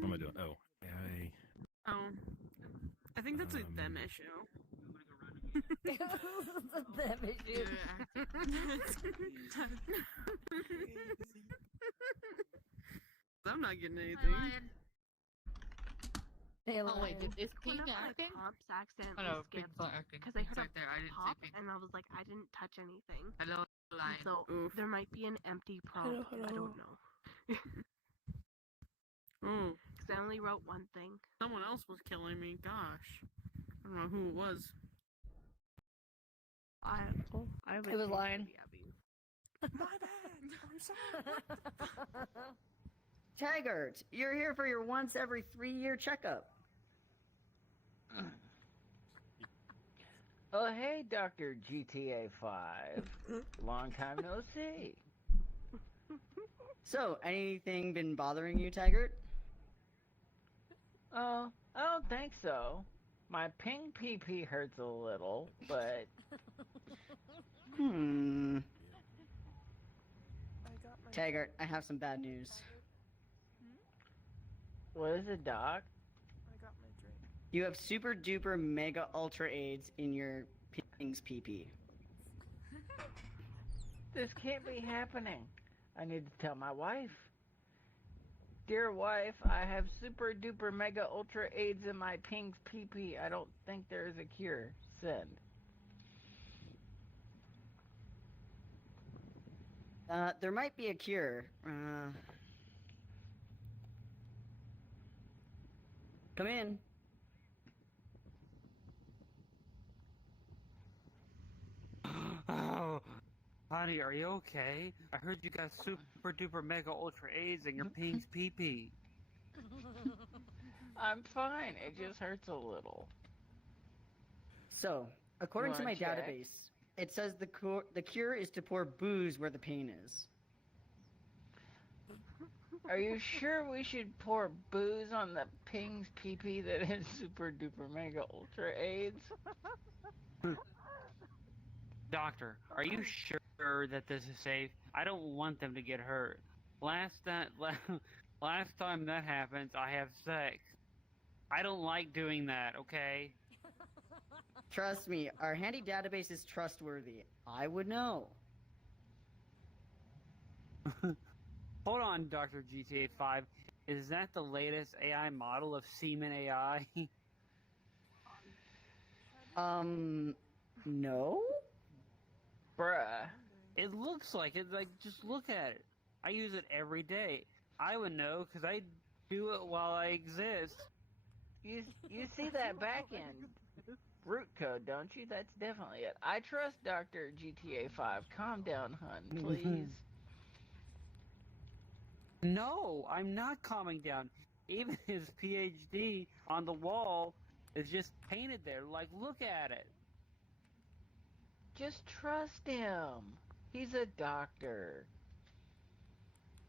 What am I doing? Oh, AI. Oh, I think that's a them issue. Them issue. I'm not getting Hi, anything. Lion. Hey, Oh wait, Lion. is One Pink of the acting? cops accidentally Hello, skipped Pink's not acting. because I Pink's heard right there. I a didn't pop, see Pink. and I was like, I didn't touch anything. Hello, Lion. So Oof. there might be an empty prompt. Hello, I hello. don't know. Oh, Because I only wrote one thing. someone else was killing me. Gosh, I don't know who it was. I It was Lion. My bad. I'm sorry. Taggart, you're here for your once every 3-year checkup. Oh, hey, Dr. GTA 5. Long time no see. So, anything been bothering you, Taggart? Oh, I don't think so. My ping PP hurts a little, but Hmm. I got my Taggart, I have some bad news. what is it, Doc? I got my drink. You have super duper mega ultra AIDS in your ping's PP. This can't be happening. I need to tell my wife. Dear wife, I have super duper mega ultra AIDS in my ping's PP. I don't think there is a cure. Send. There might be a cure. Come in. Oh, honey, are you okay? I heard you got super duper mega ultra AIDS in your ping's pee-pee. I'm fine. It just hurts a little. So, according to wanna my check? database, it says the cure is to pour booze where the pain is. Are you sure we should pour booze on the ping's PP that has super duper mega ultra AIDS? Doctor, are you sure that this is safe? I don't want them to get hurt. Last time that happens, I have sex. I don't like doing that, okay? Trust me, our handy database is trustworthy. I would know. Hold on, Dr. GTA 5. Is that the latest AI model of Semen AI? No? Bruh. It looks like it. Like, just look at it. I use it every day. I would know because I do it while I exist. You see that back end root code, don't you? That's definitely it. I trust Dr. GTA 5. Calm down, hun, please. No, I'm not calming down. Even his PhD on the wall is just painted there. Like, look at it. Just trust him. He's a doctor.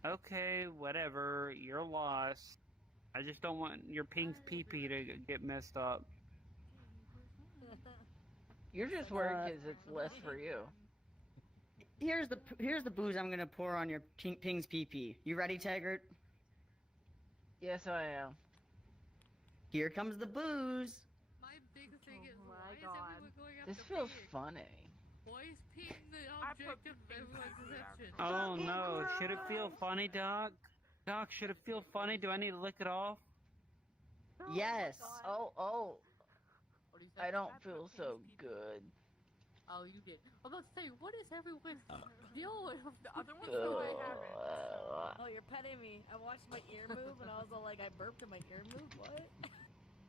Okay, whatever. You're lost. I just don't want your ping's pee-pee to get messed up. You're just worried because it's less for you. Here's the booze I'm gonna pour on your ping's PP. You ready, Taggart? Yes, I am. Here comes the booze. My big thing is, my why is God. everyone going This after feels Pink? funny. Why is Pink the I put object of Pink everyone's attention? Oh no, should it feel funny, Doc? Doc, should it feel funny? Do I need to lick it off? Yes. Oh, What do you say? I don't feel so good. Oh, you did. I'm about to say, what is everyone's deal with? The other ones know I haven't. Oh, you're petting me. I watched my ear move and I was all like, I burped and my ear moved. What?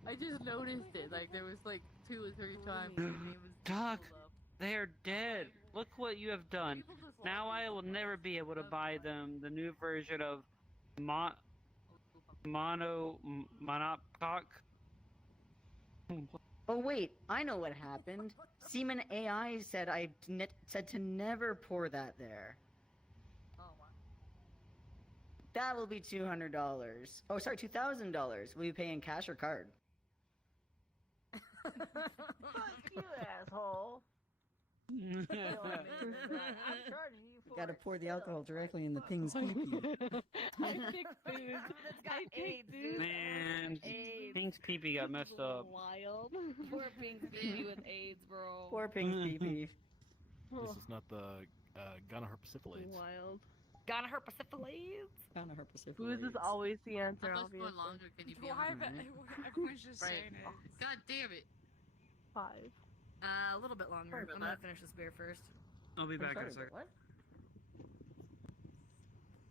I just noticed it. Like, there was like 2 or 3 times. Please. and it was Doc, pulled up. they are dead. Look what you have done. People just Now lie. I will never be able to buy them the new version of Monopcock. Oh wait, I know what happened. Seaman AI said said to never pour that there. Oh, wow. That will be $200. Oh, sorry, $2,000. Will you pay in cash or card? Fuck you, asshole. I'm charging you for Gotta it pour the still. alcohol directly in the ping's pee-pee. I picked booze. That's got AIDS, dude. Man, pee got messed up. Wild. Poor Pink's baby with AIDS, bro. Poor Pink's PP. This is not the gonorrhea. Wild. Gotta hurt syphilis. Found a herpes. Food is always the answer, How much more obviously. longer can you be Why? on? Everyone's just Right. saying it. God damn it. 5. A little bit longer. Sorry about I'm gonna that. finish this beer first. I'll be I'm back in sorry, a second.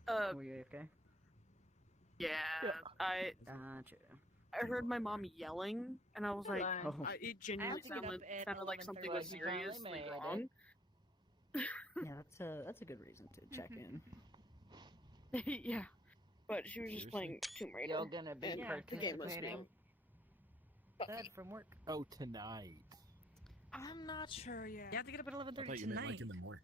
What? Were you AFK? Yeah. I Gotcha. heard my mom yelling, and I was like, Oh. it genuinely to get up sounded at like something was 11:30. seriously Finally made wrong. Yeah, that's a good reason to check in. Yeah. But she was just playing Tomb Raider. You're gonna be and the game was participating. Dad from work. Oh, tonight. I'm not sure yet. You have to get up at I 11:30 thought you meant tonight. like in the morning.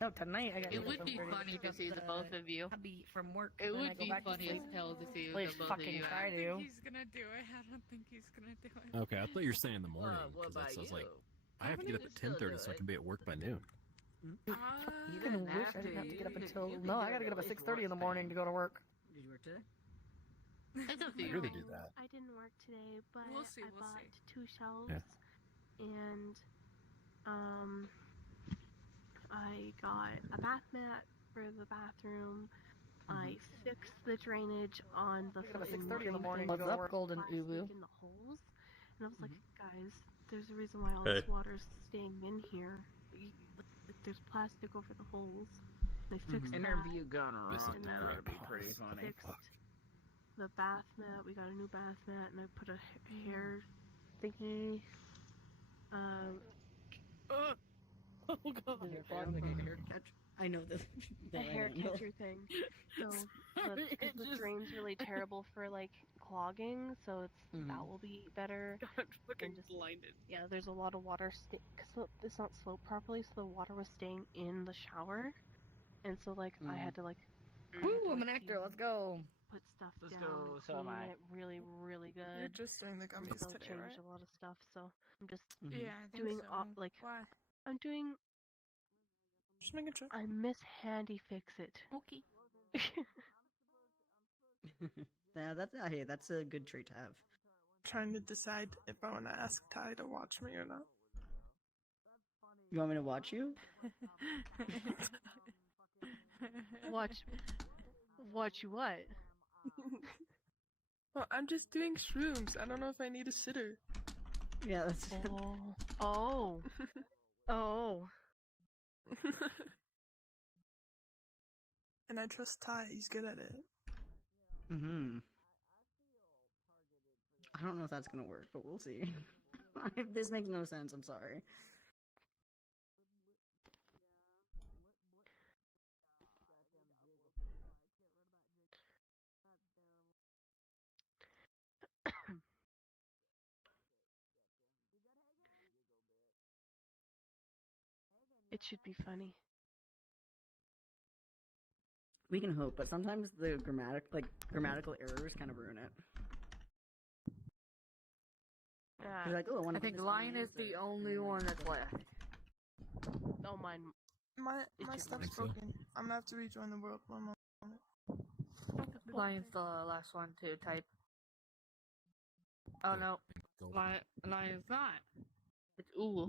No, tonight I got. It would be funny to see the both of you. I'll be from work. It then I would go be back to funny as sleep. hell to see Please the both of fucking you. try I to. think he's gonna do it. I don't think he's gonna do it. Okay, I thought you were saying in the morning. What 'cause about I was like, you? I have to get up at 10:30 so I can be at work by noon. Uh, You can wish I didn't have to get up until. No, I gotta get up at 6:30 in the morning to go to work. Did you work today? It's up to I'd you. rather do that. I didn't work today, but We'll see, I we'll bought see. 2 shelves, Yeah. and I got a bath mat for the bathroom. I fixed the drainage on the Get up at fucking 6:30 in the drain morning pipe to go to with work. Golden plastic Ubu. in the holes, and I was like, guys, there's a reason why all this water's staying in here. There's plastic over the holes. They fixed that. Interview gone This is wrong. That ought to be crap. pretty funny. Fixed the bath mat. We got a new bath mat, and I put a hair thingy. Oh god. Hair catch. I know this. A hair catcher thing. So the drain's really terrible for like clogging, so that will be better. I'm fucking just- blinded. Yeah, there's a lot of water because it's not sloped properly, so the water was staying in the shower, and so like I had to like. Woo, I'm an actor. Let's go. Put stuff Let's down. go, And so am clean I. it really, really You're good. just doing the and gummies so today, changed right? a lot of stuff, so I'm just Yeah, I think doing so. like Why? I'm doing. Just making sure. I miss Handy Fix It. Okay. Yeah, hey, that's a good trait to have. Trying to decide if I want to ask Ty to watch me or not. You want me to watch you? Watch you what? Well, I'm just doing shrooms. I don't know if I need a sitter. Yeah, that's. Oh. Oh. And I trust Ty. He's good at it. Mm-hmm. I don't know if that's gonna work, but we'll see. This makes no sense. I'm sorry. It should be funny. We can hope, but sometimes the grammatical errors kind of ruin it. You're like, oh, I think Lion is the only one that's left. Oh, mine. My It's stuff's think so. broken. I'm gonna have to rejoin the world one moment. Lion's the last one to type. Oh no, Lion's not. It's Ulu.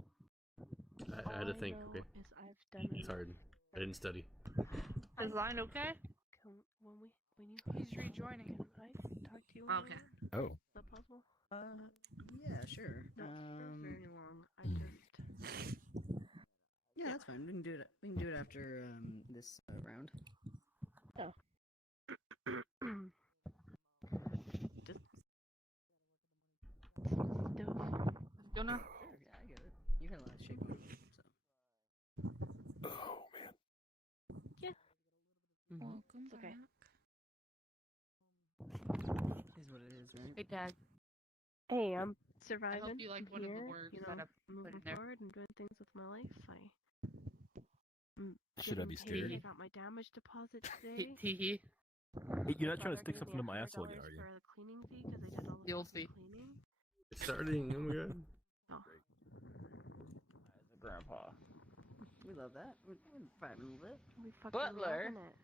I had to think. Okay. Is I've done It's hard. I didn't study. Is Lion okay? When you He's rejoining. Can I talk to you? Okay. Oh. Is that possible? Yeah, sure. Not for very long. I just. Yeah, that's fine. We can do it. We can do it after this round. Oh. Jonah? Yeah, I get it. You had a lot of shit going on, so. Oh man. Yeah. Welcome Okay. Is what it is, right? Hey, Dad. Hey, I'm I surviving. hope you like I'm one of here, the words you that know, I put moving in there. forward and doing things with my life. I'm Should I getting be paid. scared? I got my damage deposit today. Hey, Tee you're not So trying to they're stick giving something me in my asshole $100 yet, are you? for the cleaning fee because I did all the You'll fucking see. cleaning. It's starting. Oh my god. Oh. As a grandpa. We love that. We're vibing with it. We fucking Butler. loving it.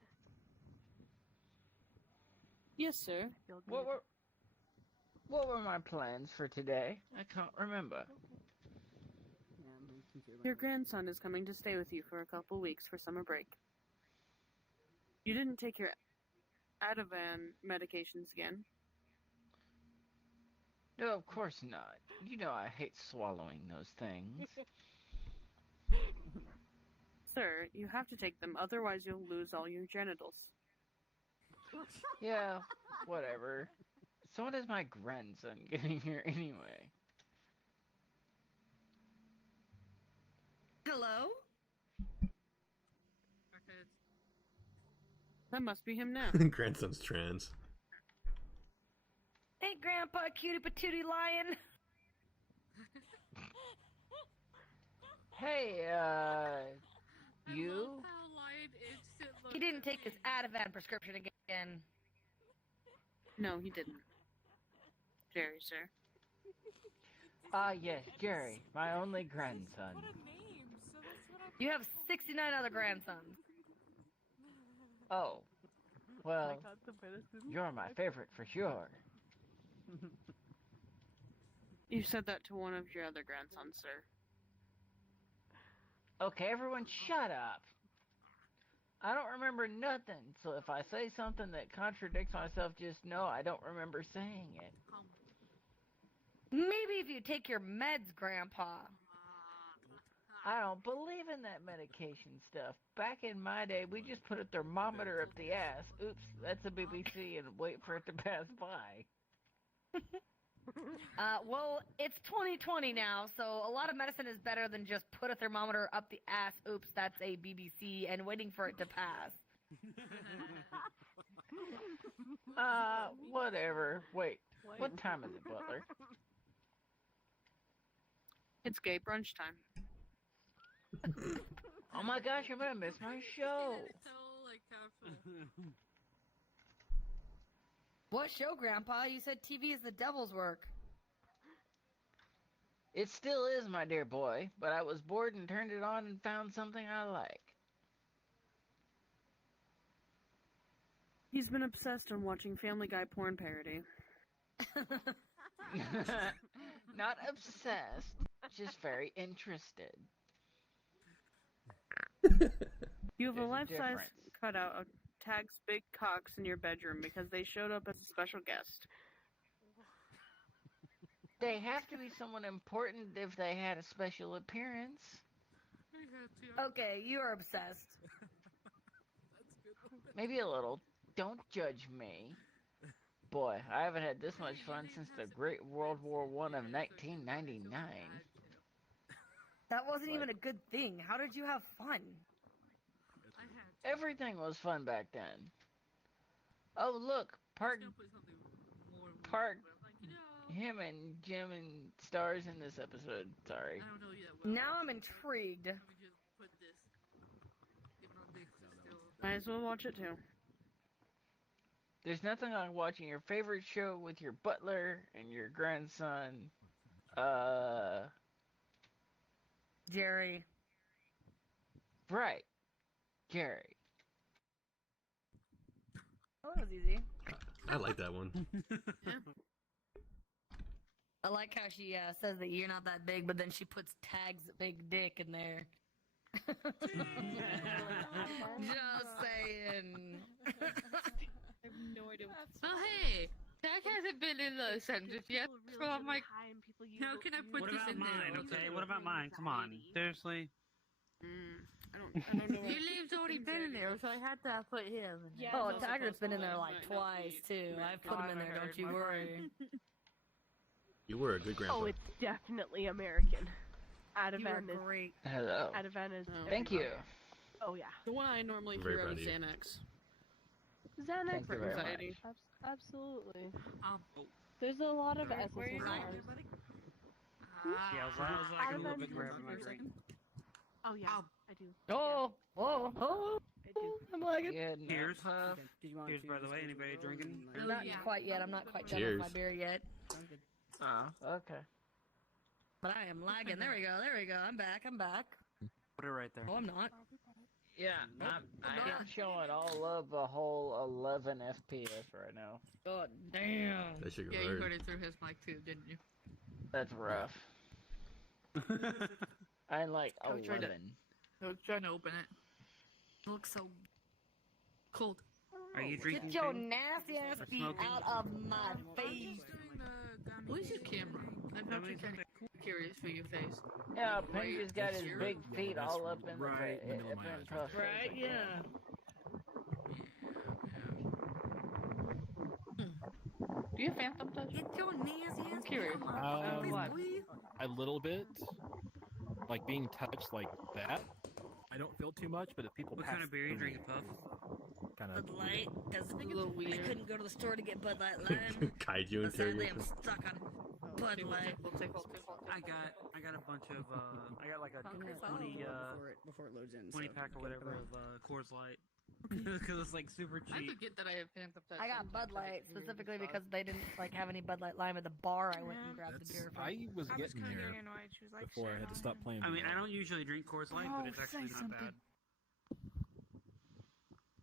Yes, sir. Feel good. What What were my plans for today? I can't remember. Your grandson is coming to stay with you for a couple weeks for summer break. You didn't take your Ativan medications again. No, of course not. You know I hate swallowing those things. Sir, you have to take them, otherwise you'll lose all your genitals. Yeah, whatever. So what is my grandson getting here anyway? Hello? That must be him now. Grandson's trans. Hey, Grandpa, cutie patootie lion. Hey, you? He didn't take his Ativan prescription again. No, he didn't. Jerry, sir. Ah, yes, Jerry, my only grandson. You have 69 other grandsons. Oh, well, you're my favorite for sure. You said that to one of your other grandsons, sir. Okay, everyone shut up. I don't remember nothing, so if I say something that contradicts myself, just know I don't remember saying it. Maybe if you take your meds, Grandpa. I don't believe in that medication stuff. Back in my day, we just put a thermometer up the ass. Oops, that's a BBC, and wait for it to pass by. Well, it's 2020 now, so a lot of medicine is better than just put a thermometer up the ass, oops, that's a BBC, and waiting for it to pass. Whatever. Wait, what time is it, Butler? It's gay brunch time. Oh my gosh, I'm gonna miss my show. What show, Grandpa? You said TV is the devil's work. It still is, my dear boy, but I was bored and turned it on and found something I like. He's been obsessed on watching Family Guy porn parody. Not obsessed, just very interested. You have a There's a life-size difference. cutout of Tag's big cocks in your bedroom because they showed up as a special guest. They have to be someone important if they had a special appearance. Okay, you are obsessed. Maybe a little. Don't judge me. Boy, I haven't had this much fun since the Great World War I of 1999. That wasn't even a good thing. How did you have fun? Everything was fun back then. Oh, look, him and Jim and stars in this episode. Sorry. Now I'm intrigued. Might as well watch it too. There's nothing like watching your favorite show with your butler and your grandson. Jerry. Right. Gary. Oh, that was easy. I like that one. I like how she says that you're not that big, but then she puts Tag's big dick in there. Just saying. I have no idea what's hey! Tag hasn't been in the sentence yet, so I'm like, how can I put What this about in mine, there? okay? What about mine? Come on. Seriously? I don't know. Your name's already been in there, so I had to put him in there. Oh, Taggart's been in there like twice, too. I've put him in there, don't you worry. You were a good grandpa. Oh, it's definitely American. You were Ativan is great. Hello. Ativan is. Thank you. Oh yeah. The one I normally Very hear of proud is of you. Xanax. Xanax Thank you For very anxiety. much. Absolutely. There's a lot of essence Where in you ours. Yeah, I was like a little bit grabbing my drink. Oh yeah, I do. Oh, I do. I'm like it. Yeah, Cheers. Puff. Cheers, by the way. Anybody drinking? Not quite yet. I'm not quite done with Cheers. my beer yet. Oh, okay. But I am lagging. There we go. I'm back. Put it right there. Oh, I'm not. Yeah, I'm showing all of a whole 11 FPS right now. God damn. That should go Yeah, you hard. heard it through his mic too, didn't you? That's rough. I like I was trying to- 11. I was trying to open it. It looks so cold. Are you drinking? Get your things? nasty ass Or feet smoking? out of my face. Where's your camera? I'm actually kind of curious for your face. Yeah, Pinky's got his Here? big feet that's all up in the right in the middle of my eyes right there. Right? Yeah. Do you have Phantom Touch? Get your nasty ass. I'm curious. What? A little bit. Like being touched like that. I don't feel too much, but if people What pass kind of beer you through me, drinking, Puff? kind Bud of. Light, because a little I weird. couldn't go to the store to get Bud Light Lime. Kaiju But sadly, interrogation. I'm stuck on Bud Light. I got a bunch of I got like a 20 before it loads in. 20 pack or whatever of Coors Light because it's like super I cheap. forget that I have Phantom Touch. I got Bud Light specifically because they didn't like have any Bud Light Lime at the bar. I went and grabbed the beer. From. I was I was getting kind of there getting annoyed. She was like, before I had to stop playing. I mean, I VR. don't usually drink Coors Light, but it's actually not bad.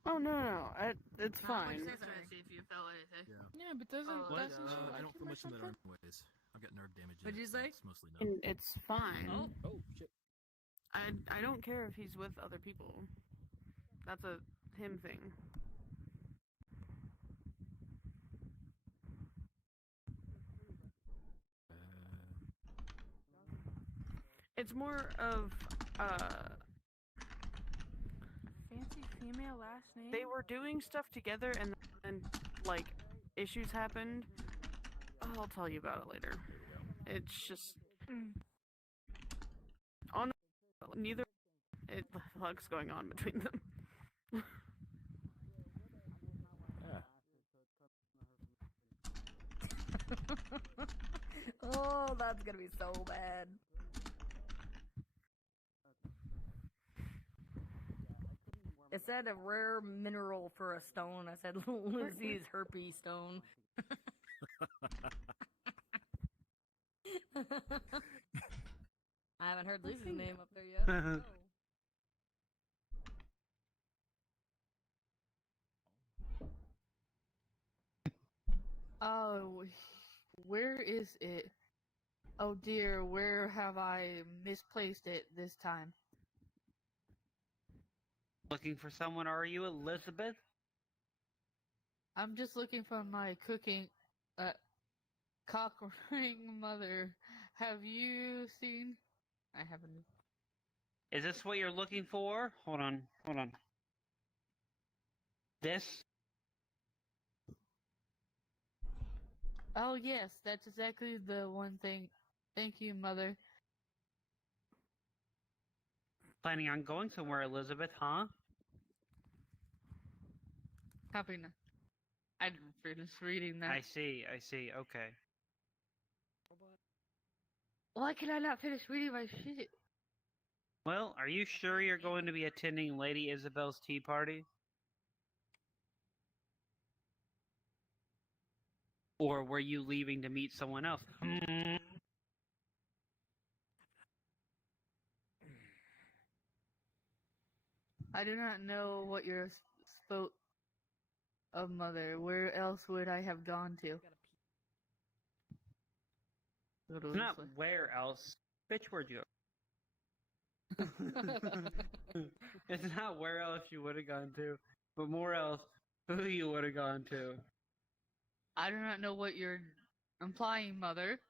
Oh no, it's fine. See if you felt anything. Yeah, but doesn't What? I don't feel much in the arm anyways. I've got nerve damage. What'd you say? It's mostly numb. And it's fine. Oh shit. I don't care if he's with other people. That's a him thing. It's more of Fancy female last name. they were doing stuff together and then like issues happened. I'll tell you about it later. It's just on neither it the fuck's going on between them. Oh, that's gonna be so bad. It said a rare mineral for a stone. I said Lucy's herpes stone. I haven't heard Lucy's name up there yet. No. Oh, where is it? Oh dear, where have I misplaced it this time? Looking for someone, are you, Elizabeth? I'm just looking for my cooking, cock ring mother. Have you seen? I haven't. Is this what you're looking for? Hold on. This? Oh yes, that's exactly the one thing. Thank you, mother. Planning on going somewhere, Elizabeth, huh? Copy now. I didn't finish reading that. I see, okay. Why can I not finish reading my shit? Well, are you sure you're going to be attending Lady Isabel's tea party? Or were you leaving to meet someone else? I do not know what you're spoke of, mother. Where else would I have gone to? It's not where else. Bitch, where'd you go? It's not where else you would have gone to, but more else who you would have gone to. I do not know what you're implying, mother.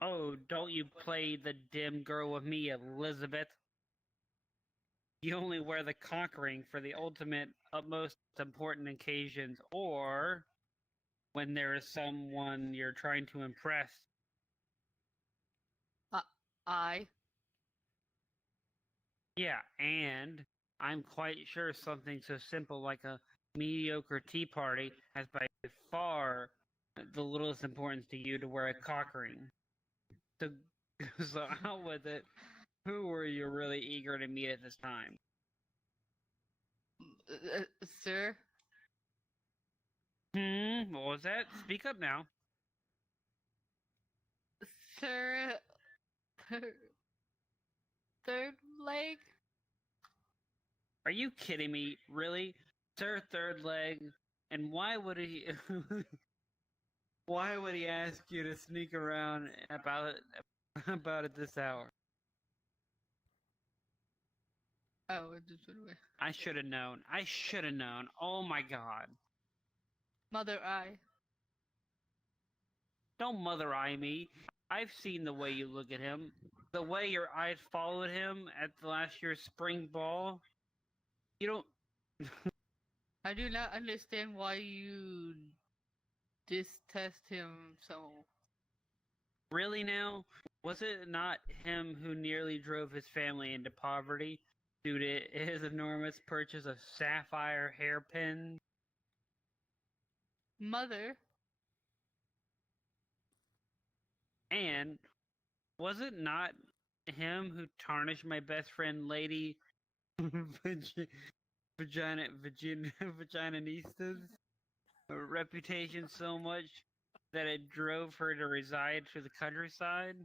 Oh, don't you play the dim girl with me, Elizabeth. You only wear the cock ring for the ultimate, utmost important occasions, or when there is someone you're trying to impress. Yeah, and I'm quite sure something so simple like a mediocre tea party has by far the littlest importance to you to wear a cock ring. So out with it. Who were you really eager to meet at this time? Sir? What was that? Speak up now. Sir, third leg? Are you kidding me? Really? Sir Third Leg? And why would he... why would he ask you to sneak around about it this hour? Oh, it just went away. I should have known. I should have known. Oh my god. Mother Eye. Don't mother eye me. I've seen the way you look at him. The way your eyes followed him at the last year's spring ball. You don't... I do not understand why you distest him so. Really now? Was it not him who nearly drove his family into poverty due to his enormous purchase of sapphire hairpins? Mother. And was it not him who tarnished my best friend Lady Vaginista's reputation so much that it drove her to reside to the countryside?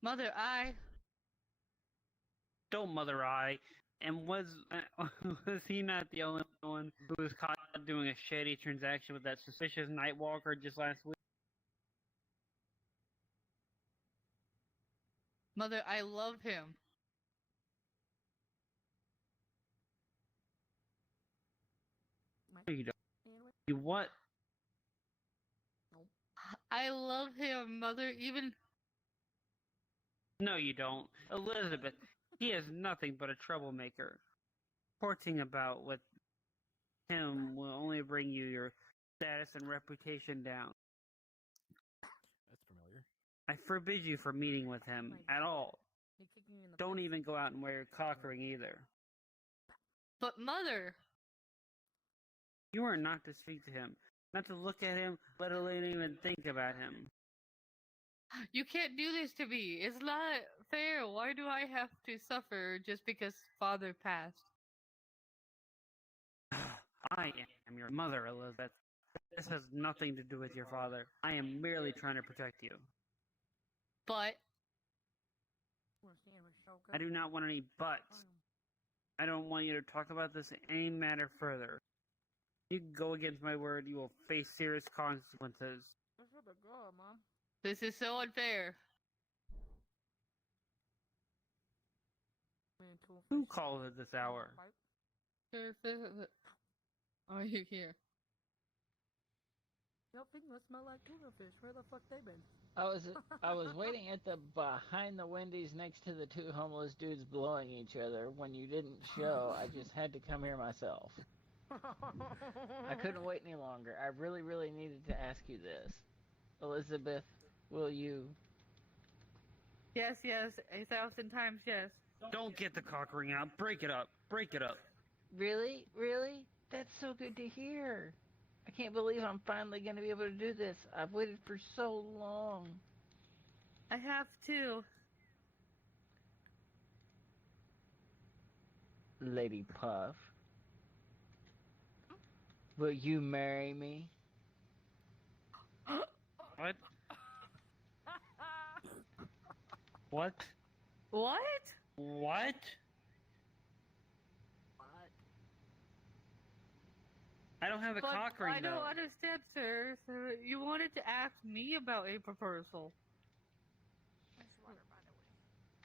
Mother Eye. Don't mother eye. And was he not the only one who was caught doing a shady transaction with that suspicious Nightwalker just last week? Mother, I love him. No, you don't. You what? I love him, Mother, even... No, you don't. Elizabeth, he is nothing but a troublemaker. Reporting about with him will only bring you your status and reputation down. That's familiar. I forbid you from meeting with him at all. Don't even go out and wear your cock ring either. But Mother! You are not to speak to him, not to look at him, let alone even think about him. You can't do this to me. It's not fair. Why do I have to suffer just because Father passed? I am your mother, Elizabeth. This has nothing to do with your father. I am merely trying to protect you. But... I do not want any buts. I don't want you to talk about this in any matter further. If you go against my word, you will face serious consequences. This is so unfair. Who calls at this hour? Are you here? Y'all think that smell like tuna fish. Where the fuck they been? I was waiting at the behind the Wendy's next to the two homeless dudes blowing each other. When you didn't show, I just had to come here myself. I couldn't wait any longer. I really, really needed to ask you this. Elizabeth, will you? Yes, 1,000 times yes. Don't get the cock ring out. Break it up. Break it up. Really? Really? That's so good to hear. I can't believe I'm finally going to be able to do this. I've waited for so long. I have to. Lady Puff, will you marry me? What? What? What? What? I don't have a cock ring, I though. don't understand, sir. So you wanted to ask me about a proposal.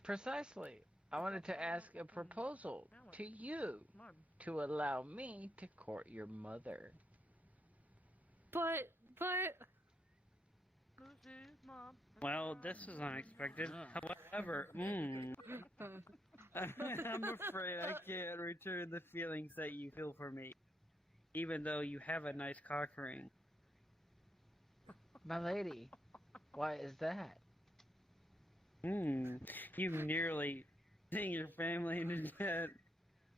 Precisely. I wanted to ask a proposal to you to allow me to court your mother. But... Well, this is unexpected. However, I'm afraid I can't return the feelings that you feel for me, even though you have a nice cock ring. My lady, why is that? You nearly thing your family into debt.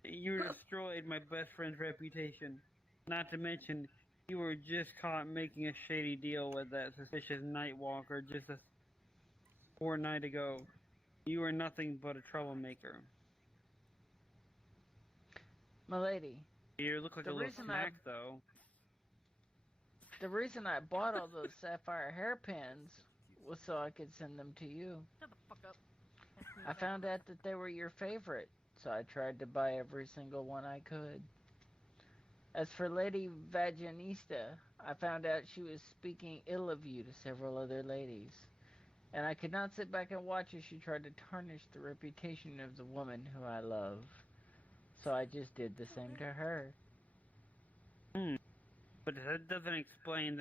You destroyed my best friend's reputation. Not to mention, you were just caught making a shady deal with that suspicious Nightwalker just a fortnight ago. You are nothing but a troublemaker. My lady, You look like a little snack, though. the reason I bought all those sapphire hairpins was so I could send them to you. Shut the fuck up. I found out that they were your favorite, so I tried to buy every single one I could. As for Lady Vaginista, I found out she was speaking ill of you to several other ladies, and I could not sit back and watch as she tried to tarnish the reputation of the woman who I love. So I just did the same to her. But that doesn't explain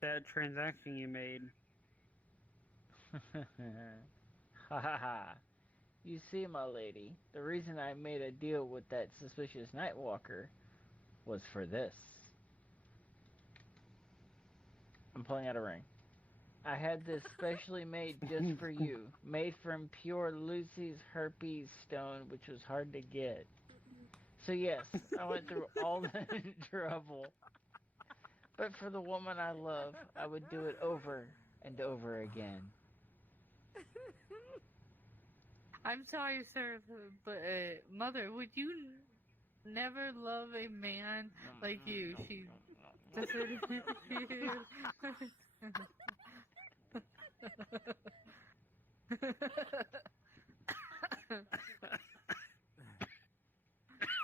that transaction you made. Ha ha ha. You see, my lady, the reason I made a deal with that suspicious Nightwalker was for this. I'm pulling out a ring. I had this specially made just for you, made from pure Lucy's herpes stone, which was hard to get. So yes, I went through all that trouble. But for the woman I love, I would do it over and over again. I'm sorry, sir, but Mother, would you never love a man like you? She deserted you.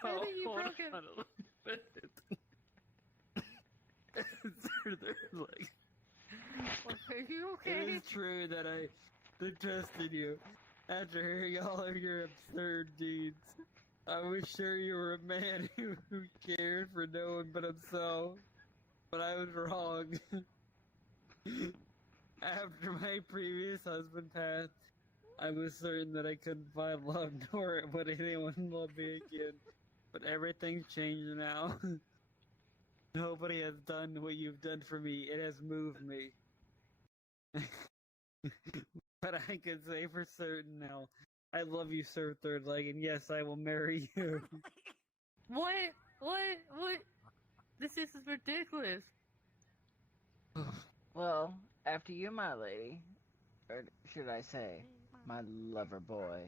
Daddy, you broke it. Are you okay? It is true that I detested you. After hearing all of your absurd deeds, I was sure you were a man who cared for no one but himself. But I was wrong. After my previous husband passed, I was certain that I couldn't find love, nor would anyone love me again. But everything's changed now. Nobody has done what you've done for me. It has moved me. But I can say for certain now, I love you, Sir Third Leg, and yes, I will marry you. What? This is ridiculous. Well, after you, my lady. Or should I say, my lover boy.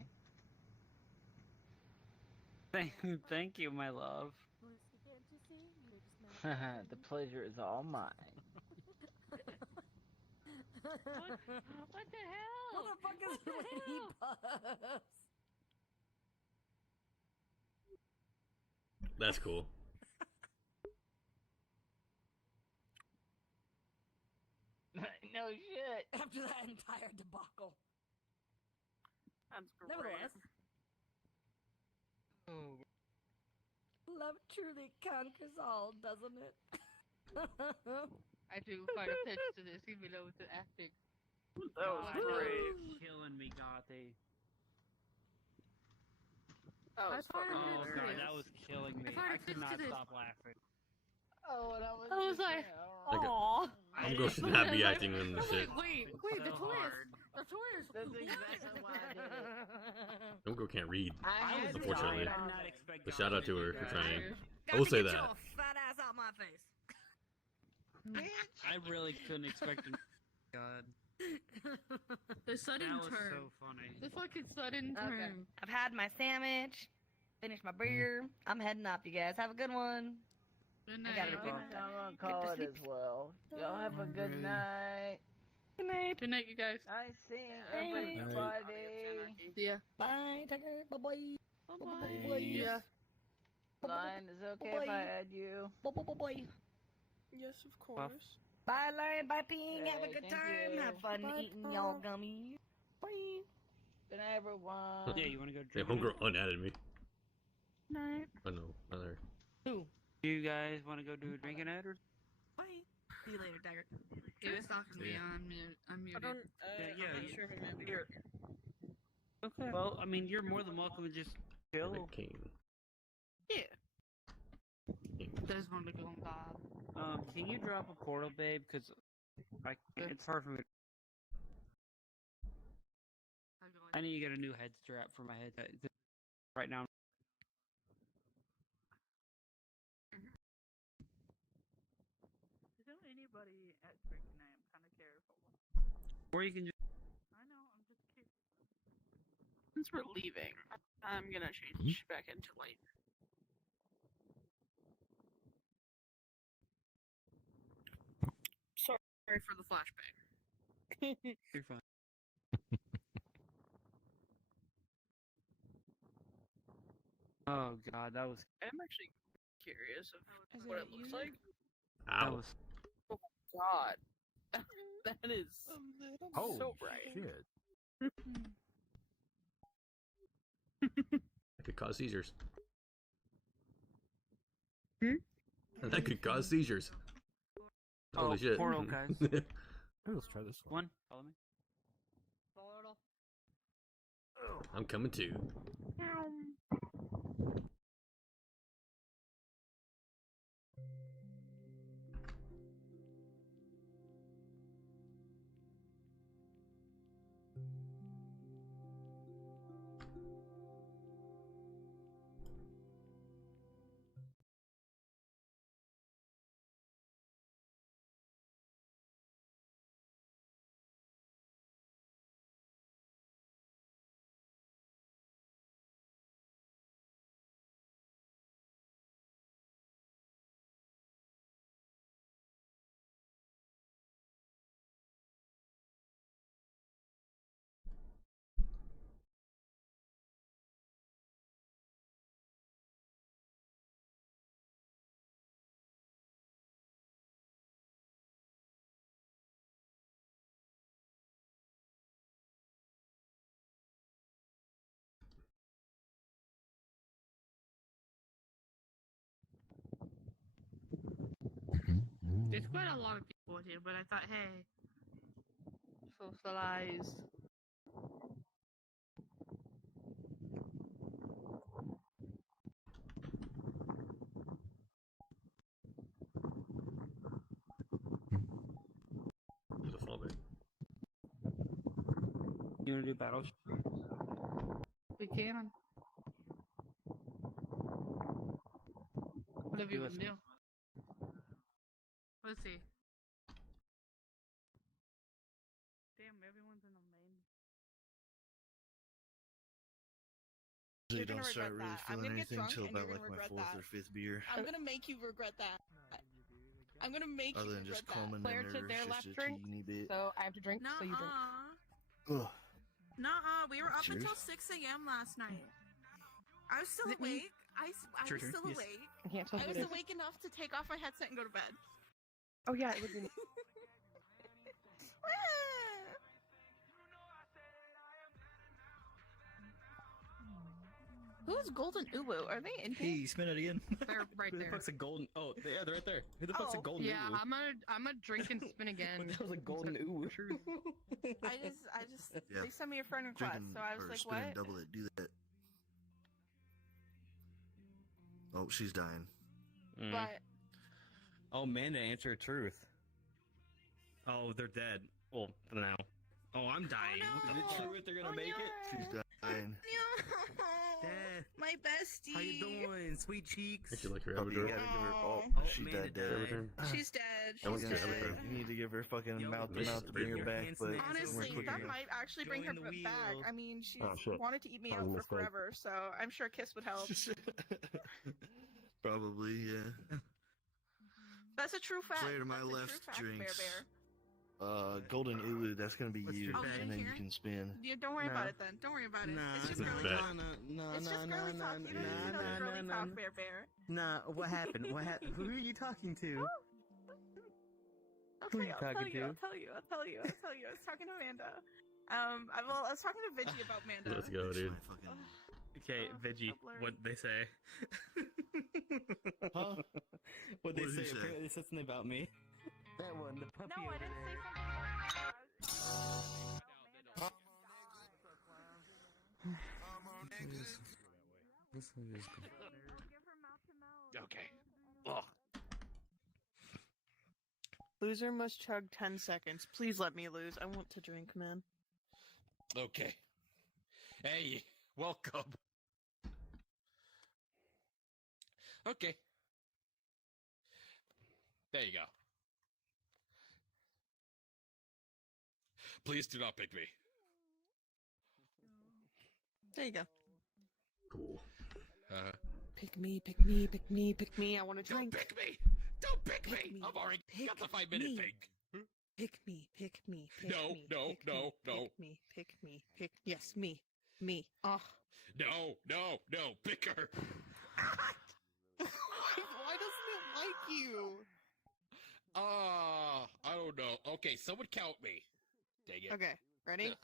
Thank you, my love. The pleasure is all mine. What the hell? Motherfuckers lady puffs. That's cool. No shit. After that entire debacle. That's Nevertheless. Love truly conquers all, doesn't it? I do quite a pitch to this, even though it's an acting. That was great. Killing me, Gothi. Oh, God, that was killing me. I could not stop laughing. Oh, and I was like, aww. I'm going to not be acting in this shit. Wait, the twist. The twist. That's exactly why I did it. Umgo can't read, Unfortunately. unfortunately. But shout out to her for trying. I Gotta will say get that. your fat ass out my face. I really couldn't expect it. God. The sudden That was turn. so funny. The fucking sudden Okay. turn. I've had my sandwich. Finished my beer. I'm heading off, you guys. Have a good one. Good I gotta night. go. I'm gonna call it as well. Y'all have a good night. Good night. Good night, you guys. Nice seeing Hey. everybody. See ya. Bye. Take care. Bye-bye. Bye-bye. Yeah. Lion, is it okay if I add you? Bye-bye. Yes, of course. Bye, Lion. Bye, Ping. Have a Okay, good thank time. you. Have fun Bye, eating Pong. y'all gummies. Bye. Good night, everyone. Yeah, you want to go Yeah, drink? homegirl unadded me. Night. Oh no, not her. Who? Do you guys want to go do a drinking night or? Bye. See you later, Dagger. He was talking to me on mute. I'm I muted. don't. Yeah, I'm not you- sure if I'm Here. Okay. Well, I mean, you're more than welcome to just chill. Rick King. Yeah. There's one to go on Bob. Can you drop a portal, babe? Because it's hard for me. I need to get a new head strap for my head right now. Is there anybody at drinking night? I'm kind of careful. Or you can just. I know, I'm just curious. Since we're leaving, I'm gonna change back into light. Sorry for the flashback. You're fine. Oh god, that was. I'm actually curious of what it looks like. That Ow. was. Oh god. That is Oh, so bright. shit. That could cause seizures. Hmm? That could cause seizures. Holy Oh, shit. portal, guys. Let's try this one. One, follow me. I'm coming too. There's quite a lot of people here, but I thought, hey, socialize. There's a fallback. You wanna do battles? We can. Whatever you want to do. Let's see. Damn, everyone's in a main. Usually You're gonna don't start regret really that. I'm feeling gonna get anything drunk till and you're about gonna like my regret fourth that. or fifth beer. I'm gonna make you regret that. I'm gonna make Other you than just regret calming that. my Claire took nerves their just last a drink, teeny bit. so I have to drink, so you drink. Ugh. Nuh-uh, we were up Cheers. until 6 a.m. last night. I was still Is it me? awake. I was Your turn, still yes. awake. I can't tell I who was it is. awake enough to take off my headset and go to bed. Oh yeah, it would be. Who's Golden Uwu? Are they in here? Hey, spin it again. They're right Who the there. fuck's a golden? Oh, yeah, they're right there. Who the fuck's a Oh. golden? Yeah, Uwu? I'm gonna drink and spin again. What the hell's a golden ooh? I just, Yeah. they sent me a friend request, Drinking so I was or like, spinning what? double it. Do that. Oh, she's dying. But Oh, Amanda, answer truth. Oh, they're dead. Well, for now. Oh, I'm dying. Is it true if they're gonna make it? She's dying. Dad, my bestie. how you doing, sweet cheeks? Actually, like her Puppy, you Everdure. gotta give her. Oh, Oh, she's Amanda dead. died. Everturn. She's dead. That was She's good. dead. Everturn. You need to give her fucking Yo, mouth to this mouth is to bring her pretty back, good. but Honestly, we're that cooking her. might actually bring her Join the back. wheel. I mean, she's Oh, shit. wanted to eat me That out was a for mistake. forever, so I'm sure a kiss would help. Probably, yeah. That's a true fact. Player to my That's a left true fact, drinks. Bear. Golden Ulu, that's gonna be What's you, your Oh, bag? and then you here? can spin. Yeah, don't worry No. about it then. Don't worry about it. Nah, It's just It's a girly bet. talk. nah, It's just girly talk. You don't need to know girly talk, Bear. Nah, what happened? What happened? Who are you talking to? I'll Who tell are you. you I'll talking tell you. to? I'll tell you. I'll tell you. I'll tell you. I was talking to Amanda. I was talking to Vigi about Amanda. Let's go, dude. Okay, Oh, Veggie, so blurry. what'd they say? Huh? What'd they What did say? he say? Apparently they said something about me. That one, the puppy No, I over didn't say there. something about This is Okay. Ugh. Loser must chug 10 seconds. Please let me lose. I want to drink, man. Okay. Hey, welcome. Okay. There you go. Please do not pick me. There you go. Cool. Pick me, pick me, pick me, pick me. I want to Don't drink. pick me! Don't pick me! me. I've already Pick got the 5-minute me. thing. Pick me, pick me, pick No, me. no, pick no, me, no. Pick me, pick me, pick. Yes, me. Me. Oh. No, no, no, pick her. Why doesn't it like you? I don't know. Okay, someone count me. Dang it. Okay, ready? Ugh.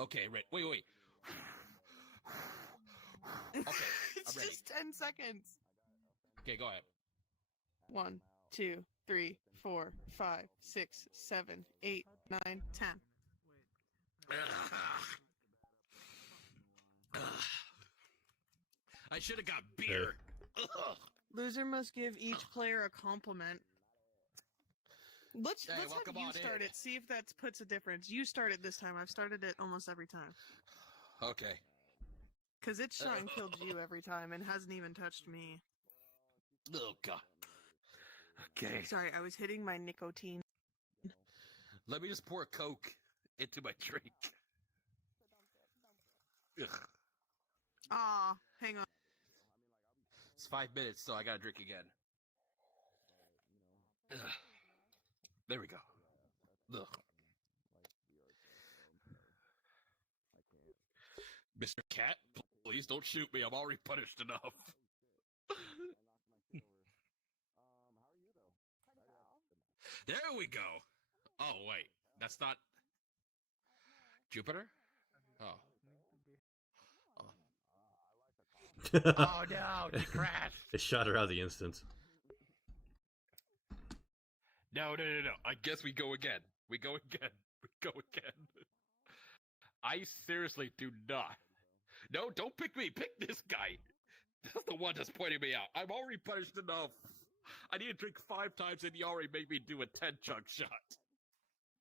Okay, wait. Okay, It's I'm ready. just 10 seconds. Okay, go ahead. 1, 2, 3, 4, 5, 6, 7, 8, 9, 10. I should have got beer. Ugh. Loser must give each player a compliment. Let's Hey, have welcome you on start in. it. See if that puts a difference. You start it this time. I've started it almost every time. Okay. Because it's shot and killed you every time and hasn't even touched me. Oh god. Okay. Sorry, I was hitting my nicotine. Let me just pour Coke into my drink. Ugh. Ah, hang on. It's 5 minutes, so I gotta drink again. Ugh. There we go. Ugh. Mr. Cat, please don't shoot me. I'm already punished enough. There we go. Oh, wait. That's not... Jupiter? Oh. Oh, no. She crashed. It shot her out the instant. No. I guess we go again. We go again. I seriously do not. No, don't pick me. Pick this guy. That's the one that's pointing me out. I'm already punished enough. I need to drink 5 times and you already made me do a 10-chunk shot.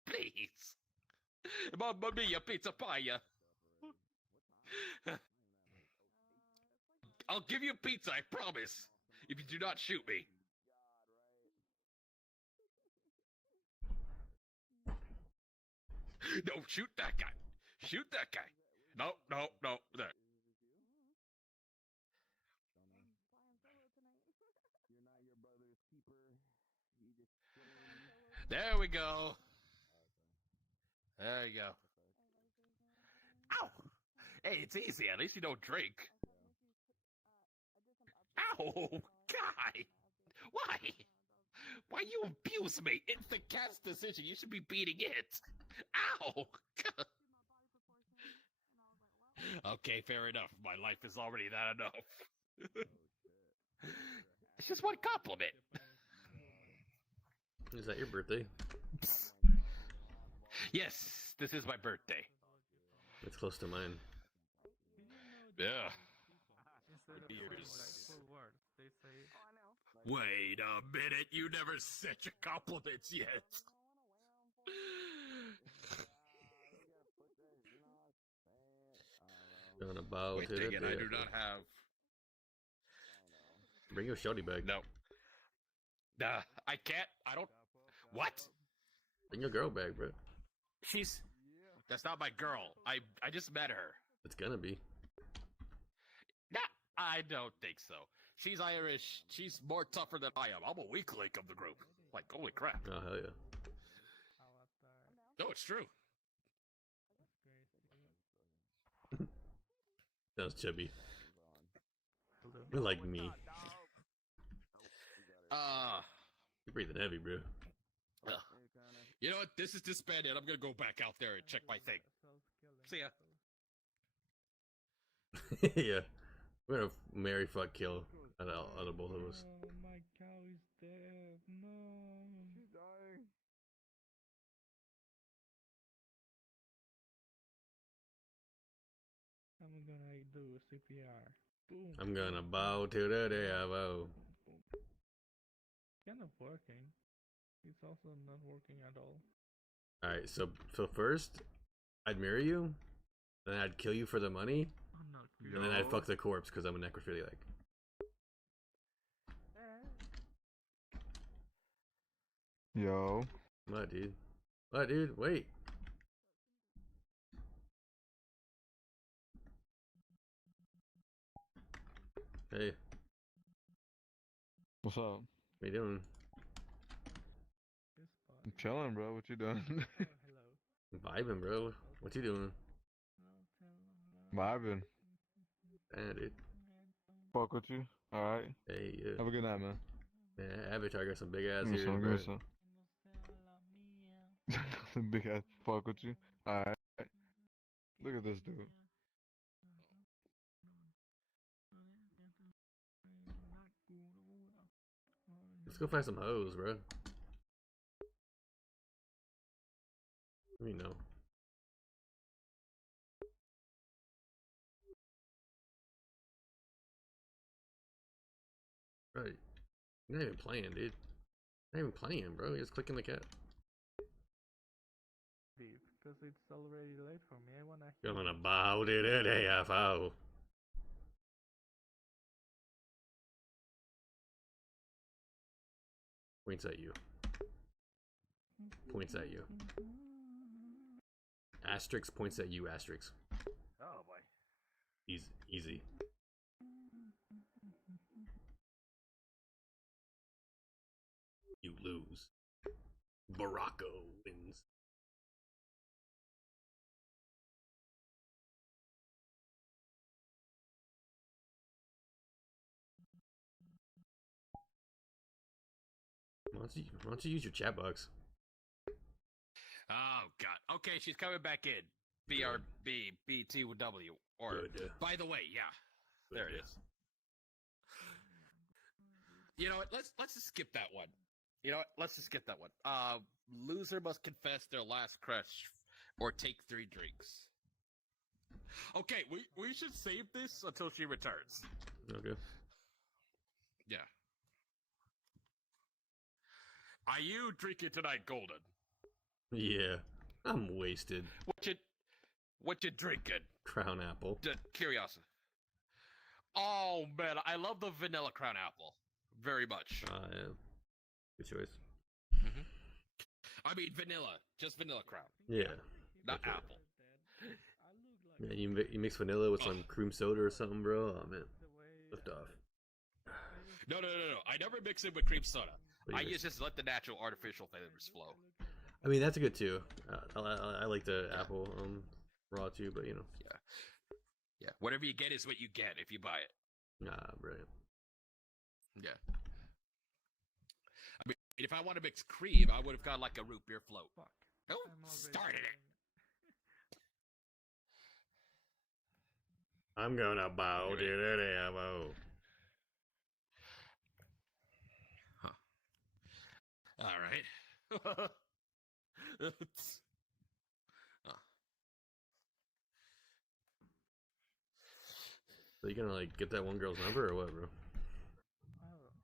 Please. Mamma mia, pizza pie. I'll give you pizza, I promise. If you do not shoot me. No, shoot that guy. Shoot that guy. No. There. There we go. There you go. Ow! Hey, it's easy. At least you don't drink. Ow! God! Why? Why you abuse me? It's the cat's decision. You should be beating it. Ow! Okay, fair enough. My life is already that enough. It's just one compliment. Is that your birthday? Yes, this is my birthday. It's close to mine. Yeah. Years. Wait a minute, you never said your compliments yet. Gonna bow Wait, to the dang it, I do devil. not have... Bring your shouty back. No. Nah, I can't. I don't... What? Bring your girl back, bro. She's... That's not my girl. I just met her. It's gonna be. Nah, I don't think so. She's Irish. She's more tougher than I am. I'm a weak link of the group. Like, holy crap. Oh, hell yeah. No, it's true. Sounds chubby. You're like me. You're breathing heavy, bro. You know what? This is disbanded. I'm gonna go back out there and check my thing. See ya. Yeah. We're gonna marry, fuck, kill out of both of us. Oh, my cow is dead. No. She's dying. I'm gonna do CPR. Boom. I'm gonna bow to the devil. Kind of working. It's also not working at all. Alright, so first, I'd marry you, then I'd kill you for the money, and then I'd fuck the corpse because I'm a necrophiliac. Yo. What, dude? What, dude? Wait. Hey. What's up? What you doing? I'm chilling, bro. What you doing? Vibing, bro. What you doing? Vibing. Yeah, dude. Fuck with you. Alright. Hey, Have a good night, man. Yeah, Avatar got some big ass Give me ears, some, bro. give me some. Big ass fuck with you. Alright. Look at this dude. Let's go find some hoes, bro. Let me know. Right. You're not even playing, dude. Not even playing, bro. You're just clicking the cat. Because it's already late for me. I wanna. Going about it at AFO. Points at you. Points at you. Asterix points at you, Asterix. Oh boy. Easy. Easy. You lose. Baracco wins. Why don't you use your chat box? Oh God. Okay, she's coming back in. BRB B2W. Or Good. by the way, yeah. There it is. You know what? Let's just skip that one. You know what? Let's just skip that one. Loser must confess their last crush or take 3 drinks. Okay, we should save this until she returns. Okay. Yeah. Are you drinking tonight, Golden? Yeah. I'm wasted. What you drinking? Crown Apple. Curiosity. Oh man, I love the vanilla Crown Apple very much. Yeah. Good choice. Mm-hmm. I mean vanilla, just vanilla Crown. Yeah. Not apple. Yeah, you mix vanilla with some cream soda or something, bro. Oh man, lift off. No. I never mix it with cream soda. What do I you mix? just let the natural artificial flavors flow. I mean, that's good too. I like the apple raw too, but you know. Yeah. Whatever you get is what you get if you buy it. Nah, brilliant. Yeah. I mean, if I want to mix cream, I would have got like a root beer float. Oh, started it. I'm gonna bow to the ammo. All right. So you gonna like get that one girl's number or what, bro?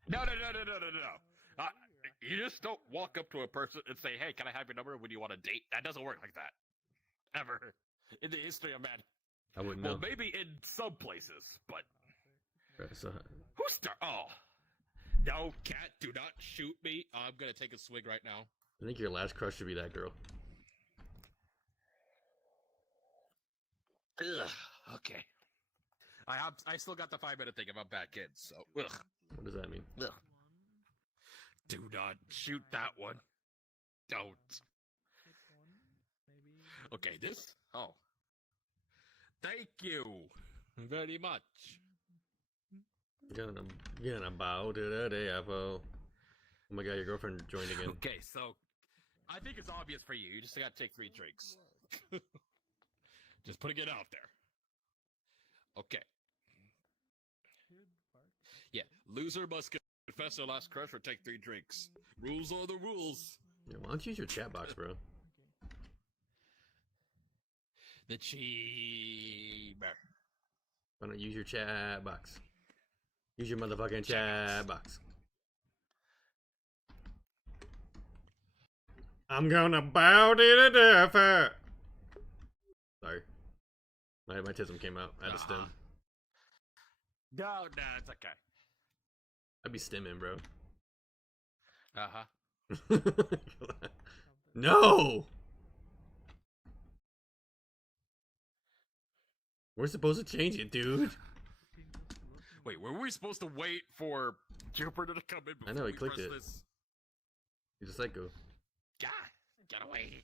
No. You just don't walk up to a person and say, "Hey, can I have your number when you want to date?" That doesn't work like that. Ever in the history of man. I wouldn't know. Well, maybe in some places, but Right, so, who start? Oh, no, cat! Do not shoot me. I'm gonna take a swig right now. I think your last crush should be that girl. Ugh. Okay. I still got the 5-minute thing about back in, so ugh. What does that mean? Ugh. Do not shoot that one. Don't. Okay, this? Oh. Thank you very much. Gonna bow to the AFO. Oh my god, your girlfriend joined again. Okay, so I think it's obvious for you. You just gotta take 3 drinks. Just putting it out there. Okay. Yeah, loser must confess their last crush or take 3 drinks. Rules are the rules. Yeah, why don't you use your chat box, bro? The cheaper. Why don't you use your chat box? Use your motherfucking chat box. I'm gonna bow to the death. Sorry. My tism came out. I had to stem. No, it's okay. I'd be stimming, bro. Uh-huh. No! We're supposed to change it, dude. Wait, were we supposed to wait for Jupiter to come in before I know, he we clicked press it. this? He's a psycho. God Get away.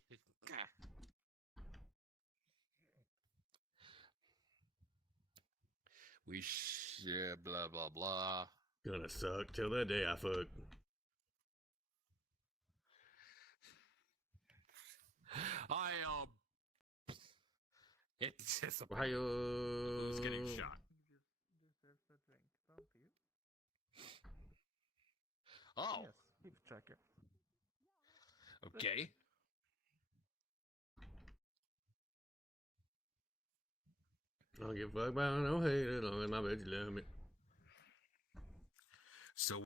We share blah blah blah. Gonna suck till the day I fuck. Anticipate who's getting shot. Oh. Yes, keep tracker. Okay. I don't give a fuck about no hate as long as my bitch love me. So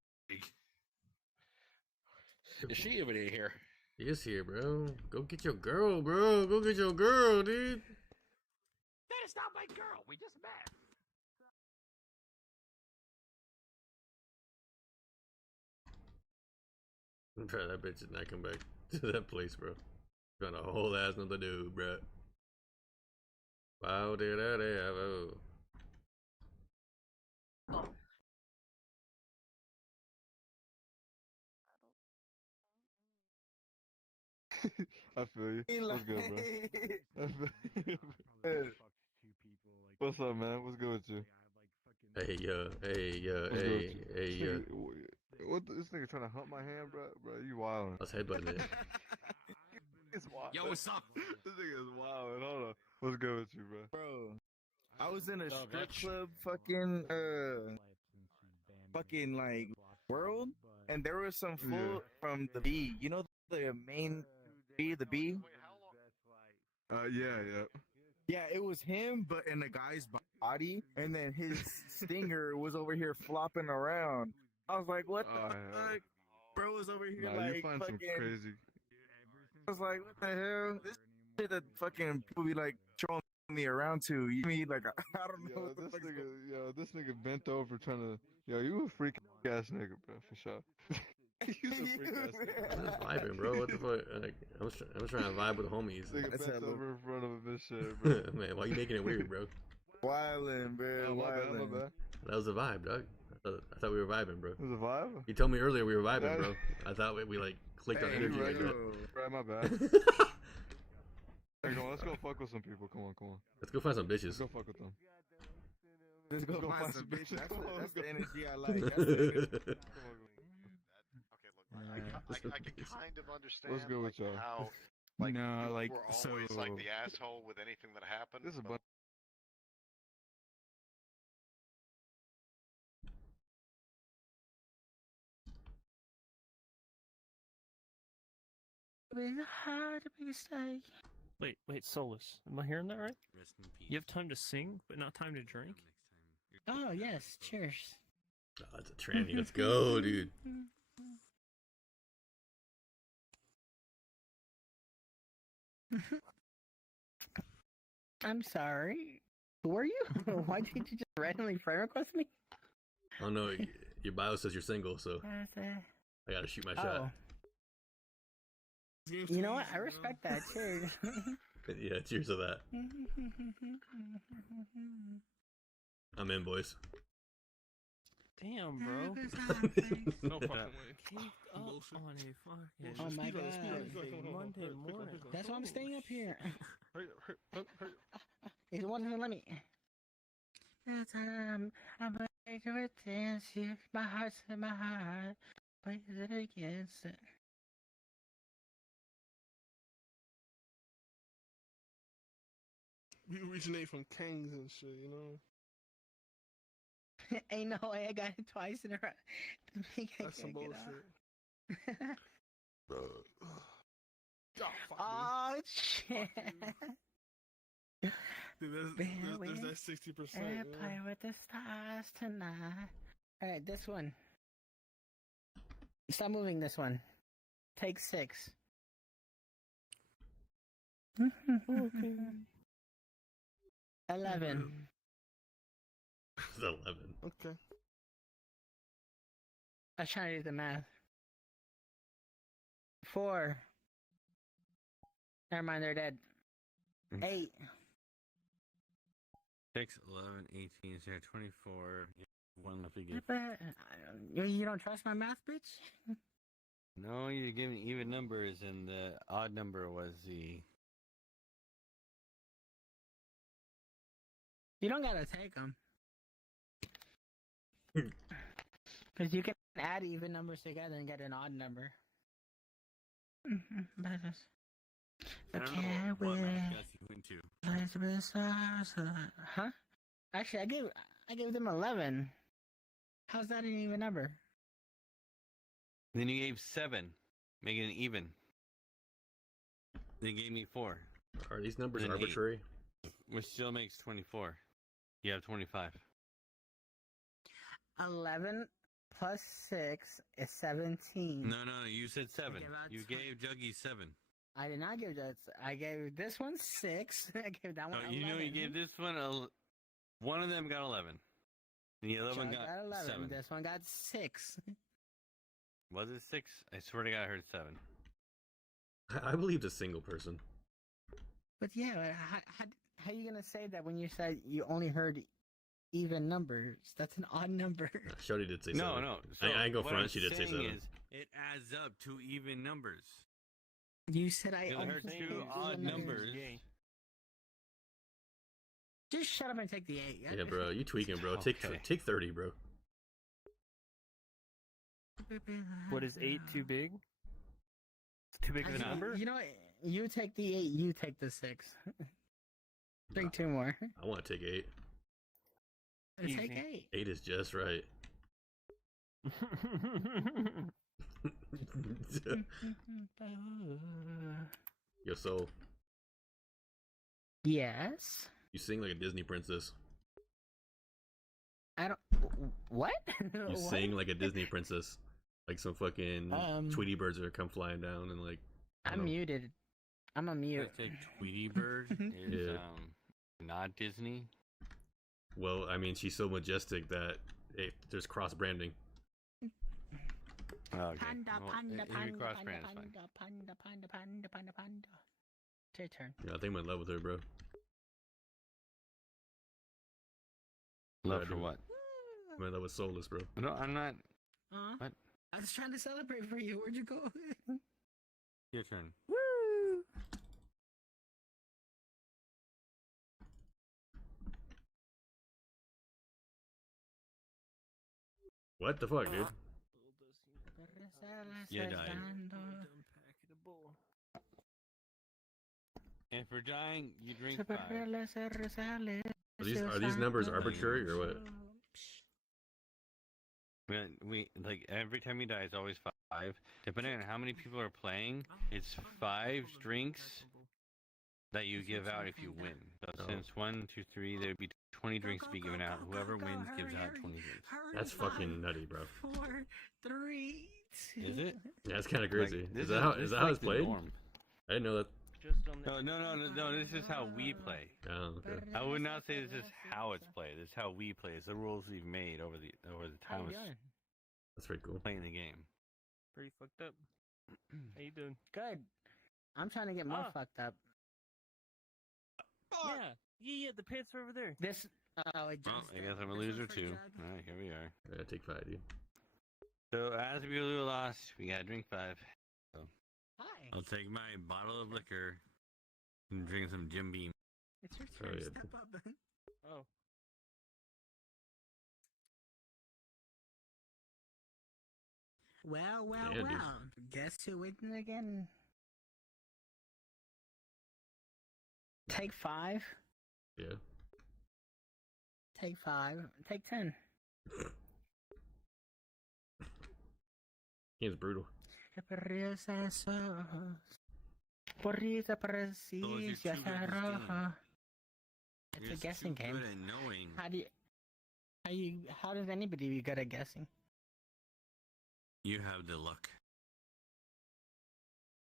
is she even in here? He is here, bro. Go get your girl, bro. Go get your girl, dude. That is not my girl. We just met. Bro, that bitch did not come back to that place, bro. Found a whole ass another dude, bro. Wow, did I ever? I feel you. What's good, bro? What's up, man? What's good with you? Hey, hey, What's good hey, with you? hey, What this nigga trying to hump my hand, bro? Bro, you wildin'. I was headbutting it. It's wild. Yo, what's up? This nigga is wildin'. Hold on. What's good with you, bro? Bro, I was in a Oh, strip bitch. club fucking like world, and there was some fool Yeah. from the B. You know the main B, the B? Yeah. Yeah, it was him, but in a guy's body, and then his stinger was over here flopping around. I was like, what the Oh, fuck? hell. Bro was over here Nah, you like find some fucking. crazy. I was like, what the hell? This shit that fucking people be like throwing me around to. You mean like I don't know. Yo, What the fuck this nigga bent over trying to. Yo, you a freak ass nigga, bro, for sure. You a freak ass nigga. I'm just vibing, bro. What the fuck? Like, I'm just trying to vibe with the homies. Nigga That's bent hella- over in front of a bitch shit, bro. Man, why you making it weird, bro? Wildin', bro. Oh, my bad, Wildin'. my bad. That was a vibe, dog. I thought we were vibing, bro. It was a vibe? You told me earlier we were vibing, Yeah. bro. I thought we like clicked on Hey, energy right, like that. Right, my bad. Hey, come on, let's go fuck with some people. Come on. Let's go find some Let's bitches. go fuck with them. Let's go Go find find some some bitches. bitches. Come on, That's the let's energy I like. That's the I can kind of understand What's good with y'all? how no, like we're so. always like the asshole with anything that happened. This is a but bunch. Wait, Solus. Am I hearing that right? You have time to sing, but not time to drink? Oh, yes, cheers. Oh, that's a tranny. Let's go, dude. I'm sorry. Who are you? Why did you just randomly friend request me? Oh no, your bio says you're single, so I gotta shoot my shot. You know what? I respect that. Cheers. Yeah, cheers to that. I'm in, boys. Damn, bro. No fucking way. Cake up on a fucking Oh my god. Monday morning. That's why I'm staying up here. Hurry up. It wasn't let me. I'm making a dance. My heart's in my heart. Play it against it. We originate from Kangs and shit, you know? Ain't no way I got it twice in a row. That's some bullshit. Oh shit! Dude, there's that 60%. And Yeah. play with the stars tonight. All right, this one. Stop moving. This one. Take 6. 11. It's 11. Okay. I was trying to do the math. 4. Never mind, they're dead. 8. 6, 11, 18, 24. One left to Yeah, give. but you don't trust my math, bitch? No, you're giving even numbers, and the odd number was the. You don't gotta take them. Because you can add even numbers together and get an odd number. I don't know what math class you went to. Huh? Actually, I gave them 11. How's that an even number? Then you gave 7, making it even. Then you gave me 4. Are these numbers And arbitrary? 8, which still makes 24. You have 25. 11 plus 6 is 17. No, you said 7. gave out You gave Juggy 7. I did not give that. I gave this one 6. I gave that one No, 11. you know you gave this one one of them got 11. And the other one Chuck got 11. 7. This one got 6. Was it 6? I swear to God, I heard 7. I believed a single person. But yeah, how you gonna say that when you said you only heard even numbers? That's an odd number. Shorty did say No, 7. no. I ain't go what front. I'm She did say saying 7. is, it adds up to even numbers. You said I Because I only heard heard 2 odd even numbers. Just shut up and take the 8. Yeah, bro, you tweaking, bro. Take 30, bro. What is 8 too big? It's too big of a number? You know what? You take the 8. You take the 6. Drink 2 more. I want to take 8. Take 8. 8 is just right. Yo, so Yes. you sing like a Disney princess. I don't. What? You What? sing like a Disney princess. Like some fucking Tweety birds are come flying down and like. I don't I'm know. muted. I'm a mute. I think Tweety Bird is Yeah. not Disney. Well, I mean, she's so majestic that there's cross branding. Oh, okay. Panda, Well, panda, if you panda, cross panda, brand, it's fine. panda, panda, panda, panda, panda, panda. It's your turn. Yeah, I think I'm in love with her, bro. Love I for do. what? I'm in love with Soulless, bro. No, I'm not. What? I was trying to celebrate for you. Where'd you go? Your turn. Woo! What the fuck, dude? You died. And for dying, you drink 5. Are these numbers arbitrary or what? We like every time you die, it's always 5. Depending on how many people are playing, it's 5 drinks that you give out if you win. So since 1, 2, 3, there'd be 20 drinks to be given out. Whoever wins gives out 20 drinks. That's fucking nutty, bro. 4, 3, 2. Is it? Yeah, it's kind of crazy. Like, Is that how this it's like the played? norm. I didn't know that. No. This is how we play. Oh, okay. I would not say this is how it's played. This is how we play. It's the rules we've made over the How time you of doing? That's pretty cool. playing the game. Pretty fucked up. How you doing? Good. I'm trying to get more fucked up. Yeah, the pants are over there. This. Oh, Well, I guess I'm a loser too. Alright, here we are. Yeah, take 5, dude. So, as we lost, we gotta drink 5. So, Hi. I'll take my bottle of liquor and drink some Jim Beam. It's your Oh, turn. yeah. Step up. Oh. Well. Damn, dude. Guess who wins again? Take 5. Yeah. Take 5. Take 10. Game's brutal. Porrita So you're precisa too good at this game. roja. It's You're a guessing too game. good at knowing. How does anybody be good at guessing? You have the luck.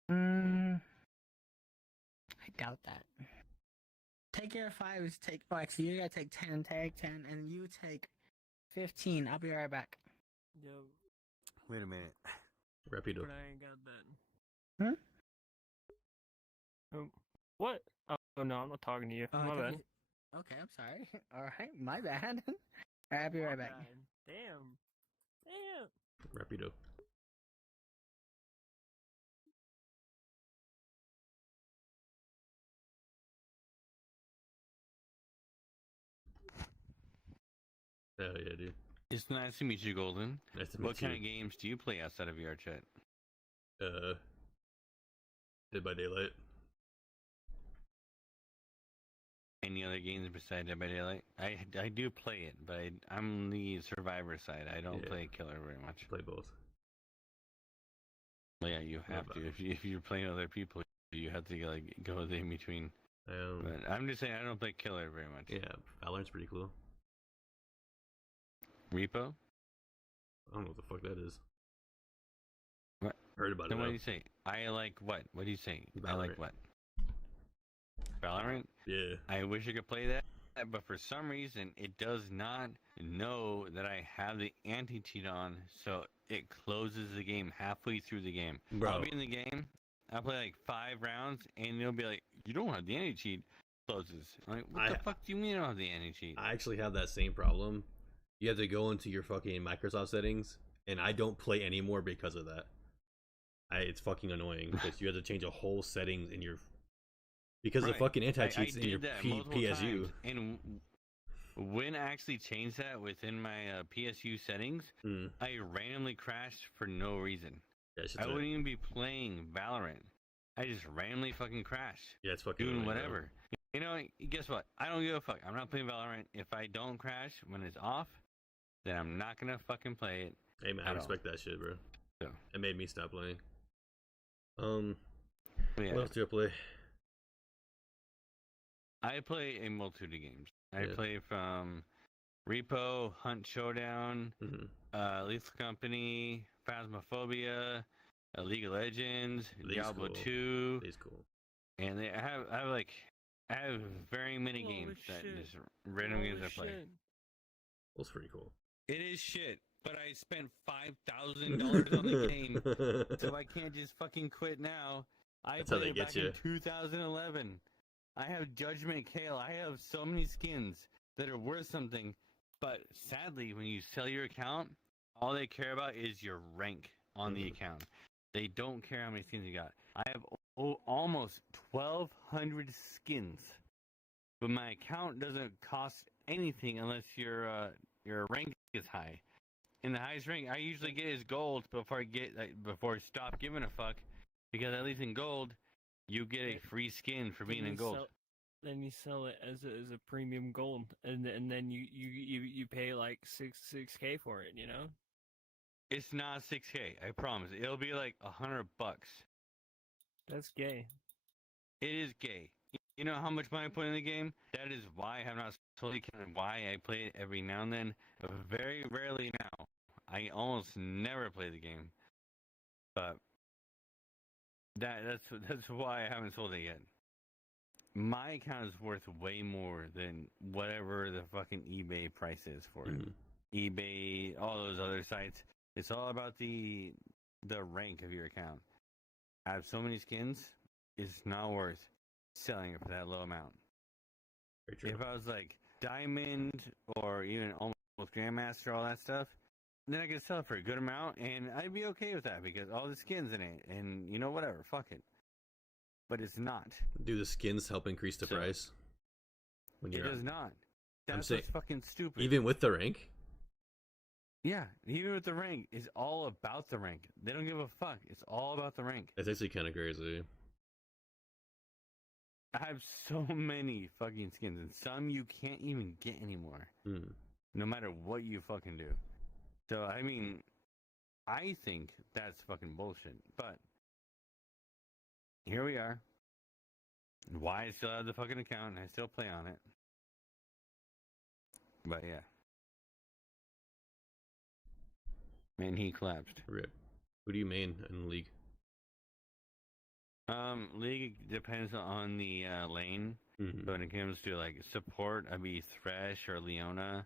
I doubt that. Take your 5s, actually you gotta take 10, take 10, and you take 15. I'll be right back. Yo, Wait a minute. Rapido. but I ain't got that. What? Oh no, I'm not talking to you. Oh, I My thought bad. you- Okay, I'm sorry. Alright, my bad. Alright, I'll be right back. Damn. Rapido. Hell yeah, dude. It's nice to meet you, Golden. Nice to meet What kind you. of games do you play outside of VR chat? Dead by Daylight. Any other games besides Dead by Daylight? I do play it, but I'm the survivor side. I don't Yeah. play killer very much. Play both. Well, yeah, you have to. If you're playing other people, you have to like go in between. But I'm just saying I don't play killer very much. Yeah, Valorant's pretty cool. Repo? I don't know what the fuck that is. What? Heard about Then it. what though. do you say? I like what? What do you say? I like Valorant. what? Valorant? Yeah. I wish I could play that, but for some reason it does not know that I have the anti-cheat on, so it closes the game halfway through the game. Bro. I'll be in the game, I'll play like 5 rounds, and it'll be like, you don't have the anti-cheat. Closes. I'm like, what the fuck do you mean I don't have the anti-cheat? I actually have that same problem. You have to go into your fucking Microsoft settings, and I don't play anymore because of that. It's fucking annoying because you have to change a whole settings in your because the Right. fucking I anti-cheats in did your that multiple PSU. times, and when I actually changed that within my PSU settings, I randomly crashed for no reason. shit's I wouldn't even be playing Valorant. I just randomly fucking crashed. Yeah, it's fucking doing annoying, whatever. You know, guess what? I don't give a fuck. I'm not playing Valorant. If I don't crash when it's off, then I'm not gonna fucking play it. Hey man, I at all. respect that shit, bro. So. It made me stop playing. Yeah. What else do I play? I play a multitude of games. I Yeah. play from Repo, Hunt Showdown, Lethal Company, Phasmophobia, League of Legends, League's Diablo cool. 2. League's cool. And I have very many games that just random games I play. That's pretty cool. It is shit, but I spent $5,000 on the game, so I can't just fucking quit now. I That's how played they it get back you. in 2011. I have Judgment Kale. I have so many skins that are worth something, but sadly, when you sell your account, all they care about is your rank on the account. They don't care how many skins you got. I have almost 1,200 skins, but my account doesn't cost anything unless your rank is high. And the highest rank I usually get is gold before I stop giving a fuck, because at least in gold you get a free skin for being in gold. Then you sell it as a premium gold, and then you pay like 6K for it. You know. It's not 6K, I promise. It'll be like $100. That's gay. It is gay. You know how much money I put in the game? That is why I have not sold it and why I play it every now and then. Very rarely now. I almost never play the game. But that's why I haven't sold it yet. My account is worth way more than whatever the fucking eBay price is for it. eBay, all those other sites. It's all about the rank of your account. I have so many skins, it's not worth selling it for that low amount. If I was like Diamond or even almost Grandmaster, all that stuff, then I could sell it for a good amount, and I'd be okay with that because all the skins in it, and you know, whatever, fuck it. But it's not. Do the skins help increase the price? When It does not. I'm That's saying, what's fucking stupid. even with the rank? Yeah, even with the rank, it's all about the rank. They don't give a fuck. It's all about the rank. That's actually kind of crazy. I have so many fucking skins, and some you can't even get anymore. No matter what you fucking do. So, I mean, I think that's fucking bullshit. But, here we are. Why I still have the fucking account, and I still play on it. But, yeah. Man, he collapsed. Rip. Who do you main in the league? League depends on the lane. But when it comes to like support, I'd be Thresh or Leona.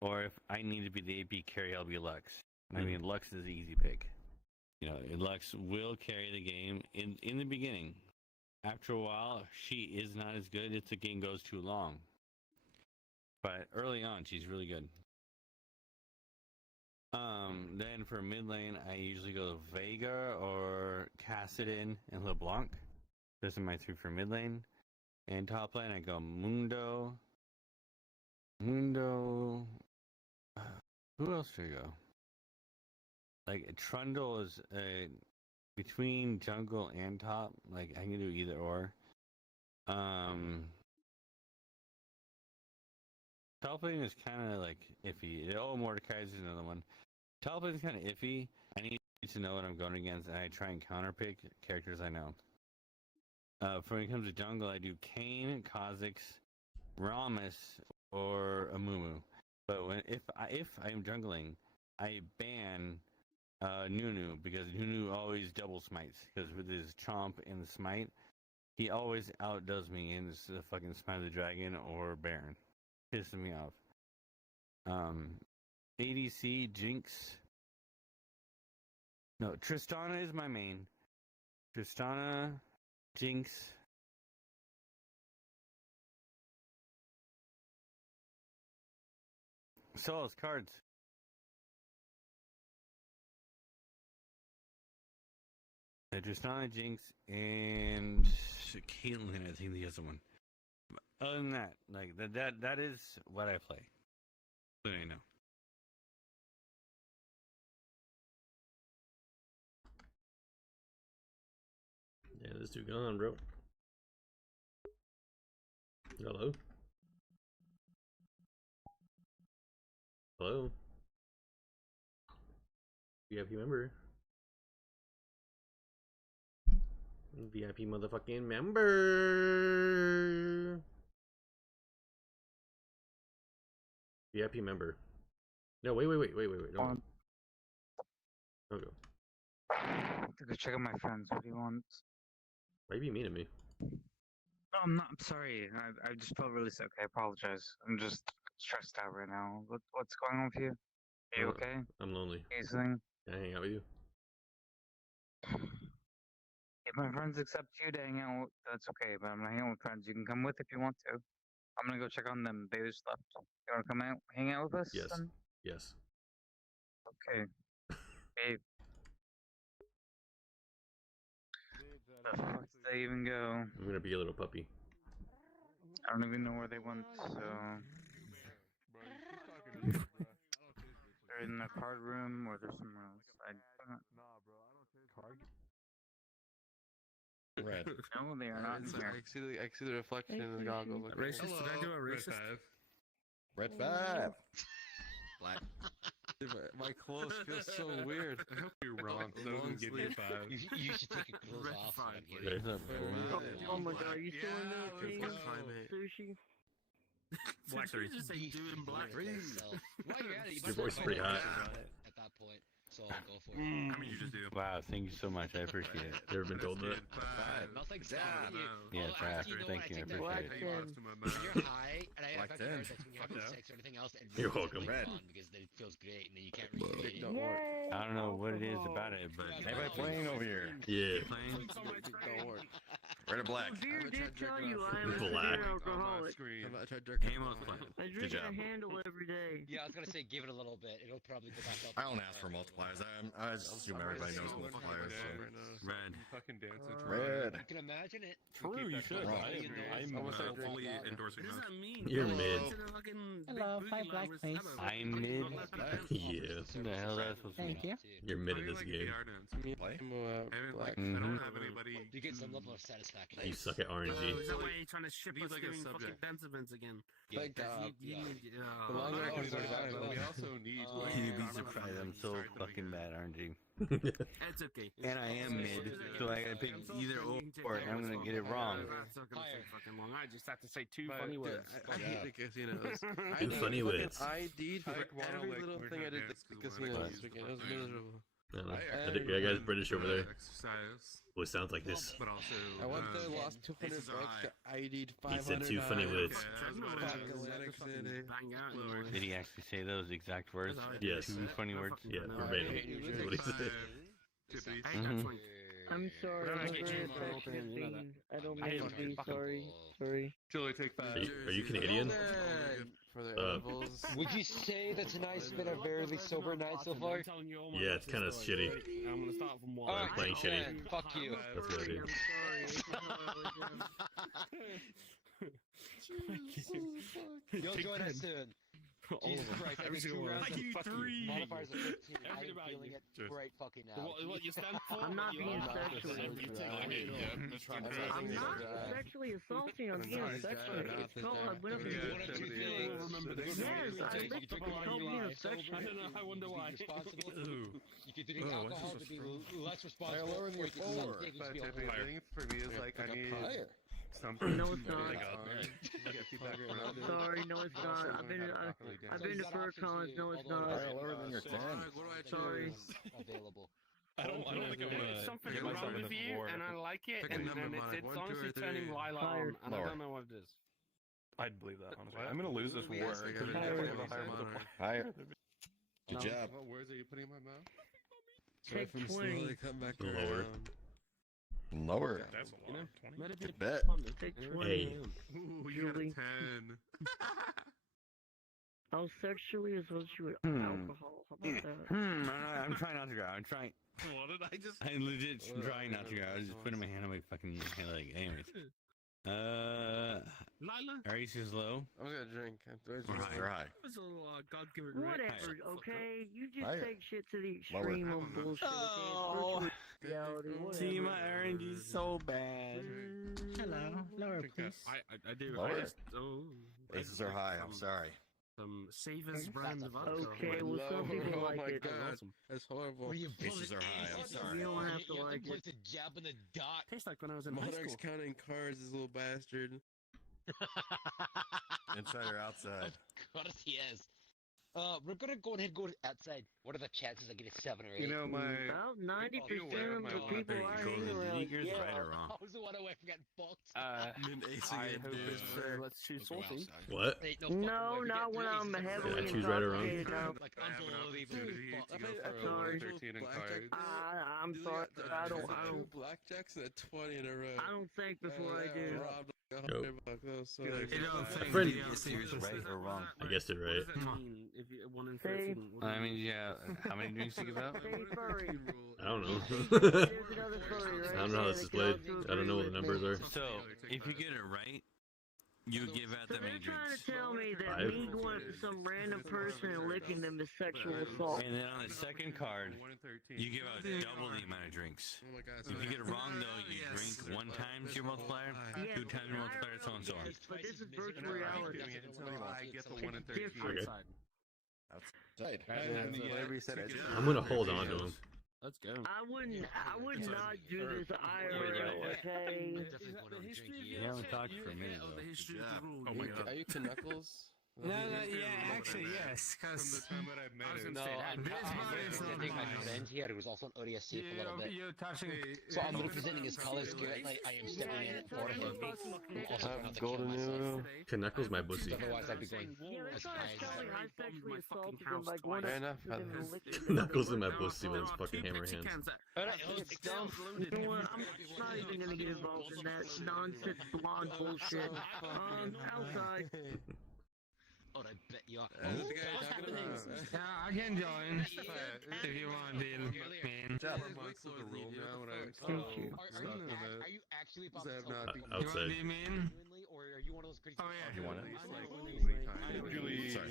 Or if I need to be the AP carry, I'll be Lux. I mean, Lux is the easy pick. You know, Lux will carry the game in the beginning. After a while, she is not as good if the game goes too long. But early on, she's really good. Then for mid lane, I usually go Vega or Kassadin and LeBlanc. Those are my 3 for mid lane. And top lane, I go Mundo, Who else should go? Like Trundle is between jungle and top. Like I can do either or. Teleplating is kind of like iffy. Oh, Mordecai's is another one. Teleplating is kind of iffy. I need to know what I'm going against, and I try and counterpick characters I know. When it comes to jungle, I do Kayn, Kha'Zix, Rammus, or Amumu. But if I am jungling, I ban Nunu because Nunu always double smites because with his chomp and the smite, he always outdoes me in the fucking Smite of the Dragon or Baron. Pisses me off. ADC, Jinx. No, Tristana is my main. Tristana, Jinx. Solos, cards. Tristana, Jinx, and Caitlyn, I think the other one. Other than that, like that is what I play. So I know. Yeah, this dude gone, bro. Hello? Hello? VIP member. VIP motherfucking member. VIP member. No, wait. Don't go. Go check out my friends. What do you want? Why are you mean to me? No, I'm not. I'm sorry. I just felt really sick. I apologize. I'm just stressed out right now. What's going on with you? Are you okay? I'm lonely. Anything? Can I hang out with you? If my friends accept you to hang out, that's okay. But I'm not hanging out with friends. You can come with if you want to. I'm gonna go check on them. They just left. You wanna come out, hang out with us? Yes. Then? Yes. Okay. Babe. The fuck did they even go? I'm gonna be a little puppy. I don't even know where they went, so... They're in the card room, or they're somewhere else. Red. No, they are not in here. I see the reflection in the goggles. Like, Racist? Did I do a racist? Red 5. Black. Dude, my clothes feel so weird. I hope you're wrong, so I doesn't give you a 5. You should take your clothes off. There's a Oh my god, are you still in there, King? Sushi? Black 3. Just say dude in black. While you're at it, you Your might voice is as well pretty find hot. out at that point. So I'll go for it. I mean, you just do. Wow, thank you so much. I appreciate it. You ever been told that? No, thanks. Yes, thank you. I appreciate it. When you're high, and I Black have heard 10. that's when you're having sex or anything else, and You're really welcome. fun because then it feels great, and then you can't really get it. I don't know what it is about it, but Everybody playing over here. Yeah. Don't worry. Red or black? Beer did tell you I am a Black. severe alcoholic. I tried jerking Amos off. playing. I drink a handle every day. Yeah, I was gonna say give it a little bit. It'll probably go back up. I don't ask for multipliers. I assume everybody knows multipliers. So. Red. Fucking dancing. Red. You can imagine it. True, you should. I'm fully endorsing that. You're mid. Hello, 5 black, please. I'm mid. Yeah. What the hell that's supposed to Thank mean? you. You're mid in this game. Play? I Mhm. don't have anybody. You get some level of satisfaction. You suck at RNG. Is that why you're trying to ship us doing fucking Benzovins again? Thank God. The long records are fine. fine. We also need. You'd be surprised. I'm so fucking bad, RNG. It's okay. And I am mid, so I gotta pick either or, and I'm gonna get it wrong. That's not gonna say fucking long. I just have to say two funny words. I hate the casinos. Two funny words. I did for every little thing I did at the casino this weekend. It was miserable. I don't know. I think that guy's British over there. Exercise. Well, it sounds like this. But also, I went there, lost 200 bucks. I did 500. He said two funny words. Did he actually say those exact words? Yes. Two funny words? Yeah, verbatim. That's what he said. I'm sorry, I'm very affectionate. I don't mean to be sorry. Sorry. Chili, take 5. Are you Canadian? For the levels. Would you say that tonight's been a very sober night so far? Yeah, it's kind of shitty. I'm gonna start from one. I'm playing shitty. Fuck you. That's what I do. You'll join us soon. Jesus Christ, every 2 rounds. I give you 3. Modifiers of 15. I Everything am about feeling you. it right fucking now. What you stand for? I'm not what you being are. sexual. I'm not sexually assaulting. I'm being sexually assaulted. I went up and Yes, I licked sexually. I wonder why. You can drink alcohol to be less responsible. Higher, lower than or your you can suck 4. dick and be Scientific higher. thing for me is like I need Higher. something. No, it's not. Get feedback from others. Sorry, no, it's not. I've been to fur cons. No, it's not. Higher, lower than your 10. Sorry. Available. I don't think I would. Something wrong with you, and I like it, and it's honestly turning Lila on, and I don't know what it is. I'd believe that, honestly. I'm gonna lose this war. Higher. Good job. What words are you putting in my mouth? Take 20. come back Lower. Lower. That's a lot. 20? Good bet. Take 20. Hey. Ooh, you got a Julie. 10. I'll sexually assault you with alcohol. How about that? I'm trying not to go. I'm trying. What did I just? I'm legit trying not to go. I was just putting my hand on my fucking leg. Anyways. Lila? Are you too slow? I'm gonna drink. Or high. It was a little God-given Whatever, okay? You just Higher. take shit to the Lower. extreme of bullshit. Oh. Okay? Reality, See, whatever. my orange is so bad. Hello, lower please. I do. Lower. I just, Aces are high. I'm sorry. Some Savers brand of alcohol. Okay, well, some people like it. Awesome. That's horrible. What are you Aces are high. I'm sorry. You don't have to You have like to it. place a jab in the dot. Tastes like when I was in high Monarch's school. counting cards, this little bastard. Inside or outside? Of course he is. We're gonna go ahead and go outside. What are the chances I get a 7 or 8? You know, my. About 90% of the people There I you go. hang The around. leaguer's Yeah. right or wrong. I was the one away from getting fucked. I Acing hope it, it's dude. let's choose salty. What? Ain't no No, fucking way. not when I'm Did heavily I choose right or wrong? intoxicated. No. Like unbelievably fucked. To go for Sorry. a 13 in cards. I'm sorry. I don't. Two blackjacks and a 20 in a row. I don't think before I do. Robbed like $100. That was so like, Friend, Right or wrong? I guessed it right. If you 1 in Say- 13. I mean, yeah. How many drinks do you give out? Say furry. I don't know. There's another furry right I don't know how there this is that can played. also I don't know what the agree numbers with are. me. So, if you get it right, you give out So that they're many trying drinks. to tell me that 5? me going up to some random person and licking them is sexual assault. And then on the second card, 1 in 13. you give out double the amount of drinks. Oh my god. If you get it wrong, though, you drink 1 times your multiplier, Yes, 2 times your multiplier, so on and so on. yes, but this is virtual reality. I get the 1 in 13. Different. Okay. Outside. Whatever you said. I'm gonna hold on to him. Let's go. I would not do this IRL, okay? You haven't talked for a minute, though. Oh my god. Are you Knuckles? No, yeah, actually, yes, because No, I'm representing my friend here who's also an ODSC for a little bit. you're touching. So I'm representing his color scheme. I am stepping in for him. I'm also going to kill myself. Knuckles my pussy. Otherwise, I'd be going Yeah, as that's not high as telling I sexually assaulted house them like twice. one Fair of enough. them licking Knuckles in my There pussy are with his fucking 2 hammer Pepsi hands. cans that- You know what? I'm not even gonna get involved in that nonsense blonde bullshit. Outside. Oh, I bet you are. That's the guy you're talking about. Yeah, I can join if you want to deal, man. Amongst the rule now when I Thank you. Are you actually about to I have tell not me been- You want to Outside. deal, man? genuinely, or are you one of those crazy? Oh, yeah. You want it? Sorry.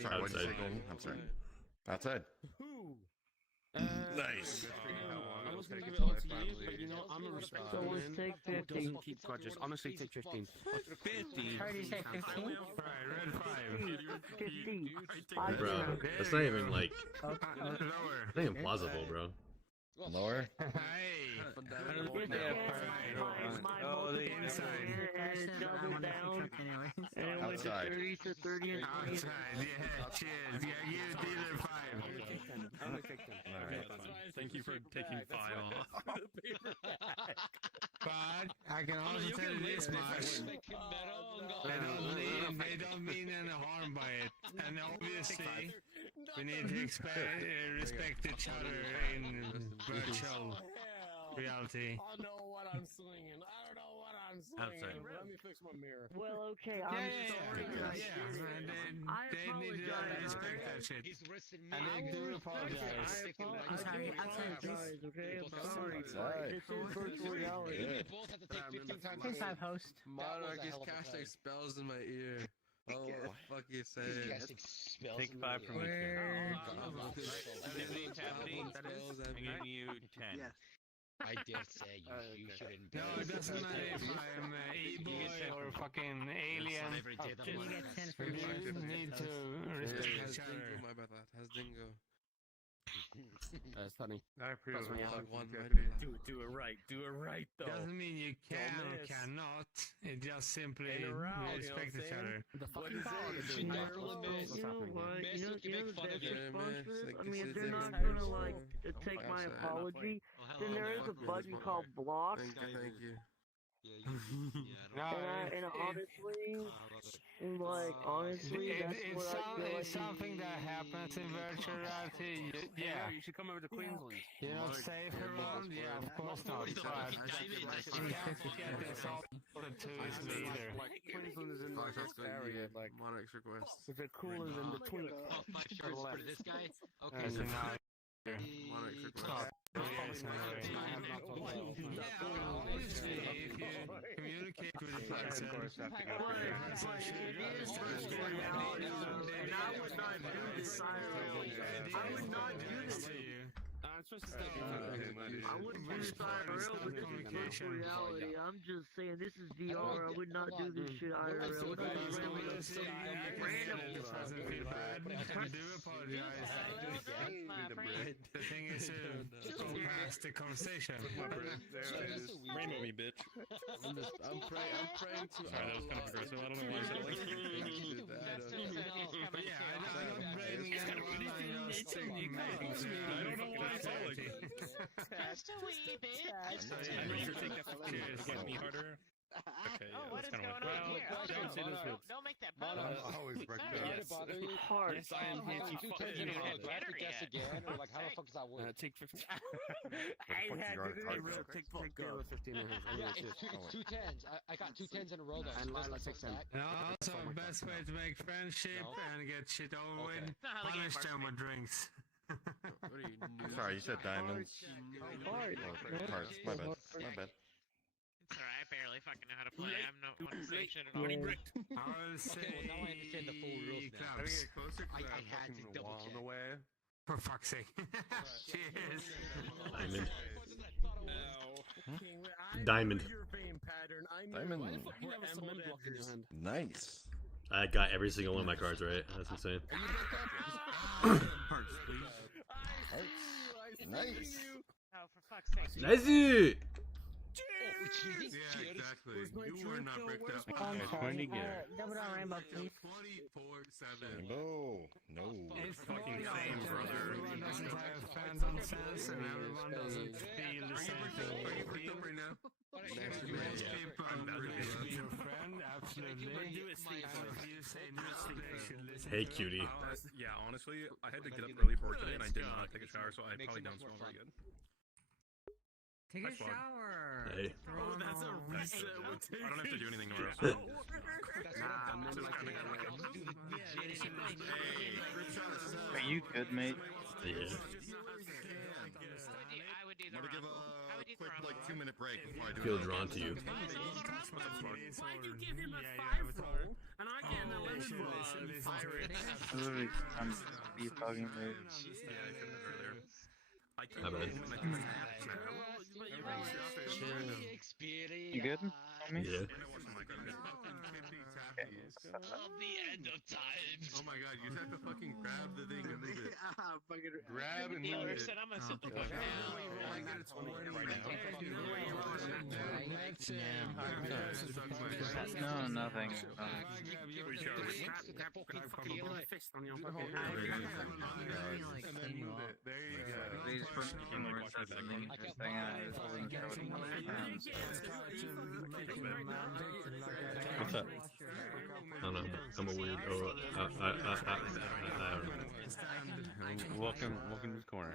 Sorry, what did you say, Outside. Golden? I'm sorry. Outside. Nice. I was gonna give it all to you, but you know, I'm a respectful So let's man. take Who 50. doesn't keep grudges. Honestly, take 15. 50. How do you say 15? Right, red 5. 50. Bro, that's not even like. Lower. That's not even plausible, bro. Lower. Hey. Oh, the inside. And it doubled down. And it went to Outside. 30 to 30 and 20. Outside, yeah, cheers. Yeah, you dealer 5. I'm gonna take 10. Alright. Thank you for taking 5 off. But I can also tell you this much. They don't mean any harm by it. And obviously, we need to respect each other in virtual reality. I know what I'm swinging. I don't know what I'm swinging. Outside. Let me fix my mirror. Well, okay, I'm sorry. They need to respect that shit. And they do apologize. I'm sorry, okay? I'm sorry. Outside. This is virtual reality. Good. both have to take 15 times. King 5 host. Monarch is casting spells in my ear. Oh, what the fuck you These saying? guys expelled Take me. 5 from each Where- Deputy Tapping, I'm giving you 10. I did say you shouldn't be. No, it doesn't matter if I'm E-boy or fucking alien. You get 10 for We me. need to respect Has each Dingo, other. my bad, lad. Has Dingo. That's funny. I approve. That's of my it. log one, Yeah. my bad. Do it right. Do it right, though. Doesn't mean you can or miss. cannot. It just simply In or out, we you know what respect I'm each saying? other. The fucking You power should to never do let it. Miss. What's happening here? Miss You know to make the fun of best you. response for this? I mean, if this they're is not different. gonna like take my Fuck that. apology, Well, then there is a button called block. Thank you. And honestly, that's what I feel like. It's something that happens in virtual reality. Yeah. You should come over to Queensland. You're not safe around? Yeah, of course not. But you can't get this all too easily either. Queensland is in Fuck, the that's good. area. Yeah. Like, Monarch's request. if they're cooler than the twink. Oh, 5 shards for this guy? Okay. As in now. Monarch's request. Yes, anyway. Yeah, obviously, if you communicate with the person, And I would not do this IRL. I would not do this. I'm supposed to stay I wouldn't do this IRL, but this is virtual reality. I'm just saying, this is VR. I would not do this shit IRL. this doesn't feel bad. I do apologize. The thing is to go past the conversation. Rainbow me, bitch. I'm praying to. Sorry, that was kind of aggressive. I don't know why I said it like But yeah, I'm not blaming anyone. I'm just making I don't know why I said it like Just a wee bit. Are you sure take that 15 to get me harder? Okay, yeah, What that's is kind of going on here? Well, Don't make that pose. always break Yes. Hard. Yes, I am here to Two fuck turns you in a row. hard. Do I have to guess again? Or like, how the fuck does that work? Take 15. Take 15 in his. Yeah, it's two tens. I got 2 10s in a row there. And That's Lila my takes first 10. act. And also, best way to make friendship and get shit over with, punish them with drinks. Sorry, you said diamonds. Hearts. My bad. My bad. It's alright, I barely fucking know how to play. I'm not one to say shit at all. I will say Well, now I understand the full rules now. clubs. I had to double check. For fuck's sake. Cheers. Diamond. Ow. Diamond. European pattern. I Diamond. Why the fuck you have a cement block in your hand? Nice. I got every single one of my cards right. That's insane. Hearts, please. Nice. Oh, for fuck's sake. Nice! Yeah, exactly. You were not bricked up. I'm Guys, sorry. put it together. Double down rainbow, please. 24/7. No. It's fucking more same, like brother. everyone doesn't have fandom sense and everyone doesn't feel the same thing you feel. Most people will be your friend, absolutely. And if you say no, they should listen Hey, to cutie. Yeah, honestly, I had to get up early for work today, and I did not take a shower, so I probably don't smell very good. Take a That's fine. shower. Hey. Oh, that's a reset. I don't have to do anything tomorrow. Nah, So man, it's like, kinda Are you good, mate? Yeah. I would do the I'm gonna give wrong. I would a do the quick, wrong. like, 2-minute break before I do Feel it. drawn to you. Why'd you give him a 5 roll and I get an 11 roll? Literally, I'm be fucking mood. Yeah, I couldn't have earlier. I can't My bad. believe I can snap You good? Homie? Yeah. Of the end of time. Oh my god, you just have to fucking grab the thing and move it. Fucking Grab and Dealer move it. said I'm gonna sit the fuck down. I get a 20 right No, nothing. fist on your There you go. Please put fingers at the link. This thing is holding Cody. What's up? I don't know. I'm a weird. Oh, I don't know. Welcome to the corner.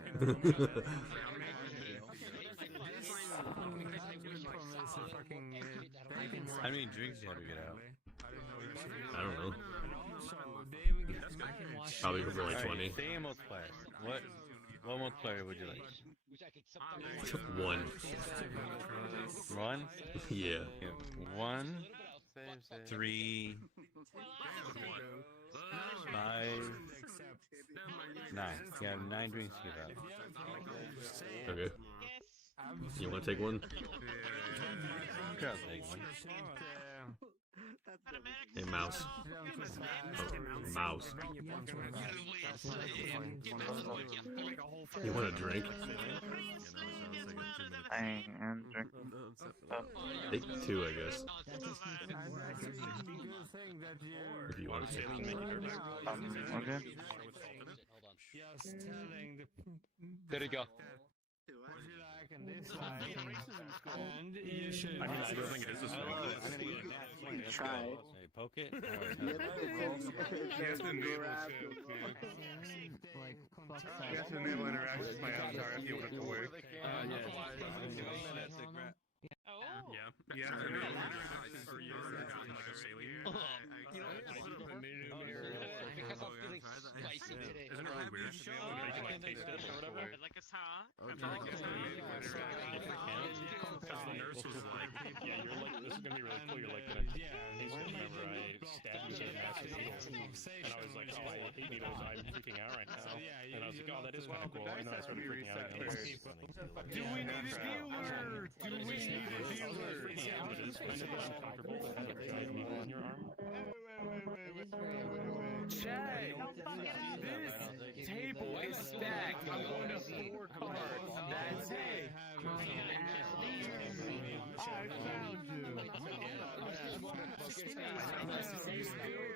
How many drinks do you have to get out? I don't know. Probably over like 20. Say a multiplier. What multiplier would you like? One. One? Yeah. Okay, 1 Same. 3, 5, 9. You have 9 drinks to give out. Okay. You want to take one? Sure, I'll take one. Hey, mouse. Oh, mouse. You want a drink? I am drinking. Take 2, I guess. If you want to take okay. There you go. And you should. I mean, I don't think it is this one. Try. Poke it. I guess enable interaction with my avatar if you want it to work. Yeah. Yeah. Or you're like a saline. Because I'm feeling spicy today. Isn't it really weird to be able to make it taste it or whatever? Like a saw. Because the nurse was like, Yeah, you're like, this is gonna be really cool. You're like gonna taste it whenever I stabbed you with a massive needle. And I was like, oh, I hate needles. I'm freaking out right now. And I was like, oh, that is kind of cool. And then I started freaking out again. Do we need a dealer? Do we need a dealer? It is kind of uncomfortable to have a giant needle in your arm. Chad, this table is stacked. I'm going to 4 cards. That's it. I found you.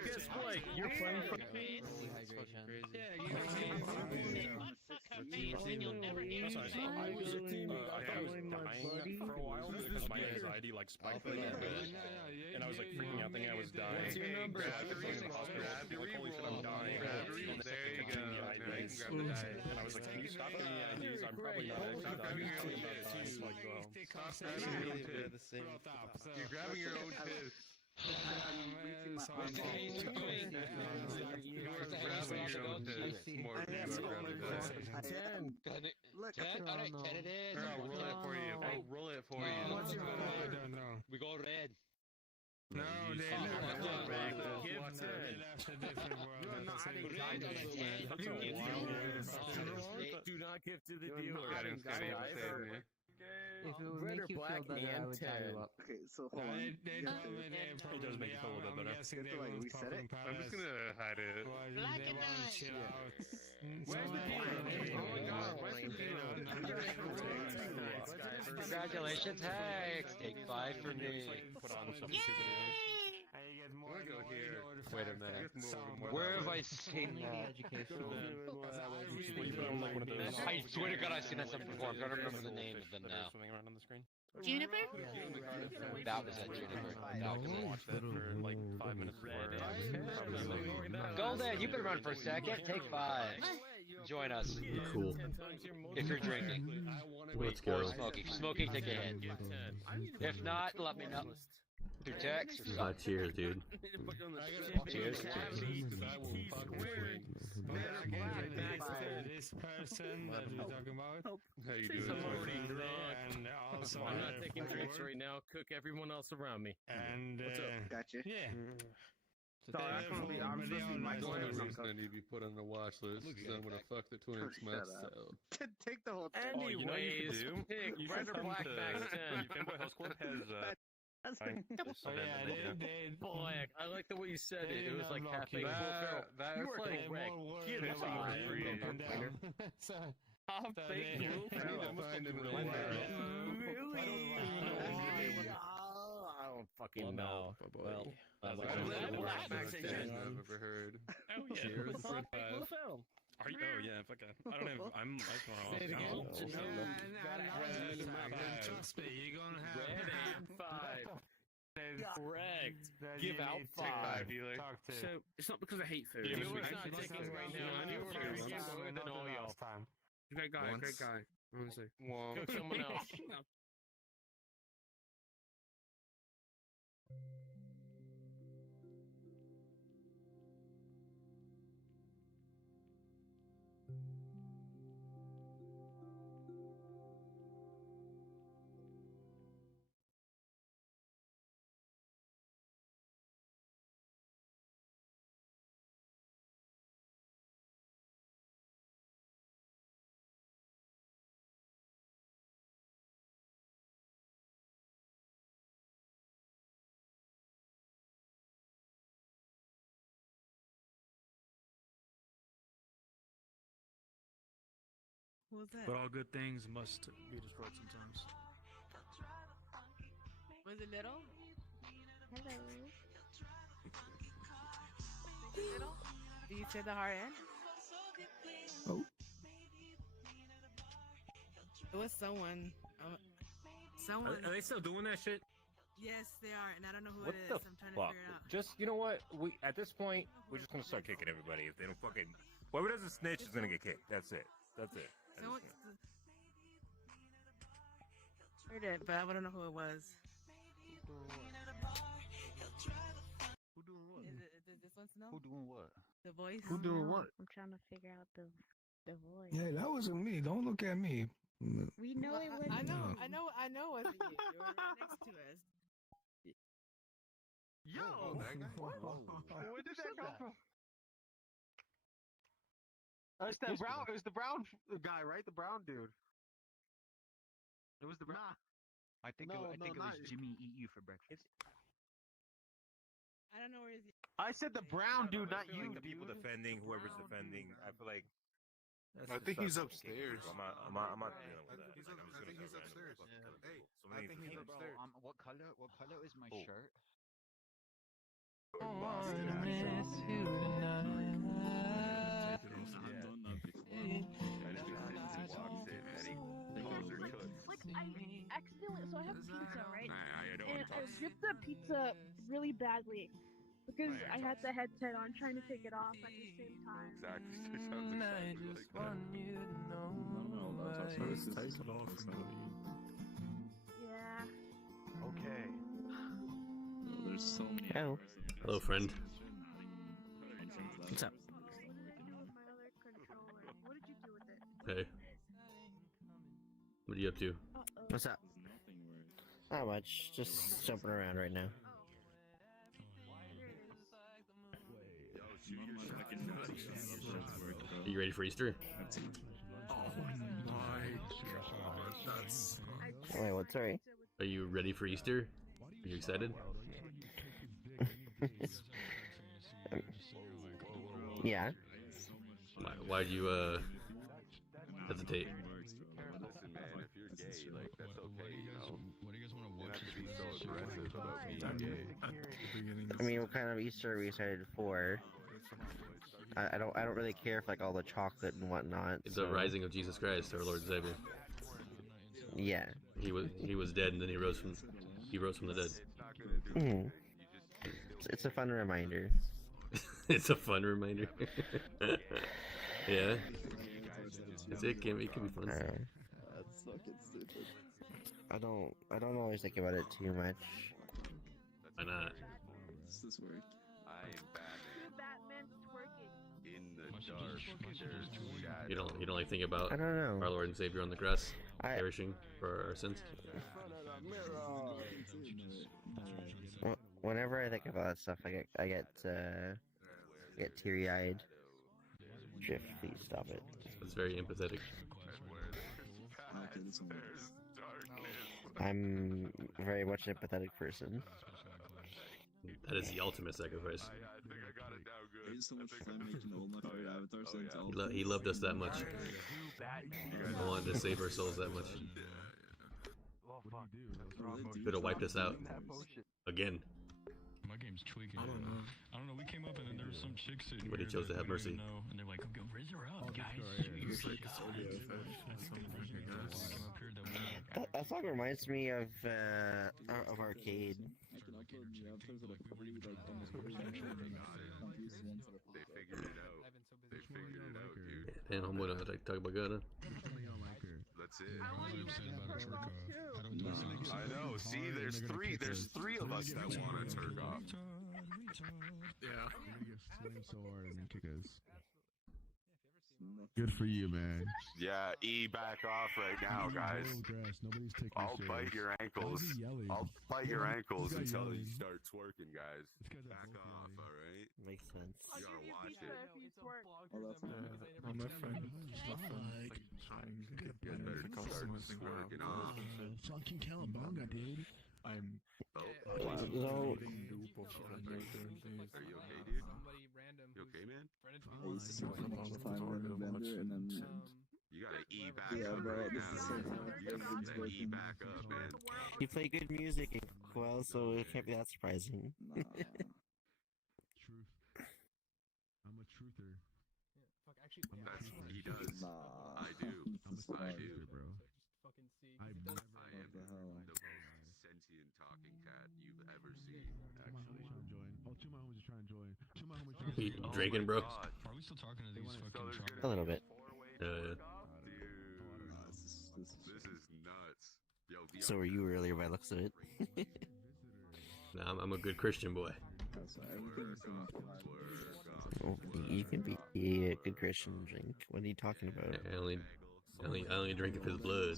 Guess what? You're playing for I was dying for a while because my anxiety like spiked a little bit, and I was like freaking out thinking I was dying. What's your number? Like, holy shit, I'm dying. There you go. And I was like, can you stop giving me IDs? I'm probably not actually dying. You're grabbing your own tits. Alright, 10 it is. I'll roll it for you. I'll roll it for you. What's your I don't know. We go red. No, they do not give to the dealer. If it would make you feel better, I would tie you up. Okay, so hold on. It does make you feel a little bit better. Wait, we said it? I'm just gonna hide it. Where's the dealer? Oh my god, where's the dealer? Congratulations, Hex! Take 5 for me. Put on some stupid. Wait a minute. Where have I seen that? I swear to God, I've seen that something before. I'm trying to remember the name of them now. Swimming around on the screen. Juniper? That was it, Juniper. That was it. Watch that for like 5 minutes before. Golden, you've been around for a second. Take 5. Join us. Cool. If you're drinking. Let's go. Or smoking. If you're smoking, take a hit. If not, let me know. Through text or something. Cheers, dude. Cheers. This person that we're talking about. How you doing? I'm already drunk. And also, I'm not taking drinks right now. Cook everyone else around me. And what's up? Gotcha. Yeah. So I'm supposed to be my One reason I need to be put on the watch list because I'm gonna fuck the twins myself. Take the whole thing. Anyways, pick red or black max 10. Fanboy House Club has Boy, I like the way you said it. It was like half baked. That You were correct. Get it half baked. I don't fucking know. Well, I've ever heard. Oh yeah. Cheers. Are you? Oh yeah. Fuck. I don't have. I'm. I don't know. Trust me, you're gonna have 5. Correct. Give out Take 5. dealer. So it's not because I hate food. Yeah, You know we what I'm not taking right now. I knew we were going to get more than all y'all. Great guy. Great guy. Honestly. Cook someone else. What was that? But all good things must be destroyed sometimes. Was it little? Hello. Little? Did you say the hard end? Oh. It was someone. Someone. Are they still doing that shit? Yes, they are, and I don't know who What it is. the I'm trying to fuck? figure it out. Just, you know what? We at this point, we're just gonna start kicking everybody. If they don't fucking, whoever doesn't snitch is gonna get kicked. That's it. That's it. Someone heard it, but I don't know who it was. Who doing what? Does this one know? Who doing what? The voice. Who doing what? I'm trying to figure out the voice. Yeah, that wasn't me. Don't look at me. We know it wasn't. I know you. it wasn't you. You were right next to us. Yo! That guy? Where did that come from? It's that brown. It was the brown guy, right? The brown dude. It was the brown. I think it was Jimmy eat you for breakfast. I don't know where is he. I said the brown dude, not you. Like the people defending, whoever's defending. I feel like. I think he's upstairs. I'm not dealing with that. I think he's upstairs. Hey, I think he's upstairs. What color is my shirt? Like I accidentally, so I have pizza, right? And I ripped the pizza really badly because I had the headset on, trying to take it off at the same time. Exactly. Yeah. Okay. There's so many. Hello. Hello, friend. What's up? What did you do with it? Hey. What are you up to? What's up? Not much. Just jumping around right now. Are you ready for Easter? Oh my god, that's. Wait, what? Sorry. Are you ready for Easter? Are you excited? Yeah. Why'd you hesitate? Listen, man, if you're gay, like that's okay, you know. What do you guys want to watch? You don't have to be so aggressive about being gay. I mean, what kind of Easter are we excited for? I don't really care for like all the chocolate and whatnot. It's the rising of Jesus Christ, our Lord and Savior. Yeah. He was dead and then he rose from the dead. Mm. It's a fun reminder. It's a fun reminder. Yeah. It can be fun. That's fucking stupid. I don't always think about it too much. Why not? Does this work? I am Batman twerking. in the dark. There's shadow. You don't like think about I don't know. our Lord and Savior on the cross, perishing for our sins? Whenever I think about that stuff, I get teary-eyed. Drift, please stop it. It's very empathetic. I'm very much an empathetic person. That is the ultimate sacrifice. He loved us that much. He wanted to save our souls that much. Could have wiped us out. Again. My game's tweaking. I don't know. We came up and then there was some chick sitting But he chose to have mercy. And they're like, "Go raise her up, guys." That song reminds me of Arcade. They figured it out. They figured it out, dude. Damn, I'm gonna talk about God, huh? That's it. I know. See, there's three of us that want to turn off. Yeah. So hard and kick us. Good for you, man. Yeah, back off right now, guys. I'll bite your ankles. I'll bite your ankles until you start twerking, guys. Back off, alright? Makes sense. You gotta watch it. I'm my friend. You guys better start twerking off. Fucking Cowabunga, dude. I'm. Are you okay, dude? You okay, man? You gotta Yeah, bro, this is so hard. Everything's working. You play good music, well, so it can't be that surprising. Truth. I'm a truther. He does. Nah. I do. I do, bro. I am the most sentient talking cat you've ever seen. Actually. Oh, two of my homies are trying to join. Two of my homies trying to You join. drinking, bro? Are we still talking to these fucking chocolate? A little bit. This is nuts. Yo, So were you earlier by the looks of it. Nah, I'm a good Christian boy. Well, you can be a good Christian and drink. What are you talking about? I only drink if it's blood.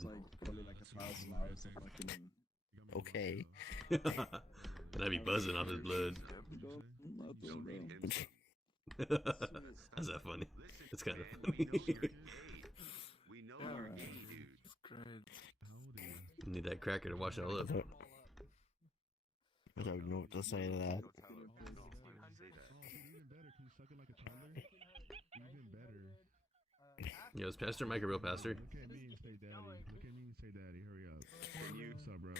Okay. And I be buzzing off his blood. How's that funny? It's kind of funny. You need that cracker to wash it all up. I don't know what to say to that. Yo, is Pastor Mike a real pastor? Look at me and say daddy. Look at me and say daddy. Hurry up. What's up, bro?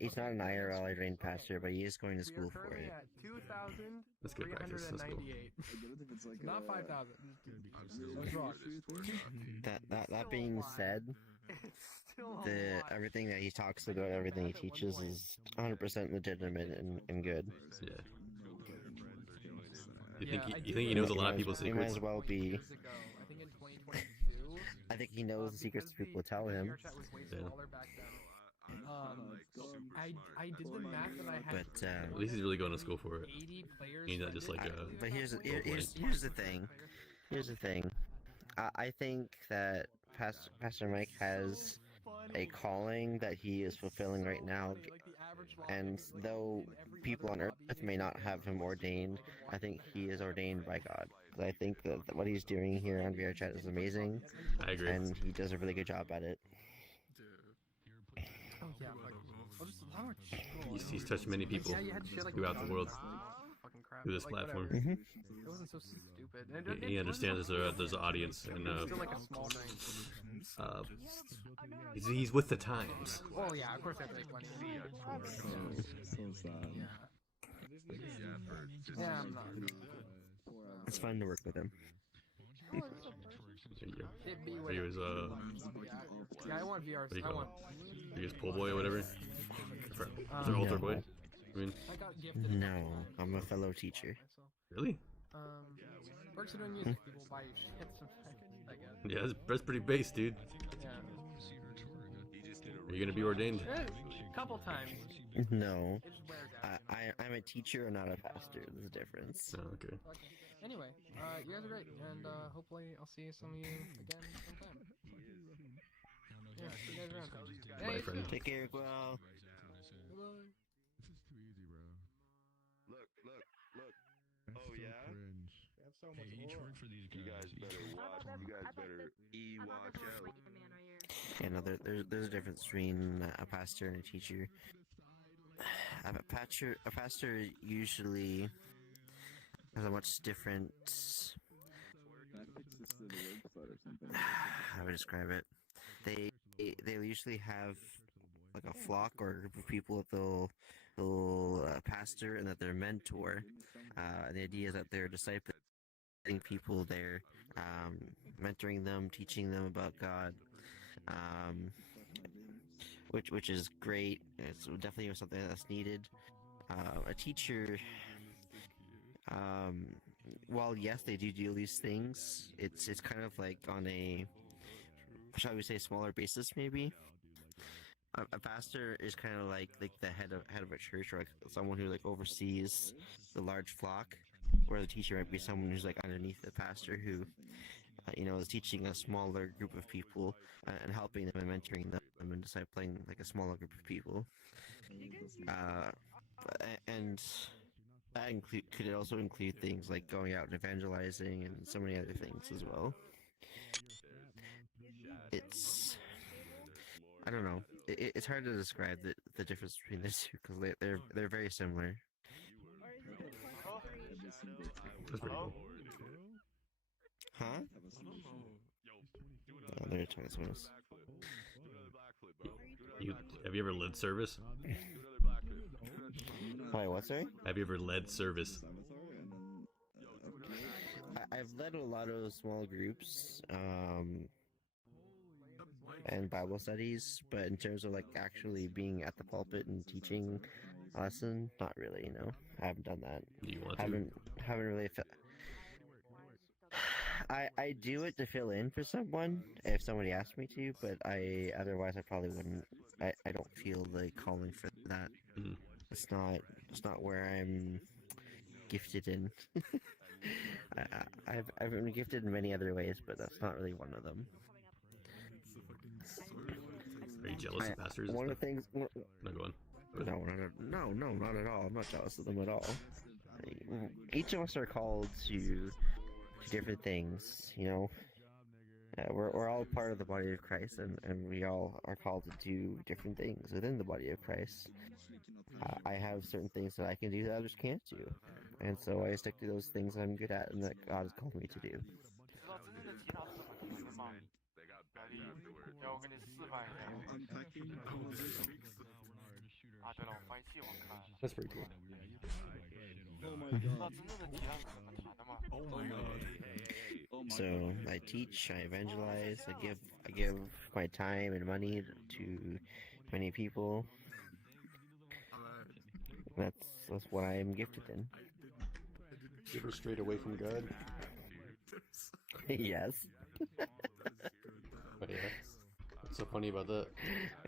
He's not an IRL ordained pastor, but he is going to school for it. That's good practice. That's cool. Not 5,000. That being said, everything that he talks about, everything he teaches is 100% legitimate and good. Yeah. You think he knows a lot of people's He might secrets? as well be. I think in 2022. I think he knows the secrets people tell him. I did the math and I had. But At least he's really going to school for it. 80 players. He's not just like a. But here's the thing. Here's the thing. I think that Pastor Mike has a calling that he is fulfilling right now, and though people on earth may not have him ordained, I think he is ordained by God. I think that what he's doing here on VR Chat is amazing. I agree. And he does a really good job at it. Oh yeah, He's touched many people throughout the world through this platform. It wasn't so stupid. He understands there's an audience, and still like a small thing. he's with the times. Oh yeah, of course I play 20. Yeah, I'm not. It's fun to work with him. He was Yeah, I want VR. what do you I call want. it? He was pool boy or whatever. Is there altar boy? I mean, I got gifted. No, I'm a fellow teacher. really? Works doing music. People buy you shit sometimes. I guess. Yeah, that's pretty base, dude. Yeah. Are you gonna be ordained? A couple times. No, It just wears out. I'm a teacher, not a pastor. There's a difference. Oh, okay. Anyway, you guys are great, and hopefully I'll see some of you again sometime. Yeah, see you guys around. Yeah, Bye, you friend. too. Take care, well. Bye. This is too easy, bro. Look. That's Oh, so yeah? cringe. Hey, each work for these You guys better watch. You guys better watch out. Yeah, no, there's a difference between a pastor and a teacher. A pastor usually has a much different. How would I describe it? They usually have like a flock or a group of people that they'll pastor and that they're mentor. And the idea is that they're discipling people, they're mentoring them, teaching them about God, which is great. It's definitely something that's needed. A teacher, while yes, they do these things, it's kind of like on a, shall we say, smaller basis maybe. A pastor is kind of like the head of a church, or like someone who like oversees the large flock, where the teacher might be someone who's like underneath the pastor who is teaching a smaller group of people and helping them and mentoring them and discipling like a smaller group of people. And that could also include things like going out and evangelizing and so many other things as well. It's, I don't know. It's hard to describe the difference between the two because they're very similar. That's pretty cool. Huh? Oh, they're talking to us. Have you ever led service? Wait, what, sorry? Have you ever led service? I've led a lot of small groups, and Bible studies, but in terms of like actually being at the pulpit and teaching a lesson, not really. No, I haven't done that. Do you want haven't really. I do it to fill in for someone if somebody asked me to, but otherwise I probably wouldn't. I don't feel the calling for that. Mm. It's not where I'm gifted in. I've been gifted in many other ways, but that's not really one of them. Are you jealous of pastors? One of the things. No, go on. No, not at all. I'm not jealous of them at all. Each of us are called to different things, you know. We're all part of the body of Christ, and we all are called to do different things within the body of Christ. I have certain things that I can do that others can't do, and so I stick to those things I'm good at and that God has called me to do. That's pretty cool. So I teach, I evangelize, I give my time and money to many people. That's what I am gifted in. You ever strayed away from God? Yes. But yeah, what's so funny about that?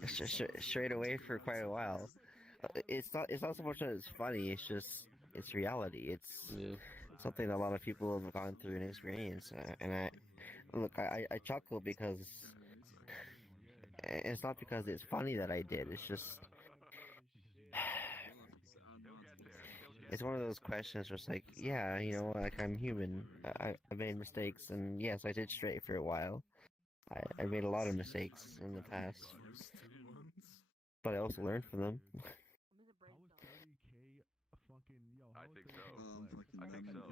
It's just straight away for quite a while. It's not so much that it's funny. It's reality. It's something that a lot of people have gone through and experienced. And I chuckle because it's not because it's funny that I did. It's just it's one of those questions where it's like, yeah, you know, like I'm human. I made mistakes, and yes, I did stray for a while. I made a lot of mistakes in the past, but I also learned from them. I think so.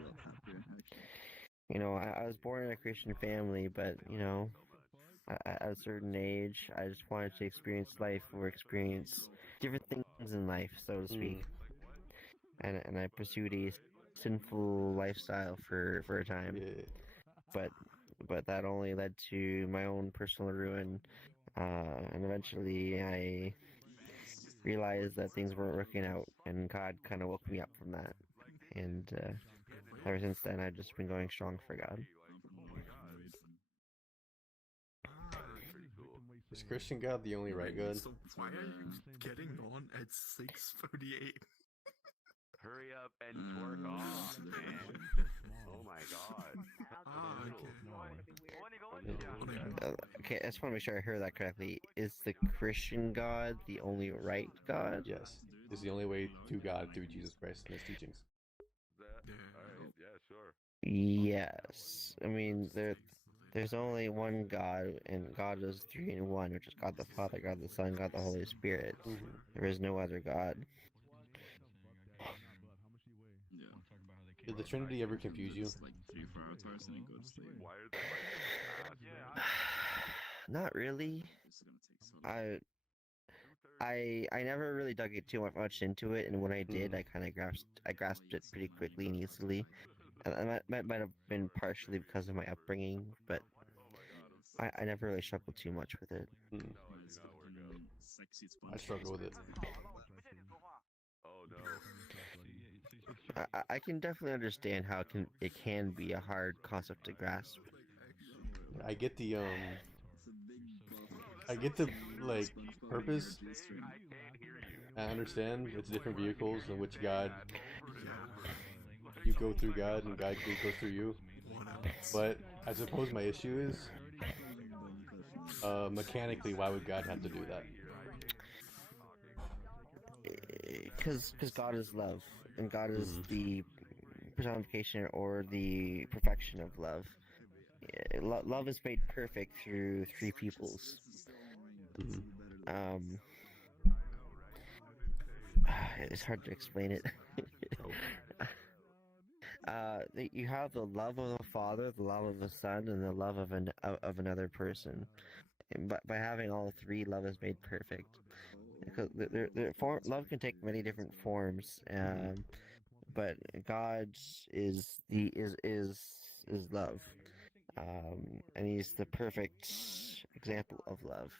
You know, I was born in a Christian family, but, you know, at a certain age, I just wanted to experience life or experience different things in life, so to speak. And I pursued a sinful lifestyle for a time. But that only led to my own personal ruin. And eventually I realized that things weren't working out, and God kind of woke me up from that. And ever since then, I've just been going strong for God. Is Christian God the only right God? So why are you getting on at 6:38? Hurry up and twerk off, man. Oh my god. Okay, I just want to make sure I heard that correctly. Is the Christian God the only right God? Yes. It's the only way to God through Jesus Christ and his teachings. Alright, yeah, sure. Yes. I mean, there's only one God, and God is 3 in 1, which is God the Father, God the Son, God the Holy Spirit. There is no other God. Did the Trinity ever confuse you? Not really. I never really dug it too much into it, and when I did, I kind of grasped it pretty quickly and easily. And that might have been partially because of my upbringing, but I never really struggled too much with it. I struggle with it. Oh no. I can definitely understand how it can be a hard concept to grasp. I get the like purpose. I understand it's different vehicles in which God, you go through God and God goes through you. But I suppose my issue is mechanically, why would God have to do that? Because God is love, and God is the personification or the perfection of love. Love is made perfect through 3 peoples. It's hard to explain it. You have the love of the Father, the love of the Son, and the love of another person. And by having all three, love is made perfect. Because love can take many different forms, but God's is love, and He's the perfect example of love.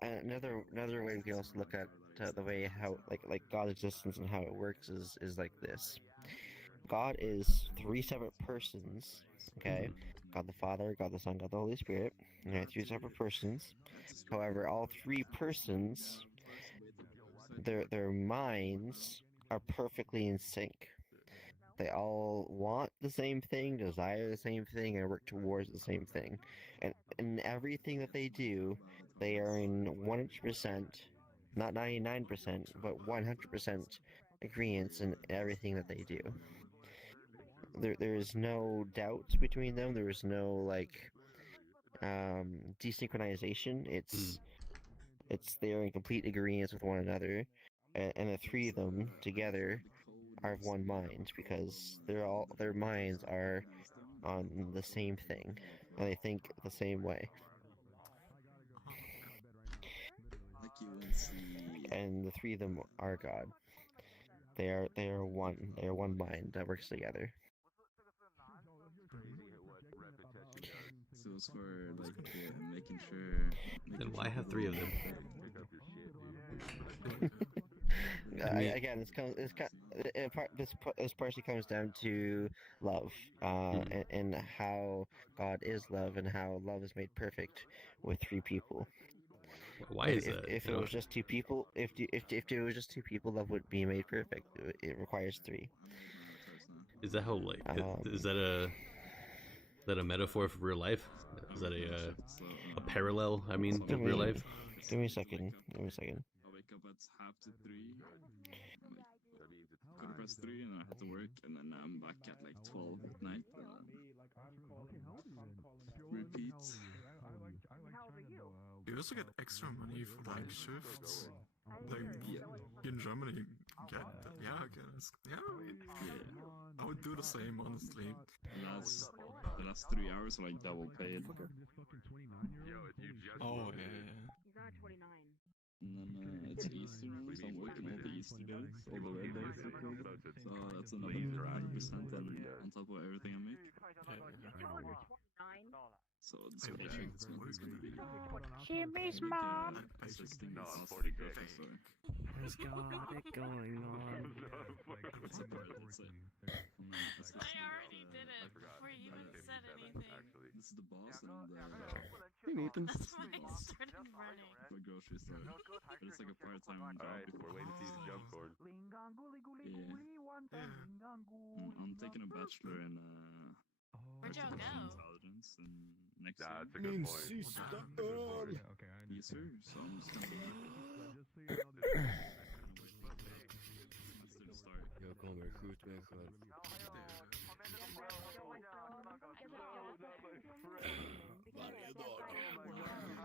Another way we can also look at the way how like God's existence and how it works is like this. God is three separate persons. Okay, God the Father, God the Son, God the Holy Spirit. Okay, three separate persons. However, all three persons, their minds are perfectly in sync. They all want the same thing, desire the same thing, and work towards the same thing. And in everything that they do, they are in 100%, not 99%, but 100% agreement in everything that they do. There is no doubt between them. There is no like desynchronization. It's they are in complete agreement with one another, and the three of them together are of one mind because their minds are on the same thing and they think the same way. And the three of them are God. They are one. They are one mind that works together. So it's for like making sure. Then why have three of them? Again, this partially comes down to love, and how God is love, and how love is made perfect with three people. Why is that? If it was just two people, if it was just two people, love would be made perfect. It requires three. Is that how like is that a metaphor for real life? Is that a parallel? I mean, to real life. Give me a second. Give me a second. I wake up at 2:30. Quarter past 3, and I have to work, and then I'm back at like 12 at night. Repeat. You also get extra money for night shifts. Like in Germany, you get I would do the same, honestly. The last 3 hours are like double paid. Oh yeah. He's not 29. No, it's Easter now, so I'm working all the Easter days, all the red days. So that's another 100% on top of everything I make. So this vacation is gonna be. Jimmy's mom. No, 40 grocery store. What's got it going on? It's a part. I already did it before you even said anything. This is the boss and Hey, Nathan. That's why I started running. For a grocery store. But it's like a part-time job. Alright, we're waiting to see the jump cord. Yeah. I'm taking a bachelor in Where'd y'all go? intelligence and next year. That's a good point. Yes, sir. So I'm just gonna Let's start. Jag kommer skjuta mig själv. Varje dag. On my computer and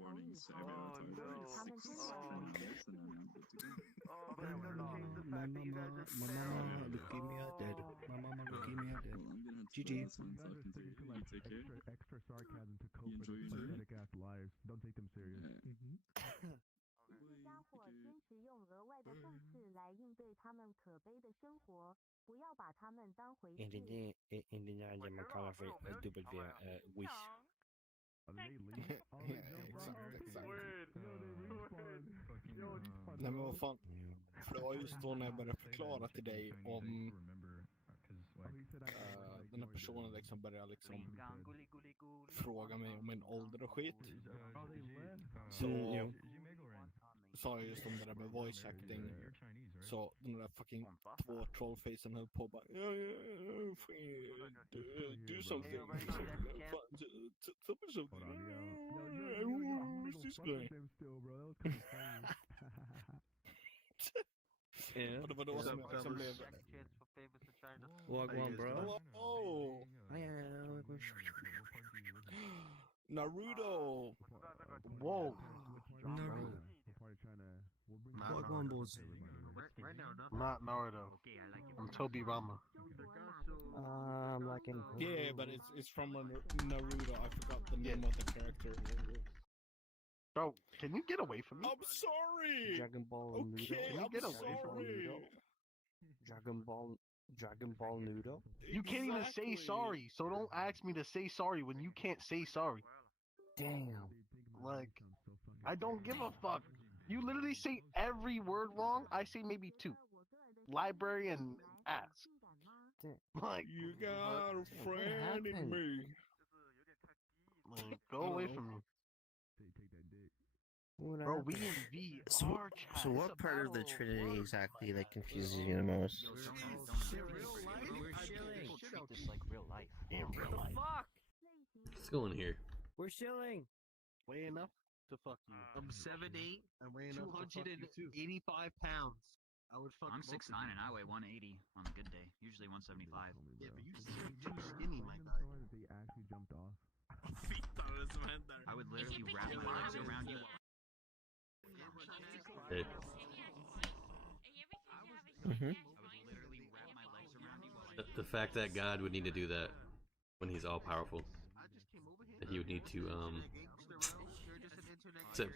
mornings every other time. 6 days and then I'm good to go. Mama, leukemia dead. Mama, leukemia dead. Well, I'm gonna GG. that's when I'm talking to you. You take care. Extra sarcasm to cope You enjoy with your day. pathetic ass lives. Don't take them serious. Yeah. 家伙坚持用额外的方式来应对他们可悲的生活，不要把他们当回事。 Indignar man kallar för wish. Nej men vad fan. För det var just då när jag började förklara till dig om den här personen liksom började liksom fråga mig om min ålder och skit. Så sa jag just om det där med voice acting. Så den där fucking två trollfacen höll på och bara do something. Tell me something. Who's this guy? Yeah. Och det var då som jag liksom blev... Wagwan, bro. Oh! Naruto! Whoa! Naruto. I'm not Naruto. I'm Toby Rama. I'm liking. Yeah, but it's from Naruto. I forgot the name of the character. Bro, can you get away from me? I'm sorry. Dragon Ball Noodle. Okay, Can you get I'm away from me? sorry. Dragon Ball Noodle. You can't even say sorry, so don't ask me to say sorry when you can't say sorry. Damn. Like, I don't give a fuck. You literally say every word wrong. I say maybe two. Library and ass. Like, You got a friend in me. Like, go away from me. Bro, we in V. So what part of the Trinity exactly like confuses you the most? Treat this like real life. In real life. What's going here? We're chilling. Weigh enough to fuck you. I'm 7'8", And weigh enough to fuck you too. 285 pounds. I would fuck. I'm both of 6'9" you. and I weigh 180 on a good day. Usually 175. Yeah, but you're too skinny, my guy. They actually jumped off. I would literally wrap my legs around you. Hey. Mm-hmm. The fact that God would need to do that when he's all powerful, that he would need to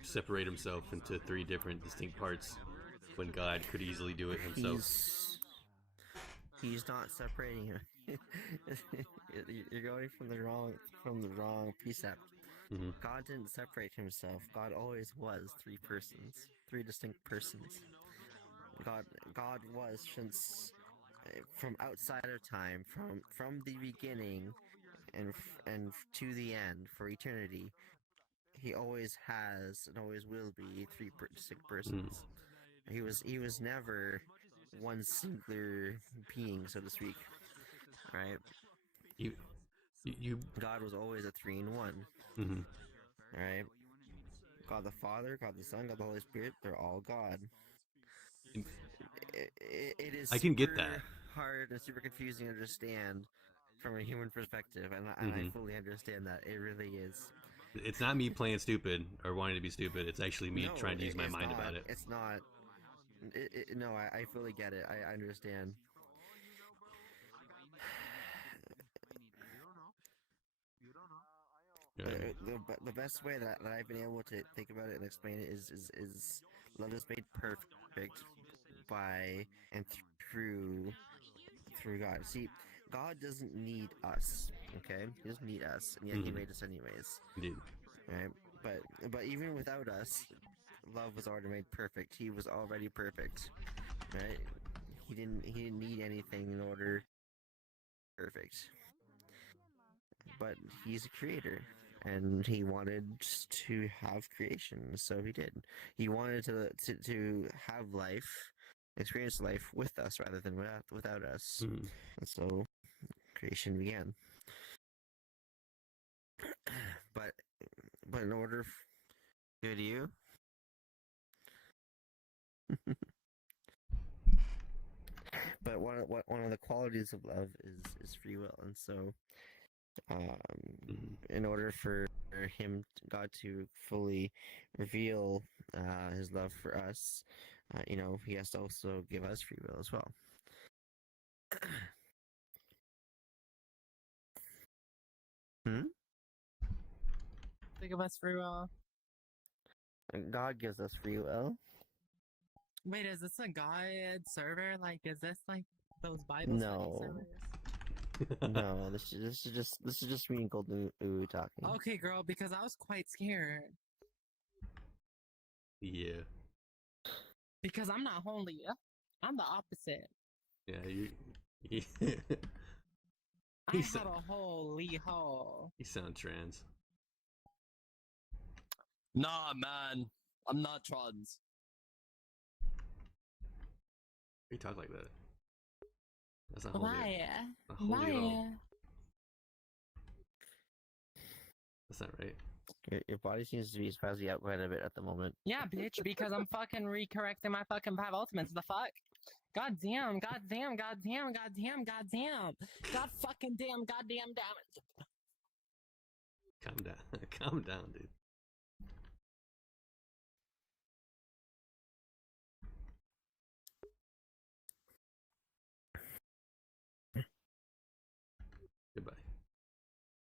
separate himself into 3 different distinct parts when God could easily do it himself. He's not separating him. You're going from the wrong precept. Mm-hmm. God didn't separate himself. God always was 3 persons, 3 distinct persons. God was since from outside of time, from the beginning, and to the end for eternity. He always has and always will be 3 distinct persons. He was never one singular being, so to speak. Right? You God was always a 3-in-1. Mm-hmm. Right? God the Father, God the Son, God the Holy Spirit, they're all God. It is I can get super that. hard and super confusing to understand from a human perspective, and I fully understand that. It really is. It's not me playing stupid or wanting to be stupid. It's actually me trying to use my mind about it. It's not. No, I fully get it. I understand. The best way that I've been able to think about it and explain it is love is made perfect by and through God. See, God doesn't need us, okay? He doesn't need us, and yet He made us anyways. Indeed. Right? But even without us, love was already made perfect. He was already perfect, right? He didn't need anything in order perfect. But He's a creator, and He wanted to have creation, so He did. He wanted to have life, experience life with us rather than without us. And so creation began. But in order good you. But one of the qualities of love is free will, and so in order for God to fully reveal His love for us, He has to also give us free will as well. Think of us free will. God gives us free will. Wait, is this a God server? Like, is this like those Bible No. study servers? No, this is just me and Golden Ooh talking. Okay, girl, because I was quite scared. Yeah. Because I'm not holy. I'm the opposite. Yeah, you. I have a holy hole. You sound trans. Nah, man. I'm not trans. You talk like that. That's not holy. Why? A holy hole. Why? That's not right. Your body seems to be spazzing out quite a bit at the moment. Yeah, bitch, because I'm fucking recorrecting my fucking 5 ultimates. The fuck? God damn, god damn, god damn, god damn, god damn. God fucking damn, goddamn damn it. Calm down. Calm down, dude.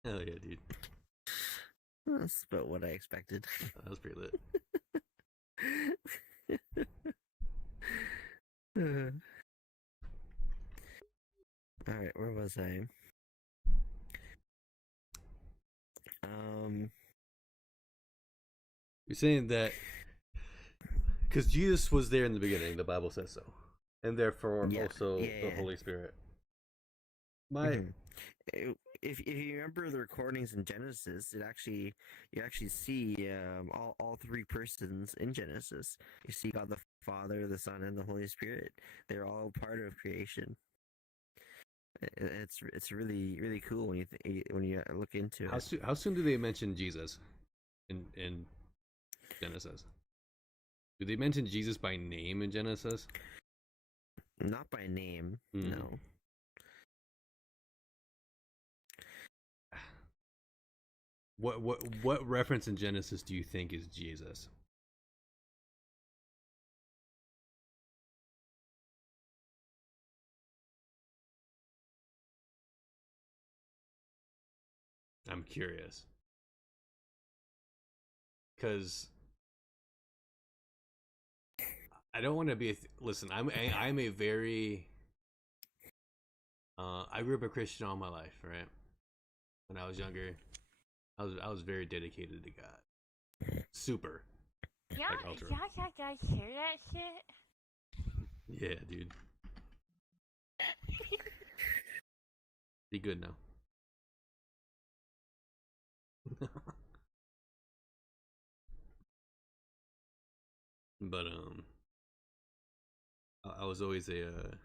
Hell yeah, dude. That's about what I expected. That was pretty lit. Alright, where was I? You're saying that because Jesus was there in the beginning, the Bible says so, and therefore also the Holy Spirit. If you remember the recordings in Genesis, you actually see all three persons in Genesis. You see God the Father, the Son, and the Holy Spirit. They're all part of creation. It's really really cool when you look into it. How soon do they mention Jesus in Genesis? Do they mention Jesus by name in Genesis? Not by name, no. What reference in Genesis do you think is Jesus? I'm curious. Because I don't want to be listen, I'm a very I grew up a Christian all my life, right? When I was younger, I was very dedicated to God. Super. Yeah, like ultra. yeah, guys hear that shit? Yeah, dude. Be good now. But I was always a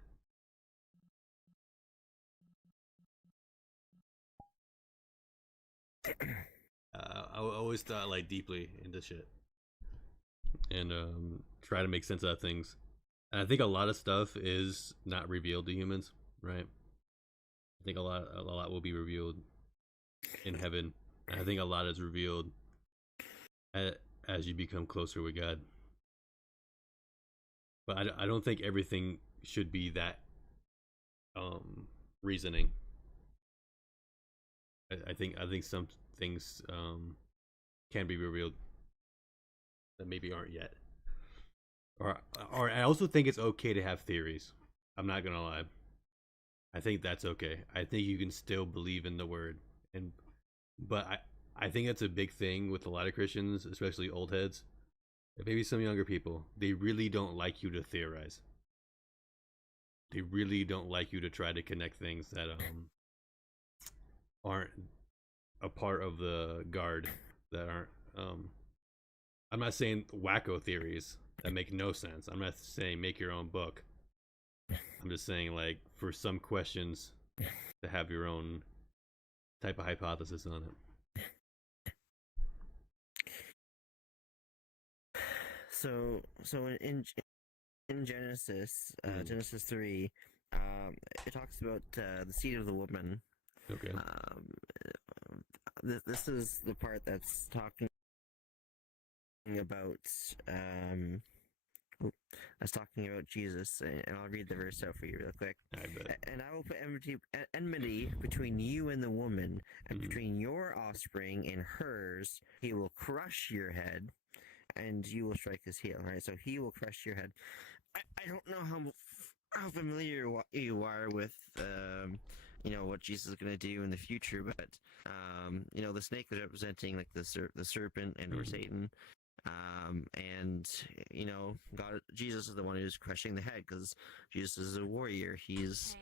I always thought like deeply into shit and try to make sense out of things. And I think a lot of stuff is not revealed to humans, right? I think a lot will be revealed in heaven. I think a lot is revealed as you become closer with God. But I don't think everything should be that reasoning. I think some things can be revealed that maybe aren't yet. Or I also think it's okay to have theories. I'm not gonna lie. I think that's okay. I think you can still believe in the word, but I think that's a big thing with a lot of Christians, especially old heads. Maybe some younger people, they really don't like you to theorize. They really don't like you to try to connect things that aren't a part of the guard, that aren't I'm not saying wacko theories that make no sense. I'm not saying make your own book. I'm just saying, like, for some questions to have your own type of hypothesis on it. So in Genesis, Genesis 3, it talks about the seed of the woman. Okay. This is the part that's talking about Jesus, and I'll read the verse out for you real quick. I bet. And I will put enmity between you and the woman, and between your offspring and hers. He will crush your head, and you will strike his heel. Right? So he will crush your head. I don't know how familiar you are with what Jesus is going to do in the future, but the snake is representing like the serpent and or Satan. And Jesus is the one who's crushing the head, because Jesus is a warrior. He's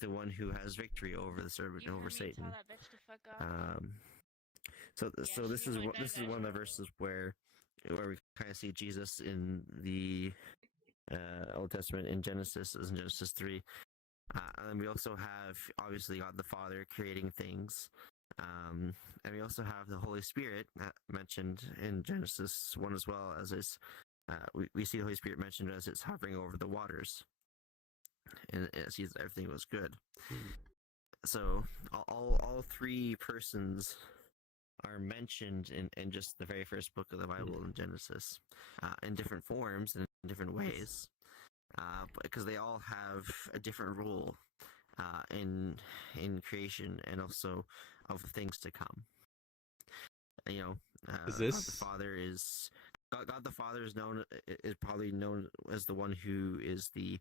the one who has victory over the serpent and over Satan. So this is one of the verses where we kind of see Jesus in the Old Testament in Genesis, as in Genesis 3. And we also have obviously God the Father creating things. And we also have the Holy Spirit mentioned in Genesis 1 as well, as is we see the Holy Spirit mentioned as it's hovering over the waters, and it sees that everything was good. So all three persons are mentioned in just the very first book of the Bible in Genesis, in different forms and in different ways, because they all have a different role in creation, and also of things to come. You know, Is this- God the Father is God the Father is probably known as the one who is the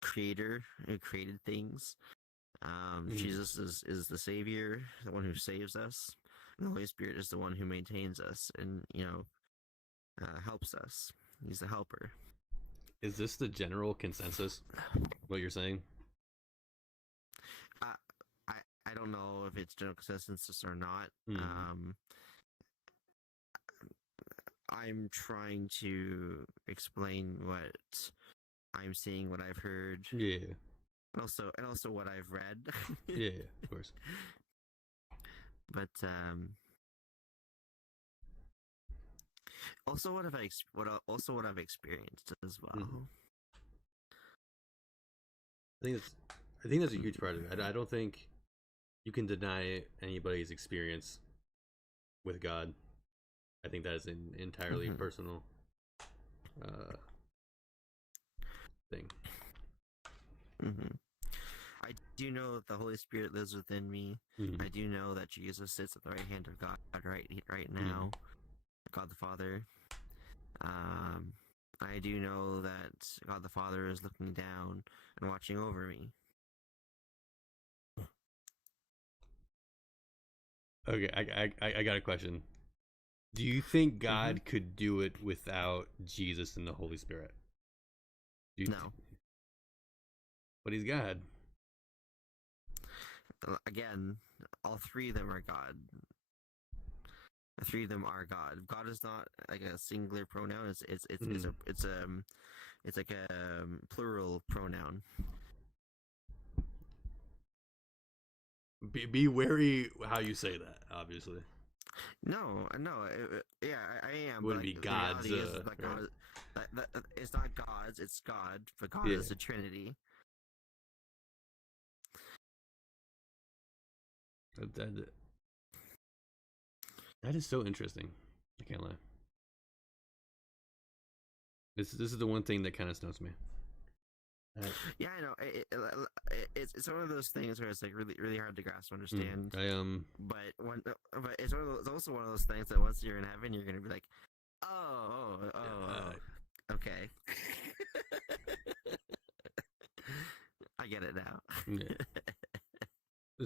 creator who created things. Jesus is the Savior, the one who saves us, and the Holy Spirit is the one who maintains us and helps us. He's the helper. Is this the general consensus? What you're saying? I don't know if it's general consensus or not. I'm trying to explain what I'm seeing, what I've heard. Yeah. And also what I've read. Yeah, of course. But also what I've experienced as well. I think that's a huge part of it. I don't think you can deny anybody's experience with God. I think that is an entirely personal thing. I do know that the Holy Spirit lives within me. I do know that Jesus sits at the right hand of God right now, God the Father. I do know that God the Father is looking down and watching over me. Okay, I got a question. Do you think God could do it without Jesus and the Holy Spirit? No. But he's God. Again, all three of them are God. The three of them are God. God is not like a singular pronoun. It's like a plural pronoun. Be wary how you say that. Obviously. No, yeah, I am. Wouldn't be God's. God, it's not God's. It's God, but God is a Trinity. That is so interesting. I can't lie. This is the one thing that kind of stumps me. Yeah, I know. It's one of those things where it's like really hard to grasp, understand. But it's also one of those things that once you're in heaven, you're gonna be like, oh, okay. I get it now. Yeah.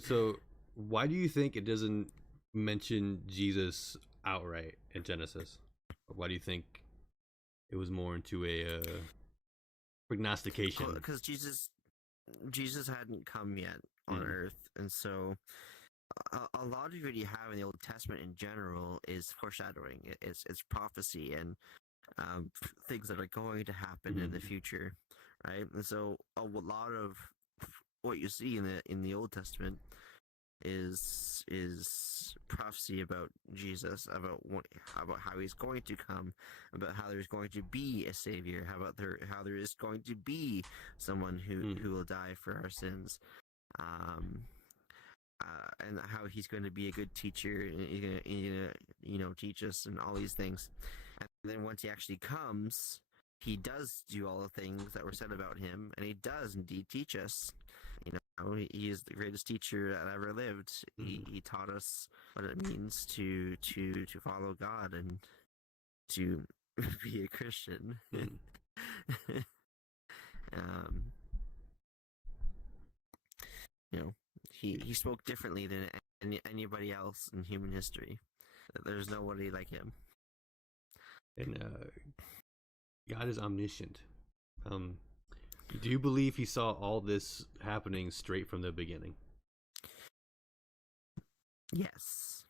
So, why do you think it doesn't mention Jesus outright in Genesis? Why do you think it was more into a prognostication? Because Jesus hadn't come yet on Earth, and so a lot of what you have in the Old Testament in general is foreshadowing. It's prophecy and things that are going to happen in the future, right? And so a lot of what you see in the Old Testament is prophecy about Jesus, about how he's going to come, about how there's going to be a savior, how there is going to be someone who will die for our sins, and how he's going to be a good teacher and he's gonna teach us and all these things. And then once he actually comes, he does do all the things that were said about him, and he does indeed teach us. He is the greatest teacher that ever lived. He taught us what it means to follow God and to be a Christian. He spoke differently than anybody else in human history. There's nobody like him. And God is omniscient. Do you believe he saw all this happening straight from the beginning? Yes.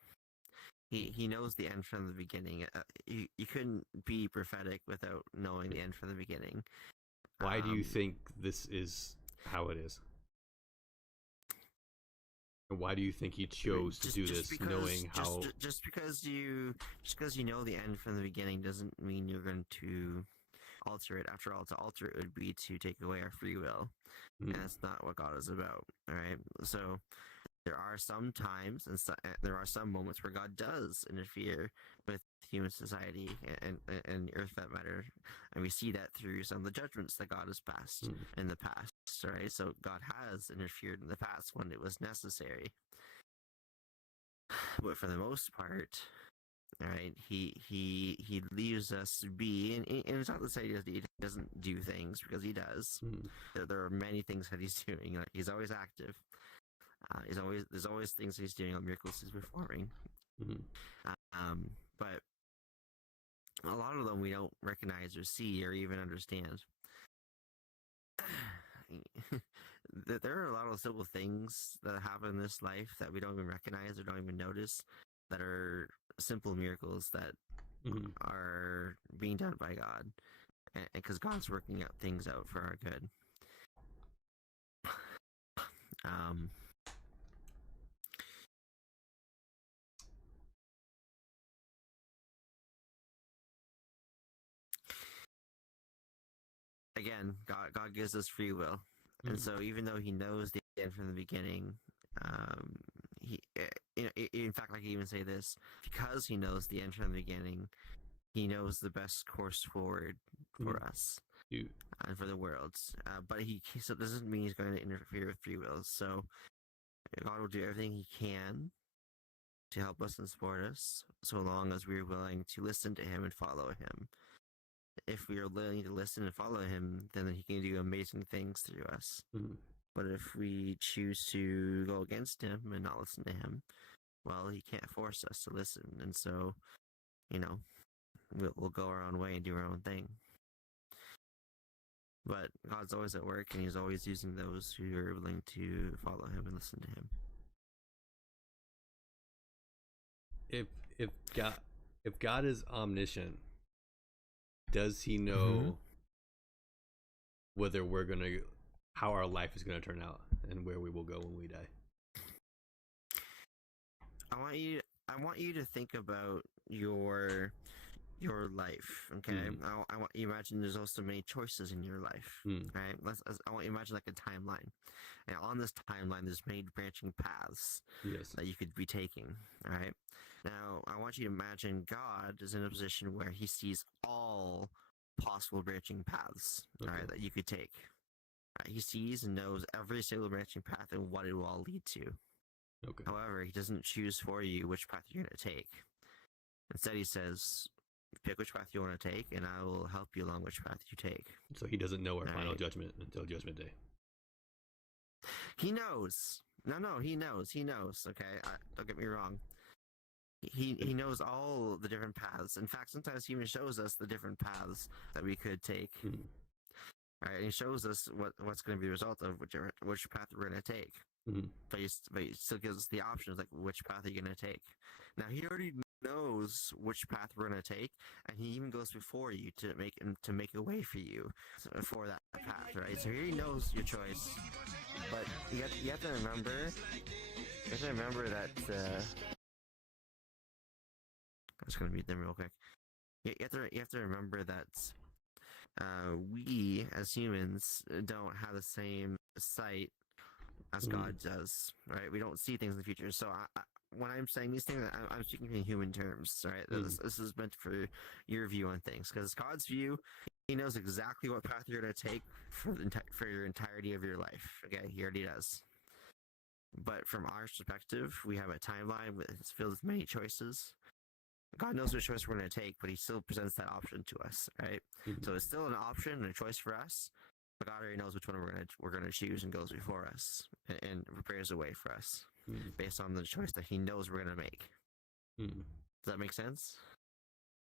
He knows the end from the beginning. You couldn't be prophetic without knowing the end from the beginning. Why do you think this is how it is? And why do you think he chose to do this, knowing how? Just because you know the end from the beginning doesn't mean you're going to alter it. After all, to alter it would be to take away our free will, and that's not what God is about. All right, so there are some times and there are some moments where God does interfere with human society and the earth, for that matter, and we see that through some of the judgments that God has passed in the past. Right, so God has interfered in the past when it was necessary. But for the most part, all right, he leaves us be, and it's not to say that he doesn't do things, because he does. There are many things that he's doing. Like, he's always active. There's always things he's doing, miracles he's performing. But a lot of them we don't recognize or see or even understand. There are a lot of simple things that happen in this life that we don't even recognize or don't even notice, that are simple miracles that are being done by God, because God's working out things out for our good. Again, God gives us free will, and so even though He knows the end from the beginning, in fact, I can even say this: because He knows the end from the beginning, He knows the best course forward for us and for the world. But so it doesn't mean He's going to interfere with free will. So God will do everything He can to help us and support us, so long as we're willing to listen to Him and follow Him. If we are willing to listen and follow Him, then He can do amazing things through us. But if we choose to go against Him and not listen to Him, well, He can't force us to listen. And so, we'll go our own way and do our own thing. But God's always at work, and He's always using those who are willing to follow Him and listen to Him. If God is omniscient, does He know how our life is gonna turn out and where we will go when we die? I want you to think about your life. Okay, I want you to imagine there's also many choices in your life. Right? I want you to imagine like a timeline, and on this timeline, there's many branching paths that you could be taking. All right. Now, I want you to imagine God is in a position where He sees all possible branching paths, right, that you could take. Right? He sees and knows every single branching path and what it will all lead to. However, He doesn't choose for you which path you're going to take. Instead, He says, pick which path you want to take, and I will help you along which path you take. So He doesn't know our final judgment until Judgment Day. He knows. No, He knows. He knows. Okay, don't get me wrong. He knows all the different paths. In fact, sometimes He even shows us the different paths that we could take. All right, and He shows us what's going to be the result of which path we're going to take. But he still gives us the options, like which path are you going to take. Now, He already knows which path we're going to take, and He even goes before you to make a way for you for that path, right? So He already knows your choice, but you have to remember that. I'm just going to mute them real quick. You have to remember that we as humans don't have the same sight as God does, right? We don't see things in the future. So when I'm saying these things, I'm speaking in human terms, right? This is meant for your view on things, because God's view, He knows exactly what path you're going to take for your entirety of your life. Okay, He already does. But from our perspective, we have a timeline that's filled with many choices. God knows which choice we're going to take, but He still presents that option to us, right? So it's still an option and a choice for us, but God already knows which one we're going to choose and goes before us and prepares a way for us based on the choice that He knows we're going to make. Does that make sense?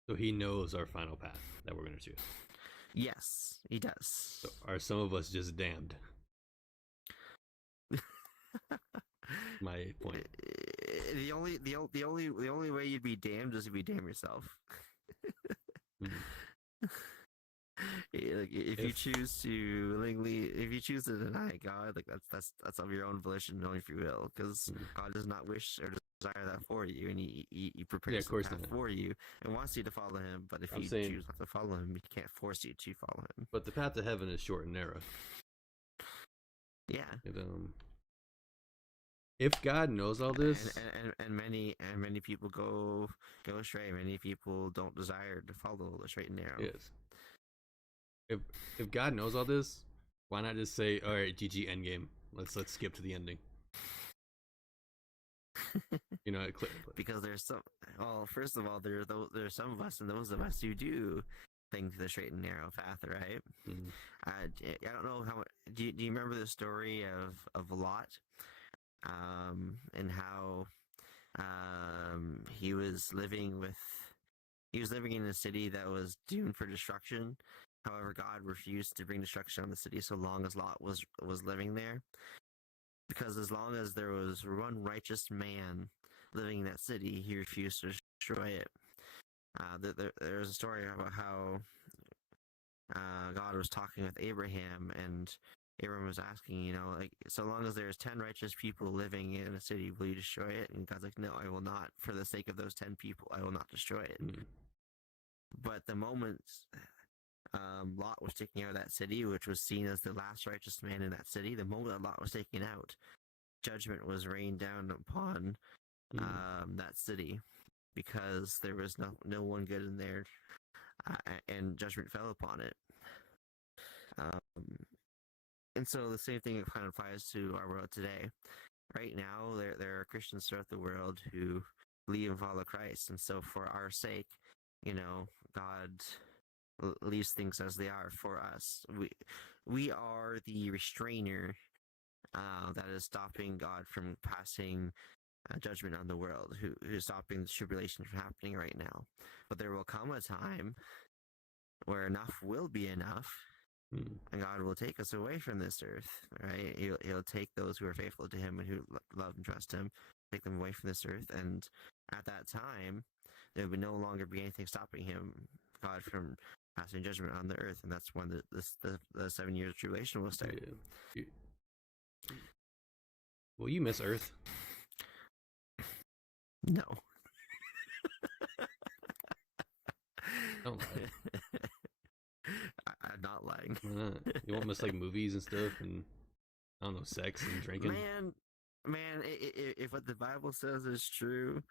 So He knows our final path that we're going to choose. Yes, He does. So are some of us just damned? My point. The only way you'd be damned is if you damn yourself. If you choose to deny God, like that's of your own volition and only free will, because God does not wish or desire that for you, and He prepares the path for you and wants you to follow Him. But if you choose not to follow Him, He can't force you to follow Him. But the path to heaven is short and narrow. Yeah. If God knows all this, and many people go astray. Many people don't desire to follow the straight and narrow. Yes. If God knows all this, why not just say, "All right, GG endgame. Let's skip to the ending." You know, because there's some. Well, first of all, there's some of us and those of us who do think the straight and narrow path, right? Mm-hmm. I don't know how. Do you remember the story of Lot? And how he was living in a city that was doomed for destruction. However, God refused to bring destruction on the city so long as Lot was living there. Because as long as there was one righteous man living in that city, he refused to destroy it. There's a story about how God was talking with Abraham, and Abraham was asking, like, so long as there's 10 righteous people living in a city, will you destroy it? And God's like, no, I will not. For the sake of those 10 people, I will not destroy it. Mm-hmm. But the moment Lot was taken out of that city, which was seen as the last righteous man in that city, the moment that Lot was taken out, judgment was rained down upon that city, because there was no one good in there, and judgment fell upon it. And so the same thing kind of applies to our world today. Right now, there are Christians throughout the world who believe and follow Christ, and so for our sake, God leaves things as they are for us. We are the restrainer that is stopping God from passing judgment on the world, who is stopping the tribulation from happening right now. But there will come a time where enough will be enough, and God will take us away from this earth, right? He'll take those who are faithful to Him and who love and trust Him, take them away from this earth, and at that time, there will no longer be anything stopping God from passing judgment on the earth, and that's when the 7 years of tribulation will start. Yeah. Will you miss Earth? No. Don't lie. I'm not lying. You won't miss like movies and stuff, and I don't know, sex and drinking. Man, if what the Bible says is true,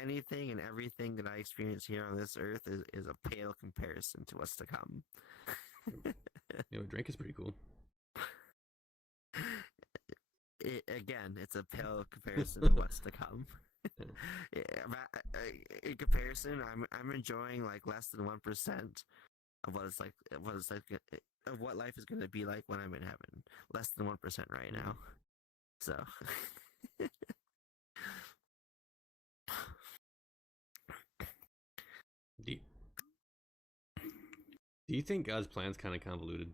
anything and everything that I experience here on this earth is a pale comparison to what's to come. Drink is pretty cool. It's a pale comparison to what's to come. In comparison, I'm enjoying like less than 1% of of what life is going to be like when I'm in heaven. Less than 1% right now. So. Do you think God's plan's kind of convoluted?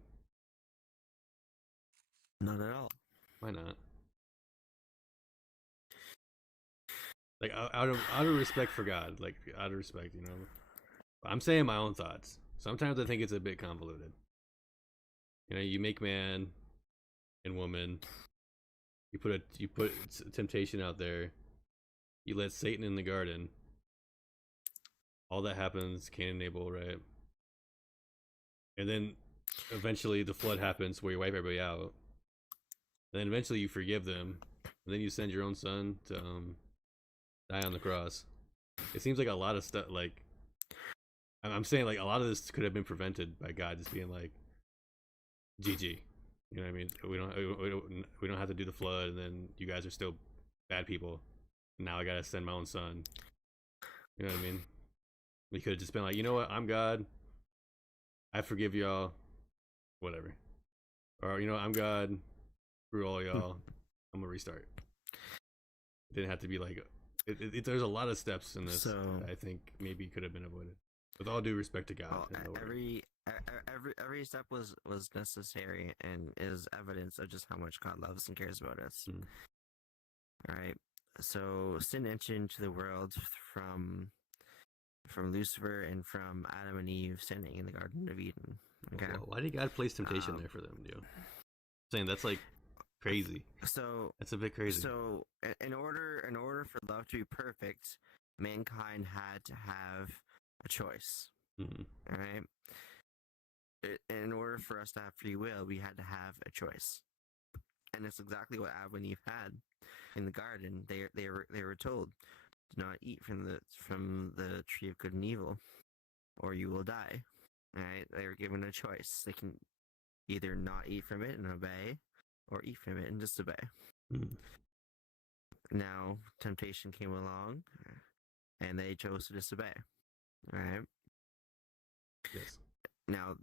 Not at all. Why not? Like out of respect for God, like out of respect, I'm saying my own thoughts. Sometimes I think it's a bit convoluted. You make man and woman. You put temptation out there. You let Satan in the garden. All that happens, Cain and Abel, right? And then eventually the flood happens where you wipe everybody out. And then eventually you forgive them. And then you send your own son to die on the cross. It seems like a lot of stuff, like, I'm saying, like, a lot of this could have been prevented by God just being like, GG. You know what I mean? We don't have to do the flood, and then you guys are still bad people. Now I gotta send my own son. You know what I mean? We could have just been like, you know what? I'm God. I forgive y'all. Whatever. Or, I'm God. Screw all y'all. I'm gonna restart. It didn't have to be like... there's a lot of steps in this that I think maybe could have been avoided. With all due respect to God. Every step was necessary and is evidence of just how much God loves and cares about us. All right. So sin entered into the world from Lucifer and from Adam and Eve sinning in the Garden of Eden. Okay. Well, why did God place temptation there for them, dude? Saying that's like crazy. So that's a bit crazy. So in order for love to be perfect, mankind had to have a choice. Mm-hmm. All right. In order for us to have free will, we had to have a choice, and it's exactly what Adam and Eve had in the garden. They were told, "Do not eat from the tree of good and evil, or you will die." All right. They were given a choice. They can either not eat from it and obey, or eat from it and disobey. Mm. Now temptation came along, and they chose to disobey. Right? Yes. Now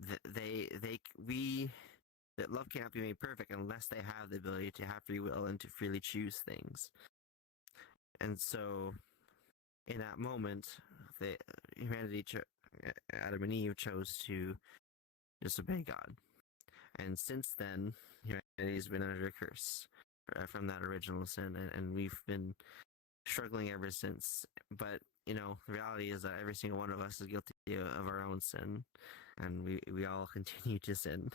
that love cannot be made perfect unless they have the ability to have free will and to freely choose things. And so, in that moment, humanity, Adam and Eve, chose to disobey God. And since then, humanity's been under a curse from that original sin, and we've been struggling ever since. But, the reality is that every single one of us is guilty of our own sin, and we all continue to sin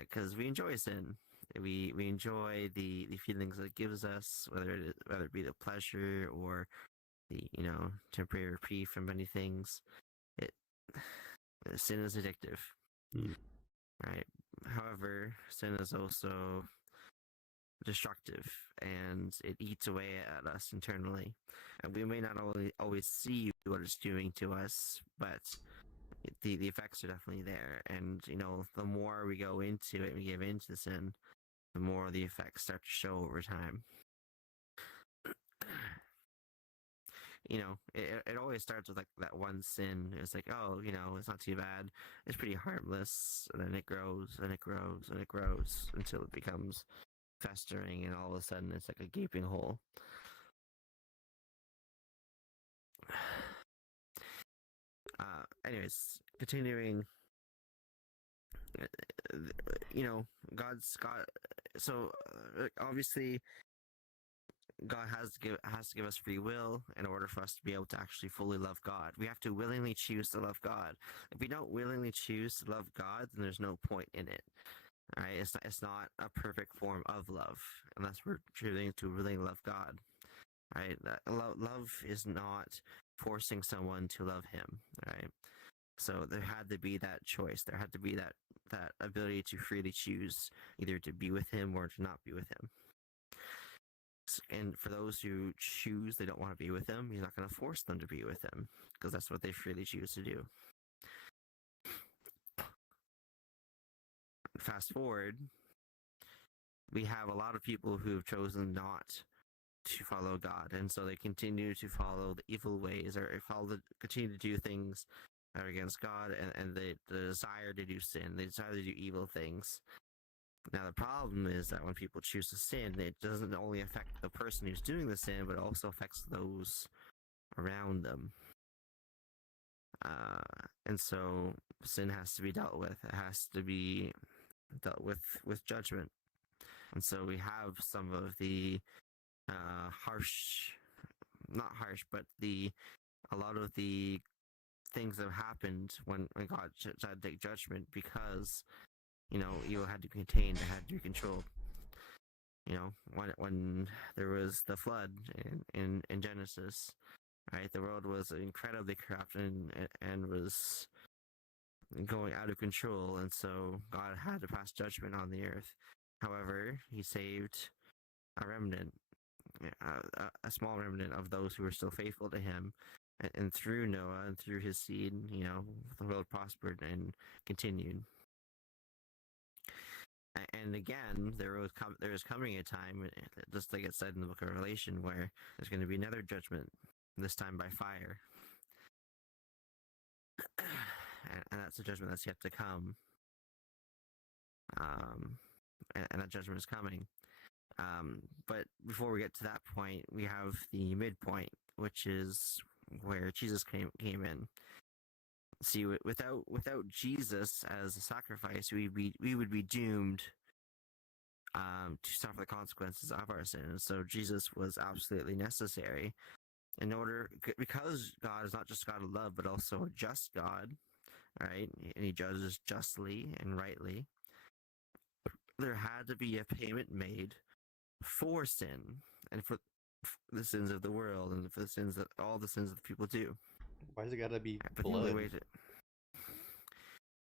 because we enjoy sin. We enjoy the feelings that it gives us, whether it be the pleasure or the temporary reprieve from many things. Sin is addictive, right? However, sin is also destructive, and it eats away at us internally. And we may not always see what it's doing to us, but the effects are definitely there. And the more we go into it, we give into the sin, the more the effects start to show over time. It always starts with like that one sin. It's like, oh, it's not too bad. It's pretty harmless, and then it grows and it grows and it grows until it becomes festering, and all of a sudden it's like a gaping hole. Anyways, continuing. God's God. So obviously, God has to give us free will in order for us to be able to actually fully love God. We have to willingly choose to love God. If we don't willingly choose to love God, then there's no point in it. All right? It's not a perfect form of love unless we're choosing to really love God. Right? Love is not forcing someone to love Him. Right? So there had to be that choice. There had to be that ability to freely choose either to be with Him or to not be with Him. And for those who choose they don't want to be with Him, He's not going to force them to be with Him, because that's what they freely choose to do. Fast forward, we have a lot of people who have chosen not to follow God, and so they continue to follow the evil ways, or continue to do things that are against God, and the desire to do sin, the desire to do evil things. Now the problem is that when people choose to sin, it doesn't only affect the person who's doing the sin, but it also affects those around them. And so sin has to be dealt with. It has to be dealt with judgment. And so we have some of the not harsh, but a lot of the things that have happened when God tried to take judgment, because evil had to be contained, it had to be controlled. When there was the flood in Genesis, right? The world was incredibly corrupt and was going out of control, and so God had to pass judgment on the earth. However, He saved a remnant, a small remnant of those who were still faithful to Him, and through Noah and through his seed, the world prospered and continued. And again, there is coming a time, just like it said in the book of Revelation, where there's going to be another judgment, this time by fire. And that's a judgment that's yet to come. And that judgment is coming. But before we get to that point, we have the midpoint, which is where Jesus came in. See, without Jesus as a sacrifice, we would be doomed to suffer the consequences of our sins. So Jesus was absolutely necessary because God is not just God of love, but also a just God, right? And He judges justly and rightly. There had to be a payment made for sin, and for the sins of the world, and for all the sins that people do. Why does it gotta be But blood? the only way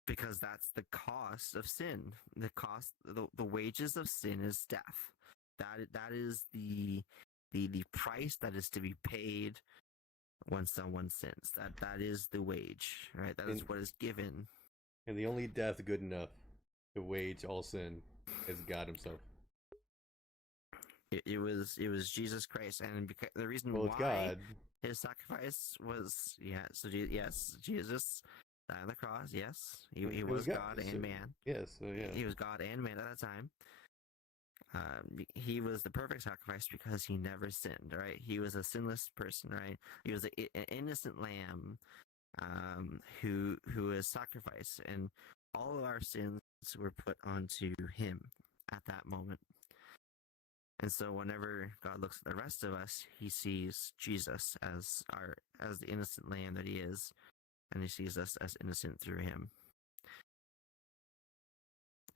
because that's the cost of sin. The wages of sin is death. That is the price that is to be paid when someone sins. That is the wage, right? That is what is given. And the only death good enough to wage all sin is God Himself. It was Jesus Christ, and because the reason Well, it's why God. his sacrifice was yes, Jesus died on the cross. Yes, he It was was God so- and man. Yes, so yeah. He was God and man at that time. He was the perfect sacrifice because he never sinned. Right, he was a sinless person. Right, he was an innocent lamb, who was sacrificed, and all of our sins were put onto him at that moment. And so whenever God looks at the rest of us, he sees Jesus as the innocent lamb that he is, and he sees us as innocent through him.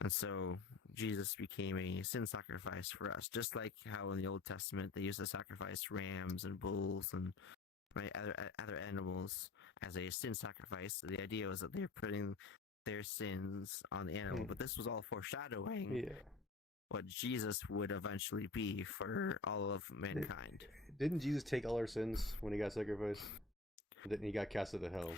And so Jesus became a sin sacrifice for us, just like how in the Old Testament they used to sacrifice rams and bulls and other animals as a sin sacrifice. The idea was that they were putting their sins on the animal, but this was all foreshadowing what Jesus would eventually be for all of mankind. Didn't Jesus take all our sins when he got sacrificed? Then he got cast into hell.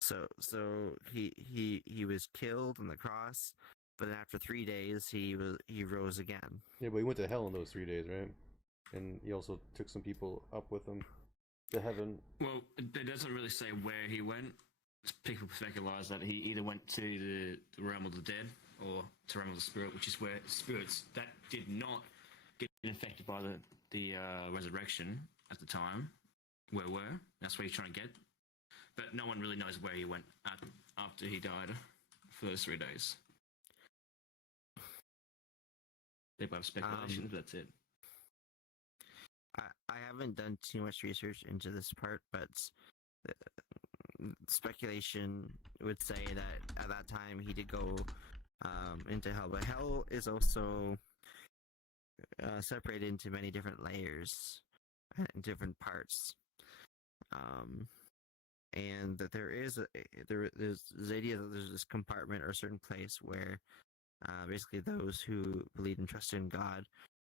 So he was killed on the cross, but then after 3 days he rose again. Yeah, but he went to hell in those 3 days, right? And he also took some people up with him to heaven. Well, it doesn't really say where he went. People speculate that he either went to the realm of the dead or to the realm of the spirit, which is where spirits that did not get infected by the resurrection at the time were. That's where he's trying to get. But no one really knows where he went after he died for those 3 days. People have speculations, but that's it. I haven't done too much research into this part, but speculation would say that at that time he did go into hell. But hell is also separated into many different layers and different parts. And that there's this idea that there's this compartment or a certain place where basically those who believe and trust in God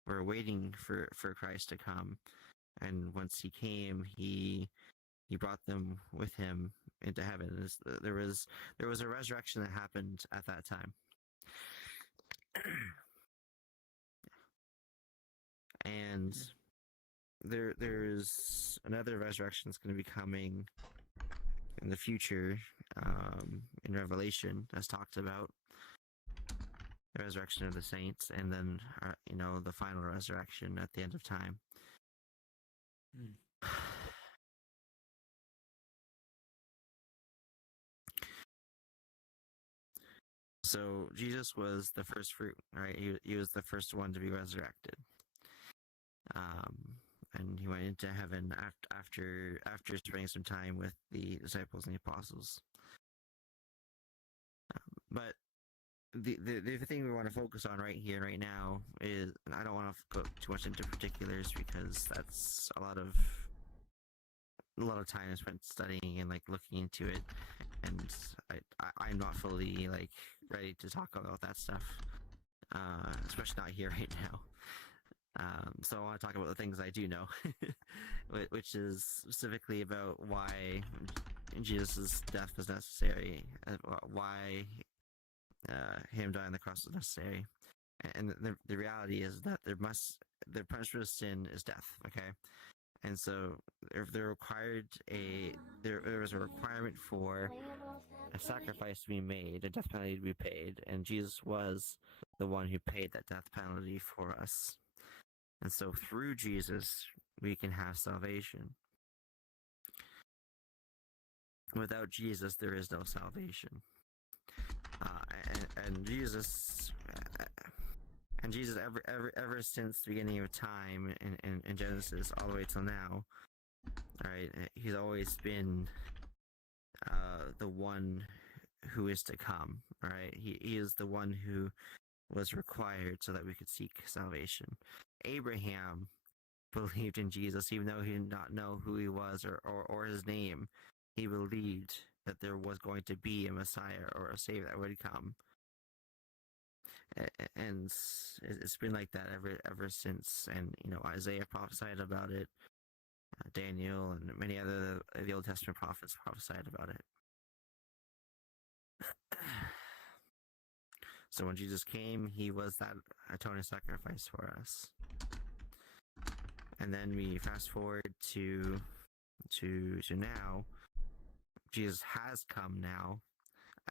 were waiting for Christ to come, and once he came, he brought them with him into heaven. There was a resurrection that happened at that time. And there's another resurrection that's going to be coming in the future, in Revelation, as talked about, the resurrection of the saints, and then the final resurrection at the end of time. So Jesus was the first fruit, right? He was the first one to be resurrected. And he went into heaven after spending some time with the disciples and the apostles. But the thing we want to focus on right here, right now, is, and I don't want to go too much into particulars because that's a lot of time spent studying and looking into it, and I'm not fully ready to talk about that stuff, especially not here right now. So I want to talk about the things I do know, which is specifically about why Jesus' death was necessary, why him dying on the cross was necessary, and the reality is that the punishment of sin is death. Okay, and so there was a requirement for a sacrifice to be made, a death penalty to be paid, and Jesus was the one who paid that death penalty for us. And so through Jesus, we can have salvation. Without Jesus, there is no salvation. And Jesus, ever since the beginning of time in Genesis all the way till now, right? He's always been the one who is to come, right? He is the one who was required so that we could seek salvation. Abraham believed in Jesus, even though he did not know who he was or his name. He believed that there was going to be a Messiah or a Savior that would come. And it's been like that ever since. And Isaiah prophesied about it. Daniel and many other of the Old Testament prophets prophesied about it. So when Jesus came, he was that atoning sacrifice for us. And then we fast forward to now. Jesus has come now,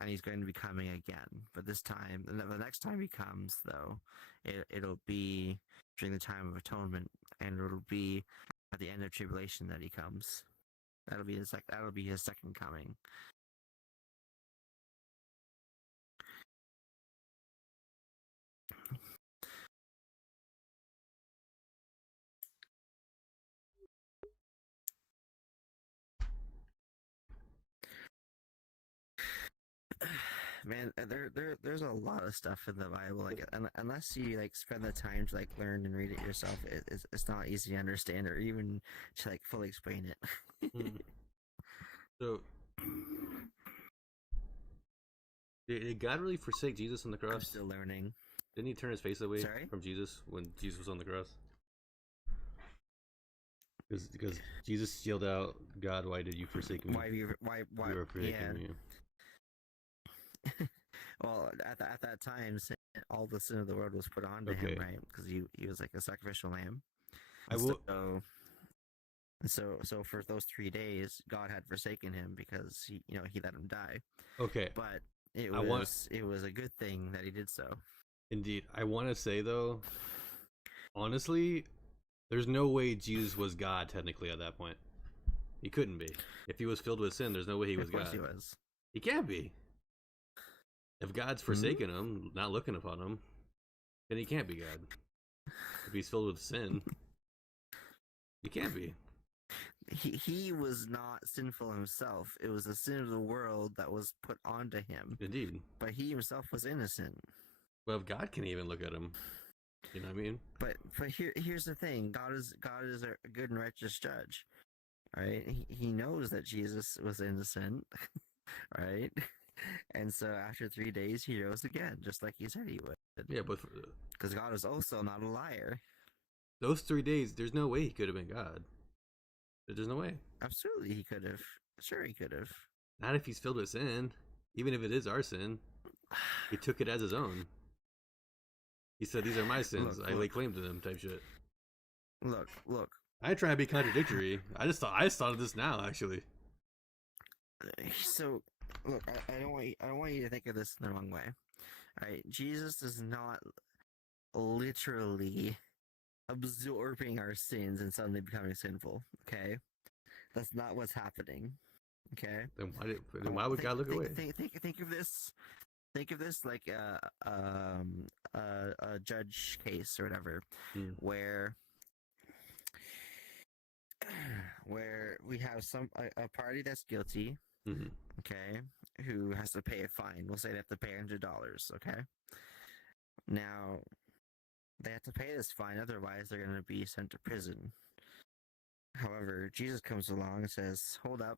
and he's going to be coming again. But this time, the next time he comes, though, it'll be during the time of atonement, and it'll be at the end of tribulation that he comes. That'll be his second coming. Man, there's a lot of stuff in the Bible. Like, unless you like spend the time to like learn and read it yourself, it's not easy to understand or even to like fully explain it. So, did God really forsake Jesus on the cross? I'm still learning. Didn't he turn his face away from Jesus when Jesus was on the cross? Because Jesus yelled out, "God, why did you forsake me? Why you were forsaking me." Well, at that time, all the sin of the world was put onto him, right? Because he was like a sacrificial lamb. So for those 3 days, God had forsaken him because he let him die. Okay, but it was a good thing that he did so. Indeed, I want to say though, honestly, there's no way Jesus was God technically at that point. He couldn't be. If he was filled with sin, there's no way he was God. Of course he was. He can't be. If God's forsaken him, not looking upon him, then he can't be God. If he's filled with sin, he can't be. He was not sinful himself. It was the sin of the world that was put onto him. Indeed. But he himself was innocent. Well, if God can even look at him, you know what I mean? But here's the thing: God is a good and righteous judge. Right? He knows that Jesus was innocent. Right? And so after 3 days, he rose again, just like he said he would. Yeah, but because God is also not a liar. Those 3 days, there's no way he could have been God. There's no way. Absolutely, he could have. Sure, he could have. Not if he's filled with sin. Even if it is our sin, he took it as his own. He said, "These are my sins. I lay claim to them." Type shit. Look. I try to be contradictory. I just thought of this now, actually. So, look, I don't want you to think of this in the wrong way. Right? Jesus is not literally absorbing our sins and suddenly becoming sinful. Okay, that's not what's happening. Okay. Then why would God look away? Think of this. Think of this like a judge case or whatever, where we have a party that's guilty. Okay, who has to pay a fine. We'll say they have to pay $100. Okay. Now, they have to pay this fine, otherwise they're going to be sent to prison. However, Jesus comes along and says, "Hold up,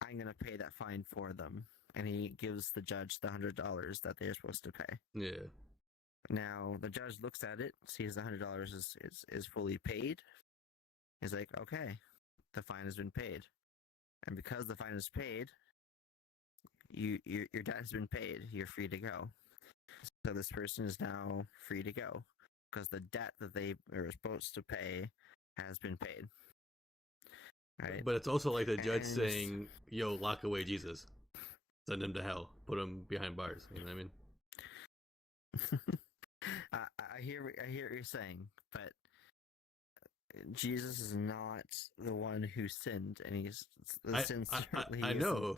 I'm going to pay that fine for them." And he gives the judge the $100 that they're supposed to pay. Yeah. Now, the judge looks at it, sees the $100 is fully paid. He's like, "Okay, the fine has been paid." And because the fine is paid, your debt has been paid. You're free to go. So this person is now free to go because the debt that they are supposed to pay has been paid. Right? But it's also like the judge saying, "Yo, lock away Jesus. Send him to hell. Put him behind bars." You know what I mean? I hear what you're saying, but Jesus is not the one who sinned, and I know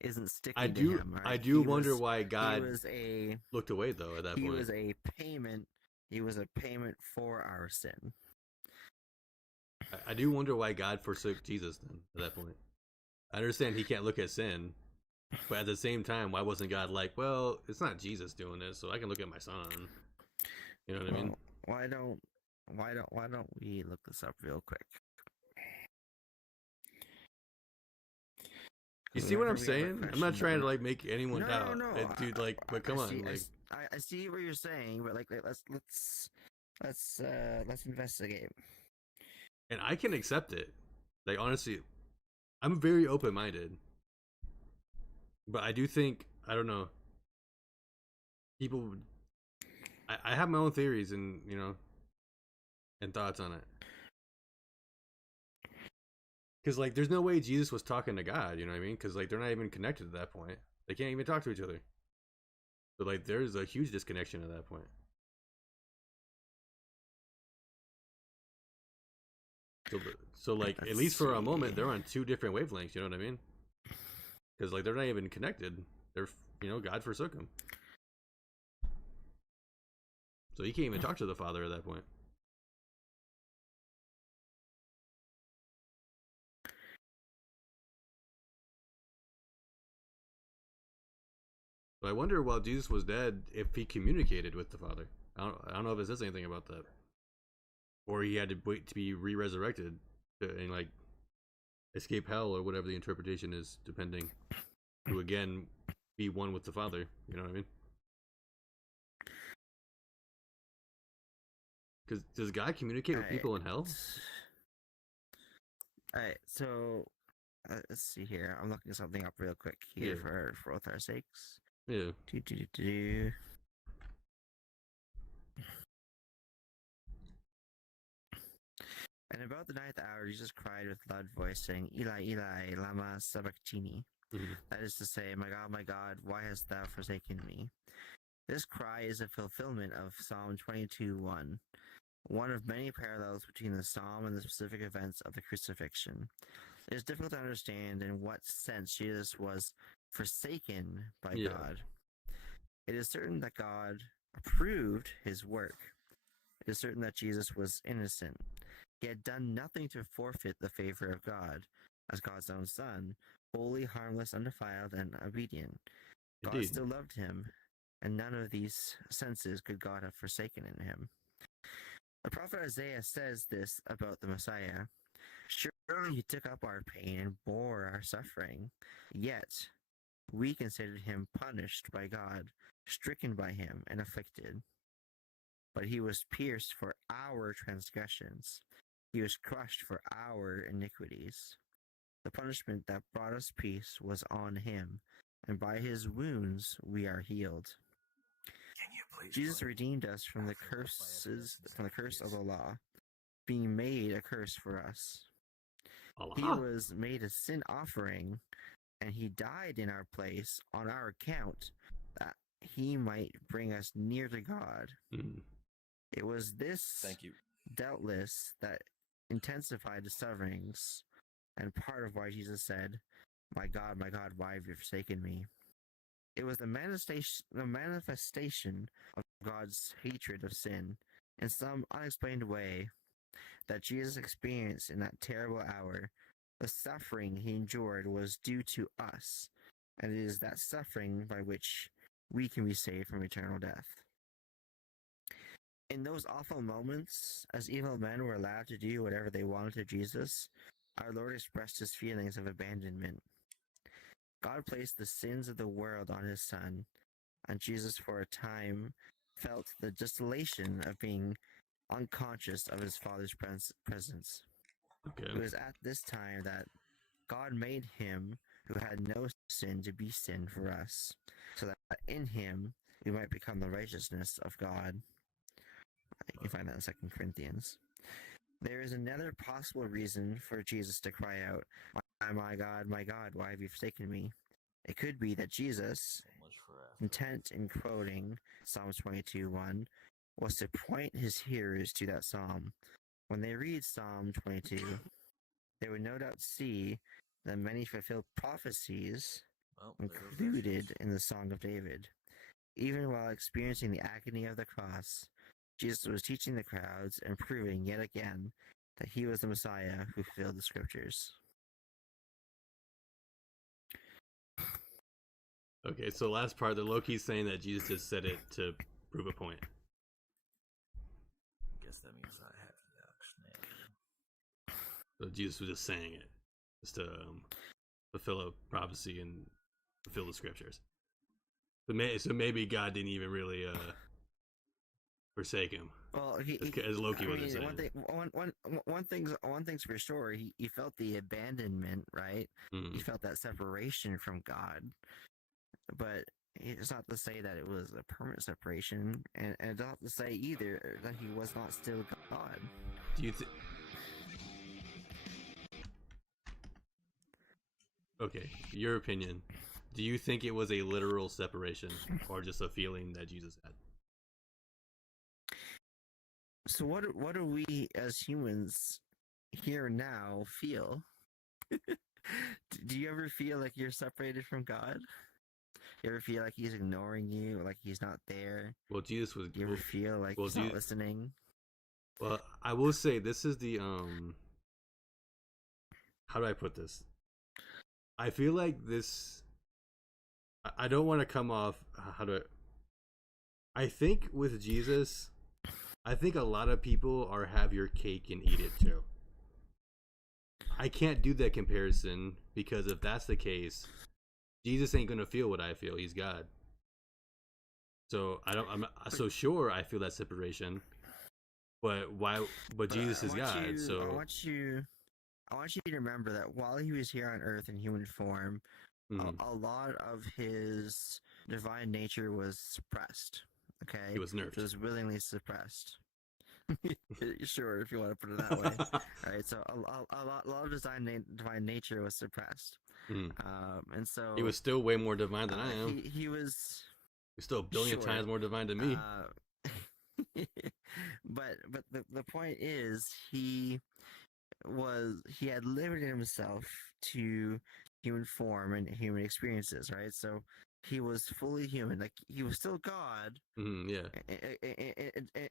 isn't sticking to him. Right? I do wonder why God looked away though at that point. He was a payment. He was a payment for our sin. I do wonder why God forsook Jesus then at that point. I understand he can't look at sin, but at the same time, why wasn't God like, "Well, it's not Jesus doing this, so I can look at my son"? You know what I mean? Why don't we look this up real quick? You see what I'm saying? I'm not trying to like make anyone doubt, dude. Like, but come on, like, I see what you're saying, but like, let's investigate. And I can accept it. Like, honestly, I'm very open-minded, but I do think, I don't know. people, I have my own theories and and thoughts on it. Because like, there's no way Jesus was talking to God. You know what I mean? Because like, they're not even connected at that point. They can't even talk to each other. So like, there's a huge disconnection at that point. So like, at least for a moment, they're on two different wavelengths. You know what I mean? Because like, they're not even connected. They're God forsook him. So he can't even talk to the Father at that point. But I wonder, while Jesus was dead, if he communicated with the Father. I don't know if it says anything about that, or he had to wait to be re-resurrected and like escape hell, or whatever the interpretation is, depending, to again be one with the Father. You know what I mean? Because does God communicate with people in hell? Alright, so let's see here. I'm looking something up real quick here for both our sakes. Yeah. And about the ninth hour, Jesus cried with a loud voice, saying, Eli, Eli, lama sabachthani. That is to say, my God, why hast thou forsaken me? This cry is a fulfillment of Psalm 22:1, one of many parallels between the psalm and the specific events of the crucifixion. It is difficult to understand in what sense Jesus was forsaken by God. It is certain that God approved his work. It is certain that Jesus was innocent. He had done nothing to forfeit the favor of God, as God's own Son, holy, harmless, undefiled, and obedient. God Indeed. still loved him, and none of these senses could God have forsaken in him. The prophet Isaiah says this about the Messiah. Surely he took up our pain and bore our suffering, yet we considered him punished by God, stricken by him, and afflicted. But he was pierced for our transgressions. He was crushed for our iniquities. The punishment that brought us peace was on him, and by his wounds we are healed. Jesus redeemed us from the curse of the law, being made a curse for us. Allah. He was made a sin offering, and he died in our place on our account, that he might bring us near to God. It was this, doubtless, that intensified the sufferings, and part of why Jesus said, my God, why have you forsaken me? It was the manifestation of God's hatred of sin in some unexplained way that Jesus experienced in that terrible hour. The suffering he endured was due to us, and it is that suffering by which we can be saved from eternal death. In those awful moments, as evil men were allowed to do whatever they wanted to Jesus, our Lord expressed his feelings of abandonment. God placed the sins of the world on his Son, and Jesus for a time felt the desolation of being unconscious of his Father's presence. Okay. It was at this time that God made him who had no sin to be sin for us, so that in him we might become the righteousness of God. You can find that in 2 Corinthians. There is another possible reason for Jesus to cry out, my God, why have you forsaken me? It could be that Jesus, intent in quoting Psalms 22:1, was to point his hearers to that psalm. When they read Psalm 22, they would no doubt see the many fulfilled prophecies included in the Song of David. Even while experiencing the agony of the cross, Jesus was teaching the crowds and proving yet again that he was the Messiah who fulfilled the scriptures. Okay, so last part, the Loki's saying that Jesus just said it to prove a point. Guess that means I have the action. So Jesus was just saying it, just to fulfill a prophecy and fulfill the scriptures. So maybe God didn't even really forsake him. Well, as Loki was saying. One thing's for sure. He felt the abandonment, right? He felt that separation from God. But it's not to say that it was a permanent separation, and it's not to say either that he was not still God. Do you Okay, your opinion. Do you think it was a literal separation or just a feeling that Jesus had? So what do we as humans here now feel? Do you ever feel like you're separated from God? You ever feel like he's ignoring you, like he's not there? Well, Jesus was. Do you ever feel like he's not listening? Well, I will say this is the how do I put this? I feel like this. I don't want to come off. I think with Jesus, I think a lot of people are have your cake and eat it too. I can't do that comparison because if that's the case, Jesus ain't gonna feel what I feel. He's God. So I'm so sure I feel that separation. But why? But Jesus is God. So I want you to remember that while he was here on Earth in human form, a lot of his divine nature was suppressed. Okay, he was nerfed. It was willingly suppressed. Sure, if you want to put it that way. All right, so a lot of divine nature was suppressed, and so he was still way more divine than I am. He was. He's still a billion times more divine than me. But the point is he had limited himself to human form and human experiences, right? So he was fully human, like he was still God. Yeah.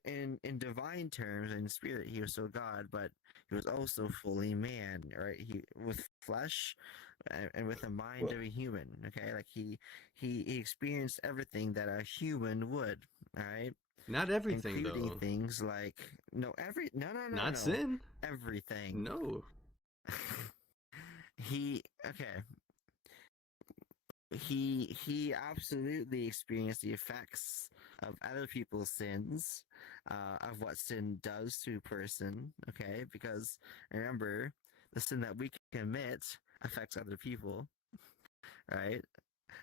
In divine terms, in spirit, he was still God, but he was also fully man, right? He with flesh and with the mind of a human. Okay, like he experienced everything that a human would. All right. Not everything, including though. Things like no. Not sin. Everything. No. He absolutely experienced the effects of other people's sins, of what sin does to a person. Okay, because remember, the sin that we commit affects other people, right?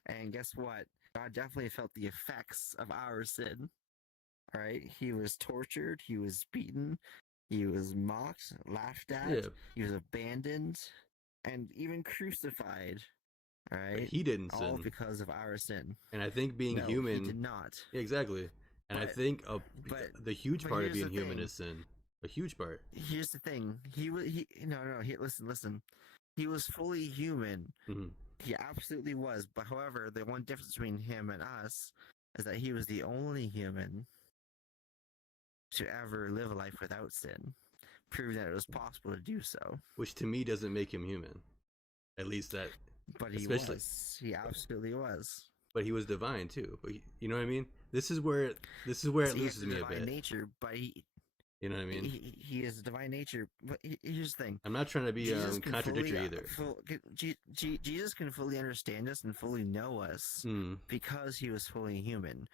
And guess what? God definitely felt the effects of our sin. Right? He was tortured, he was beaten, he was mocked, laughed at, he was abandoned, and even crucified. Right? But he didn't all sin. Because of our sin. And I think being human, he did not. Exactly. And I think the huge part of being human is sin. A huge part. Here's the thing. Listen. He was fully human. He absolutely was. But however, the one difference between him and us is that he was the only human to ever live a life without sin, proving that it was possible to do so. Which to me doesn't make him human. At least that. But he was. He absolutely was. But he was divine too. But you know what I mean? This is where it loses me a bit. Nature, but he. You know what I mean? He is divine nature. But here's the thing. I'm not trying to be contradictory either. Jesus can fully understand us and fully know us because he was fully human.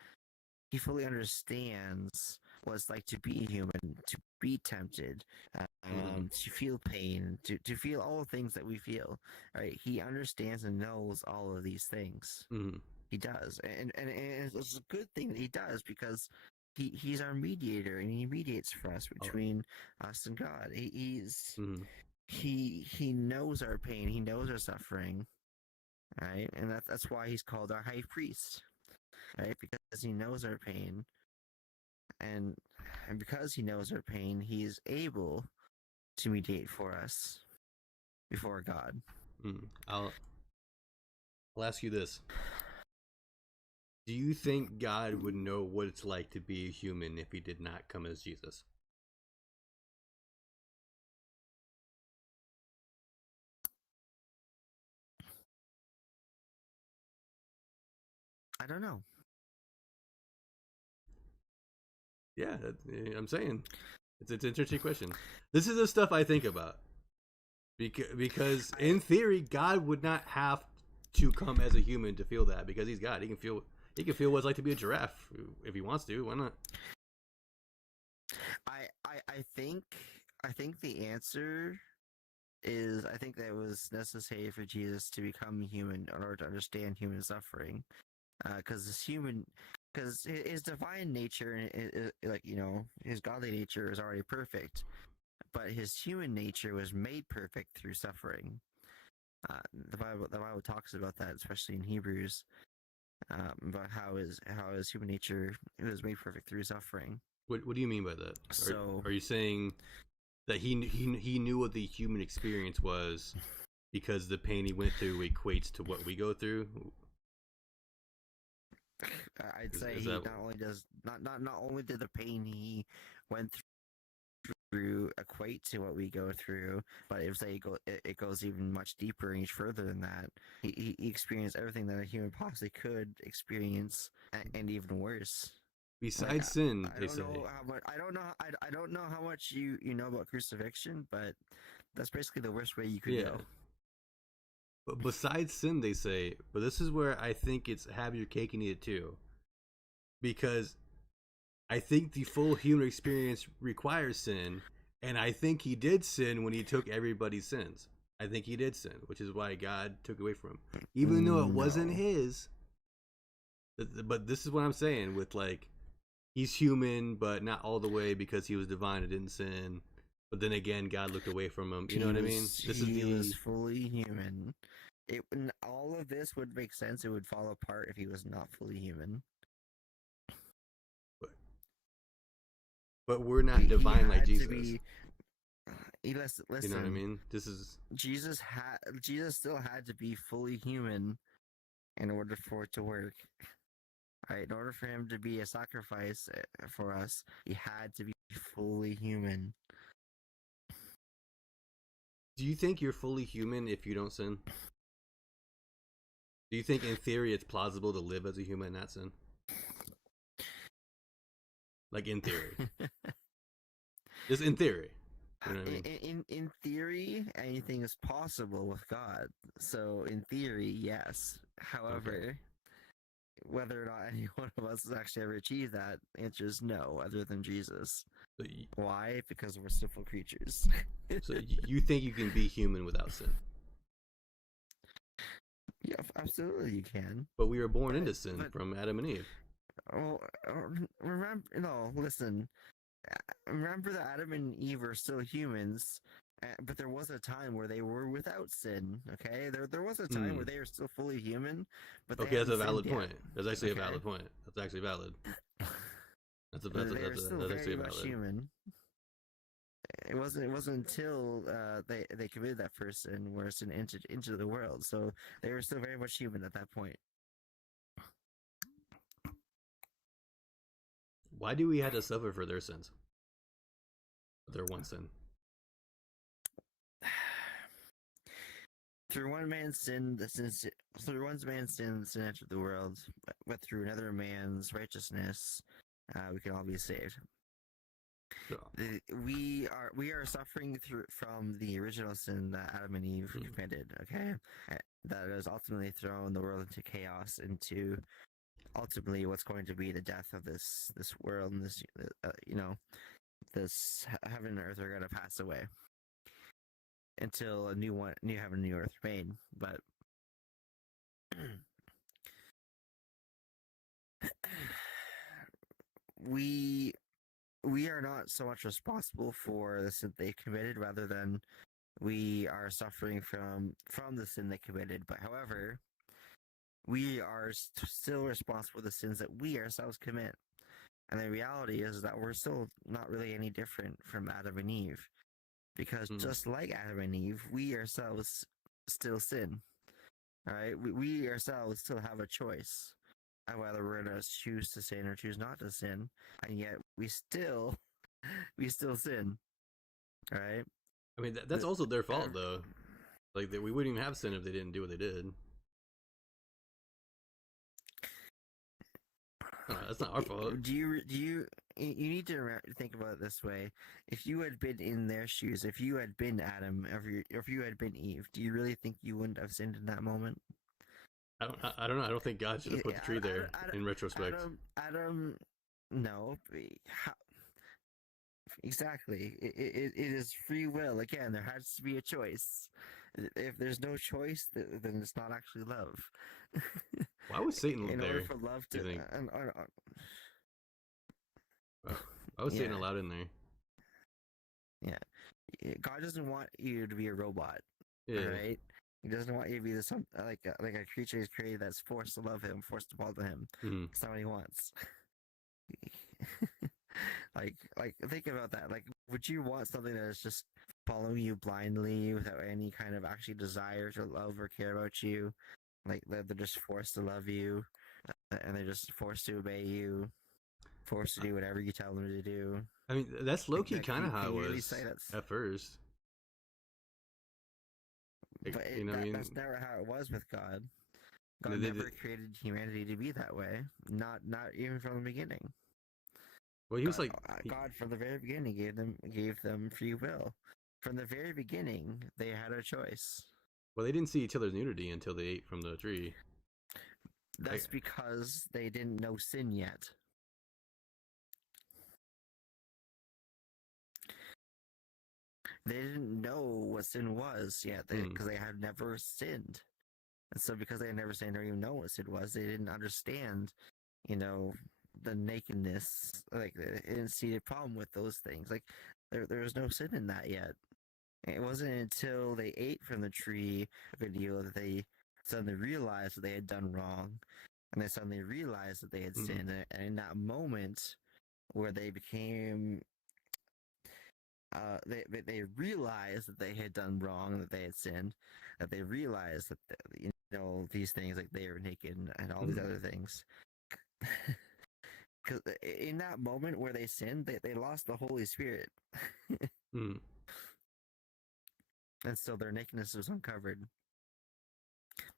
He fully understands what it's like to be human, to be tempted, to feel pain, to feel all the things that we feel. Right? He understands and knows all of these things. He does, and it's a good thing that he does because he's our mediator and he mediates for us between us and God. He knows our pain, he knows our suffering, right? And that's why he's called our high priest, right? Because he knows our pain. And because he knows our pain, he is able to mediate for us before God. I'll ask you this. Do you think God would know what it's like to be a human if he did not come as Jesus? I don't know. Yeah, I'm saying it's an interesting question. This is the stuff I think about because in theory, God would not have to come as a human to feel that because he's God. He can feel what it's like to be a giraffe if he wants to. Why not? I think the answer is I think that it was necessary for Jesus to become human in order to understand human suffering. because his divine nature, like his godly nature, is already perfect, but his human nature was made perfect through suffering. The Bible talks about that, especially in Hebrews, about how his human nature was made perfect through suffering. What do you mean by that? So, are you saying that he knew what the human experience was because the pain he went through equates to what we go through? I'd say he not only did the pain he went through equate to what we go through, but if it goes even much deeper and much further than that. He experienced everything that a human possibly could experience, and even worse. Besides sin, they say. I don't know how much you know about crucifixion, but that's basically the worst way you could go. But besides sin, they say. But this is where I think it's have your cake and eat it too, because I think the full human experience requires sin, and I think he did sin when he took everybody's sins. I think he did sin, which is why God took away from him, even though it wasn't his. But this is what I'm saying with like. He's human, but not all the way because he was divine and didn't sin. But then again, God looked away from him. You know what I mean? He was fully human. All of this would make sense. It would fall apart if he was not fully human. But we're not divine like Jesus. Listen, you know what I mean? This is Jesus still had to be fully human in order for it to work. Right, in order for him to be a sacrifice for us, he had to be fully human. Do you think you're fully human if you don't sin? Do you think in theory it's plausible to live as a human and not sin? Like in theory. Just in theory. You know what I mean? In theory, anything is possible with God. So in theory, yes. However, whether or not any one of us has actually ever achieved that, the answer is no, other than Jesus. Why? Because we're sinful creatures. So you think you can be human without sin? Yeah, absolutely you can. But we were born into sin from Adam and Eve. Oh, listen. Remember that Adam and Eve are still humans, but there was a time where they were without sin. Okay, there was a time where they were still fully human. But okay, that's a valid point. That's actually a valid point. That's actually valid. That's actually very much human. It wasn't until they committed that first sin where sin entered into the world. So they were still very much human at that point. Why do we have to suffer for their sins? Their one sin. Through one man's sin, sin entered the world, but through another man's righteousness, we can all be saved. We are suffering from the original sin that Adam and Eve committed. Okay, that has ultimately thrown the world into chaos, into ultimately what's going to be the death of this world, and this this heaven and earth are going to pass away until a new heaven and new earth remain. But we are not so much responsible for the sin they committed, rather than we are suffering from the sin they committed. But however, we are still responsible for the sins that we ourselves commit. And the reality is that we're still not really any different from Adam and Eve. Because just like Adam and Eve, we ourselves still sin. Alright? We ourselves still have a choice of whether we're going to choose to sin or choose not to sin. And yet, we still sin. Alright? I mean, that's also their fault, though. Like, we wouldn't even have sin if they didn't do what they did. That's not our fault. Do you need to think about it this way? If you had been in their shoes, if you had been Adam, if you had been Eve, do you really think you wouldn't have sinned in that moment? I don't know. I don't think God should have put the tree there in retrospect. Adam, no. Exactly. It is free will. Again, there has to be a choice. If there's no choice, then it's not actually love. Why was Satan In there? order for love do to, you think? Why was Yeah. Satan allowed in there? Yeah, God doesn't want you to be a robot. Yeah. Right? He doesn't want you to be like a creature he's created that's forced to love him, forced to follow him. Mhm. That's not what he wants. like think about that. Like, would you want something that is just following you blindly without any kind of actually desire to love or care about you? Like they're just forced to love you, and they're just forced to obey you, forced to do whatever you tell them to do. I mean, that's low key Like, kind of can how it you really was say that's- at first. Like, But you know what I mean? that's never how it was with God. They- God they- never created humanity to be that way. Not even from the beginning. Well, he was like, God from the very beginning gave them free will. From the very beginning, they had a choice. well, they didn't see each other's nudity until they ate from the tree. That's because they didn't know sin yet. They didn't know what sin was yet because they had never sinned. And so because they had never sinned or even know what sin was, they didn't understand, the nakedness. Like, they didn't see the problem with those things. Like, there was no sin in that yet. It wasn't until they ate from the tree a good deal that they suddenly realized that they had done wrong. And they suddenly realized that they had sinned. And in that moment where they became... they realized that they had done wrong, that they had sinned, that they realized that these things, like they were naked and all these other things. Because in that moment where they sinned, they lost the Holy Spirit, and so their nakedness was uncovered.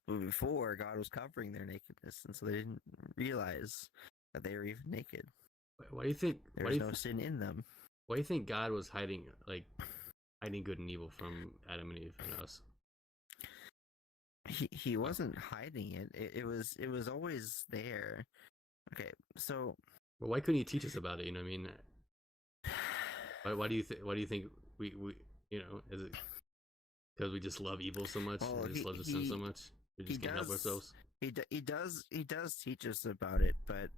But before, God was covering their nakedness, and so they didn't realize that they were even naked. Why do you think there was no sin in them? Why do you think God was hiding good and evil from Adam and Eve and us? He wasn't hiding it. It was always there. Okay, so. Well, why couldn't he teach us about it? You know what I mean? Why do you think we is it because we just love evil so much? We just love the sin so much. We just can't help ourselves. He does teach us about it, but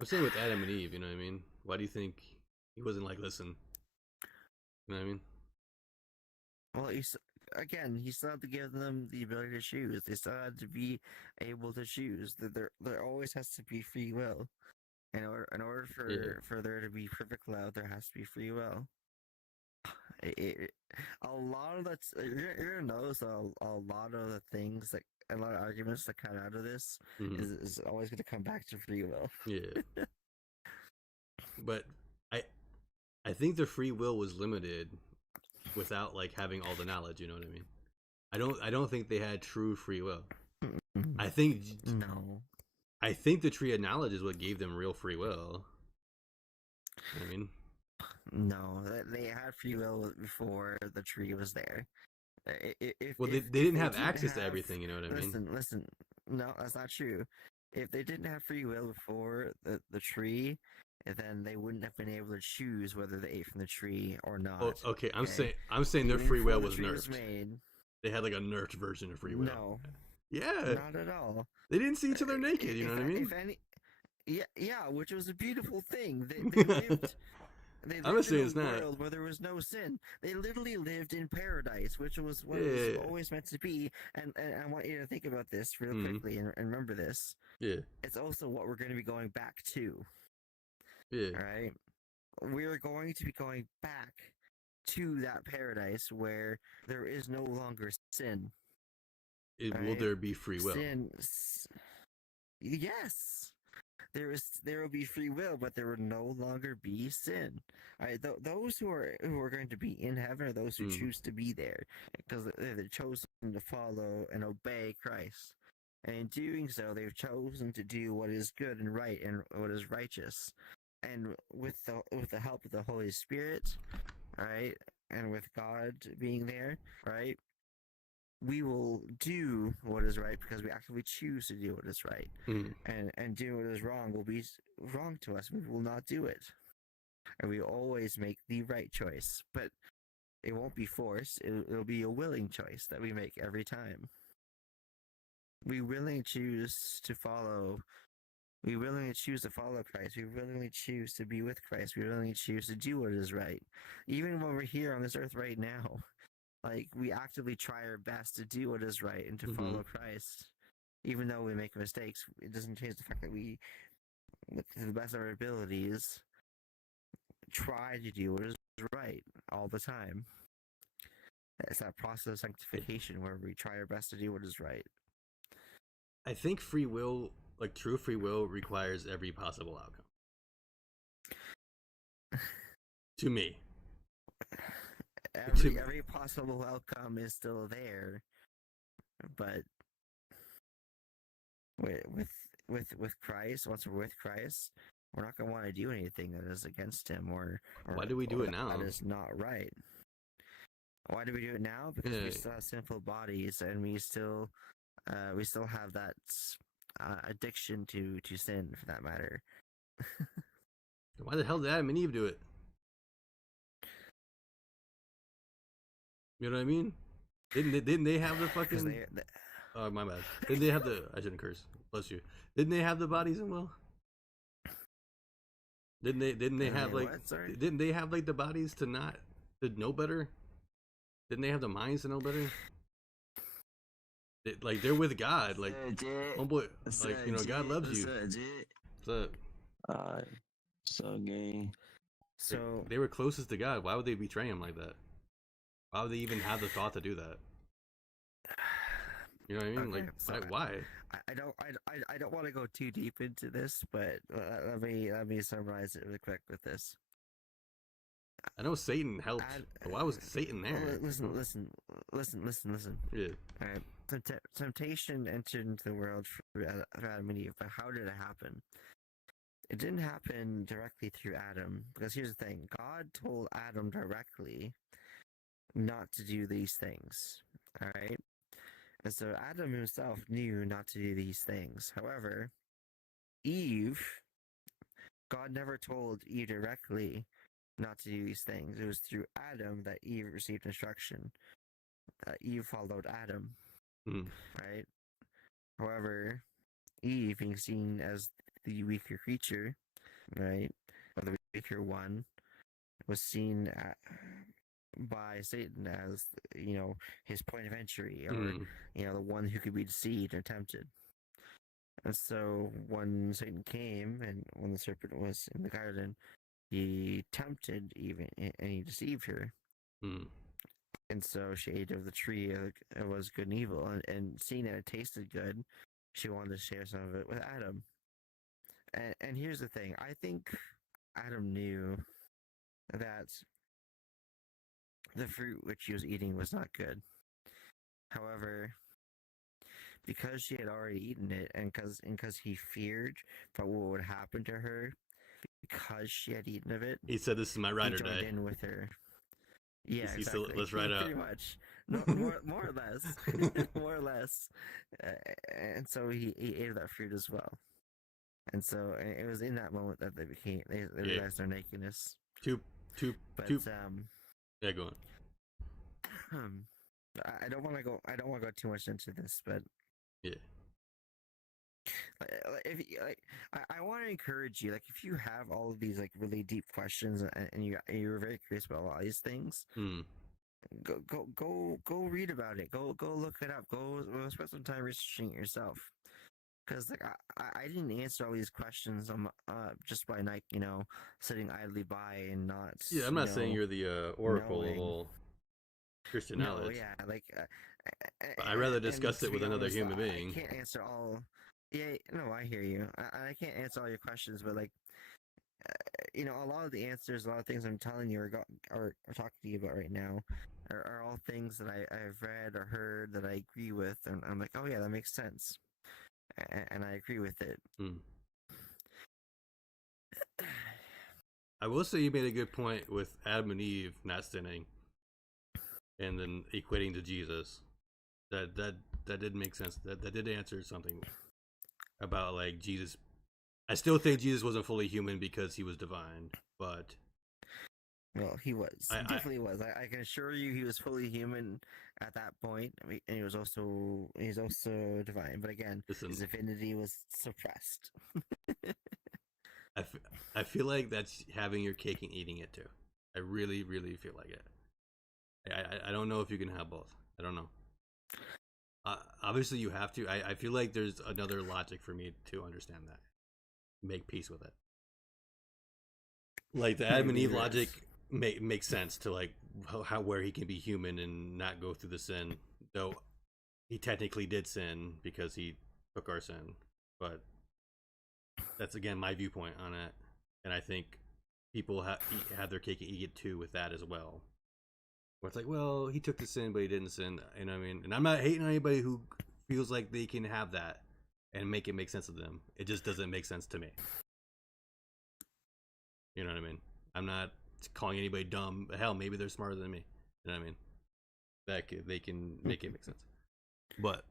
I'm saying with Adam and Eve, you know what I mean? Why do you think he wasn't like, listen? You know what I mean? Well, he still had to give them the ability to choose. They still had to be able to choose. There always has to be free will. In order for there to be perfect love, there has to be free will. A lot of that's you're gonna notice a lot of the things that a lot of arguments that come out of this is always going to come back to free will. Yeah, but I think the free will was limited without having all the knowledge. You know what I mean? I don't think they had true free will. I think no. I think the tree of knowledge is what gave them real free will. You know what I mean? No, they had free will before the tree was there. They didn't have access to everything, you know what I mean? Listen, no, that's not true. If they didn't have free will before the tree, then they wouldn't have been able to choose whether they ate from the tree or not. Oh, okay, I'm saying their free will was nerfed. They had a nerfed version of free will. No. Yeah. Not at all. They didn't see each other naked, you know what I mean? Yeah, which was a beautiful thing. They lived. They lived in a world where there was no sin. They literally lived in paradise, which was what it was always meant to be. And I want you to think about this real quickly and remember this. Yeah. It's also what we're going to be going back to. Yeah. Right? We're going to be going back to that paradise where there is no longer sin. Will there be free will? Yes. There will be free will, but there will no longer be sin. All right, those who are going to be in heaven are those who choose to be there because they've chosen to follow and obey Christ, and in doing so, they've chosen to do what is good and right and what is righteous. And with the help of the Holy Spirit, right, and with God being there, right, we will do what is right because we actively choose to do what is right. And doing what is wrong will be wrong to us. We will not do it. And we always make the right choice. But it won't be forced. It'll be a willing choice that we make every time. We willingly choose to follow. We willingly choose to follow Christ. We willingly choose to be with Christ. We willingly choose to do what is right. Even when we're here on this earth right now, like, we actively try our best to do what is right and to follow Christ. Even though we make mistakes, it doesn't change the fact that we, with the best of our abilities, try to do what is right all the time. It's that process of sanctification where we try our best to do what is right. I think free will, like true free will, requires every possible outcome. To me. Every possible outcome is still there, but with Christ, once we're with Christ, we're not gonna want to do anything that is against Him or why do we do it now? That is not right. Why do we do it now? Because we still have sinful bodies, and we still have that addiction to sin, for that matter. Why the hell did Adam and Eve do it? You know what I mean? Didn't they have the fucking? Oh, my bad. Didn't they have the? I shouldn't curse. Bless you. Didn't they have the bodies in will? Didn't they have like? What? Didn't they have like the bodies to know better? Didn't they have the minds to know better? Like, they're with God. Like, homeboy, like, you know, God loves you. What's up? So gay. So they were closest to God. Why would they betray him like that? Why would they even have the thought to do that? You know what I mean? Okay, like, so why? I don't want to go too deep into this, but let me summarize it really quick with this. I know Satan helped, but why was Satan there? Listen. Yeah. All right. Temptation entered into the world through Adam and Eve, but how did it happen? It didn't happen directly through Adam, because here's the thing: God told Adam directly not to do these things. All right. And so Adam himself knew not to do these things. However, Eve, God never told Eve directly not to do these things. It was through Adam that Eve received instruction. Eve followed Adam, right? However, Eve, being seen as the weaker creature, right, or the weaker one, was seen by Satan as, you know, his point of entry, or you know, the one who could be deceived or tempted. And so when Satan came, and when the serpent was in the garden, he tempted Eve and he deceived her. And so she ate of the tree it was good and evil, and seeing that it tasted good, she wanted to share some of it with Adam. And here's the thing: I think Adam knew that the fruit which he was eating was not good. However, because she had already eaten it, and because he feared about what would happen to her, because she had eaten of it, he said, "This is my ride or die." He joined in with her. Yeah, He's exactly. Let's ride out. Pretty much. No, more or less. More or less. And so he ate of that fruit as well. And so it was in that moment that they realized their nakedness. But yeah, go on. I don't want to go too much into this, but yeah. I want to encourage you, like, if you have all of these like really deep questions and you're very curious about a lot of these things, go read about it. Go look it up. Go spend some time researching it yourself. Because like I didn't answer all these questions just by like, you know, sitting idly by and not. Yeah, I'm not saying you're the oracle of all Christian knowledge. No, yeah, like. I'd rather discuss it with another human being. I can't answer all. Yeah, no, I hear you. I can't answer all your questions, but like, you know, a lot of the answers, a lot of things I'm telling you or talking to you about right now, are all things that I've read or heard that I agree with, and I'm like, oh yeah, that makes sense, and I agree with it. I will say you made a good point with Adam and Eve not sinning, and then equating to Jesus. That did make sense. That did answer something about like Jesus. I still think Jesus wasn't fully human because he was divine, but Well, he was. I- Definitely was. I can assure you he was fully human at that point. I mean, and he's also divine. But again, Listen. his divinity was suppressed. I feel like that's having your cake and eating it too. I really, really feel like it. I don't know if you can have both. I don't know. Obviously, you have to. I feel like there's another logic for me to understand that. Make peace with it. Like the Adam and Eve logic makes sense to like how where he can be human and not go through the sin, though he technically did sin because he took our sin. But that's again my viewpoint on it, and I think people have their cake and eat it too with that as well. Where it's like, well, he took the sin, but he didn't sin. You know what I mean? And I'm not hating on anybody who feels like they can have that and make it make sense to them. It just doesn't make sense to me. You know what I mean? I'm not calling anybody dumb. Hell, maybe they're smarter than me. You know what I mean? They can make it make sense. But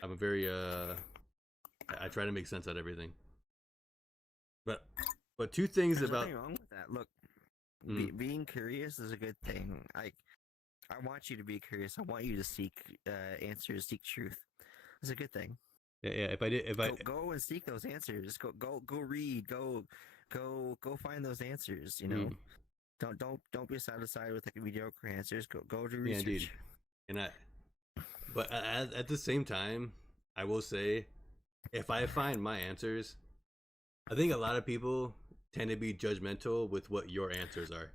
I'm a very I try to make sense out of everything. But two things There's about nothing wrong with that. Look, being curious is a good thing. I want you to be curious. I want you to seek answers, seek truth. It's a good thing. Yeah. Go and seek those answers. Go read. Go find those answers. You know, don't be satisfied with like mediocre answers. Go to research. Yeah, indeed. And but at the same time, I will say, if I find my answers, I think a lot of people tend to be judgmental with what your answers are,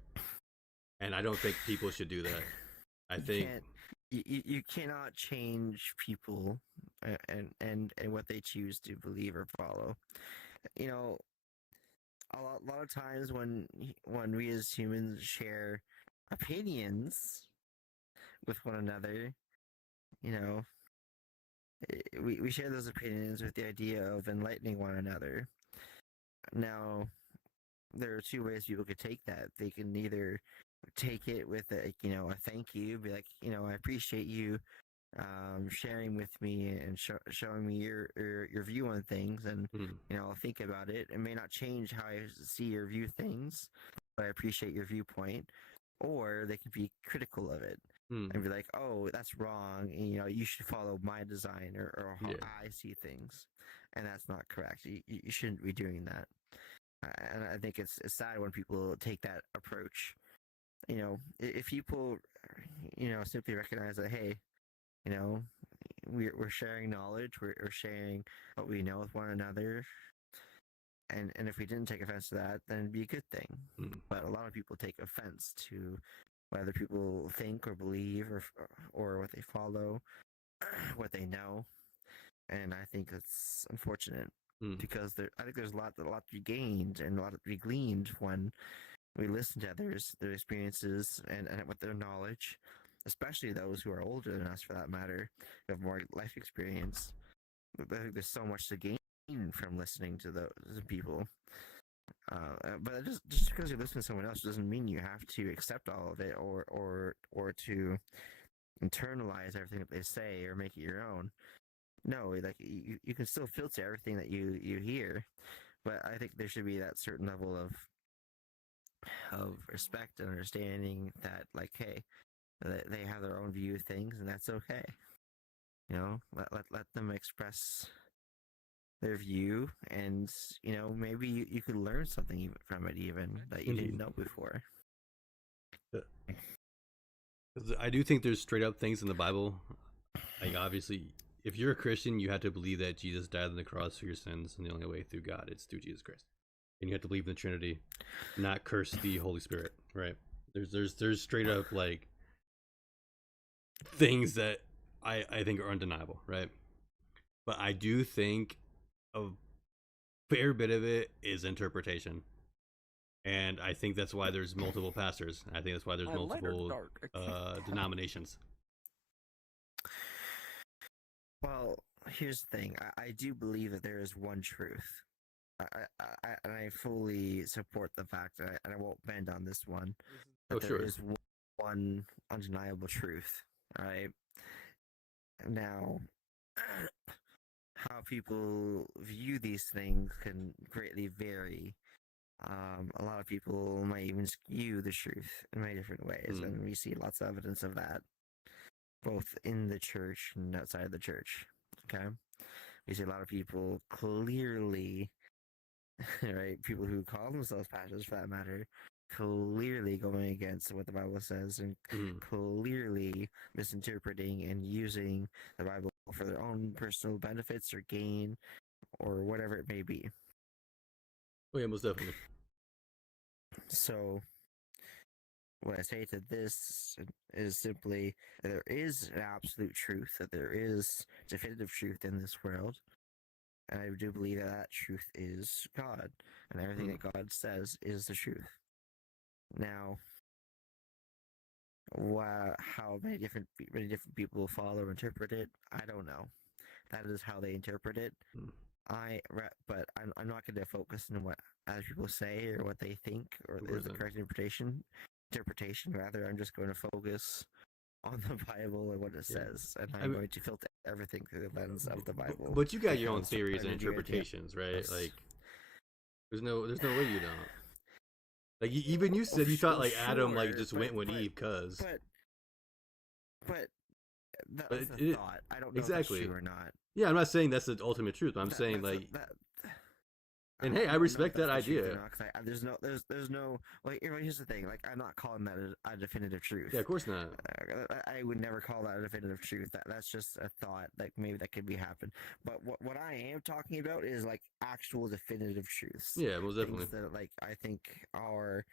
and I don't think people should do that. I think you cannot change people and what they choose to believe or follow. You know, a lot of times when we as humans share opinions with one another, you know, we share those opinions with the idea of enlightening one another. Now, there are two ways people could take that. They can either take it with a thank you, be like, I appreciate you sharing with me and showing me your view on things, and I'll think about it. It may not change how I see or view things, but I appreciate your viewpoint. Or they can be critical of it and be like, oh, that's wrong, and you should follow my design or how I see things, and that's not correct. You shouldn't be doing that. And I think it's sad when people take that approach. If people simply recognize that, hey, we're sharing knowledge, we're sharing what we know with one another, and if we didn't take offense to that, then it'd be a good thing. But a lot of people take offense to whether people think or believe or what they follow, what they know, and I think it's unfortunate because I think there's a lot to be gained and a lot to be gleaned when we listen to others, their experiences, and with their knowledge, especially those who are older than us, for that matter, who have more life experience. I think there's so much to gain from listening to those people. But just because you listen to someone else doesn't mean you have to accept all of it or to internalize everything that they say or make it your own. No, like you can still filter everything that you hear, but I think there should be that certain level of respect and understanding that, like, hey, they have their own view of things, and that's okay. Let them express their view, and maybe you could learn something from it even that you didn't know before. I do think there's straight up things in the Bible. Like, obviously, if you're a Christian, you have to believe that Jesus died on the cross for your sins, and the only way through God is through Jesus Christ. And you have to believe in the Trinity, not curse the Holy Spirit, right? There's straight up like things that I think are undeniable, right? But I do think a fair bit of it is interpretation, and I think that's why there's multiple pastors. I think that's why there's multiple denominations. Well, here's the thing. I do believe that there is one truth. I fully support the fact that I won't bend on this one. That there is one undeniable truth. All right. Now, how people view these things can greatly vary a lot of people might even skew the truth in many different ways, and we see lots of evidence of that, both in the church and outside the church. Okay, we see a lot of people clearly, right? People who call themselves pastors, for that matter, clearly going against what the Bible says and clearly misinterpreting and using the Bible for their own personal benefits or gain or whatever it may be. Oh yeah, most definitely. So what I say to this is simply that there is an absolute truth, that there is definitive truth in this world, and I do believe that that truth is God, and everything that God says is the truth. Now, how many different people will follow or interpret it, I don't know. That is how they interpret it. But I'm not going to focus on what other people say or what they think or is the correct interpretation. Rather, I'm just going to focus on the Bible and what it says, and I'm going to filter everything through the lens of the Bible. But you got your own theories and interpretations, right? Like, there's no way you don't. Like, even you said you thought like Adam like just went with Eve, cause. But that was a thought. I don't know if that's true or not. Yeah, I'm not saying that's the ultimate truth. But I'm saying like. And hey, I respect that idea. There's no. Well, here's the thing. Like, I'm not calling that a definitive truth. Yeah, of course not. I would never call that a definitive truth. That's just a thought. Like, maybe that could be happen. But what I am talking about is like actual definitive truths. Yeah, most definitely. Things that like I think are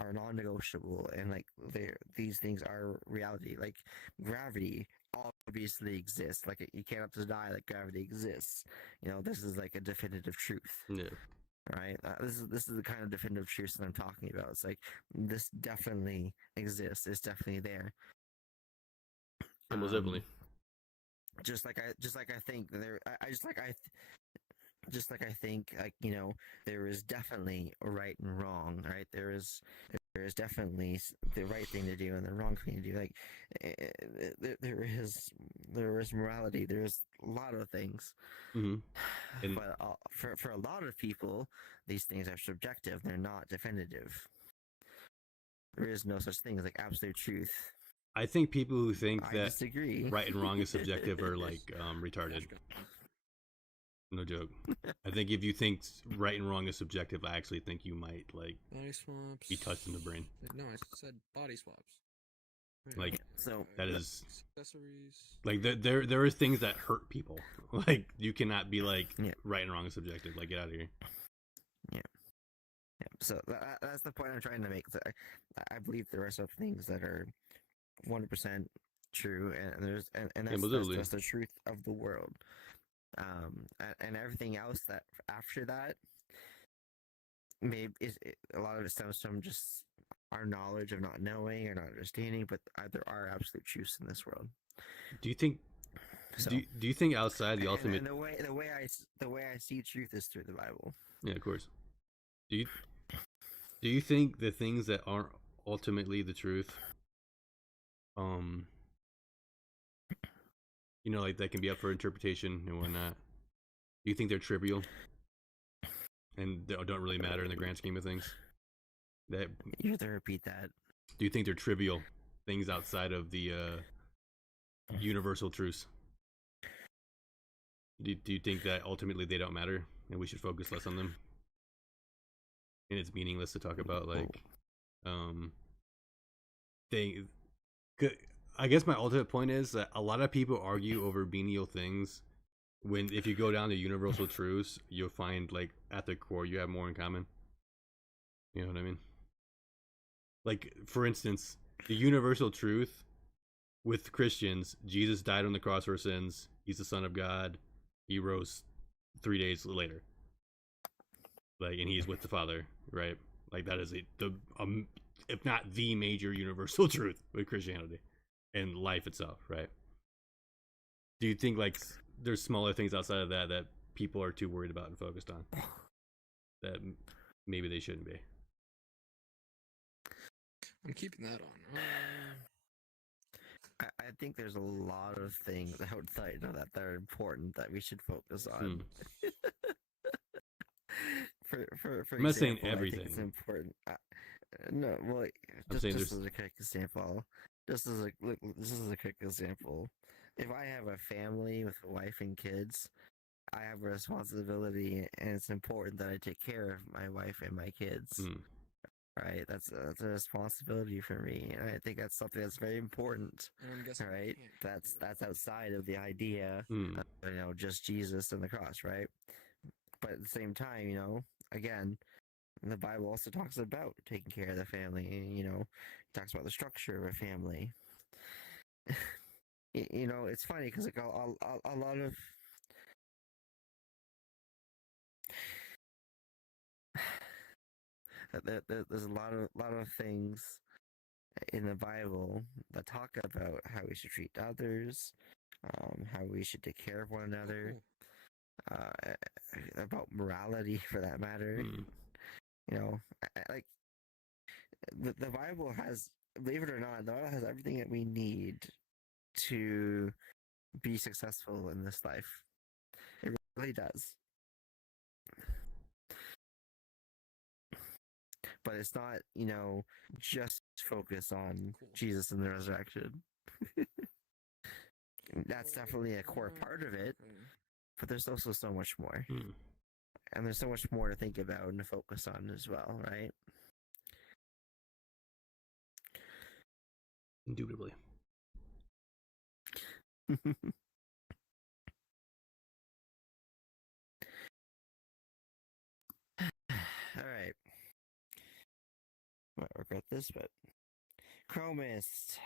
non-negotiable, and like these things are reality. Like gravity obviously exists. Like, you cannot deny that gravity exists. You know, this is like a definitive truth. Yeah. Right. This is the kind of definitive truth that I'm talking about. It's like this definitely exists. It's definitely there. Most definitely. Just like I think like, you know, there is definitely a right and wrong, right? There is definitely the right thing to do and the wrong thing to do. Like, there is morality. There's a lot of things. But for a lot of people, these things are subjective. They're not definitive. There is no such thing as like absolute truth. I think people who think that disagree. Right and wrong is subjective are like retarded. No joke. I think if you think right and wrong is subjective, I actually think you might like body swaps. Be touched in the brain. No, I said body swaps. Right. Like, so that is accessories. Like there are things that hurt people. Like, you cannot be like right and wrong is subjective. Like, get out of here. Yeah. So that's the point I'm trying to make. I believe there are some things that are 100% true, and that's the truth of the world. And everything else that after that, maybe a lot of it stems from just our knowledge of not knowing or not understanding. But there are absolute truths in this world. Do you think? So, do you think outside the ultimate? And the way I see truth is through the Bible. Yeah, of course. Do you think the things that aren't ultimately the truth, you know, like that can be up for interpretation and whatnot, do you think they're trivial and they don't really matter in the grand scheme of things? That you have to repeat that. Do you think they're trivial things outside of the universal truths? Do you think that ultimately they don't matter and we should focus less on them? And it's meaningless to talk about like I guess my ultimate point is that a lot of people argue over menial things when if you go down to universal truths, you'll find like at the core you have more in common. You know what I mean? Like, for instance, the universal truth with Christians, Jesus died on the cross for our sins. He's the Son of God. He rose 3 days later. Like, and he's with the Father, right? Like, that is if not the major universal truth with Christianity and life itself, right? Do you think like there's smaller things outside of that that people are too worried about and focused on that maybe they shouldn't be? I'm keeping that on. I think there's a lot of things outside of that are important that we should focus on. For I'm not saying example, I think it's everything. important. No, well, I'm saying just there's- as a quick example, this is a quick example. If I have a family with a wife and kids, I have a responsibility, and it's important that I take care of my wife and my kids. Right, that's a responsibility for me, and I think that's something that's very important. And I'm guessing Right, you can't- that's outside of the idea, of, just Jesus and the cross, right? But at the same time, again, the Bible also talks about taking care of the family. It talks about the structure of a family. It's funny because like a lot of there's a lot of things in the Bible that talk about how we should treat others, how we should take care of one another, about morality for that matter. Like the Bible has, believe it or not, the Bible has everything that we need to be successful in this life. It really does. But it's not, just focus on Jesus and the resurrection. That's definitely a core part of it, but there's also so much more. And there's so much more to think about and to focus on as well, right? Indubitably. Alright. Might regret this, but Chromist.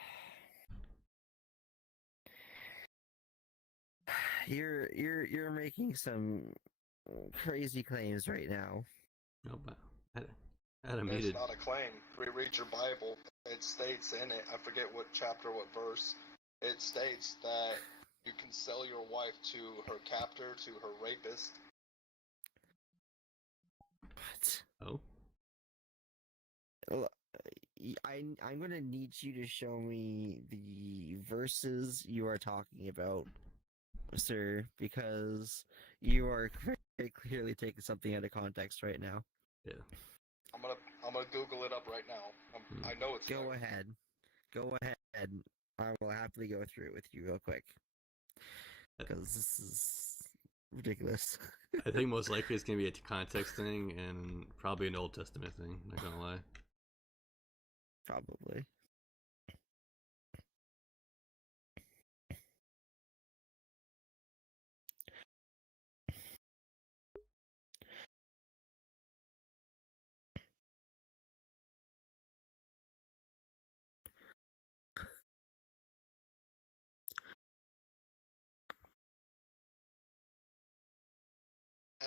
You're making some crazy claims right now. No, but It's animated. not a claim. Reread your Bible. It states in it, I forget what chapter, what verse, it states that you can sell your wife to her captor, to her rapist. What? Oh? Well, I'm gonna need you to show me the verses you are talking about, sir, because you are very clearly taking something out of context right now. Yeah. I'm gonna Google it up right now. I know it's Go there. ahead. Go ahead. I will happily go through it with you real quick. Because this is ridiculous. I think most likely it's gonna be a context thing and probably an Old Testament thing, not gonna lie. Probably.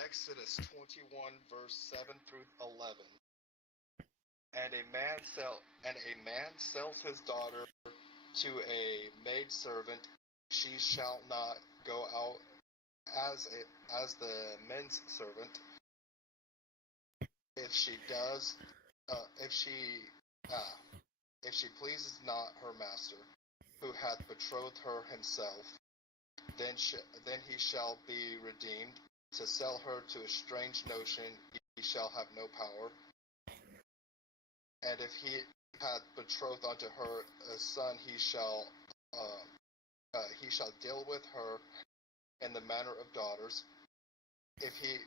Exodus 21 verse 7 through 11. And a man sells his daughter to a maidservant. She shall not go out as the men's servant. If she does, if she pleases not her master, who hath betrothed her himself, then he shall be redeemed. To sell her to a strange notion, he shall have no power. And if he hath betrothed unto her a son, he shall deal with her in the manner of daughters. If he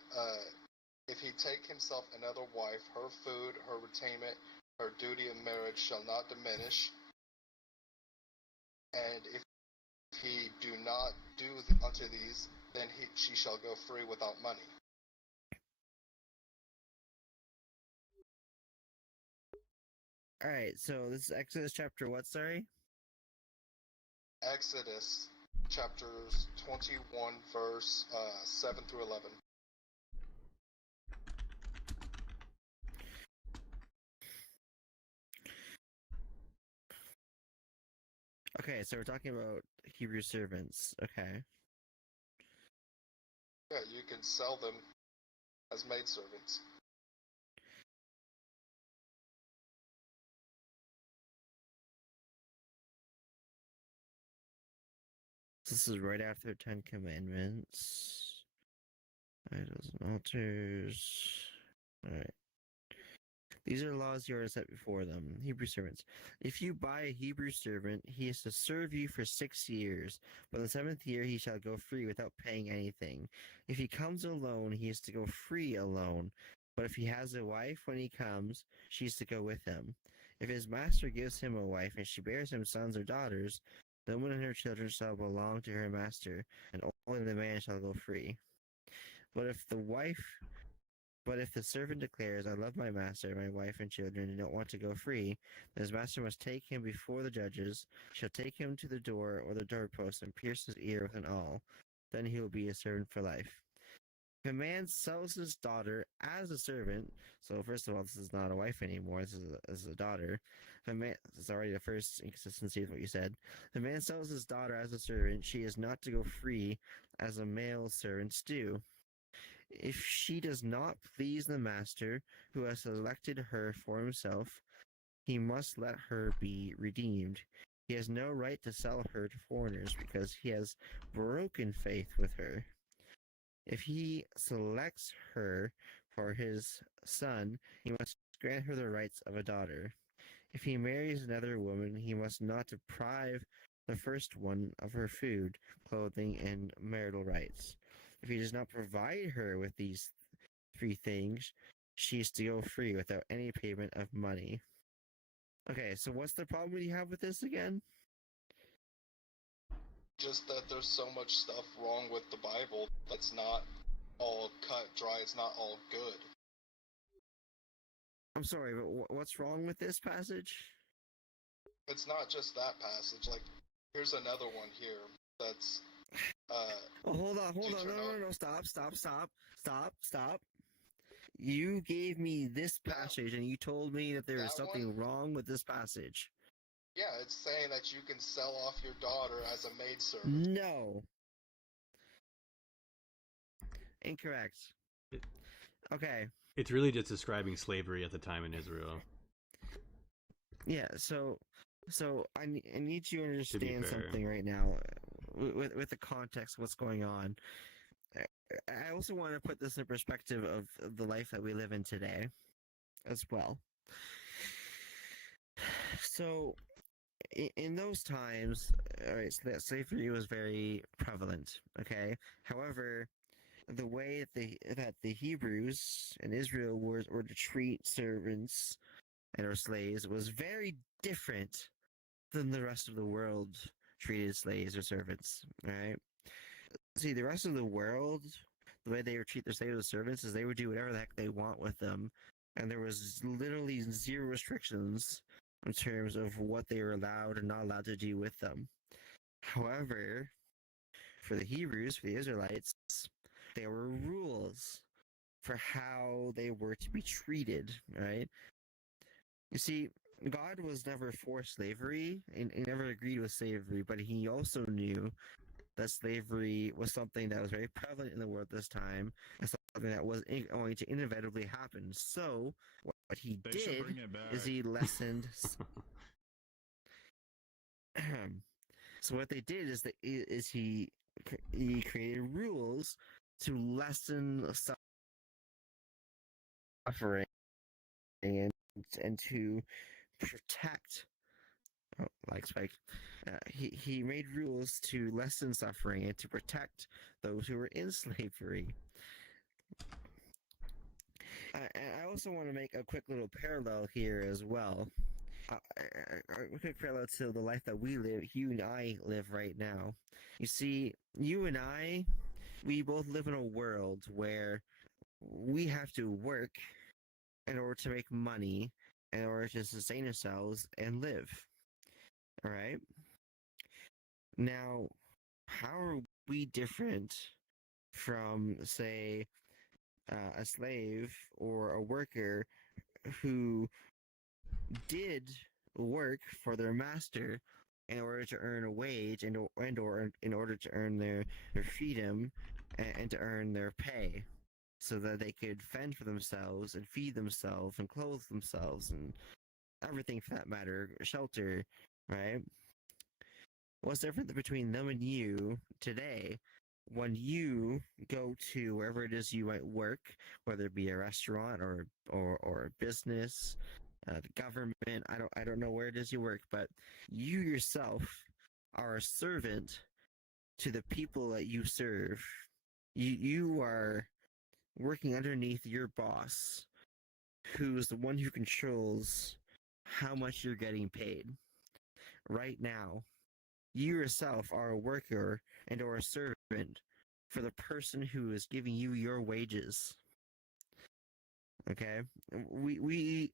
take himself another wife, her food, her retainment, her duty of marriage shall not diminish. And if he do not do unto these, then she shall go free without money. Alright, so this is Exodus chapter what, sorry? Exodus chapters 21 verse 7 through 11. Okay, so we're talking about Hebrew servants. Okay. Yeah, you can sell them as maidservants. This is right after 10 Commandments. Idols and altars. Alright. These are laws you are set before them. Hebrew servants. If you buy a Hebrew servant, he is to serve you for 6 years, but the 7th year he shall go free without paying anything. If he comes alone, he is to go free alone. But if he has a wife when he comes, she is to go with him. If his master gives him a wife, and she bears him sons or daughters, the woman and her children shall belong to her master, and only the man shall go free. But if the servant declares, I love my master, my wife and children, and don't want to go free, then his master must take him before the judges, shall take him to the door or the doorpost, and pierce his ear with an awl. Then he will be a servant for life. If a man sells his daughter as a servant, so first of all, this is not a wife anymore, this is a daughter. If a man, it's already the first inconsistency with what you said. If a man sells his daughter as a servant, she is not to go free as a male servants do. If she does not please the master who has selected her for himself, he must let her be redeemed. He has no right to sell her to foreigners because he has broken faith with her. If he selects her for his son, he must grant her the rights of a daughter. If he marries another woman, he must not deprive the first one of her food, clothing, and marital rights. If he does not provide her with these 3 things, she is to go free without any payment of money. Okay, so what's the problem you have with this again? Just that there's so much stuff wrong with the Bible that's not all cut dry, it's not all good. I'm sorry, but what's wrong with this passage? It's not just that passage, like, here's another one here that's, Oh, hold on, no, stop. You gave me this passage and you told me that there is something wrong with this passage. Yeah, it's saying that you can sell off your daughter as a maidservant. No. Incorrect. Okay. It's really just describing slavery at the time in Israel. Yeah, so I need you to understand something right now with the context of what's going on. I also want to put this in perspective of the life that we live in today as well. So, in those times, alright, so that slavery was very prevalent, okay? However, the way that the Hebrews in Israel were to treat servants and or slaves was very different than the rest of the world treated slaves or servants, right? See, the rest of the world, the way they would treat their slaves or servants is they would do whatever the heck they want with them, and there was literally 0 restrictions in terms of what they were allowed and not allowed to do with them. However, for the Hebrews, for the Israelites, there were rules for how they were to be treated, right? You see, God was never for slavery, and he never agreed with slavery, but he also knew that slavery was something that was very prevalent in the world this time, and something that was going to inevitably happen. So, what he did is he lessened... So what they did is he created rules to lessen suffering and to protect. Oh, like Spike. He made rules to lessen suffering and to protect those who were in slavery. And I also want to make a quick little parallel here as well. A quick parallel to the life that we live, you and I live right now. You see, you and I, we both live in a world where we have to work in order to make money, in order to sustain ourselves and live. Alright? Now, how are we different from, say, a slave or a worker who did work for their master in order to earn a wage and or in order to earn their freedom and to earn their pay so that they could fend for themselves and feed themselves and clothe themselves and everything for that matter, shelter, right? What's different between them and you today when you go to wherever it is you might work, whether it be a restaurant or a business, the government, I don't know where it is you work, but you yourself are a servant to the people that you serve. You are working underneath your boss, who's the one who controls how much you're getting paid. Right now, you yourself are a worker and or a servant for the person who is giving you your wages. Okay? We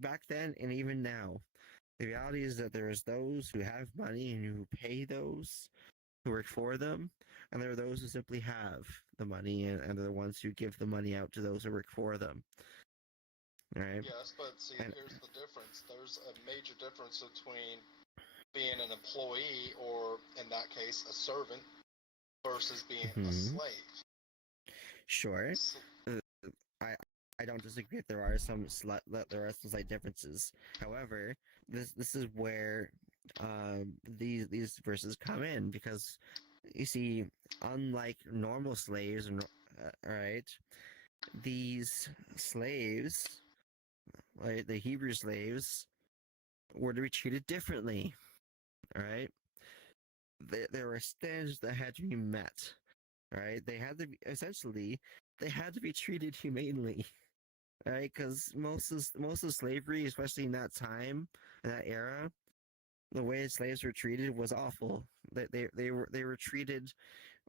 back then and even now, the reality is that there is those who have money and who pay those who work for them, and there are those who simply have the money and they're the ones who give the money out to those who work for them. All right? Yes, but see, here's the difference. There's a major difference between being an employee, or in that case, a servant, versus being a slave. Sure. I don't disagree that there are some slight differences. However, this is where these verses come in, because you see, unlike normal slaves, right, these slaves, like the Hebrew slaves, were to be treated differently. All right, there were standards that had to be met. All right, they had to be, essentially, they had to be treated humanely. Right, because most of slavery, especially in that time, in that era, the way slaves were treated was awful. They were treated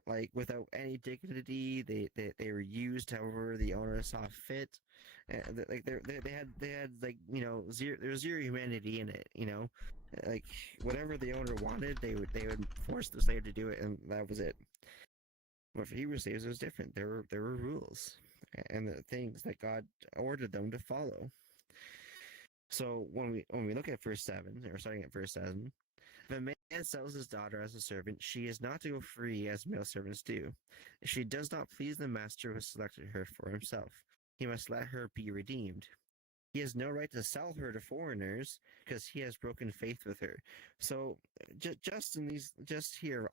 like without any dignity. They were used however the owner saw fit. Like they had like, you know, there was zero humanity in it. You know, like whatever the owner wanted, they would force the slave to do it, and that was it. But for Hebrew slaves, it was different. There were rules and the things that God ordered them to follow. So when we look at verse 7, or starting at verse 7, if a man sells his daughter as a servant, she is not to go free as male servants do. If she does not please the master who has selected her for himself, he must let her be redeemed. He has no right to sell her to foreigners, because he has broken faith with her. So just here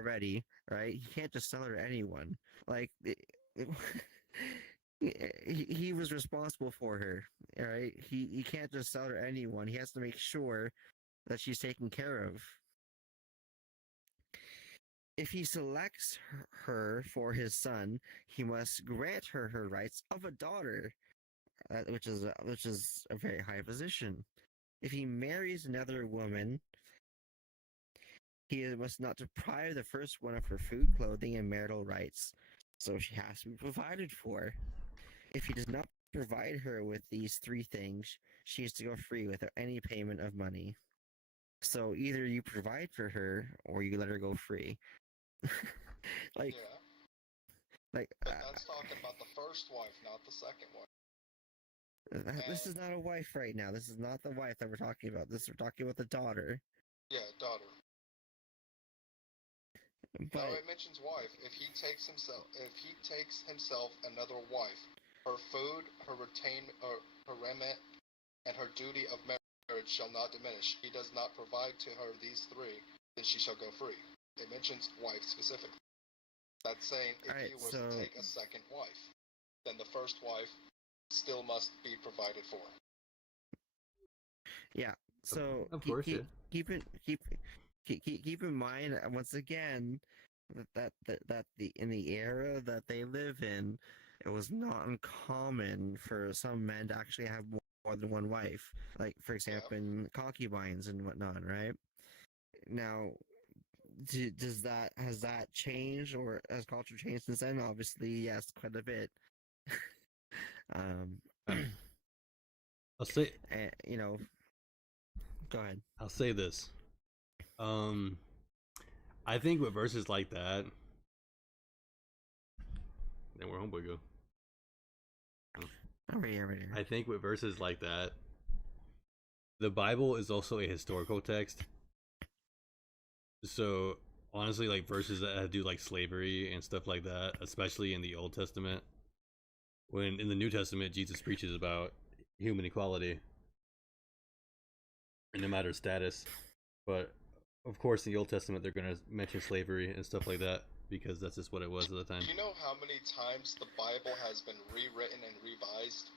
already, right? He can't just sell her to anyone. Like he was responsible for her, all right? He can't just sell her to anyone. He has to make sure that she's taken care of. If he selects her for his son, he must grant her her rights of a daughter, which is a very high position. If he marries another woman, he must not deprive the first one of her food, clothing, and marital rights, so she has to be provided for. If he does not provide her with these three things, she is to go free without any payment of money. So either you provide for her, or you let her go free. But that's talking about the first wife, not the second wife. This is not a wife right now. This is not the wife that we're talking about. We're talking about the daughter. Yeah, daughter. But now it mentions wife. If he takes himself another wife, her food, her raiment, and her duty of marriage shall not diminish. He does not provide to her these three, then she shall go free. It mentions wife specifically. That's saying if he was to take a second wife, then the first wife still must be provided for. Yeah. So of course, keep in mind once again that in the era that they live in, it was not uncommon for some men to actually have more than one wife, like for example, in concubines and whatnot, right? Now, has that changed, or has culture changed since then? Obviously, yes, quite a bit. I'll say, you know, go ahead. I'll say this. I think with verses like that, then where homeboy go? Over here. I think with verses like that, the Bible is also a historical text. So honestly, like verses that do like slavery and stuff like that, especially in the Old Testament, when in the New Testament Jesus preaches about human equality and no matter status, but of course, in the Old Testament, they're going to mention slavery and stuff like that because that's just what it was at the time. Do you know how many times the Bible has been rewritten and revised?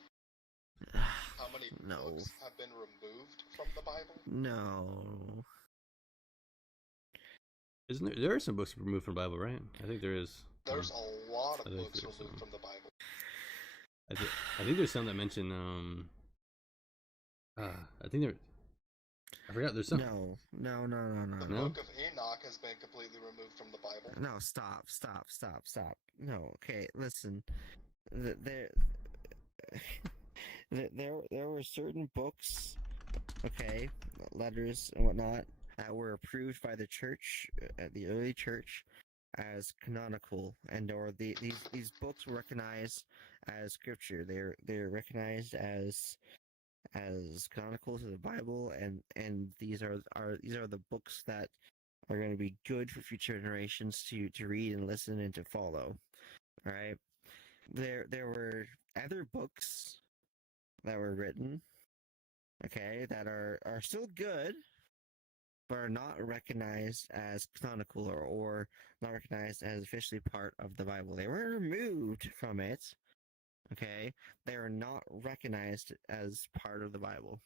How many books have been removed from the Bible? No. Isn't there are some books removed from the Bible, right? I think there is. There's a lot of books removed from the Bible. I think there's some that mention. I think there. I forgot. There's some. No. The Book of Enoch has been completely removed from the Bible. No, stop. No, okay, listen. There were certain books, okay, letters and whatnot, that were approved by the church, the early church, as canonical, or these books were recognized as scripture. They're recognized as canonical to the Bible, and these are the books that are going to be good for future generations to read and listen and to follow. All right. There were other books that were written, okay, that are still good, but are not recognized as canonical or not recognized as officially part of the Bible. They were removed from it, okay? They are not recognized as part of the Bible,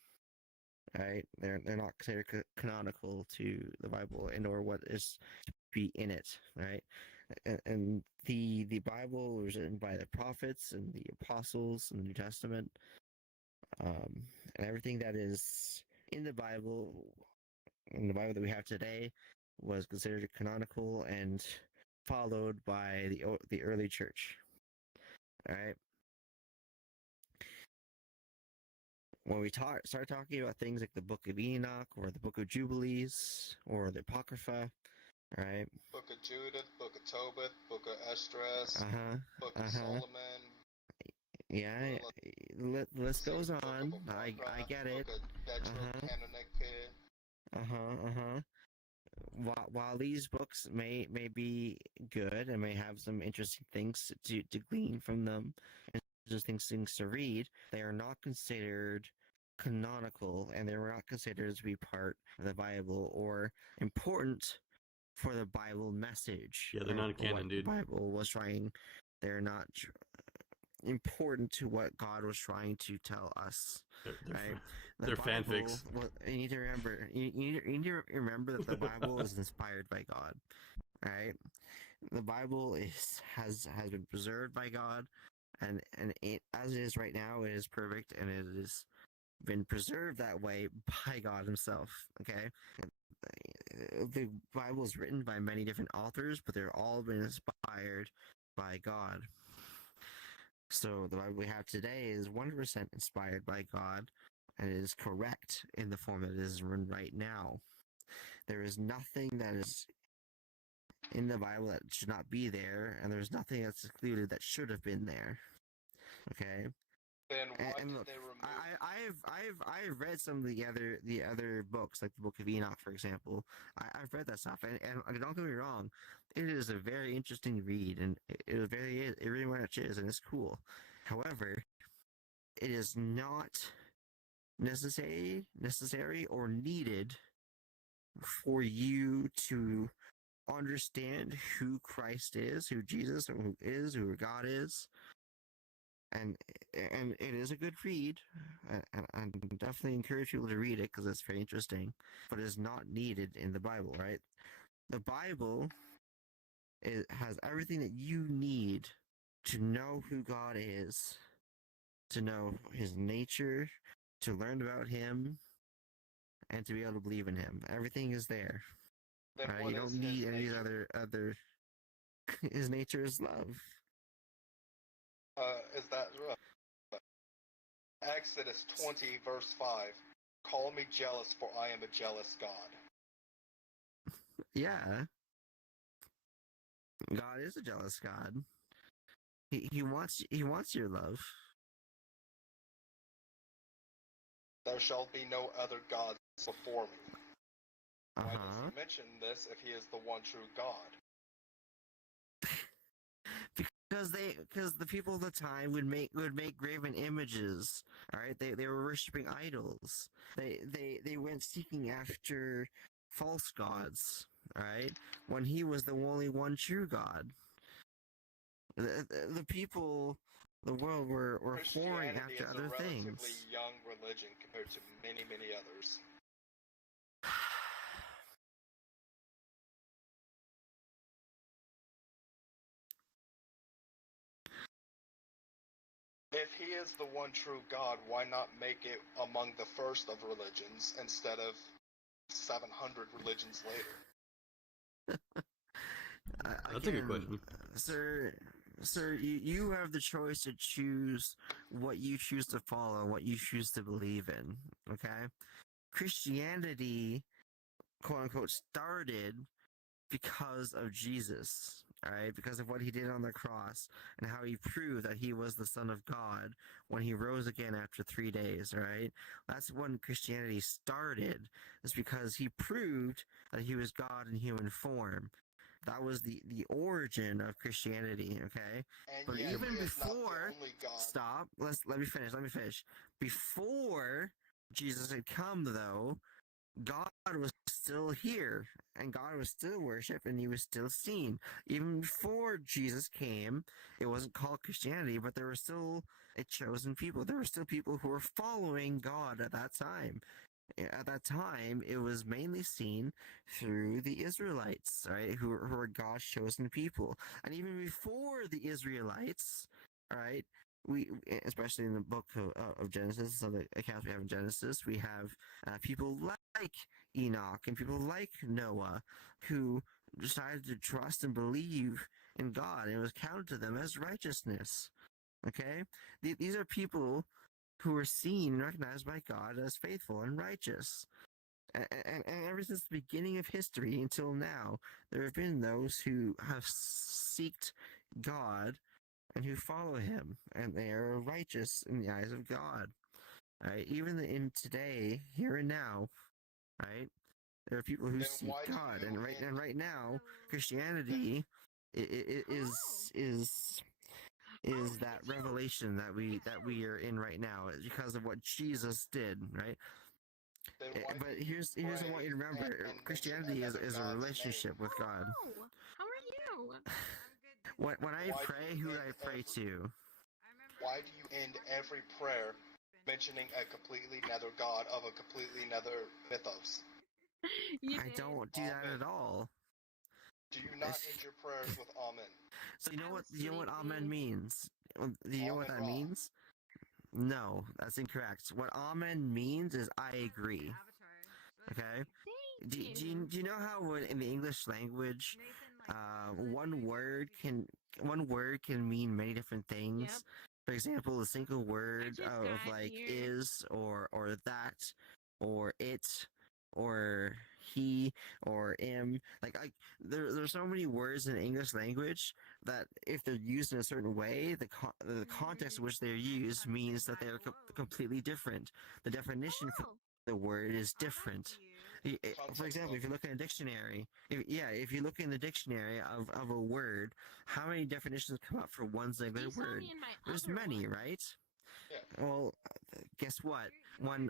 right? They're not considered canonical to the Bible and or what is to be in it, right? And the Bible was written by the prophets and the apostles in the New Testament, and everything that is in the Bible that we have today was considered canonical and followed by the early church. All right. When we start talking about things like the Book of Enoch or the Book of Jubilees or the Apocrypha, all right. Book of Judith, Book of Tobit, Book of Esdras, Book of Solomon. Yeah, the list goes on. I get it. While these books may be good and may have some interesting things to glean from them, interesting things to read, they are not considered canonical, and they were not considered to be part of the Bible or important for the Bible message. Yeah, they're not canon, dude. The Bible was trying. They're not important to what God was trying to tell us. Right? They're fanfics. Well, you need to remember. You need to remember that the Bible is inspired by God. Right? The Bible has been preserved by God, and it, as it is right now, it is perfect, and it has been preserved that way by God Himself. Okay. The Bible is written by many different authors, but they're all been inspired by God. So the Bible we have today is 100% inspired by God, and it is correct in the form that it is written right now. There is nothing that is in the Bible that should not be there, and there's nothing that's excluded that should have been there. Okay. Then why and did look, they remove? I've read some of the other books, like the Book of Enoch, for example. I've read that stuff, and don't get me wrong, it is a very interesting read, and it really much is, and it's cool. However, it is not necessary or needed for you to understand who Christ is, who Jesus is, who God is. And it is a good read, and I definitely encourage people to read it because it's very interesting, but it is not needed in the Bible, right? The Bible has everything that you need to know who God is, to know His nature, to learn about Him, and to be able to believe in Him. Everything is there. Then You don't need any of these other. His nature is love. Is that right? Exodus 20, verse 5. Call me jealous, for I am a jealous God. Yeah. God is a jealous God. He wants your love. There shall be no other gods before me. Why does Uh-huh. he mention this if he is the one true God? Because the people of the time would make graven images. All right, they were worshiping idols. They went seeking after false gods, right? When he was the only one true God. The people, the world were whoring Christianity after is other a relatively things. young religion compared to many, many others. If he is the one true God, why not make it among the first of religions instead of 700 religions later? That's a good question. Sir, you have the choice to choose what you choose to follow, what you choose to believe in, okay? Christianity, quote unquote, started because of Jesus, alright? Because of what he did on the cross and how he proved that he was the Son of God when he rose again after 3 days, alright? That's when Christianity started. It's because he proved that he was God in human form. That was the origin of Christianity, okay? And But yet even he is not the before, only God. stop, let me finish. Before Jesus had come, though, God was still here, and God was still worshipped, and he was still seen. Even before Jesus came, it wasn't called Christianity, but there were still a chosen people. There were still people who were following God at that time. At that time, it was mainly seen through the Israelites, right, who were God's chosen people. And even before the Israelites, right, we, especially in the book of Genesis, some of the accounts we have in Genesis, we have people like Enoch and people like Noah who decided to trust and believe in God, and it was counted to them as righteousness. Okay? These are people who were seen and recognized by God as faithful and righteous. And ever since the beginning of history until now, there have been those who have seeked God and who follow him, and they are righteous in the eyes of God. Right? Even in today, here and now, right? There are people who Then seek why do God, you and right now, Christianity is that revelation that we are in right now. It's because of what Jesus did, right? But here's what I want you to remember: Christianity is a relationship with God. Oh, how are you? When I pray, who do I pray to? Why do you end every prayer mentioning a completely nether god of a completely nether mythos? I don't do that at all. Do you not end your prayers with amen? So you know what amen means? Do you know what that means? No, that's incorrect. What amen means is I agree. Okay? Do you know how in the English language, one word can mean many different things? Yep. For example, a single word of like is or that or it or he or am. Like there's so many words in the English language that if they're used in a certain way, the context in which they're used means that they're completely different. The definition for the word is different. For example, if you look in a dictionary, if you look in the dictionary of a word, how many definitions come up for one singular word? There's many, right? Well, guess what? When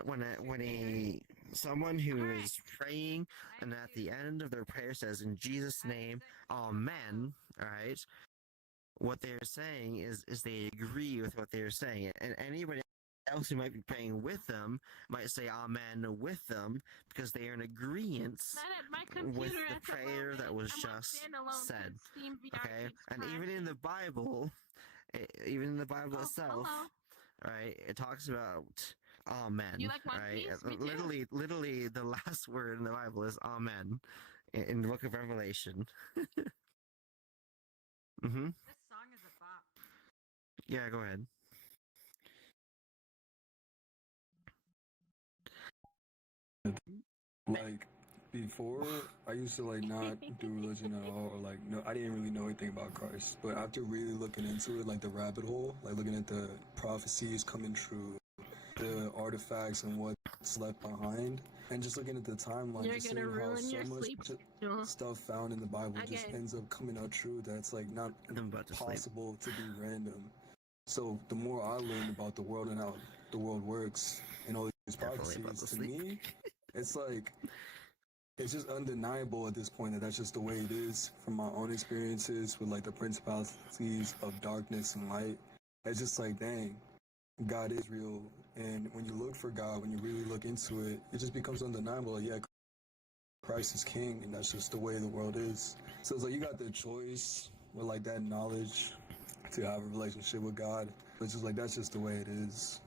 someone who is praying and at the end of their prayer says in Jesus' name, Amen, right? What they're saying is they agree with what they're saying, and anybody else who might be praying with them might say Amen with them because they are in agreement with the prayer that was just said. Okay, and even in the Bible itself, right, it talks about Amen. You like One right, Piece? Me too. literally, the last word in the Bible is Amen in the book of Revelation. Mm-hmm. This song is a bop. Yeah, go ahead. Like before, I used to like not do religion at all, or like no, I didn't really know anything about Christ. But after really looking into it, like the rabbit hole, like looking at the prophecies coming true, the artifacts and what's left behind, and just looking at the timeline, You're just gonna seeing how ruin so your much sleep schedule. stuff found in the Bible just Again. ends up coming out true. That's like not I'm about to sleep. possible to be random. So the more I learn about the world and how the world works and all these Definitely about prophecies, to to sleep. me, it's like it's just undeniable at this point that that's just the way it is from my own experiences with like the principalities of darkness and light. It's just like, dang, God is real. And when you look for God, when you really look into it, it just becomes undeniable. Like, yeah, Christ is king, and that's just the way the world is. So it's like you got the choice with like that knowledge to have a relationship with God. But it's just like that's just the way it is.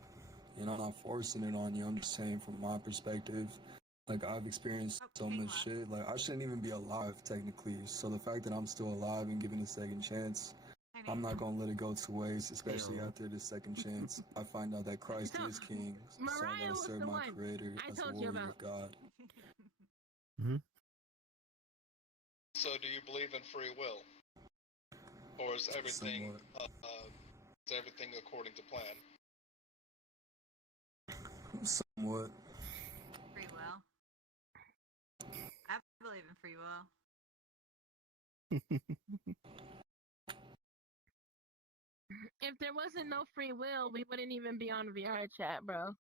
You know, I'm not forcing it on you. I'm just saying from my perspective, like I've experienced so much shit. Like I shouldn't even be alive technically. So the fact that I'm still alive and given a second chance, I'm not gonna let it go to waste, especially after the second chance. I find out that Christ is king, so I gotta serve my Creator as a warrior of God. So, do you believe in free will, or is everything according to plan? Somewhat. Free will. I believe in free will. If there wasn't no free will, we wouldn't even be on VR chat, bro.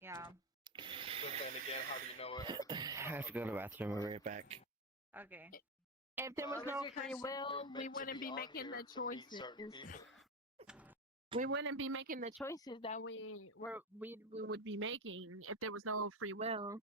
Yeah. But then again, how do you know it? I have to go to the bathroom. I'll be right back. Okay. If there was What no was your free question? will, we wouldn't be making the choices. We wouldn't be making the choices that we would be making if there was no free will.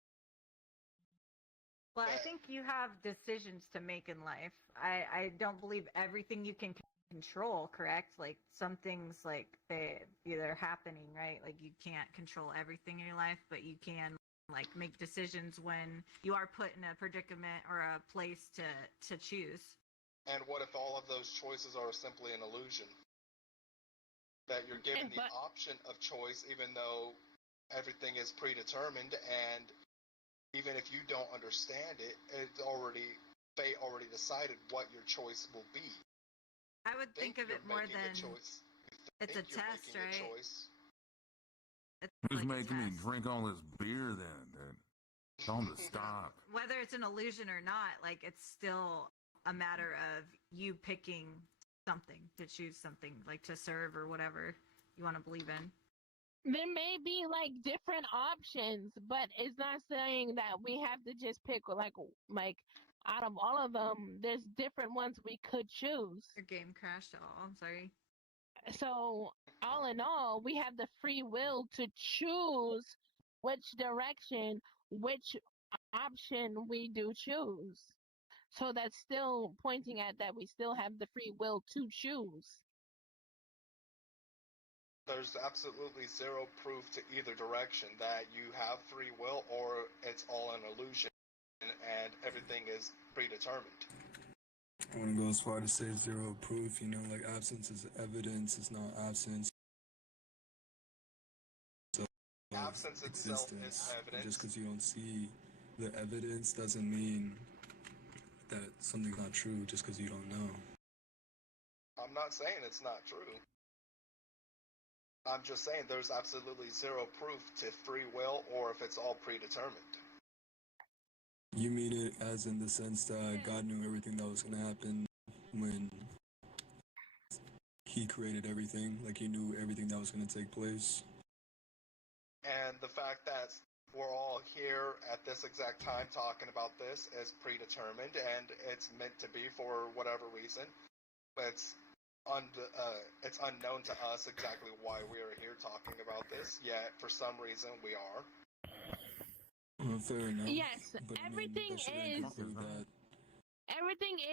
Well, I think you have decisions to make in life. I don't believe everything you can control, correct? Like some things, like they're happening, right? Like you can't control everything in your life, but you can like make decisions when you are put in a predicament or a place to choose. And what if all of those choices are simply an illusion? That you're given the option of choice, even though everything is predetermined, and even if you don't understand it, fate already decided what your choice will be. I would think of it more than it's a test, right? Who's making me drink all this beer then, dude? Tell him to stop. Whether it's an illusion or not, like it's still a matter of you picking something, to choose something, like to serve or whatever you want to believe in. There may be like different options, but it's not saying that we have to just pick like out of all of them, there's different ones we could choose. Your game crashed. Oh, I'm sorry. So all in all, we have the free will to choose which direction, which option we do choose. So that's still pointing at that we still have the free will to choose. There's absolutely zero proof to either direction that you have free will or it's all an illusion and everything is predetermined. I want to go as far to say zero proof, you know, like absence is evidence, it's not absence. So, absence itself existence. is evidence. Just because you don't see the evidence doesn't mean that something's not true just because you don't know. I'm not saying it's not true. I'm just saying there's absolutely zero proof to free will or if it's all predetermined. You mean it as in the sense that God knew everything that was going to happen when he created everything, like he knew everything that was going to take place? And the fact that we're all here at this exact time talking about this is predetermined and it's meant to be for whatever reason. It's unknown to us exactly why we are here talking about this, yet for some reason we are. Fair enough. Yes, everything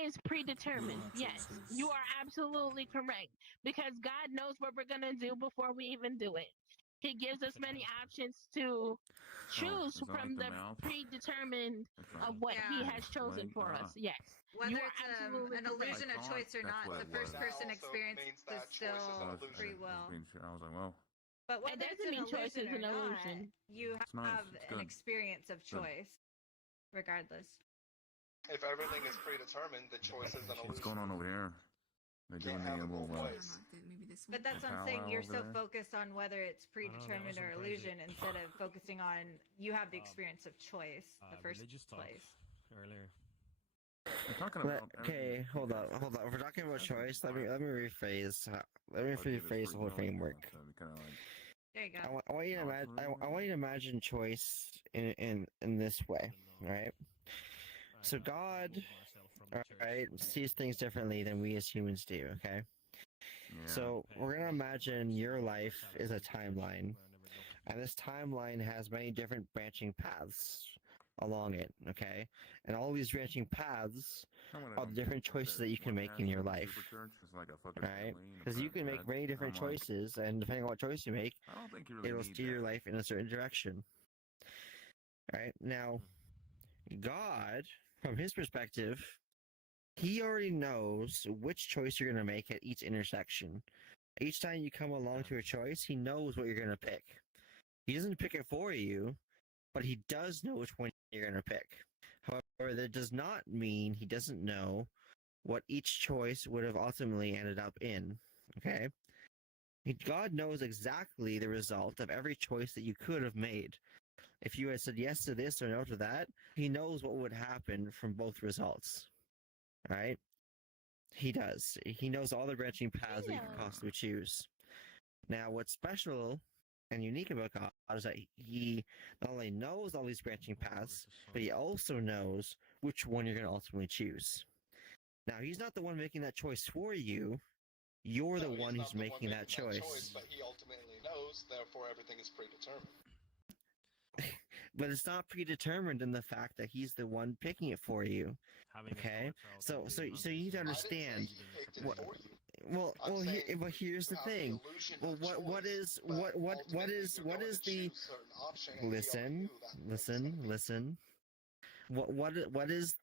is predetermined. Yes, you are absolutely correct. Because God knows what we're going to do before we even do it. He gives us many options to choose from the predetermined of what he has chosen for us. Yes. Whether it's an illusion of choice or not, the first person experience is still free will. I was like, well. But whether it's an illusion or not, you have an good. experience of choice, regardless. If everything is predetermined, the choice is an illusion. What's going on over here? They're doing a little But that's what I'm saying. You're so focused on whether it's predetermined or illusion instead of focusing on you have the experience of choice, the first place. Earlier. Okay, hold on. If we're talking about choice, let me rephrase. Let me rephrase the whole framework. There you go. I want you to imagine. I want you to imagine choice in this way, right? So God, right, sees things differently than we as humans do. Okay. So we're gonna imagine your life is a timeline, and this timeline has many different branching paths along it. Okay, and all these branching paths are the different choices that you can make in your life. Right? Because you can make many different choices, and depending on what choice you make, it will steer your life in a certain direction. Right? Now, God, from his perspective, he already knows which choice you're going to make at each intersection. Each time you come along to a choice, he knows what you're going to pick. He doesn't pick it for you, but he does know which one you're going to pick. However, that does not mean he doesn't know what each choice would have ultimately ended up in. Okay? God knows exactly the result of every choice that you could have made. If you had said yes to this or no to that, he knows what would happen from both results. Right? He does. He knows all the branching paths that you could possibly choose. Now, what's special and unique about God is that he not only knows all these branching paths, but he also knows which one you're going to ultimately choose. Now, he's not the one making that choice for you. You're the one who's making that choice. But he ultimately knows, therefore everything is predetermined. But it's not predetermined in the fact that he's the one picking it for you. Okay, so you need to understand. Well, here's the thing. Well, what is the? Listen. What is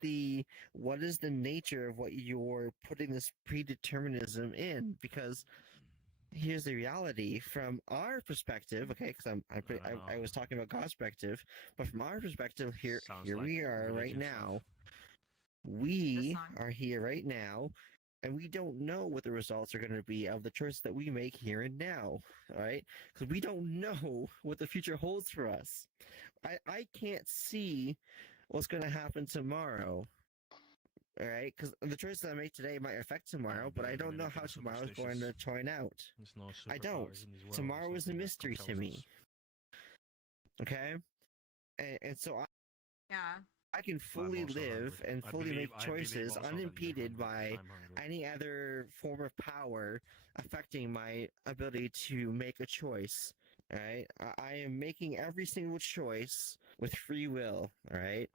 the nature of what you're putting this predeterminism in? Because here's the reality from our perspective, okay? Because I was talking about God's perspective, but from our perspective, here we are right now. We are here right now, and we don't know what the results are going to be of the choices that we make here and now, all right? Because we don't know what the future holds for us. I can't see what's going to happen tomorrow. All right, because the choices I make today might affect tomorrow, but I don't know how tomorrow is going to turn out. I don't. Tomorrow is a mystery to me. Okay, and so I can fully live and fully make choices unimpeded by any other form of power affecting my ability to make a choice. All right, I am making every single choice with free will. All right.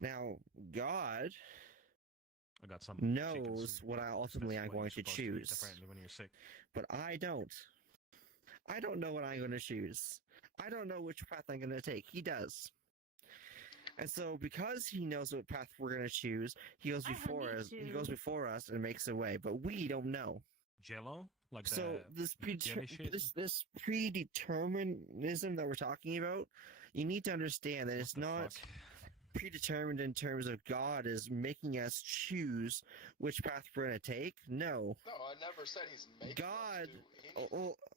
Now, God knows what I ultimately am going to choose, but I don't. I don't know what I'm going to choose. I don't know which path I'm going to take. He does. And so, because he knows what path we're going to choose, he goes before us. He goes before us and makes a way, but we don't know. Jello, like so this predeterminism that we're talking about, you need to understand that it's not predetermined in terms of God is making us choose which path we're going to take. No. No, I never said he's making God.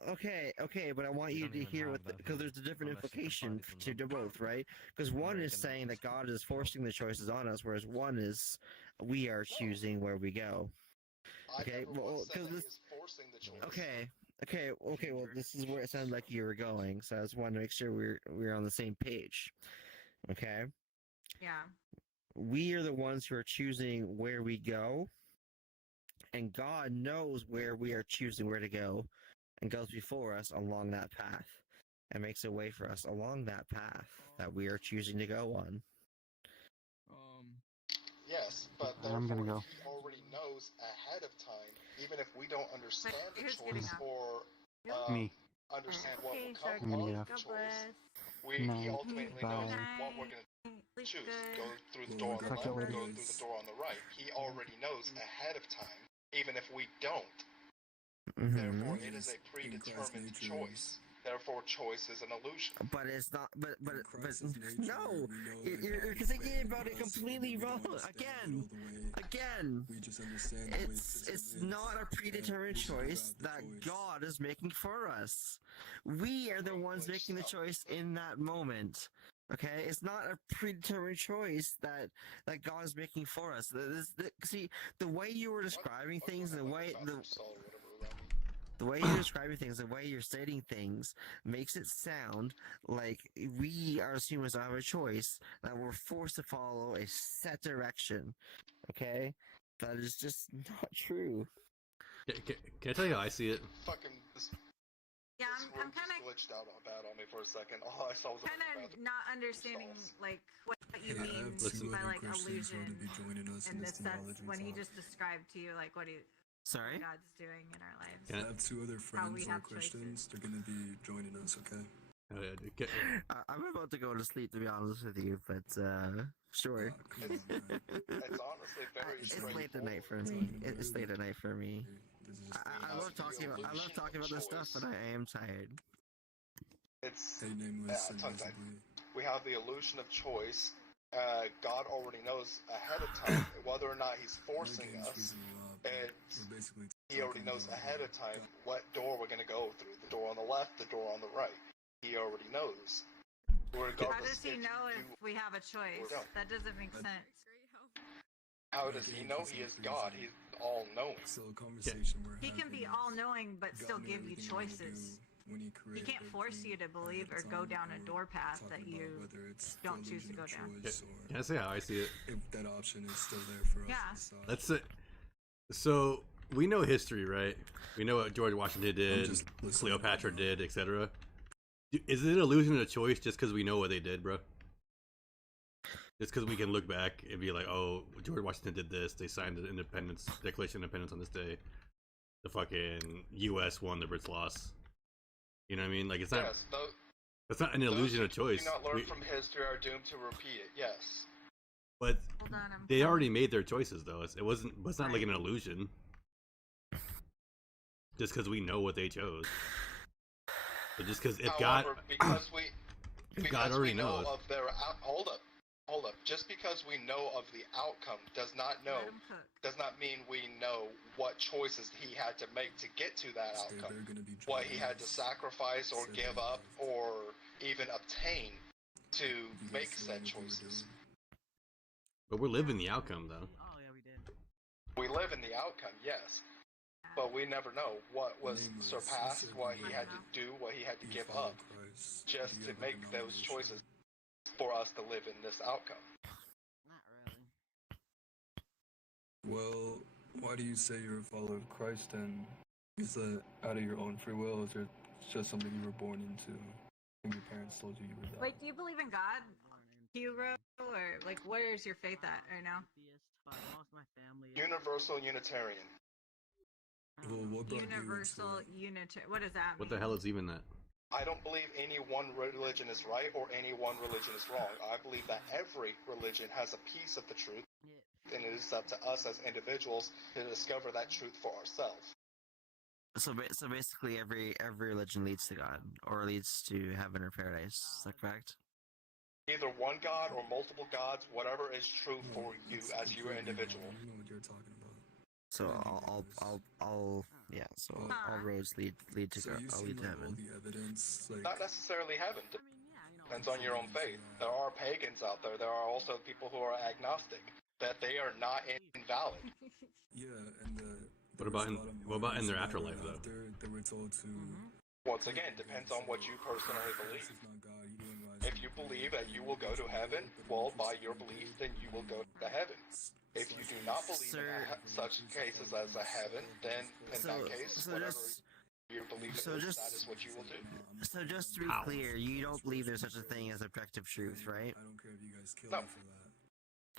Okay, but I want you to hear what because there's a different implication to both, right? Because one is saying that God is forcing the choices on us, whereas one is we are choosing where we go. Okay, well, because this. Okay. Well, this is where it sounded like you were going, so I just wanted to make sure we're on the same page. Okay. Yeah. We are the ones who are choosing where we go, and God knows where we are choosing where to go, and goes before us along that path, and makes a way for us along that path that we are choosing to go on. Yes, but therefore he already knows ahead of time, even if we don't understand the choice or understand what will come of the choice. He ultimately knows what we're going to choose. Go through the door on the left, go through the door on the right. He already knows ahead of time, even if we don't. Therefore, it is a predetermined choice. Therefore, choice is an illusion. But it's not. But no, you're thinking about it completely wrong. Again, it's not a predetermined choice that God is making for us. We are the ones making the choice in that moment. Okay, it's not a predetermined choice that God is making for us. See, the way you were describing things, the way The way you're describing things, the way you're stating things, makes it sound like we as humans don't have a choice, that we're forced to follow a set direction. Okay? That is just not true. Can I tell you how I see it? Fucking. Yeah, I'm Just kind of glitched out bad on me for a second. All I saw was not understanding like what you Hey, I mean have two by other like Christians who are illusion to be joining us in in this this sense theology when he talk. just described to you like what Sorry? God's doing in our lives. I have two other How friends we who have are Christians. They're gonna be joining us, okay? Oh, yeah, okay. I'm about to go to sleep, to be honest with you, but sure. It's honestly very It's late at night for me. It's late at night for me. I love talking about this stuff, but I am tired. It's Hey, nameless and tongue-tied. visibly. We have the illusion of choice. God already knows ahead of time whether or not He's forcing us. He already knows ahead of time what door we're going to go through. The door on the left, the door on the right. He already knows. How does he know if we have a choice? That doesn't make sense. How does He know? He is God. He's all-knowing. So a conversation we're He can be all-knowing but still give you choices. He can't force you to believe or go down a door path that you don't choose to go down. Can I say how I see it? If that option is still there for us Yeah. to decide. Let's say, so we know history, right? We know what George Washington did, Cleopatra did, etc. Is it an illusion of choice just because we know what they did, bro? Just because we can look back and be like, oh, George Washington did this. They signed the Declaration of Independence on this day. The fucking U.S. won, the Brits lost. You know what I mean? Like, it's not. Yes, It's not an illusion of choice. Do not learn from history are doomed to repeat it. Yes. But they already made their choices, though. It's not like an illusion. Just because we know what they chose. But just because if God already knows. Of their hold up. Just because we know of the outcome does not mean we know what choices he had to make to get to that outcome. What he had to sacrifice or give up or even obtain to make said choices. But we're living the outcome, though. We live in the outcome, yes. But we never know what was surpassed, what he had to do, what he had to give up, just to make those choices for us to live in this outcome. Well, why do you say you're a follower of Christ then? Is that out of your own free will, or is it just something you were born into and your parents told you were that? Wait, do you believe in God, Hero? Or, like, where is your faith at right now? Universal Unitarian. Well, what brought Universal Unitarian. What does that mean? What the hell is even that? I don't believe any one religion is right or any one religion is wrong. I believe that every religion has a piece of the truth, and it is up to us as individuals to discover that truth for ourselves. So basically, every religion leads to God, or leads to heaven or paradise. Is that correct? Either one God or multiple gods, whatever is true for you as your individual. I don't know what you're talking about. So all roads lead to So God. you I'll see lead to like all heaven. the evidence, like Not necessarily heaven. Depends on your own faith. There are pagans out there. There are also people who are agnostic. That they are not invalid. yeah, and What about in their afterlife, though? they were told to. Once again, depends on what you personally believe. If you believe that you will go to heaven, well, by your belief, then you will go to heaven. If you do not believe in such cases as a heaven, then in that case, whatever your belief is, that is what you will do. So just to be clear, you don't believe there's such a thing as objective truth, right? I don't care if you guys kill No. me for that.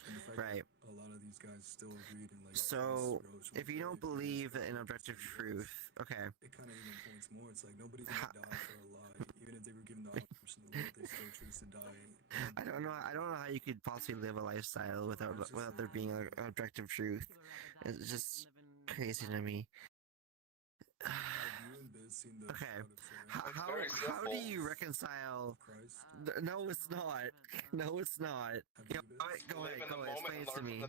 And the fact Right. that a lot of these guys still agreed in like. So if you don't believe in objective truth, okay. It kind of even points more. It's like nobody's gonna die for a lie, even if they were given the option to live, they still choose to die. I don't know how you could possibly live a lifestyle without there being an objective truth. It's just crazy to me. Okay, how do you reconcile? No, it's not. No, it's not. Go ahead. Explain it to me.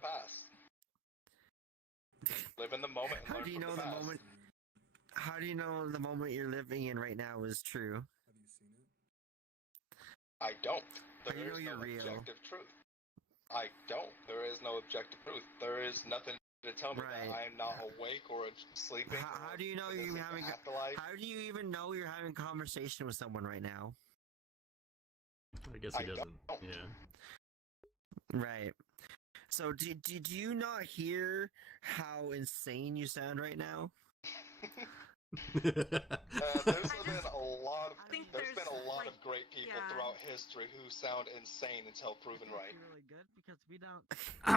Live in the moment and How learn do you from know the the past. moment? How do you know the moment you're living in right now is true? I don't. How do you There know is you're no real? objective truth. I don't. There is no objective truth. There is nothing to tell me that I am not awake or sleeping. How do you know you're having? How do you even know you're having a conversation with someone right now? I guess he doesn't. Yeah. Right. So do you not hear how insane you sound right now? There's been a lot of great people throughout history who sound insane until proven right. Really good because we don't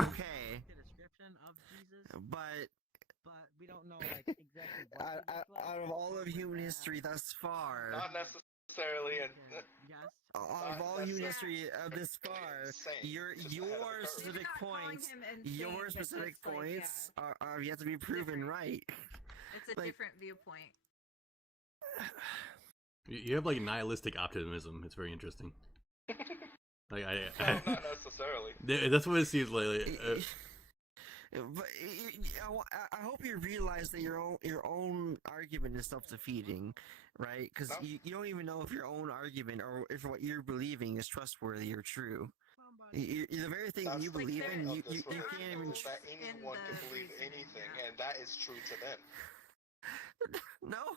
Okay. the description of Jesus, But we don't know like exactly what he looks like. out of all of human history thus far, Not necessarily. out of all human history this far, your specific points, are yet to be proven right. It's a different viewpoint. You have like nihilistic optimism. It's very interesting. Like not necessarily. That's what it seems like. But I hope you realize that your own argument is self-defeating, right? Because you don't even know if your own argument or if what you're believing is trustworthy or true. The very thing you believe in, you can't even. That anyone can believe anything, and that is true to them. No,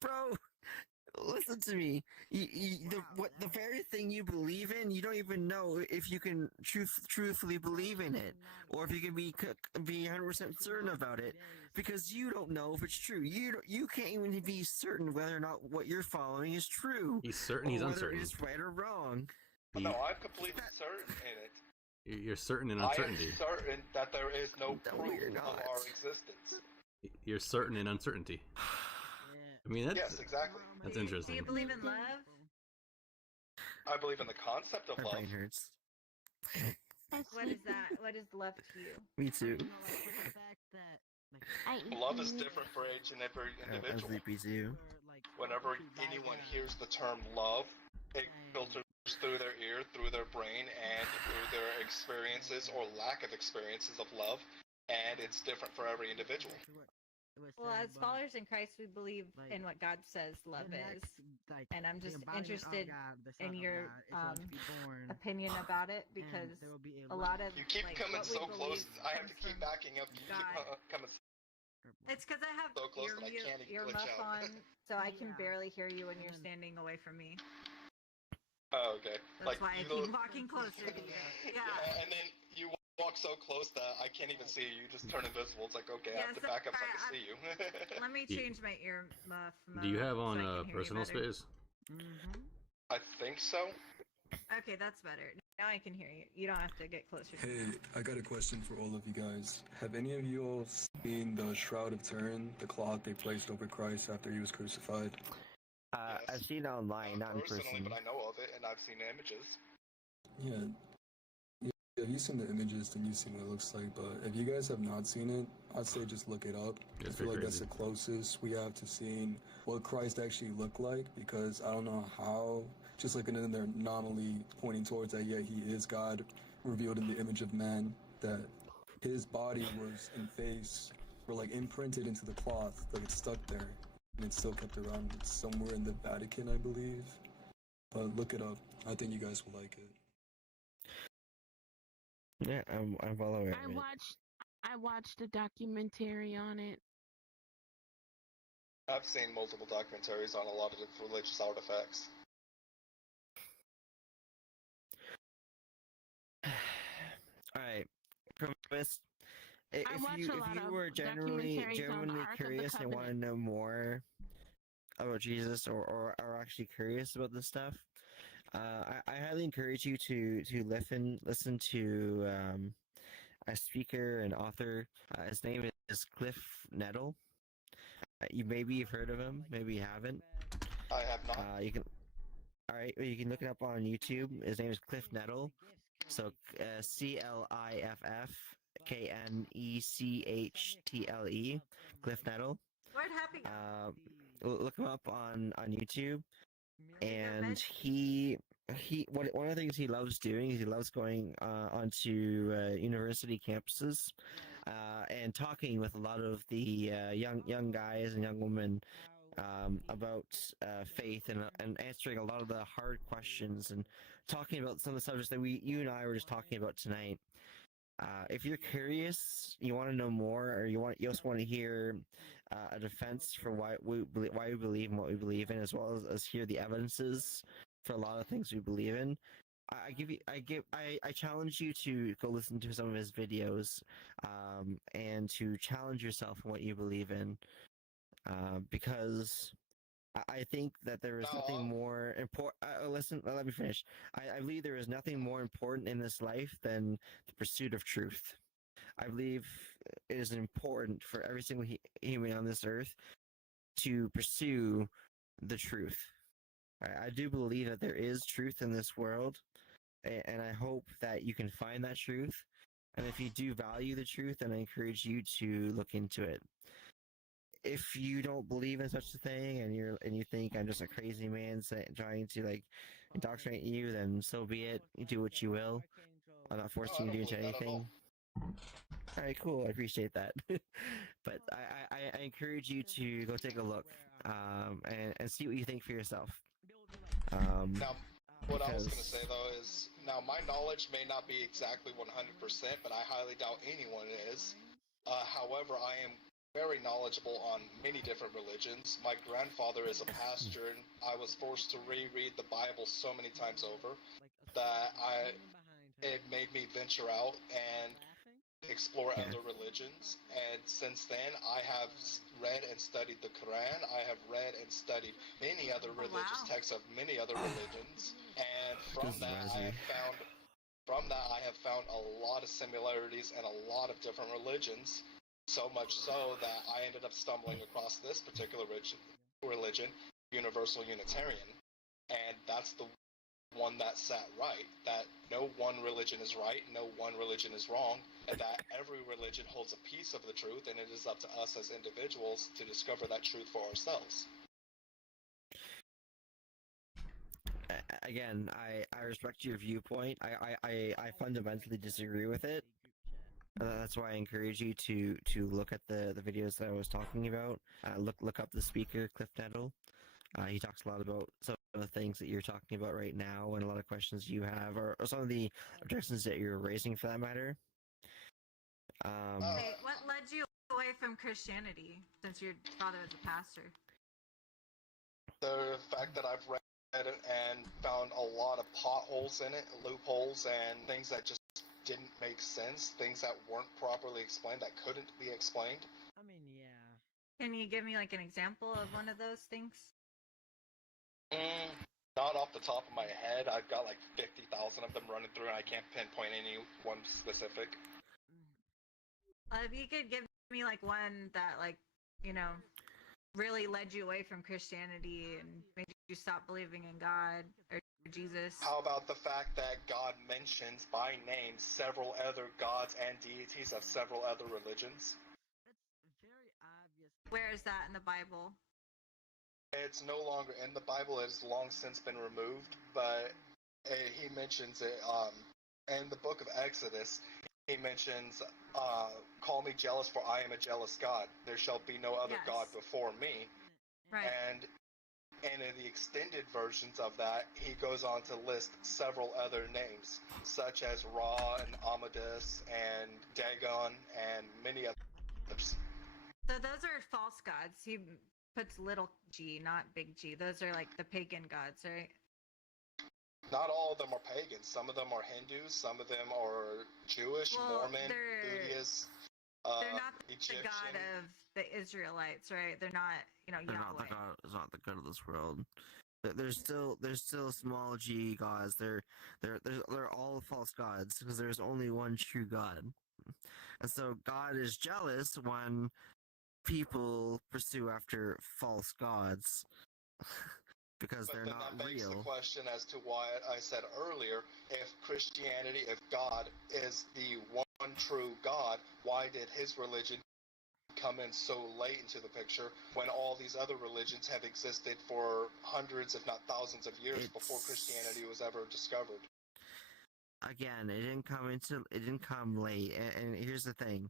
bro. Listen to me. The very thing you believe in, you don't even know if you can truthfully believe in it, or if you can be 100% certain about it, because you don't know if it's true. You can't even be certain whether or not what you're following is true. He's certain. He's uncertain. Whether it's right or wrong. No, I'm completely certain in it. You're certain in uncertainty. I am certain that there is no proof of our existence. You're certain in uncertainty. I mean, that's, yes, exactly. That's interesting. Do you believe in love? I believe in the concept of love. My brain hurts. What is that? What is love to you? Me too. Love is different for each and every individual. I'm sleepy too. Whenever anyone hears the term love, it filters through their ear, through their brain, and through their experiences or lack of experiences of love, and it's different for every individual. Well, as followers in Christ, we believe in what God says love is, and I'm just interested in your opinion about it, because a lot of you keep coming so close. I have to keep backing up. You keep coming. It's because I have so close that I can't earmuff on, so I can barely hear you when you're standing away from me. Oh, okay. That's why I keep walking closer to you. Yeah. And then you walk so close that I can't even see you. You just turn invisible. It's like, okay, I have to back up so I can see you. Let me change my earmuff. Do you have on personal space? I think so. Okay, that's better. Now I can hear you. You don't have to get closer to me. Hey, I got a question for all of you guys. Have any of you all seen the Shroud of Turin, the cloth they placed over Christ after he was crucified? I've seen it online, not in person. But I know of it, and I've seen images. Yeah. If you've seen the images, then you've seen what it looks like. But if you guys have not seen it, I'd say just look it up. I feel like that's the closest we have to seeing what Christ actually looked like, because I don't know how, just like in their anomaly pointing towards that, yeah, he is God, revealed in the image of man, that his body was in face, or like imprinted into the cloth, like it's stuck there, and it's still kept around. It's somewhere in the Vatican, I believe. But look it up. I think you guys will like it. Yeah, I'm well aware of it. I watched a documentary on it. I've seen multiple documentaries on a lot of religious artifacts. Alright, Promise, if you were genuinely curious and want to know more about Jesus, or are actually curious about this stuff, I highly encourage you to listen to a speaker and author. His name is Cliff Nettle. Maybe you've heard of him, maybe you haven't. I have not. You can look it up on YouTube. His name is Cliff Nettle. So CliffKnechle, Cliff Nettle. What happened? Look him up on YouTube. And one of the things he loves doing is he loves going onto university campuses and talking with a lot of the young guys and young women about faith and answering a lot of the hard questions and talking about some of the subjects that you and I were just talking about tonight. If you're curious, you want to know more, or you also want to hear a defense for why we believe in what we believe in, as well as hear the evidences for a lot of things we believe in. I challenge you to go listen to some of his videos, and to challenge yourself in what you believe in, because I think that there is nothing more important. Listen, let me finish. I believe there is nothing more important in this life than the pursuit of truth. I believe it is important for every single human on this earth to pursue the truth. I do believe that there is truth in this world, and I hope that you can find that truth. And if you do value the truth, then I encourage you to look into it. If you don't believe in such a thing, and you think I'm just a crazy man trying to like indoctrinate you, then so be it. You do what you will. I'm not forcing you to do anything. All right, cool. I appreciate that. But I encourage you to go take a look, and see what you think for yourself. Now, what I was going to say though is, now my knowledge may not be exactly 100%, but I highly doubt anyone is. However, I am very knowledgeable on many different religions. My grandfather is a pastor, and I was forced to reread the Bible so many times over that it made me venture out and explore other religions. And since then, I have read and studied the Quran. I have read and studied many other religious texts of many other religions, and from that I have found a lot of similarities and a lot of different religions. So much so that I ended up stumbling across this particular religion, Universal Unitarian, and that's the one that sat right, that no one religion is right, no one religion is wrong, and that every religion holds a piece of the truth, and it is up to us as individuals to discover that truth for ourselves. Again, I respect your viewpoint. I fundamentally disagree with it. That's why I encourage you to look at the videos that I was talking about. Look up the speaker, Cliff Nettle. He talks a lot about some of the things that you're talking about right now, and a lot of questions you have, or some of the objections that you're raising, for that matter. Wait, what led you away from Christianity, since your father was a pastor? The fact that I've read it and found a lot of potholes in it, loopholes, and things that just didn't make sense, things that weren't properly explained, that couldn't be explained. I mean, yeah. Can you give me like an example of one of those things? Not off the top of my head. I've got like 50,000 of them running through, and I can't pinpoint any one specific. If you could give me like one that, like, you know, really led you away from Christianity and made you stop believing in God or Jesus. How about the fact that God mentions by name several other gods and deities of several other religions? Very obvious. Where is that in the Bible? It's no longer in the Bible. It has long since been removed, but he mentions it in the book of Exodus. He mentions, call me jealous, for I am a jealous God. There shall be no other God before me. Right. And in the extended versions of that, he goes on to list several other names, such as Ra and Amadeus and Dagon and many others. So those are false gods. He puts little g, not big G. Those are like the pagan gods, right? Not all of them are pagans. Some of them are Hindus. Some of them are Jewish, Mormon, Buddhist, they're not Egyptian. the God of the Israelites, right? They're not, you know, Yahweh. It's not the God of this world. There's still small g gods. They're all false gods, because there's only one true God. And so God is jealous when people pursue after false gods. Because they're not that begs real. the question as to why I said earlier, if Christianity, if God is the one true God, why did his religion come in so late into the picture when all these other religions have existed for hundreds, if not thousands of years before Christianity was ever discovered? Again, it didn't come late. And here's the thing.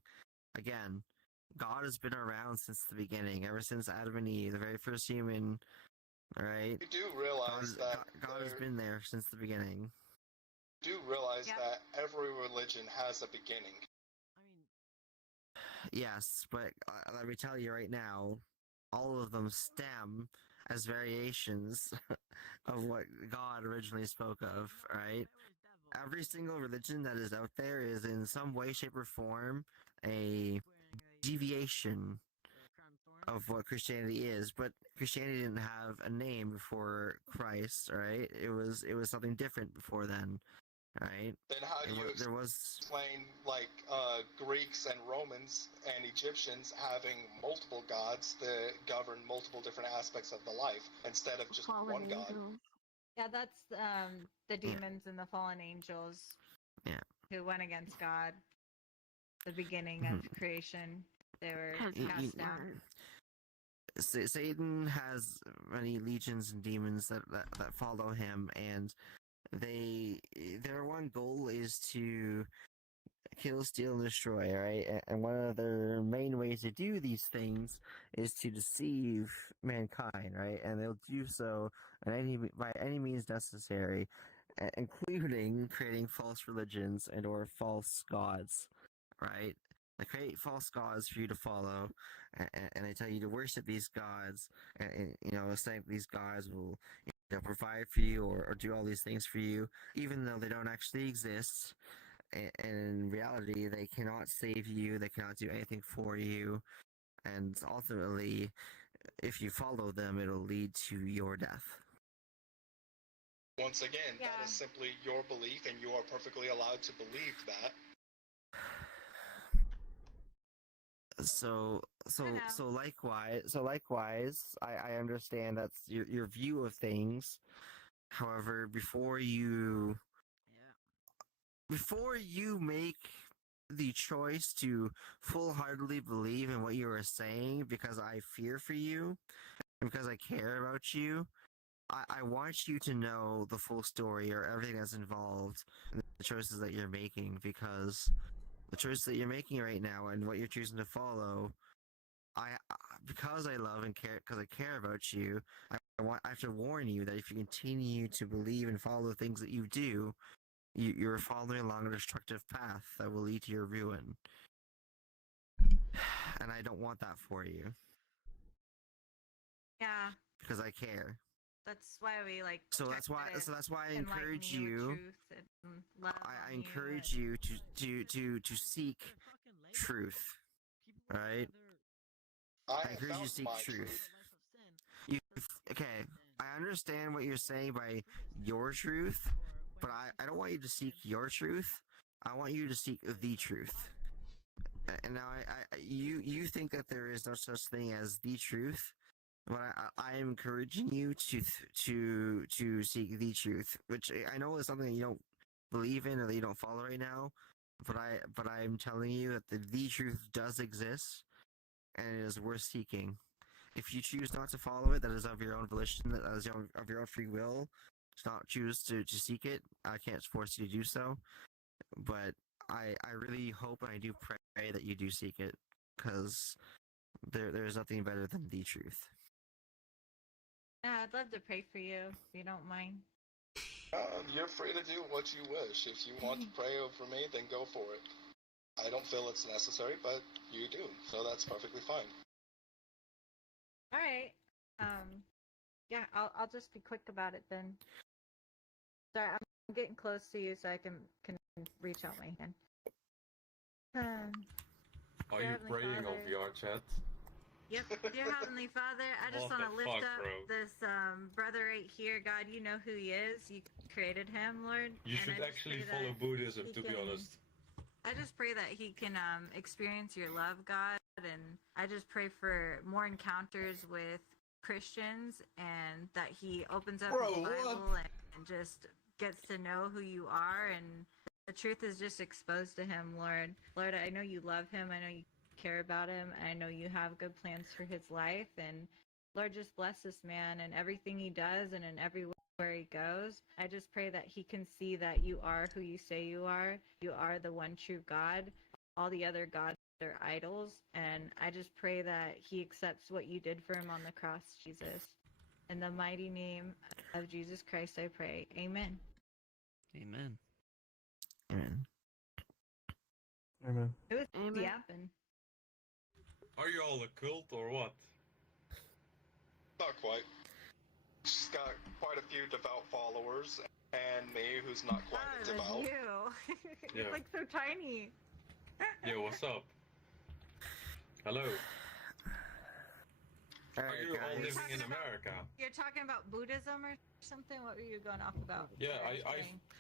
Again, God has been around since the beginning, ever since Adam and Eve, the very first human. All right. You do realize God has been there since the beginning. do realize that every religion has a beginning. Yes, but let me tell you right now, all of them stem as variations of what God originally spoke of, right? Every single religion that is out there is in some way, shape, or form a deviation of what Christianity is, but Christianity didn't have a name before Christ, right? It was something different before then, right? Then how do you there was explain like Greeks and Romans and Egyptians having multiple gods that govern multiple different aspects of the life instead of just one god? Yeah, that's the demons and the fallen angels. Yeah. Who went against God. The beginning of creation. They were cast down. Satan has many legions and demons that follow him, and their one goal is to kill, steal, and destroy, right? And one of their main ways to do these things is to deceive mankind, right? And they'll do so by any means necessary, including creating false religions and or false gods, right? They create false gods for you to follow, and they tell you to worship these gods, and saying these gods will provide for you or do all these things for you, even though they don't actually exist. And in reality, they cannot save you, they cannot do anything for you, and ultimately, if you follow them, it'll lead to your death. Once again, that is simply your belief, and you are perfectly allowed to believe that. So likewise, I understand that's your view of things. However, before you make the choice to full-heartedly believe in what you are saying, because I fear for you, and because I care about you, I want you to know the full story or everything that's involved in the choices that you're making, because the choices that you're making right now and what you're choosing to follow, because I love and care, because I care about you, I have to warn you that if you continue to believe and follow the things that you do, you're following along a destructive path that will lead to your ruin. And I don't want that for you. Yeah. Because I care. That's why we like. So that's why I encourage you. I encourage you to seek truth, right? I encourage you to seek truth. Okay, I understand what you're saying by your truth, but I don't want you to seek your truth. I want you to seek the truth. And now you think that there is no such thing as the truth. But I am encouraging you to seek the truth, which I know is something that you don't believe in or that you don't follow right now. But I'm telling you that the truth does exist, and it is worth seeking. If you choose not to follow it, that is of your own volition, that is of your own free will. To not choose to seek it, I can't force you to do so. But I really hope and I do pray that you do seek it, because there is nothing better than the truth. Yeah, I'd love to pray for you, if you don't mind. You're free to do what you wish. If you want to pray over me, then go for it. I don't feel it's necessary, but you do, so that's perfectly fine. All right. Yeah, I'll just be quick about it then. Sorry, I'm getting close to you, so I can reach out my hand. Are you praying on VR chat? Yep, dear Heavenly Father, I just want to lift up this brother right here. God, you know who he is. You created him, Lord. You should actually follow Buddhism, to be honest. I just pray that he can experience your love, God, and I just pray for more encounters with Christians, and that he opens up his Bible and just gets to know who you are, and the truth is just exposed to him, Lord. Lord, I know you love him. I know you care about him. I know you have good plans for his life, and Lord, just bless this man and everything he does and in everywhere he goes. I just pray that he can see that you are who you say you are. You are the one true God. All the other gods are idols, and I just pray that he accepts what you did for him on the cross, Jesus. In the mighty name of Jesus Christ, I pray. Amen. Amen. Amen. Amen. It was yapping. Are you all a cult or what? Not quite. She's got quite a few devout followers, and me, who's not quite devout. You. Yeah. It's like so tiny. Yo, what's up? Hello. Are you all living in America? You're talking about Buddhism or something? What were you going off about? Yeah,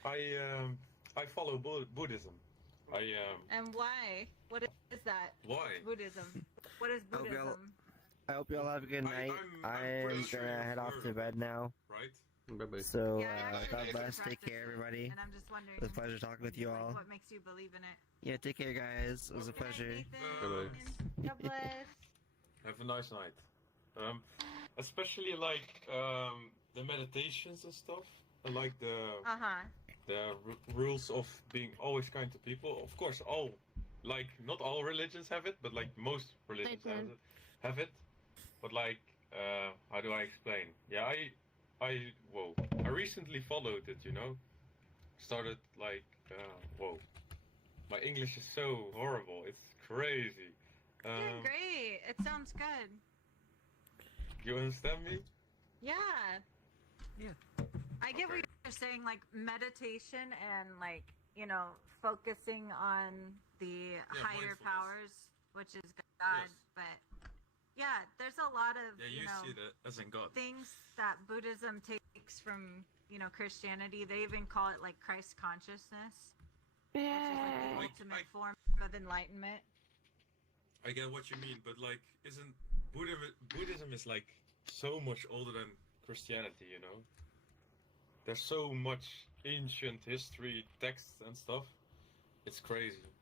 I follow Buddhism. And why? What is that? Why? Buddhism. What is Buddhism? I hope you all have a good night. I'm gonna head off to bed now. Right? Bye-bye. So, Yeah, I actually God did bless. Take practice care, it, everybody. And I'm just wondering. It was a pleasure talking with you like, all. what makes you believe in it? Yeah, take care, guys. It was a pleasure. Bye-bye. God bless. Have a nice night. Especially like the meditations and stuff. I like the rules of being always kind to people. Of course, not all religions have it, but like most religions have it. But like, how do I explain? Yeah, I recently followed it. Started like, my English is so horrible. It's crazy. Doing great. It sounds good. You understand me? Yeah. I get what you're saying, like meditation and like, focusing on the higher powers, which is God. But yeah, there's a lot of, see that as in God. things that Buddhism takes from, Christianity. They even call it like Christ consciousness, which is like the ultimate form of enlightenment. I get what you mean, but like, isn't Buddhism is like so much older than Christianity, There's so much ancient history, texts and stuff. It's crazy.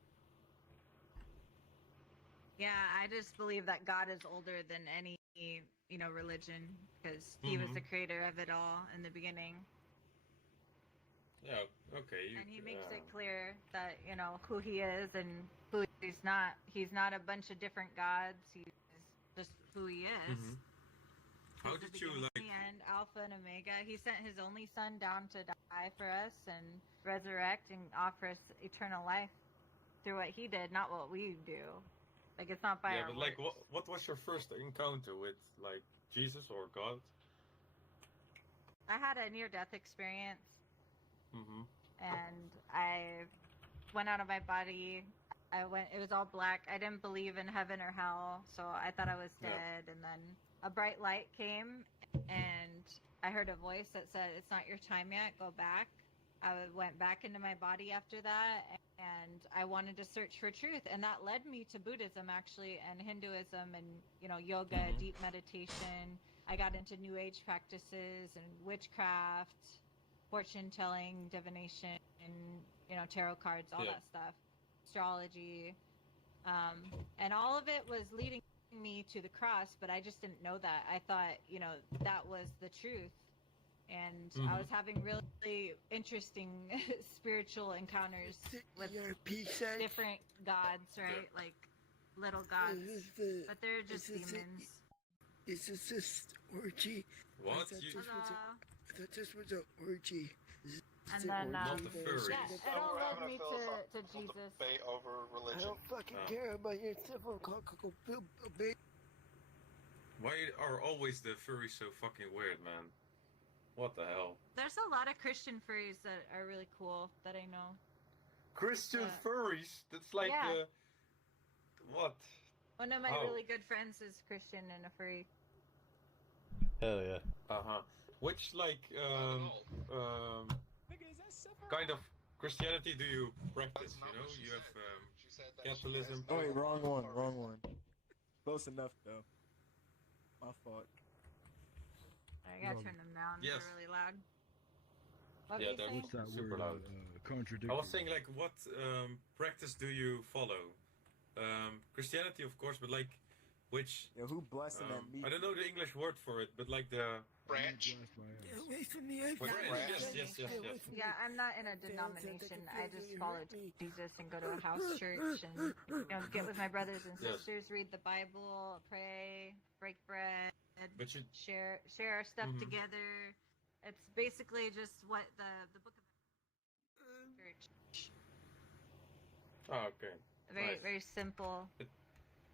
Yeah, I just believe that God is older than any, religion, because he was the creator of it all in the beginning. Yeah, okay. And he makes it clear that, who he is and who he's not. He's not a bunch of different gods. He's just who he is. How did you like? And Alpha and Omega. He sent his only son down to die for us and resurrect and offer us eternal life through what he did, not what we do. Like, it's not by our but like, works. what was your first encounter with like Jesus or God? I had a near-death experience. And I went out of my body. It was all black. I didn't believe in heaven or hell, so I thought I was dead. And then a bright light came, and I heard a voice that said, "It's not your time yet, go back." I went back into my body after that, and I wanted to search for truth, and that led me to Buddhism, actually, and Hinduism, and yoga, deep meditation. I got into New Age practices and witchcraft, fortune telling, divination, and tarot cards, all that stuff, astrology, and all of it was leading me to the cross, but I just didn't know that. I thought that was the truth. And I was having really interesting spiritual encounters with different gods, right? Like little gods, but they're just demons. Is this just orgy? What? I thought this was an orgy. And then, not the furries. yeah, it all led me to Jesus. Debate over religion. I don't fucking care about your civil baby. Why are always the furries so fucking weird, man? What the hell? There's a lot of Christian furries that are really cool that I know. Christian furries? That's like what? One of my really good friends is Christian and a furry. Hell yeah. Which like kind of Christianity do you practice? You have Catholicism. Oh wait, wrong one. Close enough though. My fault. I gotta turn them down. Yes. They're really loud. What Yeah, were you saying? they're super loud. I was saying like, what practice do you follow? Christianity, of course, but like, which? Yo, who blessing that meat? I don't know the English word for it, but like the branch. Get away from the iPhone. Yes. Yeah, I'm not in a denomination. I just follow Jesus and go to a house church and get with my brothers and sisters, read the Bible, pray, break bread, share our stuff together. It's basically just what the book of church. Oh, okay. Very Nice. very simple.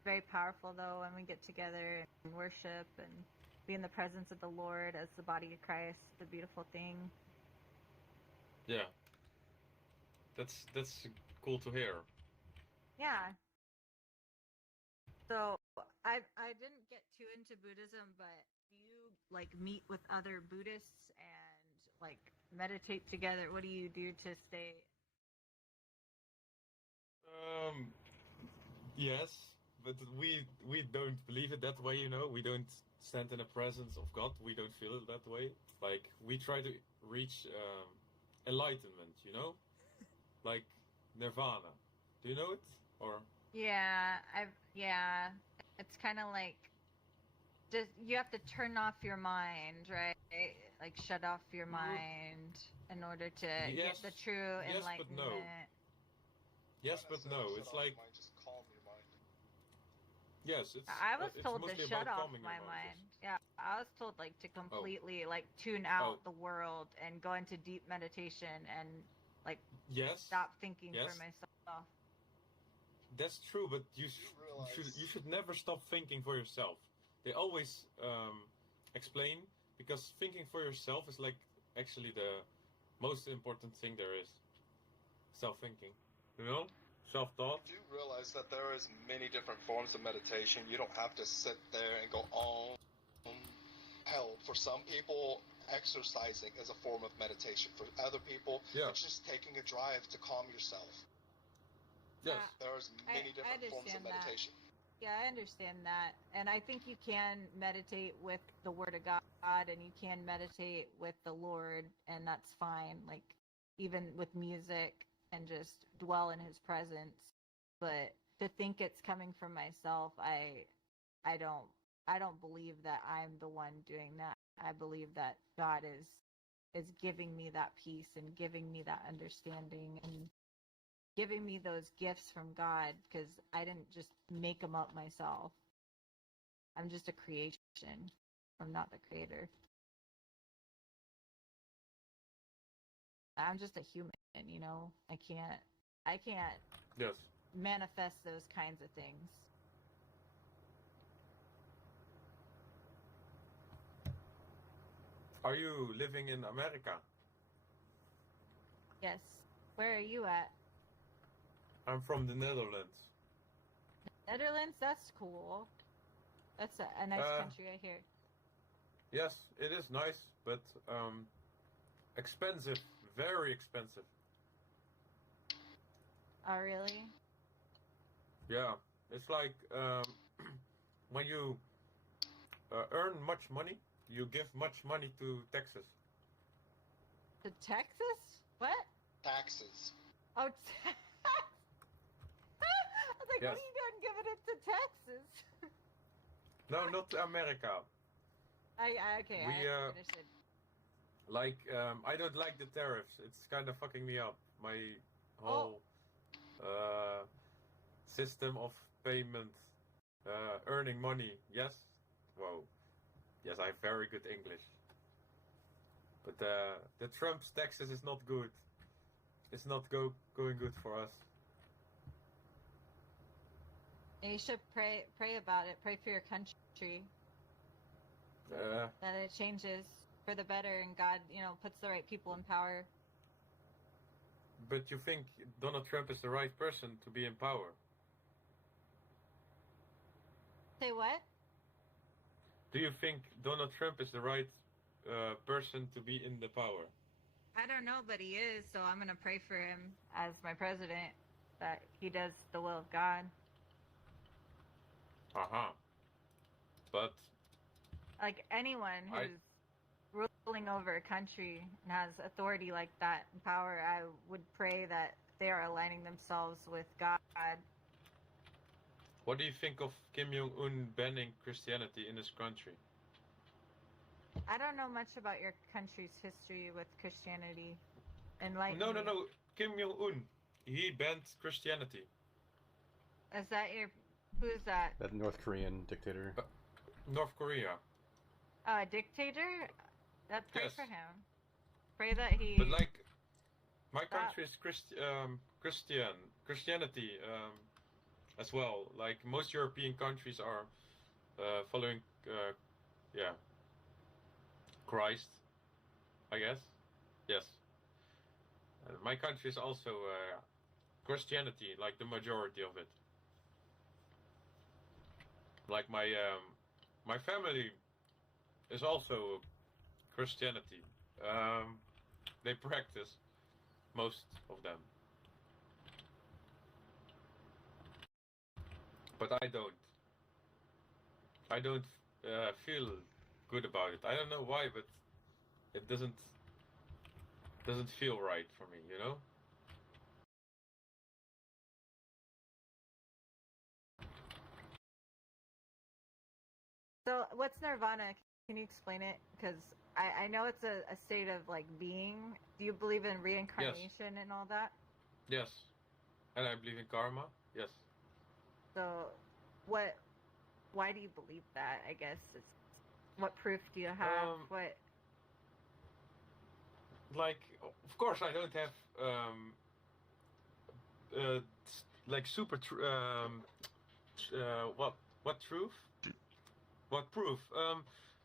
Very powerful though when we get together and worship and be in the presence of the Lord as the body of Christ. The beautiful thing. Yeah. That's cool to hear. Yeah. So I didn't get too into Buddhism, but do you like meet with other Buddhists and like meditate together? What do you do to stay? Yes, but we don't believe it that way, you know. We don't stand in the presence of God. We don't feel it that way. Like we try to reach enlightenment, you know, like nirvana. Do you know it? Or Yeah, it's kind of like just you have to turn off your mind, right? Like shut off your mind in order to get Yes, the true yes, but enlightenment. no. Yes, but no. It's like Just calm your mind. yes, it's. I was it's told to mostly shut about off calming my your mind. Yeah, I was told like to completely like tune out the world and go into deep meditation and like Yes. stop thinking Yes. for myself. That's true, but you should never stop thinking for yourself. They always explain because thinking for yourself is like actually the most important thing there is. Self-thinking, you know, self-thought. You do realize that there is many different forms of meditation. You don't have to sit there and go on. Hell, for some people, exercising is a form of meditation. For other people, it's just taking a drive to calm yourself. Yes. There's many different forms of understand that. meditation. Yeah, I understand that. And I think you can meditate with the Word of God and you can meditate with the Lord, and that's fine. Like, even with music and just dwell in His presence. But to think it's coming from myself, I don't believe that I'm the one doing that. I believe that God is giving me that peace and giving me that understanding and giving me those gifts from God, because I didn't just make them up myself. I'm just a creation. I'm not the creator. I'm just a human, you know. I can't Yes. manifest those kinds of things. Are you living in America? Yes. Where are you at? I'm from the Netherlands. Netherlands? That's cool. That's a nice country, I hear. Yes, it is nice, but expensive, very expensive. Oh, really? Yeah, it's like when you earn much money, you give much money to taxes. To Texas? What? Taxes. Oh, I was like, Yes. what are you doing giving it to Texas? No, not America. Okay, We, I understood. Like, I don't like the tariffs. It's kind of fucking me up. My whole system of payment, earning money. Yes? Whoa. Yes, I have very good English. But the Trump's taxes is not good. It's not going good for us. And you should pray about it. Pray for your country. That it changes for the better and God, puts the right people in power. But you think Donald Trump is the right person to be in power? Say what? Do you think Donald Trump is the right person to be in the power? I don't know, but he is, so I'm going to pray for him as my president, that he does the will of God. But like anyone who's ruling over a country and has authority like that and power, I would pray that they are aligning themselves with God. What do you think of Kim Jong-un banning Christianity in his country? I don't know much about your country's history with Christianity. Enlighten No. me. Kim Jong-un, he banned Christianity. Is that who's that? That North Korean dictator. North Korea. A dictator? Pray Yes. for him. Pray that he... But like, my country country is Christianity as well. Like most European countries are following, yeah, Christ, I guess. Yes. My country is also Christianity, like the majority of it. Like my family is also Christianity. They practice, most of them. But I don't. I don't feel good about it. I don't know why, but it doesn't feel right for me, you know? So, what's nirvana? Can you explain it? Because I know it's a state of like being. Do you believe in reincarnation and all that? Yes. And I believe in karma. Yes. So, why do you believe that? I guess what proof do you have? What? Like, of course, I don't have like super what truth? What proof?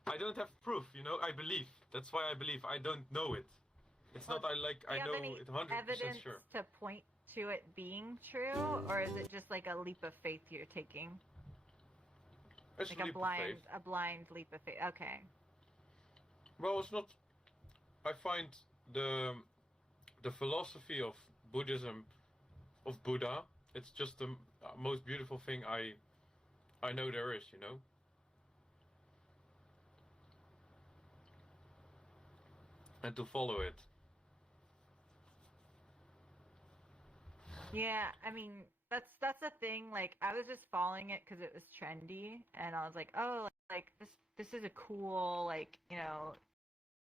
I don't have proof, you know. I believe. That's why I believe. I don't know it. It's not I know it 100% evidence sure. to point to it being true, or is it just like a leap of faith you're taking? It's like a leap of faith. a blind leap of faith. Okay. Well, it's not. I find the philosophy of Buddhism, of Buddha, it's just the most beautiful thing I know there is, you know. And to follow it. Yeah, I mean that's a thing. Like I was just following it because it was trendy, and I was like, oh, like this is a cool, like, you know,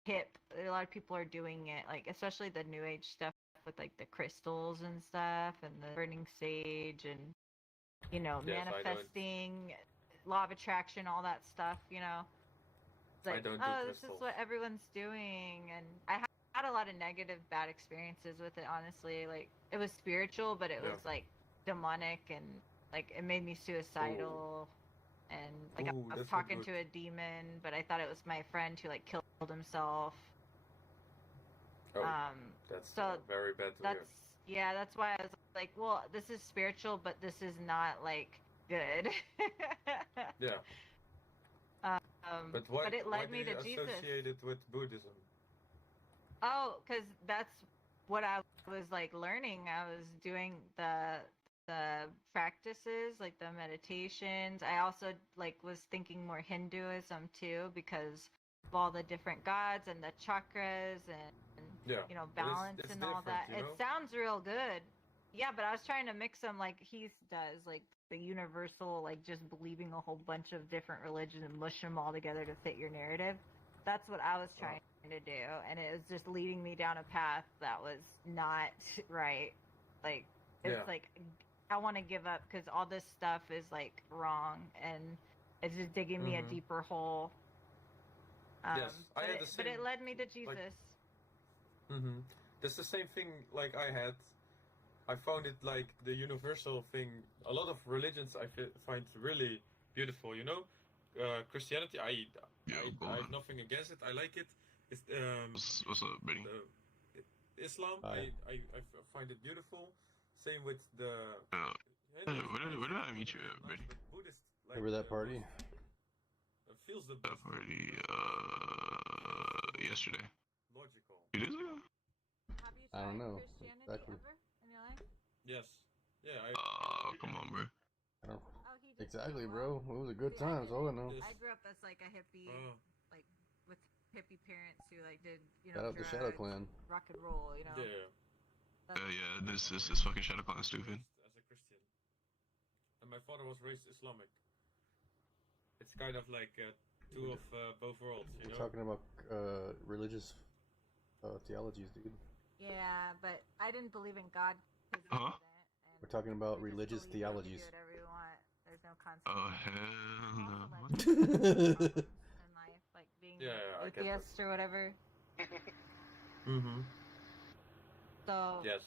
hip. A lot of people are doing it, like especially the new age stuff with like the crystals and stuff, and the burning sage, and you know, manifesting, law of attraction, all that stuff. You know, it's like, this is what everyone's doing, and I had a lot of negative, bad experiences with it. Honestly, like it was spiritual, but it was like demonic, and like it made me suicidal. And like I was talking to a demon, but I thought it was my friend who like killed himself. Oh, that's very bad to hear. Yeah, that's why I was like, well, this is spiritual, but this is not like good. Yeah. But it led me to Jesus. Associate it with Buddhism? Oh, because that's what I was like learning. I was doing the practices, like the meditations. I also like was thinking more Hinduism too, because of all the different gods and the chakras and you know, balance it's and all that. you know? It sounds real good. Yeah, but I was trying to mix them like he does, like the universal, like just believing a whole bunch of different religions and mush them all together to fit your narrative. That's what I was trying to do, and it was just leading me down a path that was not right. Like it's like I want to give up because all this stuff is like wrong, and it's just digging me a deeper hole. Yes, I had the same. But it led me to Jesus. That's the same thing. Like I had. I found it like the universal thing. A lot of religions I find really beautiful. You know, Christianity. I have nothing against it. I like it. It's what's up, Benny? Islam. I find it beautiful. Same with the. Where did I meet you at, Benny? Buddhist. Remember that party? Feels the that party yesterday. Logical. 2 days ago. Have you I don't know. Christianity Exactly. ever in your life? Yes. Yeah. Oh, come on, bro. I don't. Exactly, bro. It was a good time. That's all I know. I grew up as like a hippie, like with hippie parents who like did, you know, Shout out the Shadow Clan. rock and roll, you know. Yeah. Yeah, this fucking Shadow Clan stupid. As a Christian, and my father was raised Islamic. It's kind of like two of both worlds, you know. We're talking about religious theologies, dude. Yeah, but I didn't believe in God. We're talking about religious theologies. Do whatever you want. There's no concept. Oh hell no. In life, like being atheist or whatever. So Yes.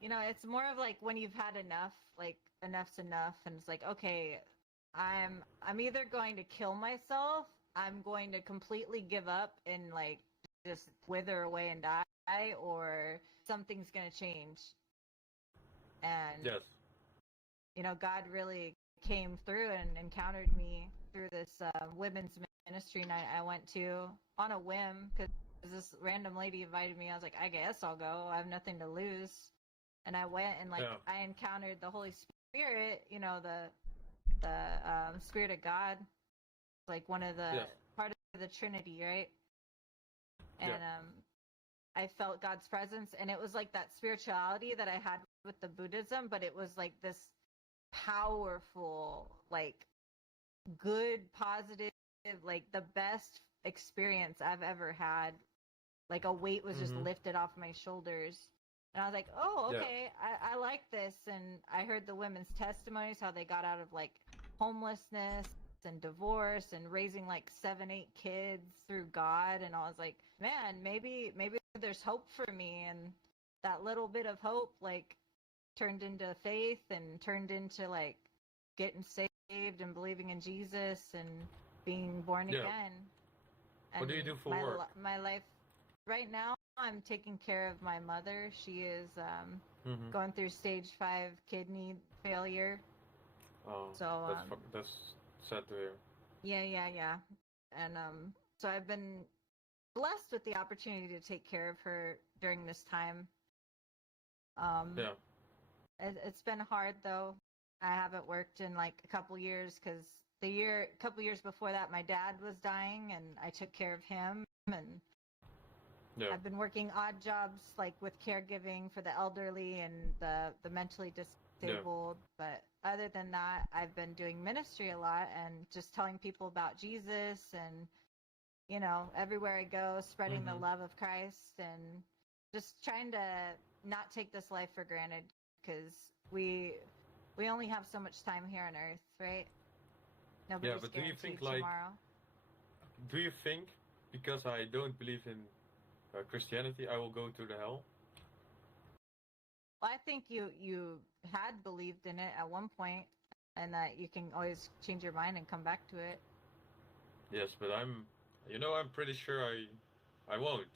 you know, it's more of like when you've had enough, like enough's enough, and it's like, okay, I'm either going to kill myself, I'm going to completely give up and like just wither away and die, or something's gonna change. And Yes. you know, God really came through and encountered me through this women's ministry night I went to on a whim because this random lady invited me. I was like, I guess I'll go. I have nothing to lose. And I went and like I encountered the Holy Spirit, you know, the Spirit of God, like one of the part of the Trinity, right? And I felt God's presence, and it was like that spirituality that I had with the Buddhism, but it was like this powerful, like good, positive, like the best experience I've ever had. Like a weight was just lifted off my shoulders. And I was like, oh, okay, I like this. And I heard the women's testimonies, how they got out of like homelessness and divorce and raising like 7-8 kids through God. And I was like, man, maybe there's hope for me. And that little bit of hope like turned into faith and turned into like getting saved and believing in Jesus and being born again. What do you do for work? My life right now, I'm taking care of my mother. She is going through stage 5 kidney failure. Oh, so that's sad to hear. Yeah. And so I've been blessed with the opportunity to take care of her during this time. It's been hard though. I haven't worked in like a couple years because couple years before that, my dad was dying, and I took care of him. And I've been working odd jobs like with caregiving for the elderly and the mentally disabled. But other than that, I've been doing ministry a lot and just telling people about Jesus, and you know, everywhere I go, spreading the love of Christ, and just trying to not take this life for granted, because we only have so much time here on earth, right? Nobody's but do you think tomorrow. Do you think because I don't believe in Christianity, I will go to the hell? Well, I think you had believed in it at one point, and that you can always change your mind and come back to it. Yes, but I'm pretty sure I won't.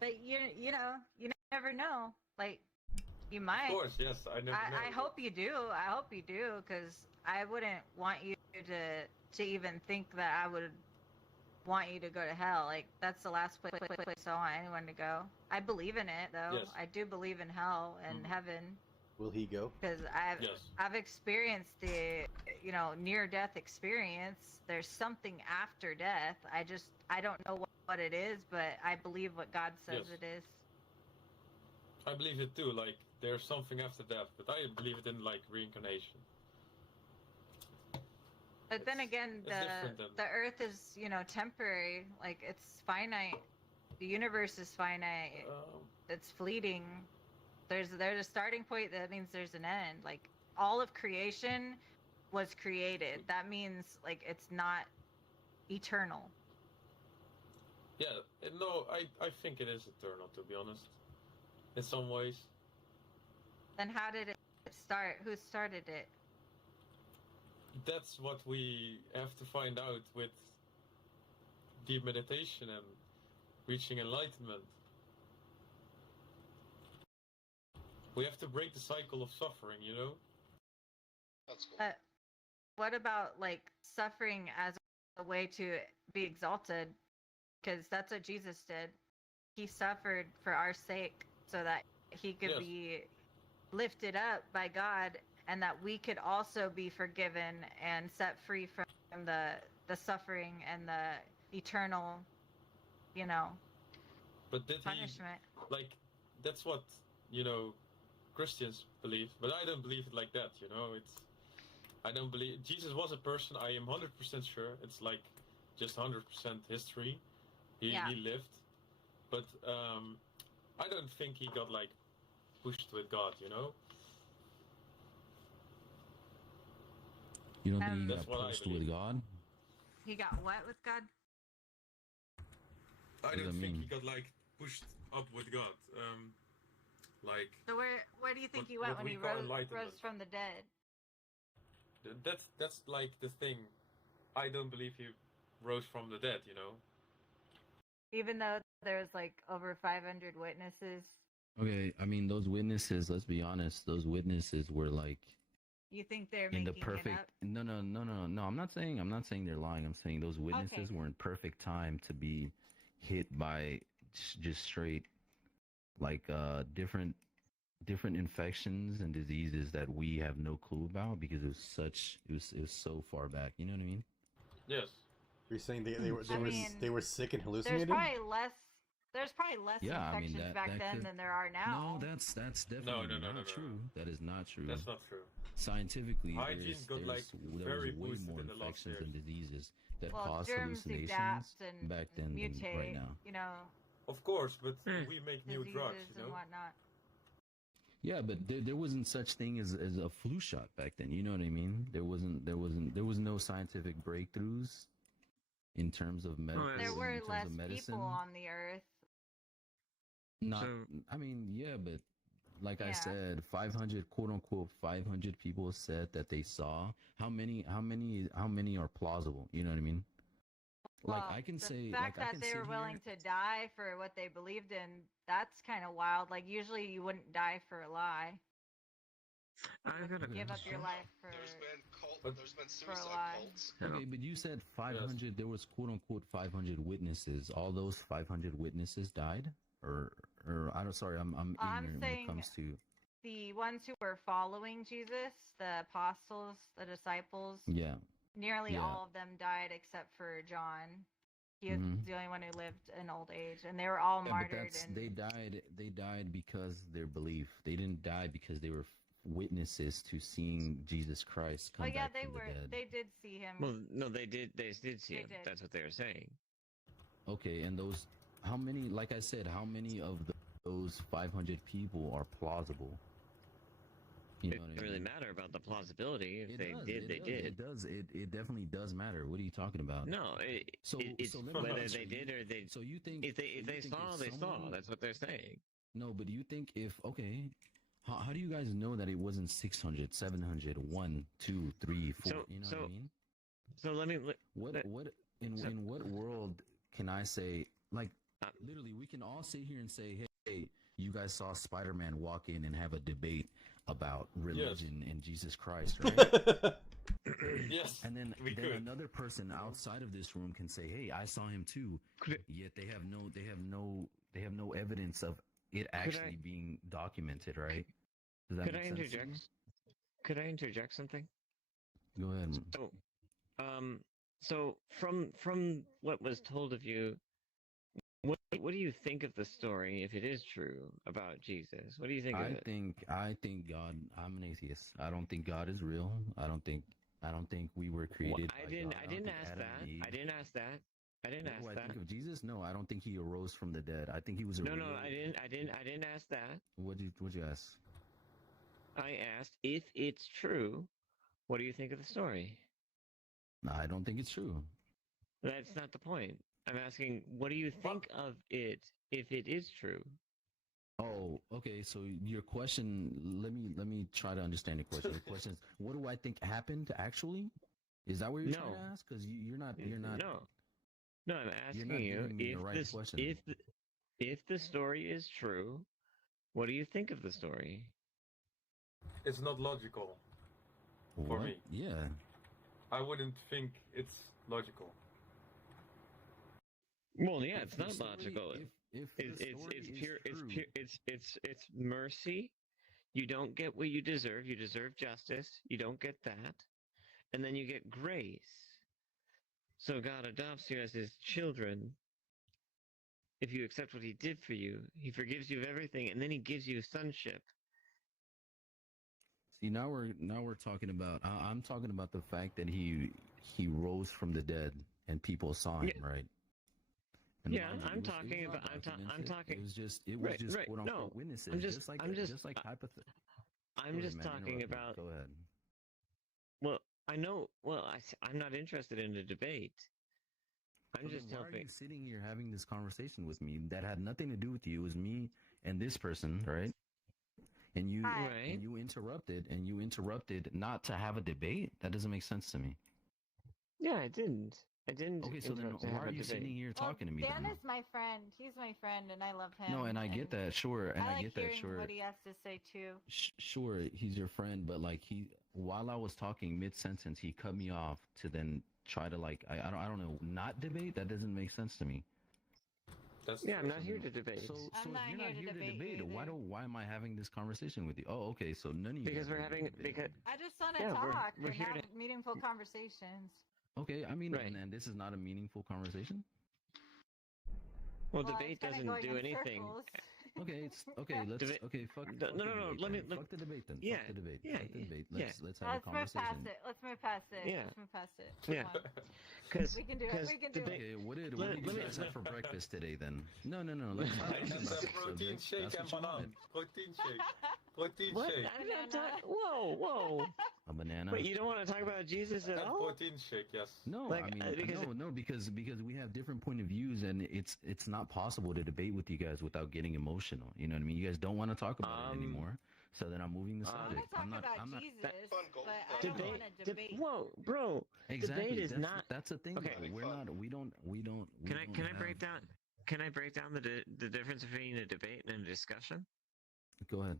But you never know. Like, you might. Of course, yes, I never know. I hope you do. I hope you do, because I wouldn't want you to even think that I would want you to go to hell. Like, that's the last place I want anyone to go. I believe in it, though. Yes. I do believe in hell and heaven. Will he go? Because I've experienced the near-death experience. There's something after death. I don't know what it is, but I believe what God says it is. I believe it too. Like, there's something after death, but I believe it in like reincarnation. But then again, the earth is, temporary. Like, it's finite. The universe is finite. It's fleeting. There's a starting point. That means there's an end. Like, all of creation was created. That means, like, it's not eternal. Yeah, no, I think it is eternal, to be honest. In some ways. Then how did it start? Who started it? That's what we have to find out with deep meditation and reaching enlightenment. We have to break the cycle of suffering, you know? That's cool. What about, like, suffering as a way to be exalted? Because that's what Jesus did. He suffered for our sake so that he could be lifted up by God, and that we could also be forgiven and set free from the suffering and the eternal, but did punishment. That's what, Christians believe, but I don't believe it like that, I don't believe Jesus was a person. I am 100% sure. It's like just 100% history. He lived, but I don't think he got like pushed with God, You don't think he That's got what I pushed believe. with God? He got what with God? I does don't that think mean? he got like pushed up with God. Like So where do you think What- he went what when we he call rose enlightenment. from the dead? that's like the thing. I don't believe he rose from the dead. You know. Even though there's like over 500 witnesses, Okay, I mean those witnesses. Let's be honest; those witnesses were like you think they're in making the perfect. it up? No. I'm not saying they're lying. I'm saying those witnesses were in perfect time to be hit by just straight like different infections and diseases that we have no clue about because it was so far back. You know what I mean? Yes. You're saying they I were sick and There's hallucinating? probably less Yeah, I mean, infections that- back that then could- than there are now. No, that's definitely not true. That is not true. That's not true. Scientifically, Hygiene there's got, like, very way boosted more in the last infections and diseases that Well, cause germs hallucinations adapt and back then than mutate, right now. you know, Of course, but we make new diseases drugs. You and know. whatnot. Yeah, but there wasn't such thing as a flu shot back then. You know what I mean? There was no scientific breakthroughs in terms of medicine. There were less medicine. people on the earth. Not, I mean, yeah, but like I said, 500 quote unquote 500 people said that they saw. How many are plausible? You know what I mean? Like Well, I can the say, fact like I that can they sit were here- willing to die for what they believed in, that's kind of wild. Like usually you wouldn't die for a lie. I gotta Give up your life for There's been for a suicide lie. cults. Okay, but you said 500. There was quote unquote 500 witnesses. All those 500 witnesses died, or I don't. Sorry, I'm I'm ignorant when it saying comes to. the ones who were following Jesus, the apostles, the disciples, Yeah. nearly Yeah. all of them died except for John. He was Mhm. the only one who lived an old age, and they were all Yeah, but martyred. that's, And they died. They died because their belief. They didn't die because they were witnesses to seeing Jesus Christ come oh yeah, back they from were. the dead. They did see him. Well, no, they did. They did see They him. did. That's what they were saying. Okay, and those. How many? Like I said, how many of those 500 people are plausible? You know It what I doesn't really mean? matter about the plausibility. If they does, did, it they does, did. It does. It definitely does matter. What are you talking about? No, it's so let me whether ask they you, did or they. So you think if they so you think saw, if they saw. someone- That's what they're saying. No, but do you think if okay, how do you guys know that it wasn't 600, 700, 1, 2, 3, 4? So- You know so- what I mean? So let me. What in what world can I say like literally we can all sit here and say, hey, you guys saw Spider-Man walk in and have a debate about religion and Jesus Christ, right? Yes. And then we could. another person outside of this room can say, "Hey, I saw him too." Yet they have no evidence of it actually being documented, right? Does that Could I make sense to you? interject? Could I interject something? Go ahead. So from what was told of you, what do you think of the story if it is true about Jesus? What do you think of I it? think God. I'm an atheist. I don't think God is real. I don't think we were created. I by didn't. God. I don't didn't think ask Adam that. and Eve- I didn't ask that. I didn't What ask do I that. think of Jesus? No, I don't think he arose from the dead. I think he was a No, real. no, I didn't ask that. What'd you ask? I asked if it's true. What do you think of the story? No, I don't think it's true. That's not the point. I'm asking, what do you think of it if it is true? Oh, okay. So your question. Let me try to understand your question. Your question is, what do I think happened actually? Is that what you're trying No. to ask? Because you're not. No, I'm You're asking not you giving me if the right this question. if the story is true, what do you think of the story? It's not logical. For What? me. Yeah. I wouldn't think it's logical. Well, yeah, it's If the not story- logical. if the It's story it's is pure. It's true- pure. It's mercy. You don't get what you deserve. You deserve justice. You don't get that, and then you get grace. So God adopts you as His children. If you accept what He did for you, He forgives you of everything, and then He gives you sonship. See, now we're talking about. I'm talking about the fact that he rose from the dead and people saw him, right? And Yeah, mind you, I'm it was talking not about. I'm documented. talking. It was just Right, quote unquote no, witnesses. I'm just like hypothetical. I'm just talking about. Go ahead. Well, I know. Well, I'm not interested in a debate. I'm So just then why are helping. you sitting here having this conversation with me that had nothing to do with you? It was me and this person, right? and you Hi. and you interrupted not to have a debate. That doesn't make sense to me. Yeah, I didn't. I didn't. Okay, so then interrupt to why have are a you debate. sitting here Well, talking to me? Dan then? is my friend. He's my friend, and I love him. No, and I get that, sure, and I I like get that, hearing sure. what he has to say too. Sure, he's your friend, but like while I was talking mid sentence, he cut me off to then try to like I don't know, not debate. That doesn't make sense to me. Yeah, I'm not here to debate. So I'm if not you're not here to here to debate debate, you either. why am I having this conversation with you? Oh, okay, so none of you Because guys we're are here to having debate. because I just want to Yeah, we're- talk we're and here have to- meaningful conversations. Okay, I mean, Right. and this is not a meaningful conversation. well, Well, debate it's kinda doesn't going do in anything. circles. Okay, let's Debate- fuck. No, fuck no, the no, debate let me- then. let- Fuck the debate then. Yeah, Fuck the debate. yeah, Fuck the debate. yeah. Let's have a Let's move conversation. past it. Let's move past it. Yeah. Let's move past it. Yeah. Come on. Because We can do it. We can do it. Okay, what did Let- you let me- guys have for breakfast today then? No. Let's not It's talk a about protein subjects. shake That's and what you banana. wanted. Protein shake. Protein What? shake. I'm not talking. Whoa. A banana. Wait, you don't want to talk about Jesus at And all? protein shake, yes. No, Like, I mean, because we have different point of views, and it's not possible to debate with you guys without getting emotional. You know what I mean? You guys don't want to talk about it anymore, so then I'm moving the I want subject. to talk I'm not. about I'm not. Jesus, but I don't Debate. want to debate. Whoa, bro. Exactly. Debate is that's, not. That's the thing. Okay. though. We're not. We don't. Can I break down? Can I break down the difference between a debate and a discussion? Go ahead.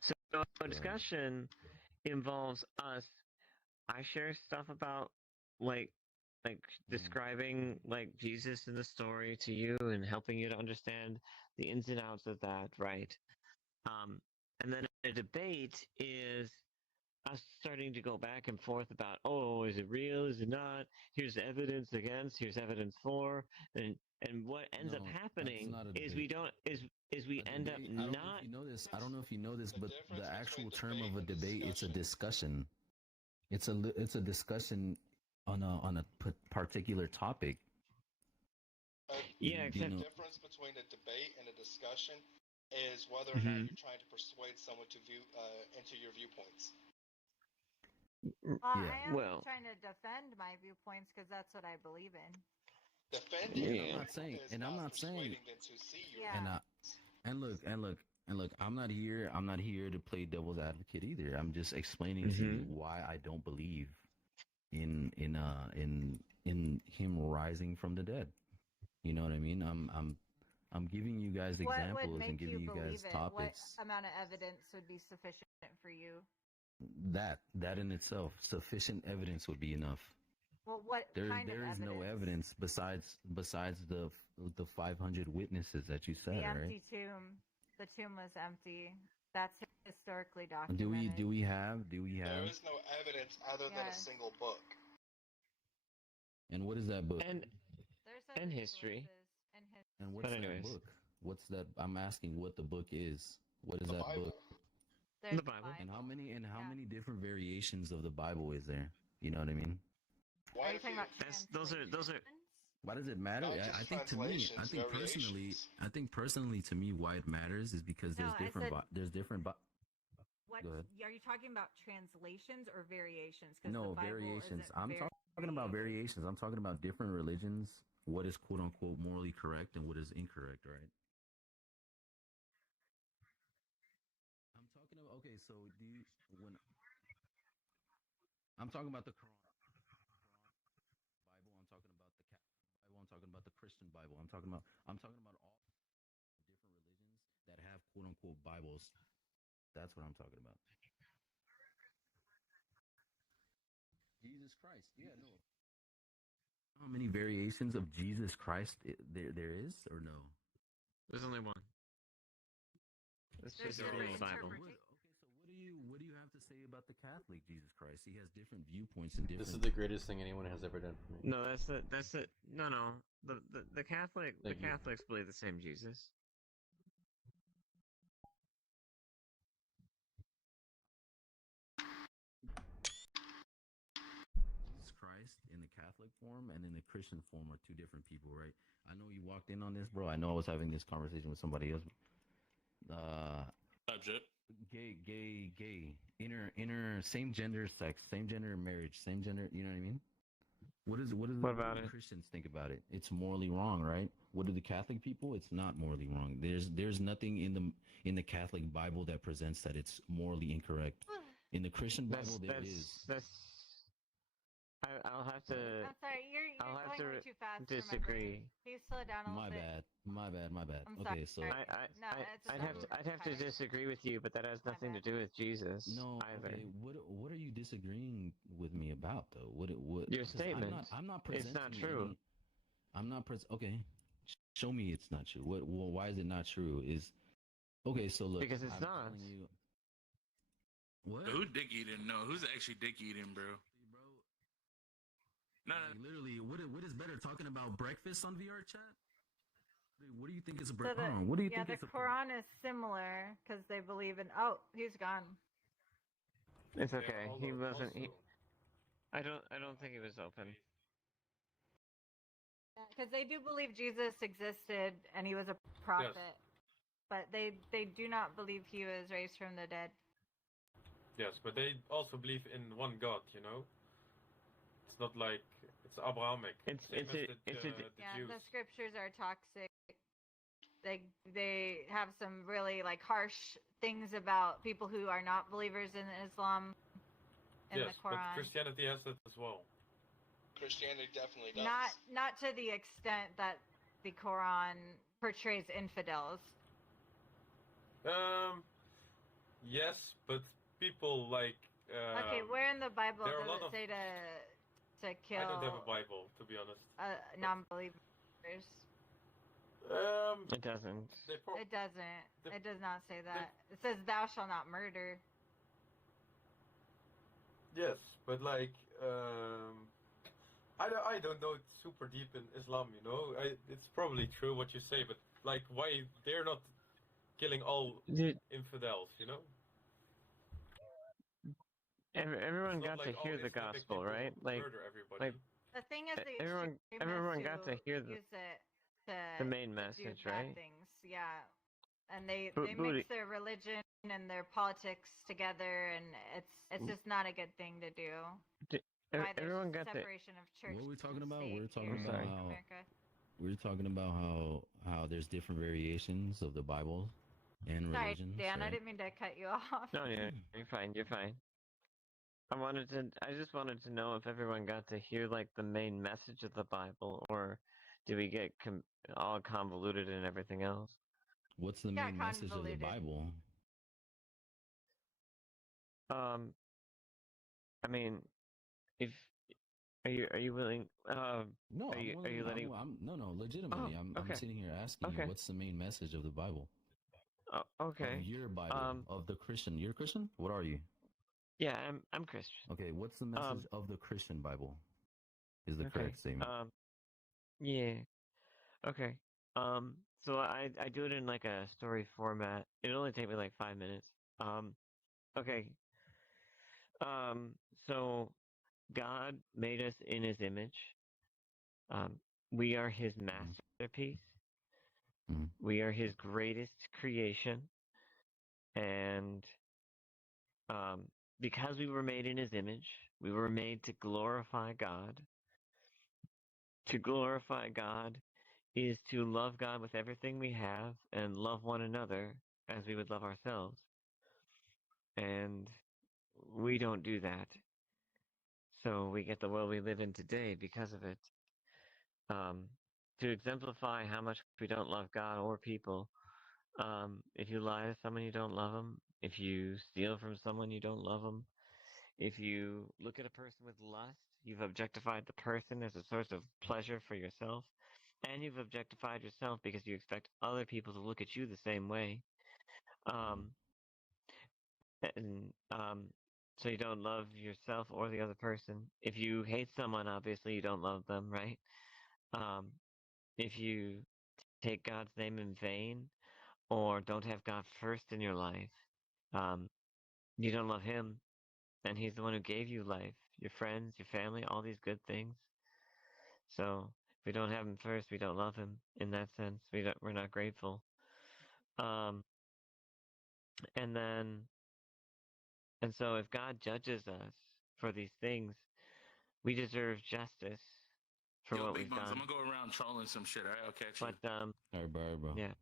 So a discussion involves us. I share stuff about like describing like Jesus in the story to you and helping you to understand the ins and outs of that, right? And then a debate is us starting to go back and forth about, oh, is it real? Is it not? Here's evidence against. Here's evidence for. And what ends up No, happening that's not a is we debate. don't we end up I don't know not. if you know this. I don't know if you know this, but the actual term of a debate, it's a discussion. It's a discussion on a particular topic. Yeah, You except know- The difference between a debate and a discussion is whether or Mm-hmm. not you're trying to persuade someone to view into your viewpoints. I am Well- trying to defend my viewpoints because that's what I believe in. Defending And Yeah. I'm not saying, is and I'm not saying, persuading them to see your Yeah. and look, I'm not here to play devil's advocate either. I'm just explaining to you why I don't believe in him rising from the dead. You know what I mean? I'm giving you guys What would examples make and giving you believe guys it? topics. What amount of evidence would be sufficient for you? That in itself, sufficient evidence would be enough. Well, what There kind is of evidence? no evidence besides the 500 witnesses that you The said, right? empty tomb. The tomb was empty. That's historically Do documented. we have There is no evidence other than a Yes. single book. and what is that book? And There's and history. And what's But that anyways. book? What's that? I'm asking what the book is. What is The that Bible. book? There's The Bible. And how many different variations of the Bible is there? You know what I mean? Why Are you do talking you- about Those are. Why does it matter? Not just I think to me, translations, variations. I think personally to me, why it matters is because there's No, I different, said- there's different. What Go ahead. are you talking about? Translations or variations? 'Cause No, the Bible variations. isn't I'm talking about variations. I'm talking about different religions. What is quote unquote morally correct and what is incorrect, right? I'm talking about. Okay, so do you when I'm talking about the Quran Bible, I'm talking about the Catholic Bible, I'm talking about the Christian Bible, I'm talking about all different religions that have quote unquote Bibles. That's what I'm talking about. Jesus Christ. Yeah, no. How many variations of Jesus Christ there is or no? There's only one. That's There's just the different Bible. interpretations. What do you have to say about the Catholic Jesus Christ? He has different viewpoints and different. This is the greatest thing anyone has ever done for me. No, that's it. No. The Catholics believe the same Jesus. Jesus Christ in the Catholic form and in the Christian form are two different people, right? I know you walked in on this, bro. I know I was having this conversation with somebody else. Gay, inner, same gender, sex, same gender marriage, same gender. You know what I mean? What What about it? Christians think about it? It's morally wrong, right? what do the Catholic people? It's not morally wrong. There's nothing in the Catholic Bible that presents that it's morally incorrect. In the Christian Bible, there is. I'll have to. I'm sorry, you're I'll have going to way too fast. for my disagree. brain. Can you slow it down a My little bit? bad. My bad. I'm Okay, sorry. so No, it's I'd have to disagree with you, but that has nothing to do with Jesus. no. either. Okay, what are you disagreeing with me about though? What? Your 'cause statement. I'm not It's presenting. not true. I'm not Okay, show me it's not true. What? Well, why is it not true? Okay. So look, Because it's I'm not. telling you. What? Who dick eating? No, who's actually dick eating, bro? No, literally, what is better, talking about breakfast on VR chat? What do you think is a So breakfast? the, What do you yeah, think the is Quran is similar because they believe in. Oh, he's gone. It's okay. He wasn't. I don't think he was open. Because they do believe Jesus existed and he was a prophet, but they do not believe he was raised from the dead. Yes, but they also believe in one God. You know, it's not like it's Abrahamic. It's the Yeah, Jews. the scriptures are toxic. They have some really like harsh things about people who are not believers in Islam in Yes, the but Quran. Christianity has that as well. Christianity definitely does. Not to the extent that the Quran portrays infidels. Yes, but people like. Okay, where in the Bible there are a does lot it of- say to kill I don't have a Bible, to be honest. non-believers? It doesn't. It doesn't. It does not say that. It says thou shalt not murder. Yes, but like, I don't know it's super deep in Islam, you know. It's probably true what you say, but like, why they're not killing all infidels, you know? Everyone It's not got to like all hear the Islamic gospel, people right? Like, murder everybody. The thing is, the everyone got to hear use it to the main do message, bad right? things, yeah. And they But mix their religion and their politics together, and it's just not a good thing to do. Why there's Everyone got to. separation of church. What are we talking and about? state We're talking here about in how America. we're talking about how there's different variations of the Bible and Sorry, religions. Dan, I right? didn't mean to cut you off. No, yeah, you're fine. You're fine. I just wanted to know if everyone got to hear like the main message of the Bible, or do we get all convoluted and everything else? What's the main message of the Bible? I mean, if are you willing? No, are you letting? No, legitimately. Oh, I'm okay. sitting here asking you, what's the main message of the Bible? Okay. Of your Bible, of the Christian. You're a Christian? What are you? Yeah, I'm Christian. Okay, what's the message of the Christian Bible? Is the correct statement? Yeah. Okay. So I do it in like a story format. It'll only take me like 5 minutes. Okay. So God made us in His image. We are His masterpiece. We are His greatest creation, and because we were made in His image, we were made to glorify God. To glorify God is to love God with everything we have and love one another as we would love ourselves. And we don't do that. So we get the world we live in today because of it. To exemplify how much we don't love God or people, if you lie to someone, you don't love them. If you steal from someone, you don't love them. If you look at a person with lust, you've objectified the person as a source of pleasure for yourself. And you've objectified yourself because you expect other people to look at you the same way. So you don't love yourself or the other person. If you hate someone, obviously you don't love them, right? If you take God's name in vain or don't have God first in your life, you don't love Him. And He's the one who gave you life, your friends, your family, all these good things. So if we don't have Him first, we don't love Him. In that sense, we're not grateful. And so if God judges us for these things, we deserve justice for Yo, what Big we've Buns, done. I'm gonna go around trolling some shit. All right, I'll catch you. But All right, bro. yeah.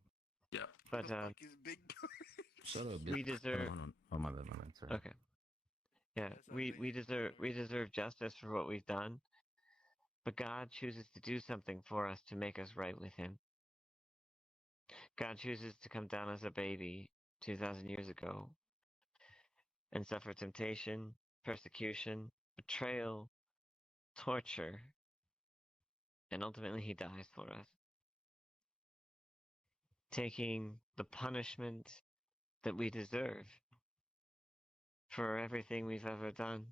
Yeah. But Shut up, we bitch. deserve. Hold on. Oh, my bad. Sorry. Okay. Yeah, we deserve justice for what we've done. But God chooses to do something for us to make us right with Him. God chooses to come down as a baby 2,000 years ago and suffer temptation, persecution, betrayal, torture, and ultimately He dies for us, taking the punishment that we deserve for everything we've ever done.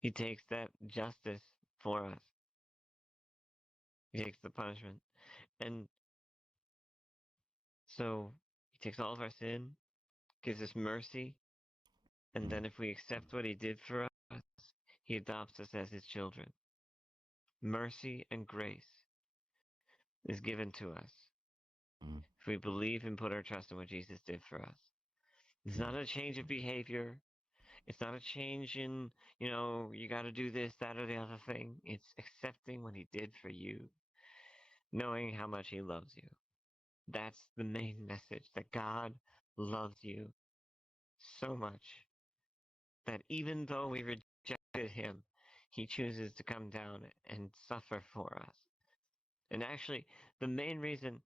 He takes that justice for us. He takes the punishment. And so He takes all of our sin, gives us mercy, and then if we accept what He did for us, He adopts us as His children. Mercy and grace is given to us if we believe and put our trust in what Jesus did for us. It's not a change of behavior. It's not a change in, you got to do this, that, or the other thing. It's accepting what He did for you, knowing how much He loves you. That's the main message, that God loves you so much that even though we rejected Him, He chooses to come down and suffer for us. And actually, the main reason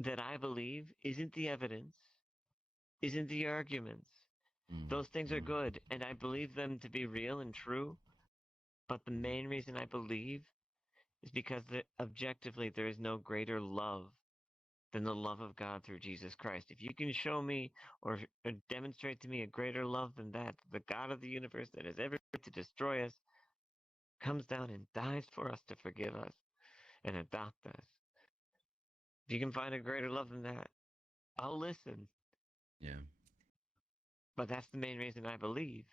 that I believe isn't the evidence, isn't the arguments. Those things are good, and I believe them to be real and true. But the main reason I believe is because objectively there is no greater love than the love of God through Jesus Christ. If you can show me or demonstrate to me a greater love than that, the God of the universe that has ever to destroy us comes down and dies for us to forgive us and adopt us. If you can find a greater love than that, I'll listen. Yeah. But that's the main reason I believe.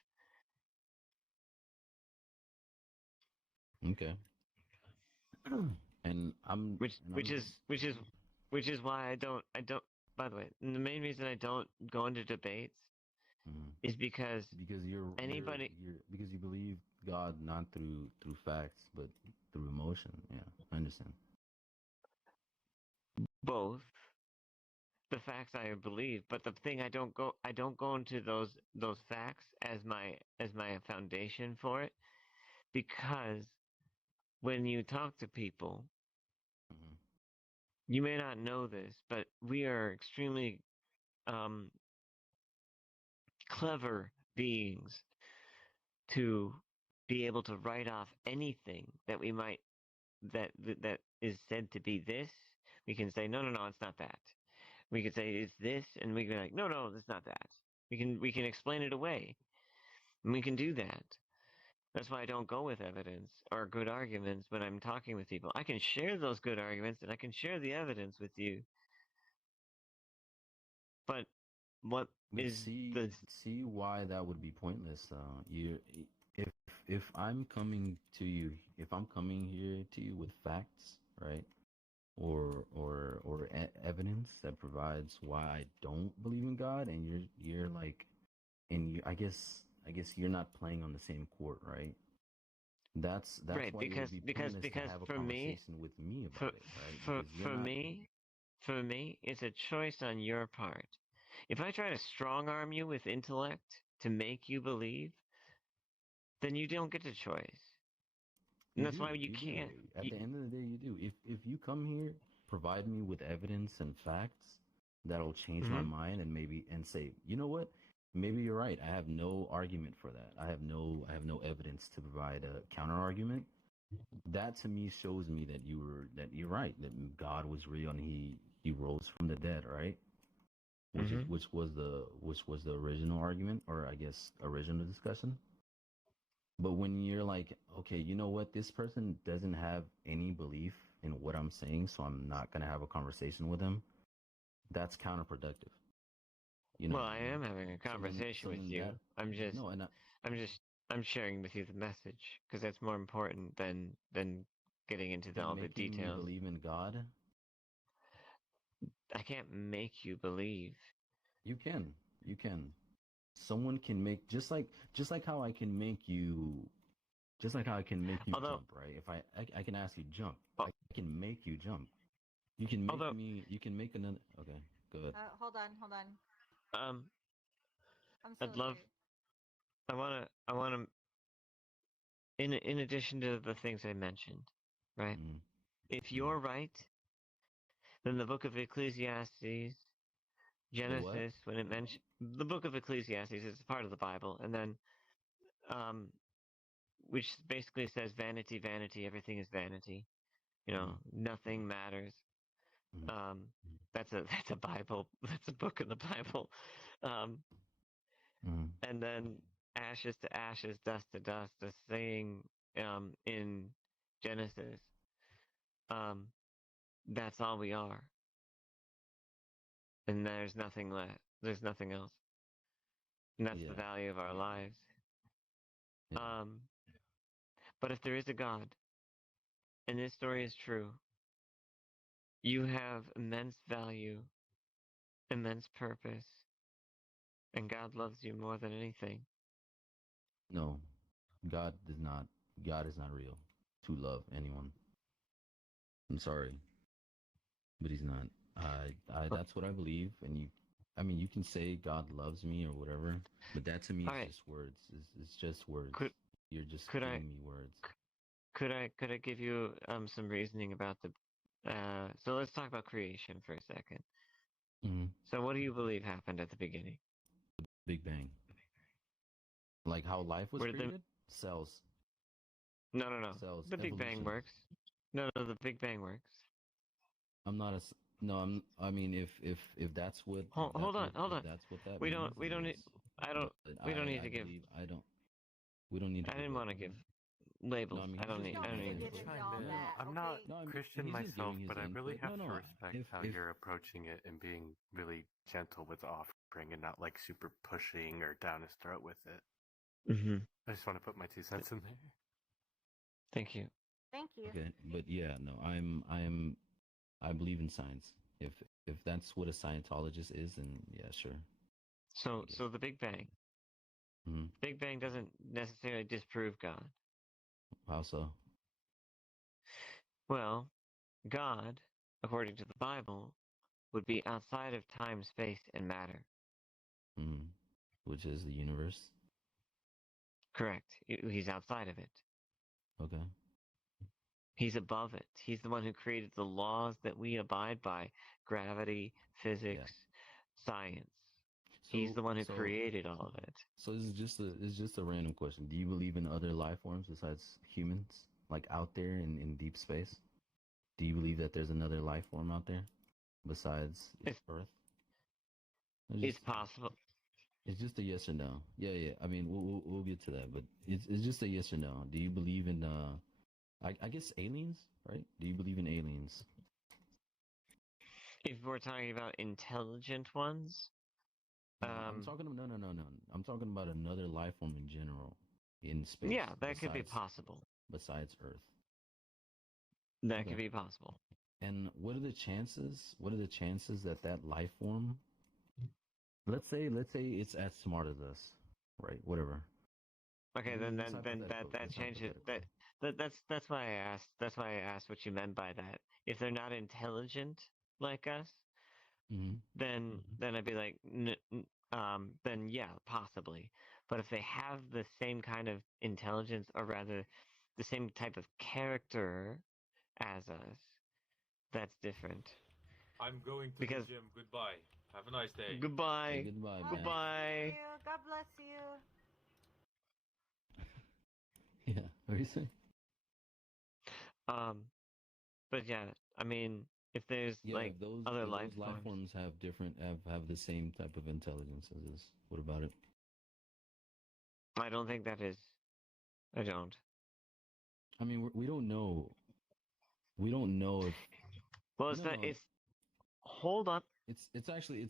Okay. And which is why I don't. By the way, the main reason I don't go into debates is because because anybody because you believe God not through facts but through emotion. Yeah, I understand. Both. The facts I believe, but the thing I don't go into those facts as my foundation for it, because when you talk to people, you may not know this, but we are extremely clever beings to be able to write off anything that we might that is said to be this. We can say no, it's not that. We could say it's this, and we can be like, no, it's not that. We can explain it away, and we can do that. That's why I don't go with evidence or good arguments when I'm talking with people. I can share those good arguments, and I can share the evidence with you. But what is see why that would be pointless? If I'm coming to you, if I'm coming here to you with facts, right? Or evidence that provides why I don't believe in God, and you're like, and I guess you're not playing on the same court, right? That's right, why because to have a for conversation me, with me about it, right? For me, it's a choice on your part. If I try to strong arm you with intellect to make you believe, then you don't get a choice. And that's why you can't. At the end of the day, you do. If you come here, provide me with evidence and facts that'll change my mind, and say, you know what? Maybe you're right. I have no argument for that. I have no evidence to provide a counter argument. That to me shows me that you're right. That God was real and he rose from the dead, right? Which was the original argument, or I guess original discussion. But when you're like, okay, you know what? This person doesn't have any belief in what I'm saying, so I'm not going to have a conversation with them. That's counterproductive. Well, I am having a conversation with you. I'm sharing with you the message, because that's more important than getting into all the details. You believe in God? I can't make you believe. You can. Someone can make, just like how I can make you Just like how I can make you Although- jump, right? If I can ask you jump, I can make you jump. You can make me. You can make another. Okay, go ahead. Hold on. I'm I'd love. I wanna. In addition to the things I mentioned, right? Mm. If you're right, then the book of Ecclesiastes, Genesis, when it mentions the book of Ecclesiastes is part of the Bible, and then, which basically says vanity, vanity, everything is vanity. You know, nothing matters. That's a Bible. That's a book in the Bible. And then ashes to ashes, dust to dust, a saying in Genesis. That's all we are. And there's nothing left. There's nothing else. And that's the value of our lives. But if there is a God, and this story is true, you have immense value, immense purpose, and God loves you more than anything. No, God does not. God is not real to love anyone. I'm sorry, but He's not. That's what I believe, and you. I mean, you can say God loves me or whatever, but that to me is just words. It's just words. You're just giving me words. Could I give you some reasoning about the? So let's talk about creation for a second. So what do you believe happened at the beginning? Big Bang. Like how life was created? Cells. No. Cells. The Big Bang works. No, the Big Bang works. I'm not a. No, I mean, if that's what. Hold on. That's what that. We means, don't need. We don't need to give. We don't need to. I didn't want to give labels. No, I don't need. I'm not Christian he's just myself, giving his but I really input. have No, to no, respect how you're approaching it and being really gentle with the offering and not like super pushing or down his throat with it. Mm-hmm. I just want to put my 2 cents in there. Thank you. Thank you. Okay, but yeah, no, I believe in science. If that's what a Scientologist is, then yeah, sure. So the Big Bang. Big Bang doesn't necessarily disprove God. How so? Well, God, according to the Bible, would be outside of time, space, and matter. Which is the universe? Correct. He's outside of it. Okay. He's above it. He's the one who created the laws that we abide by. Gravity, physics, science. He's the one who created all of it. So this is just a random question. Do you believe in other life forms besides humans? Like out there in deep space? Do you believe that there's another life form out there besides Earth? It's possible. It's just a yes or no. Yeah. I mean, we'll get to that, but it's just a yes or no. Do you believe in I guess aliens, right? Do you believe in aliens? If we're talking about intelligent ones, I'm talking about no. I'm talking about another life form in general in space. Yeah, that could be possible. Besides Earth. That could be possible. And what are the chances? What are the chances that life form? Let's say it's as smart as us, right? Whatever. Okay, then that changes that's why I asked. That's why I asked what you meant by that. If they're not intelligent like us, then I'd be like, then yeah, possibly. But if they have the same kind of intelligence, or rather, the same type of character as us, that's different. I'm going to the gym. Goodbye. Have a nice day. Goodbye. Goodbye. Goodbye. God bless you. Yeah. What are you saying? But yeah, I mean, if there's those other life life forms have different have the same type of intelligence as us. What about it? I don't think that is. I don't. I mean, we don't know. We don't know if. Well, it's not. It's. Hold up. It's actually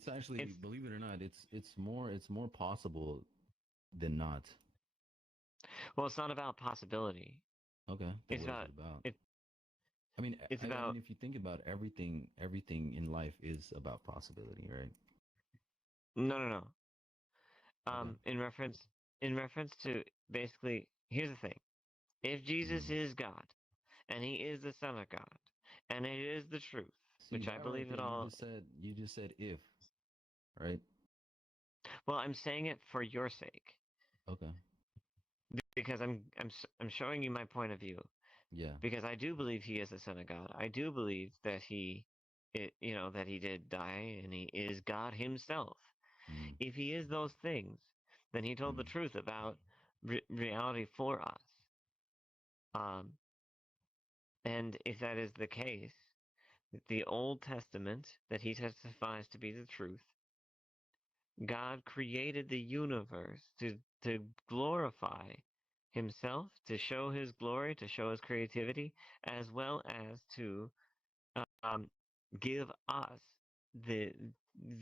believe it or not, it's more possible than not. Well, it's not about possibility. Okay. It's about. I mean, it's about. I mean, if you think about everything in life is about possibility, right? No. In reference to basically, here's the thing. If Jesus is God, and he is the Son of God, and it is the truth, See, which I that believe right it there, all. You just said if, right? Well, I'm saying it for your sake Okay. because I'm showing you my point of view. Yeah. Because I do believe he is the Son of God. I do believe that that he did die and he is God himself. If he is those things, then he told the truth about reality for us. And if that is the case, the Old Testament that he testifies to be the truth, God created the universe to glorify himself, to show his glory, to show his creativity, as well as to give us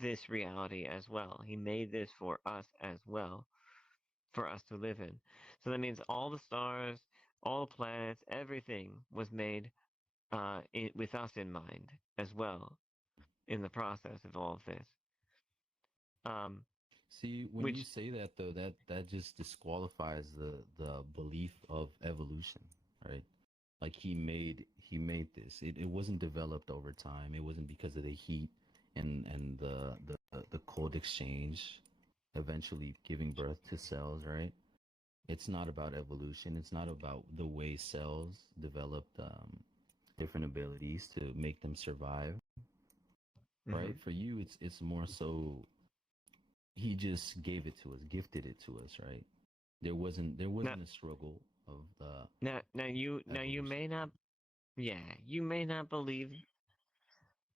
this reality as well. He made this for us as well, for us to live in. So that means all the stars, all the planets, everything was made with us in mind as well in the process of all of this. See, when you say that though, that just disqualifies the belief of evolution, right? Like he made this. It wasn't developed over time. It wasn't because of the heat and the cold exchange, eventually giving birth to cells, right? It's not about evolution. It's not about the way cells developed different abilities to make them survive, right? For you, it's more so he just gave it to us, gifted it to us, right? There wasn't a struggle of the. Now you may not, you may not believe,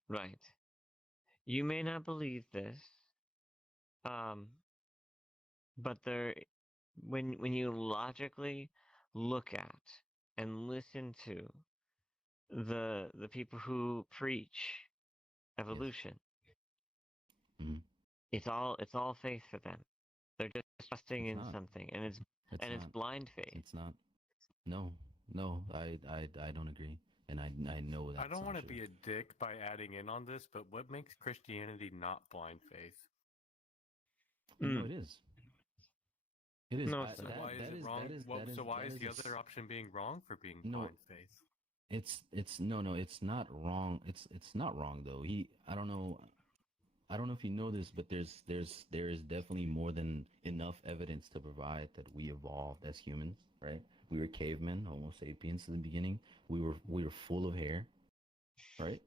right? You may not believe this, but when you logically look at and listen to the people who preach evolution, it's all faith for them. They're just trusting in something, and it's blind faith. It's not. No, I don't agree, and I know that. I don't want to be a dick by adding in on this, but what makes Christianity not blind faith? No, it is. It is. No, so why is it wrong? So why is the other option being wrong for being blind faith? It's it's not wrong. It's not wrong though. I don't know if you know this, but there is definitely more than enough evidence to provide that we evolved as humans, right? We were cavemen, Homo sapiens in the beginning. We were full of hair, right?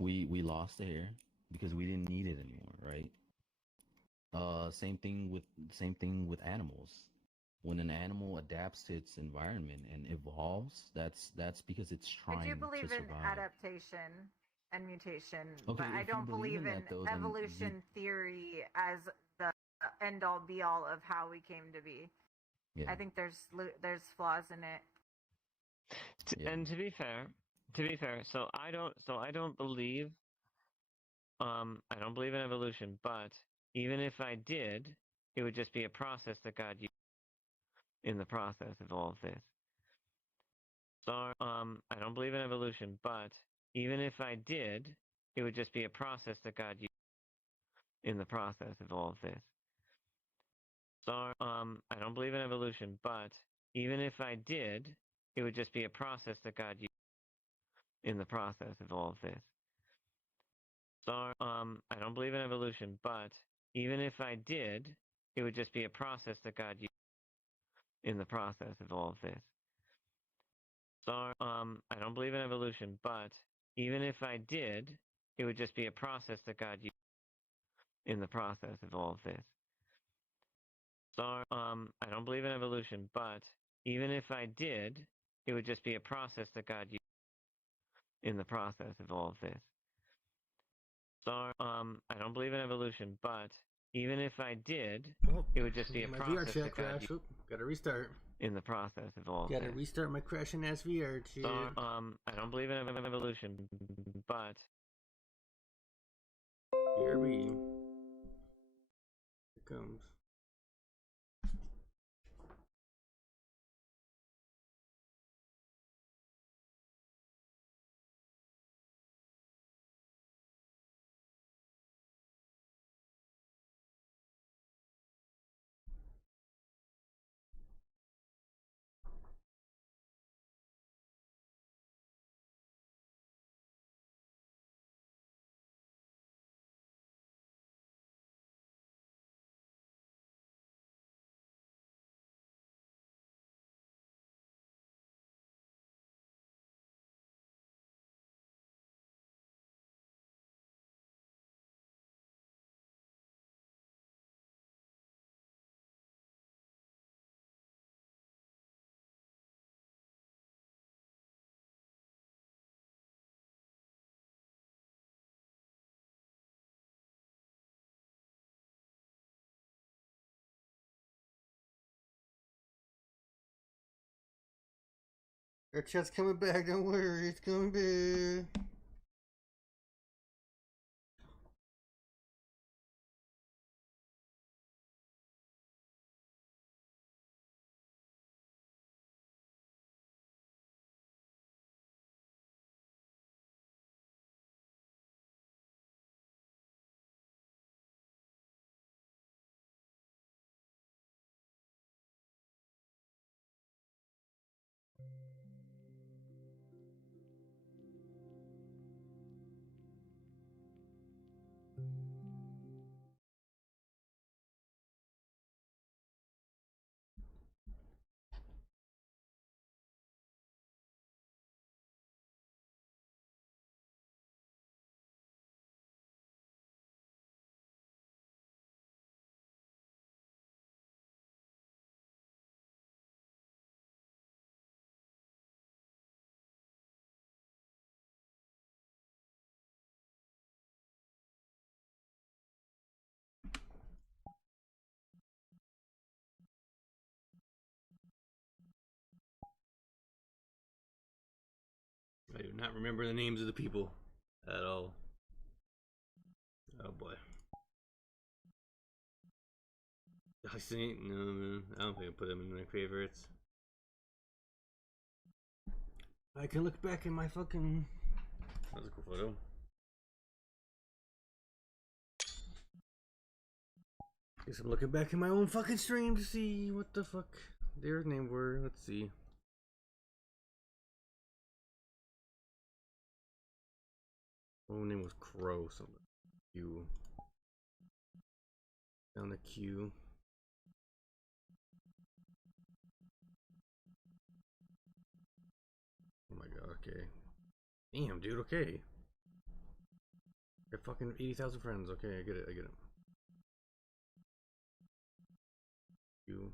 We lost the hair because we didn't need it anymore, right? Same thing with animals. When an animal adapts to its environment and evolves, that's because it's trying to survive. I do believe in adaptation and mutation, Okay, but I if you don't believe in that, though, then evolution theory as the end all be all of how we came to be. Yeah. I think there's flaws in it. And to be fair, so I don't believe in evolution, but even if I did, it would just be a process that God used in the process of all of this. So I don't believe in evolution, but even if I did, it would just be a process that God used in the process of all of this. So I don't believe in evolution, but even if I did, it would just be a process that God used in the process of all of this. So I don't believe in evolution, but even if I did, it would just be a process that God used in the process of all of this. So I don't believe in evolution, but even if I did, it would just be a process that God used in the process of all of this. So I don't believe in evolution, but even if I did, it would just be a process that God used in the process of all of this. So I don't believe in evolution, but even if I did, it would just be a My process VR that chat God crashed. used Gotta restart. in the process of all of Gotta this. restart my crashing ass VR chat. So I don't believe in evolution, but Here we. Here comes. Our chat's coming back. Don't worry, it's coming back. I do not remember the names of the people at all. Oh boy. I see. No, man. I don't think I put them in my favorites. I can look back in my fucking. That was a cool photo. Guess I'm looking back in my own fucking stream to see what the fuck their names were. Let's see. Oh, name was Crow. Something. Q. Down the Q. Oh my god, okay. Damn, dude, okay. Got fucking 80,000 friends. Okay, I get it, I get it. Q.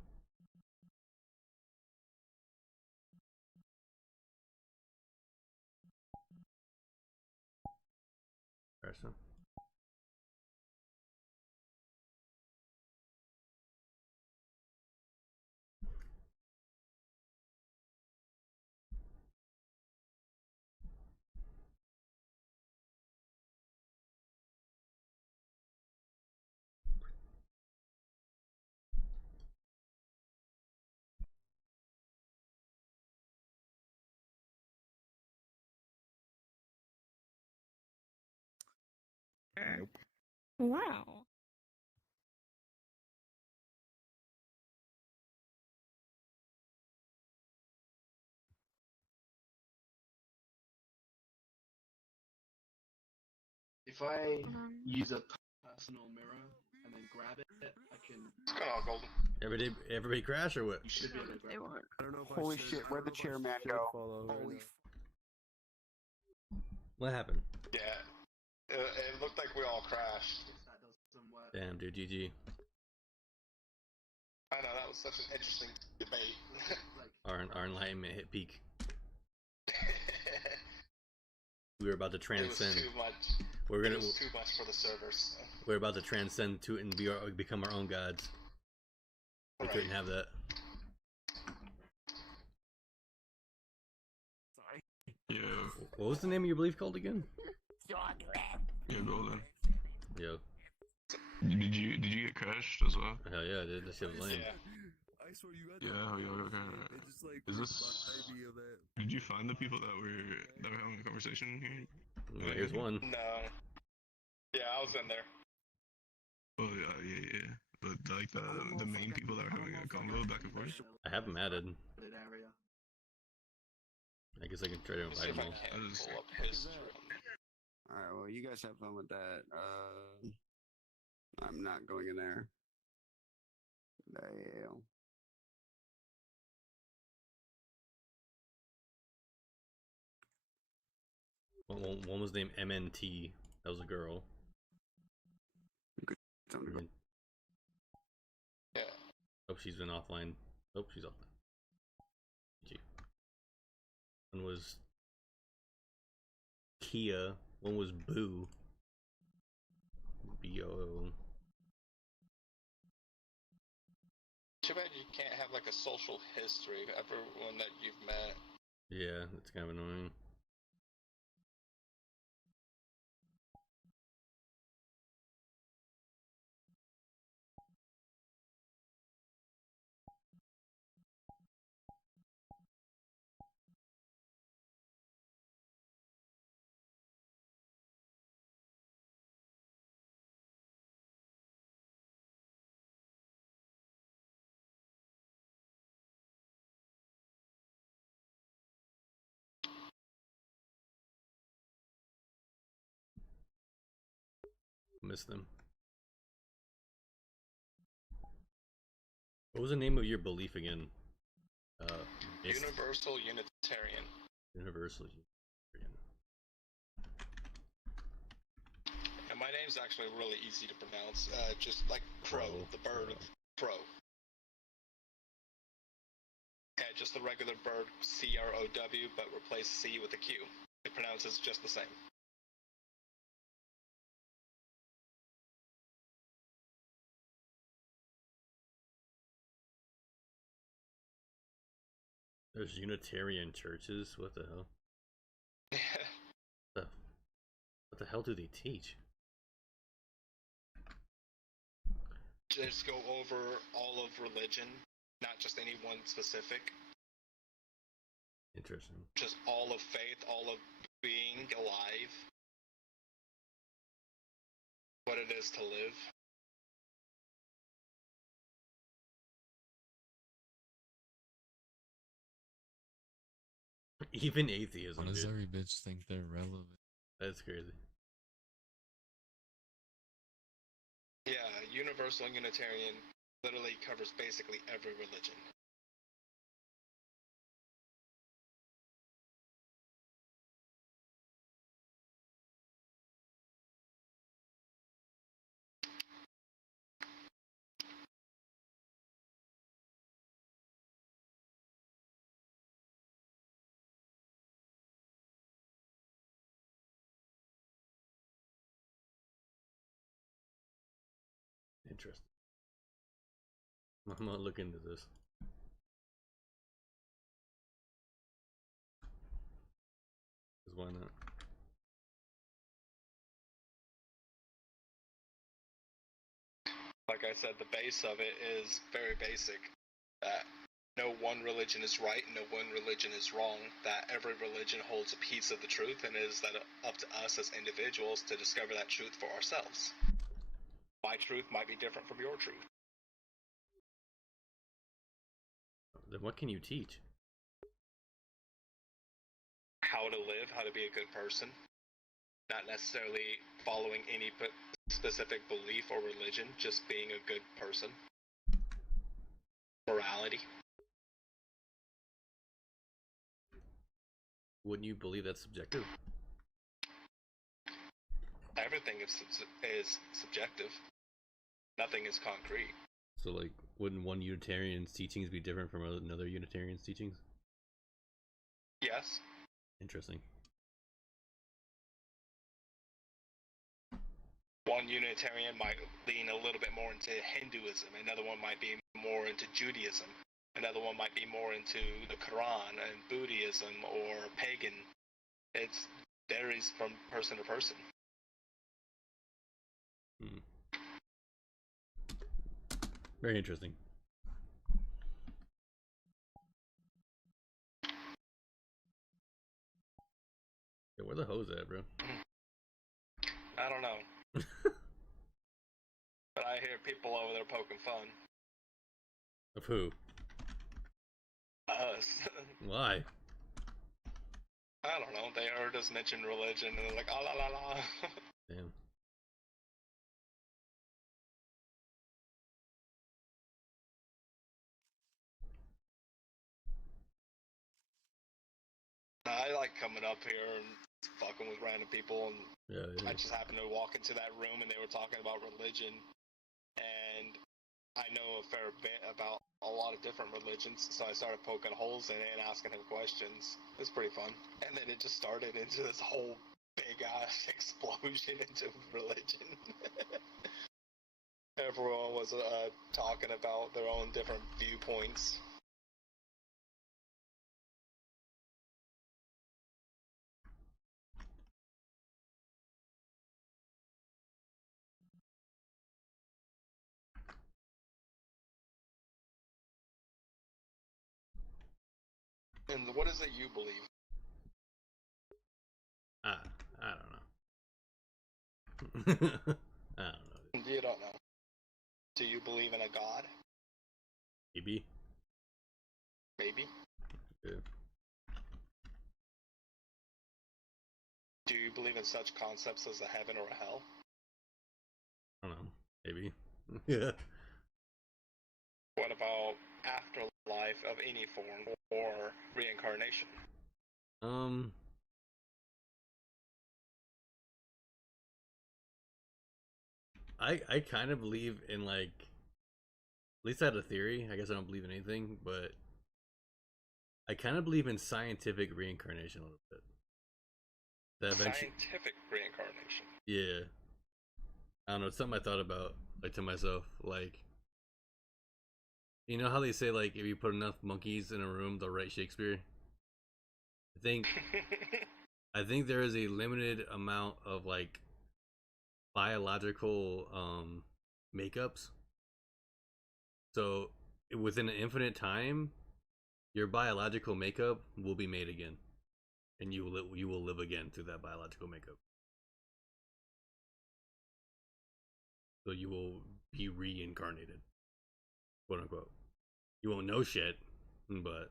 Person. Wow. If I use a personal mirror and then grab it, I can. What's going on, Golden? Everybody crash or what? You should be able to grab it. I don't know if Holy shit, where'd the chairman go? Holy What happened? Yeah. It looked like we all crashed. That doesn't work. Damn, dude, GG. I know, that was such an interesting debate. Our enlightenment hit peak. We were about to It was transcend. too much. We're It gonna. was too much for the servers. We're about to transcend to and become our own gods. We couldn't have that. Yeah. What was the name of your belief called again? Yeah, Golden. Yo. Did you get crashed as well? Hell yeah, I did. That shit was lame. I swear you got Yeah, okay. just like Is this? Did you find the people that were having a conversation here? Well, here's one. No. Yeah, I was in there. Oh yeah. But like the main people that were having a convo back and forth. I have them added. I guess I can try to invite them all. Pull up history. Alright, well, you guys have fun with that. I'm not going in there. Damn. One was named MNT. That was a girl. Yeah. Oh, she's been offline. Oh, she's offline. GG. One was Kia. One was Boo. B-O-O. Too bad you can't have like a social history of everyone that you've met. Yeah, it's kind of annoying. Miss them. What was the name of your belief again? Universal Unitarian. Universal Unitarian. And my name's actually really easy to pronounce. Just like crow, the bird of crow. Yeah, just the regular bird, C-R-O-W, but replace C with a Q. It pronounces just the same. There's Unitarian churches? What the hell? What the hell do they teach? Just go over all of religion, not just any one specific. Interesting. Just all of faith, all of being alive. What it is to live. Even atheism. Why does dude. every bitch think they're relevant? That's crazy. Yeah, Universal Unitarian literally covers basically every religion. Interesting. I'm gonna look into this. Cause why not? Like I said, the base of it is very basic. That no one religion is right, no one religion is wrong. That every religion holds a piece of the truth, and it is that up to us as individuals to discover that truth for ourselves. My truth might be different from your truth. Then what can you teach? How to live, how to be a good person. Not necessarily following any specific belief or religion, just being a good person. Morality. Wouldn't you believe that's subjective? Everything is subjective. Nothing is concrete. So, like, wouldn't one Unitarian's teachings be different from another Unitarian's teachings? Yes. Interesting. One Unitarian might lean a little bit more into Hinduism. Another one might be more into Judaism. Another one might be more into the Quran and Buddhism or pagan. It varies from person to person. Very interesting. Yeah, where the hoes at, bro? I don't know. But I hear people over there poking fun. Of who? Us. Why? I don't know. They heard us mention religion and they're like, ah la la la. Damn. I like coming up here and fucking with random people, and yeah. I just happened to walk into that room and they were talking about religion, and I know a fair bit about a lot of different religions, so I started poking holes in it and asking him questions. It was pretty fun. And then it just started into this whole big ass explosion into religion. Everyone was talking about their own different viewpoints. And what is it you believe? I don't know. I don't know. You don't know. Do you believe in a god? Maybe. Maybe. Yeah. Do you believe in such concepts as a heaven or a hell? I don't know. Maybe. Yeah. What about afterlife of any form or reincarnation? I kind of believe in, like, at least I had a theory. I guess I don't believe in anything, but I kind of believe in scientific reincarnation a little bit. That eventually, Scientific reincarnation. yeah. I don't know. It's something I thought about, like, to myself. Like, you know how they say, like, if you put enough monkeys in a room, they'll write Shakespeare? I think there is a limited amount of, like, biological makeups. So within an infinite time, your biological makeup will be made again, and you will live again through that biological makeup. So you will be reincarnated, quote unquote. You won't know shit, but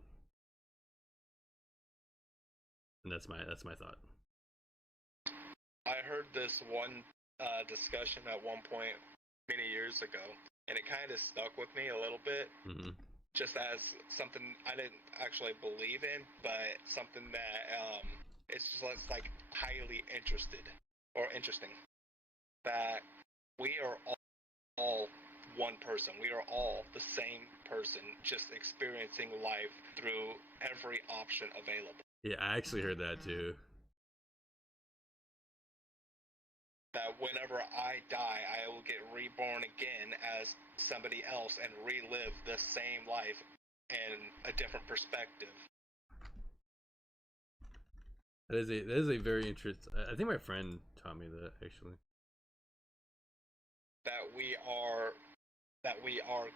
and that's my thought. I heard this one discussion at one point many years ago, and it kind of stuck with me a little bit. Mm-hmm. Just as something I didn't actually believe in, but something that it's just like highly interesting. That we are all one person. We are all the same person, just experiencing life through every option available. Yeah, I actually heard that too. That whenever I die, I will get reborn again as somebody else and relive the same life in a different perspective. That is a very interesting. I think my friend taught me that actually. That we are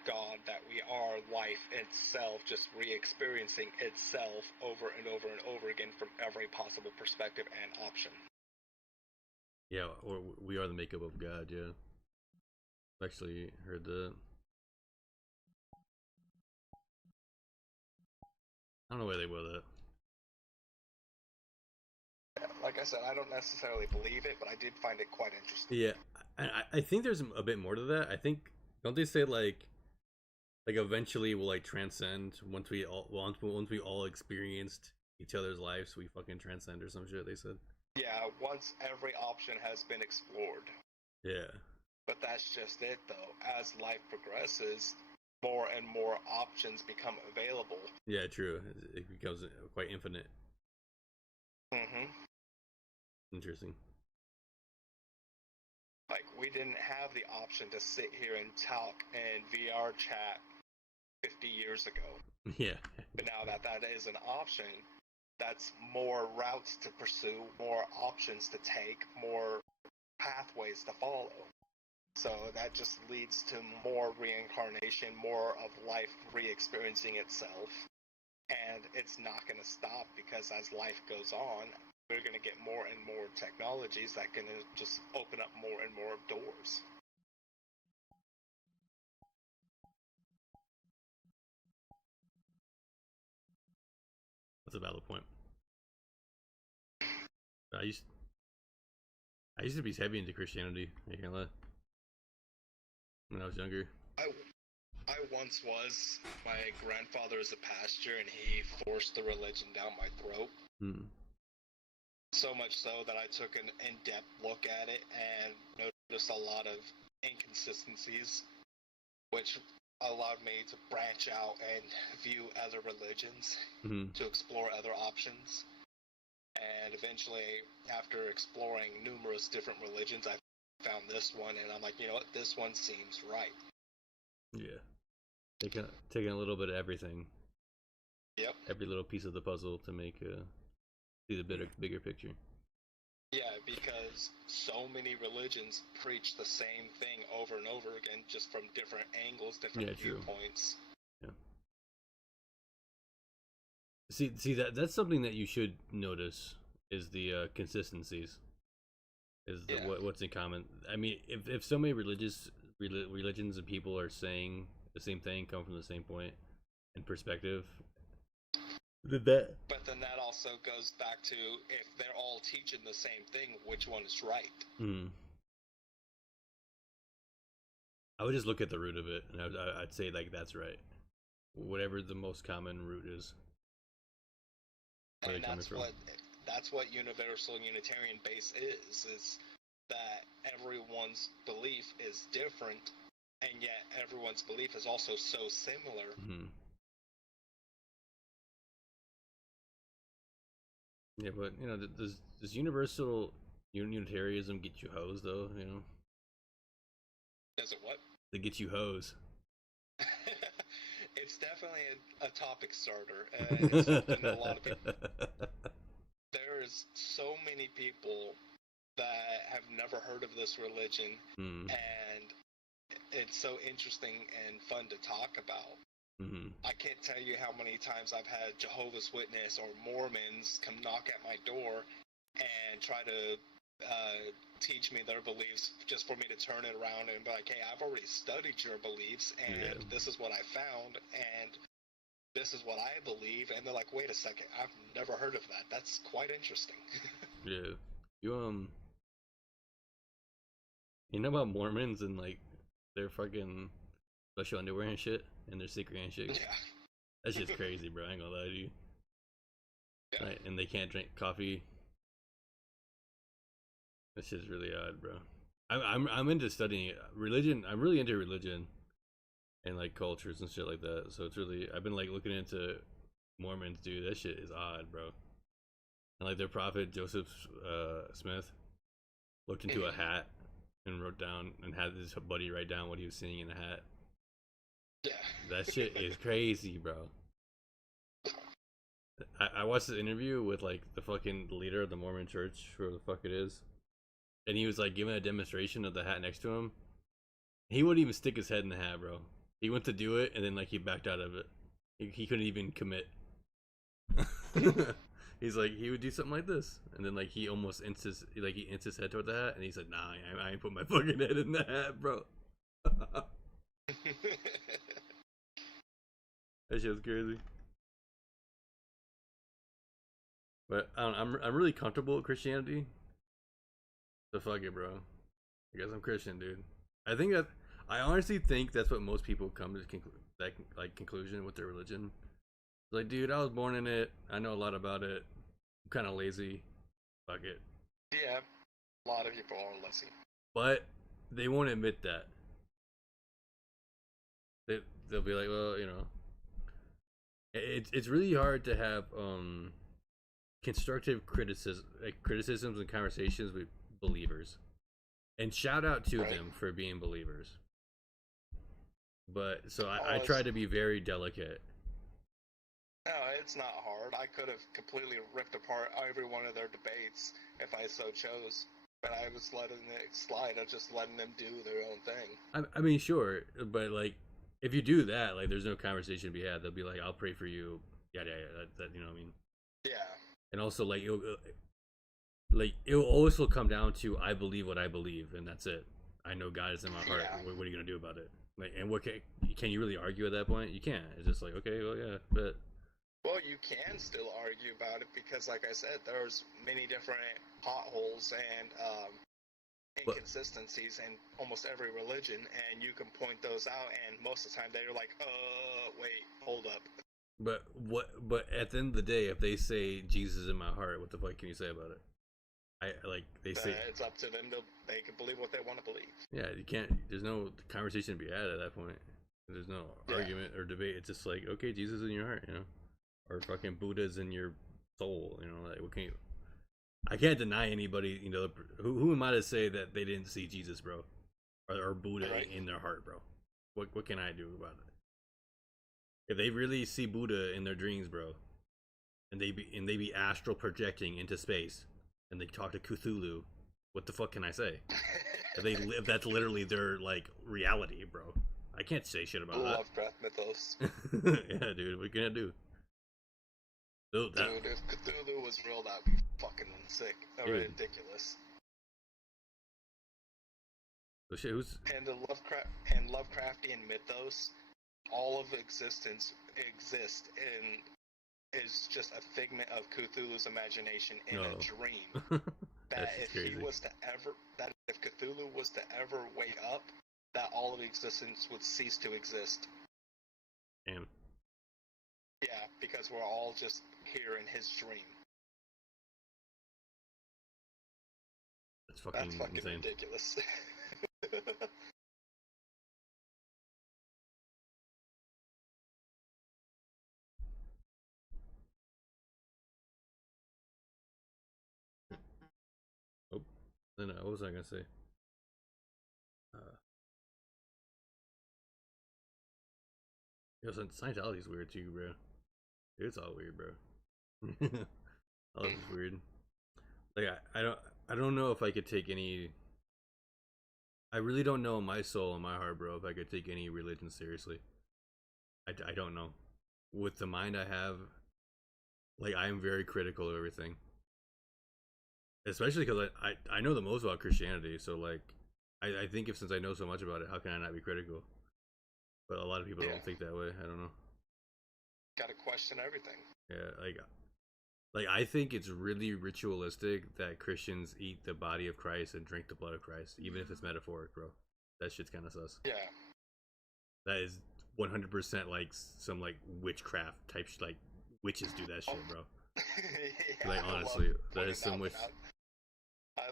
God, that we are life itself, just re-experiencing itself over and over and over again from every possible perspective and option. Yeah, or we are the makeup of God, yeah. I've actually heard that. I don't know where they were that. Like I said, I don't necessarily believe it, but I did find it quite interesting. Yeah, I think there's a bit more to that. I think, don't they say like eventually we'll like transcend once we all experienced each other's lives, we fucking transcend or some shit they said. Yeah, once every option has been explored. Yeah. But that's just it, though. As life progresses, more and more options become available. Yeah, true. It becomes quite infinite. Mm-hmm. Interesting. Like, we didn't have the option to sit here and talk in VR chat 50 years ago. Yeah. But now that is an option, that's more routes to pursue, more options to take, more pathways to follow. So that just leads to more reincarnation, more of life re-experiencing itself. And it's not going to stop, because as life goes on, we're going to get more and more technologies that can just open up more and more doors. That's a valid point. I used to be heavy into Christianity, I can't lie. When I was younger. I once was. My grandfather is a pastor, and he forced the religion down my throat. So much so that I took an in-depth look at it and noticed a lot of inconsistencies, which allowed me to branch out and view other religions, to explore other options. And eventually, after exploring numerous different religions, I found this one, and I'm like, you know what, this one seems right. Yeah. Taking a little bit of everything. Yep. Every little piece of the puzzle to make see the bigger picture. Yeah, because so many religions preach the same thing over and over again, just from different angles, different viewpoints. Yeah. See that's something that you should notice is the consistencies. Is what's in common. I mean, if so many religions and people are saying the same thing, come from the same point and perspective, But then that also goes back to if they're all teaching the same thing, which one is right? I would just look at the root of it, and I'd say like that's right. Whatever the most common root is. And that's what universal Unitarian base is that everyone's belief is different, and yet everyone's belief is also so similar. Yeah, but you know, does universal Unitarianism get you hosed though? You know. Does it what? They get you hosed. It's definitely a topic starter. It's something that a lot of people. There's so many people that have never heard of this religion, and it's so interesting and fun to talk about. I can't tell you how many times I've had Jehovah's Witness or Mormons come knock at my door and try to teach me their beliefs just for me to turn it around and be like, hey, I've already studied your beliefs, and this is what I found, and this is what I believe. And they're like, wait a second, I've never heard of that. That's quite interesting. Yeah. You know about Mormons and like their fucking special underwear and shit and their secret handshakes? Yeah. That shit's crazy, bro. I ain't gonna lie to you. Yeah. Like, and they can't drink coffee. That shit's really odd, bro. I'm into studying religion. I'm really into religion and like cultures and shit like that. So it's really, I've been like looking into Mormons, dude. That shit is odd, bro. And like their prophet Joseph Smith looked into a hat and wrote down and had his buddy write down what he was seeing in the hat. Yeah. That shit is crazy, bro. I watched this interview with like the fucking leader of the Mormon church, whoever the fuck it is, and he was like giving a demonstration of the hat next to him. He wouldn't even stick his head in the hat, bro. He went to do it and then like he backed out of it. He couldn't even commit. He's like, he would do something like this, and then like he almost ints his head toward the hat, and he said, "Nah, I ain't put my fucking head in the hat, bro." That shit was crazy. But I'm really comfortable with Christianity. So fuck it, bro. I guess I'm Christian, dude. I honestly think that's what most people come to conclusion with their religion. Like, dude, I was born in it. I know a lot about it. I'm kind of lazy. Fuck it. Yeah, a lot of people are lazy. But they won't admit that. They'll be like, well, you know, it's really hard to have constructive criticisms and conversations with believers. And shout out to them for being believers. But so I try to be very delicate. No, it's not hard. I could have completely ripped apart every one of their debates if I so chose. But I was letting it slide. I was just letting them do their own thing. I mean, sure. But, like, if you do that, like, there's no conversation to be had. They'll be like, I'll pray for you. Yada, yada. That, you know what I mean? Yeah. And also, like, it'll always will come down to, I believe what I believe. And that's it. I know God is in my heart. Yeah. What are you going to do about it? Like, and what can you really argue at that point? You can't. It's just like, okay, well, yeah, but... Well, you can still argue about it because, like I said, there's many different potholes and inconsistencies in almost every religion, and you can point those out, and most of the time they're like, wait, hold up. But at the end of the day, if they say Jesus is in my heart, what the fuck can you say about it? They say it's up to them. They can believe what they want to believe. Yeah, you can't. There's no conversation to be had at that point. There's no argument or debate. It's just like, okay, Jesus is in your heart, you know, or fucking Buddha's in your soul, you know. Like, what can you? I can't deny anybody, you know, who am I to say that they didn't see Jesus, bro, or Buddha in their heart, bro? What can I do about it? If they really see Buddha in their dreams, bro, and they be astral projecting into space, and they talk to Cthulhu, what the fuck can I say? if that's literally their like reality, bro, I can't say shit about that. Lovecraft mythos. Yeah, dude, what can I do? Dude, Dude, if Cthulhu was real, that'd be fucking sick. Dude. Ridiculous. Oh shit, who's And the Lovecraftian mythos, all of existence exists and is just a figment of Cthulhu's imagination in a dream. That That's if crazy. if Cthulhu was to ever wake up, that all of existence would cease to exist. Damn. Yeah, because we're all just here in his dream. That's fucking insane. ridiculous. Oh, then what was I gonna say? Yo, Scientology's weird too, bro. It's all weird, bro. All this is weird. Like I don't know if I could take any. I really don't know in my soul and my heart, bro, if I could take any religion seriously. I don't know. With the mind I have, like I am very critical of everything. Especially because I know the most about Christianity, so like I think if since I know so much about it, how can I not be critical? But a lot of people don't think that way. I don't know. Gotta question everything. Yeah, like I think it's really ritualistic that Christians eat the body of Christ and drink the blood of Christ, even if it's metaphoric, bro. That shit's kind of sus. Yeah. That is 100% like some like witchcraft type like witches do that shit, bro. Yeah, Like I honestly, love that is some pointing witch. that one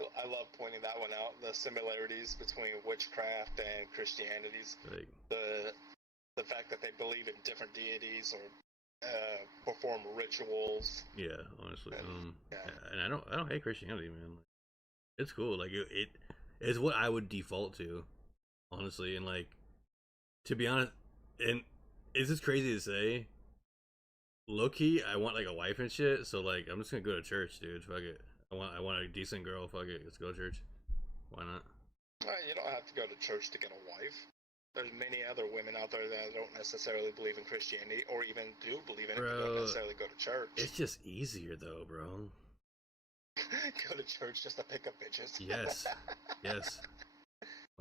out. I love pointing that one out. The similarities between witchcraft and Christianity's. Like The fact that they believe in different deities or perform rituals. Yeah, honestly. And I don't hate Christianity, man. Like, it's cool. Like it is what I would default to, honestly. And like, to be honest, and is this crazy to say? Low key, I want like a wife and shit. So like, I'm just gonna go to church, dude. Fuck it. I want a decent girl. Fuck it. Let's go to church. Why not? You don't have to go to church to get a wife. There's many other women out there that don't necessarily believe in Christianity, or even do believe in it, but don't necessarily go to church. It's just easier though, bro. Go to church just to pick up bitches. Yes. Yes.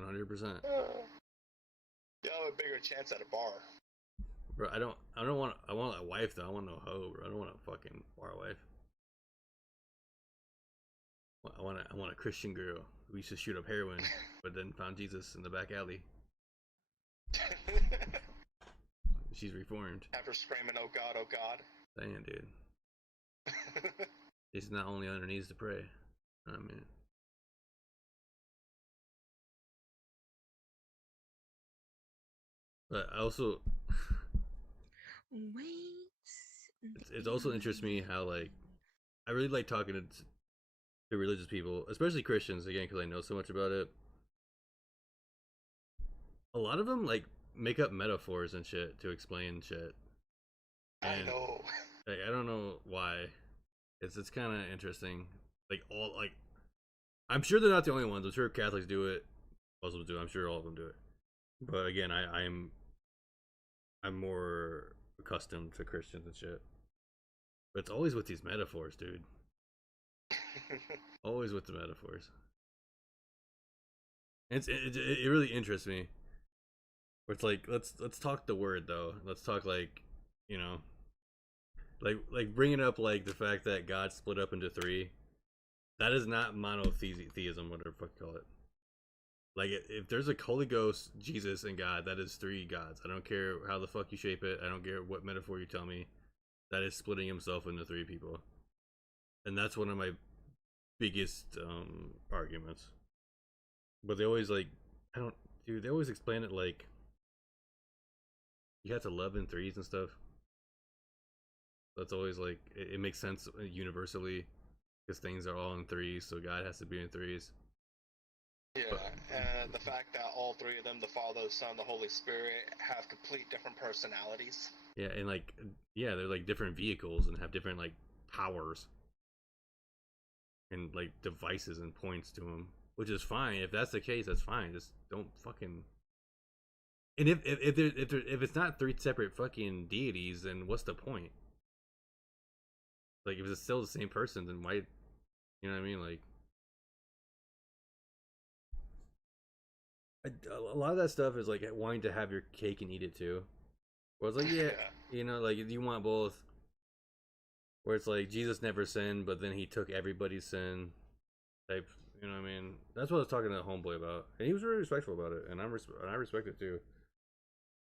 100%. You have a bigger chance at a bar. Bro, I want a wife though. I want no hoe, bro. I don't want a fucking bar wife. I want a Christian girl who used to shoot up heroin, but then found Jesus in the back alley. She's reformed. Have her screaming, "Oh God, oh God!" Damn, dude. She's not only on her knees to pray. I mean, but I also it also interests me how like I really like talking to religious people, especially Christians, again because I know so much about it. A lot of them like make up metaphors and shit to explain shit. And, I know. Like, I don't know why. It's kind of interesting. Like I'm sure they're not the only ones. I'm sure Catholics do it. Muslims do. I'm sure all of them do it. But again, I'm more accustomed to Christians and shit. But it's always with these metaphors, dude. Always with the metaphors. It really interests me. Where it's like let's talk the word though. Let's talk like, you know, like bringing up like the fact that God split up into three. That is not monotheism, whatever the fuck you call it. Like if there's a Holy Ghost, Jesus, and God, that is three gods. I don't care how the fuck you shape it. I don't care what metaphor you tell me. That is splitting himself into three people, and that's one of my biggest arguments. But they always like they always explain it like you have to love in threes and stuff. That's always like it makes sense universally because things are all in threes, so God has to be in threes. Yeah, and the fact that all three of them, the Father, the Son, the Holy Spirit, have complete different personalities. Yeah, and like they're like different vehicles and have different like powers and like devices and points to them, which is fine. If that's the case, that's fine. Just don't fucking. And if it's not three separate fucking deities, then what's the point? Like, if it's still the same person, then why? You know what I mean? Like, a lot of that stuff is like wanting to have your cake and eat it too. Where it's like, yeah, you know, like you want both. Where it's like Jesus never sinned, but then he took everybody's sin. Type, you know what I mean? That's what I was talking to Homeboy about, and he was really respectful about it, and I respect it too.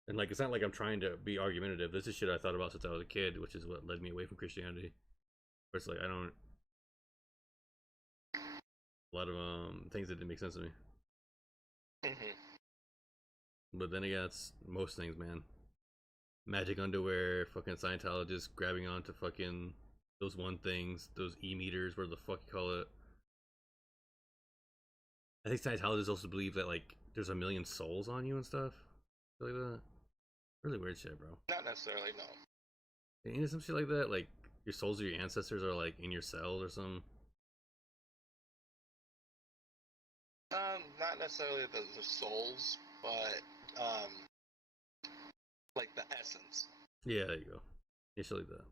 And like, it's not like I'm trying to be argumentative. This is shit I thought about since I was a kid, which is what led me away from Christianity. Where it's like I don't, a lot of things that didn't make sense to me. But then again, it's most things, man. Magic underwear, fucking Scientologists grabbing onto fucking those one things, those e-meters, where the fuck you call it. I think Scientologists also believe that like there's a million souls on you and stuff like that. Really weird shit, bro. Not necessarily, no. Ain't it some shit like that? Like your souls of your ancestors are like in your cells or something. Not necessarily the souls, but like the essence. Yeah, there you go. Yeah, shit like that.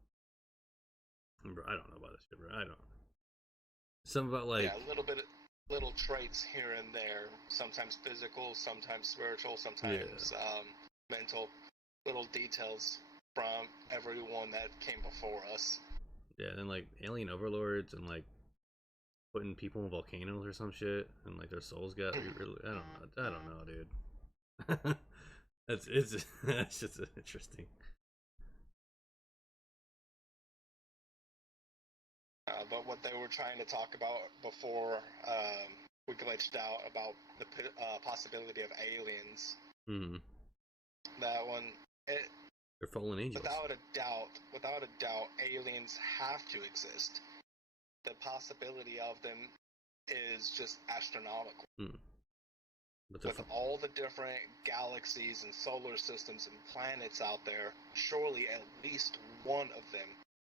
Bro, I don't know about this shit, bro. I don't. Something about like a little bit of little traits here and there. Sometimes physical, sometimes spiritual, sometimes mental. Little details from everyone that came before us. Yeah, and like alien overlords and like putting people in volcanoes or some shit, and like their souls got really. I don't know, dude. It's just interesting. But what they were trying to talk about before we glitched out about the possibility of aliens. Mm-hmm. That one, they're fallen angels. Without a doubt, aliens have to exist. The possibility of them is just astronomical. With all the different galaxies and solar systems and planets out there, surely at least one of them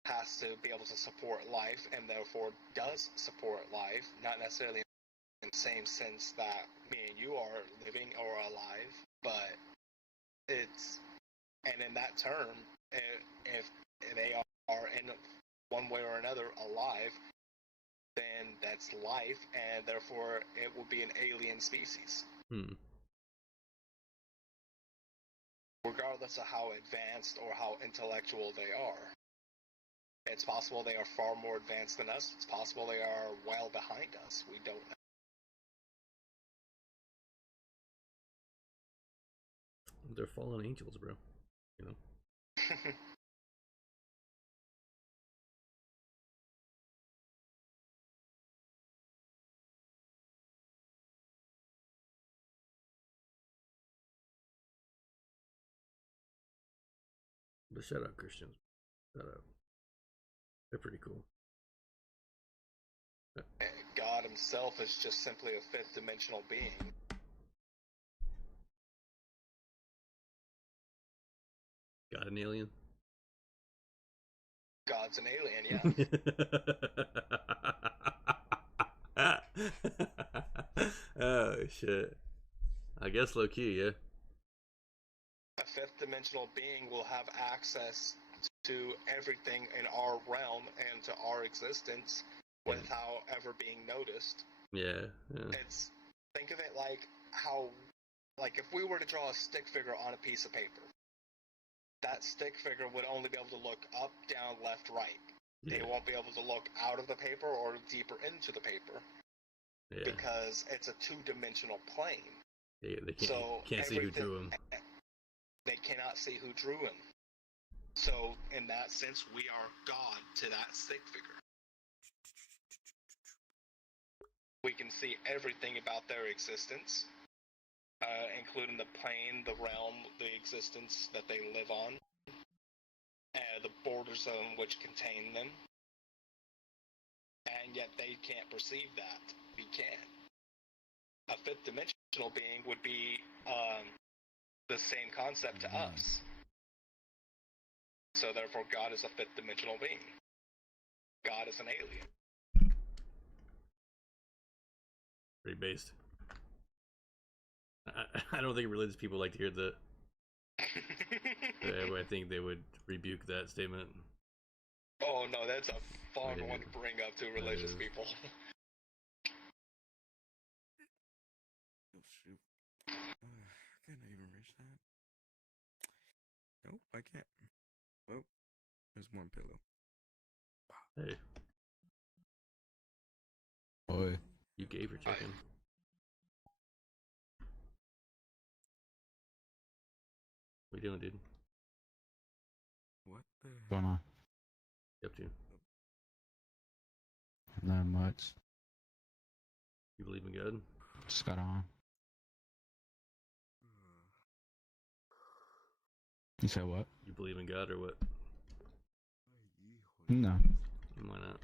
has to be able to support life, and therefore does support life, not necessarily in the same sense that me and you are living or alive, but it's, and in that term, if they are in one way or another alive, then that's life, and therefore it will be an alien species. Regardless of how advanced or how intellectual they are. It's possible they are far more advanced than us. It's possible they are well behind us. We don't know. They're fallen angels, bro. You know? But shut up, Christians. Shut up. They're pretty cool. God himself is just simply a fifth dimensional being. God an alien? God's an alien, yeah. Oh, shit. I guess low key, yeah. A fifth dimensional being will have access to everything in our realm and to our existence without ever being noticed. Yeah. It's, think of it like how, like if we were to draw a stick figure on a piece of paper, that stick figure would only be able to look up, down, left, right. Yeah. They won't be able to look out of the paper or deeper into the paper because it's a two-dimensional plane. Yeah, they can't see who drew him. They cannot see who drew him. So, in that sense, we are God to that stick figure. We can see everything about their existence, including the plane, the realm, the existence that they live on, the borders on which contain them. And yet they can't perceive that. We can. A fifth dimensional being would be the same concept to us. So therefore God is a fifth dimensional being. God is an alien. Pretty based. I don't think religious people like to hear that. I think they would rebuke that statement. Oh no, that's a fun one to bring up to religious people. Oh shoot. Can I even reach that? Nope, I can't. Oh, there's one pillow. Hey. Boy. You gave your chicken. What you doing, dude? What the What's going on? You up to? Not much. You believe in God? Just got on. You said what? You believe in God or what? No. Why not?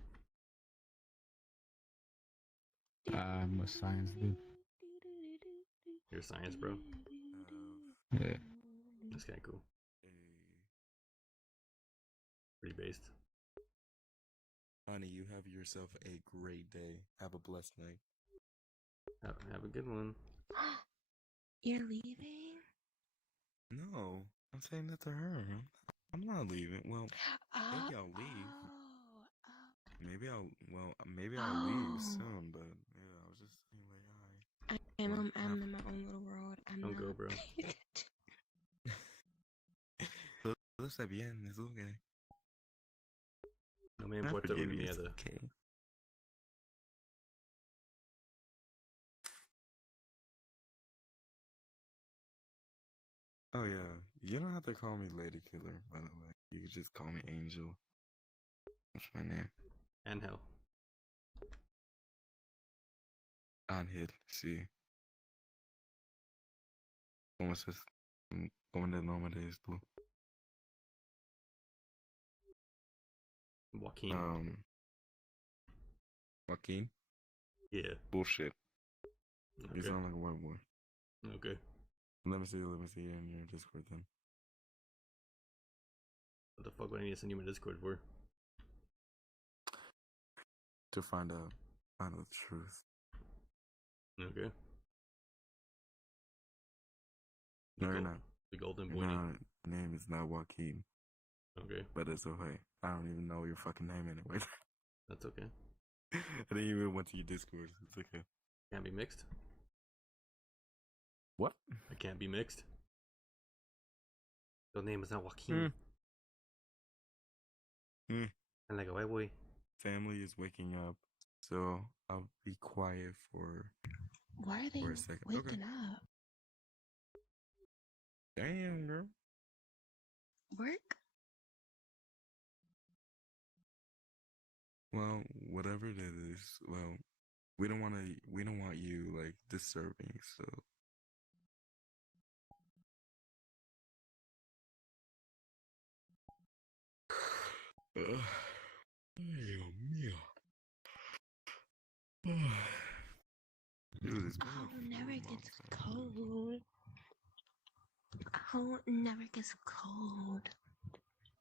I'm a science dude. You're a science bro? Yeah. That's kinda cool. Pretty based. Honey, you have yourself a great day. Have a blessed night. Have a good one. You're leaving? No, I'm saying that to her. I'm not leaving. Well, maybe I'll leave. Maybe I'll leave soon, but yeah, I was just saying like, hi. I'm in my own little world. Don't go, bro. Todo está bien, es okay. No me importa una mierda. Okay. Oh yeah, you don't have to call me Lady Killer, by the way. You can just call me Angel. What's my name? Angel. Ángel, sí. ¿Cómo de nombre es tú? Joaquin. Joaquin? Yeah. Bullshit. Okay. You sound like a white boy. Okay. Let me see you in your Discord then. What the fuck would I need to send you my Discord for? To find out the truth. Okay. No, you're not. The golden boy. Your name is not Joaquin. Okay. But it's okay. I don't even know your fucking name anyway. That's okay. I didn't even went to your Discord. It's okay. Can't be mixed. What? I can't be mixed. Your name is not Joaquin. I'm like a white boy. Family is waking up, so I'll be quiet for Why are they a second. waking up? Damn, girl. Work? Well, whatever it is, well, we don't want you like disturbing, so. Dios mío. Dude, it's been Oh, like never 4 gets months. cold. Oh, never gets cold.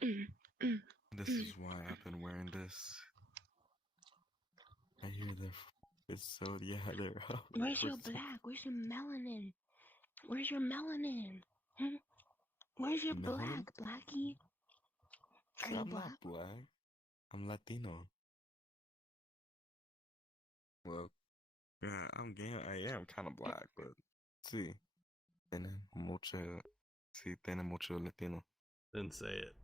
This is why I've been wearing this. I hear it's so, yeah, they're up. Where's your black? Where's your melanin? Where's your melanin? Hmm? Where's your Melanin? black, Blackie? Are you I'm black? not black. I'm Latino. Well, yeah, I am kind of black, but sí, tiene mucho Latino. Didn't say it.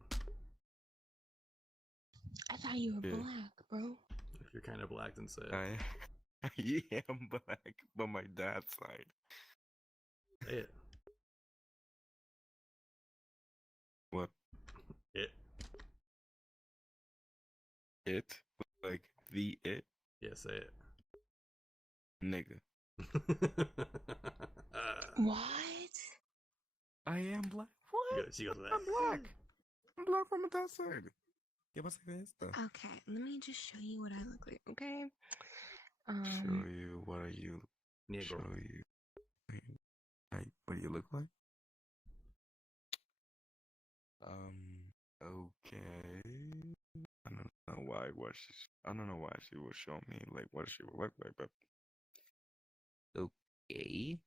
I thought you were Yeah. black, bro. If you're kind of black, then say it. I am black, but my dad's side. Say it. What? It. It? Like the it? Yeah, say it. Nigga. What? I am black. She goes I'm black. I'm black from my dad's side. ¿Qué pasa con esto? Okay, let me just show you what I look like, okay? Show you what are you? Negro. Show you. What do you look like? Okay. I don't know why. I don't know why she would show me like what she would look like, but okay.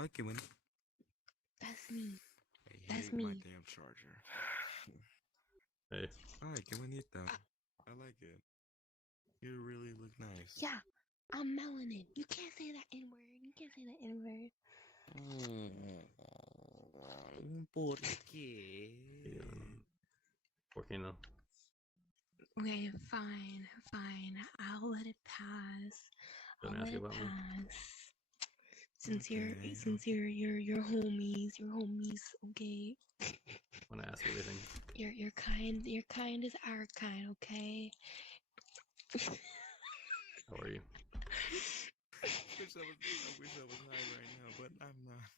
Okay, when That's me. I That's hate me. my damn charger. Hey. Hi, qué bonito. I like it. You really look nice. Yeah, I'm melanin. You can't say that N word. You can't say that N word. ¿Por qué? ¿Por qué no? Okay, fine. I'll let it pass. Don't I'll ask let it about me. pass. Since you're homies, okay? Want to ask everything. Your kind is our kind, okay? How are you? I wish I was high right now, but I'm not.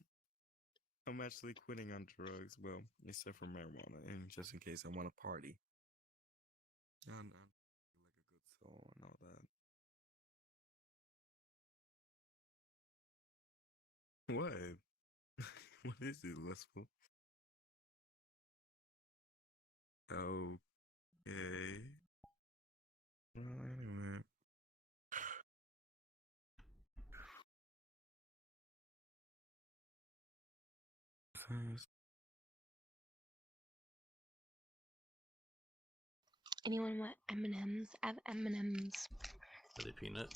I'm actually quitting on drugs. Well, except for marijuana, and just in case I want to party. I'm like a good soul and all that. What? What is it, Westful? Okay. Well, anyway. First. Anyone want M&Ms? I have M&Ms. Are they peanut?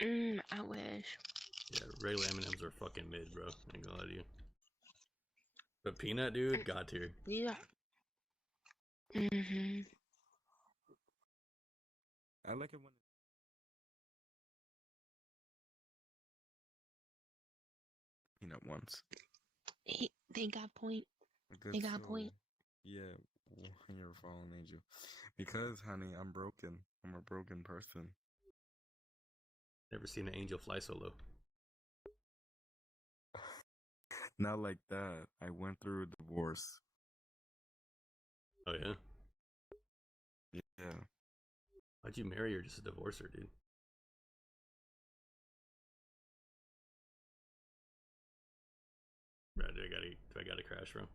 I wish. Yeah, regular M&Ms are fucking mid, bro. I ain't gonna lie to you. But peanut, dude, got tier. Yeah. Mhm. I like it when. Peanut ones. They got point. They got point. Yeah, when you're a fallen angel. Because, honey, I'm broken. I'm a broken person. Never seen an angel fly solo. Not like that. I went through a divorce. Oh, yeah? Yeah. Why'd you marry or just divorce her, dude? Right, do I gotta crash, bro?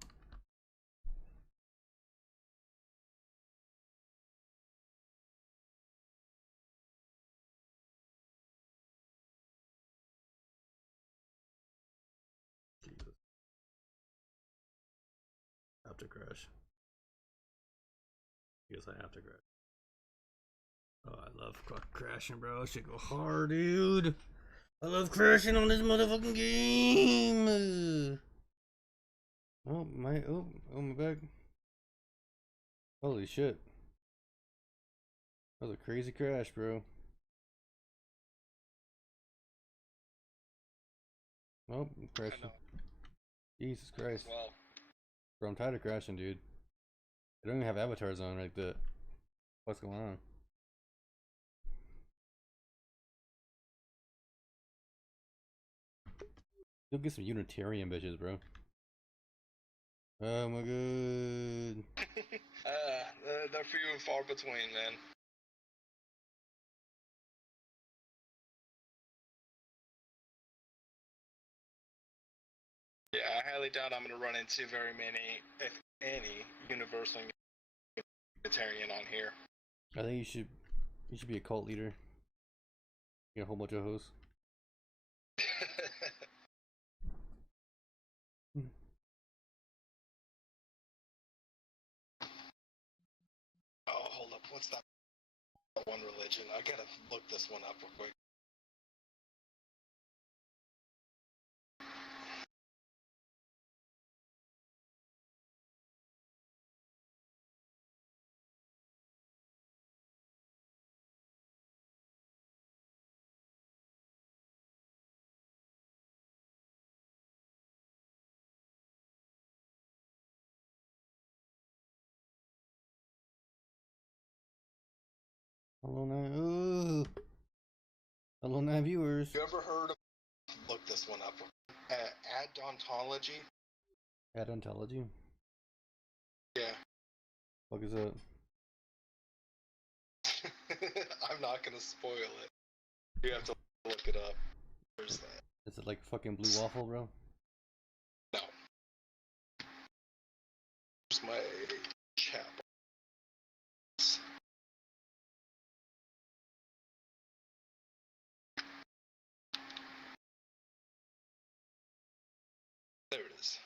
Jesus. I have to crash. I guess I have to crash. Oh, I love crashing, bro. Shit go hard, dude. I love crashing on this motherfucking game. Oh my back. Holy shit. That was a crazy crash, bro. Oh, I'm crashing. Jesus Christ. Well, Bro, I'm tired of crashing, dude. I don't even have avatars on like that. What's going on? You'll get some Unitarian bitches, bro. Oh my god. they're few and far between, man. Yeah, I highly doubt I'm going to run into very many, if any, universal Unitarian on here. I think you should be a cult leader. Get a whole bunch of hosts. Oh, hold up. What's that one religion? I gotta look this one up real quick. Hello, nine viewers. You ever heard of? Look this one up. Adontology. Adontology? Yeah. What is that? I'm not gonna spoil it. You have to look it up. There's that. Is it like fucking blue waffle, bro? No. Here's my chat. There it is.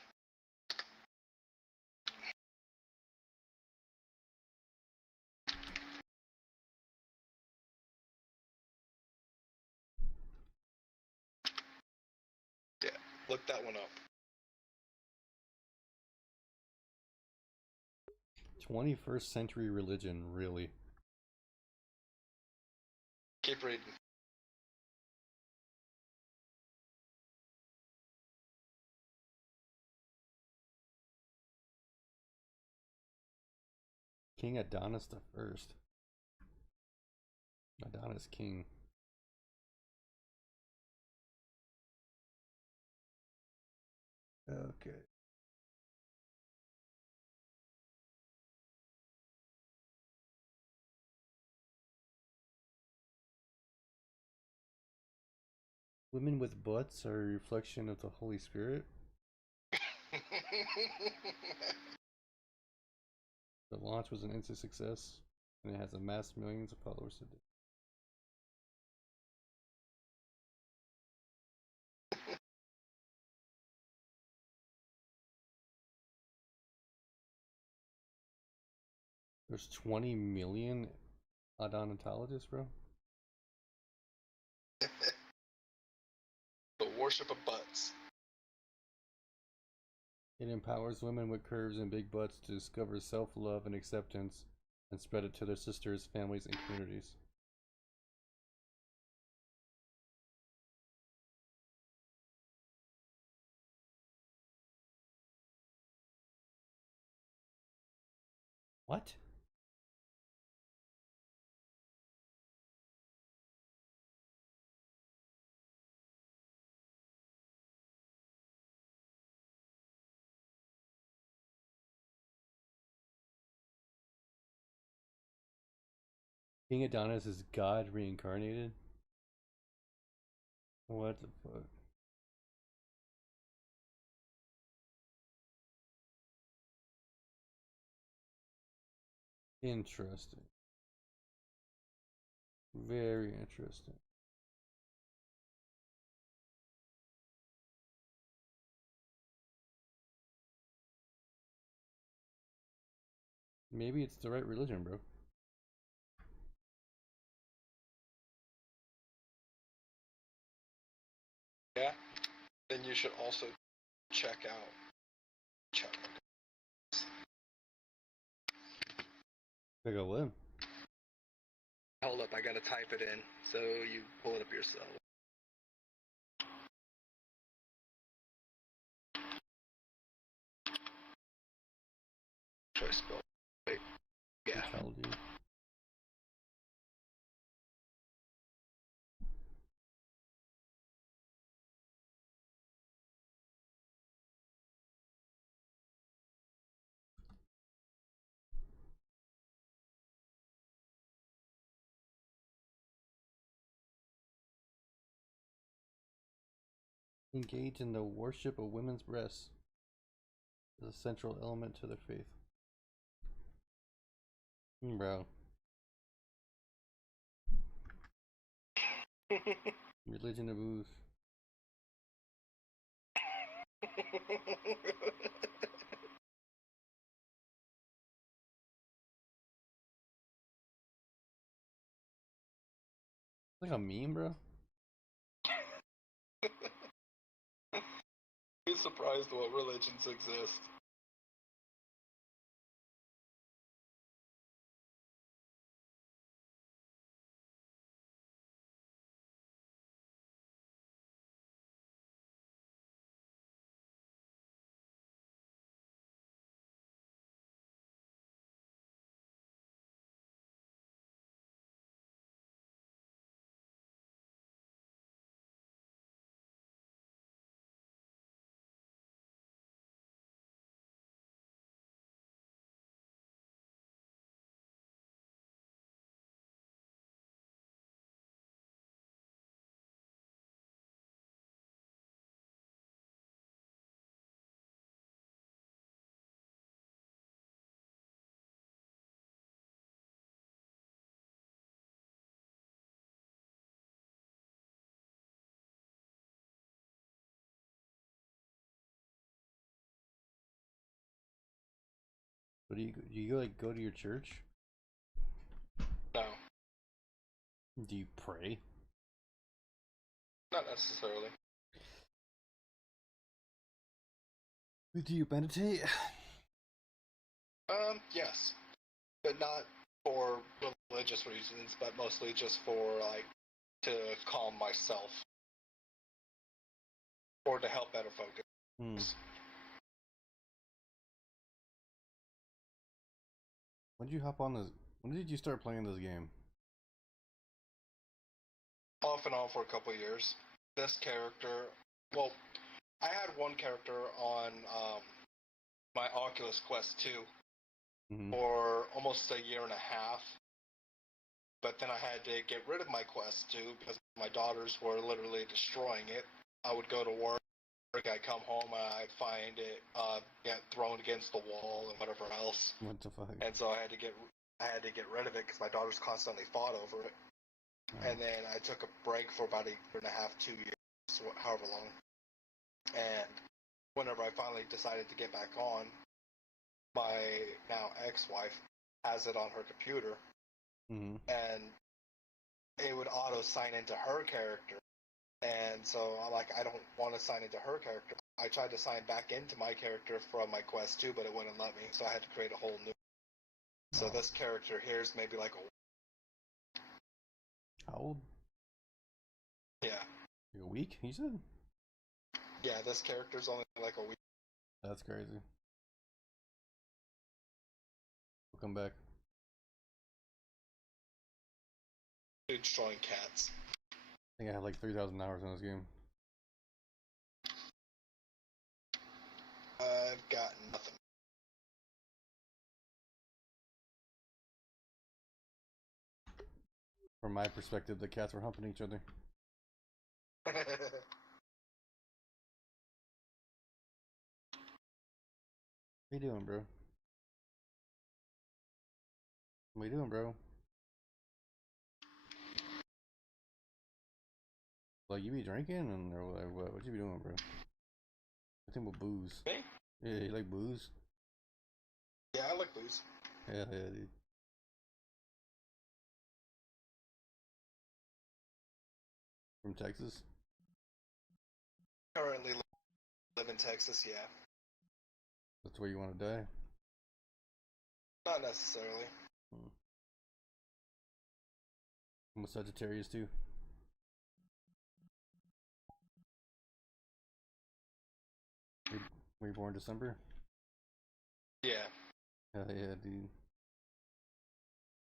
Look that one up. 21st century religion, really? Keep reading. King Adonis the First. Adonis King. Okay. Women with butts are a reflection of the Holy Spirit. The launch was an instant success, and it has amassed millions of followers today. There's 20 million odontologists, bro. The worship of butts. It empowers women with curves and big butts to discover self-love and acceptance and spread it to their sisters, families, and communities. What? King Adonis is God reincarnated? What the fuck? Interesting. Very interesting. Maybe it's the right religion, bro. Yeah. Then you should also check out. Check out what? Hold up, I gotta type it in so you pull it up yourself. Try to spell. Wait. Yeah. Engage in the worship of women's breasts as a central element to their faith. Bro. Religion of booze. Like a meme, bro. Be surprised what religions exist. But do you like go to your church? No. Do you pray? Not necessarily. Do you meditate? Yes, but not for religious reasons, but mostly just for like to calm myself or to help better focus. When did you hop on this? When did you start playing this game? Off and on for a couple of years. This character, well, I had one character on my Oculus Quest 2 for almost a year and a half, but then I had to get rid of my Quest 2 because my daughters were literally destroying it. I would go to work, I'd come home, and I'd find it get thrown against the wall and whatever else. What the fuck? And so I had to get rid of it because my daughters constantly fought over it. And then I took a break for about a year and a half, 2 years, however long. And whenever I finally decided to get back on, my now ex-wife has it on her computer, and it would auto sign into her character. And so I'm like, I don't want to sign into her character. I tried to sign back into my character from my Quest 2, but it wouldn't let me, so I had to create a whole new. So this character here is maybe like How old? Yeah. Like a week, you said? Yeah, this character's only like a week. That's crazy. We'll come back. Dude destroying cats. I think I had like 3,000 hours in this game. I've got nothing. From my perspective, the cats were humping each other. What you doing, bro? What you doing, bro? Like, you be drinking or what? What you be doing, bro? I think with booze. Me? Yeah, you like booze? Yeah, I like booze. Yeah, dude. From Texas? Currently live in Texas, yeah. That's where you want to die? Not necessarily. I'm a Sagittarius too. Were you born December? Yeah. Hell yeah, dude.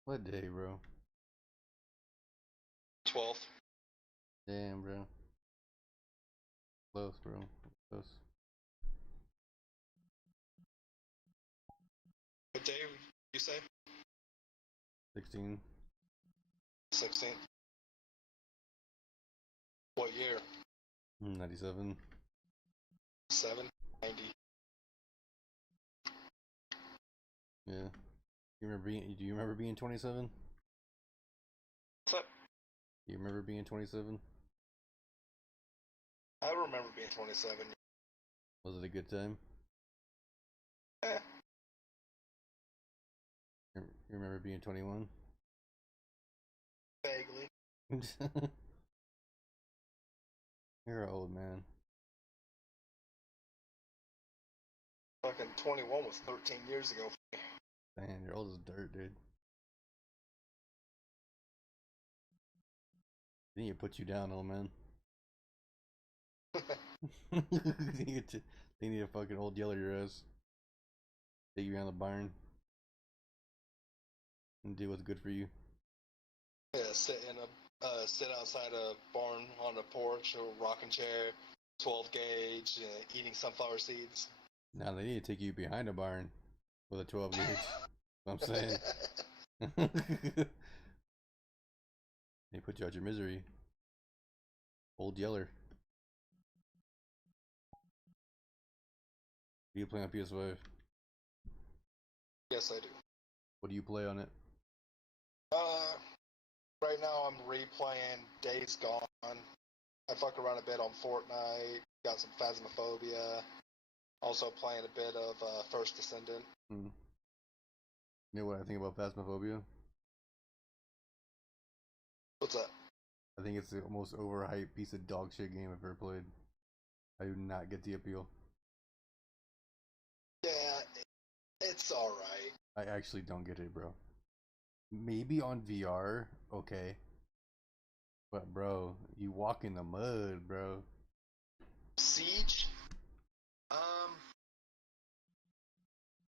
What day, bro? 12th. Damn, bro. Close, bro. Close. What day you say? 16. 16th. What year? 97. 90. Yeah. Do you remember being 27? What's up? Do you remember being 27? I remember being 27. Was it a good time? Eh. You remember being 21? Vaguely. You're an old man. Fucking 21 was 13 years ago for me. Man, you're old as dirt, dude. They need to put you down, old man. They need to fucking old yeller your ass. Take you around the barn. And do what's good for you. Yeah, sit outside a barn on a porch or rocking chair, 12 gauge, eating sunflower seeds. Now they need to take you behind a barn with a 12 gauge. What I'm saying. They put you out your misery. Old yeller. Do you play on PS5? Yes, I do. What do you play on it? Right now I'm replaying Days Gone. I fuck around a bit on Fortnite. Got some Phasmophobia. Also playing a bit of First Descendant. You know what I think about Phasmophobia? What's that? I think it's the most overhyped piece of dog shit game I've ever played. I do not get the appeal. It's alright. I actually don't get it, bro. Maybe on VR, okay. But bro, you walk in the mud, bro. Siege?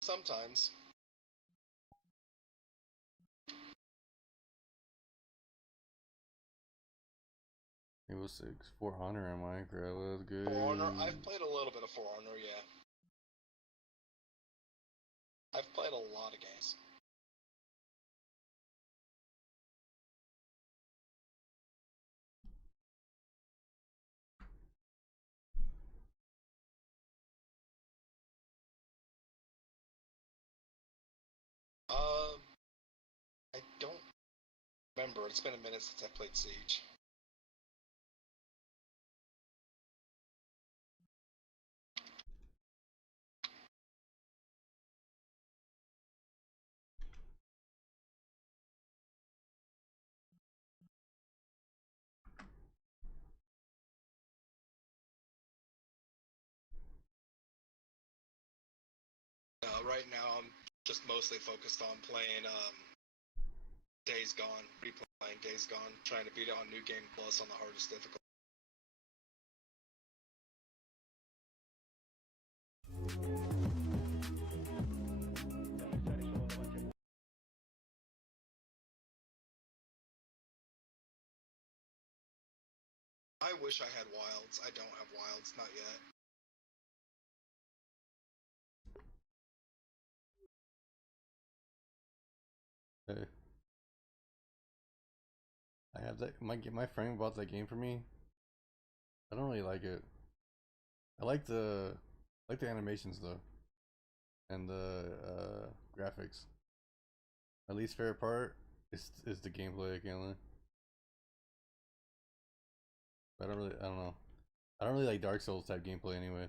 Sometimes. It was 6 For Honor in Minecraft. Let's go. For Honor, I've played a little bit of For Honor, yeah. I've played a lot of games. I don't remember. It's been a minute since I played Siege. Right now, I'm just mostly focused on playing Days Gone. Replaying Days Gone, trying to beat it on New Game Plus on the hardest difficulty. I wish I had Wilds. I don't have Wilds, not yet. Hey. I have that. My friend bought that game for me. I don't really like it. I like the animations though, and the graphics. My least favorite part is the gameplay. I can't lie. I don't know. I don't really like Dark Souls type gameplay anyway.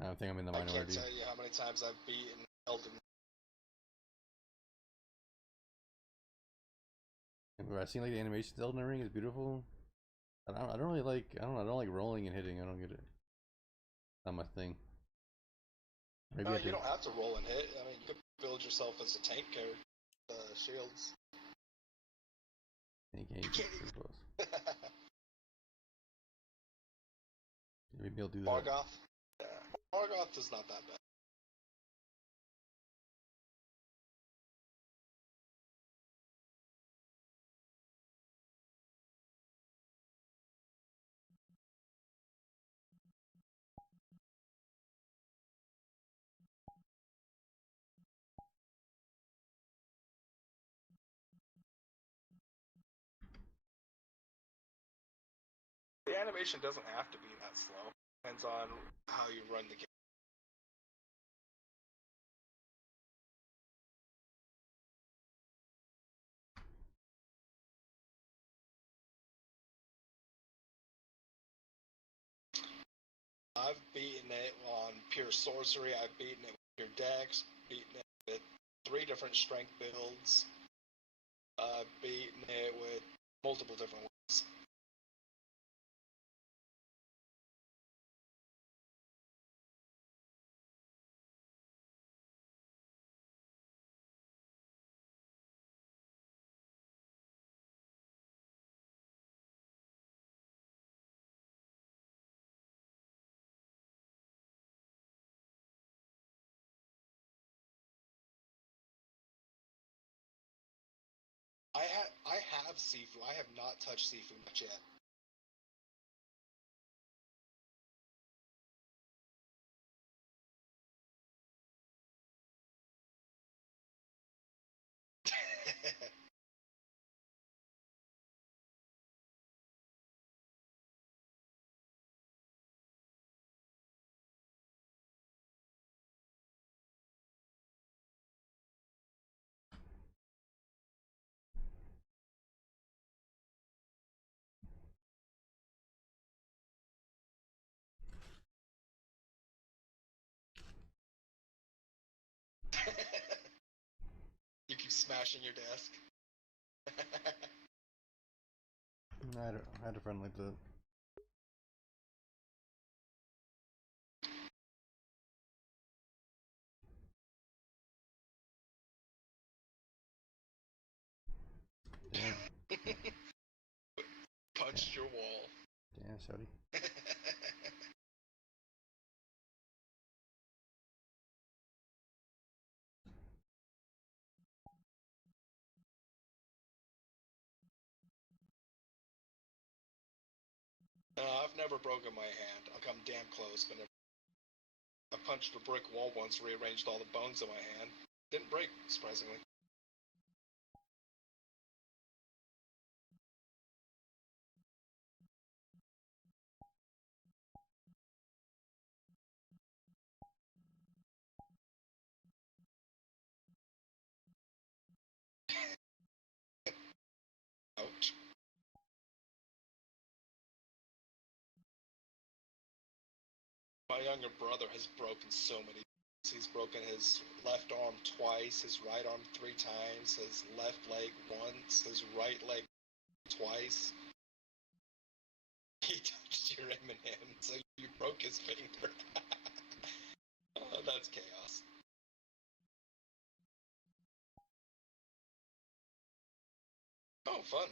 I don't think I'm in the minority. I can't tell you how many times I've beaten Elden Ring. I've seen like the animations. Elden Ring is beautiful. I don't really like. I don't like rolling and hitting. I don't get it. Not my thing. Maybe you don't have to roll and hit. I mean, you could build yourself as a tank character. Shields. You can't Maybe I'll do that. Morgoth? Yeah. Morgoth is not that bad. The animation doesn't have to be that slow. Depends on how you run the game. I've beaten it on pure sorcery, I've beaten it with pure dex, beaten it with 3 different strength builds, beaten it with multiple different ones. I have Sifu. I have not touched Sifu much yet. You keep smashing your desk. I had a friend like that. Damn. Punched your wall. Damn, shorty. I've never broken my hand. I've come damn close, but I punched a brick wall once, rearranged all the bones in my hand. Didn't break, surprisingly. Ouch. My younger brother has broken so many. He's broken his left arm twice, his right arm 3 times, his left leg once, his right leg twice. He touched your M&M, so you broke his finger. Oh, that's chaos. Oh, fun.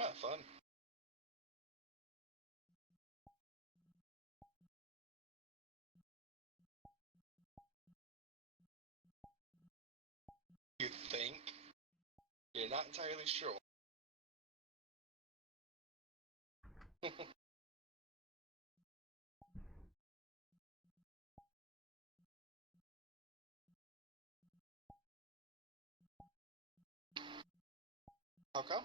Ah, fun. You think? You're not entirely sure. How come?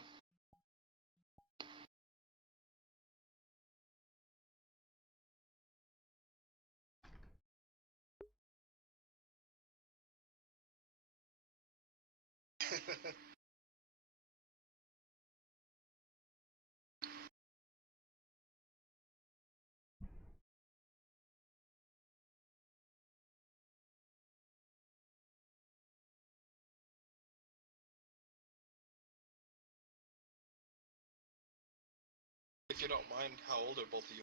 If you don't mind, how old are both of you?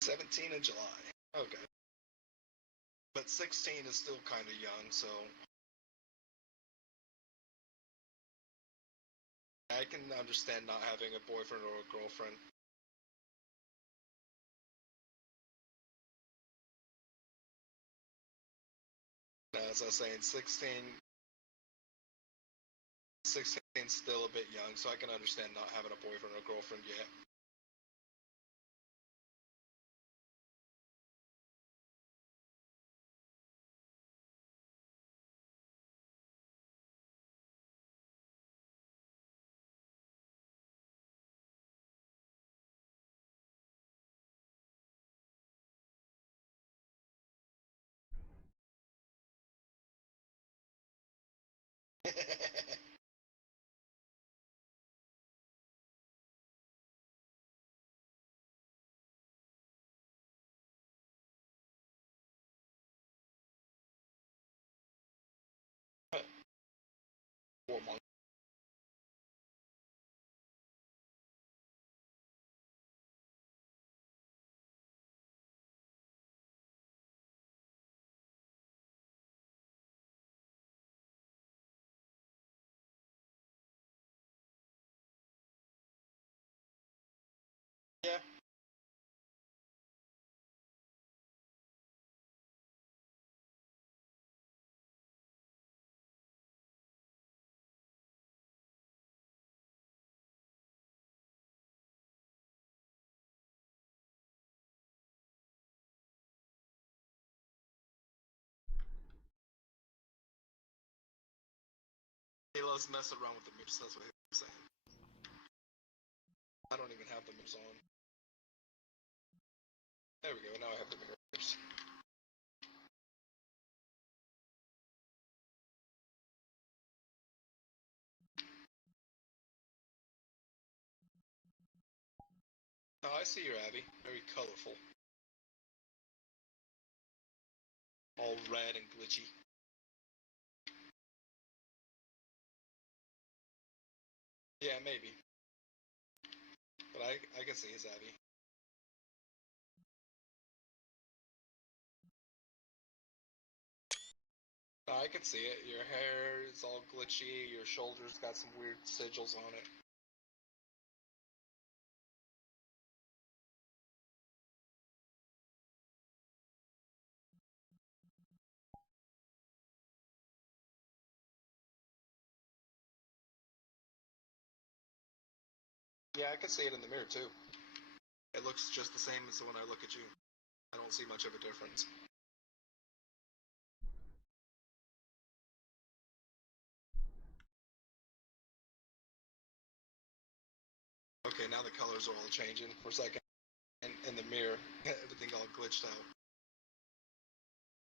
"17 in July. Okay. But 16 is still kind of young, so I can understand not having a boyfriend or a girlfriend. As I was saying, 16 is still a bit young, so I can understand not having a boyfriend or girlfriend yet. months. Yeah. He loves messing around with the mirrors, that's what he was saying. I don't even have the mirrors on. There we go, now I have the mirrors. Oh, I see your Abby. Very colorful. All red and glitchy. Yeah, maybe. But I can see his Abby. I can see it. Your hair is all glitchy. Your shoulders got some weird sigils on it. Yeah, I can see it in the mirror too. It looks just the same as when I look at you. I don't see much of a difference. Okay, now the colors are all changing for a second. And in the mirror, everything all glitched out.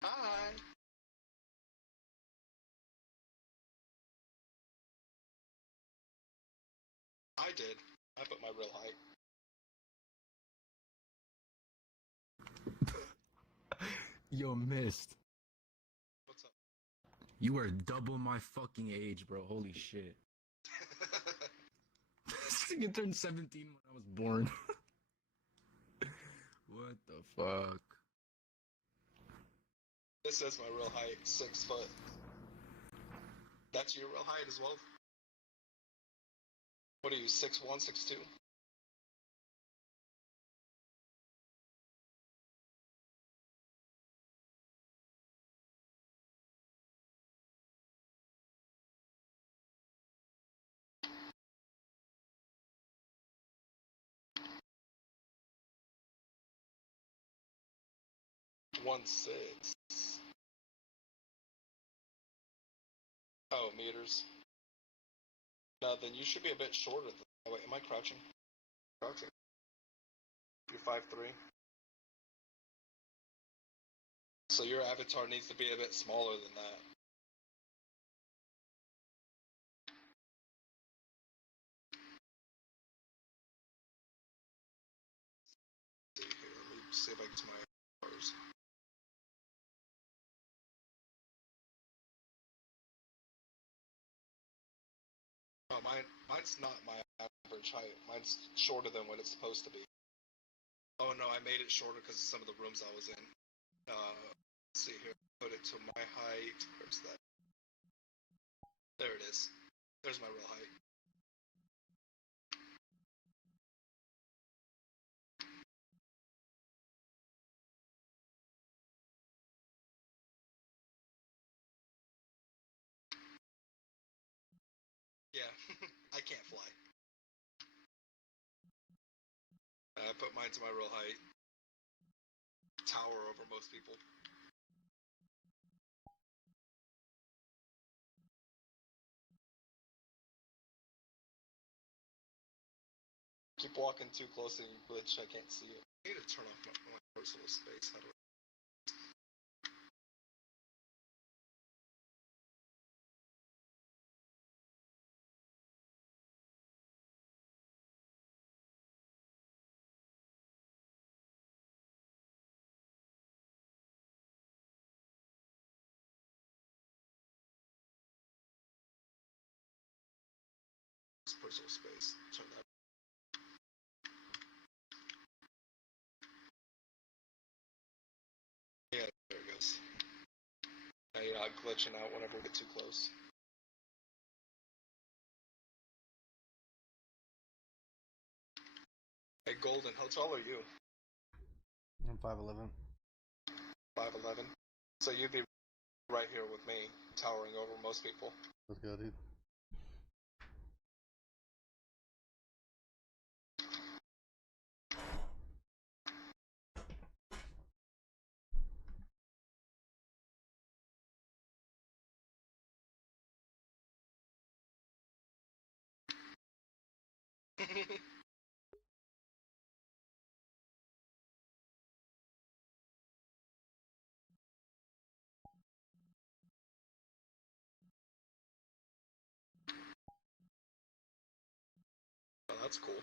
Hi! I did. I put my real height. Yo, Mist. What's up? You are double my fucking age, bro. Holy shit. You turned 17 when I was born. What the fuck? This is my real height, 6 foot. That's your real height as well? What are you, 6'1", 6'2"? One six. Oh, meters. No, then you should be a bit shorter than. Oh, wait, am I crouching? Crouching. You're 5'3". So your avatar needs to be a bit smaller than that. Let's see here, let me see if I get to my avatars. Oh, mine's not my average height. Mine's shorter than what it's supposed to be. Oh no, I made it shorter because of some of the rooms I was in. Let's see here. Put it to my height. Where's that? There it is. There's my real height. Yeah, I can't fly. I put mine to my real height. Tower over most people. Keep walking too close and you glitch, I can't see it. I need to turn off my personal space. How do I? Personal space. Turn that. Yeah, there it goes. Now you're not glitching out whenever we get too close. Hey, Golden, how tall are you? I'm 5'11". 5'11". So you'd be right here with me, towering over most people. Let's go, dude. Oh, that's cool.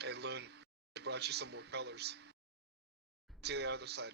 Hey Loon, I brought you some more colors. See the other side.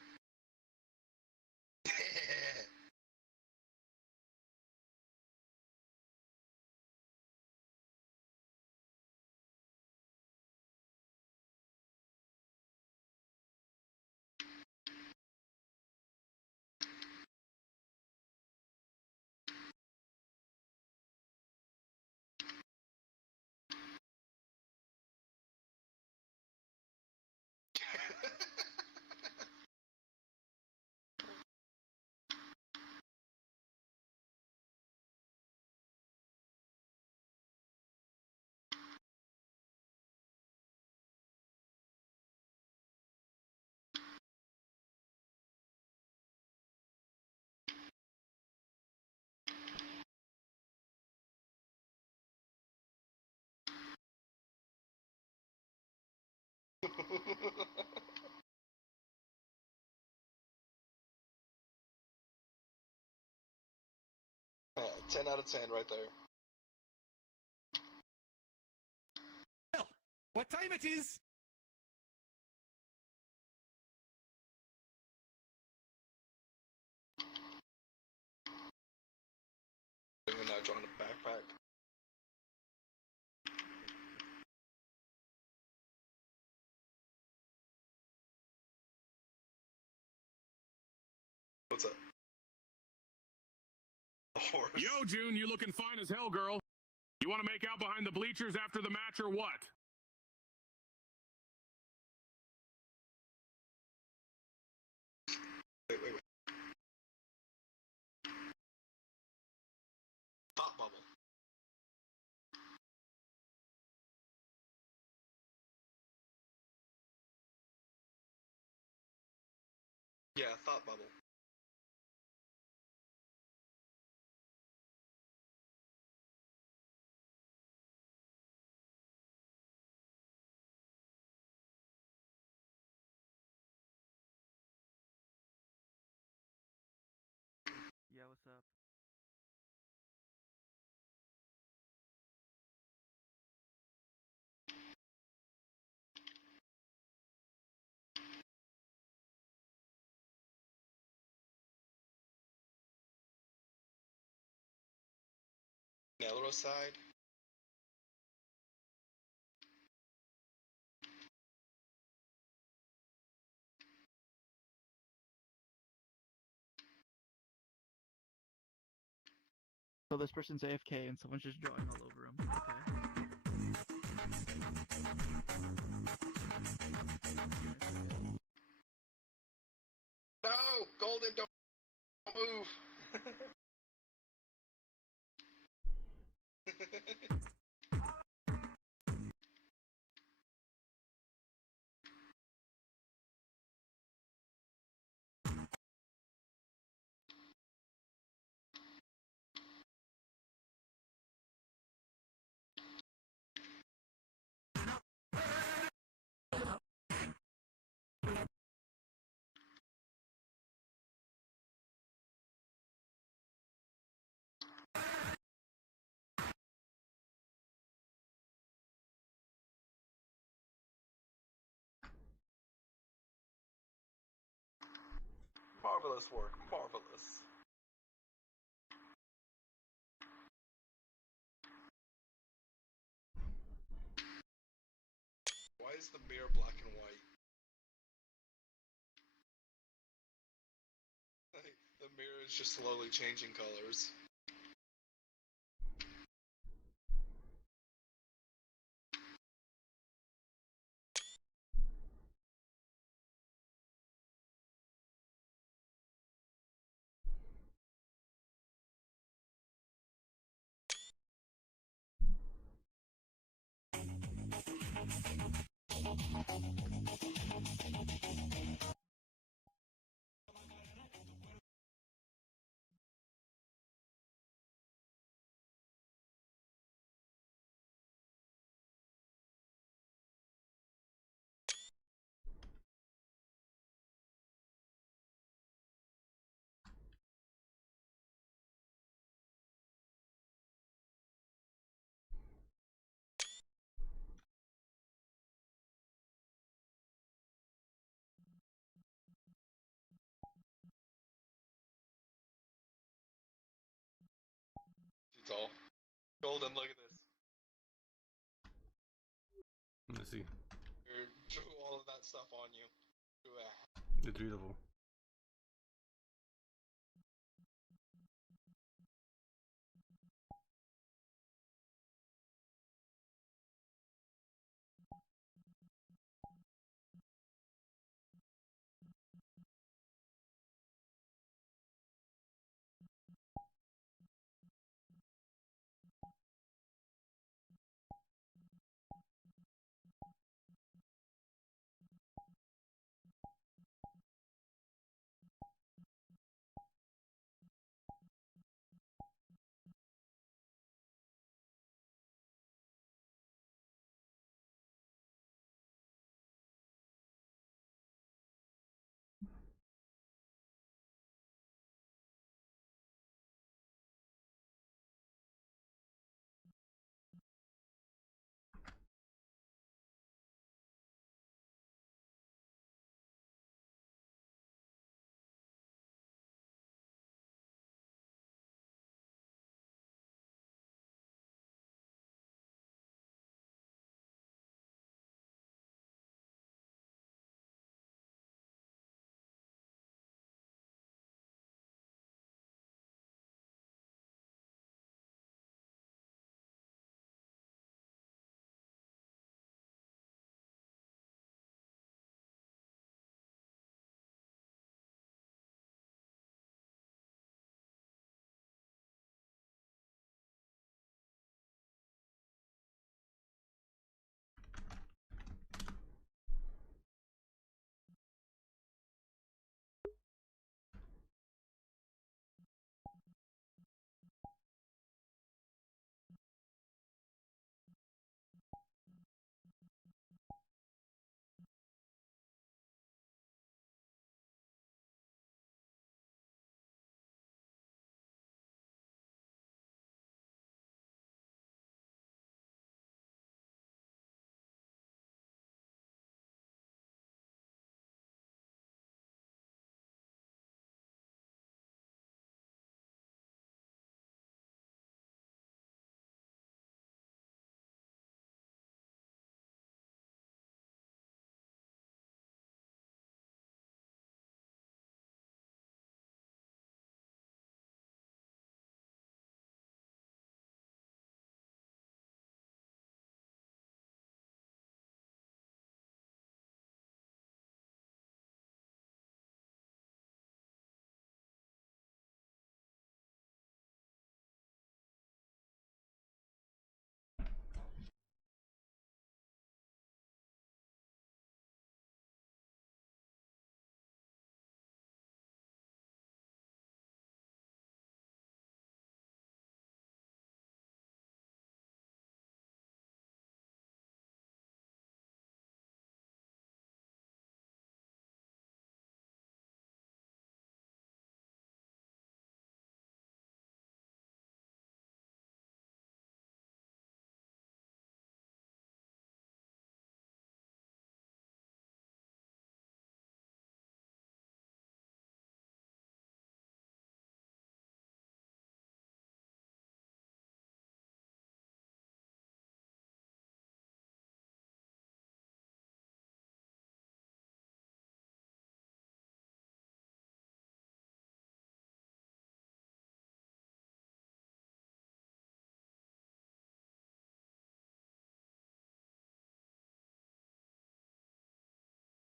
Yeah, 10 out of 10 right there. What time it is? We're now drawing a backpack. What's up? A horse. Yo, June, you looking fine as hell, girl. You want to make out behind the bleachers after the match or what? Wait. Thought bubble. Yeah, thought bubble. Yeah, what's up? Nelro side. So this person's AFK and someone's just drawing all over him. No! Golden, don't move! Marvelous work, marvelous. Why is the mirror black and white? The mirror is just slowly changing colors. all. Golden, look at this. Let's see. Drew all of that stuff on you. It's beautiful.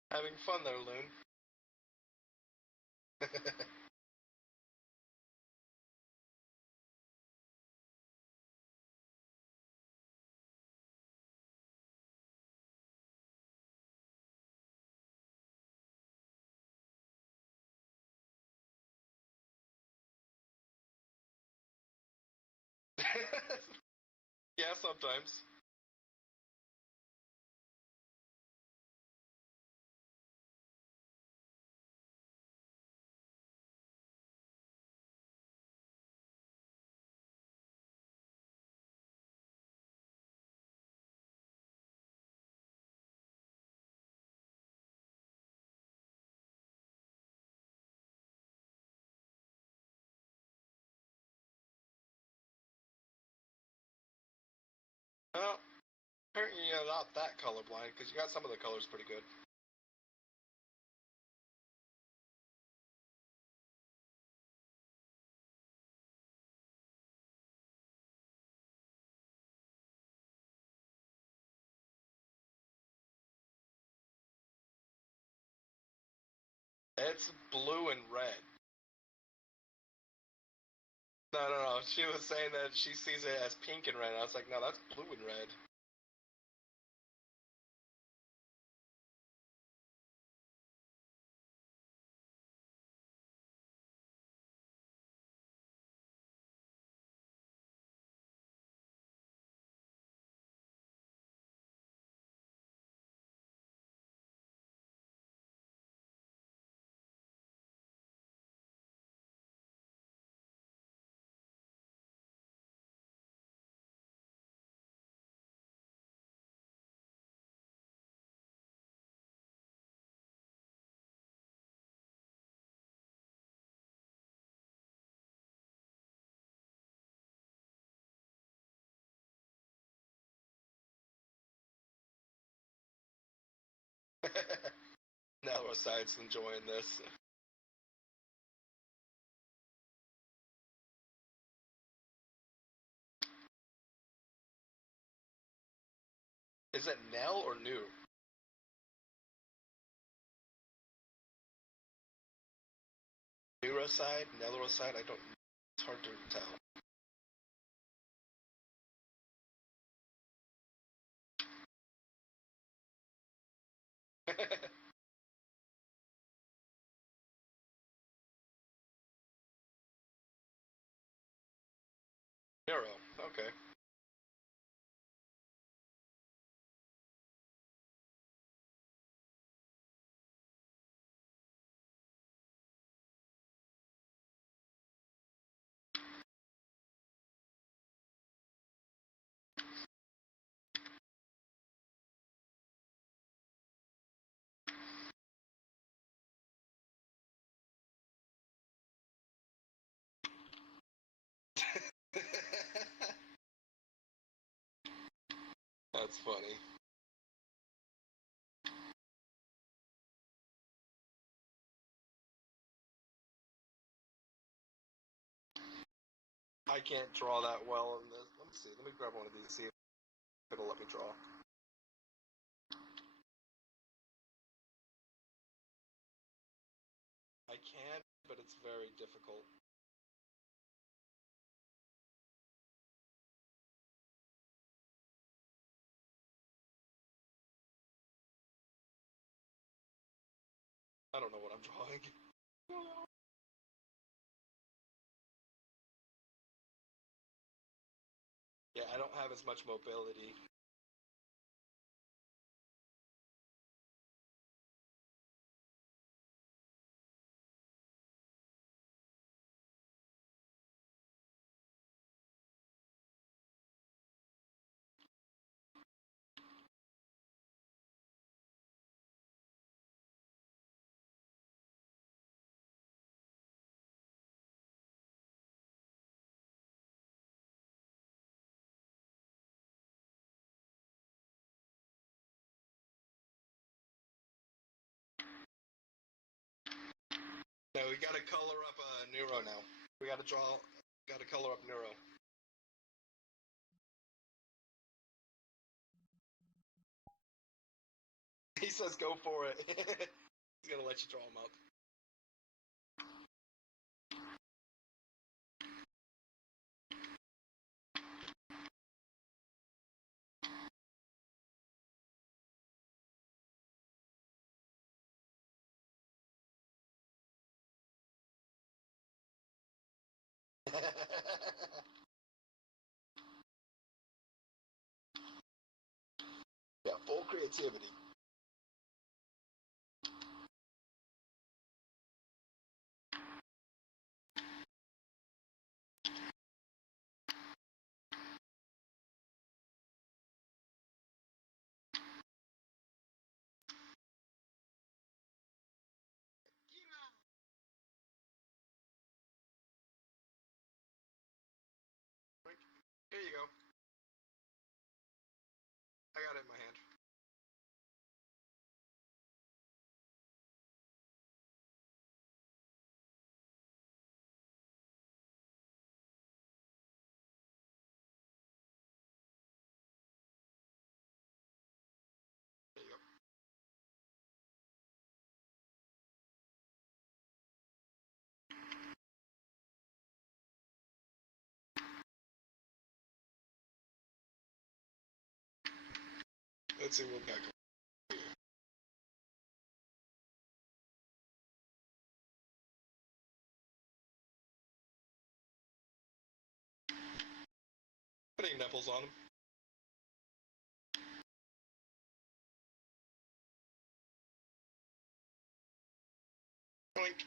Having fun there, Loon. Yeah, sometimes. Well, apparently you're not that colorblind because you got some of the colors pretty good. It's blue and red. No. She was saying that she sees it as pink and red. I was like, no, that's blue and red. Now Side's enjoying this. Is it Nell or New? Neuroside, Nelroside, I don't. It's hard to tell. Neuro, okay. That's funny. I can't draw that well in this. Let me see. Let me grab one of these and see if it'll let me draw. I can, but it's very difficult. I don't know what I'm drawing. Yeah, I don't have as much mobility. No, we gotta color up Neuro now. We gotta color up Neuro. He says go for it. He's gonna let you draw him up. Yeah, full creativity. Here you go. Let's see what we got going. Putting nipples on him. Oink.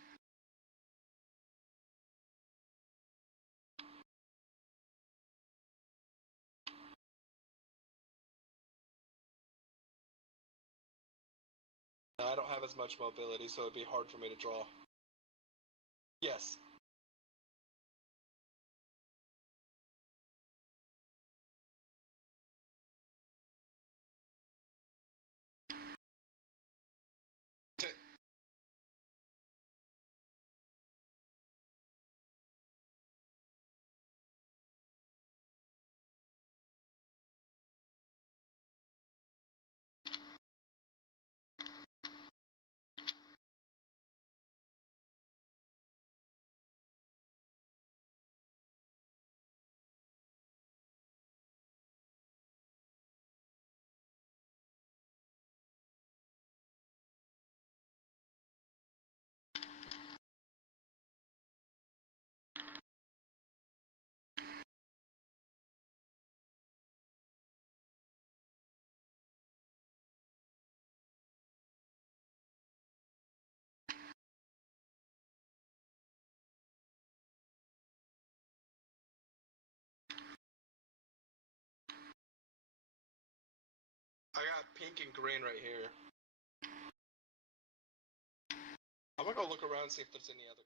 I don't have as much mobility, so it'd be hard for me to draw. Yes. I got pink and green right here. I'm gonna go look around and see if there's any other.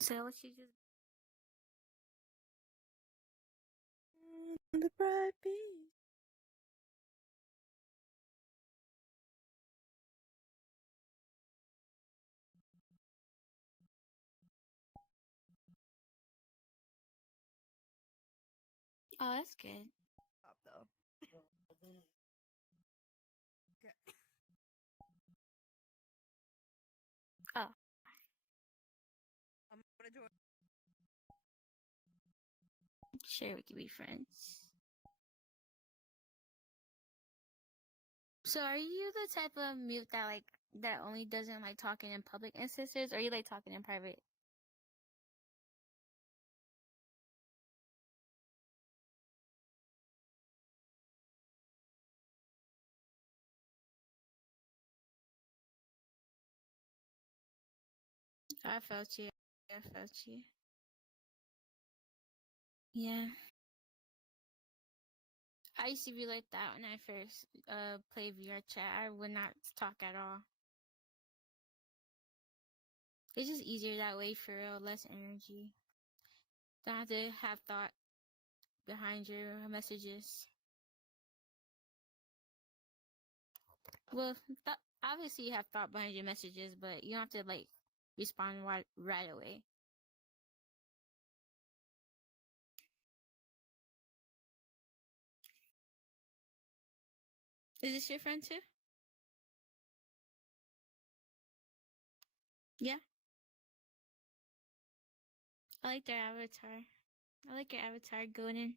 So what you just The bright beach. Oh, that's good. Stop though. Oh. I'm gonna join. Sure, we can be friends. So, are you the type of mute that only doesn't like talking in public instances, or are you like talking in private? I felt you. I felt you. Yeah. I used to be like that when I first played VR chat. I would not talk at all. It's just easier that way for real, less energy. Don't have to have thought behind your messages. Well, obviously you have thought behind your messages, but you don't have to like respond right away. Is this your friend too? Yeah. I like their avatar. I like your avatar going in.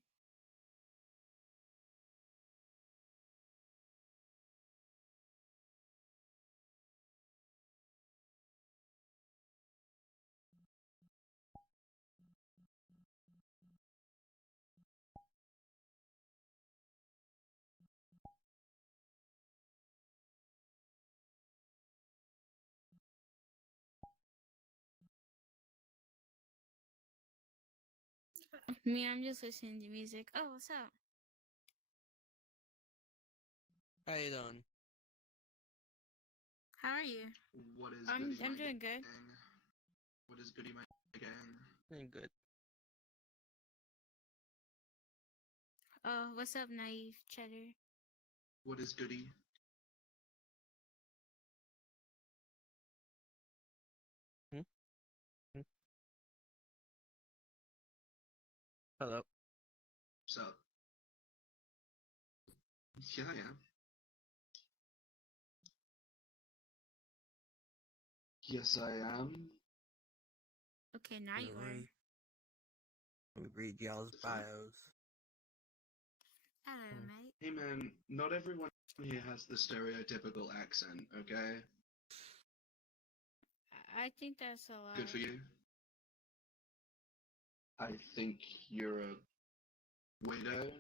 Me, I'm just listening to music. Oh, what's up? How you doing? How are you? What is I'm goody, my doing good. gang? What is goody, my gang? Doing good. Oh, what's up, Naive Cheddar? What is goody? Hello. What's up? Yeah, I am. Yes, I am. Okay, now you are. Let me read y'all's bios. Hello, mate. Hey man, not everyone here has the stereotypical accent, okay? I think that's a lot. Good for you. I think you're a weirdo.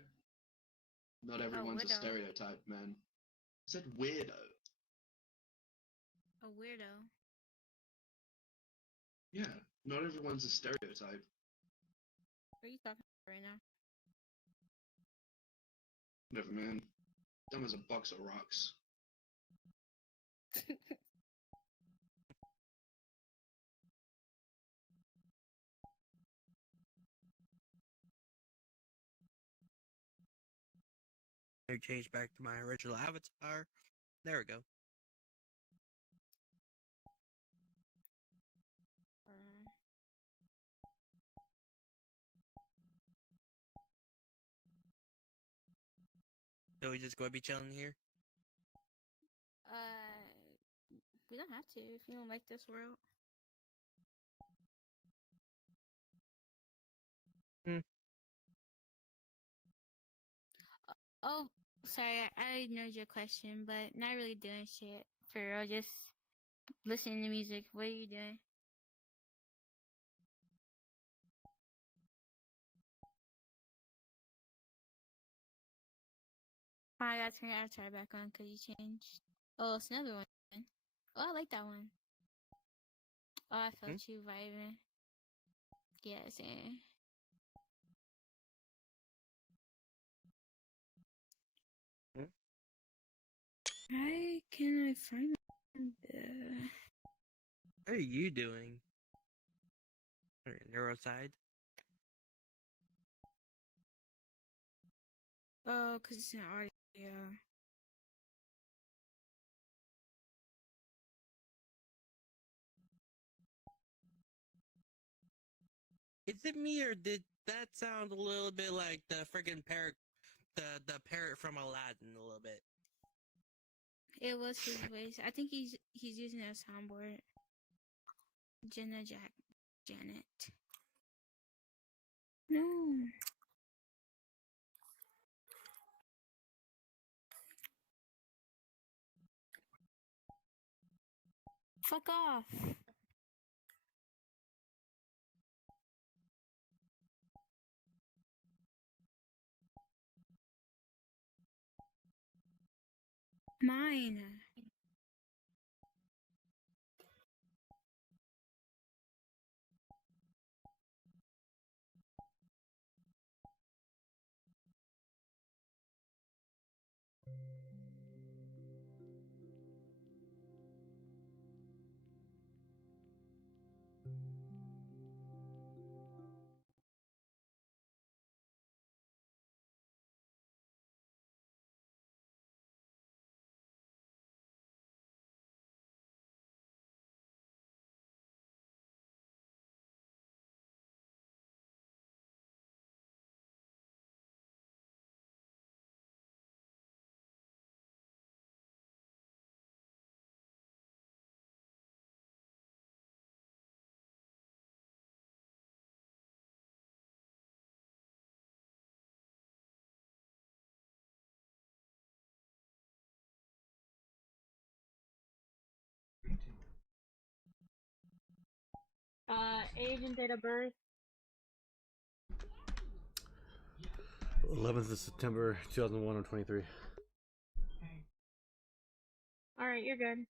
Not everyone's a widow. stereotype, man. I said weirdo. A weirdo. Yeah, not everyone's a stereotype. What are you talking about right now? Whatever, man. Dumb as a box of rocks. I changed back to my original avatar. There we go. So we just gonna be chilling here? We don't have to if you don't like this world. Oh, sorry, I ignored your question, but not really doing shit. For real, just listening to music. What are you doing? Oh, I gotta turn your avatar back on because you changed. Oh, it's another one. Oh, I like that one. Oh, I felt you vibing. Yes, and how can I find the... What are you doing? Neuroside? Oh, because it's an audio. Is it me or did that sound a little bit like the friggin' parrot, the parrot from Aladdin a little bit? It was his voice. I think he's using a soundboard. Janet. No. Fuck off. Mine. Age and date of birth. 11th of September 2001 or 23. All right, you're good.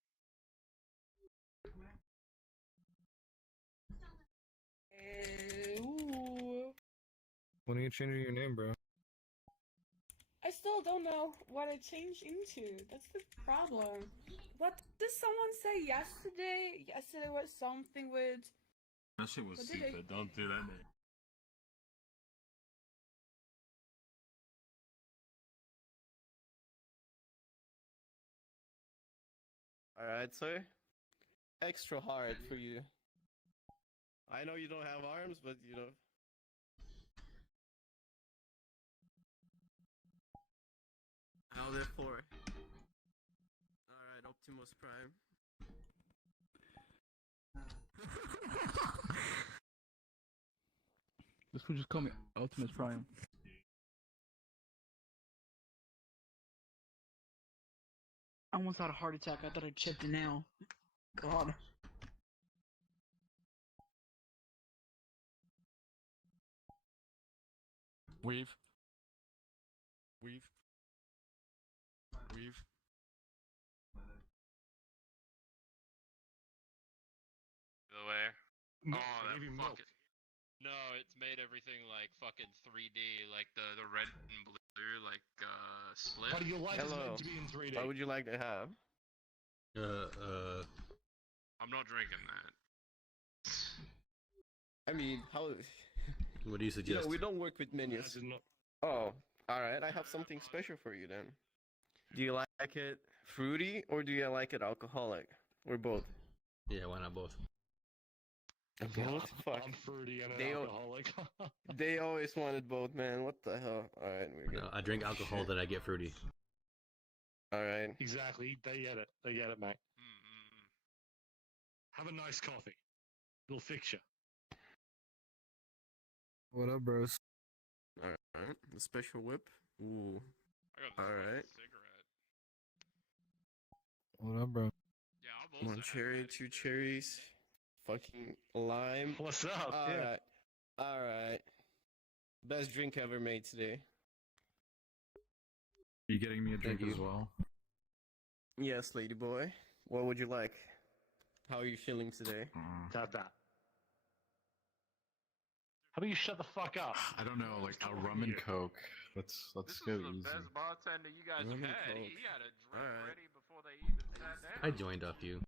When are you changing your name, bro? I still don't know what I changed into. That's the problem. What did someone say yesterday? Yesterday was something with That shit was What did they- stupid. Don't do that, man. Alright, sir. Extra hard for you. I know you don't have arms, but you know. How therefore? Alright, Optimus Prime. This would just call me Optimus Prime. I almost had a heart attack. I thought I chipped a nail. God. Weave. Weave. Weave. The way. No, Oh, that maybe fucking. No, it's made everything like fucking 3D, like the red and blue, like split. How do you like Hello. Meant to be in 3D? What would you like to have? I'm not drinking that. I mean, how? What do you suggest? You know, we don't work with menus. Oh, alright, I have something special for you then. Do you like it fruity or do you like it alcoholic? Or both? Yeah, why not both? Both? Fuck. I'm fruity and an They alcoholic. They always wanted both, man. What the hell? Alright, we're good. No, I drink alcohol, then I get fruity. Alright. Exactly. They get it. They get it, mate. Have a nice coffee. It'll fix you. What up, bros? Alright, the special whip. Ooh. Alright. What up, bro? One cherry, two cherries. Fucking lime. What's up? Yeah. Alright. Best drink ever made today. You getting me a drink Thank as you. well? Yes, lady boy. What would you like? How are you feeling today? Tap that. How about you shut the fuck up? I don't know, like a rum and coke. Let's go easy. Best bartender you guys Rum and have had. Coke. He had a drink Alright. ready before they even sat down. I joined a few.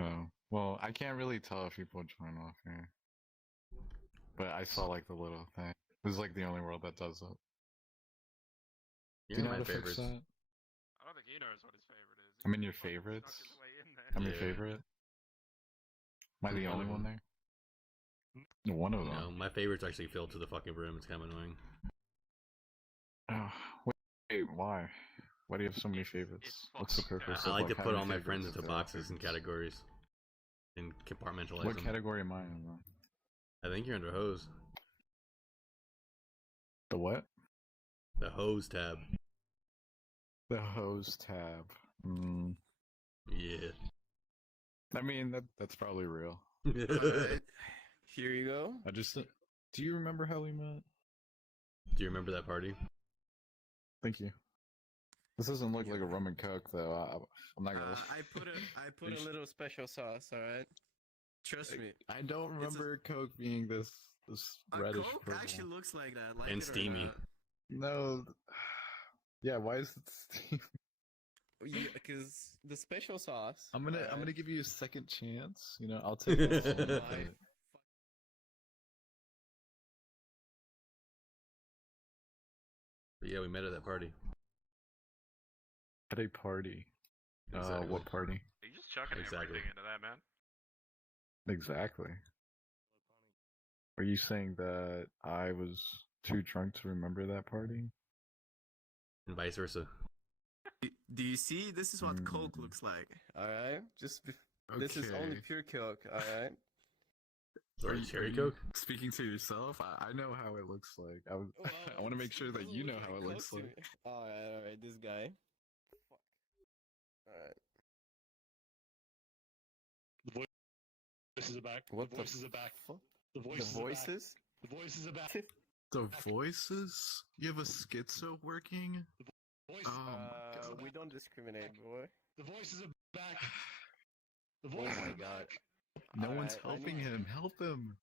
Oh, well, I can't really tell if people join off here. But I saw like the little thing. This is like the only world that does it. You're Do you know my how to fix favorites. that? I don't think he knows what his favorite is. I'm in your favorites. Snuck his way in there. I'm your Yeah. favorite. Am I the One only of one them. there? One of them. No, my favorites actually filled to the fucking brim. It's kind of annoying. Oh, wait, why? Why do you have so many favorites? What's the purpose? I of, like to put having all my friends favorites into if they're all boxes and favorites? categories and compartmentalize What them. category am I in? Though? I think you're under hose. The what? The hose tab. The hose tab. Mm. Yeah. I mean, that's probably real. Alright. Here you go. I just. Do you remember how we met? Do you remember that party? Thank you. This doesn't look like a rum and coke, though. I'm not gonna. I put a little special sauce, alright? Trust me. I don't remember Coke being this reddish Coke purple. actually looks like that. Like And it or steamy. not. No. Yeah, why is it steamy? Because the special sauce. I'm gonna alright? give you a second chance. You know, I'll take that. Oh full my credit. But yeah, we met at that party. At a party. Exactly. What party? You just chucking Exactly. everything into that, man. Exactly. Are you saying that I was too drunk to remember that party? And vice versa. Do you see? This is what Coke looks like. Alright? This is only Okay. pure Coke, alright? Sorry, cherry Are you coke? Speaking to yourself, I know how it looks like. I want to make sure that you know how it looks like. Alright, this guy. Alright. The voices are back. What The the voices are back. fuck? The voices The are back. voices? The voices are back. The voices? You have a schizo working? Voices. Oh my god. We don't discriminate, boy. The voices are back. The Oh voices my are god. back. No one's I helping need- him. Help him.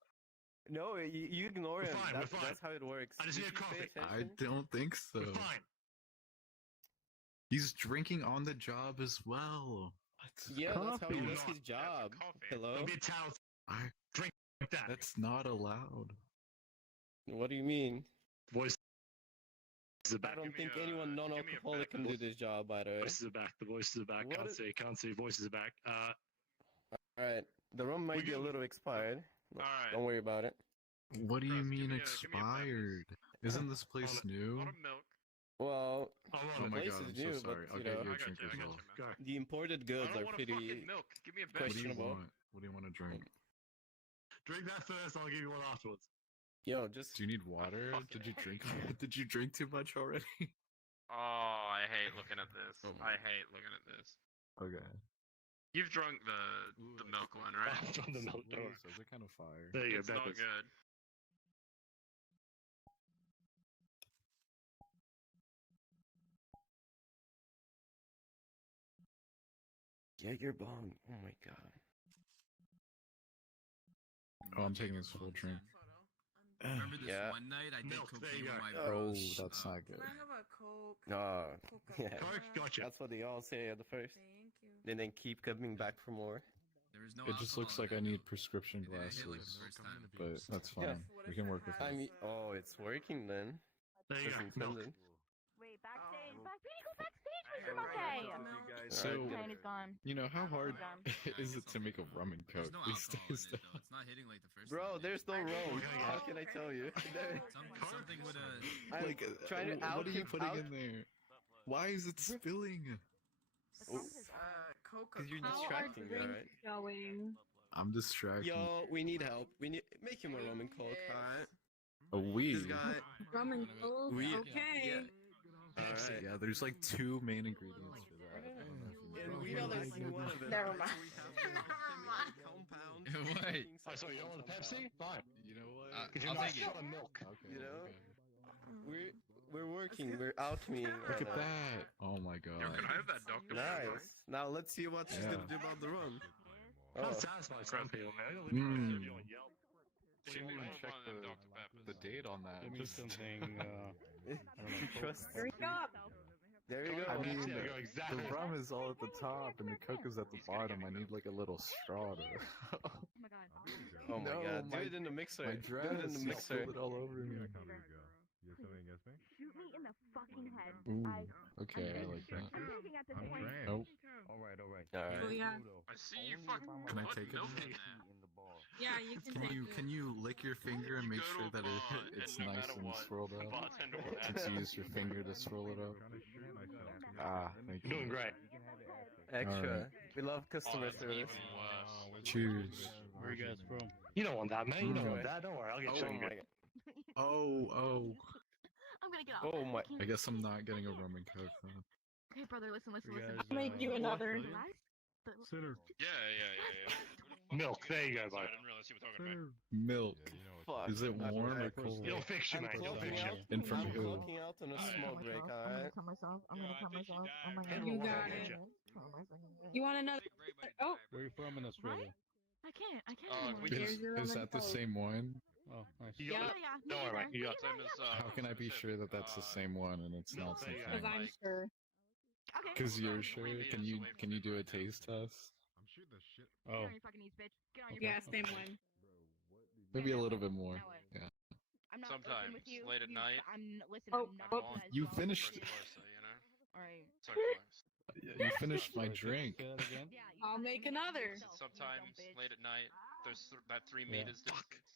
No, you ignore him. fine, we're That's, fine. that's how it works. I just You need a should pay coffee. I attention. don't think so. We're fine. He's drinking on the job as well. Yeah, that's how he Coffee. does his job. Hello? Don't be a tout. Drink that. That's not allowed. What do you mean? Voices are back. I don't think anyone non-alcoholic can do this job, by the way. Voices are back. The voices are back. What Can't is- see. Can't see. Voices are back. Alright, the rum might be a little expired. But Alright. Don't worry about it. What do you mean expired? Isn't this place new? Well, Oh the my place god, is I'm new, so sorry. but I'll you get know, you a drink as well. the imported goods I don't are want pretty fucking milk. Give me a What do you questionable. want? What do you want to drink? Drink that first. I'll give you one afterwards. Yo, just. Do you need water? Did you drink? Did you drink too much already? Oh, I hate looking at this. I hate looking at this. Okay. You've drunk the milk one, right? I've drunk the milk. Don't worry. Those are kind of fire. There you It's go. not Peppers. good. Get your bong. Oh my god. Oh, I'm taking this full drink. Remember this Yeah. one night I did Milk, there cocaine you with my go. Oh, bro? that's not good. Can I have a Coke? Yeah. Coke, gotcha. That's what they all say at the first. Thank you. And then keep coming back for more. There was no It just looks alcohol like I in it. need prescription It didn't hit like the glasses, first time. but that's fine. Yeah. We can work with I it. mean, oh, it's working then. There you As go. Milk. intended. Wait, backstage. Backstage. Go backstage. Where's your okay? So, Train is gone. you know, how hard Done. is it to make a rum and coke There's no these alcohol days? in it though. It's not hitting like the first Bro, time. there's no rum. How can I tell you? Something with a. I'm Like, trying to what are you putting out in there? Why is it spilling? Coke. Because you're How are distracting me, drinks alright? going? I'm distracted. Yo, we need help. We need make him a rum and coke. Alright. A weed. This guy. Rum and Coke. We- Okay. Alright. Yeah, there's like 2 main ingredients for that. I don't know if you And know. we only see one of them. Never mind. Wait. Oh, sorry, you want a Pepsi? Fine. You know what? Could you I'll not take it. sell milk? Okay. You know? okay. We're working. We're alchemying. Look right at now. that. Oh my You're god. gonna have that Dr. Pepper. Nice. Now let's see what she's Yeah. gonna do about the rum. Can't Oh. satisfy some people, man. You'll Mm. leave you on Yelp. She Didn't even wants check one of them Dr. Peppers. the date on that. Give me Just- something. Trust. Drink up. There you go. I mean, Yeah, go the exactly. rum is all at the top and the coke is at the bottom. I need like a little straw to. Oh my god. Oh my No, god. Do my- it in the mixer. My Do dress, it in the you mixer. spilled it all over me. Shoot me in the fucking head. Ooh, okay, I like that. I'm leaving at this point. Nope. Alright. Oh yeah. I see you fucking Can I put take it? milk in there. Yeah, you can Can take you it. can you lick your finger and make sure that it's no nice matter and what, swirled the up? bartender will Since you use your finger to swirl it up. Ah, thank You're doing you. great. Extra. Alright. We love customer That's even service. worse. Cheers. Where you guys from? You don't want that, man. You don't want that. Don't worry. I'll get you Oh something my good. god. Oh. I'm gonna get off. Oh my. I guess I'm not getting a rum and coke then. Okay, brother, listen. You I'll guys, make you another. Sinner. Yeah. Milk. There you go, Sorry, I bud. didn't realize you were talking about. Milk. Fuck. Is it That's warm or right. cold? It'll fix you, I'm man. It'll clocking fix you. out. And from I'm who? clocking out on a smoke break, alright? Tell myself. I'm gonna tell myself. Oh my And god. you got got it. it. You want another? Oh, Where you from in Australia? I can't. I can't Oh, anymore. we Here's your rum Is and that the Coke. same one? Oh, nice. You Yeah, got it? yeah. Don't worry, mate. You got it. Same as, How can I be sure that that's the same one and it's No, not there you go. something? because I'm sure. Okay. Because you're About sure? 3 meters Can you away can from you it do a right now. taste test? Get Oh. on your fucking knees, bitch. Get on your Yeah, fucking same one. Maybe a little bit more. Now what? Yeah. I'm not Sometimes, open with you. late at night. Listen. Oh, I'm not oh. gonna You stop finished- this. Closer, you know? All right. So close. You finished my drink. Say that again? Yeah. I'll make another. Sometimes late at night, there's that 3 meters distance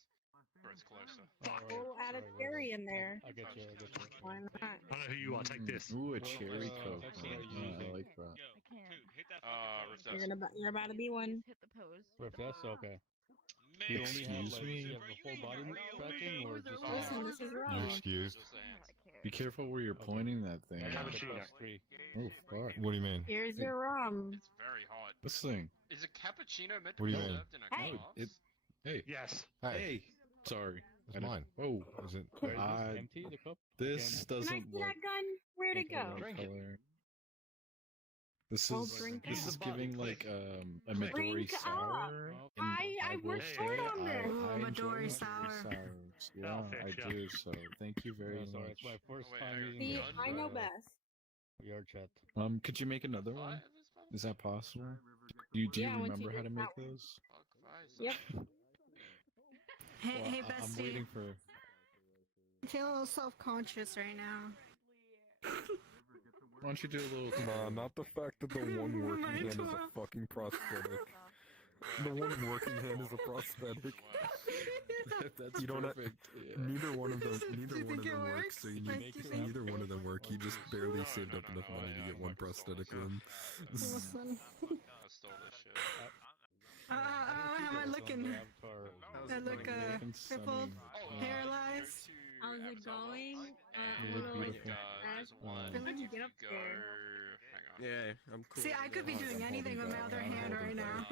where it's closer. We'll add a cherry in there. I get you. I get you. Why not? I know who you are. Take this. Ooh, a cherry coke. Excellent. Yeah, I like that. I can't. You're about to be one. Hit the pose. Riff, that's okay. You only have, Excuse like, me? you have the full body tracking or just Listen, this is You're wrong. excused. Be careful where you're pointing that thing. Cappuccino. Oh fuck. What do you mean? Here's your rum. It's very hot. This thing. Is a cappuccino meant to What be do you mean? served in a Hey. glass? It. Hey. Yes. Hey. Sorry. It's I didn't- mine. Oh. Is it? Empty the cup. This Can I doesn't see look that gun? Where'd it like go? the right color. This I'll is drink this it. is giving like a Drink Midori up. sour. and I will worked say hard on this. I enjoy Midori Midori sour. sours. Yeah, That'll fix I ya. do. So thank you very Yeah, sorry, much. it's my first wait, time hang on. using See, this. I know best. Your chat. Could you make another one? Is that possible? Do you Yeah, once you remember how to do make that one. those? Yep. Hey, Well, hey, I'm bestie. waiting for. I feel a little self-conscious right now. Why don't you do a little? Nah, not the fact that the one working My hand is a twelve. fucking prosthetic. The one working hand is a prosthetic. That's You don't. perfect. Neither one of them. Do you Neither one of think it them work. works? So you Like, need. do you think- Neither one of them work. You just barely saved up enough money to get one prosthetic limb. Listen. I stole this shit. How am I looking? I look crippled, paralyzed. How's it going? You A look little like beautiful. stressed. Um, Feel like you get up there. Yeah, I'm cool. See, I could be doing anything with my other hand right now. I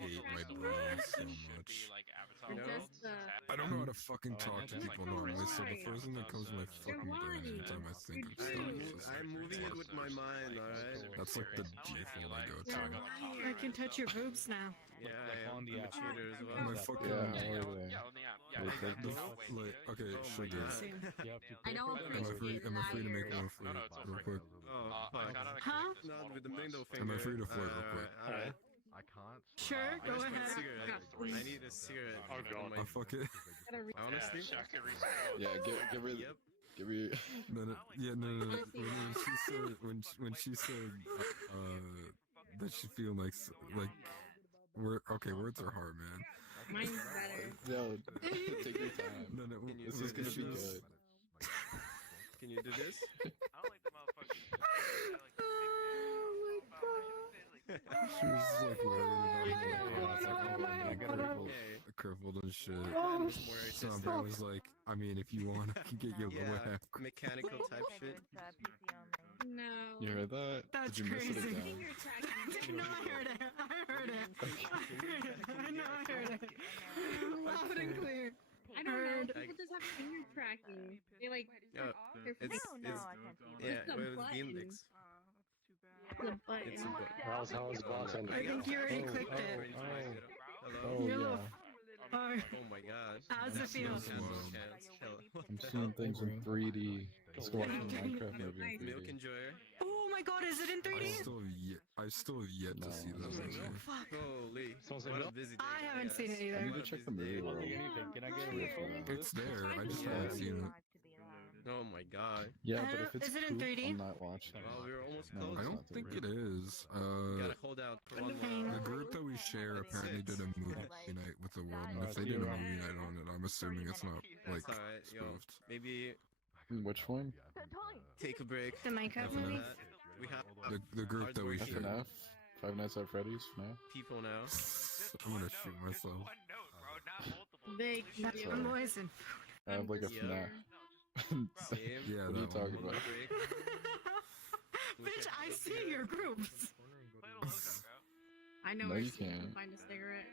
hate my bro so much. Just, I don't know how to fucking talk to people normally, so the first thing that comes to my fucking brain every time I think of stuff is just I'm moving it with my mind, alright? that's like the default I go to. I can touch your boobs now. Yeah, I'm a cheater as well. My fucking Yeah, how are they? like, okay, sure, dude. I don't Am I free? appreciate Am I free to make liars. one flirt real quick? Oh, fuck. Huh? Not with the middle Am finger. I free to flirt real quick? Alright. I can't. Sure, go Where's my ahead. cigarette? I need a cigarette. Oh, God. I fuck it. Honestly? Yeah, get rid. Yep. Get rid. No. When she said that she feel like words are hard, man. Mine's better. Yo, take your time. No, This is gonna be good. Can you do this? She was just like worried about it, crippled and shit. So my brain was like, I mean, if you want, I can get your lower half. Mechanical type shit. No. You heard that? That's Did you miss it crazy. again? No, I heard it. I heard it. I know I heard it. Loud and clear. I don't know. Heard. People just have finger tracking. They like. Yeah, their it's fingers. yeah, It's a well, it's button. Gimbix. It's a button. It's a button. How's boss ending? I think you already clicked it. Hello. Your little. Oh, Oh my god. how's it feel? I'm seeing things in 3D. Let's watch a Minecraft movie in 3D. Milk enjoyer. Oh my god, is it in 3D? I still have yet to see that movie. Holy. What a busy day. I haven't seen it either. I need to check the movie world. Can I get a refill? It's there. I just haven't seen it. Oh my god. Yeah, but if it's Is it in poop, 3D? I'm not watching it. Well, we were almost No, close. I it's don't not think 3D. it is. Gotta hold out for one more. The group that we share apparently did a movie night with the world, and if they did a movie night on it, I'm assuming it's not like It's alright, yo. spoofed. Maybe Which one? take a break. The Minecraft after movie? that. We have The group that we share. FNF? Five Nights at Freddy's? FNAF? people now. I'm gonna shoot myself. Big. That's So- the noise and I have like a Yeah. FNAF. Same. Yeah, What are you that talking one. about? Bitch, I see your groups. I know No, where you she can can't. find a cigarette.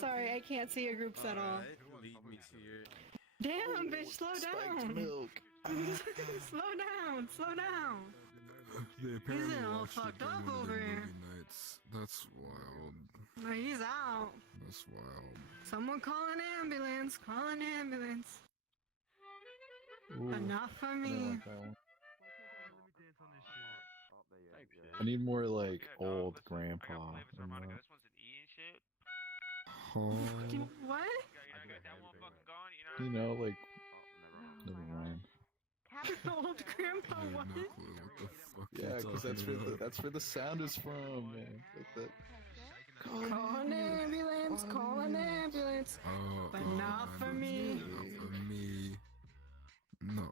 Sorry, I can't see your groups at all. Alright, lead me to your. Damn, bitch, slow down. milk. Slow down, slow down. They apparently all watched it fucked during up one of their over here. movie nights. That's wild. No, he's out. That's wild. Someone call an ambulance. Call an ambulance. Ooh, Enough for I don't me. like that one. I need more like old grandpa. You know? What? You know, like. Never mind. Old grandpa, I have what? no clue what the fuck Yeah, you're because talking that's where the sound is from, man. Like that. Call an ambulance. Call an ambulance. But not for me. Not for me. No.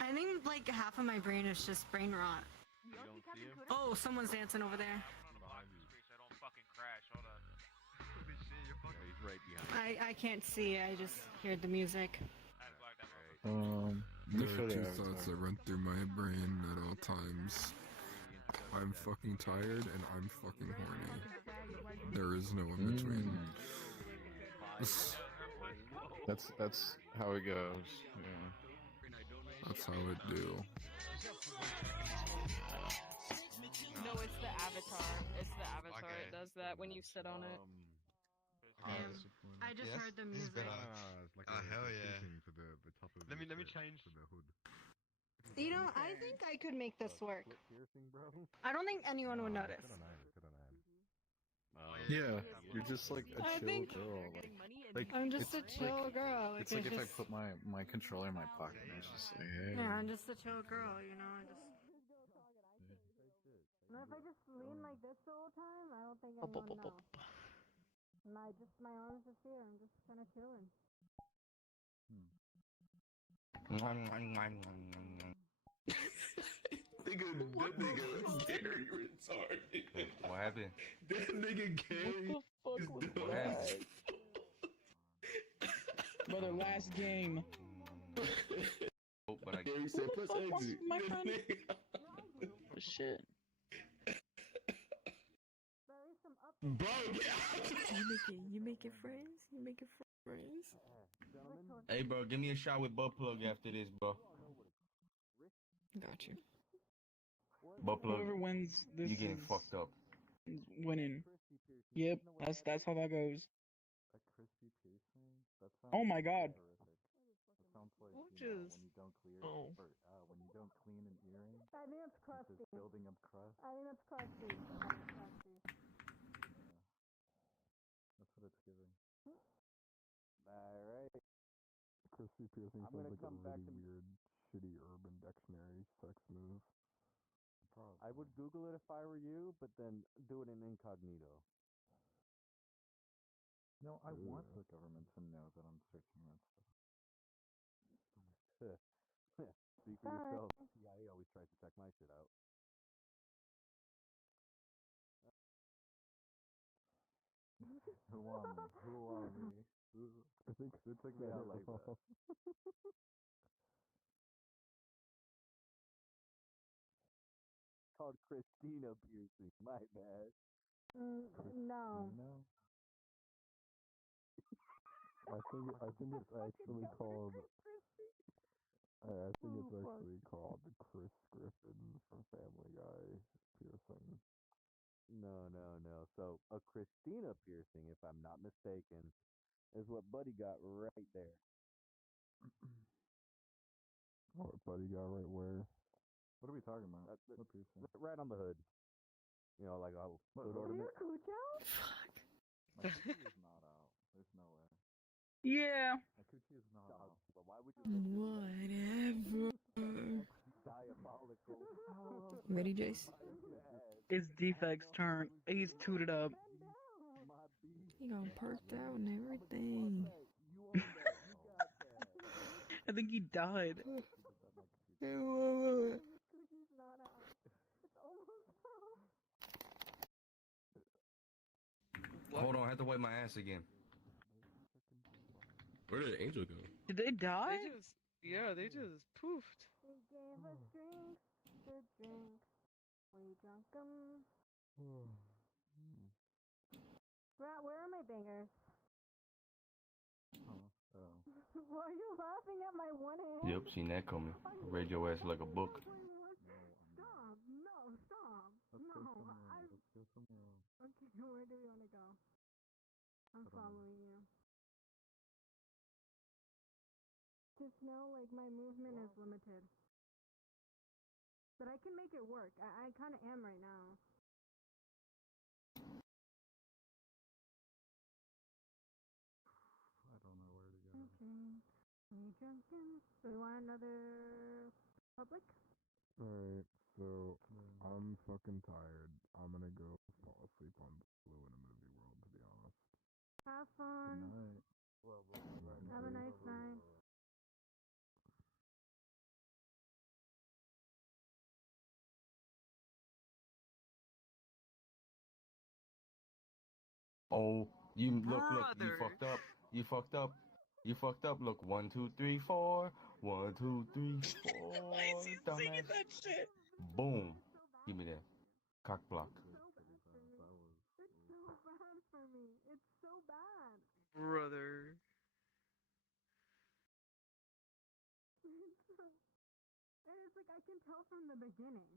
I think like half of my brain is just brain rot. Oh, someone's dancing over there. I can't see. I just heard the music. There Let me are show the two avatar. thoughts that run through my brain at all times. I'm fucking tired and I'm fucking horny. There is no in between. That's how it goes. Yeah. That's how it do. No, it's the avatar. It's the avatar. It does that when you sit on it. I just heard the music. hell yeah. Let me change. You know, I think I could make this work. I don't think anyone would notice. Yeah, you're just like a I chill think- girl. Like I'm just a it's chill like, girl. It's Like, like if just- I put my controller in my pocket and I was just like, hey. Yeah, I'm just a chill girl, you know. And if I just lean like this the whole time, I don't think anyone would know. My arms just here. I'm just kind of chilling. That nigga is very retarded. What happened? That nigga Gary is dumb. Brother, last game. Oh, but I Gary said, press exit. My That friend. nigga- Shit. Bro, You making friends? You making friends? Hey, bro, give me a shot with butt plug after this, bro. Got you. Butt plug. Whoever wins this You getting is fucked up. winning. Yep, that's how that goes. Oh my god. Just. Oh. When you don't clean an earring, I think it's crusty. it's building up crust. I think it's crusty. That's crusty. That's what it's giving. Alright. Crispy piercing sounds like a really weird, shitty Urban Dictionary sex move. I would Google it if I were you, but then do it in incognito. No, I want the government to know that I'm searching that stuff. Speak for yourself. CIA always tries to check my shit out. Who on me? Who on me? I think they took me out like that. Called Christina piercing. My bad. No. I think it's actually called. I think it's actually called Chris Griffin from Family Guy piercing. No. So a Christina piercing, if I'm not mistaken, is what Buddy got right there. What Buddy got right where? What are we talking about? What piercing? Right on the hood. You know, like a hood Is ornament. your cooch out? My coochie is not out. There's no way. Yeah. My coochie is not out. But why would you? Whatever. Diabolical. Ready, Jace? It's Defect's turn. He's tooted up. He got perked out and everything. I think he died. Hold on, I have to wipe my ass again. Where did Angel go? Did they die? They just poofed. They gave us drinks to drink. We drunk 'em. Where are my bangers? Why are you laughing at my one hand? Yep, seen that coming. Read your ass like a book. Stop! No, stop! No, Okay, where do we want to go? I'm following you. Just know, like, my movement is limited. But I can make it work. I kind of am right now. I don't know where to go. Okay. We drunken. Do we want another public? Alright, so I'm fucking tired. I'm gonna go fall asleep on Blue in a movie world, to be honest. Have fun. Have a nice night. Oh, you look, you Brother. fucked up. You fucked up. You fucked up. Look, 1, 2, 3, 4. 1, 2, 3, 4. Why is he singing Dumbass. that shit? Boom. Give me that. Cock block. It's so bad for me. It's so bad. Brother. And it's like I can tell from the beginning.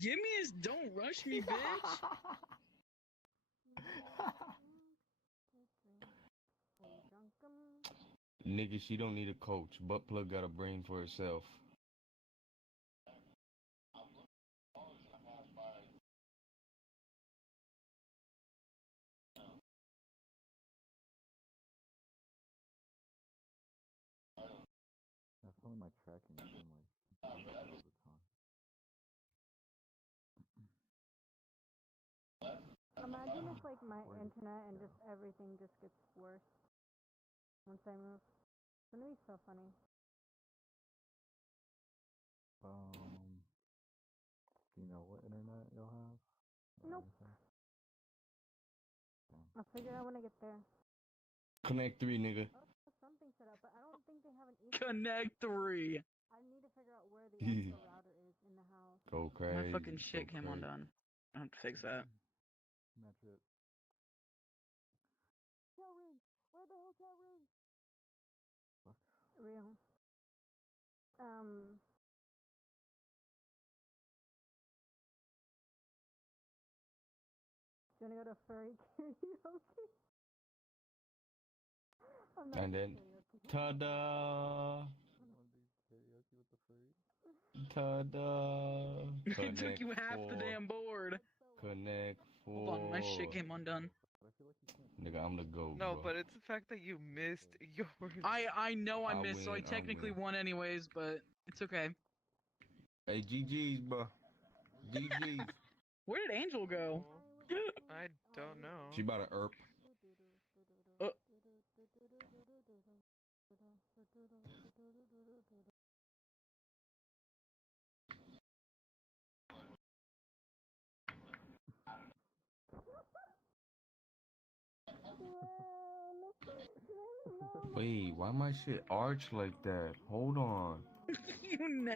Give me his don't rush me, bitch. Nigga, she don't need a coach. Butt plug got a brain for herself. That's only my tracking has been like all the time. Imagine if like my internet and just everything just gets worse once I move. It's gonna be so funny. Do you know what internet you'll have? Nope. I'll figure it out when I get there. Connect 3, nigga. I'll have something set up, but I don't think they have an Connect 3. I need to figure out where the actual router is in the house. Go crazy. My fucking shit go came crazy. undone. I have to fix that. That's it. Hotel room! Where the hotel room? Real. Do you wanna go to furry karaoke? I'm not And then, karaoke. ta-da! Karaoke with the furry? Ta-da! It took you half the 4. damn board. Connect 4. Hold on, my shit came undone. Nigga, I'm the GOAT, No, bro. but it's the fact that you missed yours. I know I missed, so I win, technically win. won anyways, but it's okay. Hey, GG's, bro. GG's. Where did Angel go? I don't know. She about to erp. Wait, why my shit arch like that? Hold on.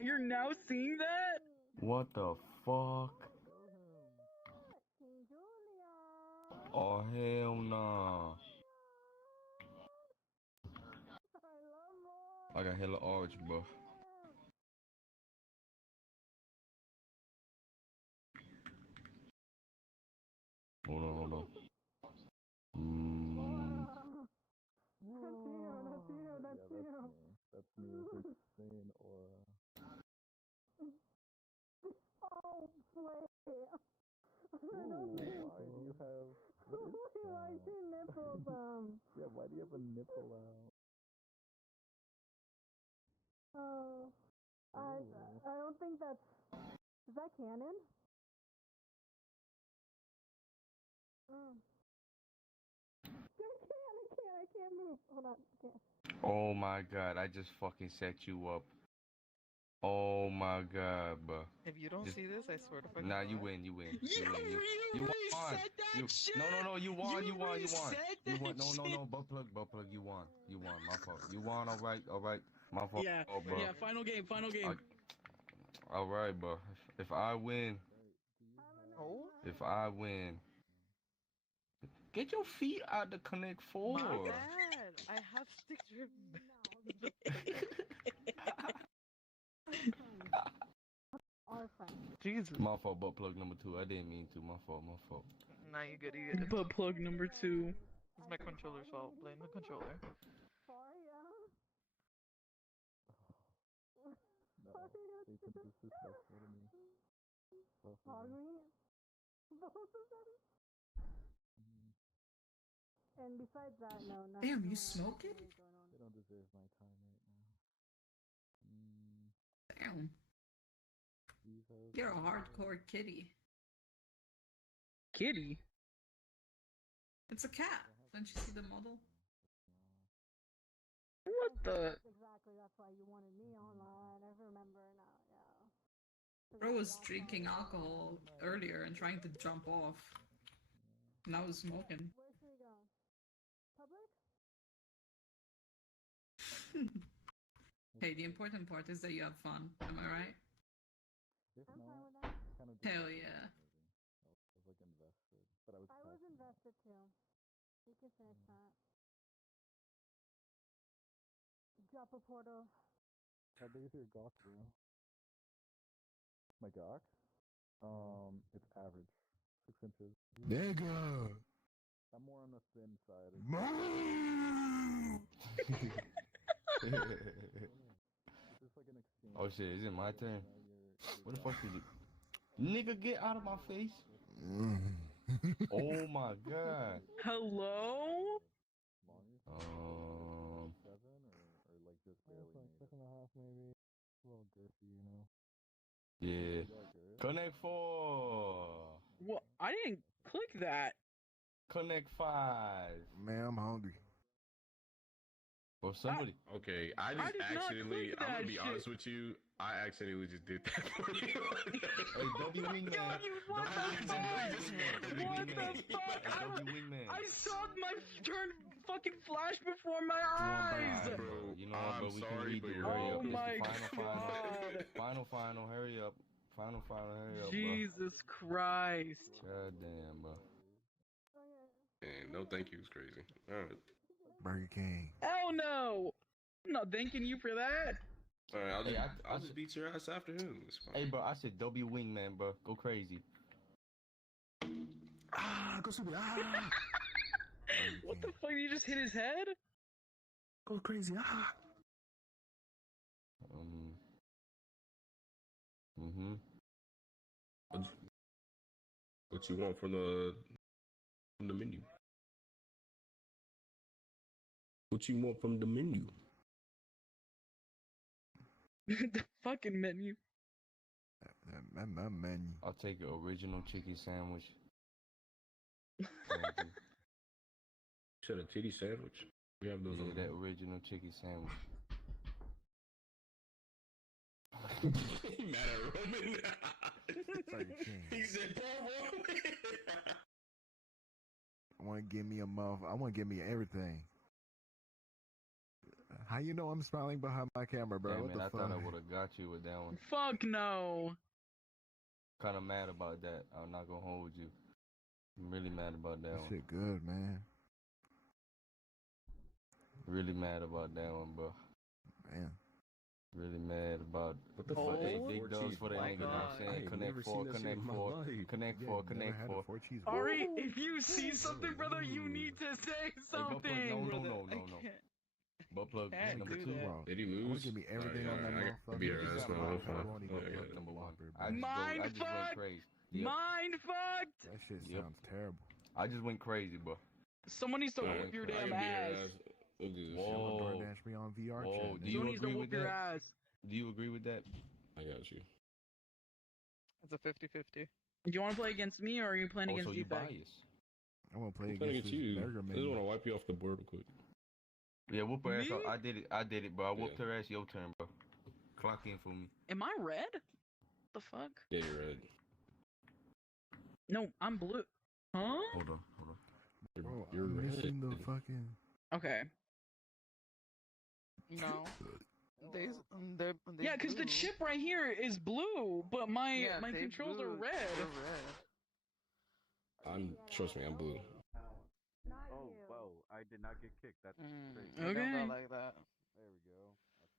You're now seeing that? What the fuck? Oh, hell nah. I got hella arch, bro. Hold on. That's me with insane aura. Oh, wait. Why do you have... What is Why that? your nipples, Yeah, why do you have a nipple out? Oh, I don't think that's... Is that canon? I can't move. Hold on, I can't. Oh my god, I just fucking set you up. Oh my god, bro. If you don't see this, I swear to fucking Nah, God. you win. You win. You won. reset that shit? No, you won. You won. reset You won. that No. shit? Butt plug. You won. My fault. You won. All right. My fault. Yeah, bro. yeah, final game. All right, bro. If I win, get your feet out the Connect 4. My bad. I have stick driven. Jesus. My fault. Butt plug number 2. I didn't mean to. My fault. Nah, you good. Butt plug number 2. It's my controller's fault. Blame the controller. They can disrespectful to me. Both of them? And besides that, no, nothing. Damn, you smoking? They don't deserve my time right now. Damn. You're a hardcore kitty. Kitty? It's a cat. Don't you see the model? What the? Exactly, that's why you wanted me online. I remember now, yeah. Bro was drinking alcohol earlier and trying to jump off. Now he's smoking. Where should we go? Public? Hey, the important part is that you have fun. Am I right? This I'm now, fine with that. kind of Hell yeah. I was like invested, but I was. I was invested too. You can finish that. Drop a portal. How big is your gawk, bro? My gawk? It's average, 6 inches. Nigga. I'm more on the thin side. Oh shit, is it my turn? What the fuck did you... Nigga, get out of my face. Oh my god. Hello? Yeah. Connect 4. What? I didn't click that. Connect 5. Man, I'm hungry. Or somebody. Okay, I just did not accidentally. click I'm gonna that be shit. honest with you. I accidentally just did that for you. Hey, W Wingman. What the fuck? What the fuck? W Wingman. I saw my turn fucking flash before my eyes. Bro, you know what, I'm bro? We sorry, can but redo it. you're Hurry Oh up. It's my the god. final, hurry up. Final, hurry up, bro. Jesus Christ. God damn, bro. And no thank you is crazy. Alright. Burger King. Hell no. I'm not thanking you for that. Alright, Hey, I'll just beat your ass after him. It's fine. Hey, bro, I said W Wingman, bro. Go crazy. Go stupid. What the fuck? You just hit his head? Go crazy. What you want from the menu? What you want from the menu? The fucking menu. That menu. I'll take an original chicken sandwich. You said a titty sandwich. We have those Yeah, on that original chicken sandwich. He mad at Roman. Burger King. He said, "Poor Roman." I want to give me a muff. I want to give me everything. How you know I'm smiling behind my camera, bro? Hey, What man, the I fuck? thought I would have got you with that one. Fuck no. Kind of mad about that. I'm not gonna hold you. I'm really mad about that That one. shit good, man. Really mad about that one, bro. Man. Really mad about What the fuck? Hey, Four big dogs cheese for the black nigga. You know what I'm I saying? ain't Connect never 4, seen that shit connect in my 4, life. connect Yeah, 4, never connect had 4. a 4 cheese. Ari, if you see something, brother, you need to say something. No. Butt plug Can't number do 2. that. Did he I want lose? to give me everything on that motherfucker. Beat her ass, man. Pepperoni Yeah, butt yeah. plug number 1. I just went Mind crazy. Yep. Mind fucked. That shit Yep. sounds terrible. I just went crazy, bro. Someone needs to Alright, whoop your cool. damn I can beat her ass. ass. We'll do this. Whoa. DoorDash me on VR Whoa, chat. do you Someone needs to agree whoop with your that? ass. Do you agree with that? I got you. It's a 50-50. Do you want to play against me or are you playing against Also, you Defect? biased. I want to play I'm trying to against get this you. burger I just want man. to wipe you off the board real quick. Yeah, whoop her ass Me? up. I did it, bro. I whooped her ass. Your turn, bro. Clock in for me. Am I red? What the fuck? Yeah, you're right. No, I'm blue. Huh? Hold on. Bro, You're I'm missing the red. fucking... Okay. No. They're Yeah, because the blue. chip right here is blue, but my Yeah, my they controls blue. are red. They're red. Trust me, I'm blue. Oh, whoa. I did not get kicked. That's crazy. They don't Okay. go like that. There we go.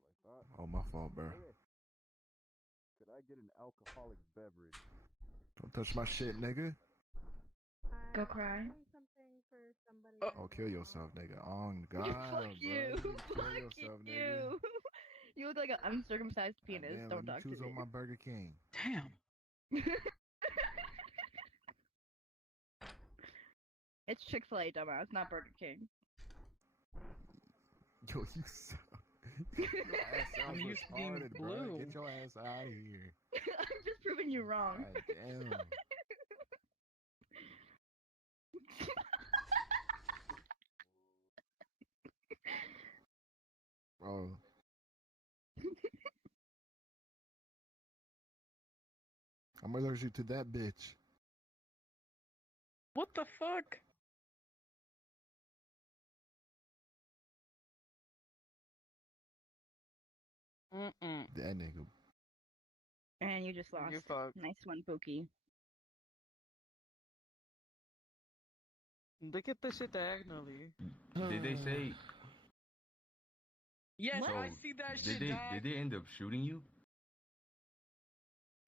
That's what I thought. Oh, my fault, bro. Could I get an alcoholic beverage? Don't touch my shit, nigga. Go cry. Oh, kill yourself, nigga. On God, Fuck bro. you. Kill Fuck yourself, nigga. you. You look like an uncircumcised penis. Damn, Don't let me talk to choose me. on my Burger King. Damn. It's Chick-fil-A, dumbass, not Burger King. Yo, you suck. Your ass sounds used to being retarded, bro. blue. Get your ass out of here. I'm just proving you wrong. God damn. Bro. I'm allergic to that bitch. What the fuck? That nigga. And you just lost. You fucked. Nice one, Pookie. Look at this shit diagonally. Did they say? Yes, So, I see that did shit. they dog. did they end up shooting you?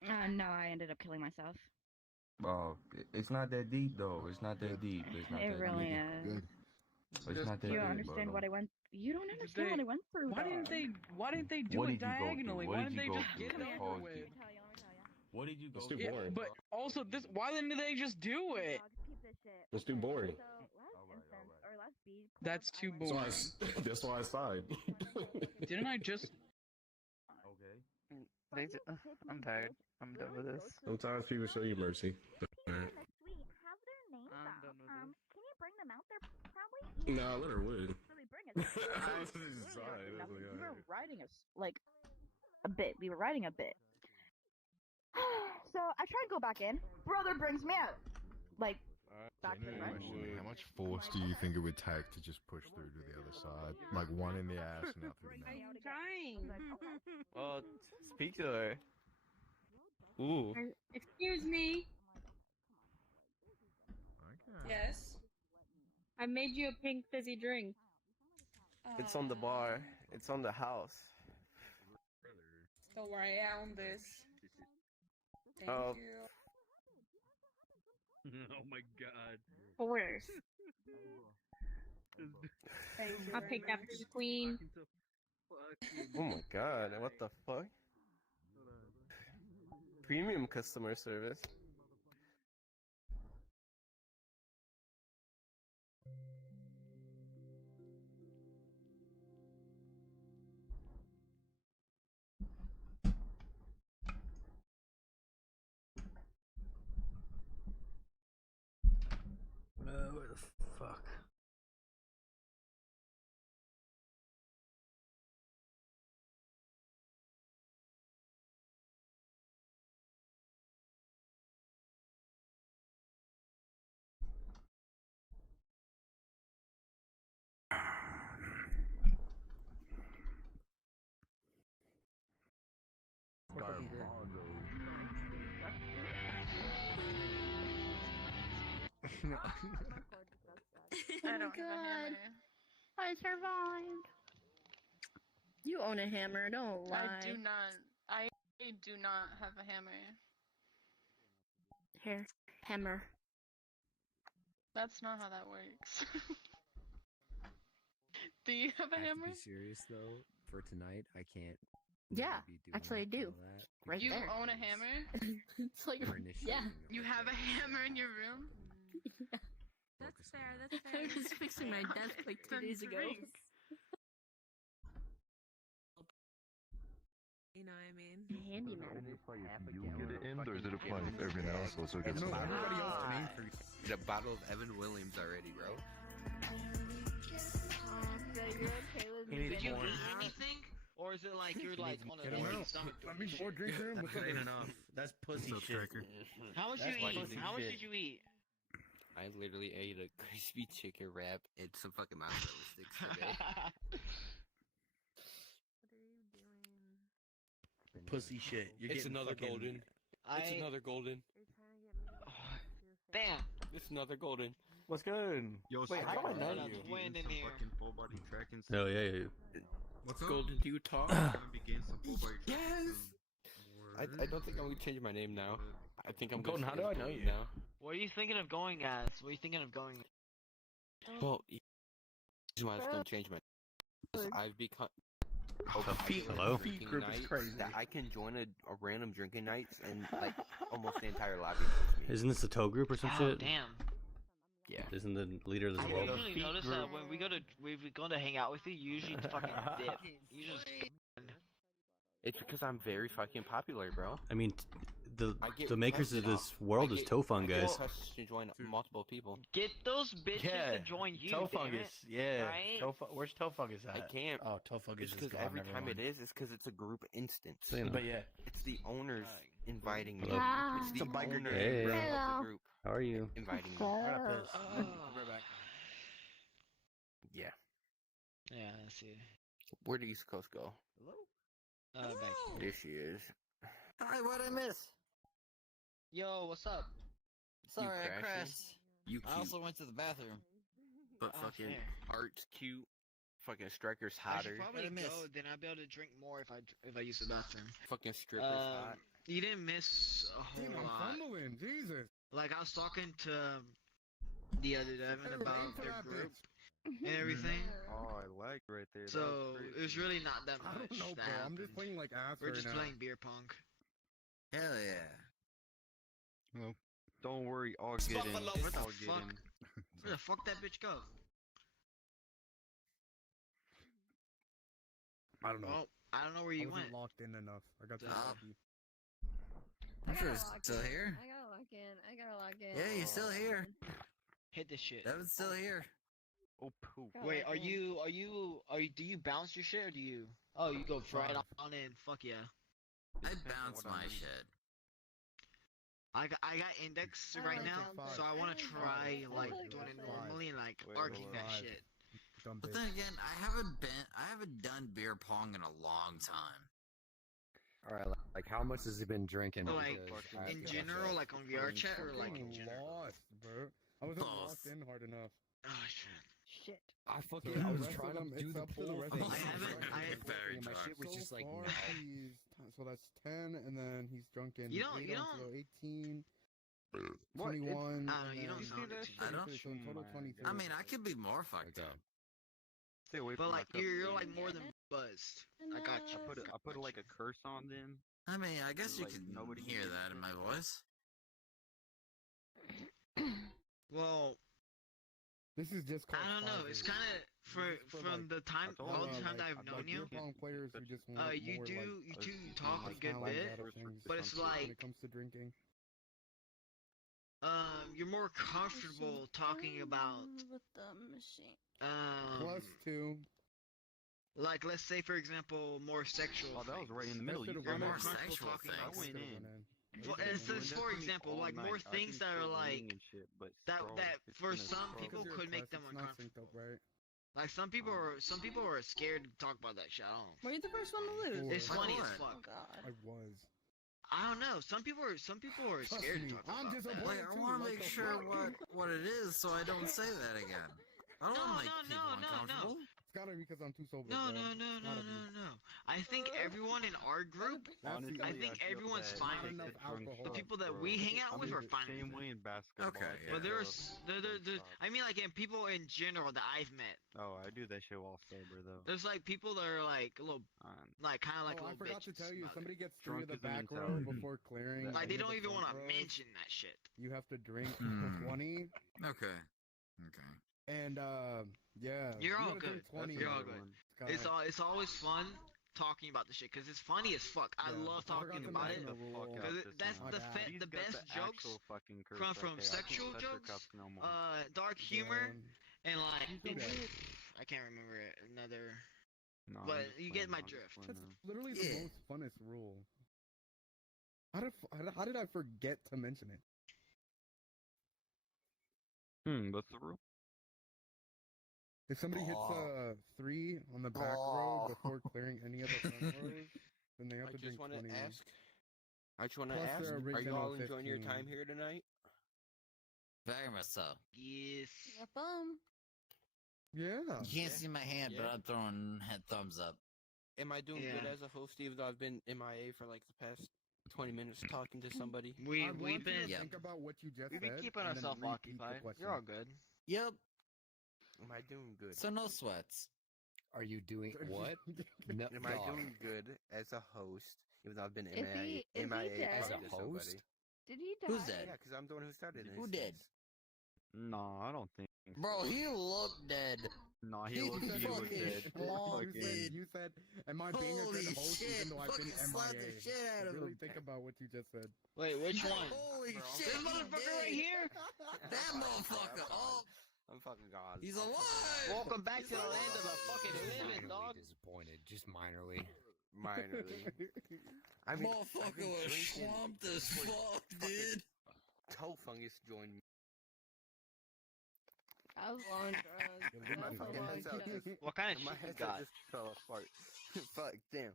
No, I ended up killing myself. Oh, it's not that deep though. It's not that deep. It's not It that really deep. is. Good. It's not that You big, understand bro. what I went. You don't understand what I went through. Why didn't they? Why didn't they do What it did you go through? diagonally? What Why did didn't you they go just through get it that over caused with? you? What did you go It's too through? boring. But also, this. Why didn't they just do it? It's too boring. That's too That's why boring. that's why I sighed. Didn't I just? I'm tired. I'm done with this. Sometimes people show you mercy. Next week, have their names out. Can you bring them out there? Probably. Nah, let her win. Really bring us. We were writing a bit. We were writing a bit. So I try to go back in. Brother brings me out. Like, back to the front. How much force do you think it would take to just push through to the other side? Like one in the ass and out through the mouth. I'm trying. Well, speak to her. Ooh. Excuse me. Yes. I made you a pink fizzy drink. It's on the bar. It's on the house. Don't worry, I own this. Thank Oh. you. Oh my god. Horse. I'll take that for the queen. Oh my god, what the fuck? Premium customer service. Where the fuck? Oh my god. I survived. You own a hammer. Don't lie. I do not. I do not have a hammer. Here, hammer. That's not how that works. Do you have a I have hammer? to be serious though. For tonight, I can't. Yeah, be doing actually I all do. that. Right You there. own a hammer? It's like, We're initiating yeah. a You have a hammer in your room? That's fair. That's fair. I was just fixing my desk like 2 days ago. You know what I mean? Handyman. You get it in, or does it apply to everyone else also gets No, it? everybody else can increase. Get a bottle of Evan Williams already, bro. Did you eat anything? Or is it like you're like on Get him a out. stomach? Let me pour drinks in. That's ain't enough. That's pussy What's up, shit. Striker? How much That's you eat? pussy How much shit. did you eat? I literally ate a crispy chicken wrap and some fucking mozzarella sticks today. Pussy shit. You're It's getting another fucking- golden. It's another golden. Damn. It's another golden. What's good? Yo, Wait, how do I know you? Wind in here. Full body tracking. Hell yeah. What's Golden, do you talk? Yes. I don't think I'm gonna change my name now. I think I'm Golden, gonna how stay do I as know Golden you? now. What are you thinking of going as? What are you thinking of going? Well, the reason why I was gonna change my name is I've become. Hello? Feet group is crazy. That I can join a random drinking nights and like almost the entire lobby knows me. Isn't this a toe group or some Oh, shit? damn. Yeah. Isn't the leader of this I world? usually notice that when we go to hang out with you, you usually fucking dip. You just. It's because I'm very fucking popular, bro. I mean, I get the makers of requested this world I is get- toe fun, I get guys. requests to join multiple people. Get those bitches Yeah. to join you. Toe damn fungus. it. Yeah. Right? Where's toe fungus at? I can't. Oh, toe fungus It's is because gone. every never time mind. it is, it's because it's a group instance. So, you know. But yeah. It's the owners inviting me. Hello. It's the It's a biker owner Hey. of Hello. the group How are you? inviting me. I gotta piss. Oh. Right back. Yeah. Yeah, I see. Where did East Coast go? Back. There she is. Hi, what'd I miss? Yo, what's up? Sorry, I crashy. crashed. You I cute. also went to the bathroom. But Oh, fucking fair. Art's cute. Fucking Striker's I hotter. should probably go. Then I'll be able to drink more if I use the bathroom. Fucking Stripper's hot. You didn't miss a whole Damn, I'm lot. fumbling. Jesus. Like I was talking to the other Devin about their group. and everything. Oh, I like right there. That So was crazy. it was really not that much. I don't know, that bro. I'm happened. just playing like ass We're right just now. playing beer pong. Hell yeah. Well, don't worry, I'll get in. Where the I'll get fuck? in. Where the fuck that bitch go? I don't know. Well, I don't know where I you wasn't went. locked in enough. I got too Ah. lucky. I'm sure it's still here. I gotta lock in. I gotta lock in. Yeah, he's still here. Hit this shit. Devin's still here. Oh, poop. Wait, are you? Do you bounce your shit or do you? Oh, you go right on in. Fuck yeah. I bounce my shit. I got index right now, so I want to try like doing it normally and like arcing that shit. But then again, I haven't done beer pong in a long time. Alright, like how much has he been drinking? So, like Because I have in to general, guess. like on VR chat or like in I'm general. lost, bro. I wasn't Both. locked in hard enough. Oh shit. Shit. I So fucking I the was rest trying of to them, do it's the up to the poll rest thing. of them. And my shit was just like So no. far, so that's 10, and then he's drunk in You don't- 8 you ounces, don't- so 18, What? 21, I don't know, you and don't then sound it too I don't. so in total 23. I mean, I could be more fucked up. Stay away But from like my cup. you're like more than buzzed. I got you. I put like a curse on them. I mean, I guess you Like, could nobody can hear get that in my voice. Well, This is just called I don't know. It's closet. kind of This is for, from like, the time, told all you, the time that like I've known you. beer pong players who just want You more, do like, you two talk a that's good kinda like bit, that of things but it's when like it comes to drinking. you're more comfortable talking about with the machine. Plus 2. Like let's say for example more sexual. Oh, that was things. right in the middle. You You're got more it. comfortable talking I about. went in. Well, it's just for example, like more things that are like that for some people could make them uncomfortable. Right? Like some people are scared to talk about that shit. I don't know. Were you the first one to lose? It's funny as Oh fuck. god. I was. I don't know. Some people are Trust scared me, to talk about I'm that. disappointed Like, I too, want to like make the sure fuck? what it is, so I don't say that again. I don't want to make people uncomfortable. It's gotta be because I'm too sober. No, bro. no, no, no, Gotta no, be. no. I think everyone in our group, Honestly, I think feel everyone's bad. fine Not with enough it. alcohol, The people that bro. we hang out with are fine Same with way it. in basketball. Okay, yeah. But there's, I mean, like, in people in general that I've met, Oh, I do that shit while sober though. there's like people that are like a little, like kind of like Oh, I little forgot to bitches. tell you, about somebody it. gets through the Drunk is the back row mentality. before clearing. Like they any of don't the even front want to rows. mention that shit. You have to drink Hmm. 20, Okay. Okay. and yeah. You're you all gotta drink good. 20. You're all good. It's always fun talking about the shit because it's funny as fuck. I Yeah, love I forgot talking to about mention it the rule. because that's My bad. the best jokes come from sexual jokes, dark humor, and like I can't remember another. No, But you get my drift. That's literally the Yeah. most funnest rule. How did I forget to mention it? What's the rule? If somebody hits Oh. 3 on the back row before clearing any of the front rows, then they have I to just drink want 20. to ask. I just want to Plus ask. their Are you original all enjoying your 15. time here tonight? Very much so. Yes. Yeah. You can't see my hand, but Yeah. I'm throwing head thumbs up. Am I doing good Yeah. as a host, even though I've been MIA for like the past 20 minutes talking to somebody? I We've want you to been think about what you just we've been said keeping and then ourselves repeat the occupied. question. You're all good. Yep. Am I doing good? So no sweats. Are you doing what? No, Am I dog. doing good as a host, even though I've been Is he- is he MIA dead? talking As a to somebody? host? Did he die? Who's dead? Yeah, because I'm the one who started it. Who did? No, I don't think. Bro, he looked dead. No, He he looked fucking dead. long You said, you said, am I being a Holy good host shit, even though I've been fucking slapped the MIA? shit out of Really him. think about what you just said. Wait, which one? Holy Bro, shit, This he motherfucker right dead. here. That motherfucker. Oh, I'm fucking God. he's alive. Welcome back to the He's land of the alive. fucking living, dog. Disappointed, just minorly. Minorly. I mean, I've Motherfucker been was drinking swamped as for fuck, fucking dude. Toe fungus joined me. I was on drugs. Yeah, That's a fucking long head's up shot. just- What kind of My shit you headset got? just fell apart. Fuck, damn.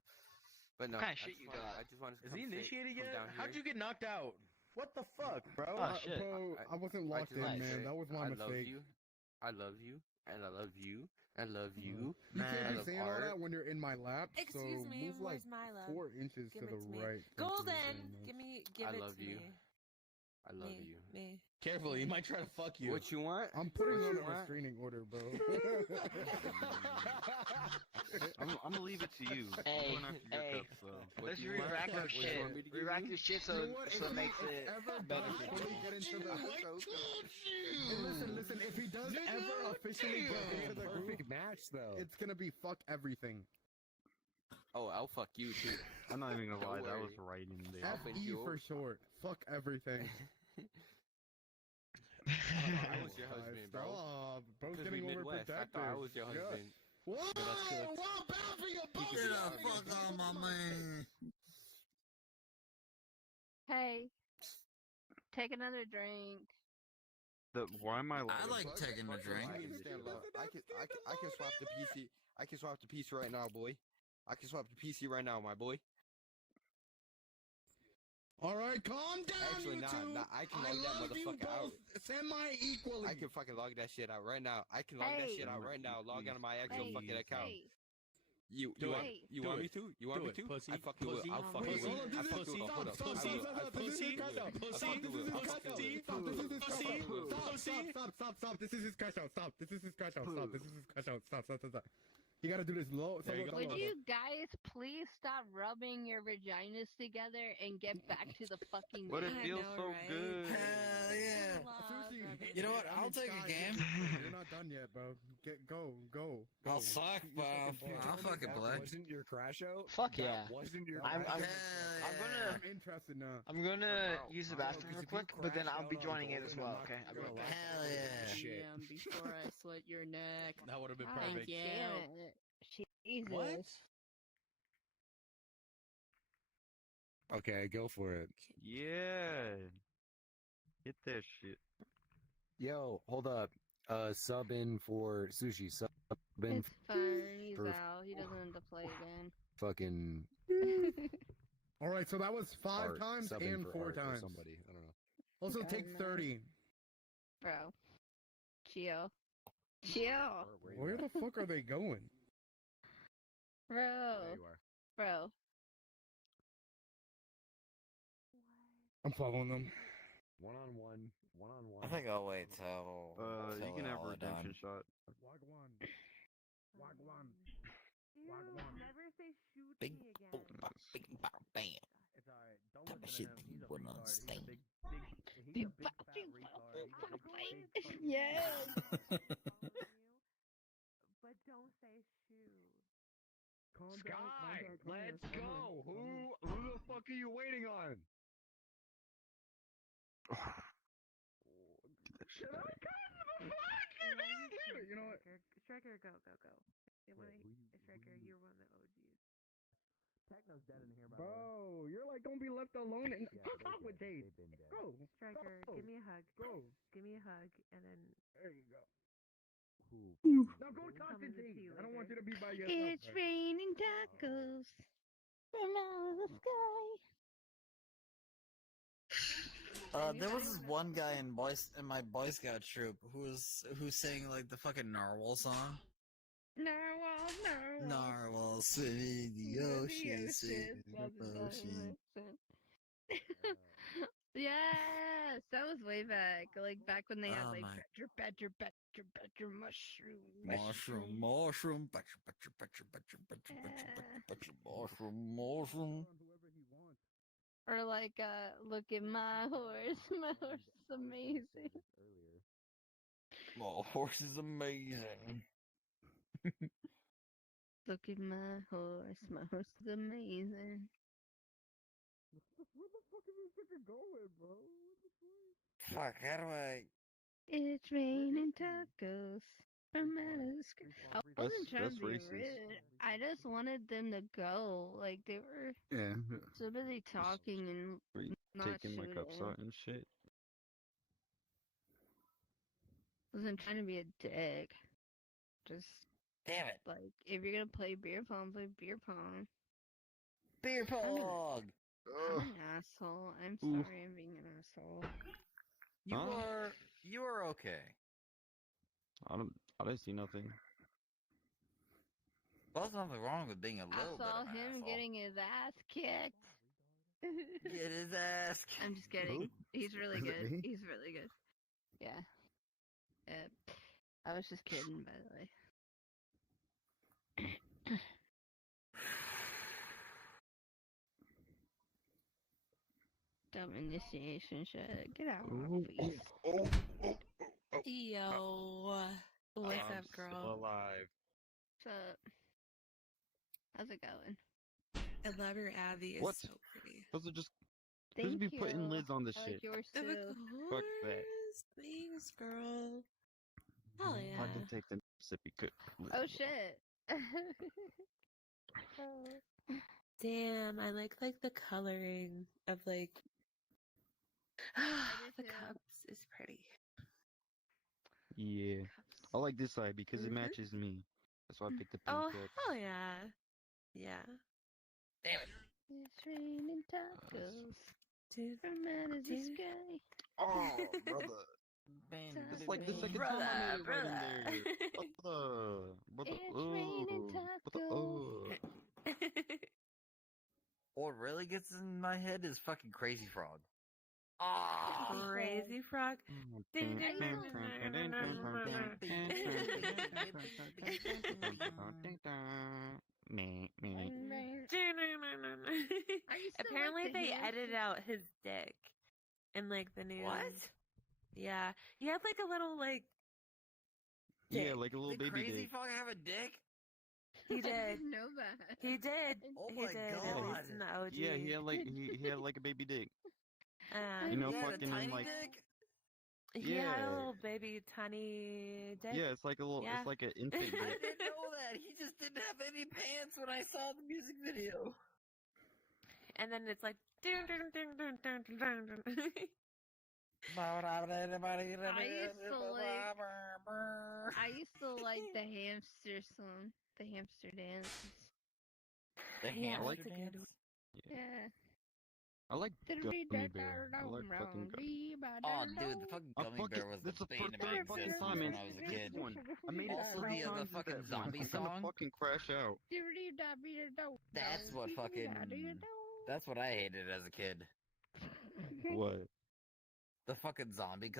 But no, What kind of I shit just you wanted- got? I just wanted to Is come he say- initiated come yet? down How'd here. you get knocked out? What the fuck, bro? Oh shit. Bro, I wasn't locked just in, wanted to man. say, That was my I mistake. love you. I love you. And I love you. I love you. You I can't be love saying all art. that when you're in my lap. Excuse so me, move like where's my love? 4 inches Give to it the to me. right. Thank you Golden, very much. give I it love to you. me. I love you. Me. Careful, he might try to fuck you. What you want? I'm putting on a What? restraining order, bro. I'm gonna leave it to you. I'm Hey, going after your hey, cup, so. let's re-rack our shit. Re-rack your shit so it makes it better for Fully you. get into the listen, if he does ever officially get into the group, Perfect match though. it's gonna be fuck everything. Oh, I'll fuck you too. I'm not even gonna Don't lie, that was worry. right in there. bend FE you for over. short. Fuck everything. I was your husband, bro. Stop. Bro's Because we getting Midwest. I overprotective. thought I was your Yeah. husband. Whoa! But that's good. Whoa! Bow for your boss! Get the fuck on my man. Hey, take another drink. Why am I I like taking a drink. I can swap the PC. I can swap the PC right now, boy. I can swap the PC right now, my boy. All right, calm down, Actually, you two. I can log that love you motherfucker out. both semi-equally. I can fucking log that shit out right now. I can log that Hey. shit out right now. Log out of my actual fucking account. Hey, You Do want it. you want me to? You want me to? pussy. I fucking will. Pussy. I'll fucking Pussy. will. Hold on, I this is- fucking will. Hold up. stop, I stop, will. stop, I stop, this is fucking crash will. out. I Stop, fucking will. I stop, fucking stop, will. stop, this is his crash out. Pussy. Stop, this is his crash out. Stop, this is his crash out. Stop, this is his crash out. Stop. You gotta do this low. There you go. would you guys please stop rubbing your vaginas together and get back to the fucking But it game? feels so good. Hell yeah. Sushi. You know what? I I'll mean, take a Sky, game. You're not done yet, bro. Go. I'll suck, bro. I'll fucking play. Wasn't your crash out? Fuck yeah. That wasn't your I'm crash out? gonna I'm interested now. I'm gonna use the bathroom real quick, but then I'll be joining it as well. Okay, I'll be right back. Hell yeah. Shit. Damn, before I slit your neck. That would have been Thank perfect. you. Jesus. What? Okay, go for it. Yeah. Get that shit. Yo, hold up. Sub in for sushi. Sub in It's fine. He's for out. He doesn't have to play again. fucking All right, so that was 5 Art. times Sub in and for 4 Art or times. somebody. I don't know. Also, Okay, take no. 30. Bro. Chill. Chill. Where the fuck are they going? Bro. There you are. Bro. I'm following them. One-on-one. I think I'll wait till. You can have a all are done. redemption shot. Wagwan. Never say shoot Big me again. boom, bam, big bow, bam. It's alright. Don't That shit you wouldn't understand. Big fat Yes. But don't say shoot. Calm Sky, down, let's go. Who the fuck are you waiting on? Should I come to the fuck? You know what? Striker, go. They wanna, Striker, you're one of the OGs. Techno's dead in here, bro. You're like, don't be left alone. And fuck off with Dave. Go. Striker, Go. give me a hug. Go. Give me a hug, and then There you go. Who? Now go talk to Coming to Dave. you I don't want you later. to be by yourself. It's raining tacos from out of the sky. There was this one guy in my Boy Scout troop who sang like the fucking Narwhal song. Narwhal. Narwhal swimming in the ocean, swimming in the ocean. Yes, that was way back. Like back when they had Oh like my- badger mushroom. Mushroom, mushroom. Or like look at my horse. My horse is amazing. My horse is amazing. Look at my horse. My horse is amazing. Where the fuck is this nigga going, bro? Fuck, how do I? It's raining tacos from out of the sky. I wasn't trying that's to be racist. rude. I just wanted them to go. Like they were Yeah. so busy talking and not Taking my cups shooting. out and shit. Wasn't trying to be a dick. Just Damn it. like if you're gonna play beer pong, play beer pong. Beer pong. I'm an asshole. I'm sorry I'm being an asshole. You are okay. I didn't see nothing. Well, there's nothing wrong with being a I little bit saw of an him asshole. getting his ass kicked. Get his ass ask? I'm just kidding. He's really Is it good. me? He's really good. Yeah. I was just kidding, by the way. Dumb initiation shit. Get out of my face. Yo, what's up, girl? Still alive. What's up? How's it going? I love your Abby. It's What? so pretty. Those are just Thank just be you. putting lids on this I shit. like yours Of too. Fuck that. course. Thanks, girl. Hell yeah. I can take the sippy cook. Oh shit. Damn, I like the coloring of like the cups is pretty. Yeah. I like this side because it Mhm. matches me. That's why I picked the pink Oh cups. hell yeah. Yeah. Damn it. It's raining tacos Dude, from out of the sky. Oh, brother. It's like the second time I made it right in there. Brother. It's raining tacos. What really gets in my head is fucking Crazy Frog. Ah, Crazy Frog. Ding, ding, ding, Apparently they edited out his dick in like the news. What? Yeah. He had like a little like Yeah, like a little Did baby Crazy dick. Frog have a dick? he I did. didn't know that. He did. Oh he my did, at God. least in the OG. Yeah, he had like a baby dick. You know, He had a fucking tiny like dick? He had a Yeah. little baby tiny dick. Yeah, it's like a little Yeah. it's like an infant I dick. didn't know that. He just didn't have any pants when I saw the music video. And then it's like dun, dun, dun, dun, dun, dun, dun, dun. I used to like the hamster song, the hamster dance. The Yeah, hamster that's a good dance? Yeah. I like Gummy Bear. I like fucking Oh, dude, the fucking Gummy Bear was That's the the bane first of my fucking existence time, when man. I was a kid. One. I made it Also, 3 the other times with fucking that one. zombie I'm gonna song. fucking crash out. That's what fucking. That's what I hated as a kid. What? The fucking zombie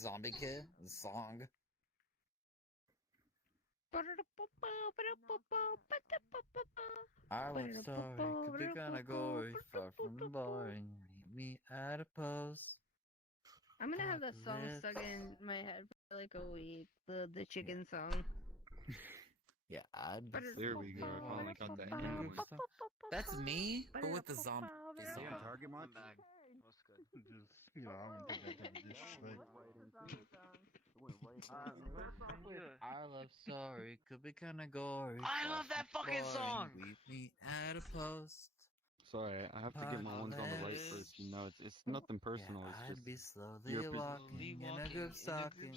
zombie kid the song. I love story could be kinda gory, far from boring. Meet me at a post. I'm gonna have that song Apocalypse. stuck in my head for like a week. The chicken song. Yeah, I'd be There we go. I finally got that anyway. That's me, but with the zombie song. Yeah, target mark. Just, you know, I don't do that type of disrespect. I love story could be kinda gory. I love that fucking song! Meet me at a post. Sorry, I have to get my ones on the right first. You know, it's nothing personal. I'd It's be just slowly your posi- walking in a group stocking.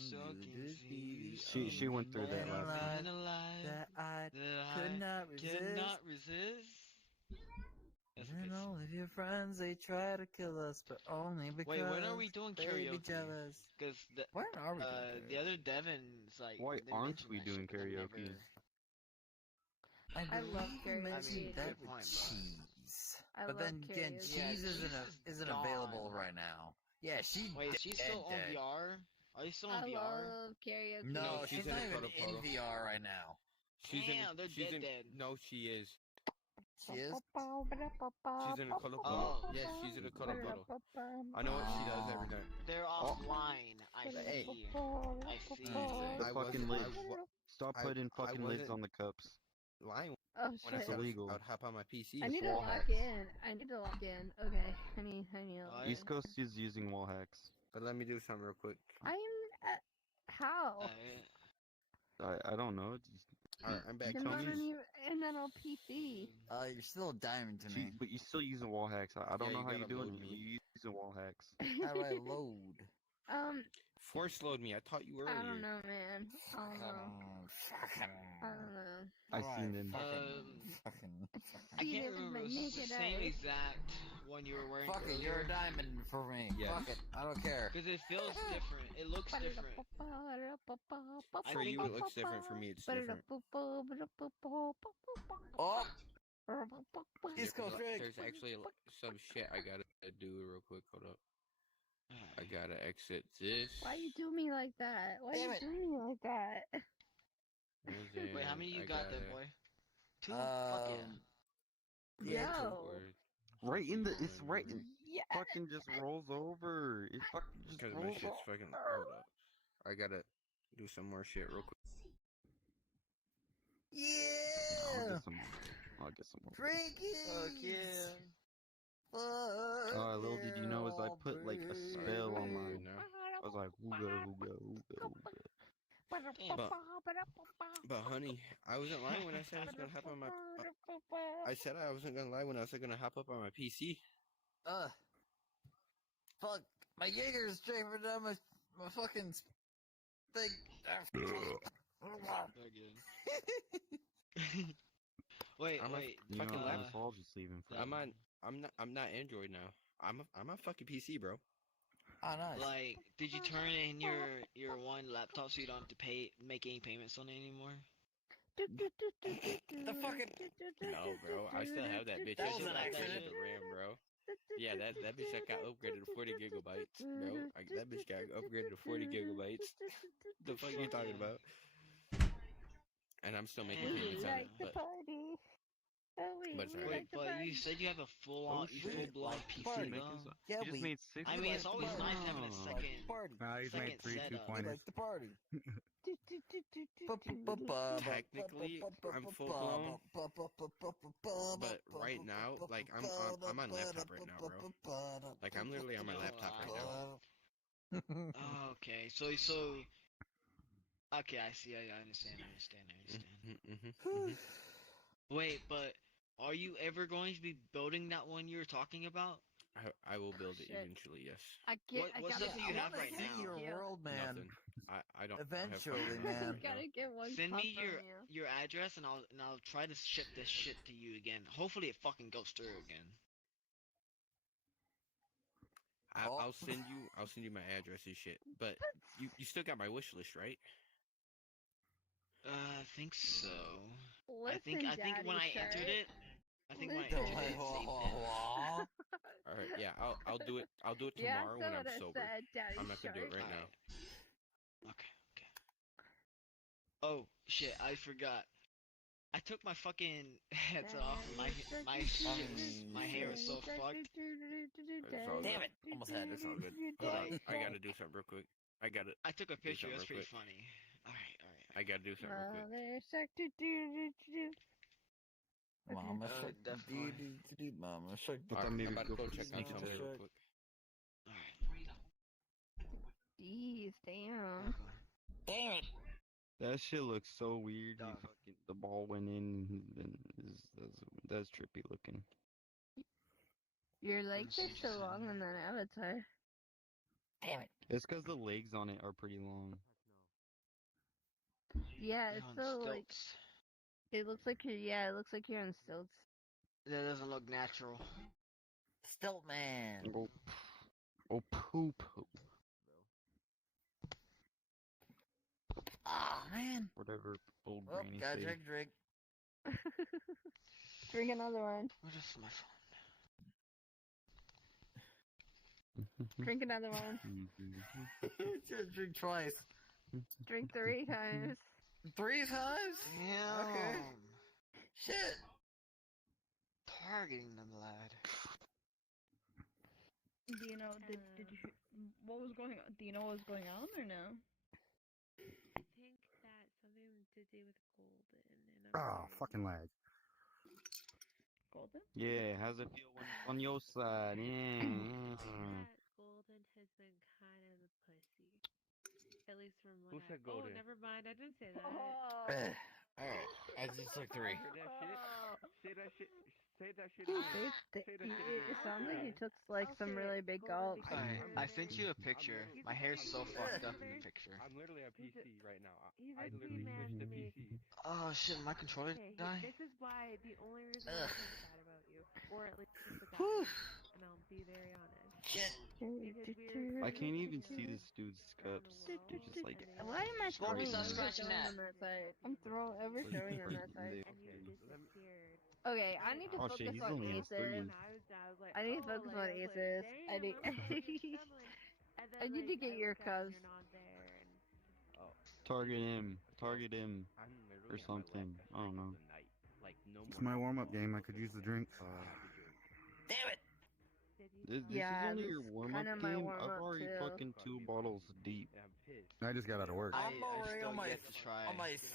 She went through that last time. That I could not resist. Cannot resist. That's And okay. all of your friends, they try to kill us, but only because Wait, when are we doing they be karaoke? jealous. Because When are we doing the other Devin's like. Why they aren't mentioned we that doing shit, but they karaoke? never- I love You mentioned karaoke. that good with point, bro. cheese. I But love then again, karaoke. Yeah, cheese cheese isn't is available gone. right now. Yeah, she Wait, is she still on dead. VR? Are you still on I VR? love karaoke. No, No, she's she's in not a even photo in photo. VR right now. Damn, they're she's dead. in, No, she is. She is? She's in a color Oh. photo. Yes, she's in a color photo. I know what she does every night. They're offline. I Hey. see. I see. The fucking lids. Stop putting fucking lids wasn't on the cups. lying Oh when I shit. It's said illegal. I'd hop on my PC. I need to wall lock hacks. in. I need to lock in. Okay. I need to East Coast is using wall hacks. But let me do something real quick. I'm how? I don't know. Alright, I'm back. I'm tell not me. even and then on PC. You're still a diamond to me. But you're still using wall hacks. I don't Yeah, know you how you're gotta doing load it. me. You're using wall hacks. How do I load? Force load me. I taught you earlier. I don't know, man. I don't know. I don't know. I seen them. I can't remember the same exact one you were wearing. Fuck it, you're a diamond for me. Yes. Fuck it, I don't care. Because it feels different. It looks different. For you, it looks different. For me, it's different. Oh! East Coast Drake. There's actually some shit I gotta do real quick. Hold up. I gotta exit this. Why you do me like that? Why you do me like that? Wait, how many you got there, boy? 2? Fuck yeah. Yo. Right in the, it's right in, fucking just rolls over. It fucking just Because my rolls shit's over. fucking. Hold up. I gotta do some more shit real quick. Yeah. I'll get some more. Frankie! Fuck yeah. Oh, little did you know is I put like a spell on mine. I was like, ooga, ooga, ooga, ooga. But honey, I wasn't lying when I said I was gonna hop on my. I said I wasn't gonna lie when I said gonna hop up on my PC. Fuck, my Jaeger is straight down my fucking thing. Wait, Fucking laptop. Just leaving. I'm not Android now. I'm a fucking PC, bro. Oh, nice. Like, did you turn in your one laptop so you don't have to make any payments on it anymore? The fucking No, bro. I still have that bitch. That I was just an upgraded accident. the RAM, bro. Yeah, that bitch that got upgraded to 40 gigabytes, bro. That bitch got upgraded to 40 gigabytes. The fuck you talking about? And I'm still making payments on it, but party. Oh, but it's alright. Wait, but you said you have a full-blown PC, though. Yeah, I mean, it's always nice having a second Nah, he's made 3 setup. 2-pointers. the party. Technically, I'm full blown, but right now, like I'm on laptop right now, bro. Like I'm literally on my laptop right now. Oh, okay, so okay, I see. I understand. Wait, but are you ever going to be building that one you were talking about? I will build it eventually, yes. What stuff do you have right now? Your world, man. Nothing. I don't. Eventually, have man. right now. Gotta get one. Send me cup on you. your address and I'll try to ship this shit to you again. Hopefully it fucking goes through again. I'll send you my address and shit. But you still got my wish list, right? I think so. Listen, I think when I Daddy entered Shark. it, I think when I entered it, it saved it. All right, yeah, I'll do it. I'll do it Yeah, tomorrow that's when I'm what I sober. said, Daddy I'm not gonna do it Shark. right now. Okay. Oh shit, I forgot. I took my fucking heads off. My hair is so fucked. Damn it! Almost had it. It's all good. Hold on, I gotta do something real quick. I took a picture. something That's real pretty quick. funny. All right. I gotta do something real quick. Mother Shark, do. Mama Shark, definitely. Mama Shark. But I'm about to go check on something real quick. Jeez, damn. Damn it! That shit looks so weird. The ball went in. That's trippy looking. Your legs are so long on that avatar. Damn it! It's because the legs on it are pretty long. Yeah, You're it's on so like. stilts. It looks like you're on stilts. That doesn't look natural. Stilt man. Oh poo poo. Ah, man. Whatever old Oh, granny gotta say. drink. Drink another one. What is my phone? Drink another one. Just drink twice. Drink 3 times. 3 times? Damn. Okay. Shit. Targeting them, lad. Do you know? Did you? What was going on? Do you know what was going on or no? I think that something to do with Golden. And Oh, fucking lag. Golden? Yeah, how's it feel when it's on your side? Yeah. that Golden has been kind of the pussy. At least from Who what said Oh, Golden? never mind. I didn't say that. Alright, I just took 3. Say that shit. Say that shit. It sounds like you took like some really big gulps. Alright, I sent you a picture. My hair's so fucked up in the picture. I'm literally a PC right now. He's I a literally man switched to to me. PC. Oh shit, my controller Okay, died? this is why the only reason I think bad about you, or at least the guy, and I'll be very honest. Shit. Because I can't even see this dude's cups. It's just like. Why am I Scorpy, throwing stop scratching showing that. on that side? I'm ever showing on that side. And you disappeared. Okay, I need to Oh focus shit, he's on only aces. three. I need to focus on aces. I need. I need to get your cuz. Target him. Target him. Or something. I don't know. It's my warm-up game. I could use the drinks. Damn it! This Yeah, is only this your is warm-up kinda my game? warm-up, I've already too. fucking 2 bottles deep. I just got out of work. I'm already still on my yet to try.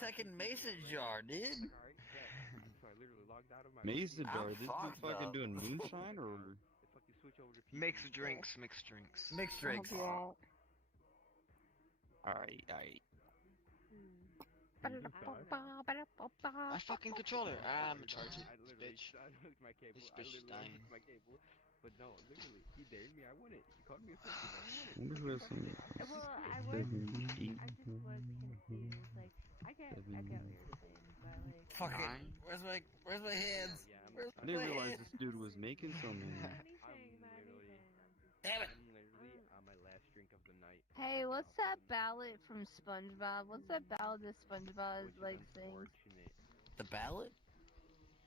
second mason jar, dude. Mason jar, I'm this dude fucked fucking up. doing moonshine or? Mixed drinks, mixed drinks. Mixed drinks. Alright, alright. My fucking controller. I'm gonna charge it. This bitch. This bitch is dying. But no, literally, he dared me. I wouldn't. He called me a I wonder who has some. Well, I just was confused. Like, I get what you're saying, but like. Fuck it. Where's my hands? Where's I didn't my realize hands? this dude was making so many. Damn it! I'm literally on my last drink of the night. Hey, what's that ballad from SpongeBob? What's that ballad that SpongeBob like sings? The ballad?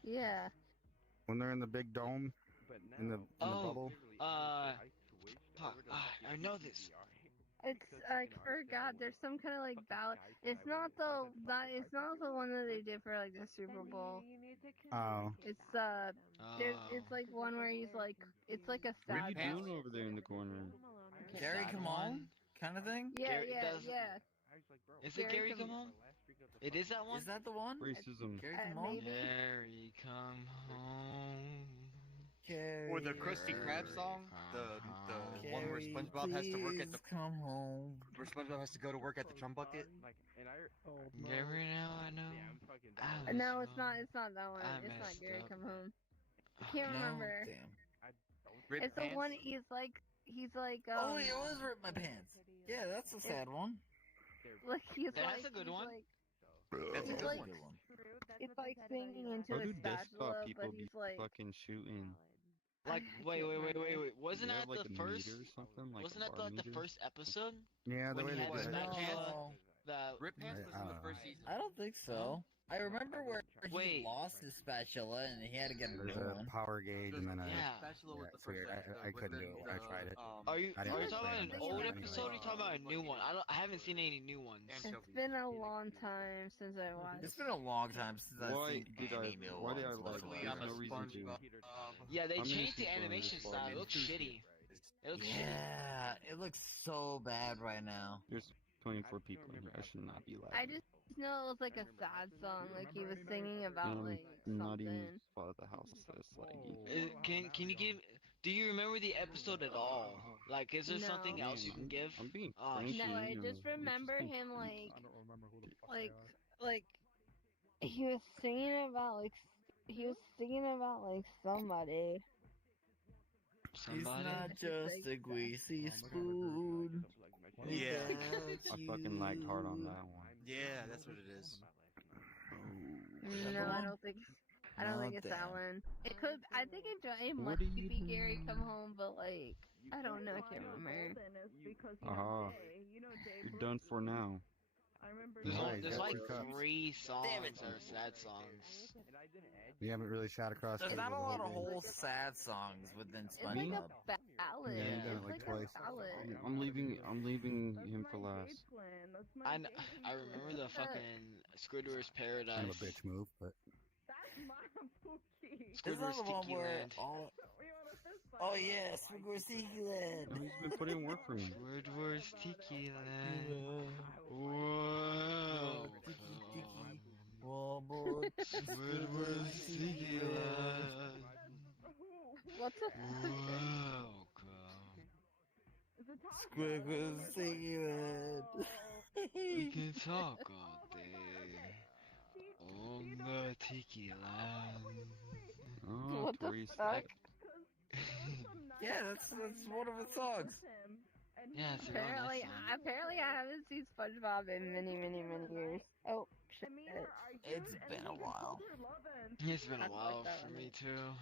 Yeah. When they're in the big dome, in the bubble. Fuck, I know this. It's I forgot. There's some kind of like ballad. It's not the one that they did for like the Super Bowl. Oh. It's it's like one where he's like, it's like a What are sad. you doing over there in the corner? Gary, come on, kind of thing. Yeah, Gary yeah, does- yeah. Is it Gary Come Home? It is that one? Is that the one? Racism. Gary, come on. Gary Come Home. Gary, Or the Krusty Krab song, the one where SpongeBob has to work at the come home. where SpongeBob has to go to work at the drum bucket. Gary, now I know. No, it's not. It's not that one. I It's not messed Gary up. Come Home. I can't No, remember. damn. It's the one he's like. Oh, it was Rip My Pants. Yeah, that's a sad one. Like he's That's like. a good he's one. Like, That's a he's good like. one. It's like singing into How a do spatula, desktop but people be he's like. fucking shooting? Like, wait. Wasn't They that have, like, the a first? meter or something? Like Wasn't a that bar like the meter? first episode? Yeah, the When way he they had did his it. night pants? No, Rip Pants was in the first season. I don't think so. I remember where Wait. he lost his spatula and he had to get a There's new a one. power gauge and then a. Yeah. Spatula was the It's first weird. episode I couldn't do it when I tried it. Are you I didn't talking about understand an it. old Anyway. episode? Or are you talking about a new one? I haven't seen any new ones. It's been a long time since I watched. It's been a long time since I've Why seen did any new why did I ones. like? luckily. There's no reason to. Yeah, they I'm changed the innocent from animation this style. It fucking- looks shitty. It looks shitty. Yeah, it looks so bad right now. There's 24 people in here. I should not be laughing. I just know it was like a sad song, like he was singing about like not even something. spot at the house this laggy. Can you give? Do you remember the episode at all? Like, is there No. something else you can give? I'm being Oh, cranky. No, I you just know, remember it's just him being like he was singing about like somebody. He's Somebody? not just a greasy spoon. Yeah. I fucking lagged hard on that one. Yeah, that's what it is. No, I don't think. I don't Oh, think it's that damn. one. It could. I think it What might are you be Gary doing? Come Home, but like I don't know. I can't remember. Aha. You're done for now. There's like Two cups. 3 songs that are sad songs. We haven't really shot across. There's the not a lot of whole whole sad songs within It's like a SpongeBob. ballad. Yeah, you've done it It's like like twice. a ballad. I'm leaving him for last. I remember the fucking Squidward's Kind Paradise. of a bitch move, but Is that Squidward's the one Tiki where Land. Oh yes, Squidward's Tiki Land. He's been putting in work for me. Squidward's Tiki Land. Whoa. Whoa, boy. Squidward's Tiki Land. What's a Squidward's Tiki Land. We can talk all day on the Tiki Land. Oh, What the Tori's fuck? like, Yeah, that's one of the songs. Yeah, it's a real nice song. Apparently, I haven't seen SpongeBob in many years. Oh shit! It's been a while. It's been a while for me too.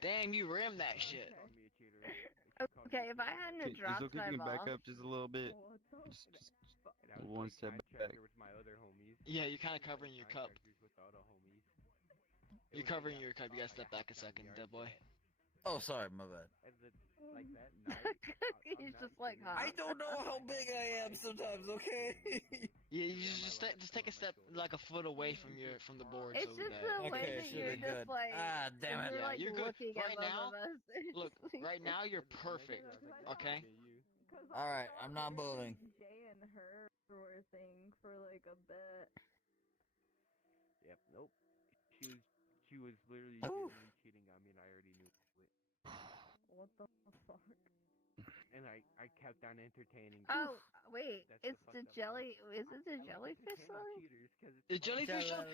Damn, you rammed that shit. Okay, if I hadn't Is it dropped okay my if you can back ball, up just a little bit? Just one step back. with my other homies. Yeah, you're kind of covering your cup. With the other homies. You're covering your cup. You gotta step back a second, dead boy. Oh, sorry, my bad. He's just like, huh? I don't know how big I am sometimes. Okay. Yeah, you just take a step like a foot away from the board. It's so just that... the way that you're just like, damn it. you're like you're good. looking Right at both now, of us. look, right now you're perfect. Okay. All right, I'm not moving. Jay and her were a thing for like a bit. Yep. Nope. She was literally genuinely cheating on me, and I already knew it. What the fuck? And I kept on entertaining. Oh wait, That's it's the jelly. Is it the jellyfish song? The jellyfish song?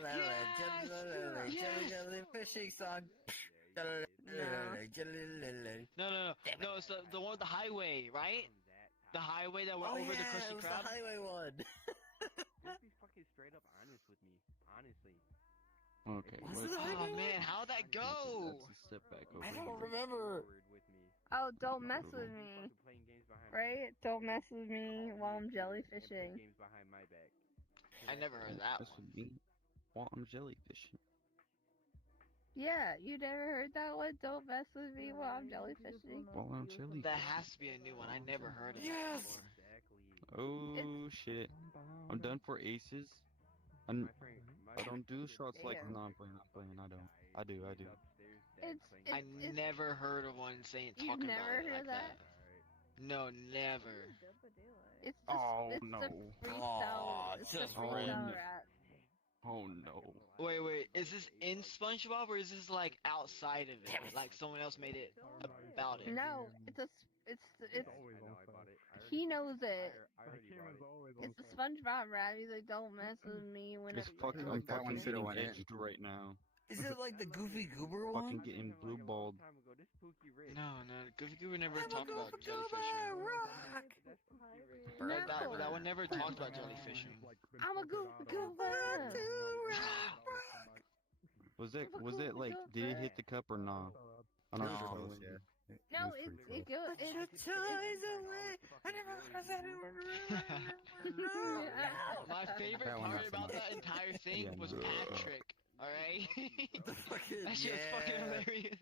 Jellyfishing song. No, it's the one with the highway, right? The highway that went over the Krusty Krab. The highway one. Just be fucking straight up honest with me, honestly. Okay. Oh man, how'd that go? Step back over I don't remember. Oh, don't mess with me. Right? Don't mess with me while I'm jellyfishing. Games behind my back. I never heard that This one. would be while I'm jellyfishing. Yeah, you never heard that one? Don't mess with me while I'm jellyfishing. While I'm jellyfishing. That has to be a new one. I never heard of that before. Oh shit! I'm done for aces. I don't do shots like no, I'm playing. I do. I never heard of one You've talking never about it heard like that? No, never. It's Oh, it's no. the freestyle. It's the just freestyle random. rap. Oh no. Wait. Is this in SpongeBob or is this like outside of it? Like someone else made it about it? No, it's. He knows it. It's the SpongeBob rap. He's like, don't mess with me when It's it's fucking. I'm fucking getting edged right now. Is it like the Goofy Goober one? Fucking getting blue balled. No, Goofy Goober never talked about jellyfishing. That one never talked about jellyfishing. I'm a goober. Was it like? Did it hit the cup or not? I'm not sure. No, it goes. My favorite part about that entire thing was Patrick. All right, that shit was fucking hilarious.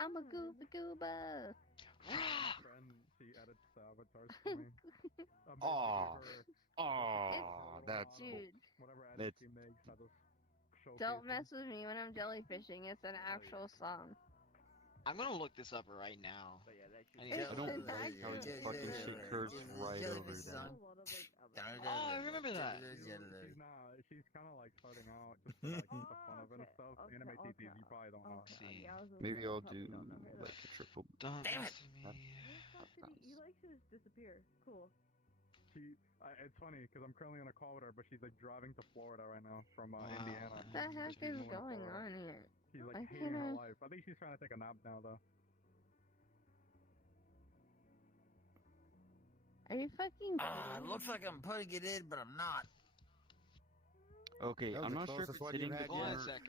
I'm a goober. She edits the avatars for me. That's Dude. Whatever edit she makes, I just showcase Don't them. mess with me when I'm jellyfishing. It's an actual song. I'm gonna look this up right now. I don't like how this fucking shit curves right over there. Oh, I remember that. She's kind of like starting out just to, like, the fun of it and stuff. Anime TTs, you probably don't know. Maybe I'll do like a triple. Damn it! You like to just disappear. Cool. It's funny because I'm currently on a call with her, but she's like driving to Florida right now from Indiana. What the heck is going on here? She's like hating her life. I think she's trying to take a nap now though. Are you fucking It looks like I'm putting it in, but I'm not. Okay, That was I'm the not sure if closest it's one hitting you've the had corner. yet.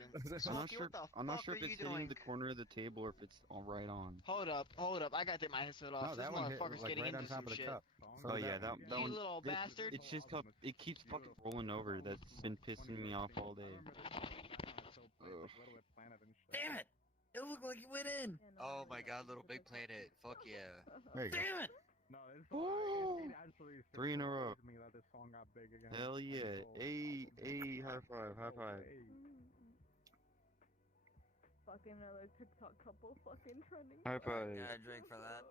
I'm not sure if it's hitting the corner of the table or if it's all right on. Hold up. I gotta take my headset off. No, This that one hit motherfucker's like getting right on into top some of the shit. cup. Oh yeah, that You one. little bastard. It's just it keeps fucking rolling over. That's been pissing me off all day. Damn it! It looked like it went in. Oh my god, Little Big Planet. Fuck yeah. There you go. Damn it! No, this Woo! 3 in a row. me that this song got big again. Hell yeah! Hey, high five, high five. Fucking another TikTok couple fucking trending. High five. Yeah, I drink for that.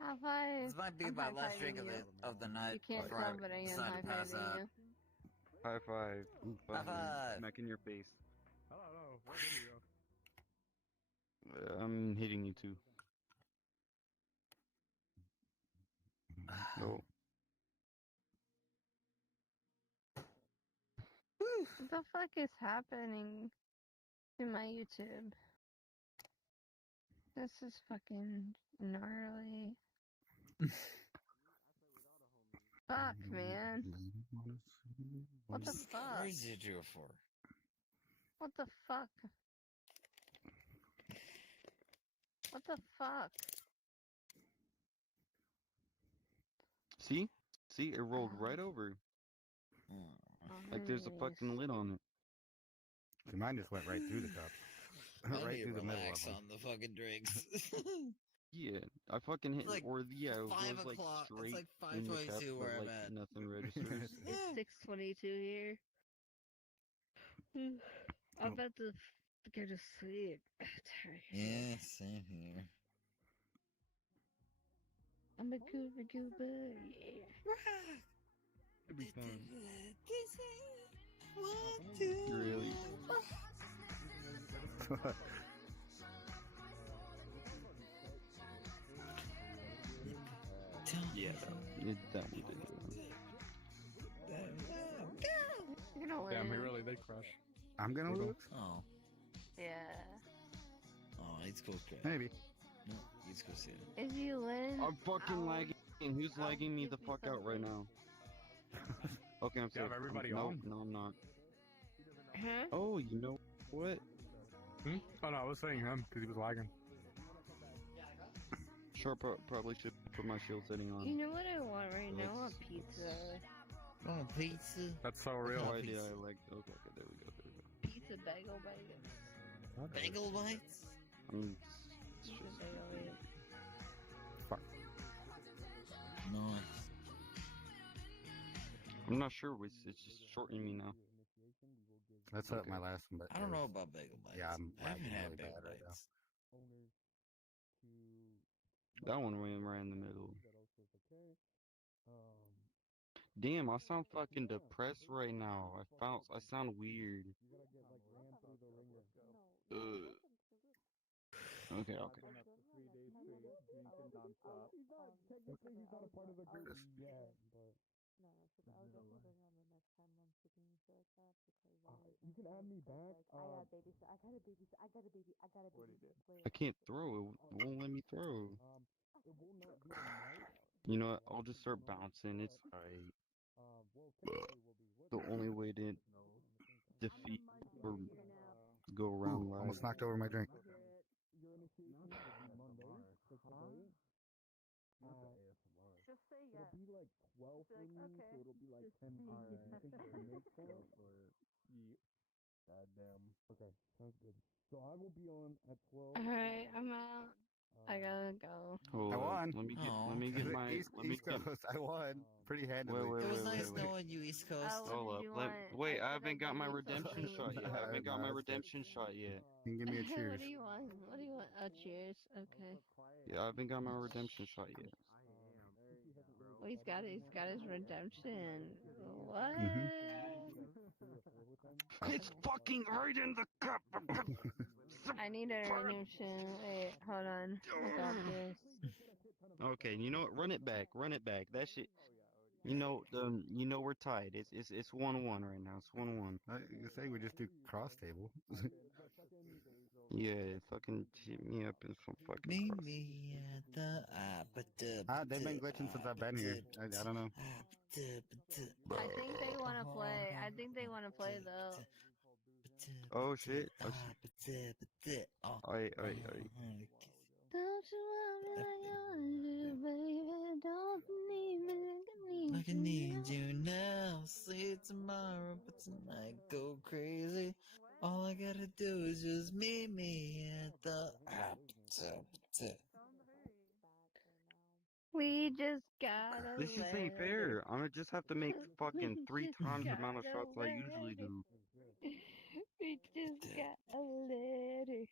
High five. This might be I'm my last high-fiving drink of you. the night. You can't before tell, but I am decide to pass high-fiving out. you. High five. High five. Smack in your face. I don't know. Where did you go? I'm hitting you too. No. What the fuck is happening to my YouTube? This is fucking gnarly. Fuck, man. What the fuck? crazy to do it for? What the fuck? What the fuck? See? See, it rolled right over. Like there's a fucking lid on it. See, mine just went right through the cup. Right need through to the middle of relax them. on the fucking drinks. Yeah, I fucking hit, It's like or yeah, it 5 was like o'clock. straight It's like in the 5:22 cup, where but I'm like at. nothing registers. It's 6:22 here. I'm about to go to sleep. Yeah, same here. I'm a goober goober, yeah. It'll be fun. Really? Yeah, that we did. You're gonna win. Damn, really, they crush. I'm gonna lose? Oh. Yeah. Oh, East Coast crap. Maybe. No, East Coast here. If you win, I'm fucking lagging. Who's lagging me the fuck out right now? Okay, I'm You have sorry. everybody no, on? no, I'm not. Huh? Oh, you know what? Hmm? Oh no, I was saying him because he was lagging. Sure, probably should put my shield setting on. you know what I want right now? I want pizza. Oh, pizza. That's so real. Why did I like? Okay, there we go. Pizza bagel bites. Bagel bites? I'm Pizza bagel bites. Fuck. Nice. I'm not sure. It's just shortening me now. That's my last one. But I don't know about bagel bites. Yeah, I'm I haven't lagging had really bagel bad right now. bites. That one went right in the middle. Damn, I sound fucking depressed right now. I sound weird. Ugh. Okay. You can add me back. I can't throw. It won't let me throw. You know what? I'll just start bouncing. It's alright. The only way to defeat or go around live. Almost knocked over my drink. Just say yes. It'll be like 12 for me, okay. so it'll be like 10 for you. You think you can make that? Goddamn. Okay, sounds good. So I will be on at 12. Alright, I'm out. I gotta go. Hold I up. won. Let me get my. East Coast. I won pretty handily. It was nice knowing you, East Coast. Hold up. Wait, I haven't got my redemption shot yet. I haven't got my redemption shot yet. You can give me a cheers. What do you want? What do you want? Oh, cheers. Okay. Yeah, I haven't got my redemption shot yet. Oh, he's got his redemption. What? It's fucking right in the cup. I need a redemption. Wait, hold on. I got this. Okay, you know what? Run it back. That shit. You know we're tied. It's 1-1 right now. It's 1-1. You say we just do cross table. Yeah, fucking hit me up in some fucking cross. They've been glitching since I've been here. I don't know. I think they want to play. I think they want to play though. Oh shit. Oi. Don't you want me like you want to, baby? Don't need me Like I need you now. See tomorrow, but tonight go crazy. All I gotta do is just meet me at the We just gotta. This just ain't fair. I'm gonna just have to make fucking 3 times the amount of shots I usually do. We just got a letter.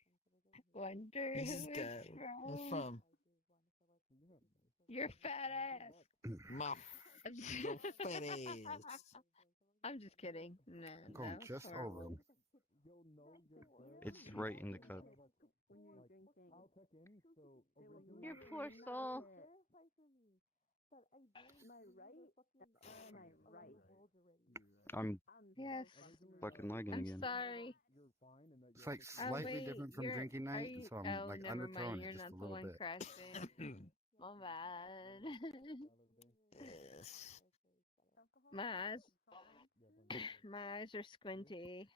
Wonder You who just it's got from. Your fat ass. My your fat ass. I'm just kidding. No. I'm going just over them. It's right in the cup. Your poor soul. I'm Yes. fucking lagging I'm again. sorry. It's like slightly different from drinking night, so I'm like never underthrowing mind. it You're just not a the little one bit. crashing. My bad. My eyes are squinty.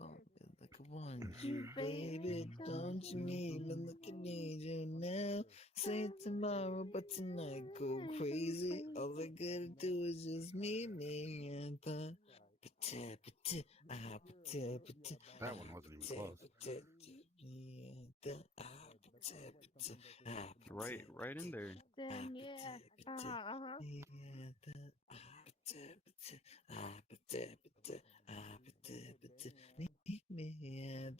Like I want you, baby. Don't you need me? Look, I need you now. Say tomorrow, but tonight go crazy. All I gotta do is just meet me and the. That one wasn't even close. Right in there. Then yeah. Yeah,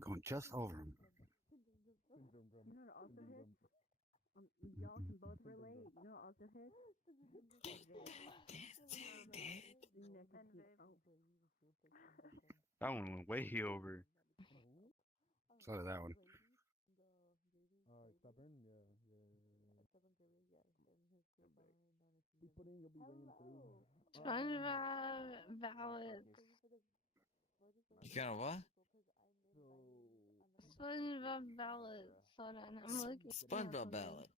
going just over him. You know what also hits? Y'all can both relate. You know what also hits? That one went way over. So did that one. Stubborn? Yeah. SpongeBob ballads. You kind of what? SpongeBob ballads. Hold on, I'm looking. SpongeBob ballad.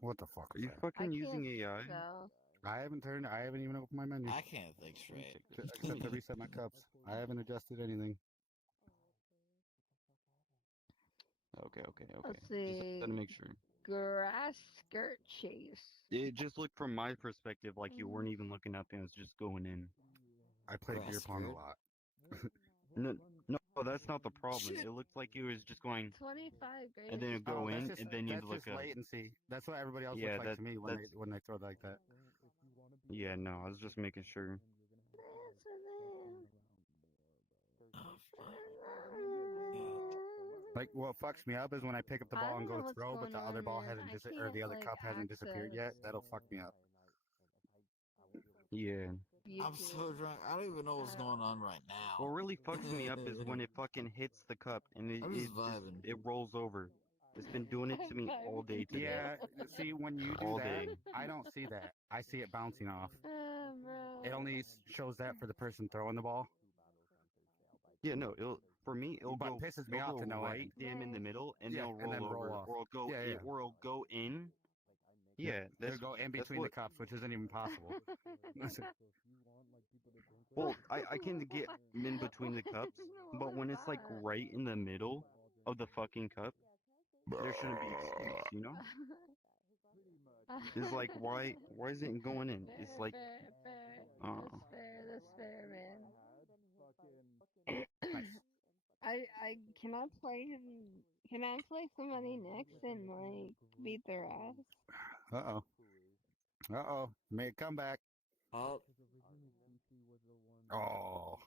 What the fuck? Are you fucking using AI? I haven't even opened my menu. I can't think straight. Except to reset my cups. I haven't adjusted anything. Okay. Let's see. Just gotta make sure. Grass skirt chase. It just looked from my perspective like you weren't even looking up and it was just going in. I played beer pong a lot. No, that's not the problem. It looked like it was just going 25 grades. and then it'd go in and then you'd look up. Latency. That's what everybody else looks like to me when they throw it like that. Yeah, no, I was just making sure. Like what fucks me up is when I pick up the ball and go to throw, but the other ball hasn't or the other cup hasn't disappeared yet. That'll fuck me up. Yeah. I'm so drunk. I don't even know what's going on right now. What really fucks me up is when it fucking hits the cup and it rolls over. It's been doing it to me all day today. Yeah, see, when you do all that, day. I don't see that. I see it bouncing off. Bro. It only shows that for the person throwing the ball. Yeah, no, it'll pisses me off to know right damn in the middle and it'll roll over off. or it'll go in. Yeah, it'll go in between the cups, which isn't even possible. Well, I can get in between the cups, but when it's like right in the middle of the fucking cup, there shouldn't be space, you know? It's like why isn't it going in? It's like That's fair, man. I can I play him? Can I play somebody next and like beat their ass? Uh oh. Made a comeback. Oh. Oh.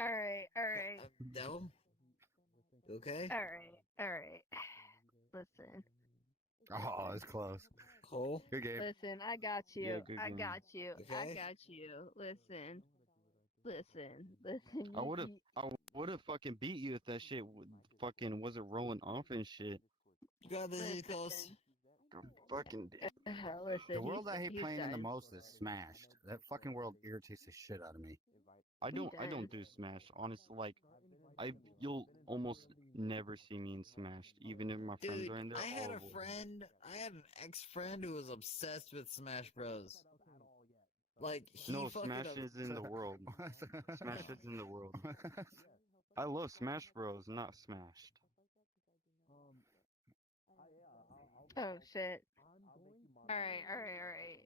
Alright. Devil? Okay? Alright. Listen. Oh, it's close. Cole? Good game. Listen, I got you. Yeah, good I game. got you. I Okay. got you. Listen. I would have fucking beat you if that shit fucking wasn't rolling off and shit. You got this, Ethos. Fucking Listen, The world I hate he's playing in the done. most is Smashed. That fucking world irritates the shit out of me. I don't do Smash. Honestly, like you'll almost never see me in Smash, even if my friends Dude, are in there. I had an ex-friend who was obsessed with Smash Bros. Like, he No, fucking Smash is in the world. Smash is in the world. I love Smash Bros, not Smashed. Oh shit. Alright.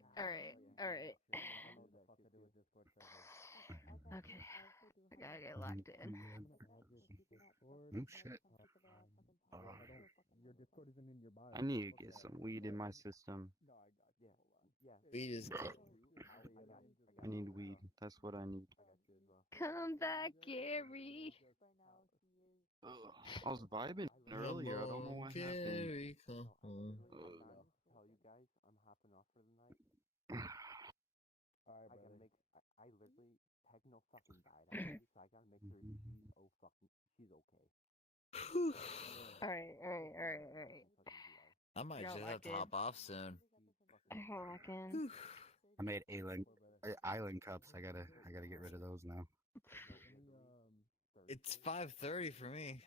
Okay. I gotta get locked in. Oh shit. I need to get some weed in my system. Weed is good. I need weed. That's what I need. Come back, Gary. I was vibing earlier. I don't know what happened. Gary, come home. Tell you guys, I'm hopping off for the night. I literally, Techno fucking died already, so I gotta make sure she's okay. Alright. I might Y'all just have to like it? hop off soon. I can. I made island cups. I gotta get rid of those now. It's 5:30 for me.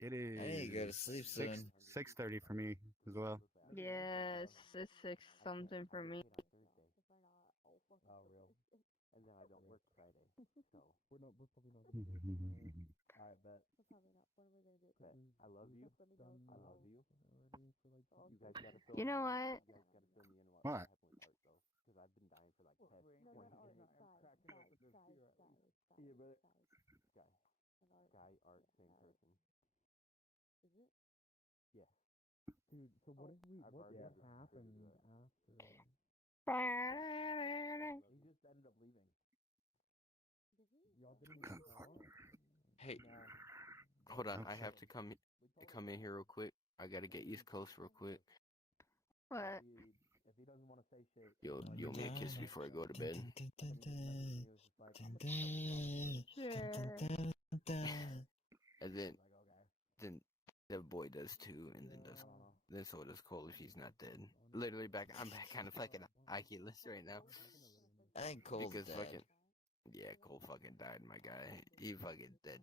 It is. I need to go to sleep soon. 6:30 for me as well. Yes, it's 6 something for me. Oh, real. And then I don't work Friday, so. We're probably not. Alright, bet. Bet. I love you. I love you. You guys gotta fill You know me what? You guys gotta fill me in What? Heavenly Art, though. Because I've been dying for like 10, 20 minutes. Yeah, brother. Sky Art, same person. Is it? Yes. Dude, so what if we? I've What already happened after? He just ended up leaving. Y'all didn't get caught? Hey, hold on. I have to come in here real quick. I gotta get East Coast real quick. What? If he doesn't want to say shit, Yo, me a kiss before I go to bed. And then the boy does too, and then so does Cole if he's not dead. Literally I'm back on a fucking Oculus right now. I think Cole's because dead. fucking yeah, Cole fucking died, my guy. He fucking dead.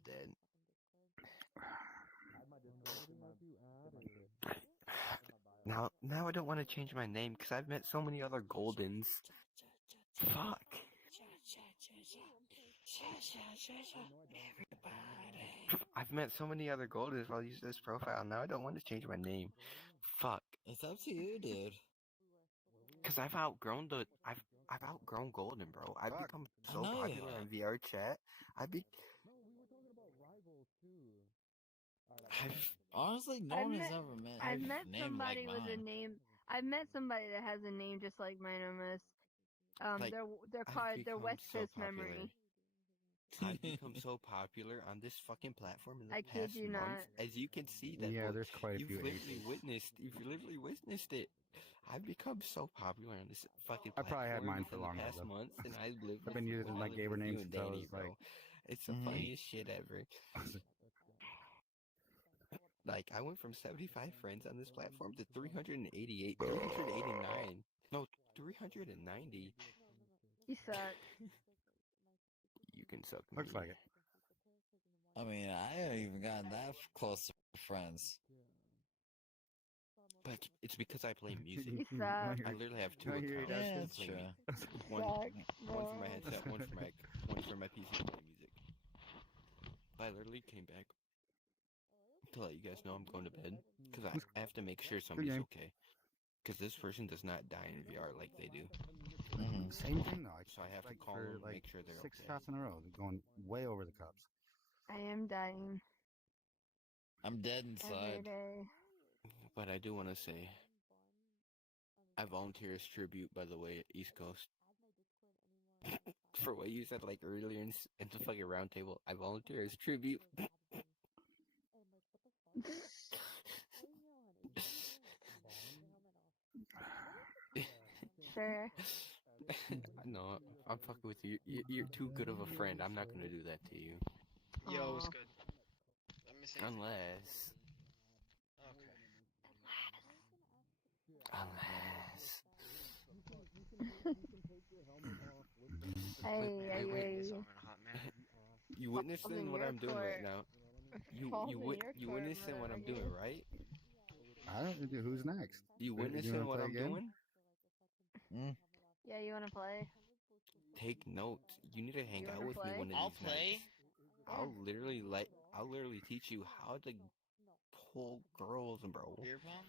Now I don't want to change my name because I've met so many other Goldens. Fuck. I've met so many other Goldens while using this profile. Now I don't want to change my name. Fuck. It's up to you, dude. Cause I've outgrown Golden, bro. I've become so popular in VR chat. Honestly, no one has ever met. I've met name somebody like with a mine. name. I've met somebody that has a name just like mine almost. Like, they're I've called they're become West so Coast popular. Memory. I've become so popular on this fucking platform in the I past kid you month. not. As you can see, that Yeah, boy, there's quite a you've few literally aces. witnessed it. I've become so popular on this fucking I platform probably had mine for in the longer, past though. months, and I live I've been using my gamer name you and since I Danny, was bro. like. It's the funniest shit ever. Like, I went from 75 friends on this platform to 388, 389. No, 390. You suck. You can suck me. Looks like it. I mean, I haven't even gotten that close to friends. But it's because I play music. You suck. I literally have two accounts. Yeah, to that's play true. One Suck, for my headset, one for my PC to play music. But I literally came back to let you guys know I'm going to bed because I have to make sure somebody's okay. Because this person does not die in VR like they do. Same thing though. So I have to call for them, like make sure they're 6 okay. shots in a row, going way over the cups. I am dying. I'm dead Every inside. day. But I do want to say, I volunteer as tribute, by the way, at East Coast. For what you said like earlier in the fucking round table, I volunteer as tribute. Sure. No, I'm fucking with you. You're too good of a friend. I'm not gonna do that to you. Yo, what's good? Let me see. Unless. Hey. You witnessing what I'm doing right now? You witnessing what I'm doing, right? I don't know who's next. You Do you witnessing wanna what play I'm again? doing? Yeah, you wanna play? Take notes. You need to hang You out wanna with me play? one of I'll these play. nights. I'll literally teach you how to pull girls, bro. Beer pong?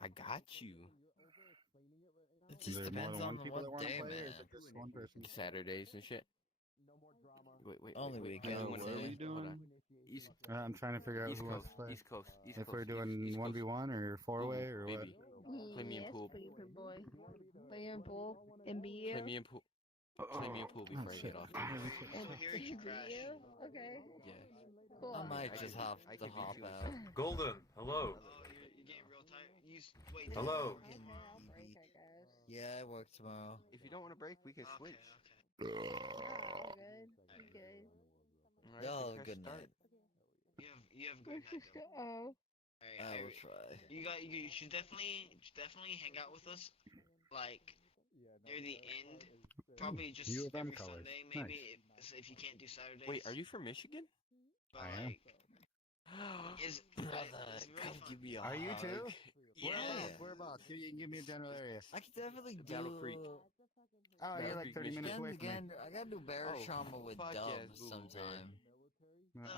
I got you. It Is just there more depends than on one people that what want to day, play, or man. is it just one person? Saturdays and shit. Wait. Only wait. weekends, Hold yeah. on. East I'm trying to figure out East who wants Coast, to play. East Coast, East If Coast. we're doing 1v1 or 4-way or what? Baby. Play me in pool. Yes, boy. Play in pool. Play NBU. me in pool. Play me in pool before I get off. NBU. Okay. Yeah. Cool. I might just hop out. Golden, hello. You're getting real tired. Wait. Hello. Yeah, I work tomorrow. If you don't want to break, we can switch. Good. You good. Alright, Y'all so have a good start. night. You have a good night, though. I will try. You should definitely hang out with us, like near the end. Probably just U of M every colors. Sunday, Nice. maybe. If you can't do Saturdays. Wait, are you from Michigan? But, I am. like, Brother, come give me a Are you hug. too? Yeah. Whereabouts? You can give me a general area. I could definitely do. Battle Creek. Oh, you're like 30 minutes away from me. I gotta do Bear Oh, Trauma with fuck yes, Dubs Boo Boo sometime.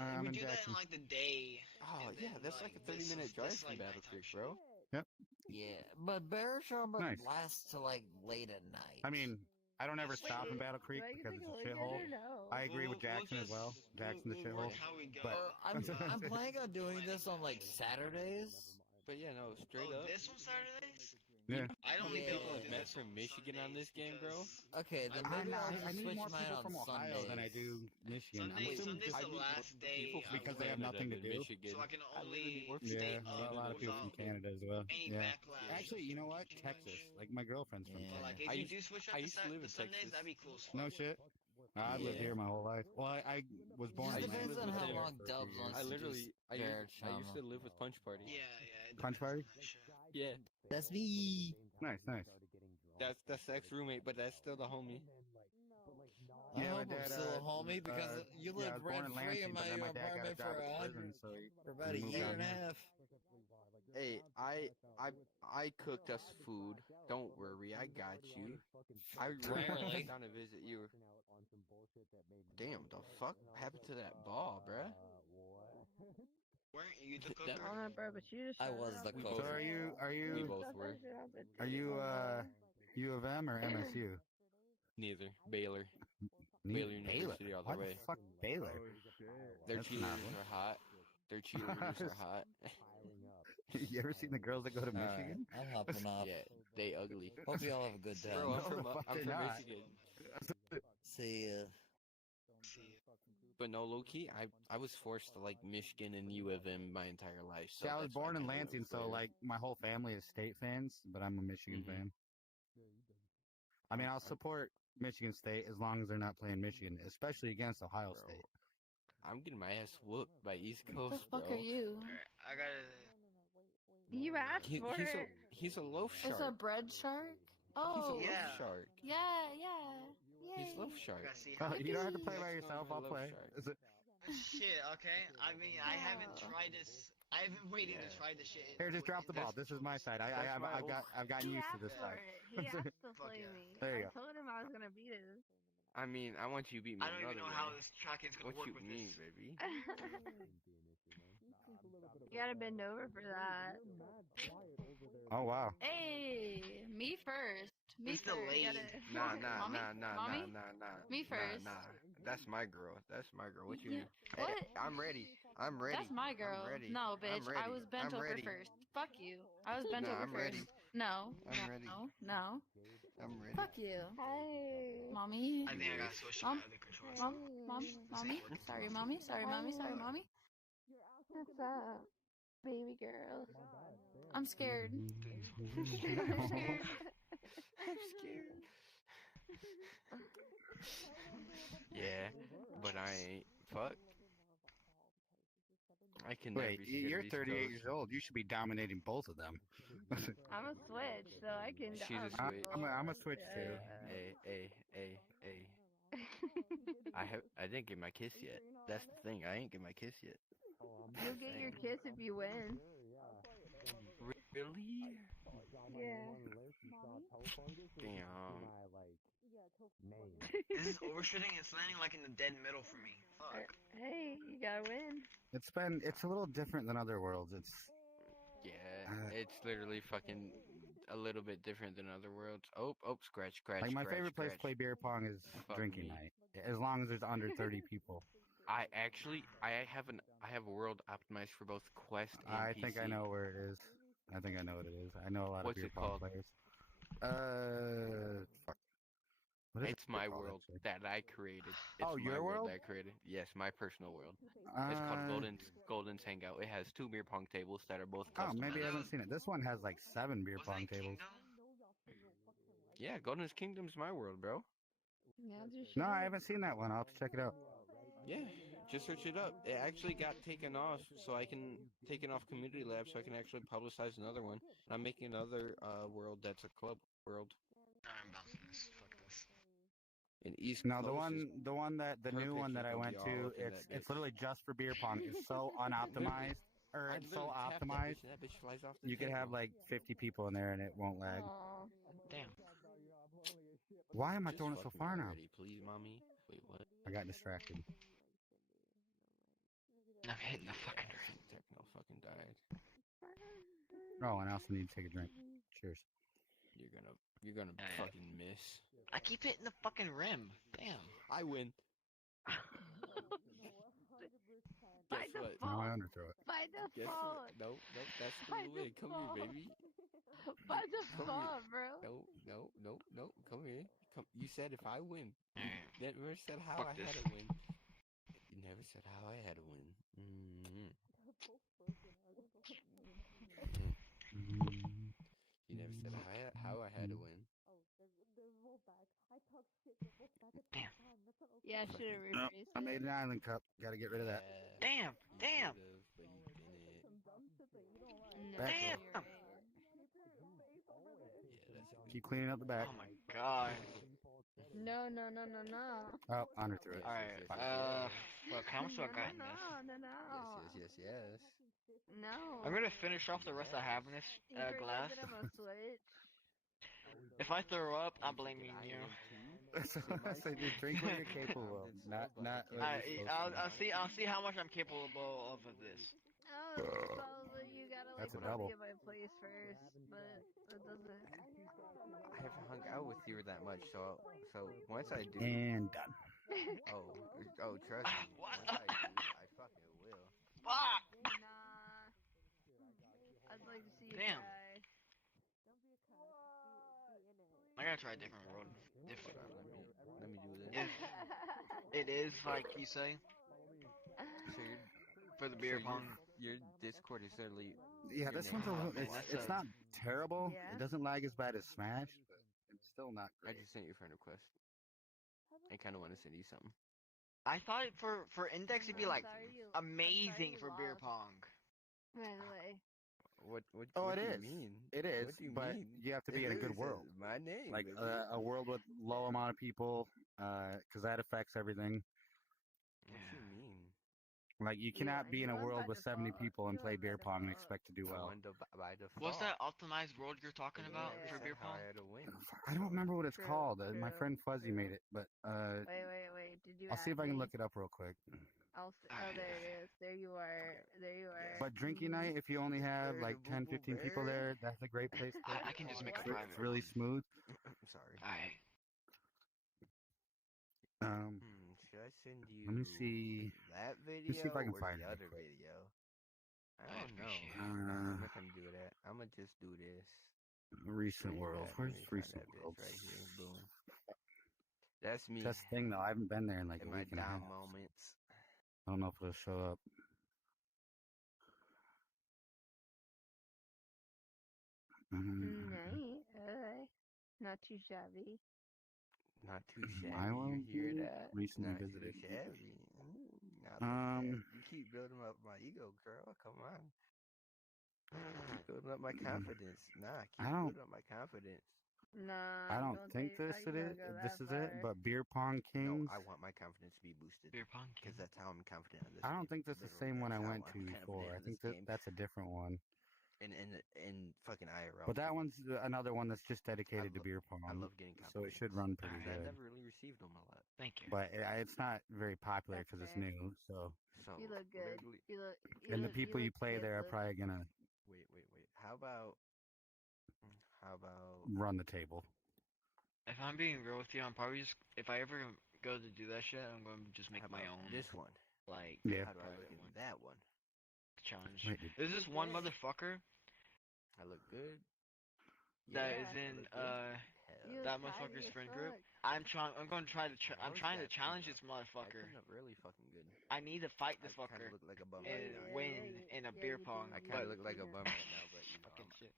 I'm we in do that Jackson. in like the day. Oh yeah, that's like a 30-minute drive from Battle Creek, bro. Yep. Yeah, but Bear Trauma Nice. lasts to like late at night. I mean, I don't ever stop in Battle Creek do I get because to it's go a again shithole. or no? I agree with Jackson as well. Jackson the shithole. But I'm planning on doing this on like Saturdays. But yeah, no, straight up. This on Saturdays? yeah. I don't think people People met from Michigan on this game, bro. Okay, then maybe I'll I just need switch more mine people on from Ohio Sundays. than I do Michigan. I'm assuming Sunday's just the last day because they have nothing to do. so I can only Yeah, stay up a lot of people from without Canada as well. any Yeah. backlash. Actually, you know what? Texas. Like my girlfriend's from But, like, Texas. if you do switch up I used to live in Sundays, Texas. that'd be cool as fuck. No shit. I've lived here my whole life. Well, I was born. Just in depends on Michigan. how long Dubs wants I to literally, do I Bear used to live with Punch Party. Yeah. Punch party. Yeah, That's me. Nice. that's the ex-roommate, but that's still the homie. I Yeah, my hope I'm dad, still a homie because you yeah, I lived was born rent in free in Lansing, but my then my dad got a apartment job at prison, so for about a moved year out and a here. half. Hey, I cooked us food. Don't worry, I got you. I Rarely. down to visit you. Damn, the fuck happened to that ball, bruh? Weren't you the That- cooker? Oh, bro, but you just I was the We cook. both- So are We you both were. U of M or MSU? Neither. Baylor. Baylor. Baylor University all the Why way. the fuck Baylor? Their That's not cheerleaders are hot. Their cheerleaders are hot. You ever seen the girls that go to Alright, Michigan? I'm hopping off. Yeah, they ugly. Hope you all have a good time. Bro, No, the fuck I'm they're from not. Michigan. See ya. But no, low key, I was forced to like Michigan and U of M my entire life. So See, I was that's why born in kinda went Lansing, so there. like my whole family is State fans, but I'm a Michigan Mhm. fan. I mean, I'll support Michigan State as long as they're not playing Michigan, especially against Ohio Bro, State. I'm getting my ass whooped by East What the Coast, fuck bro. are you? I gotta. You asked for it. He's a loaf shark. It's a bread shark? Oh. He's a Yeah. loaf shark. Yeah. He's Yay. loaf shark. I gotta see Oh, how. you don't have to play Next by one, yourself. my I'll love play. shark. Is it- Shit. Okay. I mean, I haven't Oh. tried this. I've been waiting to Yeah. try this shit. Here, just drop the ball. This is my side. I've gotten He used to asked this for side. it. He asked to play yeah. me. There you I go. told him I was gonna beat him. I mean, I want you to beat me I don't even another know how way. this tracking's gonna What work you with mean, this. baby? You gotta bend over for that. Oh wow. Hey, me first. Me It's first. delayed. Nah, Mommy? Mommy? nah. Me Nah, first. nah. That's my girl. That's my girl. What you Yeah. mean? What? Hey, I'm ready. I'm ready. That's my girl. I'm ready. No, bitch. I'm ready. I was bent I'm over ready. first. Fuck you. I was bent Nah, over I'm first. ready. No. I'm ready. No. I'm ready. Fuck you. Hey. Mommy. I think I gotta switch to Mom? my other controller. Mommy. Sorry, mommy. Sorry, mommy. What's up, baby girl? I'm scared. I'm scared. I'm scared. Yeah, but I ain't. Fuck. I can never Wait, be scared you're of East 38 Coast. years old. You should be dominating both of them. I'm a switch, so I can. She's a I- switch. I'm a switch too. Hey. I didn't get my kiss yet. That's the thing. I ain't get my kiss yet. You'll get your kiss if you win. Really? Yeah. Damn. This is overshooting. It's landing like in the dead middle for me. Fuck. Hey, you gotta win. It's a little different than other worlds. It's Yeah, it's literally fucking a little bit different than other worlds. Oh, scratch. like my scratch, favorite place to scratch. play beer pong is Fuck drinking me. night. As long as there's under 30 people. I have a world optimized for both Quest and I PC. think I know where it is. I think I know what it is. I know a lot What's of beer it pong called? players. Fuck. What is It's my it called, world actually? that I created. It's Oh, my your world? that I created. Yes, my personal world. It's called Golden's Hangout. It has 2 beer pong tables that are both Oh, custom. maybe I haven't seen it. This one has like 7 beer pong tables. Yeah, Golden's Kingdom's my world, bro. Yeah, No, I haven't seen that one. I'll have to check it out. Yeah, just search it up. It actually got taken off, so I can take it off Community Lab, so I can actually publicize another one. I'm making another world that's a club world. I'm bouncing this. Fuck this. in East No, Coast the new one that I went all to, up in that it's bitch. literally just for beer pong. It's so unoptimized, or I it's so literally tapped that optimized. bitch and that bitch flies off the You could have table. like 50 people in there and it won't lag. Aw. Damn. Why am I Just throwing it so fucking far now? already, please, mommy. Wait, what? I got distracted. I'm hitting the fucking I think Techno fucking died. Oh, and I also need to take a drink. Cheers. You're gonna fucking miss. I keep hitting the fucking rim. Damn. I win. By Guess what? Now I default. underthrow it. By Guess default. what? Nope, that's By the win. Come here, default. baby. By Come here. default, bro. No. Come here. Come. You said if I win. You never said how Fuck I this. had to win. You never said how I had to win. You never said how I had to win. Damn. Yeah, I should have Oh, rephrased I it. made an island cup. Gotta get rid of that. Damn. Damn. But you didn't. No, Back Damn. you're right. Yeah, that's Keep cleaning up the back. Oh my god. No. Oh, underthrew it. Alright. Look, how much do I got in this? No. Yes. No. I'm gonna finish off the rest I have in this You forgot glass. that I'm a switch. If I throw up, I'm blaming you. So I say, dude, drink what you're capable of. Not what you're supposed to. I'll see how much I'm capable of this. Oh, so you gotta like That's a put double. me in my place first, but it doesn't. I haven't hung out with you that much, so once I do. And done. Oh, trust me. Once I do, I fucking will. Fuck! Nah. I'd like to see you Damn. try. I gotta try a different road. If Let me do this. it is like you say So for the beer pong. Your Discord is literally. Yeah, this one's a little. man, It's not terrible. Yeah. It doesn't lag as bad as Smash, but it's still not I great. just sent you a friend request. I kind of want to send you something. I thought for Index it'd be like I'm amazing sorry for you beer lost. pong. By the way. What Oh, what it do is. you mean? It is, What do you but mean? you have to be It in a good literally world. says my name. Like baby. a world with low amount of people, because that affects everything. What do you mean? Like you cannot be in a won world by with 70 default. people and You play won by beer pong and default. expect to do I well. won by default. What's that optimized world you're talking about Yeah, for that's beer how pong? I had to win. I don't remember what it's True, called. My true, friend Fuzzy true. made it, but Wait. Did you I'll see if I add can me? look it up real quick. Oh, there it is. There you are. But drinking night, if you only have like 10, 15 people there, that's a great place. I can just make a It's private really one. smooth. I'm sorry. Alright. Should I send you Let me see. that video Let me see if I can or find the it other quick. video? I I don't know. it. I'm not gonna do that. I'm gonna just do this. Recent world. Let Where's me find recent that bitch world? right here. Boom. That's me. That's the thing though. I haven't been there in like in a my week and a half. down moments. I don't know if it'll show up. Nice. Not too shabby. Not too shabby. My world, You hear dude? that? Recently Not visited. too shabby. Not too shabby. You keep building up my ego, girl. Come on. Keep building up my confidence. Keep I don't- building up my confidence. Nah. I don't think this it is. This is it. But Beer Pong Kings. No, I want my confidence to be boosted. Beer pong Because that's how I'm confident in this I don't game. think this is the Literally, same one I that's how went I'm to confident before. in I think this that game. that's a different one. In fucking IRL. But that too. one's another one that's just dedicated to beer pong. I love getting so it should run pretty I good. never really received them a lot. Thank you. But it's not very popular That's because it's fair. new. So So You look good. literally- You look. and the look- people you look play there are good, probably gonna Wait. How about run the table. If I'm being real with you, I'm probably just if I ever go to do that shit, I'm going to just make my own. this one? Like Yeah. How do I look in that one? challenge. Wait, dude. There's this one motherfucker I look good. that Yeah, is I in look good. You that look motherfucker's tidy as friend group. fuck. I'm going to try to. I'm How's trying to that challenge coming this up? I motherfucker. come up really fucking good. I need to fight this I kinda fucker look like a bum and right now. win in a beer you pong. do, I you kind But of do, look like a you bum do. right now, but you know, fucking shit.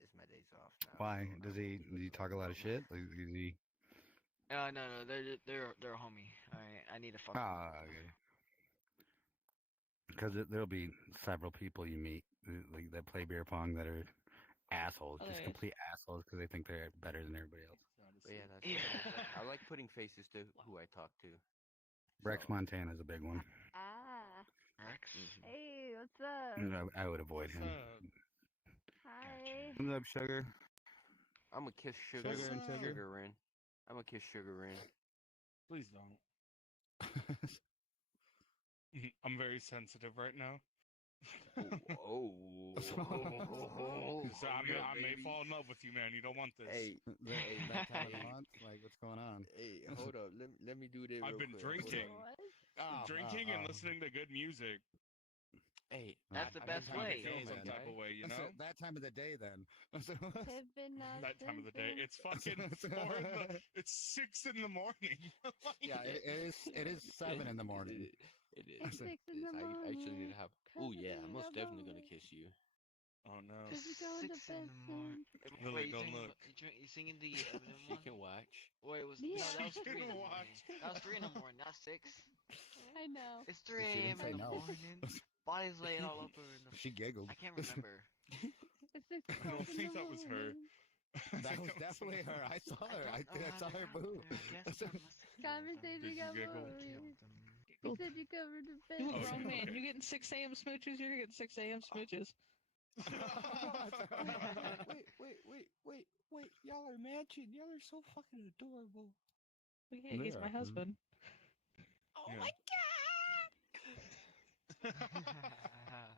it's my days off now. Why so does he talk a lot of shit? Like, is he? No, they're a homie. Alright, I need to fuck. Okay. Because there'll be several people you meet like that play beer pong that are assholes, just Okay. complete assholes because they think they're better than everybody else. But yeah, that's I like putting faces to who I talk to. Rex Montana's a big one. Rex? Hey, what's up? I would avoid him. Hi. What's up, Sugar? I'm gonna kiss Sugar Sugar and Sugar. Sugar in. I'm gonna kiss Sugar in. Please don't. I'm very sensitive right now. Oh. So I may fall in love with you, man. You don't want this. Hey, That time of the month? Like, what's going on? Hey, hold up. Let me do this. I've been drinking. Drinking and listening to good music. Hey, that's the best way. Some type of way, you know. That time of the day, then. That time of the day. It's fucking it's 6 in the morning. Yeah, it is 7 in the morning. It is. 6 in the morning. I actually need to have. Oh yeah, I'm most definitely gonna kiss you. Oh no. 'Cause you go into 6 in the morning. Lily, Wait, don't look. You singing the Eminem She one? can watch. Wait, it was Yeah. no, that was She 3 in the can morning. watch. That was 3 in the morning, not 6. I know. It's 3 She a.m. didn't say in the no. morning. Body's laying all over in the. She giggled. I can't remember. It's 6 I don't think that was her. That was definitely her. I saw her. I saw her boob. Conversation Did you got giggle? moving. You said you covered the You bed. a grown man. You getting 6 a.m. smooches? You're getting 6 a.m. smooches. Wait. Y'all are matching. Y'all are so fucking adorable. Yeah, he's my husband. Oh Yeah. my god!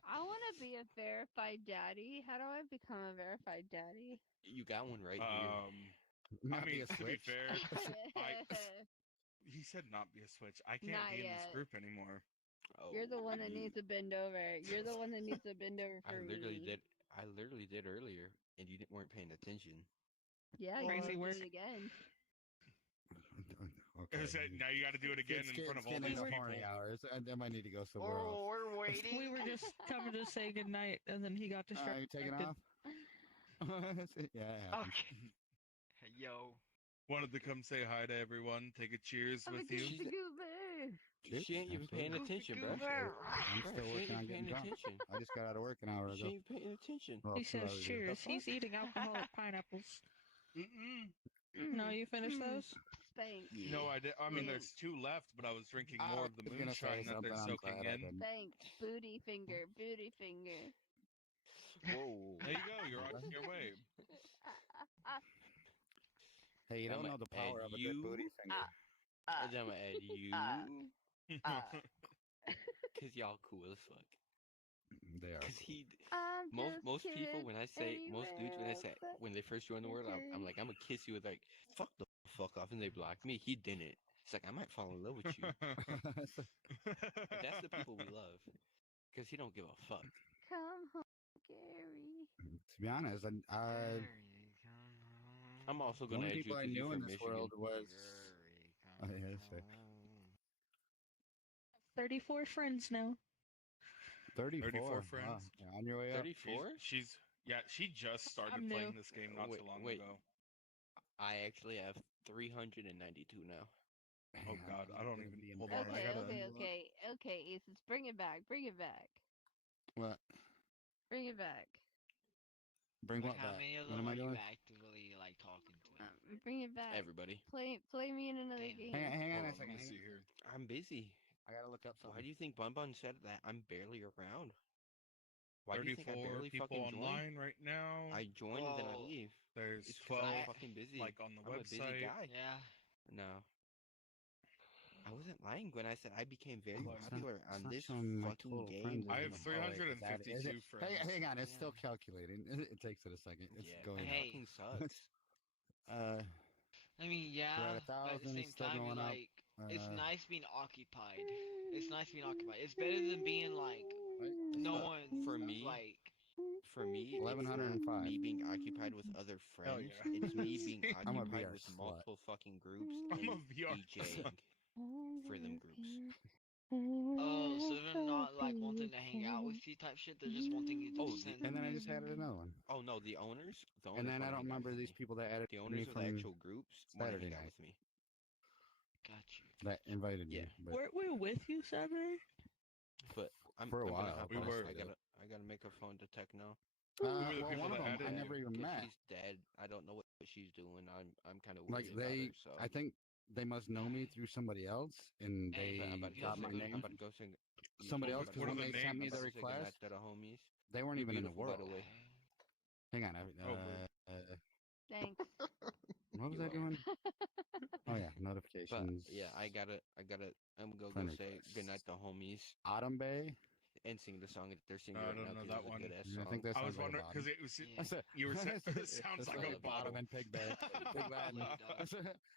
I want to be a verified daddy. How do I become a verified daddy? You got one right here. I Not be mean, a to be switch. fair, he said not be a switch. I can't Not be in this yet. group anymore. Oh, You're the one that needs to bend over. You're the one that needs to bend over I for literally me. did. I literally did earlier, and you weren't paying attention. Yeah, you Crazy can work. do it again. Okay. Now you got to do it again in front of all these the people. horny hours, and then I need to go somewhere Oh, else. we're waiting. We were just coming to say goodnight, and then he got distracted. You taking off? Yeah, it happens. Okay. Yo. Wanted to come say hi to everyone, take a cheers with you. She ain't even paying attention, bro. I'm still working on getting drunk. attention. I just got out of work an hour She ago. ain't paying attention. Well, He 2 says hours ago. cheers. He's eating alcoholic pineapples. No, you finished those? Thanks. No, I did. I mean, there's 2 left, but I was drinking more of the I was gonna say moonshine that they're something, I'm soaking glad I in. didn't. Thanks. Booty finger. Booty finger. Whoa. There you go. You're on your way. Hey, you don't I'ma know the power add of a you. good booty finger. And then I'm gonna add you. Cause y'all cool as fuck. They are. Cause he. I'm Most just people kidding. when I say most dudes when I say Anywhere when they first join the world, I'm like I'm gonna kiss you with like fuck the fuck off, and they block me. He didn't. It's like I might fall in love with you. But that's the people we love. Cause he don't give a fuck. Come home, Gary. To be honest, I'm also the gonna only add you people I 'cause you're knew in from this Michigan. world was. Oh, yeah, that's it. 34 friends now. 34. 34 friends. Wow. Yeah, on your way up. 34? She just started I'm playing new. this game not too long Wait. ago. I actually have 392 now. Oh God, I don't even. Hold on, I Okay, gotta. okay, Aces, bring it back. What? Bring it back. Bring Like, what how back? many of What them am I are you doing? actively like talking to? Bring it back. Everybody. Play me in another game. Hang on a Let second. me see here. I'm busy. I gotta look up Why something. do you think Bun Bun said that? I'm barely around. Why do you think I 34 barely people fucking join? online right now. I join and then I Oh. leave. There's It's 'cause 12 I'm fucking busy. like on the I'm a busy website. guy. Yeah. No. I wasn't lying when I said I became very It's not- popular it's on not this showing my fucking total game. friends I as have an- oh, wait, is that- is 352 it? friends. Hang on, it's still calculating. It takes it a second. It's Yeah, going it up. fucking sucks. I mean, yeah, We're at but at the 1,000, same it's still time, you're going up. like, it's nice being occupied. It's nice being occupied. It's better than being like, no one For me, like. For me, it's 1105. me being occupied with other Hell friends. yeah. It's me being I'm a occupied VR with slut. multiple fucking groups I'm a and VR DJing for them groups. Oh, so they're not like wanting to hang out with you type shit. They're just wanting you to Oh, send. And then I just added another one. Oh no, the owners. And then I wanna don't hang out remember with these me. people that added The me owners of the from actual groups want to Saturday hang out night. with me. Got you. that invited me. Yeah. But Weren't we with you, Saturday? But I'm For a I'm gonna while, hop we off. were. I gotta make a phone to Techno. Who were the Well, people one of that them added I you? never even 'Cause met. she's dead. I don't know what she's doing. I'm kind of Like worried about her. So I think they must know me through somebody else, and they I'm about to go got my sing. I'm name. about to go sing. Somebody else, What because are when the they sent me names? the I'm about to sing request, Goodnight to the homies. they weren't You're even in the beautiful, by world. the way. Hang on. Thanks. What was You I are. doing? Oh yeah, But notifications. yeah, I'm gonna Friend go say requests. goodnight to homies Autumn Bay. and sing the song that they're singing I right don't now know because that it's a one. good ass Yeah, I song. think that I sounds was like a wondering because bottom. it was That's it. you were saying it sounds That's like a literally bottom bottom. and pig bad. Pig Latin.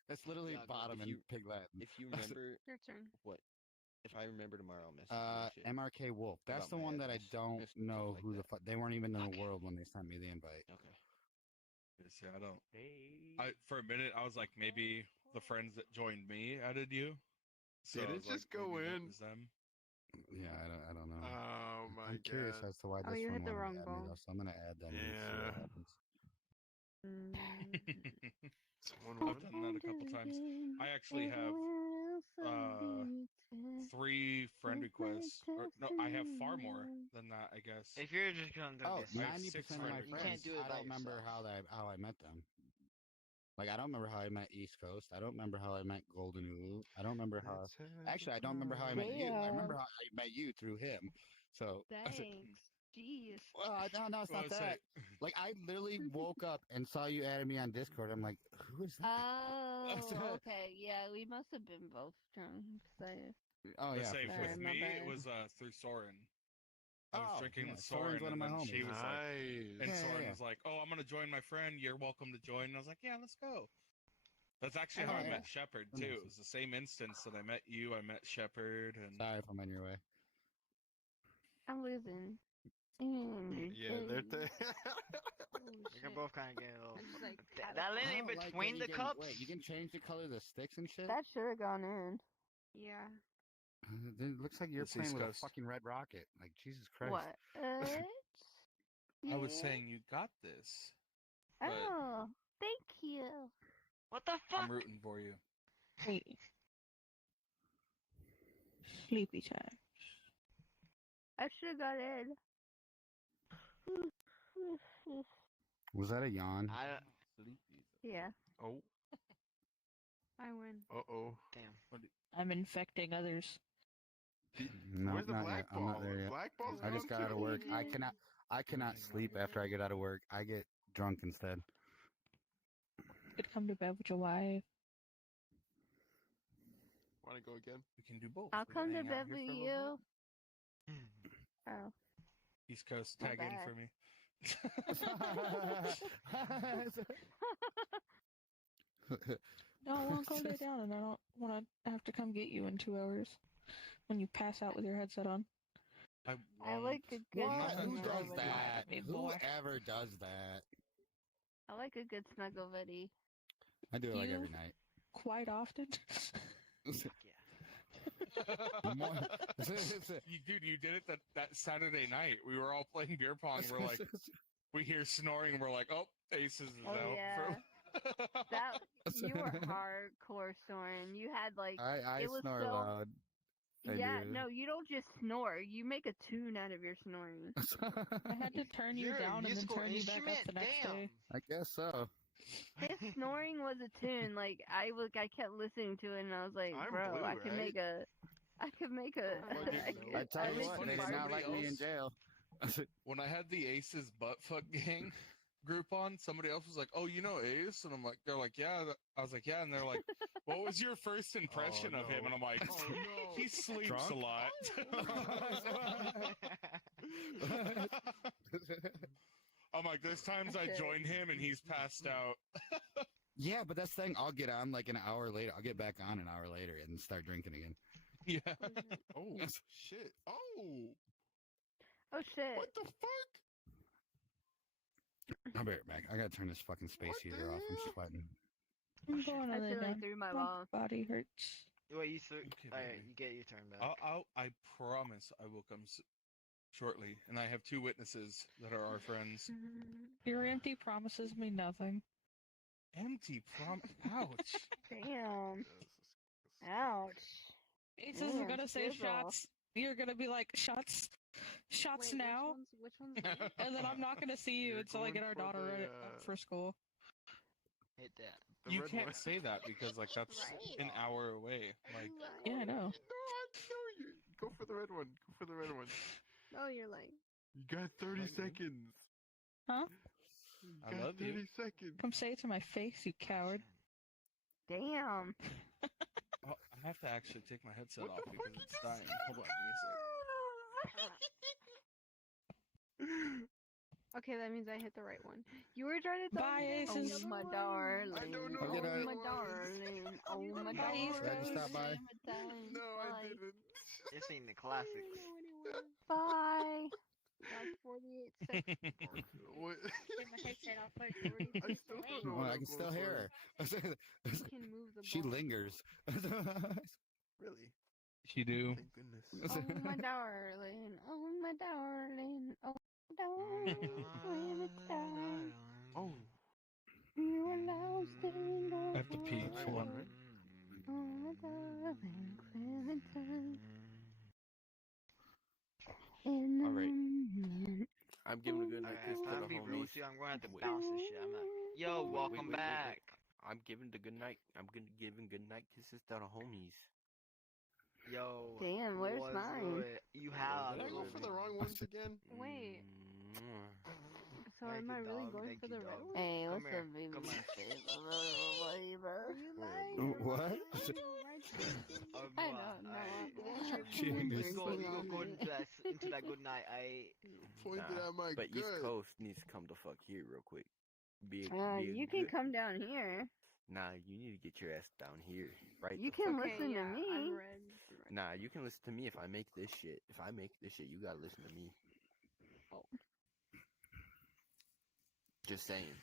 That's literally Yeah, bottom if and you- pig Latin. If you remember Your turn. what, if I remember tomorrow, I'll message you and shit. MRK Wolf. That's About the my one that I address don't and stuff know like who the that. fuck. They weren't even in the world when they sent me the invite. Okay. See, I don't. For a minute, I was like, maybe the friends that joined me added you. So Did I it was like, just go maybe that in? was them. Yeah, I don't know. Oh my I'm curious god. as to why Oh, this you one hit the wanted wrong to add me ball. though, so I'm gonna add them and see Yeah. what happens. I've done that a couple times. I actually have 3 friend requests. Or, no, I have far more than that, I guess. If you're just gonna go Oh, get 90% six of my friends, you friends. can't do it I by don't remember yourself. how I met them. Like I don't remember how I met East Coast. I don't remember how I met Golden Ulu. I don't remember how. Actually, I don't remember how I met you. I remember how I met you through him. So. Thanks. Jeez. Well, no, it's Well, not that. Like I literally woke up and saw you added me on Discord. I'm like, who is that? Oh, okay. Yeah, we must have been both drunk. Oh Let's yeah, say for with sure. me, it was through Soren. I was drinking with Soren, Soren's one of and my then homies. she was like, and Yeah, Soren yeah. was like, "Oh, I'm gonna join my friend. You're welcome to join." And I was like, "Yeah, let's go." That's actually how I yeah. met Shepard That makes too. It was the same instance that I met you. I met Shepard, and Sorry if I'm in your way. I'm losing. Yeah, they're You can both kind of get a little. Like, That I lane don't like between when the you can- cups. Wait, you can change the color of the sticks and shit. that should have gone in. Yeah. It looks like you're It's playing East with Coast. a fucking red rocket. Like Jesus Christ. What? I was saying you got this. But Oh, thank you. What the fuck? I'm rooting for you. Wait. Sleepy time. I should have got in. Was that a yawn? Yeah. Oh. I win. Uh-oh. Damn. I'm infecting others. No, Where's the not black yet. I'm not ball? there yet. Black ball's I just gone got out of too? work. I cannot sleep after I get out of work. I get drunk instead. Could come to bed with your wife. Want to go again? We can do both. I'll We can come to hang out bed here with for a little you. bit. Oh. East Coast, Not tag in bad. for me. No, I want to go lay down, and I don't want to have to come get you in 2 hours when you pass out with your headset on. I like a good What? Who snuggle does buddy. that? Me, boy. Whoever does that? I like a good snuggle buddy. I do it like You? every night. Quite often. Dude, you did it that Saturday night. We were all playing beer pong. We're like, we hear snoring. We're like, oh, Aces is Oh out. yeah. That you were hardcore snoring. You had like I it was snore so. loud. I Yeah, do. no, you don't just snore. You make a tune out of your snoring. I had to turn you You're a down and then musical turn you back up instrument? the next Damn. day. I guess so. His snoring was a tune. Like I kept listening to it, and I was like, I'm bro, blue, I could right? make a. I tell you make what, a they did not barbecue. like me in jail. When I had the Aces buttfuck gang group on, somebody else was like, "Oh, you know Ace?" And I'm like, "They're like, yeah." I was like, "Yeah," and they're like, "What was your first impression of him?" And I'm like, "He sleeps Drunk? a lot." I'm like, "There's times I join him and he's passed out." Yeah, but that's the thing. I'll get on like an hour later. I'll get back on an hour later and start drinking again. Yeah. Oh, shit. Oh. Oh shit. What the fuck? I'll be right back. I gotta turn this fucking space heater off. I'm sweating. I'm going I to lay feel like down. through my My wall. body hurts. Wait, you threw. Okay, Alright, baby. you get your turn back. I promise I will come shortly, and I have 2 witnesses that are our friends. Your empty promises mean nothing. Empty Ouch. Damn. Ouch. Aces is Damn, gonna say sizzle. shots. You're gonna be like, shots. shots Wait, now, Which one's right? and then I'm not gonna see you You're until I get going our for daughter the, ready up for school. Hit that. The You red can't one. say that because like that's an hour away. Like Yeah, I know. No, you go for the red one. Go for the red one. Oh, you're like. You got 30 seconds. Huh? You I got love 30 you. seconds. Come say it to my face, you coward. Damn. Oh, I have to actually take my headset off because it's dying. Hold on, give me a sec. Okay, that means I hit the right one. You were trying to tell Bye, me that Aces. the Oh, my other one. darling. I don't know Oh, what it my was. darling. Oh, my Bye, East darling. Coast. Stop by. No, I didn't. This ain't the classics. Bye. That's 48 seconds. What? Take my headset off first. You already I pushed still away. don't know Well, what I I'm can going still for. hear her. You can move the She ball. lingers. Really? You do. Thank goodness. Oh my darling, oh my darling, oh my darling, when it's dark, Oh. you are lost in the I have to pee. I Hold won, on. right? Oh my darling, Clementine. In the Alright. moonlight. I'm giving a good night kiss to I'll the be real homies. with you. I'm gonna have to bounce this shit. I'm not. Yo, welcome back. I'm giving the good night. I'm gonna giving good night kisses to the homies. Yo. Damn, where's what's mine? good? You have. Did I go for the wrong ones again? Wait, Mwah. so am I really going Thank for you, the red dog. one? Hey, Come what's here. up, baby? Come on. Are you lying? What? I don't know. She I've been missed Go, drinking you all go go night. into that good night. Pointed Nah, at my but gut. East Coast needs to come the fuck here real quick. Be a You can good- come down here. Nah, you need to get your ass down here. Right. You the can fuck listen yeah, to me. I'm red. Nah, you can listen to me if I make this shit. If I make this shit, you gotta listen to me. Oh. Just saying.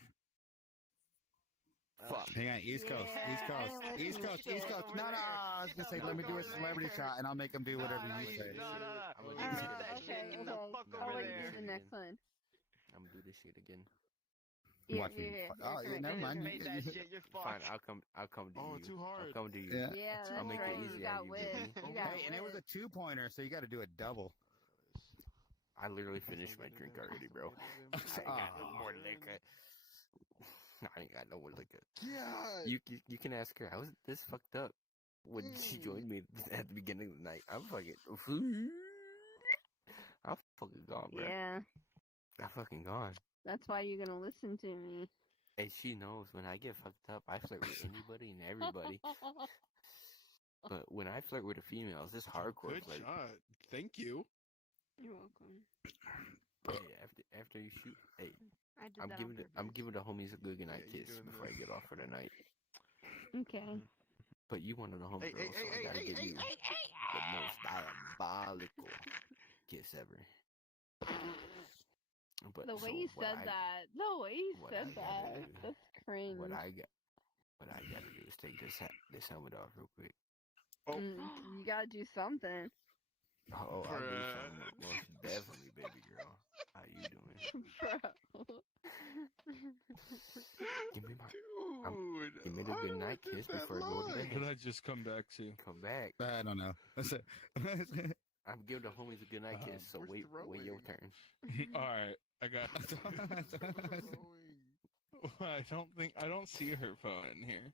Fuck. Hang on, East Coast, East Yeah, I Coast, don't East listen to Coast, shit East Coast. over No, no, there. I was gonna say, let me do a celebrity shot, and I'll make them do whatever you say. No. I'm gonna You do sit this that shit shit again. in the fuck I'll over wait there. for the next one. I'm gonna do this shit again. Watch me. Oh, yeah, never mind. Made that shit. You're Fine, fucked. I'll come to Oh, you. too hard. I'll come to you. Yeah. Yeah, I'll that's make right. it You easy got on you, whipped. baby. You got Hey, and it was whipped. a 2-pointer, so you got to do a double. I literally finished my drink already, bro. I ain't got no more liquor. I ain't got no more liquor. Yeah. You can ask her. I was this fucked up when she joined me at the beginning of the night. I'm fucking gone, bro. Yeah, I'm fucking gone. that's why you're gonna listen to me. And she knows when I get fucked up, I flirt with anybody and everybody. But when I flirt with a female, it's just hardcore Good flirt. shot. Thank you. You're welcome. Hey, after you shoot, hey, I did I'm that giving on I'm giving the homies a good night Yeah, you kiss doing before I this. get off for the night. Okay. But you one of the homegirls, Hey, so I gotta give you the most diabolical kiss ever. But The way so you what said I- that. The way you what said I gotta that. do- That's cringe. What I gotta do is take this helmet off real quick. You gotta do something. Oh, I'll do something most definitely, baby girl. How you doing? Bro. Give me give me the good night kiss before I go to What did bed. I just come back to? Come back. I don't know. I'm giving the homies a good night kiss, so Where's wait the your rowing? turn. Alright, I got. I don't see her phone in here.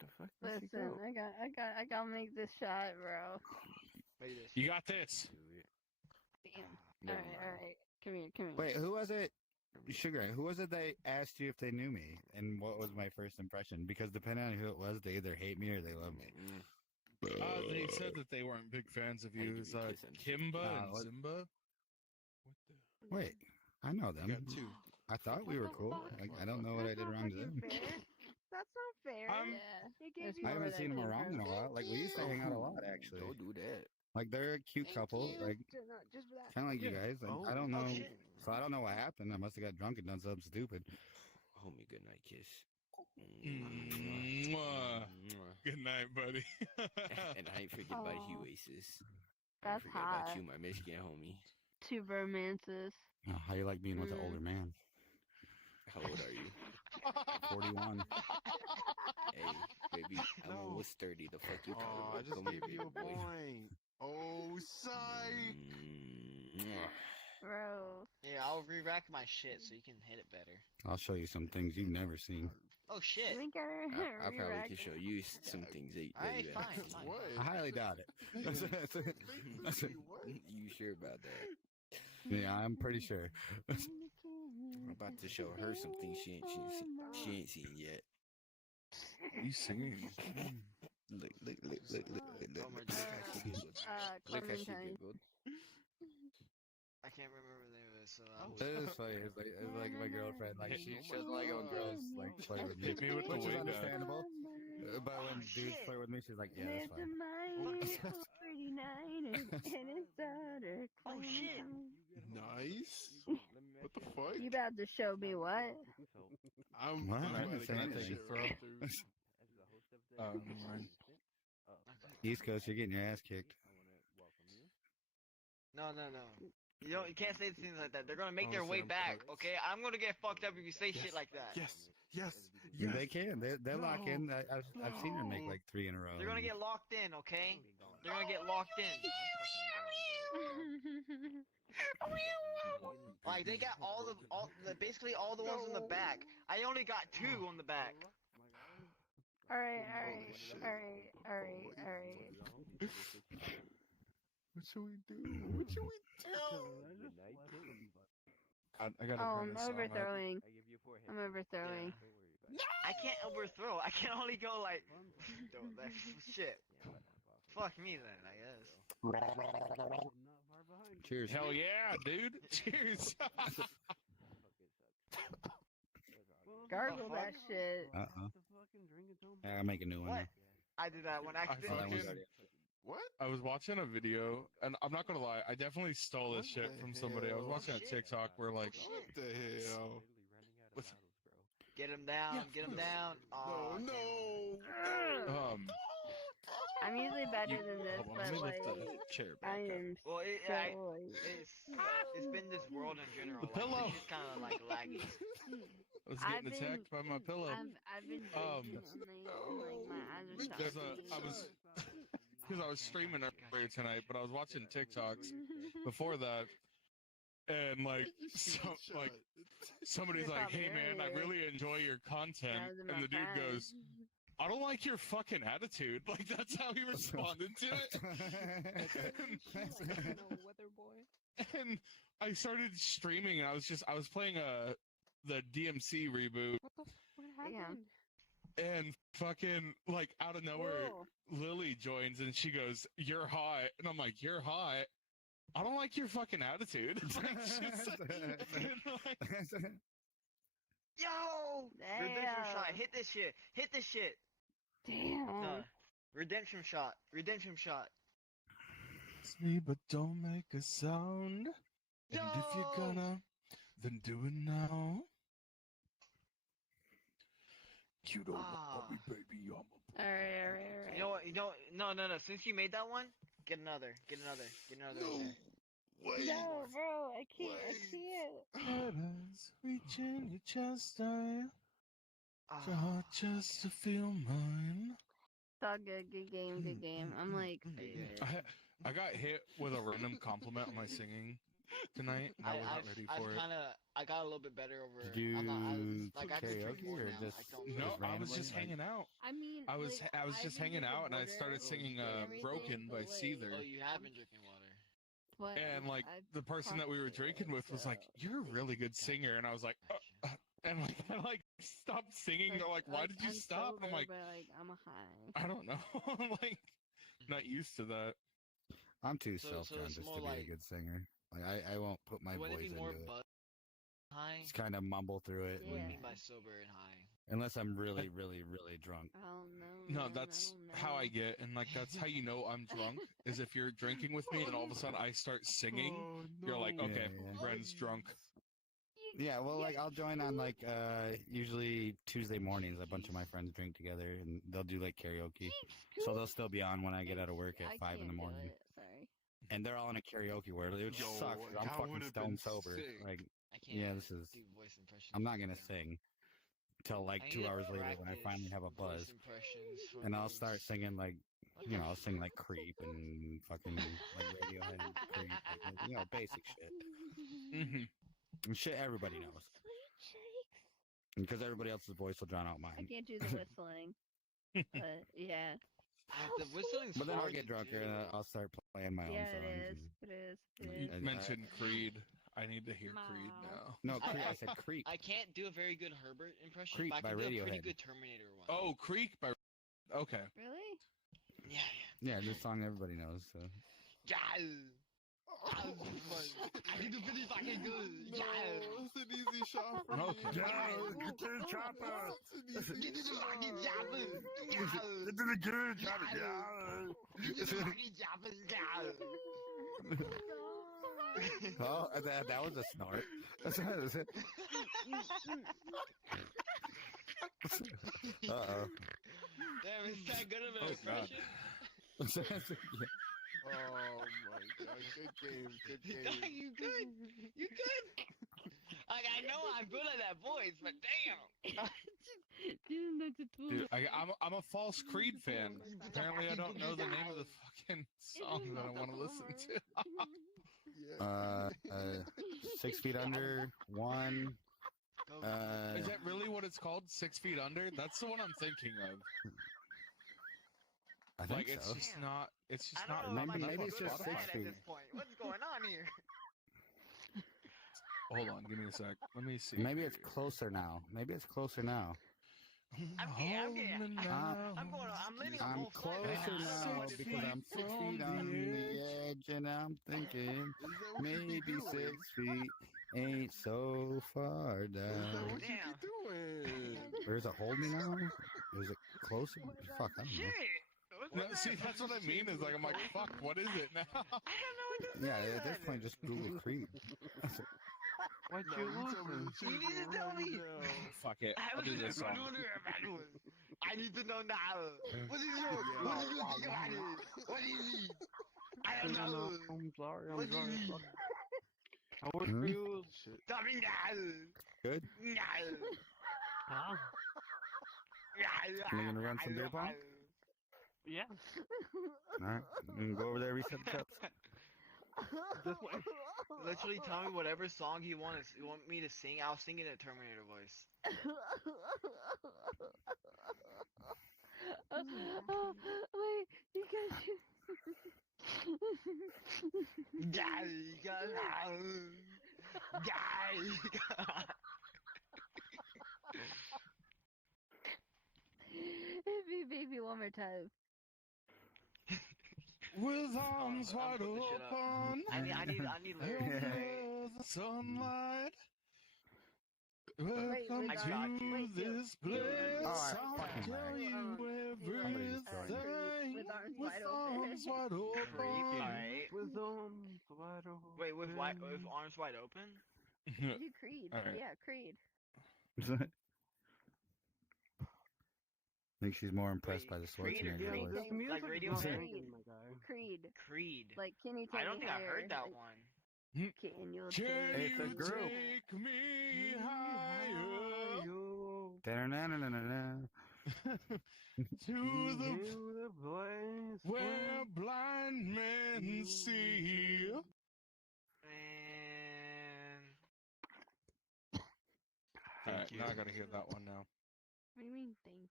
The fuck? Where'd she Listen, go? I gotta make this shot, bro. You got this. Damn. Never Alright. Come here. Wait, who was it? Sugar, who was it they asked you if they knew me? And what was my first impression? Because depending on who it was, they either hate me or they love me. They said that they weren't big fans of you. It was Kimba and what- Zimba. Wait, I know them. Got two. I thought we were cool. Like, I don't know what I did wrong to them. That's not fair. Yeah. They gave you I haven't seen them that around in a person. while. Like, we used to hang out a lot, actually. Don't do that. Like, they're a cute couple. Like, Just for that. kind of like you guys. Like, Oh, I don't oh, know. shit. So I don't know what happened. I must have got drunk and done something stupid. Homie, good night kiss. Mwah. Mwah. Good night, buddy. And I ain't forget about you, Aw. Aces. That's I ain't forget about hot. you, my Michigan homie. Two romances. Oh, how you like being with an Mm. older man? How old are you? 41. Hey, baby, I'm almost 30. The fuck you talking Oh, I about? just Come here, gave you a baby boy. point. Oh, sigh. Bro. Yeah, I'll re-rack my shit so you can hit it better. I'll show you some things you've never seen. Oh shit. We gotta I probably re-rack could show you some things that Alright, you fine, haven't fine. seen. I highly doubt it. You sure about that? Yeah, I'm pretty sure. I'm about to show her some things she ain't seen yet. You singing? Look how she giggled. Look how she giggled. I can't remember the name of it, so It is funny. It's like my girlfriend. Like she doesn't like when girls like play with me, Hit me with the which is way down. understandable. But when dudes play with me, she's like, "Yeah, that's fine." Pretty night and his daughter. Oh shit! Nice. What the fuck? You about to show me what? What? I about didn't to say get anything. shit right through. East Coast, you're getting your ass kicked. No. You can't say things like that. They're gonna make Oh, their shit, way I'm back, cooked. okay? I'm gonna get fucked up if you say shit like that. Yes. They can. They lock No. in. I've seen her make like 3 in a row. They're gonna get locked in, okay? They're gonna get locked in. Like they got basically all the ones in the back. I only got 2 on the back. Alright. What should we do? What should we do? I gotta Oh, turn I'm this on. overthrowing. I'm overthrowing. I can't overthrow. I can only go like that shit. Fuck me then, I guess. Cheers. Hell yeah, dude. Cheers. Gargle that shit. I'll make a new one. What? I did that one accidentally. What? I was watching a video, and I'm not gonna lie, I definitely stole this shit from somebody. I was watching a TikTok where like, What the hell? Get him down, get him down. Oh, No. I'm usually better than this, hold on, let me but lift like, the chair back I up. am Well, it's been this world in general. The pillow. Like, it's kind of like laggy. I was getting attacked by my pillow. I've been drinking only, like my eyes are Because I was streaming earlier tonight, but I was watching TikToks before that, and like, somebody's You're like, probably "Hey man, I earlier. really enjoy your content," That was in and my the dude bag. goes, "I don't like your fucking attitude." Like that's how he responded to it. Weather boy. And I started streaming, and I was playing the DMC reboot, What happened? and fucking like out of nowhere, Whoa. Lily joins, and she goes, "You're hot," and I'm like, "You're hot." I don't like your fucking attitude. Like, she's like, Yo! Redemption Damn. shot. Hit this shit. Hit this shit. Damn. Redemption shot. Redemption shot. It's me, but don't make a sound. And if you're gonna, then do it now. You don't want me, baby. I'm a Alright. You know what? No. Since you made that one, get another. Get another. No, bro, I can't. Letters reach in your chest, your heart just to feel mine. It's all good. Good game. I'm like, I got hit with a random compliment on my singing tonight. And I wasn't ready for it. I got a little bit better over. Did you I have to drink karaoke more or now. just? I don't No, just I was randomly? just hanging out. I mean, I was like, just I've been hanging out, and I drinking started water singing and everything, "Broken" by but, like, Seether. Oh, you have been drinking water. but, And like I've the person that we were crossed drinking it, with was like, so- "You're a really good singer," and I was like, and like I like stopped singing. They're like, "Why did you I'm stop?" And I'm sober, like, but, like, I'm a high. "I don't know." I'm like not used to that. I'm too So self-conscious it's to more be a like- good singer. Like I won't put my Would it voice be more into it. high? Just kind of mumble through it, What do you and- mean by sober and high? unless I'm really, really, really drunk. Oh no. No, man, that's I don't how I know. get, and like that's how you know I'm drunk. Is if you're drinking with me, and all of a sudden I start singing, you're like, "Okay, Yeah. Bren's drunk." Yeah, well, like I'll join on like usually Tuesday mornings. A bunch of my friends drink together, and they'll do like karaoke. So they'll still be on when I get out of work at I 5 in the can't do morning. it, Sorry. And they're all in a karaoke world. It would Yo, suck. 'cause I'm that fucking would've stone been sober. sick. Like, I can't yeah, this is. do voice impressions. I'm not gonna sing. till like I 2 need to hours later when I finally have a buzz, impressions for and I'll those. start singing like, I'll sing like Creep and fucking like Radiohead, Creep, like, basic shit. And shit everybody knows. Because everybody else's voice will drown out I mine. can't do the whistling. But yeah. The whistling's But then I'll hard get to drunker do. and I'll start playing my own Yeah, songs. it is. It is. You And, mentioned Creed. I need to hear Creed now. No, Creed, I said Creep. I can't do a very good Herbert impression, Creep but I by can do a pretty Radiohead. good Terminator one. Oh, Creek by. Okay. Really? Yeah. Yeah, this song everybody knows. So. Yeah. I can do pretty fucking good. Yeah. It's an easy shot for Okay. me. Get to the chopper. Get to the fucking chopper. Get to the good chopper. Get to the fucking chopper. Oh, that was a snort. Uh-oh. Damn, is that good of an Oh, God. impression? Oh my god, good game, good game. You good? You good? Like, I know I'm good at that voice, but damn. Dude, I'm a false Creed fan. Apparently, I don't know the name of the fucking song that I want to listen to. 6 Feet Under, 1. Is that really what it's called? 6 Feet Under? That's the one I'm thinking of. I think Like, it's so. just not. It's just I don't not. know if Maybe I'm it's good or just bad 6 at feet. this point. What's going on here? Hold on, give me a sec. Let me see. Maybe it's closer now. Maybe it's closer now. I'm leaning on I'm both sides. closer now because I'm 6 feet on the edge and I'm thinking maybe 6 feet ain't so far down. Damn. Or is it hold me now? Is it closer? Fuck, I don't know. No, see, that's what I mean. Is like I'm like, fuck, what is it now? Yeah, at this point, just Google Creep. What you losing? You need to tell me. Fuck it. I'll do this song. I need to know now. What is your think about it? What is it? I don't know. I'm sorry, What I'm sorry. is it? I was Hmm? real shit. Tell me now. Good? Now. Huh? You gonna run some beer pong? Yeah. Alright, we can go over there, reset the cups. Literally tell me whatever song you want me to sing. I'll sing it in a Terminator voice. Wait, you guys. Hit me, baby, one more time. With arms wide put the shit up. open. I need lyrics. Under the sunlight. Welcome I got you. to this place. Alright, I'll fucking tell right. you Somebody's everything. With arms With wide open. arms wide open. Alright. With arms wide open. Wait, with arms wide open? Do Creed. Alright. Yeah, Creed. I think she's more impressed by the Creed or Schwarzenegger Creed? voice. The music Like is Radio not Head? banging, my guy. Creed. Creed. Like, can you take I don't me think I've higher? heard that Like, one. Can you Can take It's a you group. take me higher Da-na-na-na-na-na. to the the place where blind men see? And Alright, now I gotta hear that one now. What do you mean, thank you?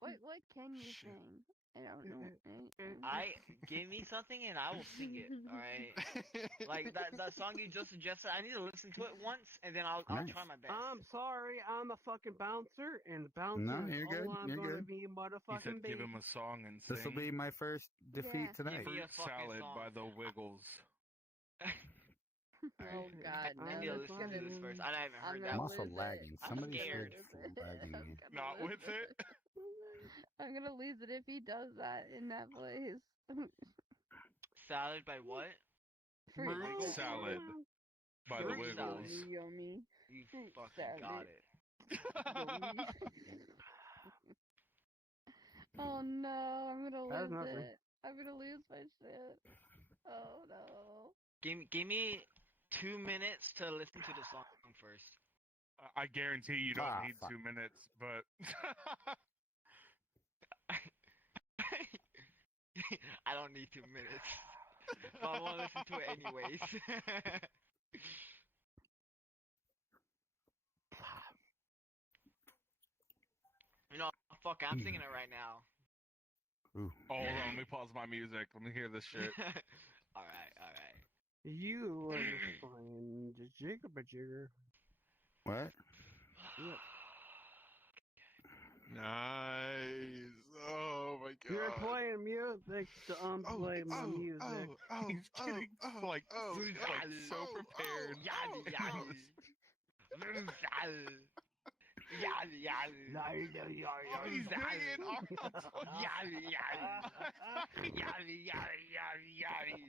What can you sing? I don't know. give me something and I will sing it. All right, like that song you just suggested. I need to listen to it once and then I'll Nice. try my best. I'm sorry, I'm a fucking bouncer, and the bouncer No, is you're good, all I'm you're gonna good. be He motherfucking said, give baby. him a song and This will sing. be my first defeat Yeah. tonight. Give me a Fruit fucking Salad song. by the Wiggles. Oh God, no. I need to that's listen to gonna- this first. I haven't I'm heard gonna that I'm one. also lose it. lagging. I'm Somebody scared. said lagging me. Not with it. I'm gonna lose it if he does that in that place. Salad by what? Fruit Wiggles? Salad by the Fruit Wiggles. salad. Yummy. You Fruit fucking got salad. it. Oh no, I'm gonna That's lose nothing. it. I'm gonna lose my shit. Oh no. Give me 2 minutes to listen to the song first. I guarantee you don't need 2 minutes, but I don't need 2 minutes. But I want to listen to it anyways. You know, fuck, I'm singing it right now. Oh, hold on, let me pause my music. Let me hear this shit. Alright. You are just playing jigger. What? Yep. Nice. Oh my god. You're playing music to unplay my music. He's getting like so prepared. He's doing it.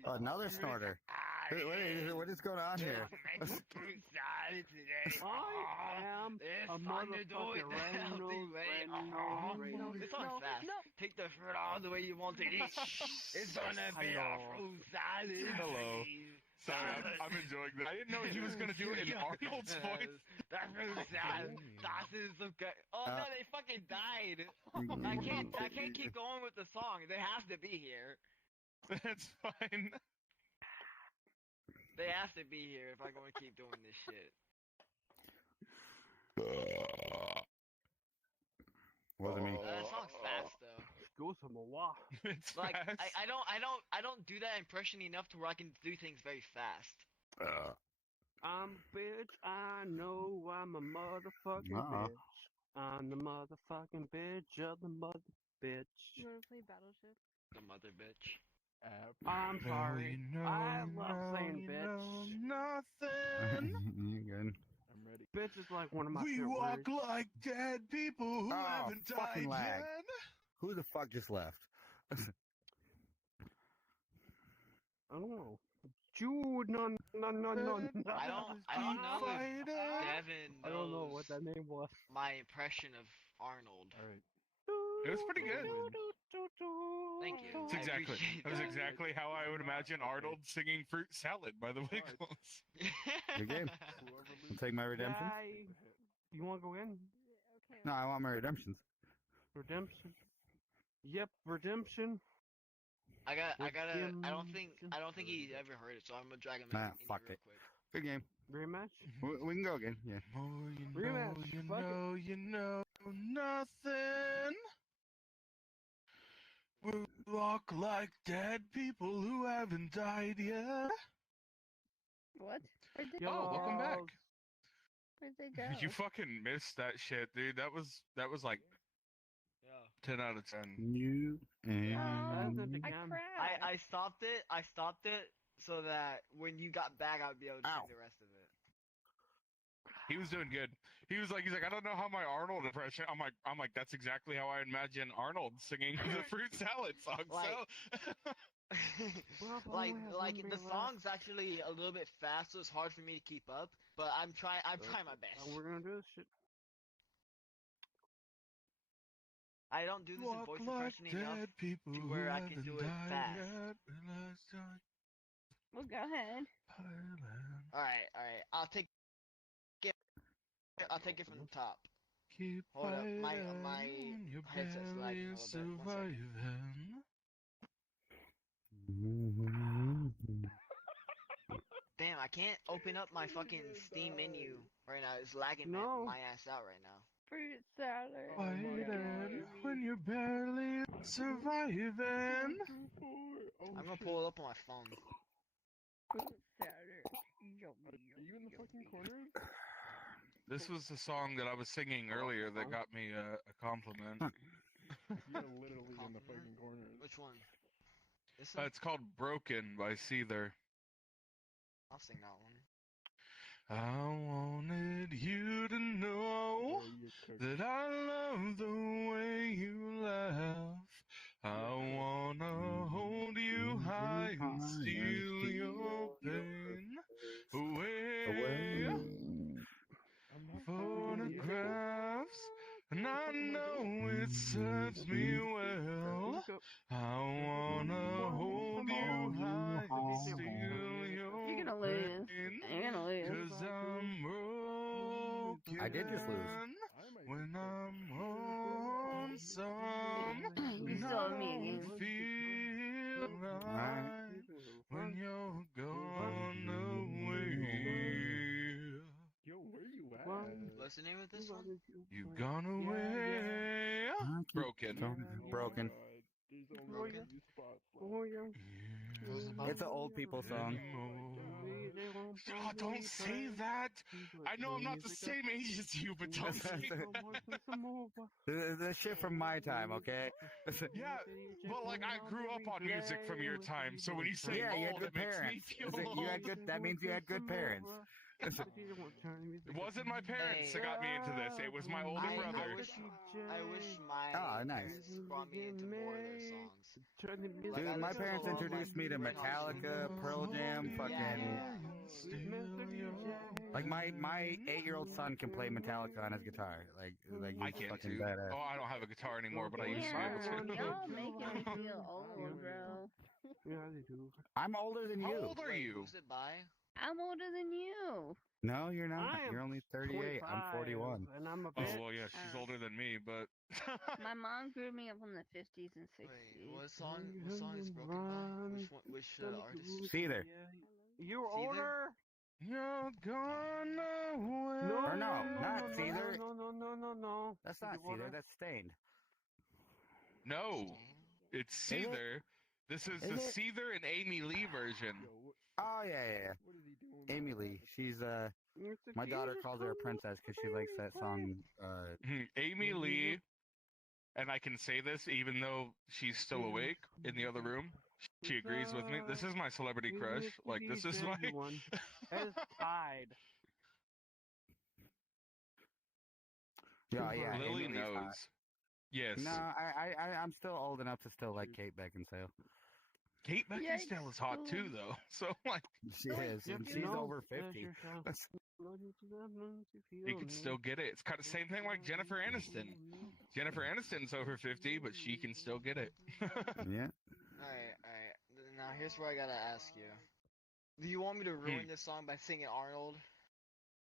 Another snorter. What is going on here? I am a motherfucking random. This song's fast. Take the fruit all the way you want to eat. It's gonna be a fruit salad. Hello. Sorry, I'm enjoying that. I didn't know he was gonna do it in Arnold's voice. That fruit salad. That is okay. Oh no, they fucking died. I can't keep going with the song. They have to be here. That's fine. They have to be here if I'm gonna keep doing this shit. Wasn't me. That song's fast though. Go some more. It's Like fast. I don't do that impression enough to where I can do things very fast. I'm a bitch. I know I'm a motherfucking bitch. I'm the motherfucking bitch of the mother bitch. You wanna play Battleship? The mother bitch. I'm sorry. I love saying bitch. Nothing. You're good. I'm ready. Bitch is like one of my We favorite walk words. like dead people who haven't died fucking lag. yet. Who the fuck just left? I don't know. Jude, no. I don't know if Devin knows I don't know what that name was. my impression of Arnold. Alright. It was pretty good. Thank you. That's I exactly. appreciate That was that. exactly how I would imagine Arnold singing "Fruit Salad" by the Wiggles. Good game. I'll take my redemption. You want to go in? No, I want my redemptions. Redemption. Yep, redemption. I don't think he ever heard it, so I'm gonna drag him in. Nah, fuck it. Good game. Rematch? We can go again. Yeah. More you Rematch. know, you know nothing. We walk like dead people who haven't died yet. What? Where'd they Oh, welcome back. Where'd they go? You fucking missed that shit, dude. That was like 10 out of 10. You and I stopped it so that when you got back, I would be able to sing the rest of it. He was doing good. He's like, I don't know how my Arnold impression. I'm like, that's exactly how I imagine Arnold singing the Fruit Salad song. Like the song's actually a little bit fast, so it's hard for me to keep up. But I'm trying my best. We're gonna do this shit. I don't do this in voice impression enough to where I can do it fast. Well, go ahead. Alright. I'll take it from the top. Hold up, my headset's lagging a little bit. 1 second. Damn, I can't open up my fucking Steam menu right now. It's lagging my ass out right now. Fruit salad. When you're barely surviving. I'm gonna pull it up on my phone. Fruit salad. Are you in the fucking corner? This was the song that I was singing earlier that got me a compliment. You're literally in the fucking corner. Which one? This one? It's called "Broken" by Seether. I'll sing that one. I wanted you to know that I love the way you laugh. I wanna hold you high and steal your pain away. Photographs, and I know it serves me well. I wanna hold you high and steal your You're gonna lose. pain. You're gonna lose. 'Cause I'm broken. I did just lose. When I'm lonesome, You saw me. feel right when you're gone away. Yo, where you at? What's the name of this one? You've gone away. Broken. Broken. Broken? It's an old people song. Oh, don't say that. I know I'm not the same age as you, but don't say that. The shit from my time, okay? Yeah, but like I grew up on music from your time, so when you say Yeah, you had old, good it makes me parents. feel You had old. good. That means you had good parents. It wasn't my parents that got me into this. It was my older brother. I wish my parents brought me into more of their songs. Dude, my parents introduced me to Metallica, Pearl Jam, fucking. Like my 8-year-old son can play Metallica on his guitar. Like I he's can't fucking too. badass. Oh, I don't have a guitar anymore, but I used to be able to. Y'all making me feel old, bro. I'm older than How you. old are you? Who's it by? I'm older than you. No, you're not. I am You're only 38. I'm 41. And I'm a Oh bitch. well, yeah, she's older than me, but My mom grew me up in the 50s and 60s. Wait, what song is Broken by? Which artist? Seether. You're Seether? older? you're gone away. Or no, not Seether. No. That's not Seether. That's Stained. No, it's Is it? Seether. This is Is the it? Seether and Amy Lee version. Oh yeah. Amy Lee. She's my daughter calls her a princess because she likes that song. Amy Lee, and I can say this even though she's still awake in the other room. She agrees with me. This is my celebrity crush. Like this is my. Has died. Yeah. Lily Amy Lee's knows. hot. Yes. No, I'm still old enough to still like Kate Beckinsale. Kate Beckinsale is hot too, though. So like, She is, and she's over 50. you can still get it. It's kind of same thing like Jennifer Aniston. Jennifer Aniston's over 50, but she can still get it. Yeah. Alright. Now here's where I gotta ask you. Do you want me to ruin this song by singing Arnold?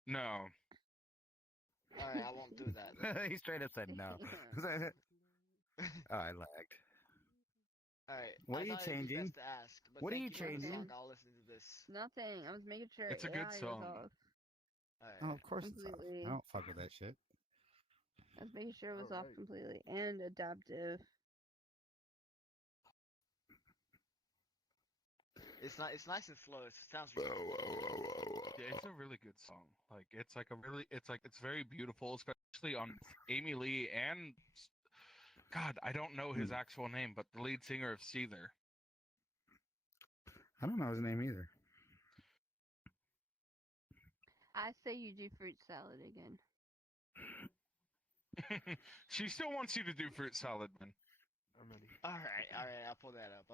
No. Alright, I won't do that. He straight up said no. Oh, I lagged. Alright. What I are you thought it'd be changing? best to ask, but What are thank you for the changing? song. I'll listen to this. Nothing. I was making sure. It's a good AI song. Was off. Alright. Oh, of course it's off. Completely. I don't fuck with that shit. I was making sure it was off completely and adaptive. It's nice and slow. It sounds really Yeah, it's a really good song. Like it's very beautiful, especially on Amy Lee and God, I don't know his actual name, but the lead singer of Seether. I don't know his name either. I say you do fruit salad again. She still wants you to do fruit salad, man. I'm ready. Alright, I'll pull that up.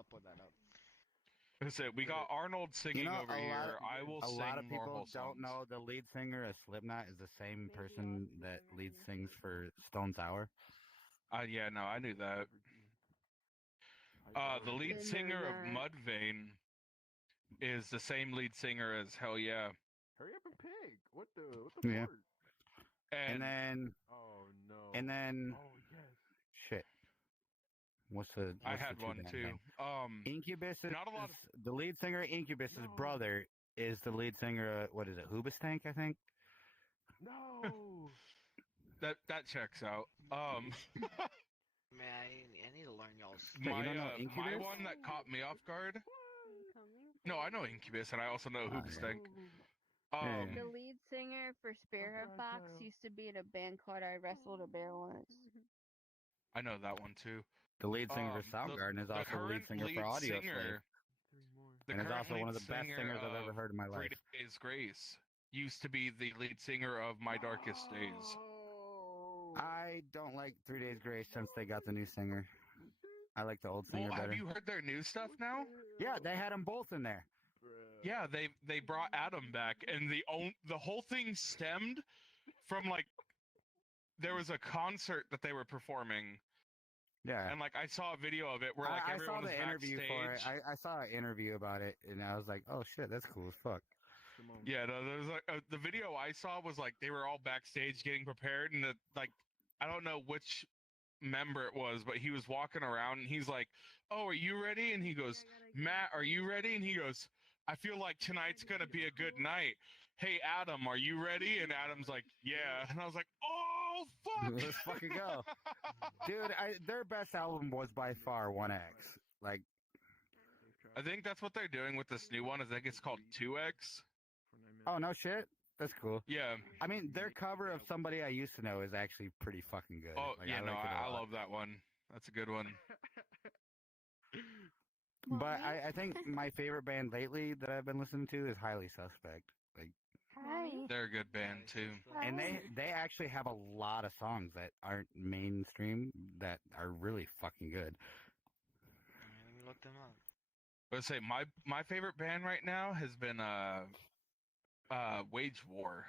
That's it. We got Arnold singing over here. I will a sing lot of people normal don't songs. know the lead singer of Slipknot is the same person that lead sings for Stone Sour. Yeah, no, I knew that. The lead singer of Mudvayne is the same lead singer as Hell Yeah. Hurry up and pig. What the Yeah. fart? And then Oh no. and then Oh yes. shit. What's the? I what's had the one two-band too. name? Incubus. not a lot the lead singer of Incubus's brother is the lead singer. What is it? Hoobastank, I think. No. That checks out. Man, I need to learn y'all's. My, don't know my Incubus? one that caught me off guard. No, I know Incubus, and I also know Hoobastank. The lead singer for Sparrow Fox used to be in a band called I Wrestled a Bear Once. I know that one too. The lead singer for Soundgarden is also the lead current singer for Audio The and is current also one of the lead best singer singers I've ever of heard in my 3 life. Days Grace used to be the lead singer of My Darkest Days. I don't like 3 Days Grace since they got the new singer. I like the old singer Well, better. have you heard their new stuff now? Yeah, they had them both in there. Yeah, they brought Adam back, and the whole thing stemmed from like there was a concert that they were performing. Yeah. And like I saw a video of it where like I saw everyone was the interview backstage. for it. I saw an interview about it, and I was like, "Oh shit, that's cool as fuck." Yeah, no, there's like the video I saw was like they were all backstage getting prepared, and I don't know which member it was, but he was walking around and he's like, "Oh, are you ready?" And he goes, "Matt, are you ready?" And he goes, "I feel like tonight's gonna be a good night. Hey, Adam, are you ready?" And Adam's like, "Yeah." And I was like, "Oh, fuck!" Let's fucking go, dude. Their best album was by far 1X. Like, I think that's what they're doing with this new one. I think it's called 2X. oh no shit, that's cool. Yeah. I mean, their cover of Somebody I Used to Know is actually pretty fucking good. Oh, Like, yeah, I no, like it a I lot. love that one. That's a good one. But I think my favorite band lately that I've been listening to is Highly Suspect. Like, Hi. They're a good band too. and they actually have a lot of songs that aren't mainstream that are really fucking good. Let me look them up. Let's say my favorite band right now has been Wage War.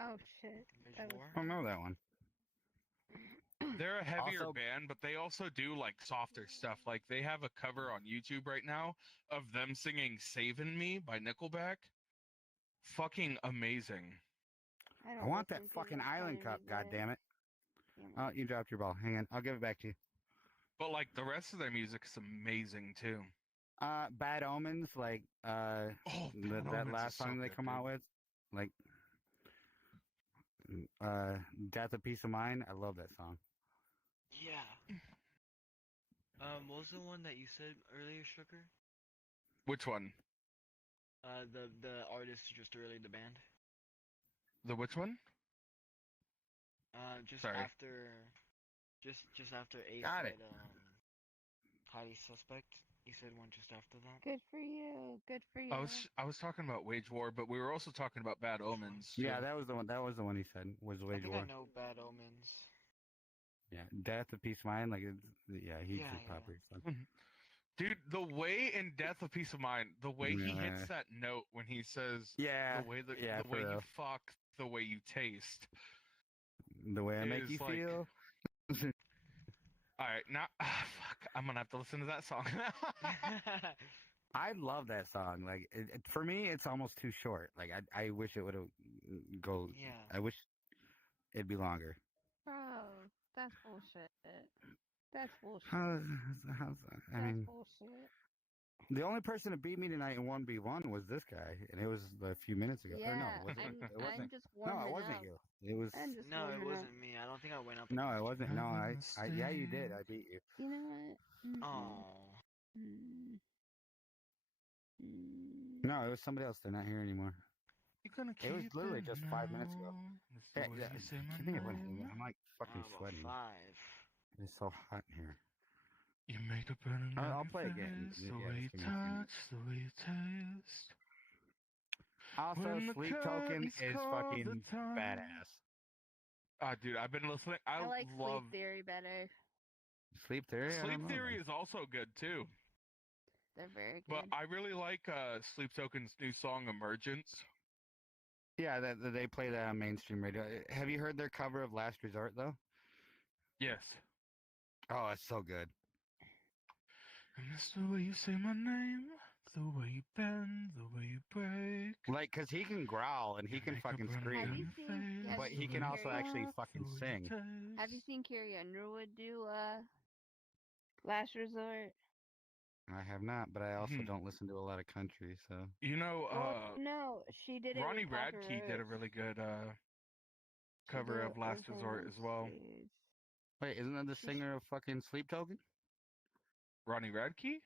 Oh shit. That was- I don't know that one. They're a heavier Also- band, but they also do like softer stuff. Like they have a cover on YouTube right now of them singing "Savin' Me" by Nickelback. Fucking amazing. I want that fucking island cup, goddammit. Oh, you dropped your ball. Hang on, I'll give it back to you. But like the rest of their music is amazing too. Bad Omens, like Bad that Omens last is so song they good, come out dude. with, like Death of Peace of Mind. I love that song. Yeah. What was the one that you said earlier, Sugar? Which one? The artist just earlier, the band. The which one? Just Sorry. after, just after Ace Got said, it. Highly Suspect. You said one just after that. Good for you. Good for you. I was talking about Wage War, but we were also talking about Bad Omens. too. Yeah, that was the one. That was the one he said was I Wage think War. I know Bad Omens. Yeah, Death of Peace of Mind. Like, yeah, he's Yeah, just yeah. popular. Son. Dude, the way in Death of Peace of Mind, the way he Yeah. hits that note when he says, Yeah, the way that yeah, the for way you real. fuck, the way you taste. The way I make is you like- feel. All right, now fuck, I'm gonna have to listen to that song. I love that song. Like, for me, it's almost too short. Like, I wish it would have go. Yeah. I wish it'd be longer. Bro, that's bullshit. That's bullshit. How's I mean, That's bullshit. the only person that beat me tonight in 1v1 was this guy, and it was a few minutes ago. Or no, Yeah, it wasn't. I'm- It wasn't. I'm just No, it warming wasn't up. you. It was. I'm just No, it warming up. wasn't me. I don't think I went up. No, it against wasn't. you. No, yeah, you did. I beat you. You know what? Mm-mm. Oh. Mm. Mm. No, it was somebody else. They're not here anymore. You're gonna It was keep literally it just 5 minutes ago. now. That's Yeah, the way yeah, you say I my think it went. name. I'm like fucking About sweating. 5. It's so hot in here. You make a burning I'll on play your again. face, Yeah, the yeah, way you just give me a few touch, the way you taste. Also, When the Sleep Token curtains is call fucking the time. badass. Dude, I've been listening. I like love Sleep Theory better. Sleep Theory. I Sleep don't know, Theory man. is also good too. They're very good. But I really like Sleep Token's new song "Emergence." Yeah, they play that on mainstream radio. Have you heard their cover of Last Resort though? Yes. Oh, it's so good. And it's the way you say my name, the way you bend, the way you break. Like, cause he can growl and he can fucking Have scream, you seen? but he can also actually fucking sing. Have you seen Carrie Underwood do Last Resort? I have not, but I also Hmm. don't listen to a lot of country, so. You know, Well, no, she did it. Ronnie with Papa Radke did a Roach. really good She cover did of it Last with Resort him. as well. Jeez. Wait, isn't that the singer of fucking Sleep Token? Ronnie Radke?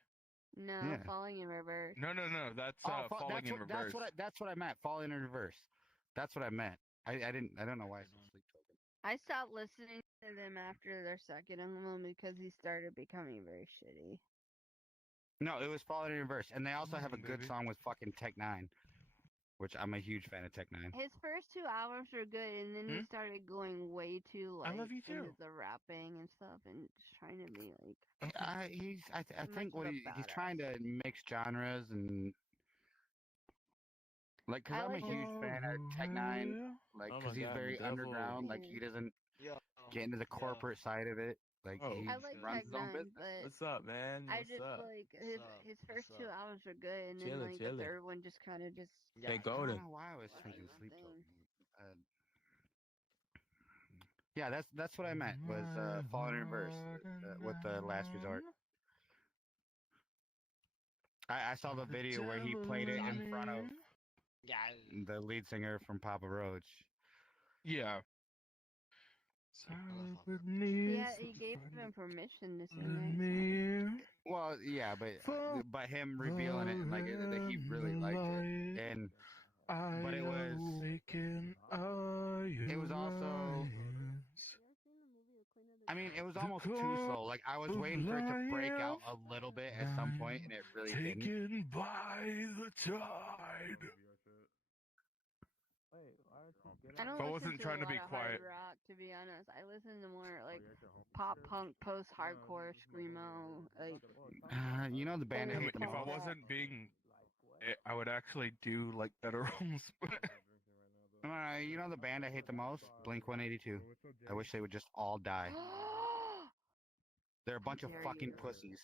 No, Yeah. Falling in Reverse. No, that's Oh, Falling in Reverse. That's what I meant. Falling in Reverse. That's what I meant. I don't know why I said Sleep Token. I stopped listening to them after their second album because he started becoming very shitty. No, it was Falling in Reverse, and they also have a good baby. song with fucking Tech Nine, which I'm a huge fan of Tech Nine. His first two albums were good, and then he started going way too I like love you into too. the rapping and stuff, and just trying to be like. I think much what of a he's trying to mix genres and like, cause I I'm like a huge fan of Tech Nine, like, Oh cause my he's God, very the devil. underground, like he doesn't Yeah. get into the corporate side of it, like Oh, he I like runs Tech his own Nine, business. but What's up, man? I What's just up? like up? his first What's two up? albums were good, and then Chillin', like chillin'. the third one just kind of just. Yeah, Hey, I Golden. don't know why I was thinking Same Sleep thing. Token. Yeah, that's what I meant. Was Fallen in Reverse with the Last Resort. I saw the video where he played it in front of the lead singer from Papa Roach. Yeah. Yeah, he gave him permission to sing it. Well, yeah, but him revealing it like that he really liked it, and but it was also. I mean, it was almost too slow. Like I was waiting for it to break out a little bit at some point, and it really didn't. Taken by the tide. I don't If I listen wasn't to trying a to be lot of quiet. hard rock, to be honest. I listen to more like pop punk, post hardcore, screamo, like. You know the band. I mean, I hate the if I most? wasn't being, I would actually do like better roles. You know the band I hate the most? Blink-182. I wish they would just all die. They're a bunch of fucking pussies.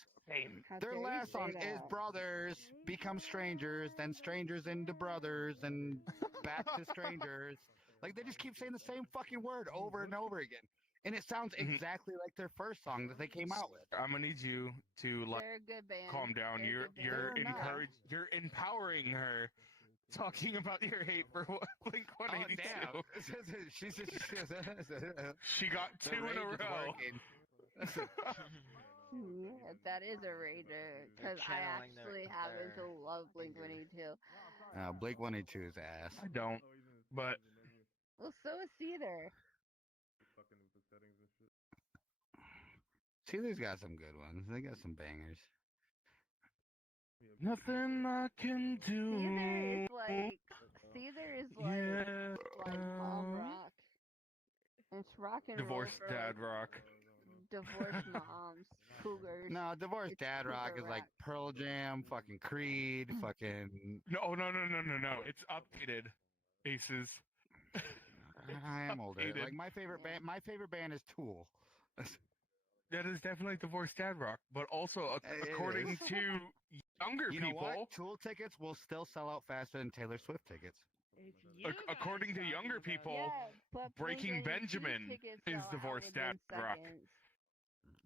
Their last song is Brothers Become Strangers, then Strangers into Brothers, and back to Strangers. Like, they just keep saying the same fucking word over and over again. And it sounds exactly like their first song that they came out with. I'm gonna need you to like They're a good band. calm down. You're empowering her, talking about your hate for Blink-182. She got The 2 in a rage is row. working. Yeah, that is a rager, because I actually happen to love Blink-182. Blink-182 is ass. I don't, but Well, so is Cedar. Cedar's got some good ones. They got some bangers. nothing I can do. Cedar is like mom rock. It's rock and Divorced roll for, dad rock. Divorced moms, cougars. No, Divorced It's Dad Rock cougar is like Pearl Jam, fucking Creed, fucking. No. It's updated. Aces. I am older. Updated. Like my favorite band is Tool. That is definitely Divorced Dad rock, but also according is. to younger You know people, what? Tool tickets will still sell out faster than Taylor Swift tickets. according to younger people, Yeah, but Breaking Blink-182 Benjamin tickets is sell out Divorced Dad within rock. seconds.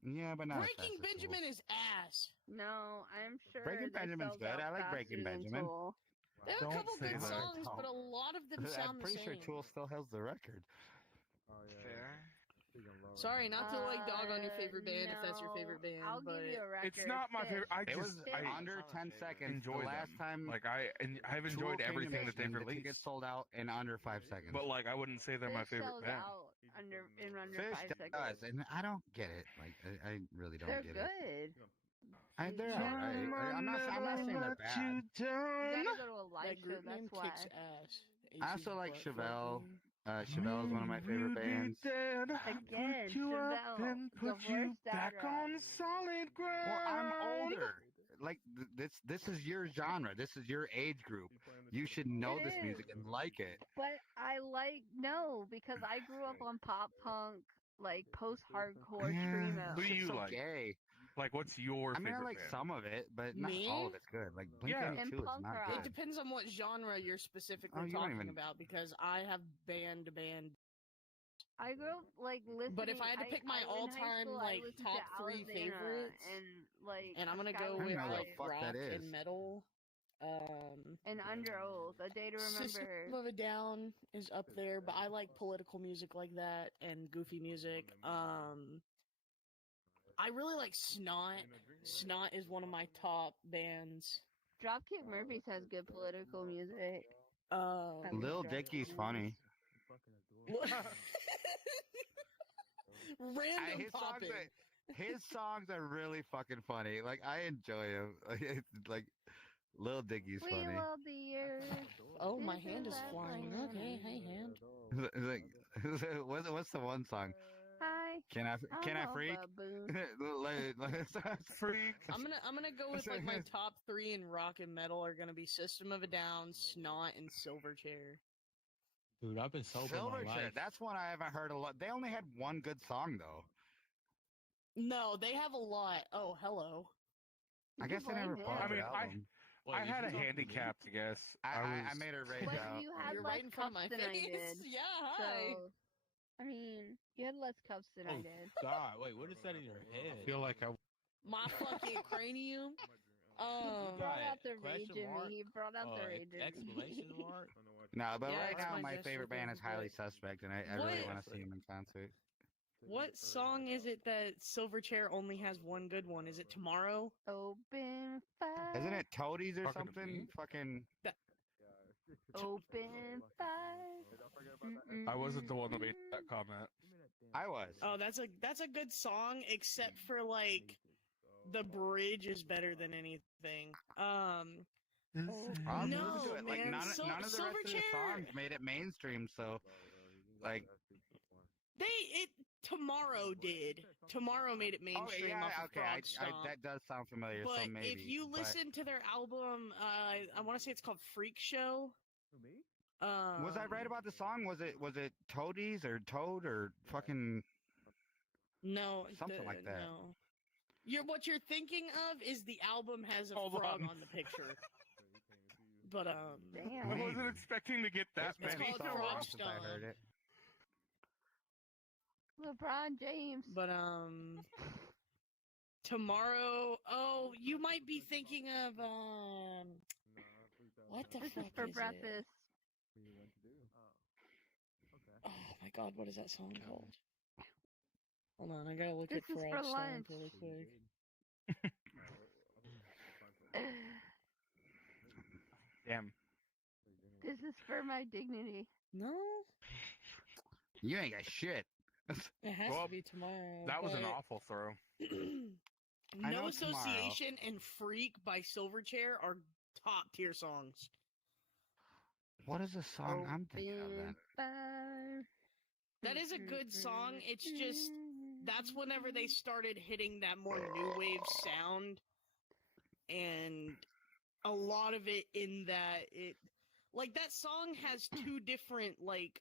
Yeah, but not. Breaking Benjamin is ass. No, I'm sure. Breaking they Benjamin's sold good. out I like faster Breaking than Benjamin. Tool. They have a Don't couple say good that. songs, but a lot of them I'm sound the pretty same. sure Tool still has the record. Fair. Sorry, not to like dog on your favorite band if that's your no, favorite band, I'll but give you a record. It's not my favorite. I It was just I under 10 seconds. enjoy the last them. time, Like I've Tool enjoyed came to everything that they've Michigan, the released. tickets sold out in under 5 seconds. But like I wouldn't say they're my Fish favorite sells band. out in under Fish 5 seconds. does, and I don't get it. Like I really don't They're get good. it. They're alright. I'm not saying they're bad. You gotta go to a live that show, group name that's why. kicks ass. I also like Chevelle. Chevelle is one of my favorite bands. Again, Chevelle, Divorced Dad rock. solid ground. Well, I'm older. Like this is your genre. This is your age group. You should know It this is. music and like it. But because I grew up on pop punk, like post-hardcore screamo. Who do you so like? Gay. Like, what's your I mean, favorite I like band? some of it, but not Me? all of it's good. Like Yeah. Blink-182 And is punk not rock. It good. depends on what genre you're specifically Oh, you don't talking even- about because I have band to band. I grew up like listening. But if I had to pick my in high all-time, school, I like, listened top to 3 Alexander favorites, and like And I'm gonna Sky go Was with know what like the fuck rock that is. and metal. and Under Oath, A Day to Remember. System of a Down is up there, but I like political music like that and goofy music. I really like Snot. Snot is one of my top bands. Dropkick Murphys has good political music. Lil Dicky's funny. Random popping. His songs are really fucking funny. Like I enjoy him. Like Lil Dicky's We funny. love the year. Oh, my This hand is that flying. land. Okay, hey hand. Like, what's the one song? Hi. Can I I'm a freak? baboon. Freak. I'm gonna go with like my top 3 in rock and metal are gonna be System of a Down, Snot, and Silverchair. Dude, I've been sober my Silverchair. life. That's one I haven't heard a lot. They only had one good song though. No, they have a lot. Oh, hello. I guess they never bought I the mean, album. I had a handicap, I guess. I was- made her rage But out. you had You're less right in front of cups my than I face. did. Yeah, hi. So I mean, you had less cups than I Oh did. God! Wait, what is that in your head? I feel like I. My fucking cranium. He brought out the rage question in mark? me. He brought out the rage in me. Exclamation mark? No, but Yeah, right it's now my my best favorite band looking, is Highly but- Suspect, and I really What? want to see them in concert. What song is it that Silverchair only has one good one? Is it Tomorrow? Open fire. Isn't it Toadies or Talking to something? me? Fucking. Open fire. I wasn't the one that made that comment. I was. Oh, that's a good song, except for like the bridge is better than anything. I'll No, listen to it. Like man, none of the rest of the Silverchair- songs made it mainstream, so like. Tomorrow did. Tomorrow made it mainstream off of okay. Frog Stomp. That does sound familiar. But so maybe. if you listen to their album, I want to say it's called Freak Show. Was I right about the song? Was it Toadies or Toad or fucking? No, something like that. No. What you're thinking of is the album has a Hold frog on. on the picture. But Damn. I wasn't expecting to get that It's many. called so Frog long since I Stomp. heard it. LeBron James. But tomorrow. Oh, you might be thinking of what the This fuck is for is breakfast. it? Oh my god, what is that song called? Hold on, I gotta look This at is Frog for Stomp lunch. really quick. Damn. This is for my dignity. No, You ain't got shit. it has Well, to be tomorrow. That was an but- awful throw. I No know Association and Freak by Silverchair are top tier songs. What is the song I'm thinking of then? Fire. That is a good song. It's just that's whenever they started hitting that more new wave sound, and a lot of it in that that song has two different like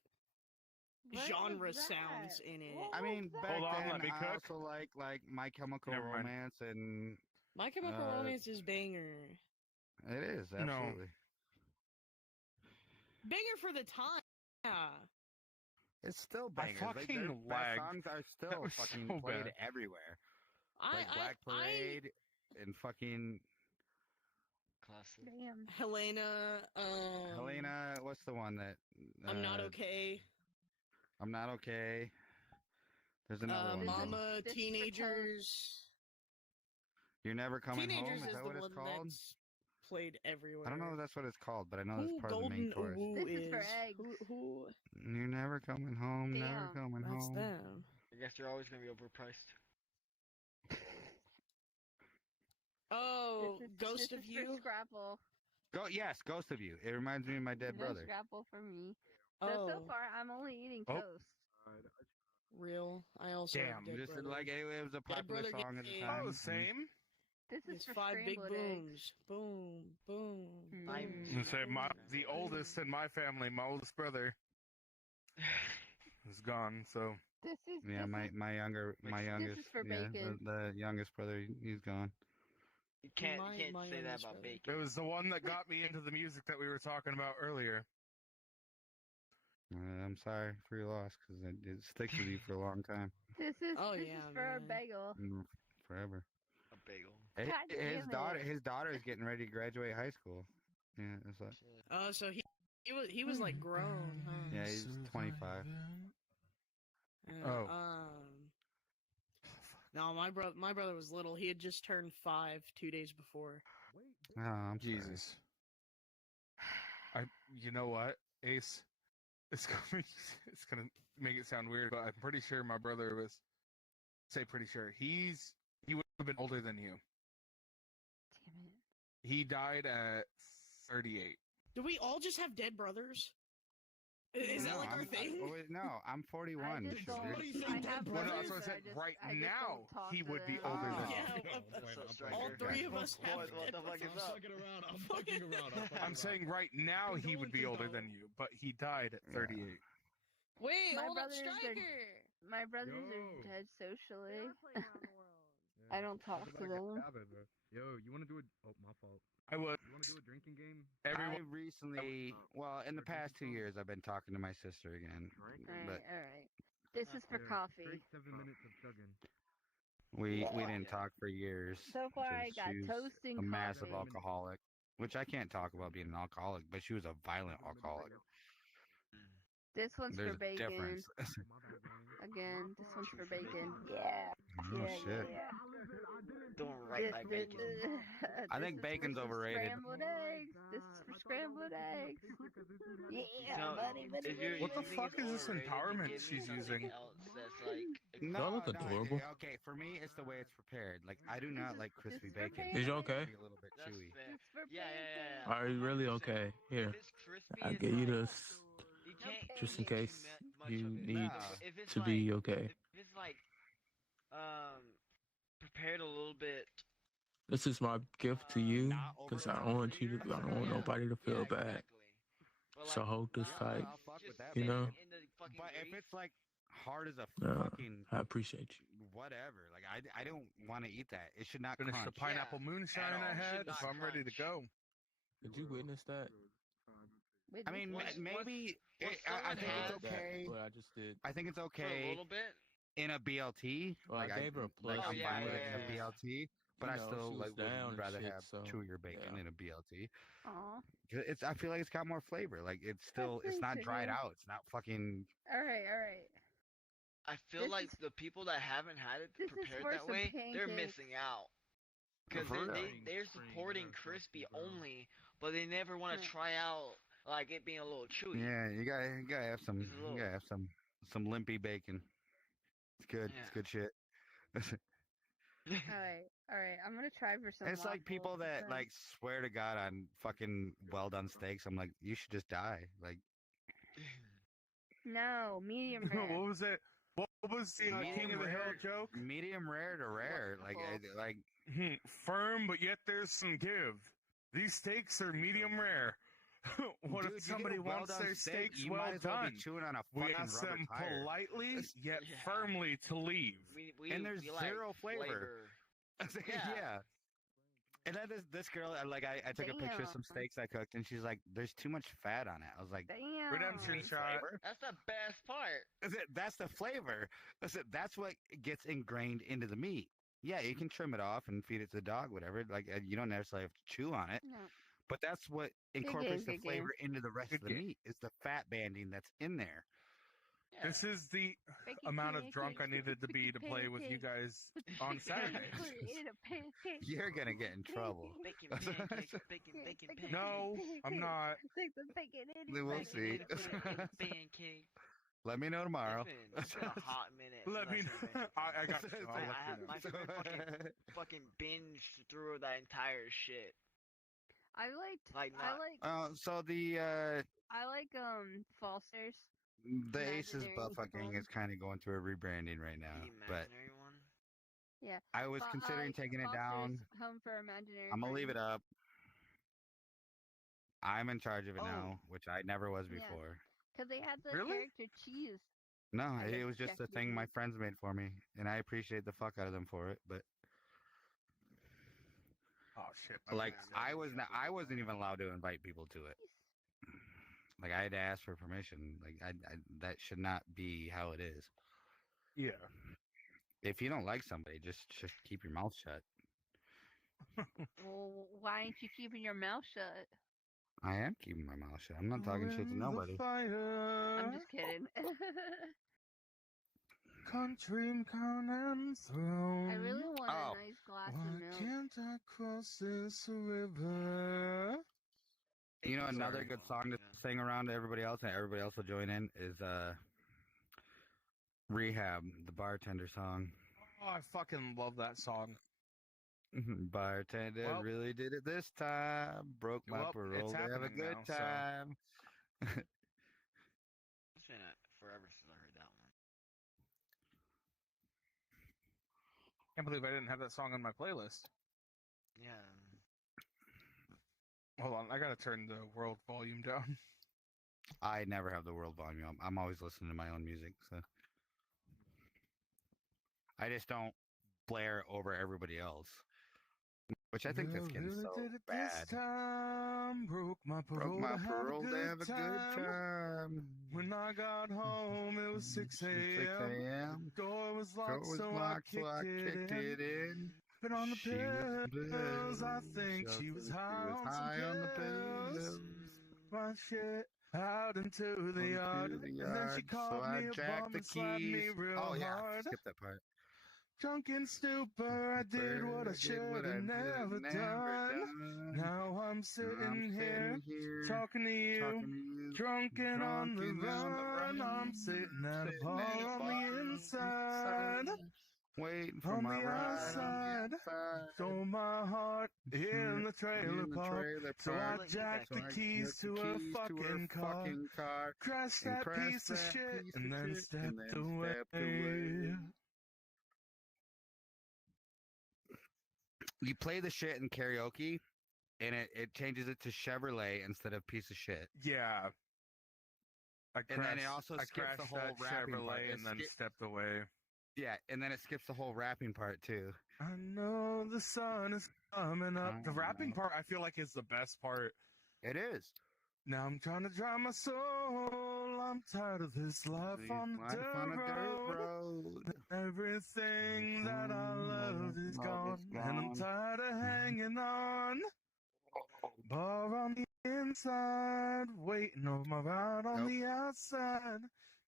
What genre is that? sounds in it. I mean, back Hold on, then let me I cook. also like My Chemical Never mind. Romance, and My Chemical Romance is banger. it is No. absolutely. Banger for the time. Yeah. It's still I bangers. Like, fucking their lagged. songs are That still was fucking so played bad. everywhere. Like Black Parade and fucking Classic. Damn. Helena. Helena. What's the one that? I'm not okay. I'm not okay. There's another one. Mama, This is for teenagers. You're never coming Teenagers home. Is is that the what one it's called? that's played everywhere. I don't know if that's what it's called, but I know Who it's part of the main Golden chorus. Uwu This is for eggs. Who? You're never coming home. Never Damn, coming That's home. them. I guess you're always gonna be overpriced. Oh, This is Ghost of for You. Scrapple. Yes, Ghost of You. It reminds me of my dead No brother. Scrapple for me. So Oh, far, I'm only eating Oh. toast. real. I also have Damn, Dead Just Brother. like it was a popular Brother song at the game. time. Oh, same. This is It's for 5 big scrambled eggs. booms. Boom, boom, Mm. boom. I'm gonna say the oldest in my family, my oldest brother, is gone. So This is Yeah, this my is, youngest, This is for bacon. the youngest brother, he's gone. You can't My- say my that youngest about brother. bacon. it was the one that got me into the music that we were talking about earlier. I'm sorry for your loss because it sticks with you for a long time, this is Oh, this yeah, is for a man. bagel. forever. A bagel. His, God damn it. his daughter is getting ready to graduate high school. Yeah, it's like, Oh, so he was like grown, huh? yeah, he's 25. Oh. No, my brother was little. He had just turned 5 2 days before. Oh, I'm sorry. Jesus. You know what, Ace? It's gonna make it sound weird, but I'm pretty sure my brother was. Say pretty sure he would have been older than you. Damn it. He died at 38. Do we all just have dead brothers? Is that like our thing? No, I'm 41. I just don't. What do you I think have Dad Brothers? brothers, That's what I said. just- Right I just now, don't talk he to would be them. older than Yeah, you. all three of us have What dead the fuck is brothers. up? I'm fucking around. I'm saying right now he would be older than you, but he died at 38. Wait, My hold up, brothers are- Striker! My brothers Yo. are dead socially. I don't talk to them. Yo, you want to do a? Oh, my fault. I would. You want to do a drinking game? I recently, well, in the past 2 years, I've been talking to my sister again. Alright, But alright. This is for coffee. 7 minutes of chugging. We didn't talk for years. So far, I because got she was toast and a massive coffee. alcoholic, which I can't talk about being an alcoholic, but she was a violent alcoholic. This one's There's for a bacon. difference. Again, this one's for bacon. Yeah. Oh, shit. Don't write my bacon. I think bacon's overrated. Scrambled eggs. This is for scrambled eggs. Yeah, So, buddy. What the fuck is this empowerment she's using? No, look adorable. Okay, for me, it's the way it's prepared. Like, I do not like crispy bacon. Is you okay? It's a little bit chewy. Yeah. Are you really okay? Here, I get you this, just in case you need to be okay. If it's like, prepared a little bit. This is my gift to you, because I don't want nobody to feel bad. So hold this tight, you know? But if it's like hard as a No, fucking I appreciate you. whatever, like I don't want to eat that. It should not Finish the crunch. pineapple moonshine I had, so I'm ready to go. Did you witness that? I mean, maybe I think it's okay. What I just did. I think it's For a okay little bit. in a BLT. Well, I gave her a plus. I'm yeah, fine with it yeah, in a yeah. BLT, but You I know, still she was like down would and rather shit, have so, chewier bacon yeah. in a BLT. Aw. 'Cause I feel like it's got more flavor. Like it's still, it's not dried out. It's not fucking. All right. I feel This like is- the people that haven't had it this is prepared for that some way, they're pancakes. missing out. Because For real? they're supporting crispy only, but they never want to try out like it being a little chewy. Yeah, you gotta have some. It's a little- You gotta have some limpy bacon. It's good. Yeah. It's good shit. All right. I'm gonna try for some. It's like people waffles that then. like swear to God on fucking well done steaks. I'm like, you should just die. Like, No, medium rare. What was it? What was the King of the Hill joke? medium rare to rare. Like Firm, but yet there's some give. These steaks are medium rare. What Dude, you if get a somebody wants well-done their steak, steaks you well might as well be done? chewing on a We fucking ask rubber them tire. politely yet Yeah. firmly to leave. And there's we like zero flavor. Yeah. And then this girl, I took a picture of some Damn. steaks I cooked, and she's like, "There's too much fat on it." I was like, Damn. Redemption shot. That's the best part. That's the flavor. That's what gets ingrained into the meat. Yeah, you can trim it off and feed it to the dog, whatever. Like you don't necessarily have to chew on it, No. but that's what game, incorporates the good flavor into the rest Good of the game. meat. Is the fat banding that's in there. This is the Bacon amount of pancakes, drunk I needed to be to play with you guys on Saturdays. Put it in a pancake. You're gonna get in trouble. Bacon pancakes, bacon pancakes. No, I'm not. Stick the bacon in it. We'll see. Pancake. Let me know tomorrow. It's been a hot minute. Let me since know. I got you. I'll I let have you know. my friend fucking binged through that entire shit. I liked. Like I not. like. So the I like Falsters. the Aces Imaginary butt fucking one. is kind of going through a rebranding right now, The but imaginary one. Yeah. I was But considering taking it down. Foster's Home for Imaginary. I'm gonna leave it Friends. up. I'm in charge of it Oh. now, which I never was Yeah. before. Cause they had the Really? character cheese. No, I it guess was just a Jack thing my Daniels. friends made for me, and I appreciate the fuck out of them for it. But Oh shit! like, I wasn't even allowed to invite people to it. Like, I had to ask for permission. Like, I that should not be how it is. Yeah. If you don't like somebody, just keep your mouth shut. Well, why ain't you keeping your mouth shut? I am keeping my mouth shut. I'm not talking shit to nobody. I'm just kidding. Country and throne. I really want Oh. a nice glass Why of milk. can't I cross this river? You know, another good song to sing around to everybody else, and everybody else will join in, is Rehab, the bartender song. Oh, I fucking love that song. Bartender Well- really did it this time. Broke my Well, parole it's to have a happening good now, so- time. It's been forever since I heard that one. Can't believe I didn't have that song on my playlist. Yeah. Hold on, I gotta turn the world volume down. I never have the world volume up. I'm always listening to my own music, so I just don't blare over everybody else. Which I think that's getting so bad. Time, broke my parole, to have a good time. When I got home, it was 6 a.m. Door was locked, so I kicked it in. But on the pills, I think she was high on the pills. My shit out into the yard, and then she called me a bum and slapped me real hard. Skip that part. Drunk and stupor, I did what I should have never done. Now I'm sitting here talking to you, drunk and on the run. I'm sitting at a bar on the inside, waiting for on my the outside. Stole my heart in the trailer park, so I jacked the keys to a fucking car, crashed that piece of shit, and then stepped away. You play the shit in karaoke, and it changes it to Chevrolet instead of piece of shit. Yeah. And then it also skips the whole rapping part. And then stepped away. Yeah, and then it skips the whole rapping part too. I know the sun is coming up. The rapping part, I feel like, is the best part. It is. Now I'm trying to dry my soul. I'm tired of this life on the dirt road. Everything that I loved is gone, and I'm tired of hanging on. Bar on the inside, waiting on my ride on the outside.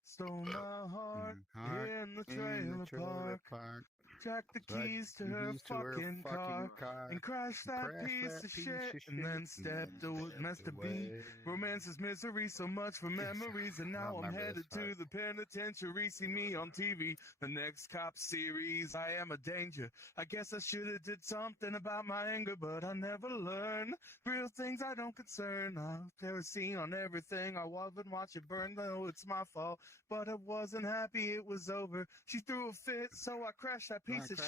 Stole my heart in the trailer park. Jacked the keys to her fucking car and crashed that piece of shit, and then stepped away. Messed a beat. Romance is misery, so much for memories, and now I'm headed to the penitentiary. See me on TV, the next cop series. I am a danger. I guess I should have did something about my anger, but I never learn. Real things I don't concern. I've kerosene on everything. I wasn't watch it burn, though it's my fault, but I wasn't happy it was over. She threw a fit, so I crashed that piece of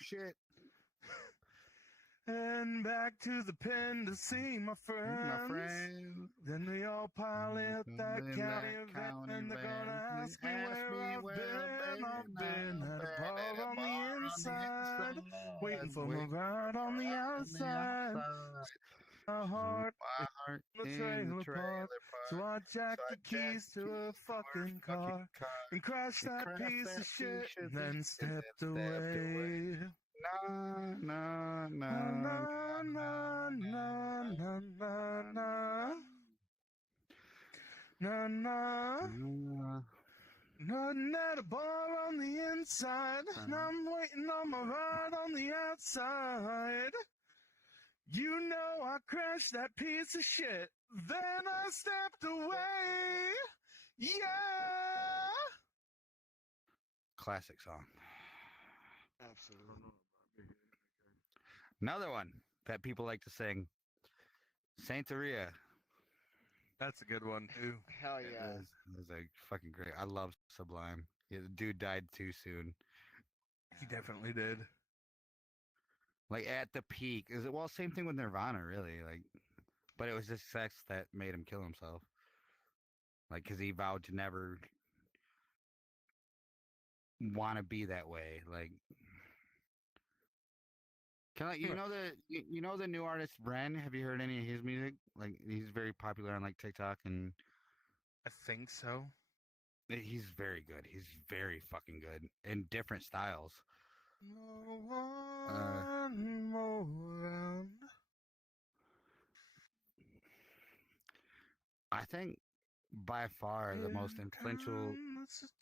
shit. And back to the pen to see my friends. Then we all pile at that county event, and they're gonna ask me where I've been. I've been at a bar on the inside, waiting for my ride on the outside. My heart in the trailer park, so I jacked the keys to a fucking car and crashed that piece of shit, and then stepped away. Na na na na na na na na na na. Nothing at a bar on the inside, and I'm waiting on my ride on the outside. You know I crashed that piece of shit, then I stepped away. Yeah. Classic song. Absolutely. Another one that people like to sing, Santeria. That's a good one too. Hell yeah. It was like fucking great. I love Sublime. Yeah, the dude died too soon. He definitely did. Like at the peak. Well, same thing with Nirvana, really. Like, but it was just sex that made him kill himself. Like, because he vowed to never want to be that way. Like, you know the new artist Bren? Have you heard any of his music? Like, he's very popular on like TikTok, and I think so. He's very good. He's very fucking good in different styles. No one more round. I think by far the most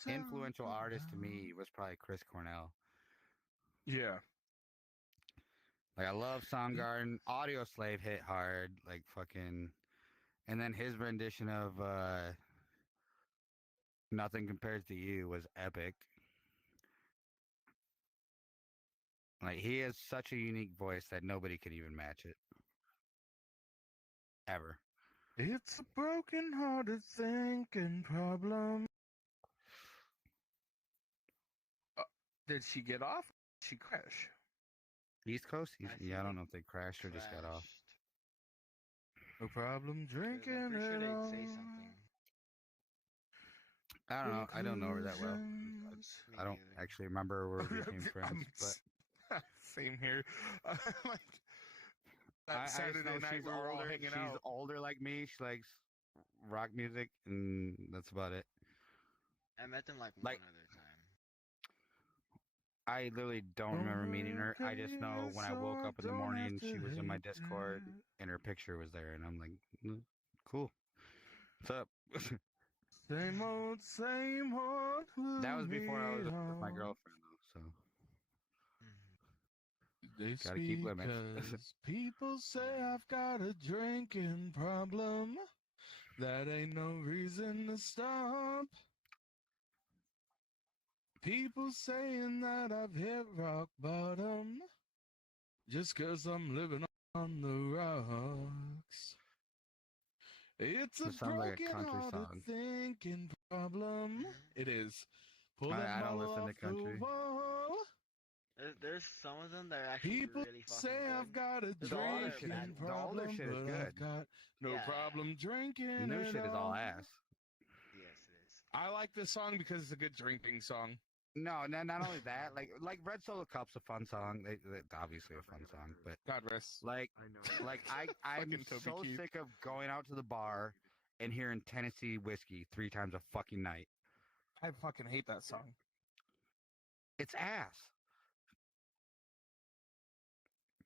influential artist to me was probably Chris Cornell. Yeah. Like, I love Soundgarden. Audio Slave hit hard, like fucking, and then his rendition of Nothing Compares to You was epic. Like, he has such a unique voice that nobody could even match it. Ever. It's a broken-hearted thinking problem. Did she get off? Did she crash? East Coast? Yeah, I don't know if they crashed or just got off. No problem drinking it all. I don't know. I don't know her that well. I don't actually remember where we became friends, but Same here. Like that I just Saturday know night she's we were all older. hanging She's out. older like me. She likes rock music, and that's about it. I met them like one Like- other time. I literally don't remember meeting her. I just know when I woke up in the morning, she was in my Discord, and her picture was there, and I'm like, cool. What's up? Same old. That was before I was with my girlfriend, though. So They gotta keep limits. because people say I've got a drinking problem. That ain't no reason to stop. People saying that I've hit rock bottom. Just 'cause I'm living on the rocks. It's a This sounds like a broken country hearted song. thinking problem. It is. Pull I them don't all listen to off the country. wall. There's some of them that are actually People really fucking say good. I've got a There's a lot of drinking bad ones. The older problem, shit is but good. I've got no Yeah. problem drinking. New at shit is all ass. Yes, it is. I like this song because it's a good drinking song. No, not only that, like Red Solo Cup's a fun song. It's obviously a fun song, but God rest. like I'm Fucking Toby so Keith. sick of going out to the bar and hearing Tennessee whiskey 3 times a fucking night. I fucking hate that song. It's ass.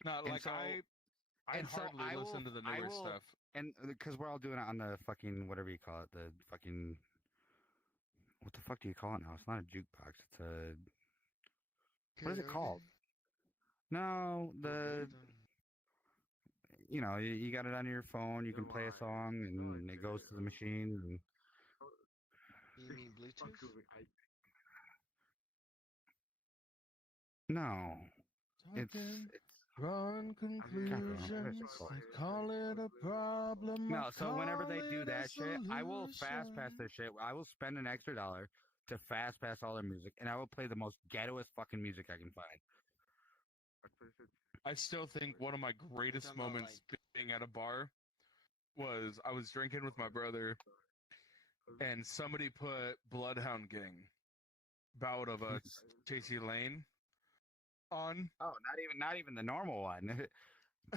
Not And like so- I and so hardly I will- listen to the I newer will- stuff. And because we're all doing it on the fucking whatever you call it, the fucking what the fuck do you call it now? It's not a jukebox. It's a what is it called? No, you got it on your phone. You can play a song and it goes to the machine. And You mean Bluetooth? no, it's Drawing conclusions, they call it a problem. no. I So whenever they call do it a that shit, I will fast solution. pass their shit. I will spend an extra $1 to fast pass all their music, and I will play the most ghettoest fucking music I can find. I still think one of my greatest talking about, moments being at a bar was I was drinking with my brother, and somebody put Bloodhound Gang, Bout of Chasey Lane, on. Oh, not even the normal one.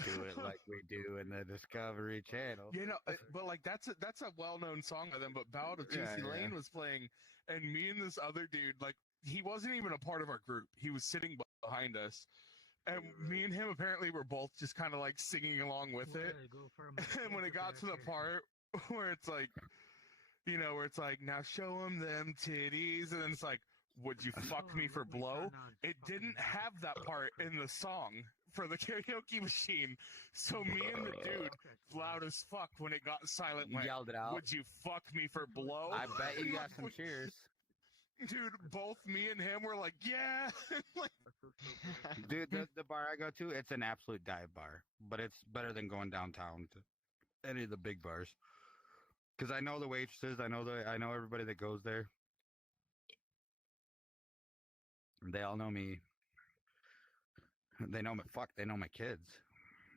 Do it like we do in the Discovery Channel. You know, but like that's a well-known song by them. But Ballad of Yeah, Chasey yeah. Lane was playing, and me and this other dude, like he wasn't even a part of our group. He was sitting behind us, and me and him apparently were both just kind of like singing along with it. And when it got to the part where it's like, where it's like, now show them titties, and then it's like, would you fuck me for blow? It didn't have that part in the song for the karaoke machine. So me and the dude, loud as fuck when it got silent, went, Yelled it out. would you fuck me for blow? I bet you got some cheers. Dude, both me and him were like, yeah. Like, Dude, the bar I go to, it's an absolute dive bar, but it's better than going downtown to any of the big bars. Because I know the waitresses, I know everybody that goes there. They all know me. They know me. Fuck, they know my kids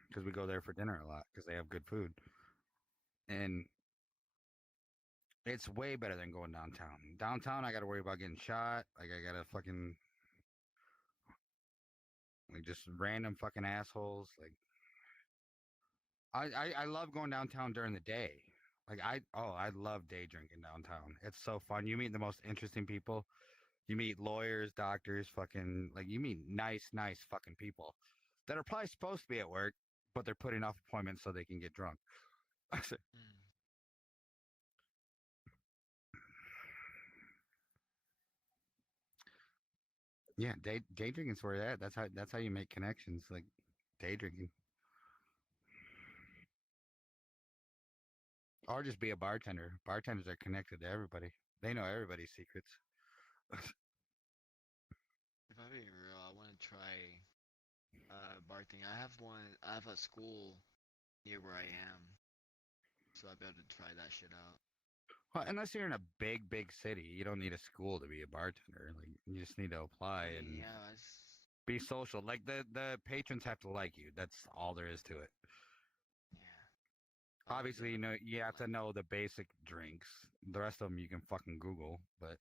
because we go there for dinner a lot because they have good food, and it's way better than going downtown. Downtown, I got to worry about getting shot. Like I gotta fucking like just random fucking assholes. Like I love going downtown during the day. Like I love day drinking downtown. It's so fun. You meet the most interesting people. You meet lawyers, doctors, fucking, like, you meet nice fucking people that are probably supposed to be at work, but they're putting off appointments so they can get drunk. Yeah, day drinking's where you're at. That's how you make connections, like day drinking. Or just be a bartender. Bartenders are connected to everybody. They know everybody's secrets. If I'm being real, I want to try bar thing. I have a school near where I am, so I'll be able to try that shit out. Well, unless you're in a big city, you don't need a school to be a bartender. Like you just need to apply and be social. Like the patrons have to like you. That's all there is to it. Yeah. Obviously, you have to know the basic drinks. The rest of them you can fucking Google, but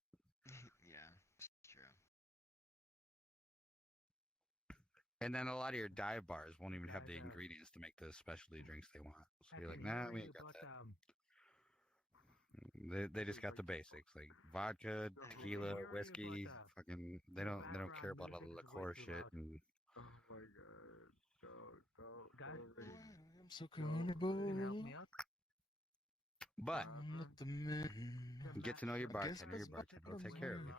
Yeah, it's true. And then a lot of your dive bars won't even have the ingredients to make the specialty drinks they want. So you're like, nah, we ain't got that. They just got the basics, like vodka, tequila, whiskey. Fucking, they don't care about all the liqueur shit. And Oh my god. I'm so comfortable. but get to know your bartender. Your bartender will take care of you.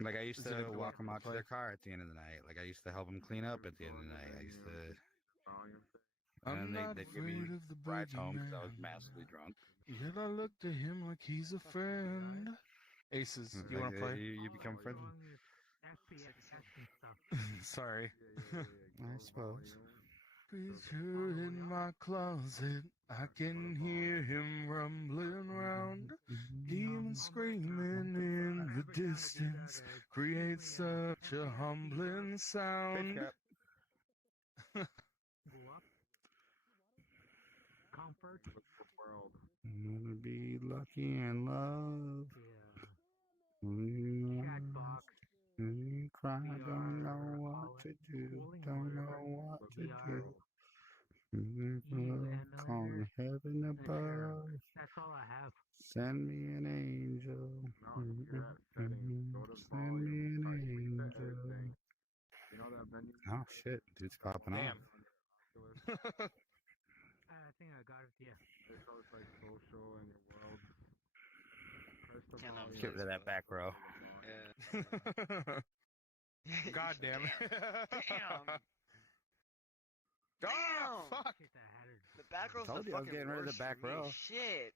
Like I used to walk them out to their car at the end of the night. Like I used to help them clean up at the end of the night. I used to. And they'd give me rides home because I was massively drunk. Yet I look to him like he's a friend. Aces, do you want to play? You become friends. Sorry. I suppose. Preacher in my closet, I can hear him rumbling around. Demons screaming in the distance creates such a humbling sound. Comfort. World. I'm gonna be lucky in love. Chatbox. Cry, don't know what to do. Don't know what to do. Calling heaven above. That's all I have. Send me an angel. Send me an angel. You know that menu? Oh shit, dude's popping off. I think I got it, yeah. There's always like social and your world. First of all, Get rid of that back row. God damn it. Damn. Oh, fuck. The back row's Told the you I was fucking getting rid of the worst back for me. row. Shit.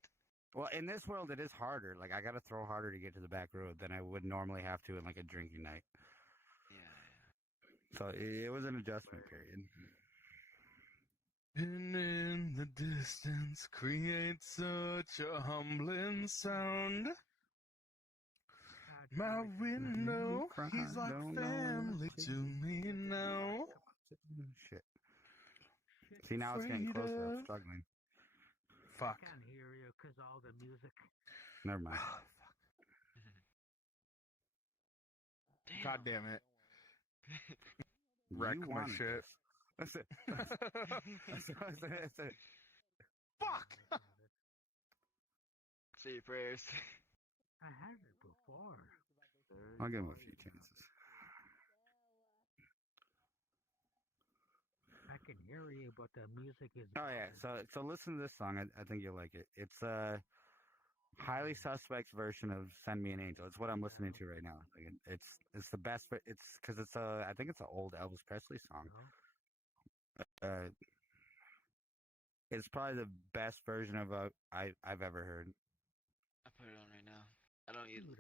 Well, in this world, it is harder. Like, I gotta throw harder to get to the back row than I would normally have to in, like, a drinking night. Yeah. So, it was an adjustment period. And in the distance creates such a humbling sound. My window, he's like family to me now. Shit. See, now it's getting closer. I'm struggling. Fuck. I can't hear you because all the music. Never mind. God damn it. Wreck Wreck my shit. That's it. That's it. Fuck! Say your prayers. I had it before. I'll give him a few chances. I can hear you, but the music is. Oh yeah, so listen to this song. I think you'll like it. It's Highly Suspect's version of "Send Me an Angel." It's what I'm listening to right now. Like it's the best. It's because it's I think it's an old Elvis Presley song. It's probably the best version of I've ever heard. I put it on right now. I don't usually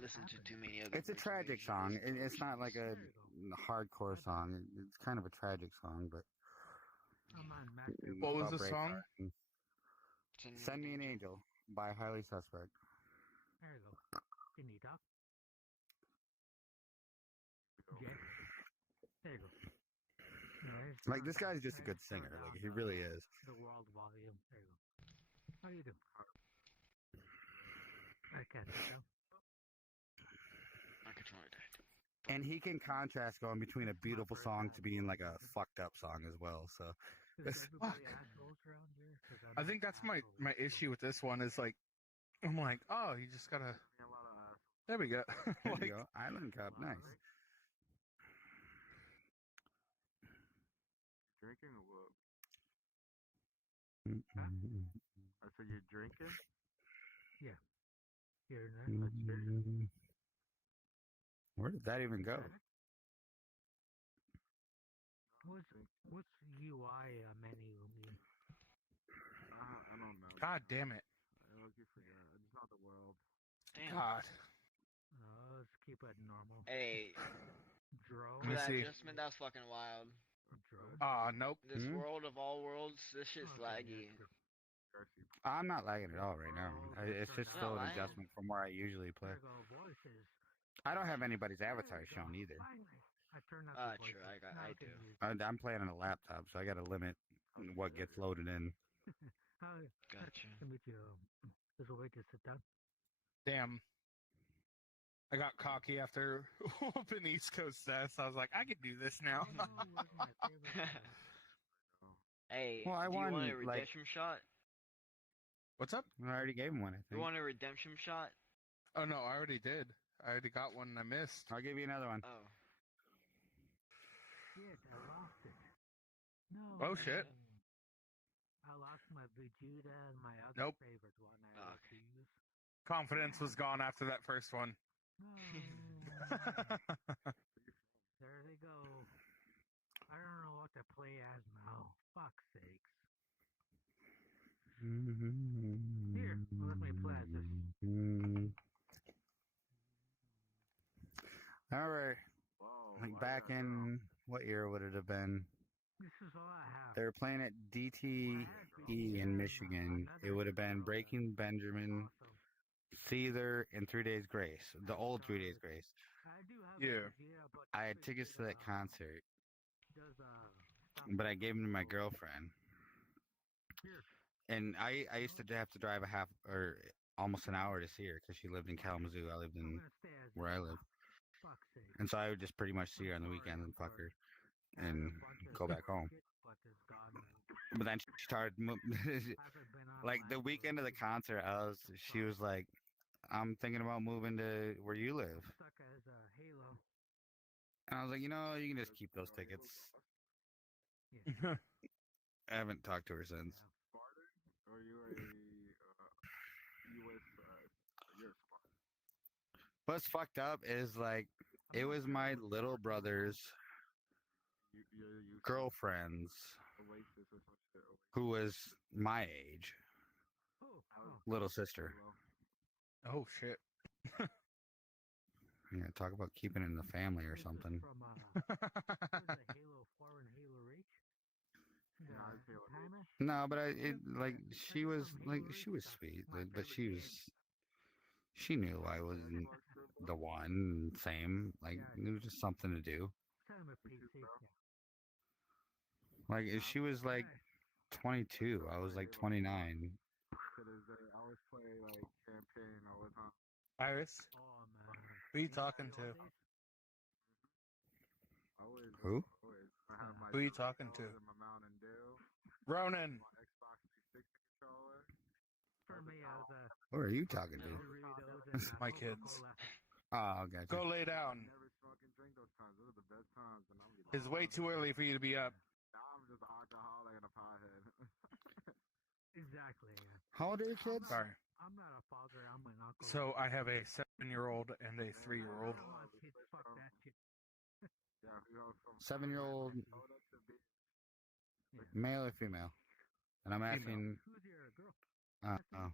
listen to too many other. It's a tragic song. It's not like a hardcore song. It's kind of a tragic song, but. What was the song? Send Me an Angel by Highly Suspect. There you go. Can you talk? Yeah. There you go. Like, this guy's just a good singer. Like, he really is. The world volume. There you go. How do you do? I can't tell. My controller died. And he can contrast going between a beautiful song to being like a fucked up song as well. So, fuck. I think that's my issue with this one is like, I'm like, oh, you just gotta. There we go. There you go. Island Cup, nice. Drinking or what? I said you're drinking? Yeah. Here and there. Where did that even go? What's UI menu mean? I don't know. God damn it. I always forget. It's not the world. Damn. God. Let's keep it normal. Hey. Dro. For that adjustment, that's fucking wild. Nope. This world of all worlds, this shit's laggy. I'm not lagging at all right now. It's just still an lagging. adjustment from where I usually play. I don't have anybody's avatar shown either. True. I do. I'm playing on a laptop, so I got to limit what gets loaded in. Gotcha. Let me do. There's a way to sit down. Damn. I got cocky after whooping East Coast S. I was like, I can do this now. Hey, Well, I do you won, want a like- redemption shot? What's up? I already gave him one, I You think. want a redemption shot? Oh no, I already did. I already got one and I missed. I'll give you another one. Oh. Shit, I lost it. No. Oh shit. I lost my Vegeta and my other Nope. favorite one I like to use. Confidence was gone after that first one. There they go. I don't know what to play as now. Fuck's sakes. Here, let me play as this. Alright. Like back in what year would it have been? This is all I have. They were playing at DTE in Michigan. It would have been Breaking Benjamin, Caesar, and 3 Days Grace. The old 3 Days Grace. I do have Yeah. Vegeta, but I had tickets to that concert, does but I gave them to my girlfriend. And I used to have to drive a half or almost an hour to see her because she lived in Kalamazoo. I lived in where I live. And so I would just pretty much see her on the weekends and fuck her and go back home. But then she started, like the weekend of the concert, she was like, I'm thinking about moving to where you live. stuck as a Halo. And I was like, you know, you can just keep those tickets. I haven't talked to her since. Or you a U.S. Europe spot? What's fucked up is like, it was my little brother's girlfriend's Oasis or some shit. who was my age, little sister. Oh shit. Yeah, talk about keeping it in the family or something. From Halo 4 and Halo Reach. Timer? No, but she was sweet, but she knew I wasn't the one. Same, like it was just something to do. Timer PC. Like if she was like 22, I was like 29. I always play like campaign all the time. Iris? Who are you talking to? Who? Who are you talking to? Ronan! For me, as a Who are you talking to? Doritos and My kids. Oh, gotcha. Go lay down. It's way too early for you to be up. I'm just an alcoholic and a pothead. Exactly. Yeah. How old are your kids? Sorry. I'm not a father. I'm an uncle. So I have a 7-year-old and a 3-year-old. Come on, kids. Fuck that shit. 7-year-old, male or female? And I'm asking. Who's your girl? Oh.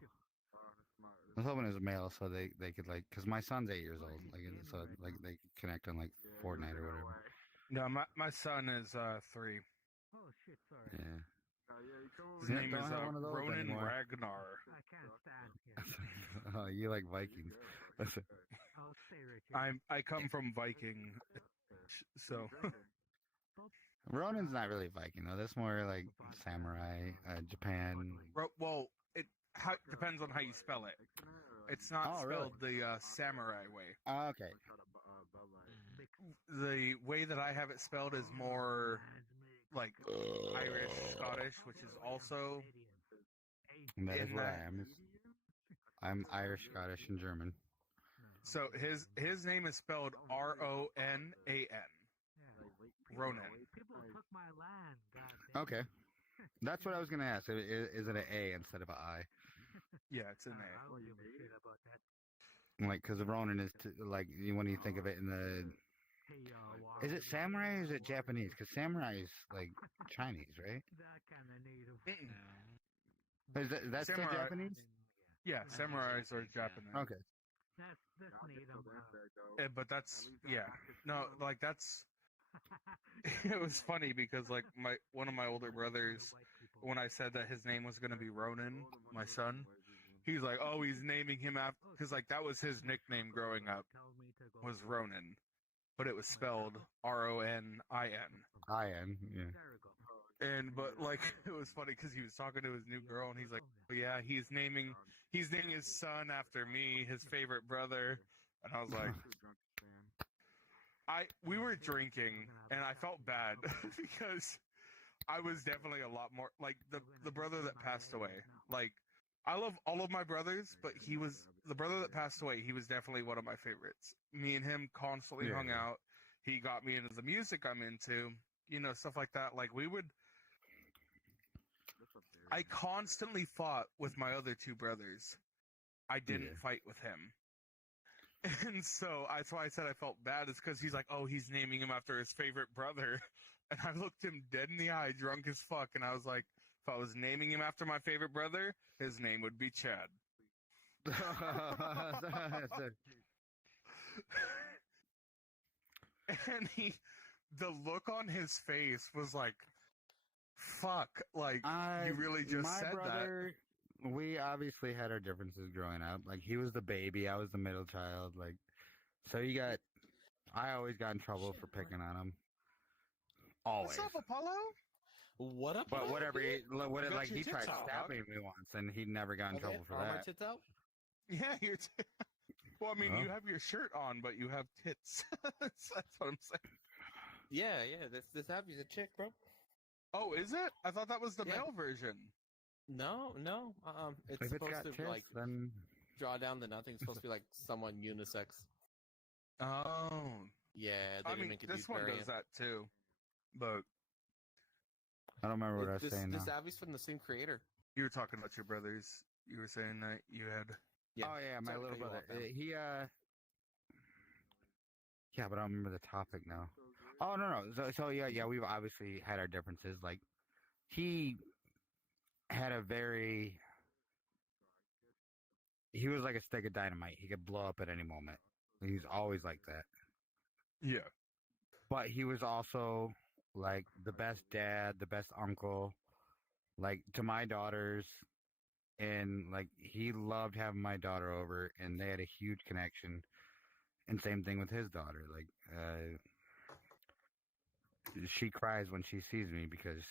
I was hoping it was a male, so they could like, cause my son's 8 years old, like so like they could connect on like Fortnite or whatever. No, my son is 3. Oh shit, sorry. Yeah. His name Don't is have one of those Ronan anymore. Ragnar. I can't stand here. Oh, you like Vikings? I'll stay, Richard. I come from Viking, so. Ronan's not really Viking though. That's more like samurai, Japan. Well, it depends on how you spell it. It's not spelled the samurai way. Oh, okay. The way that I have it spelled is more like Irish, Scottish, which is also. And that is in what that- I am. I'm Irish, Scottish, and German. So his name is spelled Ronan. Ronan. People took my land. God Okay, that's what I was gonna ask. Is it an A instead of an I? Yeah, it's in I there. don't give a shit about that. Like, because Ronin is like when you think of it in the. Hey, Is it samurai or is it Japanese? Because samurai is like Chinese, right? that kind of native. Is that's still Samurai- Japanese? Yeah, samurais are Japanese. Okay. That's native. But that's no, like that's. It was funny because like one of my older brothers, when I said that his name was gonna be Ronan, my son, he's like, oh, he's naming him after, because like that was his nickname growing up, was Ronan, but it was spelled Ronin. I-N, yeah. But like it was funny because he was talking to his new girl and he's like, oh, yeah, he's naming his son after me, his favorite brother. And I was like, we were drinking, and I felt bad because I was definitely a lot more like the brother that passed away. Like, I love all of my brothers, but the brother that passed away. He was definitely one of my favorites. Me and him constantly hung out. He got me into the music I'm into, stuff like that. Like I constantly fought with my other two brothers. I didn't fight with him. And so that's why I said I felt bad, is because he's like, oh, he's naming him after his favorite brother. And I looked him dead in the eye, drunk as fuck, and I was like, if I was naming him after my favorite brother, his name would be Chad. And the look on his face was like, fuck, like, you really just said brother, that. We obviously had our differences growing up. Like, he was the baby, I was the middle child. Like, so I always got in trouble for picking on him. Always. What's up, Apollo? What up? But whatever, he tried stabbing me once, and he never got in trouble for that. My tits out? Yeah, well, I mean, you have your shirt on, but you have tits. That's what I'm saying. Yeah, this Abby's a chick, bro. Oh, is it? I thought that was the male version. No. It's supposed to tits, then draw down to nothing. It's supposed to be like someone unisex. Oh. Yeah, they didn't make a this one does that too. But I don't remember what I was saying now. This Abby's from the same creator. You were talking about your brothers. You were saying that you had. Yeah. Oh yeah, my little brother. He Yeah, but I don't remember the topic now. Oh no. So yeah, we've obviously had our differences. Like, he had he was like a stick of dynamite. He could blow up at any moment. He's always like that. Yeah. But he was also like the best dad, the best uncle, like to my daughters, and like he loved having my daughter over, and they had a huge connection. And same thing with his daughter. Like, she cries when she sees me because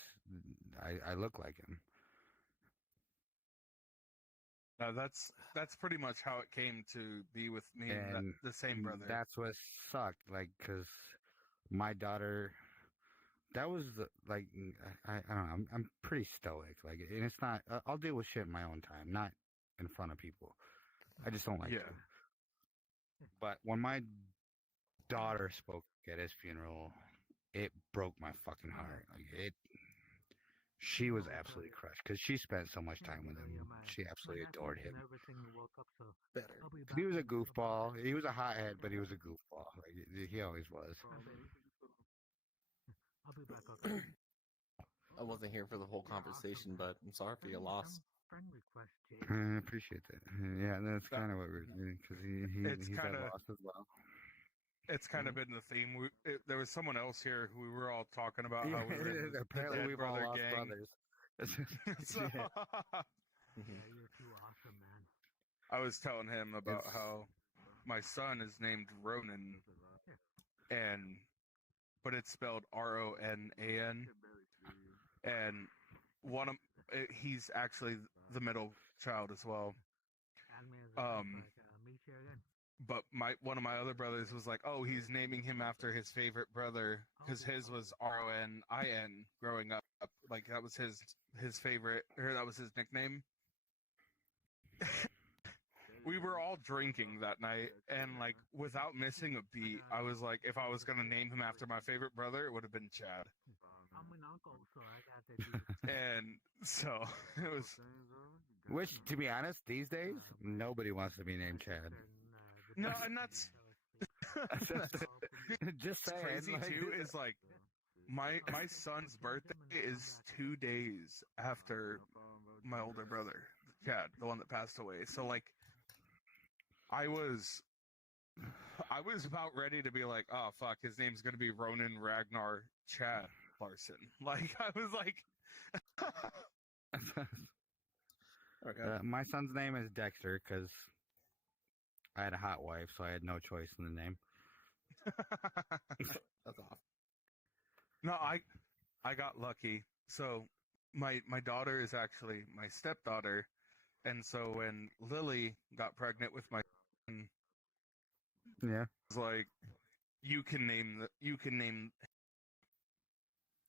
I look like him. That's pretty much how it came to be with me and the same brother. That's what sucked, like, because my daughter, that was I don't know, I'm pretty stoic, like, and it's not, I'll deal with shit in my own time, not in front of people. I just don't like to. But when my daughter spoke at his funeral, it broke my fucking heart. Like, she was absolutely crushed because she spent so much time with him. She absolutely adored him. He was a goofball. He was a hothead, but he was a goofball. Like, he always was. I wasn't here for the whole conversation, but I'm sorry for your loss. I appreciate that. Yeah, that's kind of what we're doing, because he's had loss as well. It's kind of been the theme. There was someone else here who we were all talking about how we were apparently we've all lost brothers. You're too awesome, man. I was telling him about how my son is named Ronan, but it's spelled Ronan, and he's actually the middle child as well. But one of my other brothers was like, oh, he's naming him after his favorite brother because his was Ronin growing up. Like, that was his favorite, or that was his nickname. We were all drinking that night, and like, without missing a beat, I was like, if I was going to name him after my favorite brother, it would have been Chad. I'm an uncle, so I got to do. And so it was. Which, to be honest, these days, nobody wants to be named Chad. No, and that's just saying. Crazy too is like my son's birthday is 2 days after my older brother, Chad, the one that passed away. So like, I was about ready to be like, oh fuck, his name's gonna be Ronan Ragnar Chad Larson. Like, I was like. My son's name is Dexter because I had a hot wife, so I had no choice in the name. That's awesome. No, I got lucky. So my daughter is actually my stepdaughter, and so when Lily got pregnant with my son, Yeah. It's like you can name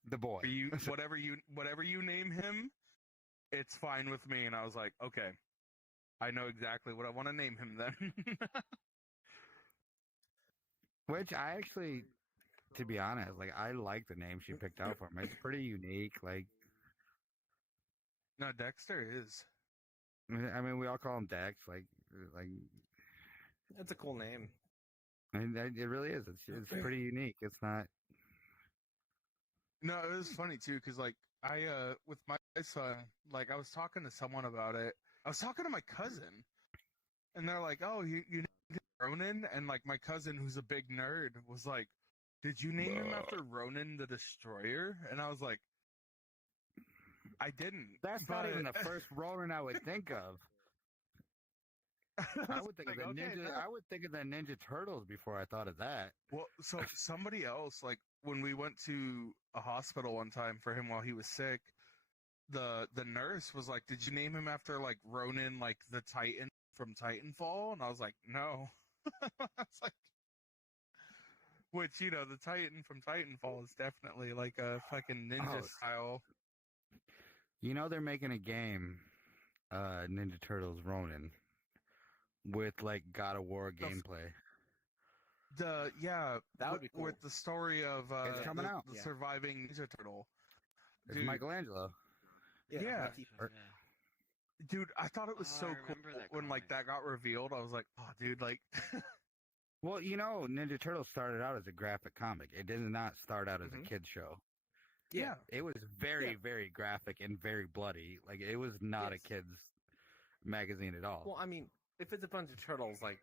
the boy. whatever you name him, it's fine with me. And I was like, okay, I know exactly what I want to name him then. Which I actually, to be honest, like I like the name she picked out for him. It's pretty unique. Like, no, Dexter is. I mean, we all call him Dex. Like. That's a cool name. I mean, it really is. It's pretty unique. It's not. No, it was funny too, because like I with my son, like I was talking to someone about it. I was talking to my cousin, and they're like, "Oh, you named him Ronan?" And like my cousin, who's a big nerd, was like, "Did you name him after Ronan the Destroyer?" And I was like, "I didn't." That's not even the first Ronan I would think of. I would think of the ninja. I would think of the Ninja Turtles before I thought of that. Well, so somebody else, like when we went to a hospital one time for him while he was sick, the nurse was like, "Did you name him after like Ronan, like the Titan from Titanfall?" And I was like, "No." I was like, which the Titan from Titanfall is definitely like a fucking ninja style. They're making a game, Ninja Turtles Ronin, with like God of War gameplay. That would be cool. With the story of it's coming out. The surviving Ninja Turtle. It's Michelangelo. Yeah. Dude, I thought it was so cool when like that got revealed. I was like, "Oh, dude, like." Well, Ninja Turtles started out as a graphic comic. It did not start out as a kids show. Yeah. It was very, very graphic and very bloody. Like it was not a kids magazine at all. Well, I mean, if it's a bunch of turtles like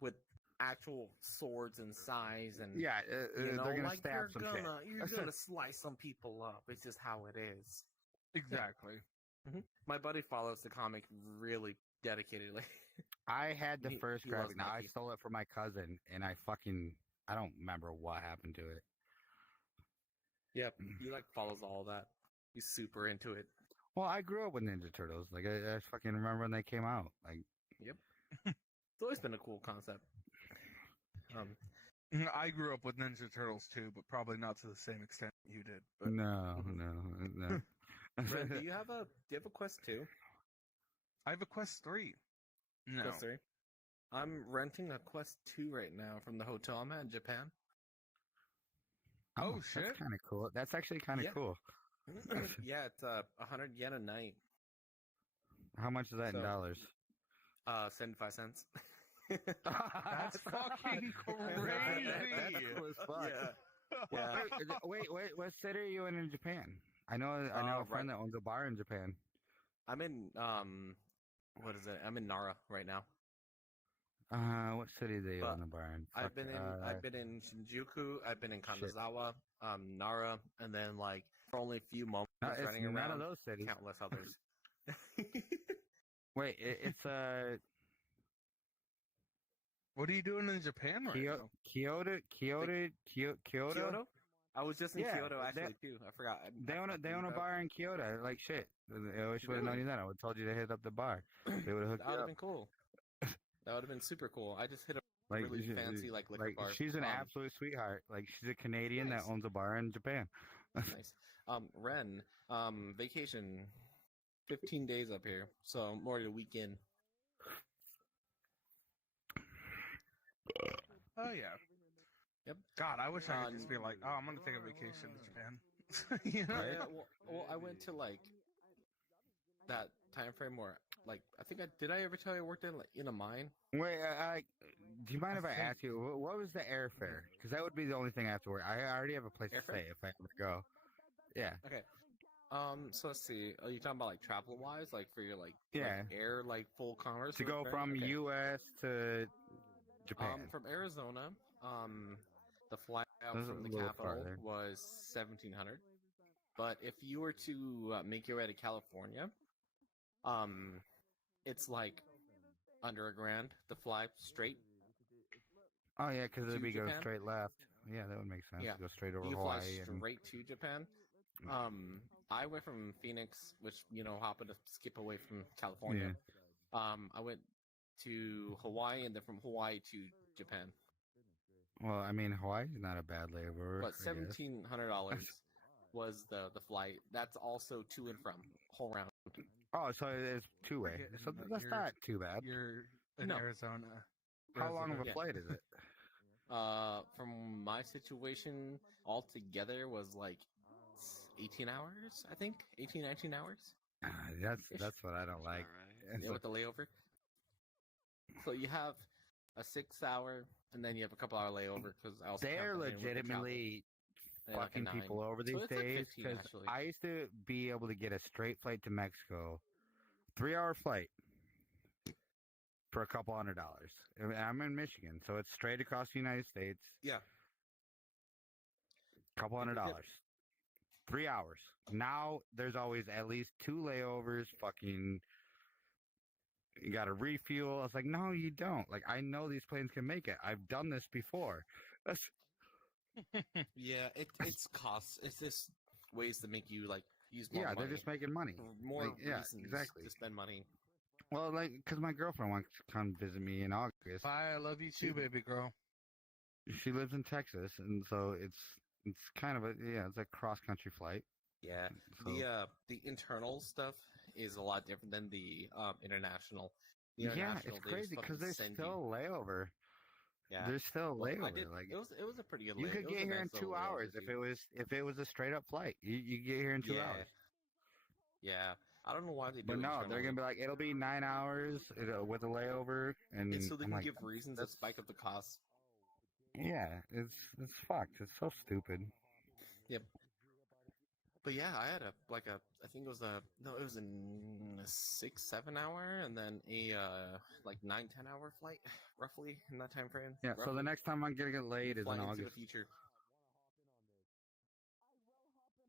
with actual swords and size and they're gonna like stab some shit. You're gonna slice some people up. It's just how it is. Exactly. My buddy follows the comic really dedicatedly. I had the first he graphic. loves Now I Mikey. stole it from my cousin, and I don't remember what happened to it. Yep, he like follows all that. He's super into it. Well, I grew up with Ninja Turtles. Like I fucking remember when they came out. Like, yep, it's always been a cool concept. I grew up with Ninja Turtles too, but probably not to the same extent you did. But... No. Ren, do you have a Quest 2? I have a Quest 3. No. Quest 3? I'm renting a Quest 2 right now from the hotel I'm at in Japan. Oh shit! That's kind of cool. That's actually kind of cool. Yeah, it's 100 yen a night. How much is that in dollars? 75 cents. That's fucking crazy. That's cool as fuck. Yeah. Wait. What city are you in Japan? I know a friend that owns a bar in Japan. I'm in what is it? I'm in Nara right now. What city do you own the bar in? I've been in Shinjuku. I've been in Kanazawa, Nara, and then like for only a few moments running around. None of those cities. Countless others. Wait, it's What are you doing in Japan right now? Kyoto. Kyoto? I was just in Kyoto actually too. I forgot. They own a bar in Kyoto. Like shit. I wish I would have known you then. I would have told you to hit up the bar. They would have hooked That would you have up. been cool. That would have been super cool. I just hit a really fancy like liquor bar. She's an absolute sweetheart. Like she's a Canadian that owns a bar in Japan. Nice. Ren, vacation, 15 days up here, so more than a weekend. Oh yeah. Yep. God, I wish I could just be like, "Oh, I'm gonna take a vacation to Japan." You know? Yeah, well, I went to like that time frame where, like, did I ever tell you I worked in a mine? Wait, do you mind if I ask you what was the airfare? Because that would be the only thing I have to worry. I already have a place to stay if I ever go. Yeah. Okay. So let's see. Are you talking about like travel wise, like for your like air like full commerce to go from U.S. to Japan? From Arizona, the flight out This is from a the little capital farther. was $1,700. But if you were to make your way to California, it's like under $1,000 to fly straight. Oh yeah, because it'd be go Japan? straight left. Yeah, that would make sense. Yeah, Go straight over you can Hawaii. fly straight to Japan. I went from Phoenix, which happened to skip away from California. I went to Hawaii and then from Hawaii to Japan. Well, I mean, Hawaii's not a bad layover. But I guess. $1,700 was the flight. That's also to and from whole round. Oh, so it's two-way. So that's not too bad. You're in No. Arizona. How long of a Yeah. flight is it? From my situation altogether was like 18 hours, I think. 18, 19 hours. That's what I don't like. It's Yeah, with the layover. So you have a 6 hour, and then you have a couple hour layover because I also They're count that in with the travel. legitimately And like a fucking 9. people over So these it's like days 15 because actually. I used to be able to get a straight flight to Mexico, 3-hour flight for a couple $100. And I'm in Michigan, so it's straight across the United States. Yeah. Couple $100. 3 hours. Now there's always at least 2 layovers. Fucking, you got to refuel. I was like, no, you don't. Like, I know these planes can make it. I've done this before. That's Yeah, it's costs. It's just ways to make you like use more yeah, money. they're just making money. More Like, yeah, reasons exactly. to spend money. Well, like, because my girlfriend wants to come visit me in August. Bye, I love you too, baby girl. She lives in Texas, and so it's kind of it's a cross country flight. Yeah, So- the internal stuff is a lot different than the international. The Yeah, international, it's they just crazy because fucking there's send still layover. Yeah. There's still Well, I layover. did- Like it was a pretty good. you lay- could it was get a here nice in little 2 layover hours too. if it was a straight up flight. You get here in 2 Yeah. hours. Yeah, I don't know why they do. But no, internal. they're gonna be like it'll be 9 hours with a layover, and It's so they I'm can like, give reasons that spike up the cost. yeah, it's fucked. It's so stupid. Yep. But yeah, I had I think it was a 6-7 hour, and then a 9-10 hour flight, roughly in that time frame. Yeah. So the next time I'm gonna get laid is in Flying into the August. future.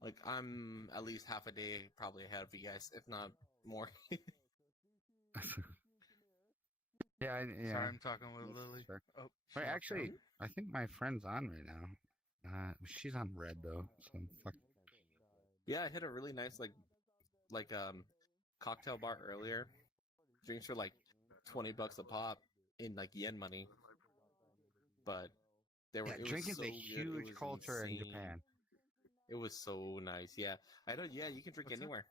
Like I'm at least half a day probably ahead of you guys, if not more. Yeah, yeah. Sorry, I'm talking with Lily. Sure. Oh, Wait, she actually, left I think my friend's on right now. She's on red though, so fuck. Yeah, I hit a really nice cocktail bar earlier. Drinks were like $20 a pop in like yen money, but they were. Yeah, it was drinking's so a good, it huge was culture in insane. Japan. It was so nice. Yeah, I don't. Yeah, you can drink anywhere.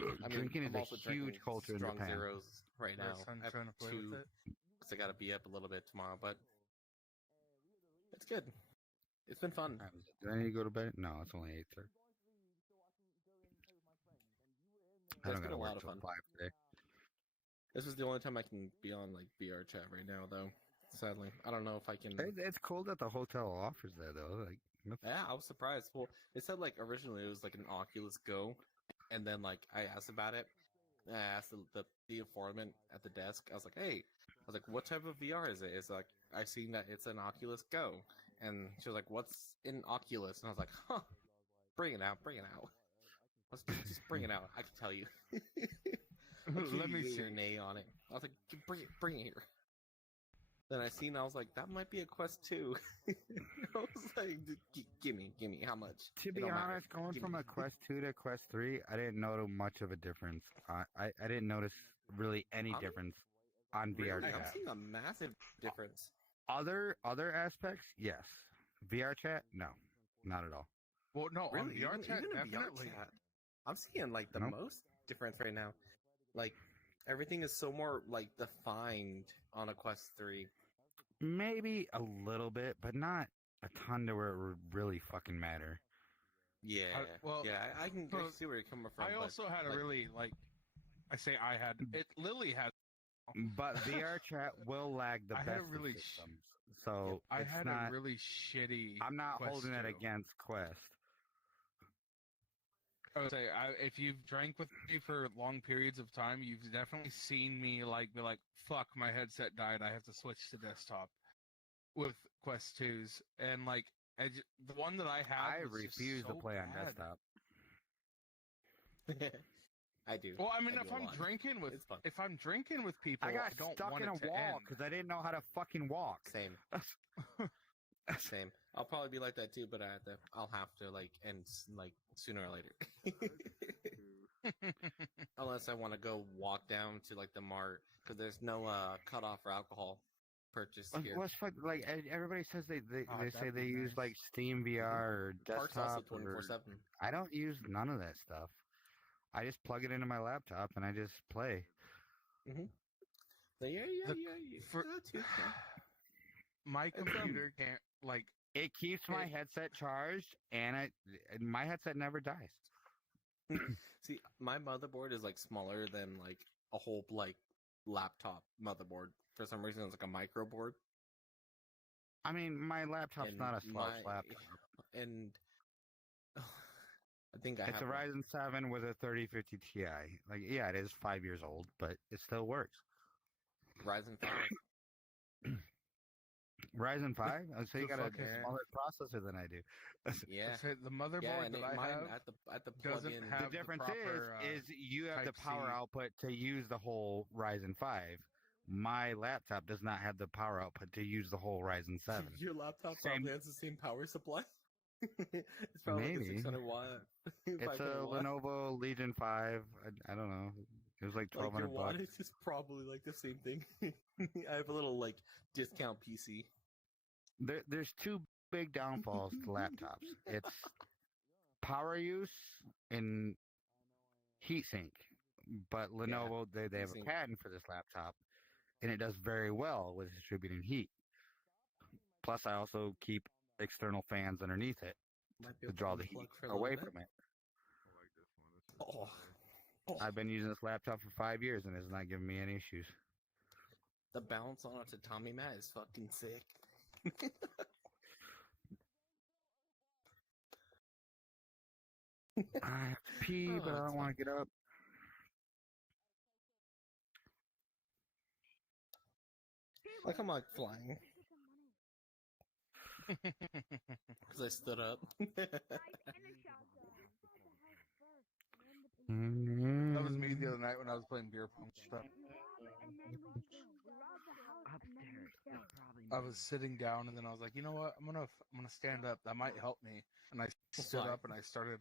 I mean, Drinking is I'm a also drinking huge culture in strong Japan. zeros right My now. son's I have trying to play with 2 it. because I gotta be up a little bit tomorrow, but it's good. It's been fun. Do I need to go to bed? No, it's only 8:30. I It's don't been gotta a work lot of till fun. 5 today. This is the only time I can be on like VR chat right now, though. Sadly, I don't know if I can. It's cool that the hotel offers that though. Like, Yeah, I was surprised. Well, it said like originally it was like an Oculus Go, and then like I asked about it. And I asked the informant at the desk. I was like, "Hey," I was like, "What type of VR is it?" It's like I seen that it's an Oculus Go, and she was like, "What's in Oculus?" And I was like, "Huh, bring it out, bring it out. Let's just bring it out. I can tell you." Let me see. your nay on it. I was like, bring it here." Then I seen, I was like, that might be a Quest 2. I was like, gimme, how much? to It be don't matter. honest, going Gimme. from a Quest 2 to Quest 3, I didn't notice much of a difference. I didn't notice really any I'm- difference on VR Really? I'm chat. seeing a massive difference. Other aspects, yes. VR chat, no, not at all. Well, no, on Really? VR Even chat, in VR definitely. chat, I'm seeing like the Nope. most difference right now. Like everything is so more like defined on a Quest 3. Maybe a little bit, but not a ton to where it would really fucking matter. Yeah, well, yeah, I can so see where you're coming from. I but, also had a like, really I say I had it. Lily had. But VR chat will lag the I had best a of really systems. So I it's had not, a really shitty. I'm not Quest holding it 2. against Quest. I would say, if you've drank with me for long periods of time, you've definitely seen me be like, "Fuck, my headset died. I have to switch to desktop." With Quest 2s, and like the one that I have, I was just refuse to so play on bad. desktop. I do. Well, I mean, I if do a I'm lot. drinking with It's fun. if I'm drinking with people, I got don't stuck want in a it to wall end. because I didn't know how to fucking walk. Same. Same. I'll probably be like that too, but I'll have to like end like sooner or later. Unless I want to go walk down to like the mart because there's no cutoff for alcohol. purchased Like, here. what's fuck? Like everybody says they Oh, say that'd they be use nice. like Steam VR or Parks also desktop. or- 24/7. I don't use none of that stuff. I just plug it into my laptop and I just play. Mm-hmm. For- My computer can't like. It keeps my headset charged, and my headset never dies. See, my motherboard is like smaller than like a whole like laptop motherboard. For some reason, it's like a micro board. I mean, my laptop's And not a slouch my- laptop. And I think I It's a have one. Ryzen 7 with a 3050 Ti. Like, yeah, it is 5 years old, but it still works. Ryzen 5. Ryzen 5? I'd say you The got a fucking- smaller processor than I do. Yeah. The motherboard Yeah, and that I mine, have I have to plug doesn't in. have The difference proper, is you have the power Type-C. output to use the whole Ryzen 5. My laptop does not have the power output to use the whole Ryzen 7. Your laptop Same- probably has the same power supply. It's probably like a Maybe. 600 watt. It's 500 a watt. Lenovo Legion 5. I don't know. It was like Like your $1,200 bucks. wattage is probably like the same thing. I have a little like discount PC. There's two big downfalls to laptops. It's power use and heatsink. But Lenovo, they have a heatsink. patent for this laptop, and it does very well with distributing heat. Plus, I also keep external fans underneath it Might be to able draw to the heat unplug for a away little bit. from it. Oh. I've been using this laptop for 5 years, and it's not giving me any issues. The bounce on it to Tommy Matt is fucking sick. I have to pee, Oh, but I that's don't want to get up. Like I'm like flying. Because I stood up. That was me the other night when I was playing beer pong stuff. I was sitting down and then I was like, you know what? I'm gonna stand up. That might help me. And I stood Fly. up and I started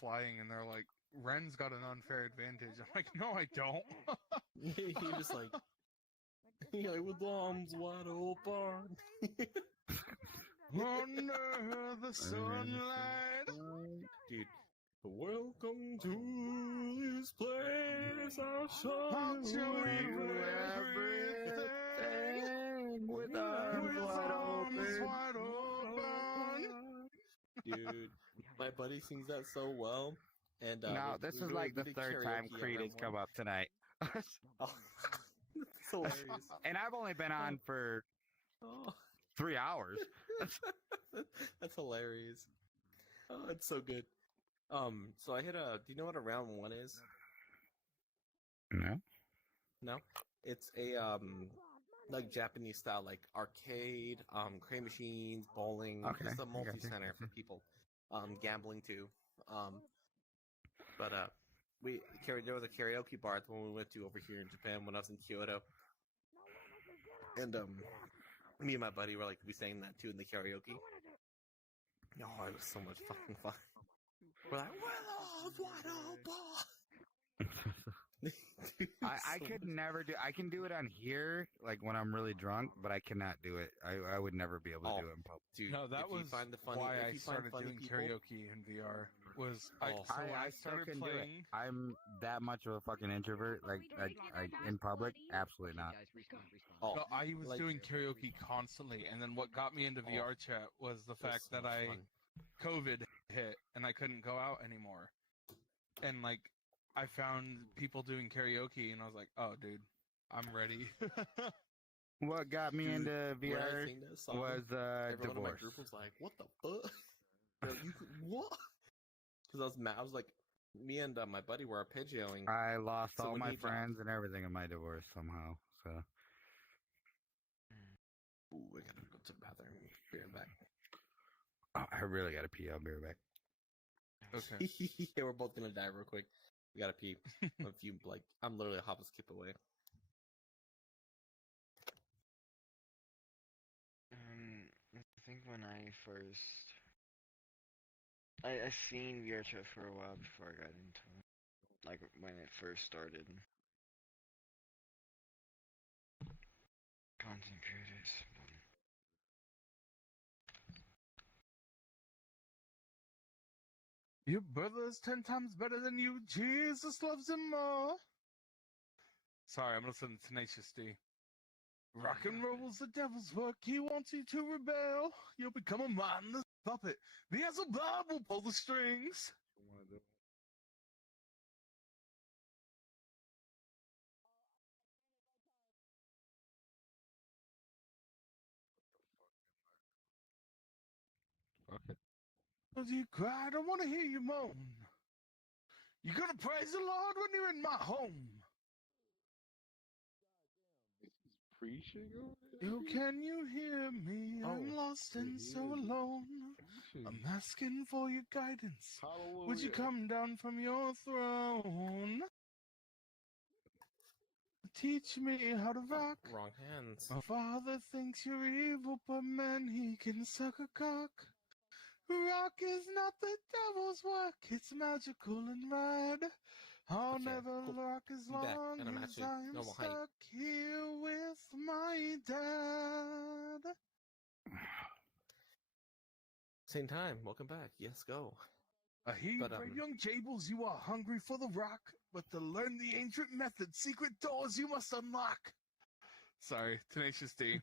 flying. And they're like, Ren's got an unfair advantage. I'm like, no, I don't. You're just like, you're like with arms wide open. Under the sunlight. Dude, welcome to this place. I'll I'll show show you you everything with arms wide open. Dude, my buddy sings that so well. And Now, we- this we is really like the did third time karaoke at Creed has Red come One. up tonight. Oh, it's hilarious. And I've only been on for Oh. 3 hours. That's hilarious. Oh, it's so good. So I hit do you know what a round one is? No. No? It's a, like Japanese style, like arcade, crane machines, bowling. Okay, It's a I gotcha, multi-center for people. Gambling too. But there was a karaoke bar at the one we went to over here in Japan when I was in Kyoto. And, me and my buddy were like, we sang that too in the karaoke. Oh, it was so much fucking fun. We're like, Willow's wide open! I could never do. I can do it on here, like when I'm really drunk, but I cannot do it. I would never be able to do it in public. Dude, No, that if you was find the funny, why if I you find started funny doing people, karaoke in VR. Was I Oh. so when I I still started can do it. playing. I'm that much of a fucking introvert. Like in public, absolutely not. Oh, No, I was like- doing karaoke constantly, and then what got me into VR chat was the It was fact so that much fun. COVID hit and I couldn't go out anymore, and like I found people doing karaoke, and I was like, oh, dude, I'm ready. What got me Dude, into when I VR sang that song, was everyone in my divorce. group was like, "What the fuck? What?" Because I was mad. I was like, me and my buddy were arpeggioing. I lost So all when my he dropped- friends and everything in my divorce somehow. So Ooh, I gotta go to the bathroom. Be right back. oh, I really gotta pee. I'll be right back. Okay. Yeah, we're both gonna die real quick. We gotta pee. If you like, I'm literally a hop and skip away. I think when I first, I seen VR chat for a while before I got into it, like when it first started. concentrated. Your brother's 10 times better than you. Jesus loves him more. Sorry, I'm listening to Tenacious D. Rock and roll's the devil's work. He wants you to rebel. You'll become a mindless puppet. Beelzebub will pull the strings. Okay. As you cry, I don't want to hear you moan. You're gonna praise the Lord when you're in my home. Preaching over there? Oh, can you hear me? I'm lost and so alone. I'm asking for your guidance. Hallelujah. Would you come down from your throne? Teach me how to rock. Wrong hands. My father thinks you're evil, but man, he can suck a cock. Rock is not the devil's work, it's magical and rad. I'll never rock as Be back, long and I'm as actually I'm normal height. stuck here with my dad. Same time. Welcome back. Yes, go. I hear you, brave young Jables, you are hungry for the rock, but to learn the ancient method, secret doors you must unlock. Sorry, Tenacious D.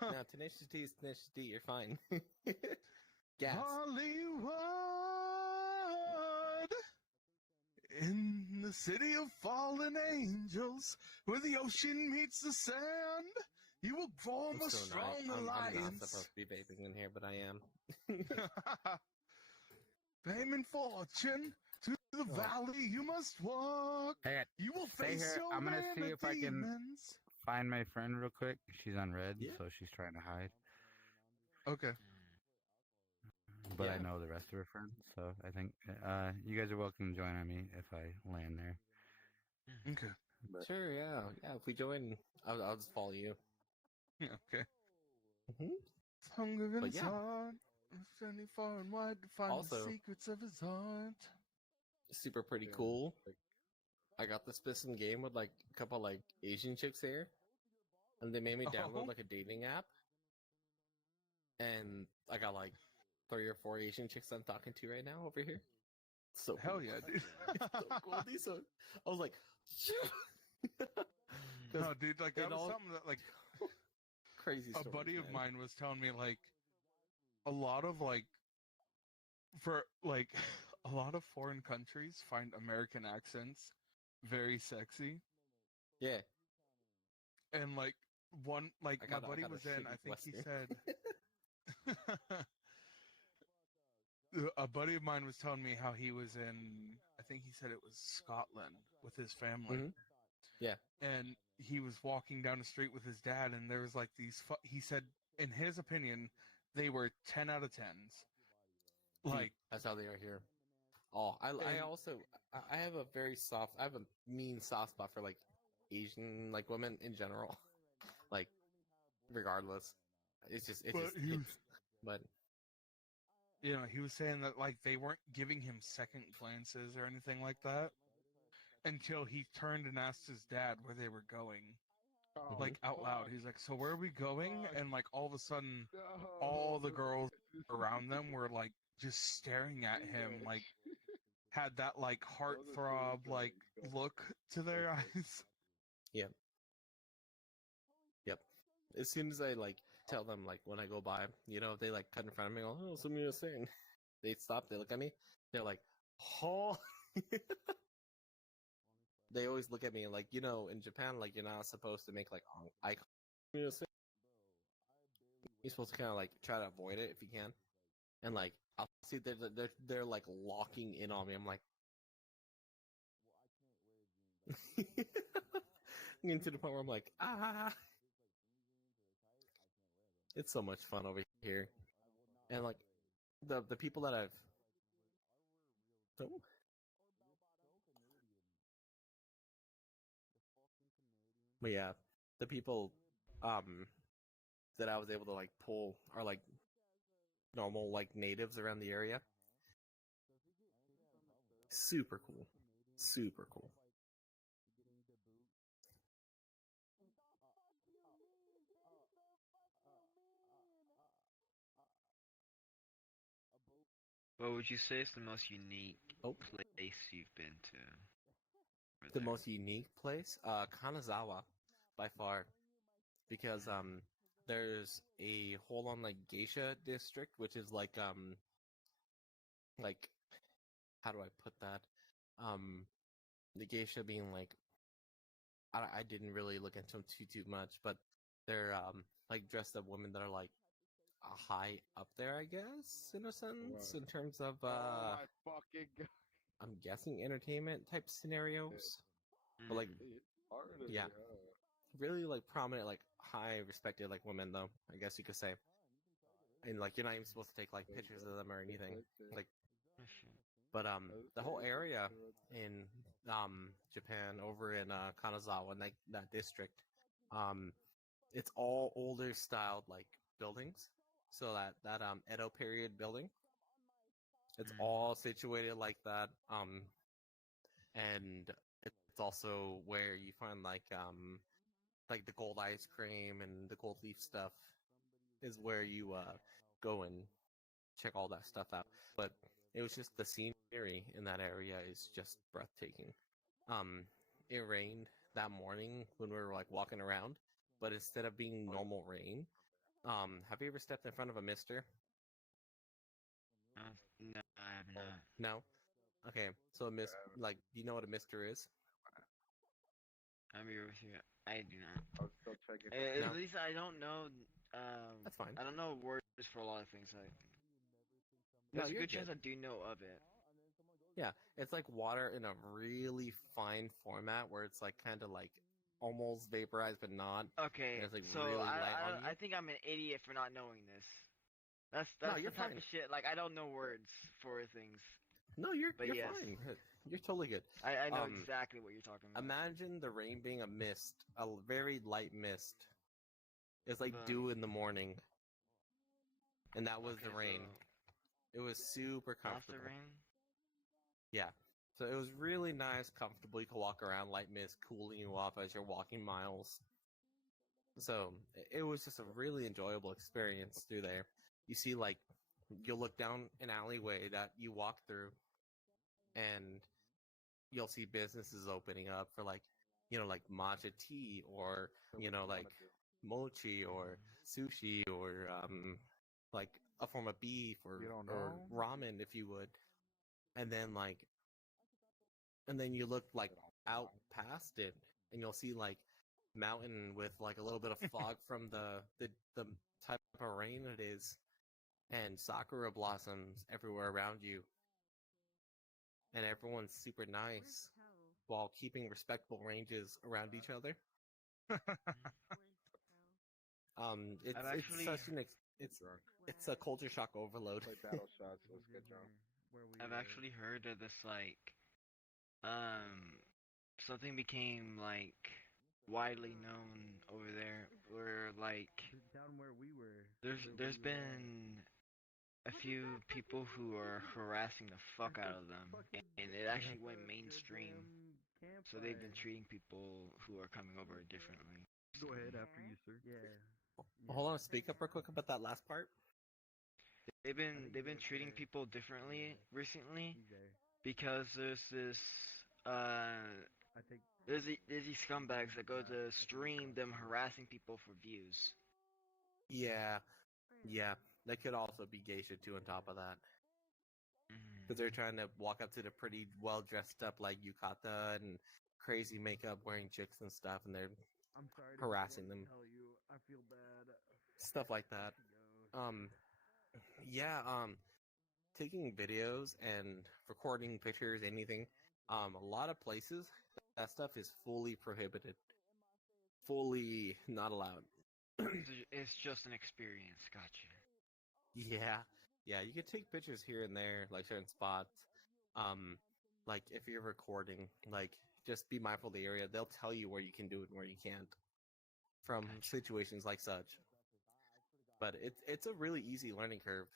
No, Tenacious D is Tenacious D. You're fine. Gas. Hollywood, in the city of fallen angels, where the ocean meets the sand, you will form I'm a so strong I'm not alliance. supposed to be vaping in here, but I am. Fame and fortune, to the valley you must walk. Hey, you will stay face here. your I'm gonna see if I can demons. find my friend real quick. She's on red, so she's trying to hide. Okay. But I know the rest of her friends, so I think you guys are welcome to join on me if I land there. Okay. Sure, yeah. Yeah, if we join, I'll just follow you. Yeah, okay. Mm-hmm. Hunger in But his yeah. heart, journey far and wide to find Also- the secrets of his heart. Super pretty cool. I got this in game with like a couple like Asian chicks here, and they made me download like a dating app, and I got like 3 or 4 Asian chicks I'm talking to right now over here. So Hell cool. yeah, dude. So cool. These are, I was like, No, dude, like that it was all- something that like crazy. a stories, buddy of man. mine was telling me like a lot of like for like a lot of foreign countries find American accents very sexy. Yeah. And like one like I my got a- I buddy got a was in, I shitty think he Western. said a buddy of mine was telling me how he was in, I think he said it was Scotland with his family. Mhm. Yeah. And he was walking down the street with his dad, and there was like these. He said, in his opinion, they were 10 out of 10s. Like that's how they are here. Oh, I And- also I have a very soft, I have a mean soft spot for like Asian like women in general. Like, regardless, it's just But he was- but you know, he was saying that like they weren't giving him second glances or anything like that until he turned and asked his dad where they were going. Like out loud, he's like, "So where are we going?" And like all of a sudden, all the girls around them were like just staring at him, like had that like heartthrob like look to their eyes. Yep. As soon as I like tell them like when I go by, you know, if they like cut in front of me, oh, something you're saying. They stop, they look at me, they're like, oh. They always look at me like, you know, in Japan, like you're not supposed to make like eye contact. You're supposed to kind of like try to avoid it if you can, and like I'll see they're like locking in on me. I'm like, getting to the point where I'm like, ah. It's so much fun over here, and like the people that I've. Oh. But yeah, the people that I was able to like pull are like normal like natives around the area. Super cool. Super cool. What would you say is the most unique Oh. place you've been to? The most unique place, Kanazawa, by far, because there's a whole on like geisha district, which is like how do I put that? The geisha being like, I didn't really look into them too much, but they're like dressed up women that are like high up there, I guess, in a sense, in terms of Oh my fucking god. I'm guessing entertainment type scenarios, but like yeah, really like prominent, like high respected like women though, I guess you could say. And like you're not even supposed to take like pictures of them or anything, like. But the whole area in Japan, over in Kanazawa, in that district, it's all older styled like buildings. So that Edo period building, it's all situated like that. And it's also where you find like the gold ice cream and the gold leaf stuff is where you go and check all that stuff out. But it was just the scenery in that area is just breathtaking. It rained that morning when we were like walking around, but instead of being normal rain, have you ever stepped in front of a mister? No, I have not. No? Okay, so a mist, like, do you know what a mister is? I'm here with you. I do not. I'll still check it. At least I don't know. That's fine. I don't know words for a lot of things. Like, No, there's a you're good chance good. I do know of it. Yeah, it's like water in a really fine format where it's like kind of like almost vaporized but not. Okay, and it's like so really light on you. I think I'm an idiot for not knowing this. That's No, the you're type fine. of shit. Like, I don't know words for things. No, you're yes. fine. You're totally good. I know exactly what you're talking about. Imagine the rain being a mist, a very light mist. It's like dew in the morning, and that was the rain. It was super comfortable. After rain? Yeah. So it was really nice, comfortable. You could walk around, light mist cooling you off as you're walking miles. So it was just a really enjoyable experience through there. You see, like, you'll look down an alleyway that you walk through, and you'll see businesses opening up for like, like matcha tea or, like mochi or sushi or like a form of beef or ramen, if you would. And then you look like out past it and you'll see like mountain with like a little bit of fog from the type of rain it is, and sakura blossoms everywhere around you. And everyone's super nice while keeping respectable ranges around each other. It's such an it's a culture shock overload. Play battle shots. Let's get drunk. I've actually heard of this, like, something became like widely known over there, where like down where we were. There's been a few people who are harassing the fuck out of them, and it actually went mainstream. So they've been treating people who are coming over differently. Go ahead after you, sir. Yeah. Hold on, speak up real quick about that last part. They've been treating people differently recently because there's this there's these scumbags that go to stream them harassing people for views. Yeah, they could also be geisha too on top of that. Because they're trying to walk up to the pretty well dressed up like yukata and crazy makeup wearing chicks and stuff, and they're harassing them. Tell you, I feel bad. Stuff like that. Taking videos and recording pictures, anything. A lot of places, that stuff is fully prohibited. Fully not allowed. It's just an experience, gotcha. Yeah, you can take pictures here and there, like certain spots. Like if you're recording, like just be mindful of the area. They'll tell you where you can do it and where you can't from situations like such. But it's a really easy learning curve.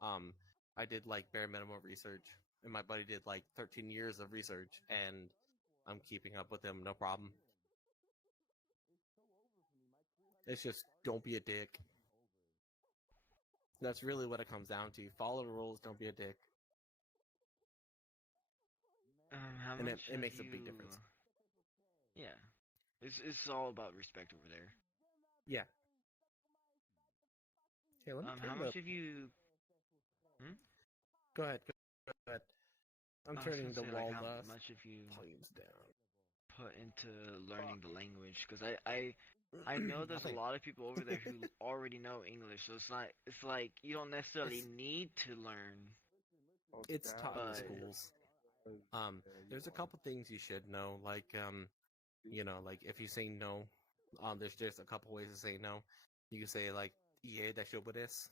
I did like bare minimum research, and my buddy did like 13 years of research, and I'm keeping up with him, no problem. It's just don't be a dick. That's really what it comes down to. Follow the rules, don't be a dick. How and much it makes a have big you- difference. Yeah, it's all about respect over there. Yeah. Okay, let me How turn much the. have you? Hmm? Go ahead. Go ahead. I'm I was turning gonna the say, like, wall how dust much have you volumes down. put into learning the language? Because I know there's a Nothing. lot of people over there who already know English, so it's like you don't necessarily need to learn. It's taught in the But- schools. There's a couple things you should know, like like if you say no, there's a couple ways to say no. You can say like "ie daishobu desu,"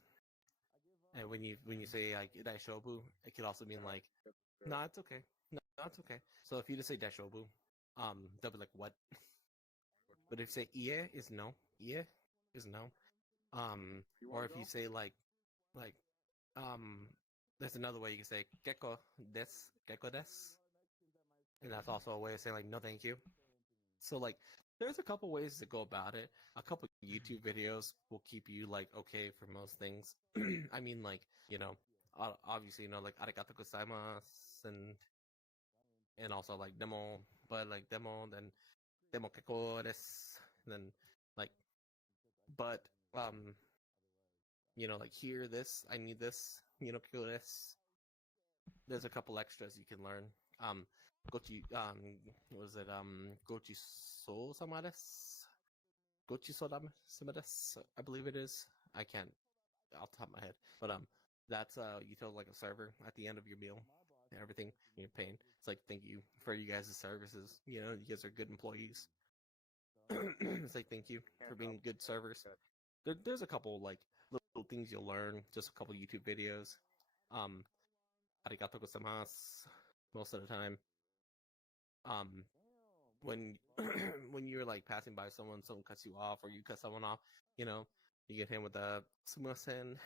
and when you say like "daishobu," it could also mean like "no, it's okay, no, it's okay." So if you just say "daishobu," they'll be like "what?" But if you say "ie" is no, "ie" is no. Or if you say like there's another way you can say "gekko desu," and that's also a way of saying like "no, thank you." So like, there's a couple ways to go about it. A couple YouTube videos will keep you like okay for most things. I mean, like obviously like "arigatou gozaimasu" and also like "demo," but like "demo," then "demo kekko desu," then like, but like here this I need this kekko desu. There's a couple extras you can learn. Gochi what was it? Gochi so sama desu. Gochi so sama desu, I believe it is. I can't off the top of my head. But that's you tell like a server at the end of your meal and everything you're paying. It's like thank you for you guys' services. You guys are good employees. It's like thank you for being good servers. There's a couple like little things you'll learn, just a couple YouTube videos. Arigatou gozaimasu most of the time. When when you're like passing by someone cuts you off, or you cut someone off, you get him with a sumimasen.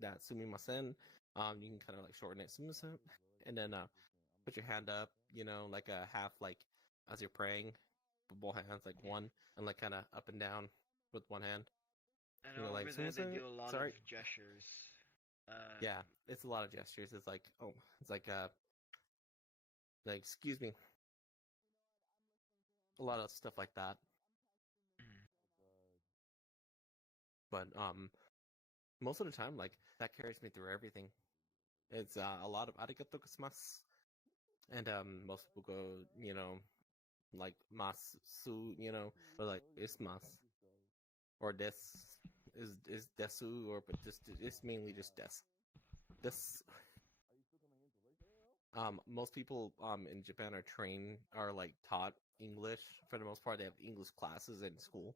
That sumimasen. You can kind of like shorten it, sumimasen, and then put your hand up, like a half, like as you're praying, with both hands, like one, and like kind of up and down with one hand. I know over like there they "Sumimasen?" do a lot Sorry. of gestures. Yeah, it's a lot of gestures. It's like like excuse me. A lot of stuff like that. But most of the time, like that carries me through everything. It's a lot of "arigatou gozaimasu," and most people go, like "masu," or like "ismasu," or "des" is "desu," or but just it's mainly just "des." This. Most people in Japan are like taught English for the most part. They have English classes in school,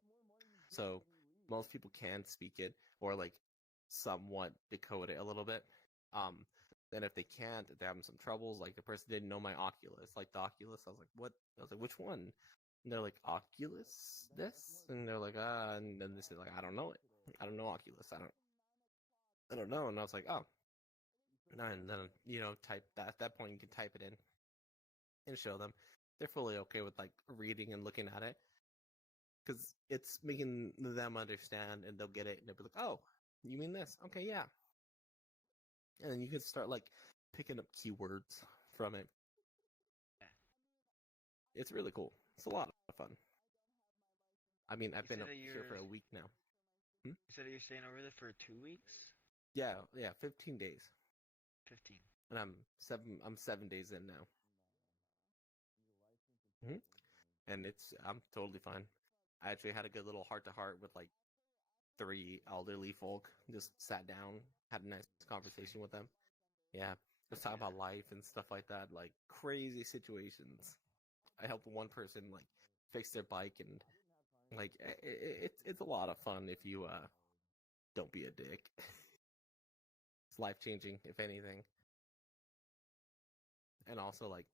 so most people can speak it or like somewhat decode it a little bit. Then if they can't, if they're having some troubles, like the person didn't know my Oculus, like the Oculus. I was like, what? I was like, which one? And they're like, Oculus this, and they're like, and then they say like, I don't know it. I don't know Oculus. I don't know. And I was like, oh. And then type that. At that point, you can type it in and show them. They're fully okay with like reading and looking at it because it's making them understand, and they'll get it, and they'll be like, "Oh, you mean this? Okay, yeah." And then you can start like picking up keywords from it. It's really cool. It's a lot of fun. I mean, I've been up here for a week now. You said you're staying over there for 2 weeks? Yeah, 15 days. 15. And I'm 7 days in now. And I'm totally fine. I actually had a good little heart-to-heart with like 3 elderly folk. Just sat down, had a nice conversation with them. Yeah, just talking about life and stuff like that, like crazy situations. I helped one person like fix their bike, and like it's a lot of fun if you don't be a dick. It's life-changing, if anything. And also like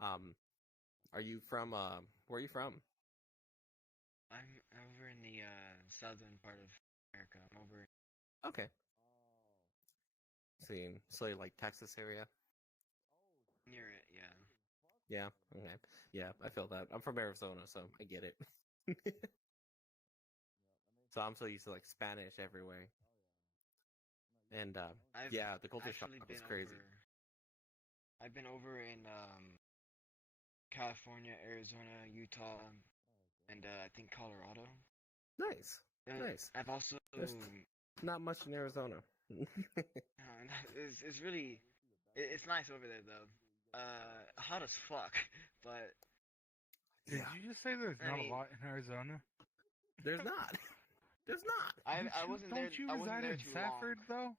are you from where are you from? I'm over in the southern part of America. I'm over. Okay. So you like Texas area? Near it, yeah. Yeah, okay. Yeah, I feel that. I'm from Arizona, so I get it. So I'm so used to like Spanish everywhere. And I've yeah, the culture shock actually was been crazy. I've been over in California, Arizona, Utah, and I think Colorado. Nice. Nice. I've also There's not much in Arizona. it's really it's nice over there though. Hot as fuck, but Did you just say there's I not mean- a lot in Arizona? There's not. There's not. I wasn't there. Don't you I wasn't reside there in too Safford though?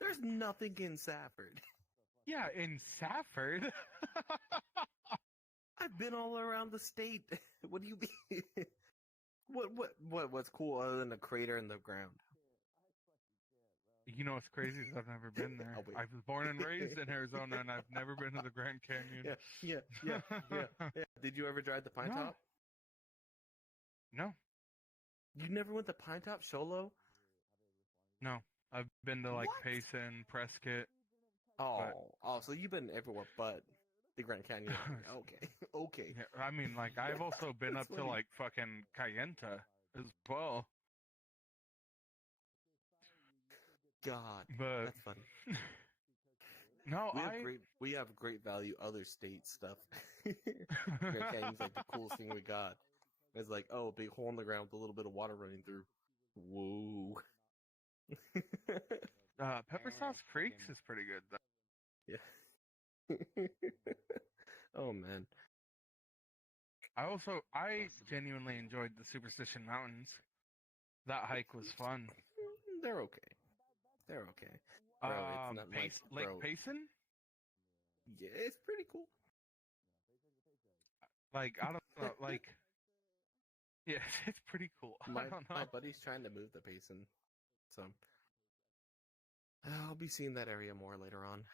There's nothing in Safford. Yeah, in Safford. I've been all around the state. What do you mean? What's cool other than a crater in the ground? You know what's crazy is I've never been there. I was born and raised in Arizona, and I've never been to the Grand Canyon. Yeah. Did you ever drive the Pine No. Top? No, You never went to Pine Top, Sholo? no. I've been to like What? Payson, Prescott. Oh, so you've been everywhere but the Grand Canyon. Okay. Yeah, I mean, like I've also been That's up to funny. like fucking Cayenta as well. God, But that's funny. no, we have great value other state stuff. Grand Canyon's like the coolest thing we got. It's like, oh, a big hole in the ground with a little bit of water running through. Whoa. Pepper Sauce Creeks is pretty good though. Yeah. Oh man. I genuinely enjoyed the Superstition Mountains. That hike was fun. They're okay. They're okay. Bro, it's not like, Lake bro. Payson? Yeah, it's pretty cool. Like I don't know, like yeah, it's pretty cool. My I don't know. my buddy's trying to move the Payson, so I'll be seeing that area more later on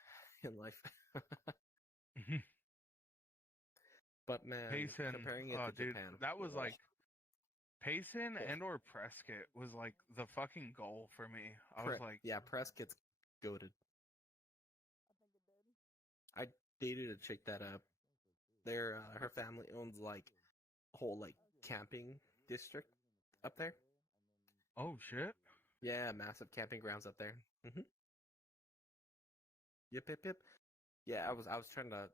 in life. But man, Payson, comparing it oh, to dude, Japan, that was oh, like Payson and or Prescott was like the fucking goal for me. I was like, yeah, Prescott's goated. I dated a chick that her family owns like a whole like camping district up there. oh shit. Yeah, massive camping grounds up there. Yep. Yeah, I was trying to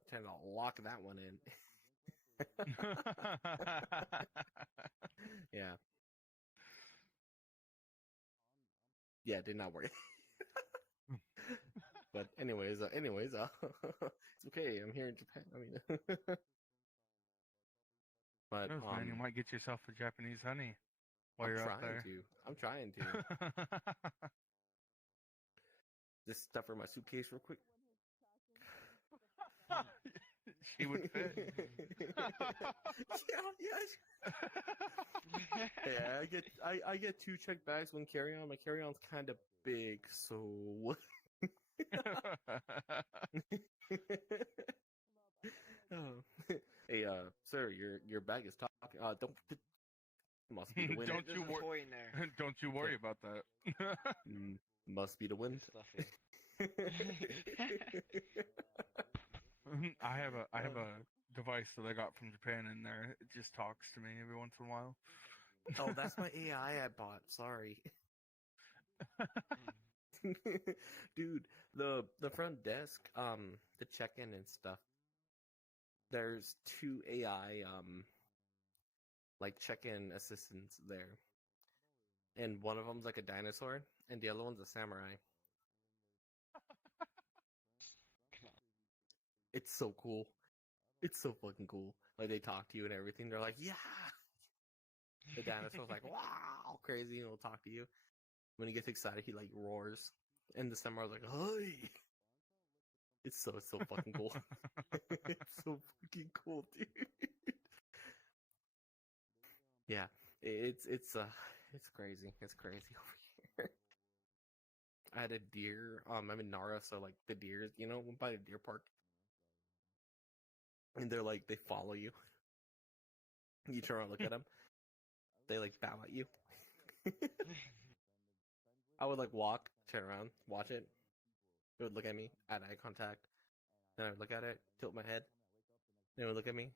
lock that one in. Yeah. Yeah, it did not work. But anyways, it's okay. I'm here in Japan. I mean, but Who knows, man, you might get yourself a Japanese honey while I'm you're trying up there. I'm trying to. Just stuff her in my suitcase real quick. She would fit. Yeah. I get 2 check bags, 1 carry-on. My carry-on's kind of big, so. Oh. Hey, sir, your bag is talking. Don't. Must be the wind. Don't you There's a worry. toy in there. Don't you worry about that. Must be the wind. I have a device that I got from Japan in there. It just talks to me every once in a while. Oh, that's my AI I bought. Sorry. Dude, the front desk, the check-in and stuff. There's 2 AI like check-in assistants there. And one of them's like a dinosaur and the other one's a samurai. It's so cool. It's so fucking cool. Like they talk to you and everything. They're like, "Yeah." The dinosaur's like, "Wow," crazy, and he'll talk to you. When he gets excited, he like roars, and the samurai's like, "Hey!" It's so fucking cool. It's so fucking cool, dude. Yeah, it's crazy. It's crazy over here. I had a deer. I'm in Nara, so like the deers, by the deer park. And they're like, they follow you. You turn around, look at them. They like bow at you. I would like walk, turn around, watch it. It would look at me, add eye contact. Then I would look at it, tilt my head. Then it would look at me.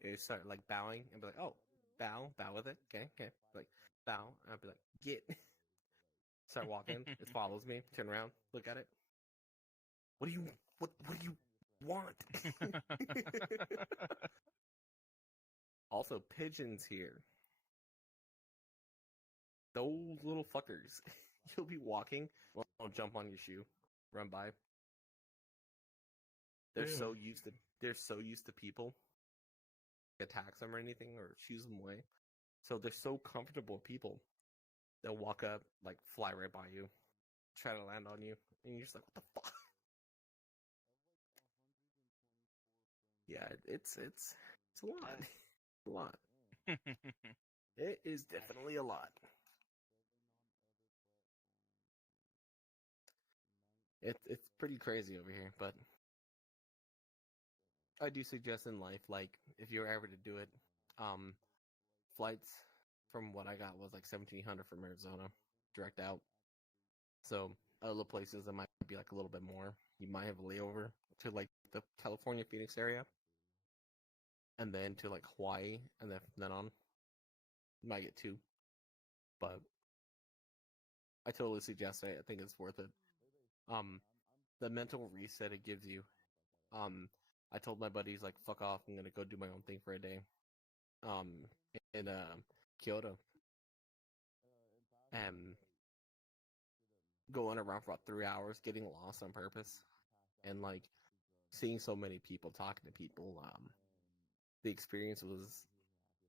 It would start like bowing and be like, "Oh, bow with it." Okay. Like bow. And I'd be like, "Get." Start walking. It follows me. Turn around, look at it. What do you want. Also, pigeons here. Those little fuckers. You'll be walking, they'll jump on your shoe, run by. They're so used to people attacks them or anything or shoos them away. So they're so comfortable with people. They'll walk up, like fly right by you, try to land on you, and you're just like, what the fuck? Yeah, it's a lot. It's a lot. It is definitely a lot. It's pretty crazy over here, but I do suggest in life, like, if you're ever to do it, flights from what I got was like $1,700 from Arizona, direct out. So other places that might be like a little bit more. You might have a layover to like the California Phoenix area, and then to like Hawaii, and then on. You might get two, but I totally suggest it. I think it's worth it. The mental reset it gives you. I told my buddies, like, fuck off, I'm gonna go do my own thing for a day. In Kyoto. And going around for about 3 hours, getting lost on purpose. And like seeing so many people, talking to people, the experience was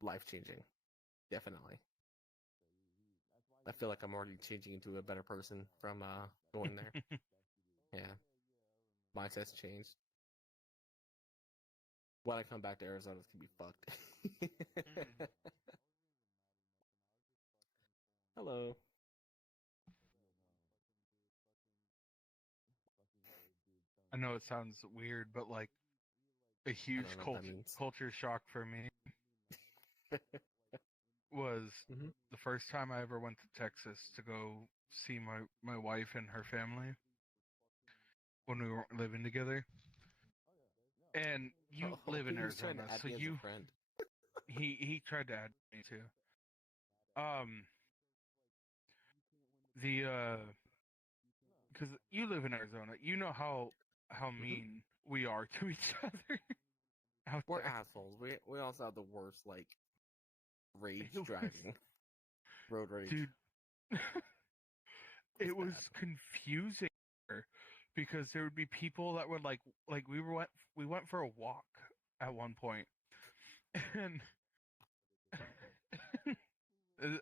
life changing. Definitely. I feel like I'm already changing into a better person from going there. Yeah. Mindset's changed. When I come back to Arizona, it's gonna be fucked. Hello. I know it sounds weird, but like a huge culture shock for me was the first time I ever went to Texas to go see my wife and her family when we weren't living together. And you live in Arizona, so you he tried to add me too. Because you live in Arizona, you know how mean we are to each other. We're assholes. We also have the worst like rage driving, road rage. Dude, it was confusing because there would be people that would like we went for a walk at one point, and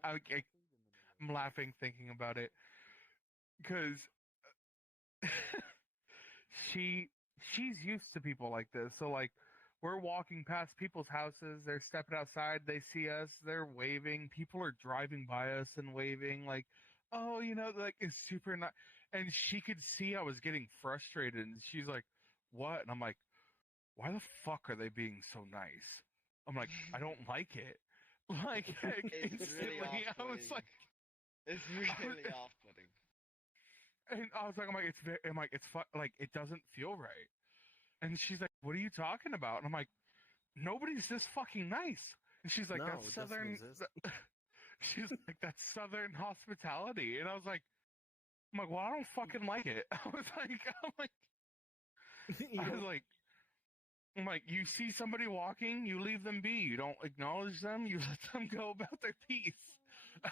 I'm laughing thinking about it because she's used to people like this. So like we're walking past people's houses, they're stepping outside, they see us, they're waving, people are driving by us and waving like, oh, you know, like it's super nice. And she could see I was getting frustrated, and she's like, what? And I'm like, why the fuck are they being so nice? I'm like, I don't like it. Like instantly, really I was like, it's really off-putting. And I was like, like it doesn't feel right. And she's like, what are you talking about? And I'm like, nobody's this fucking nice. And she's like, that's southern. She's like, that's southern hospitality. And I was like, well, I don't fucking like it. I'm like, you see somebody walking, you leave them be. You don't acknowledge them. You let them go about their peace. I'm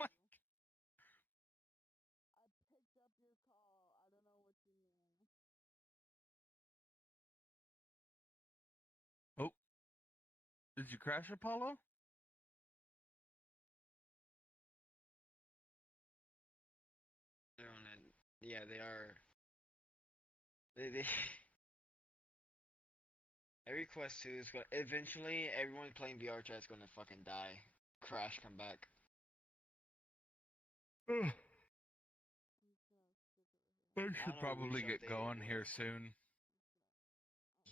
like, oh, did you crash, Apollo? They're on it. Yeah, they are. They every quest 2 is going eventually everyone playing VR chat is gonna fucking die. Crash, come back. I should probably get going here soon.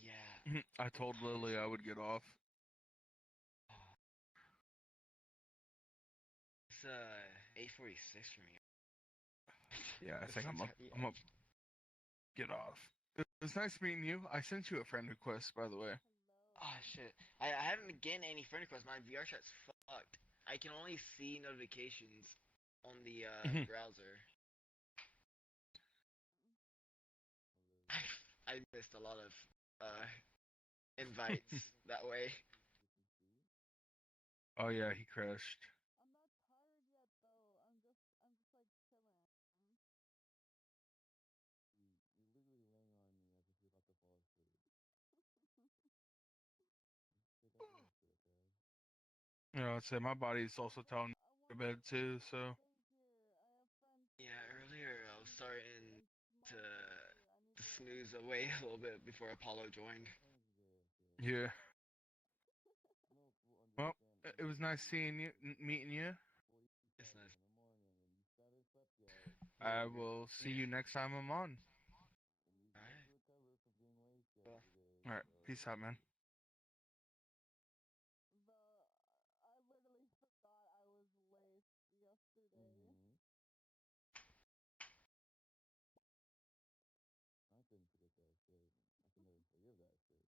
Yeah. I told Lily I would get off. It's 8:46 for me. Yeah, I think I'm up. Get off. It was nice meeting you. I sent you a friend request, by the way. Oh shit! I haven't been getting any friend requests. My VR chat's fucked. I can only see notifications on the browser. I I missed a lot of invites that way. Oh yeah, he crashed. You know, I'd say my body's also telling me to bed too. So Yeah, earlier I was starting to snooze away a little bit before Apollo joined. yeah. Well, it was nice seeing you, meeting you. It's nice. I will see you next time I'm on. Alright. Well, All right, peace out, man. I couldn't forget that shit. I can never forgive that shit.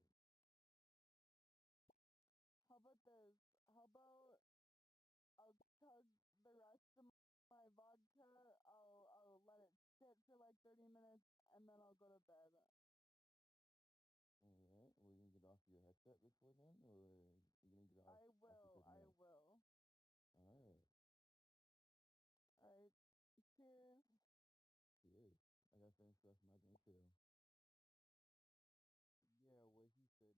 How about this? How about I'll chug the rest of my vodka. I'll let it sit for like 30 minutes and then I'll go to bed. Alright, well, you gonna get off your headset before then, or you gonna get off? I will. Alright. Alright. Cheers. Cheers. I gotta finish the rest of my drink too. Yeah, what he said.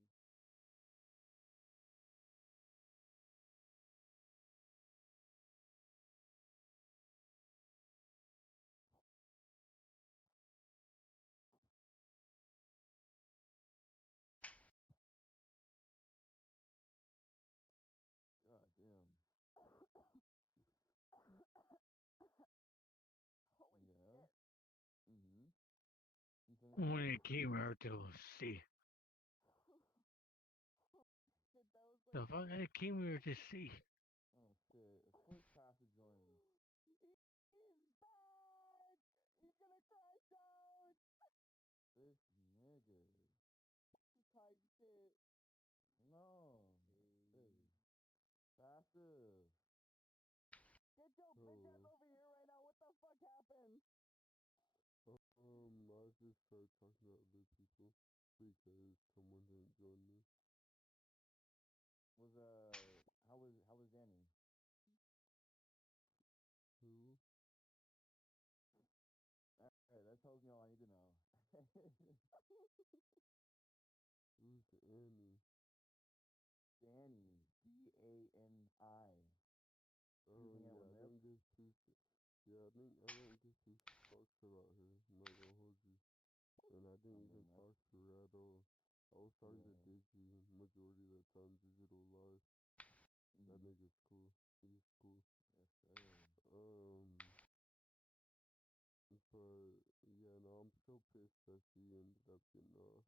God damn. Holy Yeah. shit. Mm-hmm. When it came out to see. Shit, that was The like... fuck I came here to see. Oh shit, a quick passage joined. He's back! He's gonna crash out! This nigga. Type shit. No. Hey. Passive. Get your bitch ass over here right now. What the fuck happened? I just started talking to other people because someone didn't join me. Was how was Danny? Who? Alright, that tells me all I need to know. Who's Annie? Danny. D-A-N-I. Oh yeah, I didn't get too. Yeah, I didn't get too fucked about her. I'm not gonna hold you. And I didn't even talk to her at all. I was talking to Digi majority of the time. Digital Live. That nigga's cool. He's cool. Yes, sir. But yeah, no, I'm still pissed that she ended up getting off.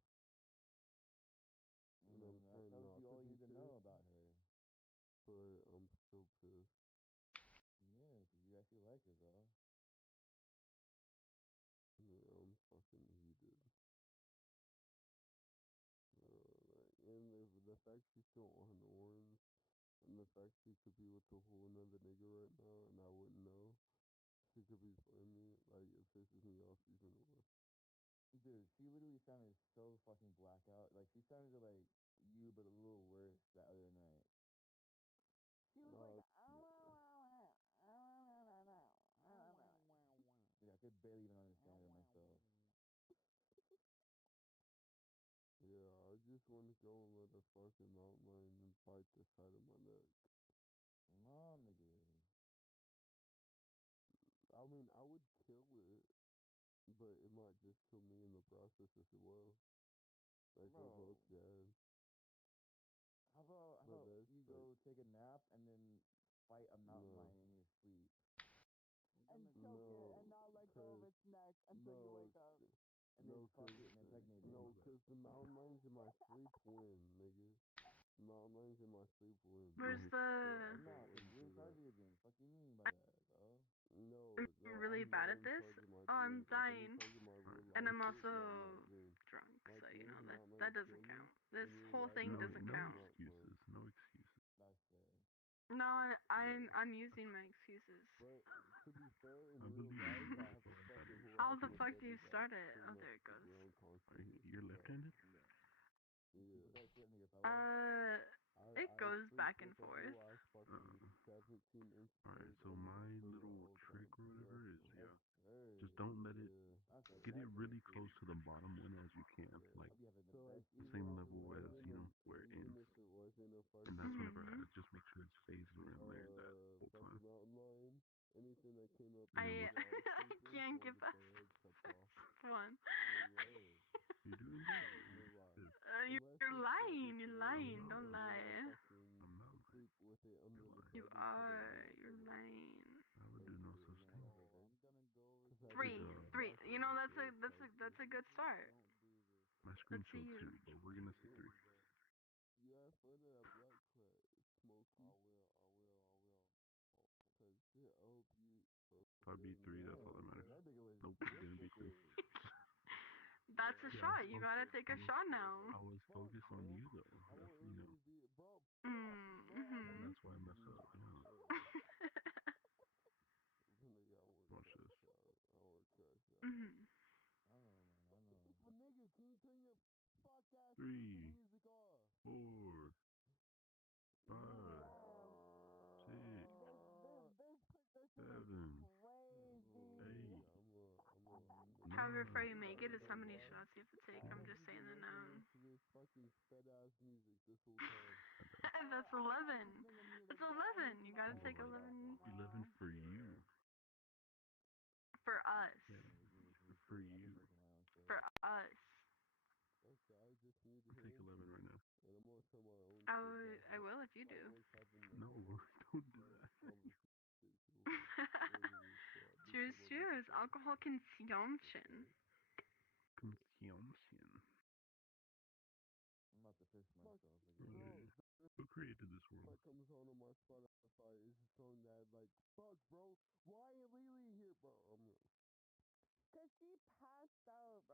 And I'm that trying tells not you to all you be need to know about her. but I'm still pissed. Yeah, because you actually like her, though. Yeah, I'm fucking heated. And the fact she's still on Orange, and the fact she could be with a whole another nigga right now, and I wouldn't know. She could be playing me, like, it pisses me off even more. Dude, she literally sounded so fucking blackout. Like, she sounded like you, but a little worse that other night. She was like, Yeah, I could barely even understand her myself. Yeah, I just want to go and let a fucking mountain lion bite the side of my neck. No, nigga. I mean, I would kill it, but it might just kill me in the process as well. Like, we're Bro. both dead. How about you go take a nap and then fight a mountain lion in your sleep? and choke it and not let go of its neck until you wake up. And then fuck it and impregnate it. No, because the mountain lions in my sleep win, nigga. The mountain lions in my sleep win. Where's the... No, because you're in charge of your dreams. What do you mean by that, bro? No, I'm really bad at this. Oh, I'm dying. And I'm also drunk, so you know, that doesn't count. This whole thing doesn't count. No excuses. That's fair. No, I'm using my excuses. To be fair, in real life, I have a fucking whole How the other fuck do you study start that it? pretty Oh, much there it goes. their own concept. You're left-handed? It goes back and forth. Alright, so my little trick or whatever is, just don't let it, get it really close to the bottom one as you can, like, the same level as, where it ends. And that's whenever I just make sure it stays around there that whole time. Anything that came up I can't get past one. You're doing good. You're lying. You're lying. Don't lie. I'm not lying. You are. You're lying. I would do no such thing. Three. You know that's a good start. My screen Let's see showed you. 2, but we're gonna say 3. Yeah, for that black crack, Smokey. I will. Cause shit, I hope you. If I beat 3, that's all that matters. Nope, it didn't beat 3. That's a shot. You gotta take a shot now. I was focused on you though. Mm-hmm. That's why I messed up. Yeah. Watch this. Mm-hmm. Nigga, can you turn your fuck ass 3, music off? 4, 5, 6, 7, 8. However far you make it is how many shots you have to take. I'm just saying the known. That's 11. That's 11. You gotta take 11. 11 for you. For us. Yeah, for you. For us. Take 11 right now. I will if you do. No, don't do that. Cheers, cheers. Alcohol consumption. Consumption. I'm about to fish myself Who created this world? What comes on my Spotify is a song that like, fuck, bro. Why ain't Lily here, bro? Cause she passed out, bro.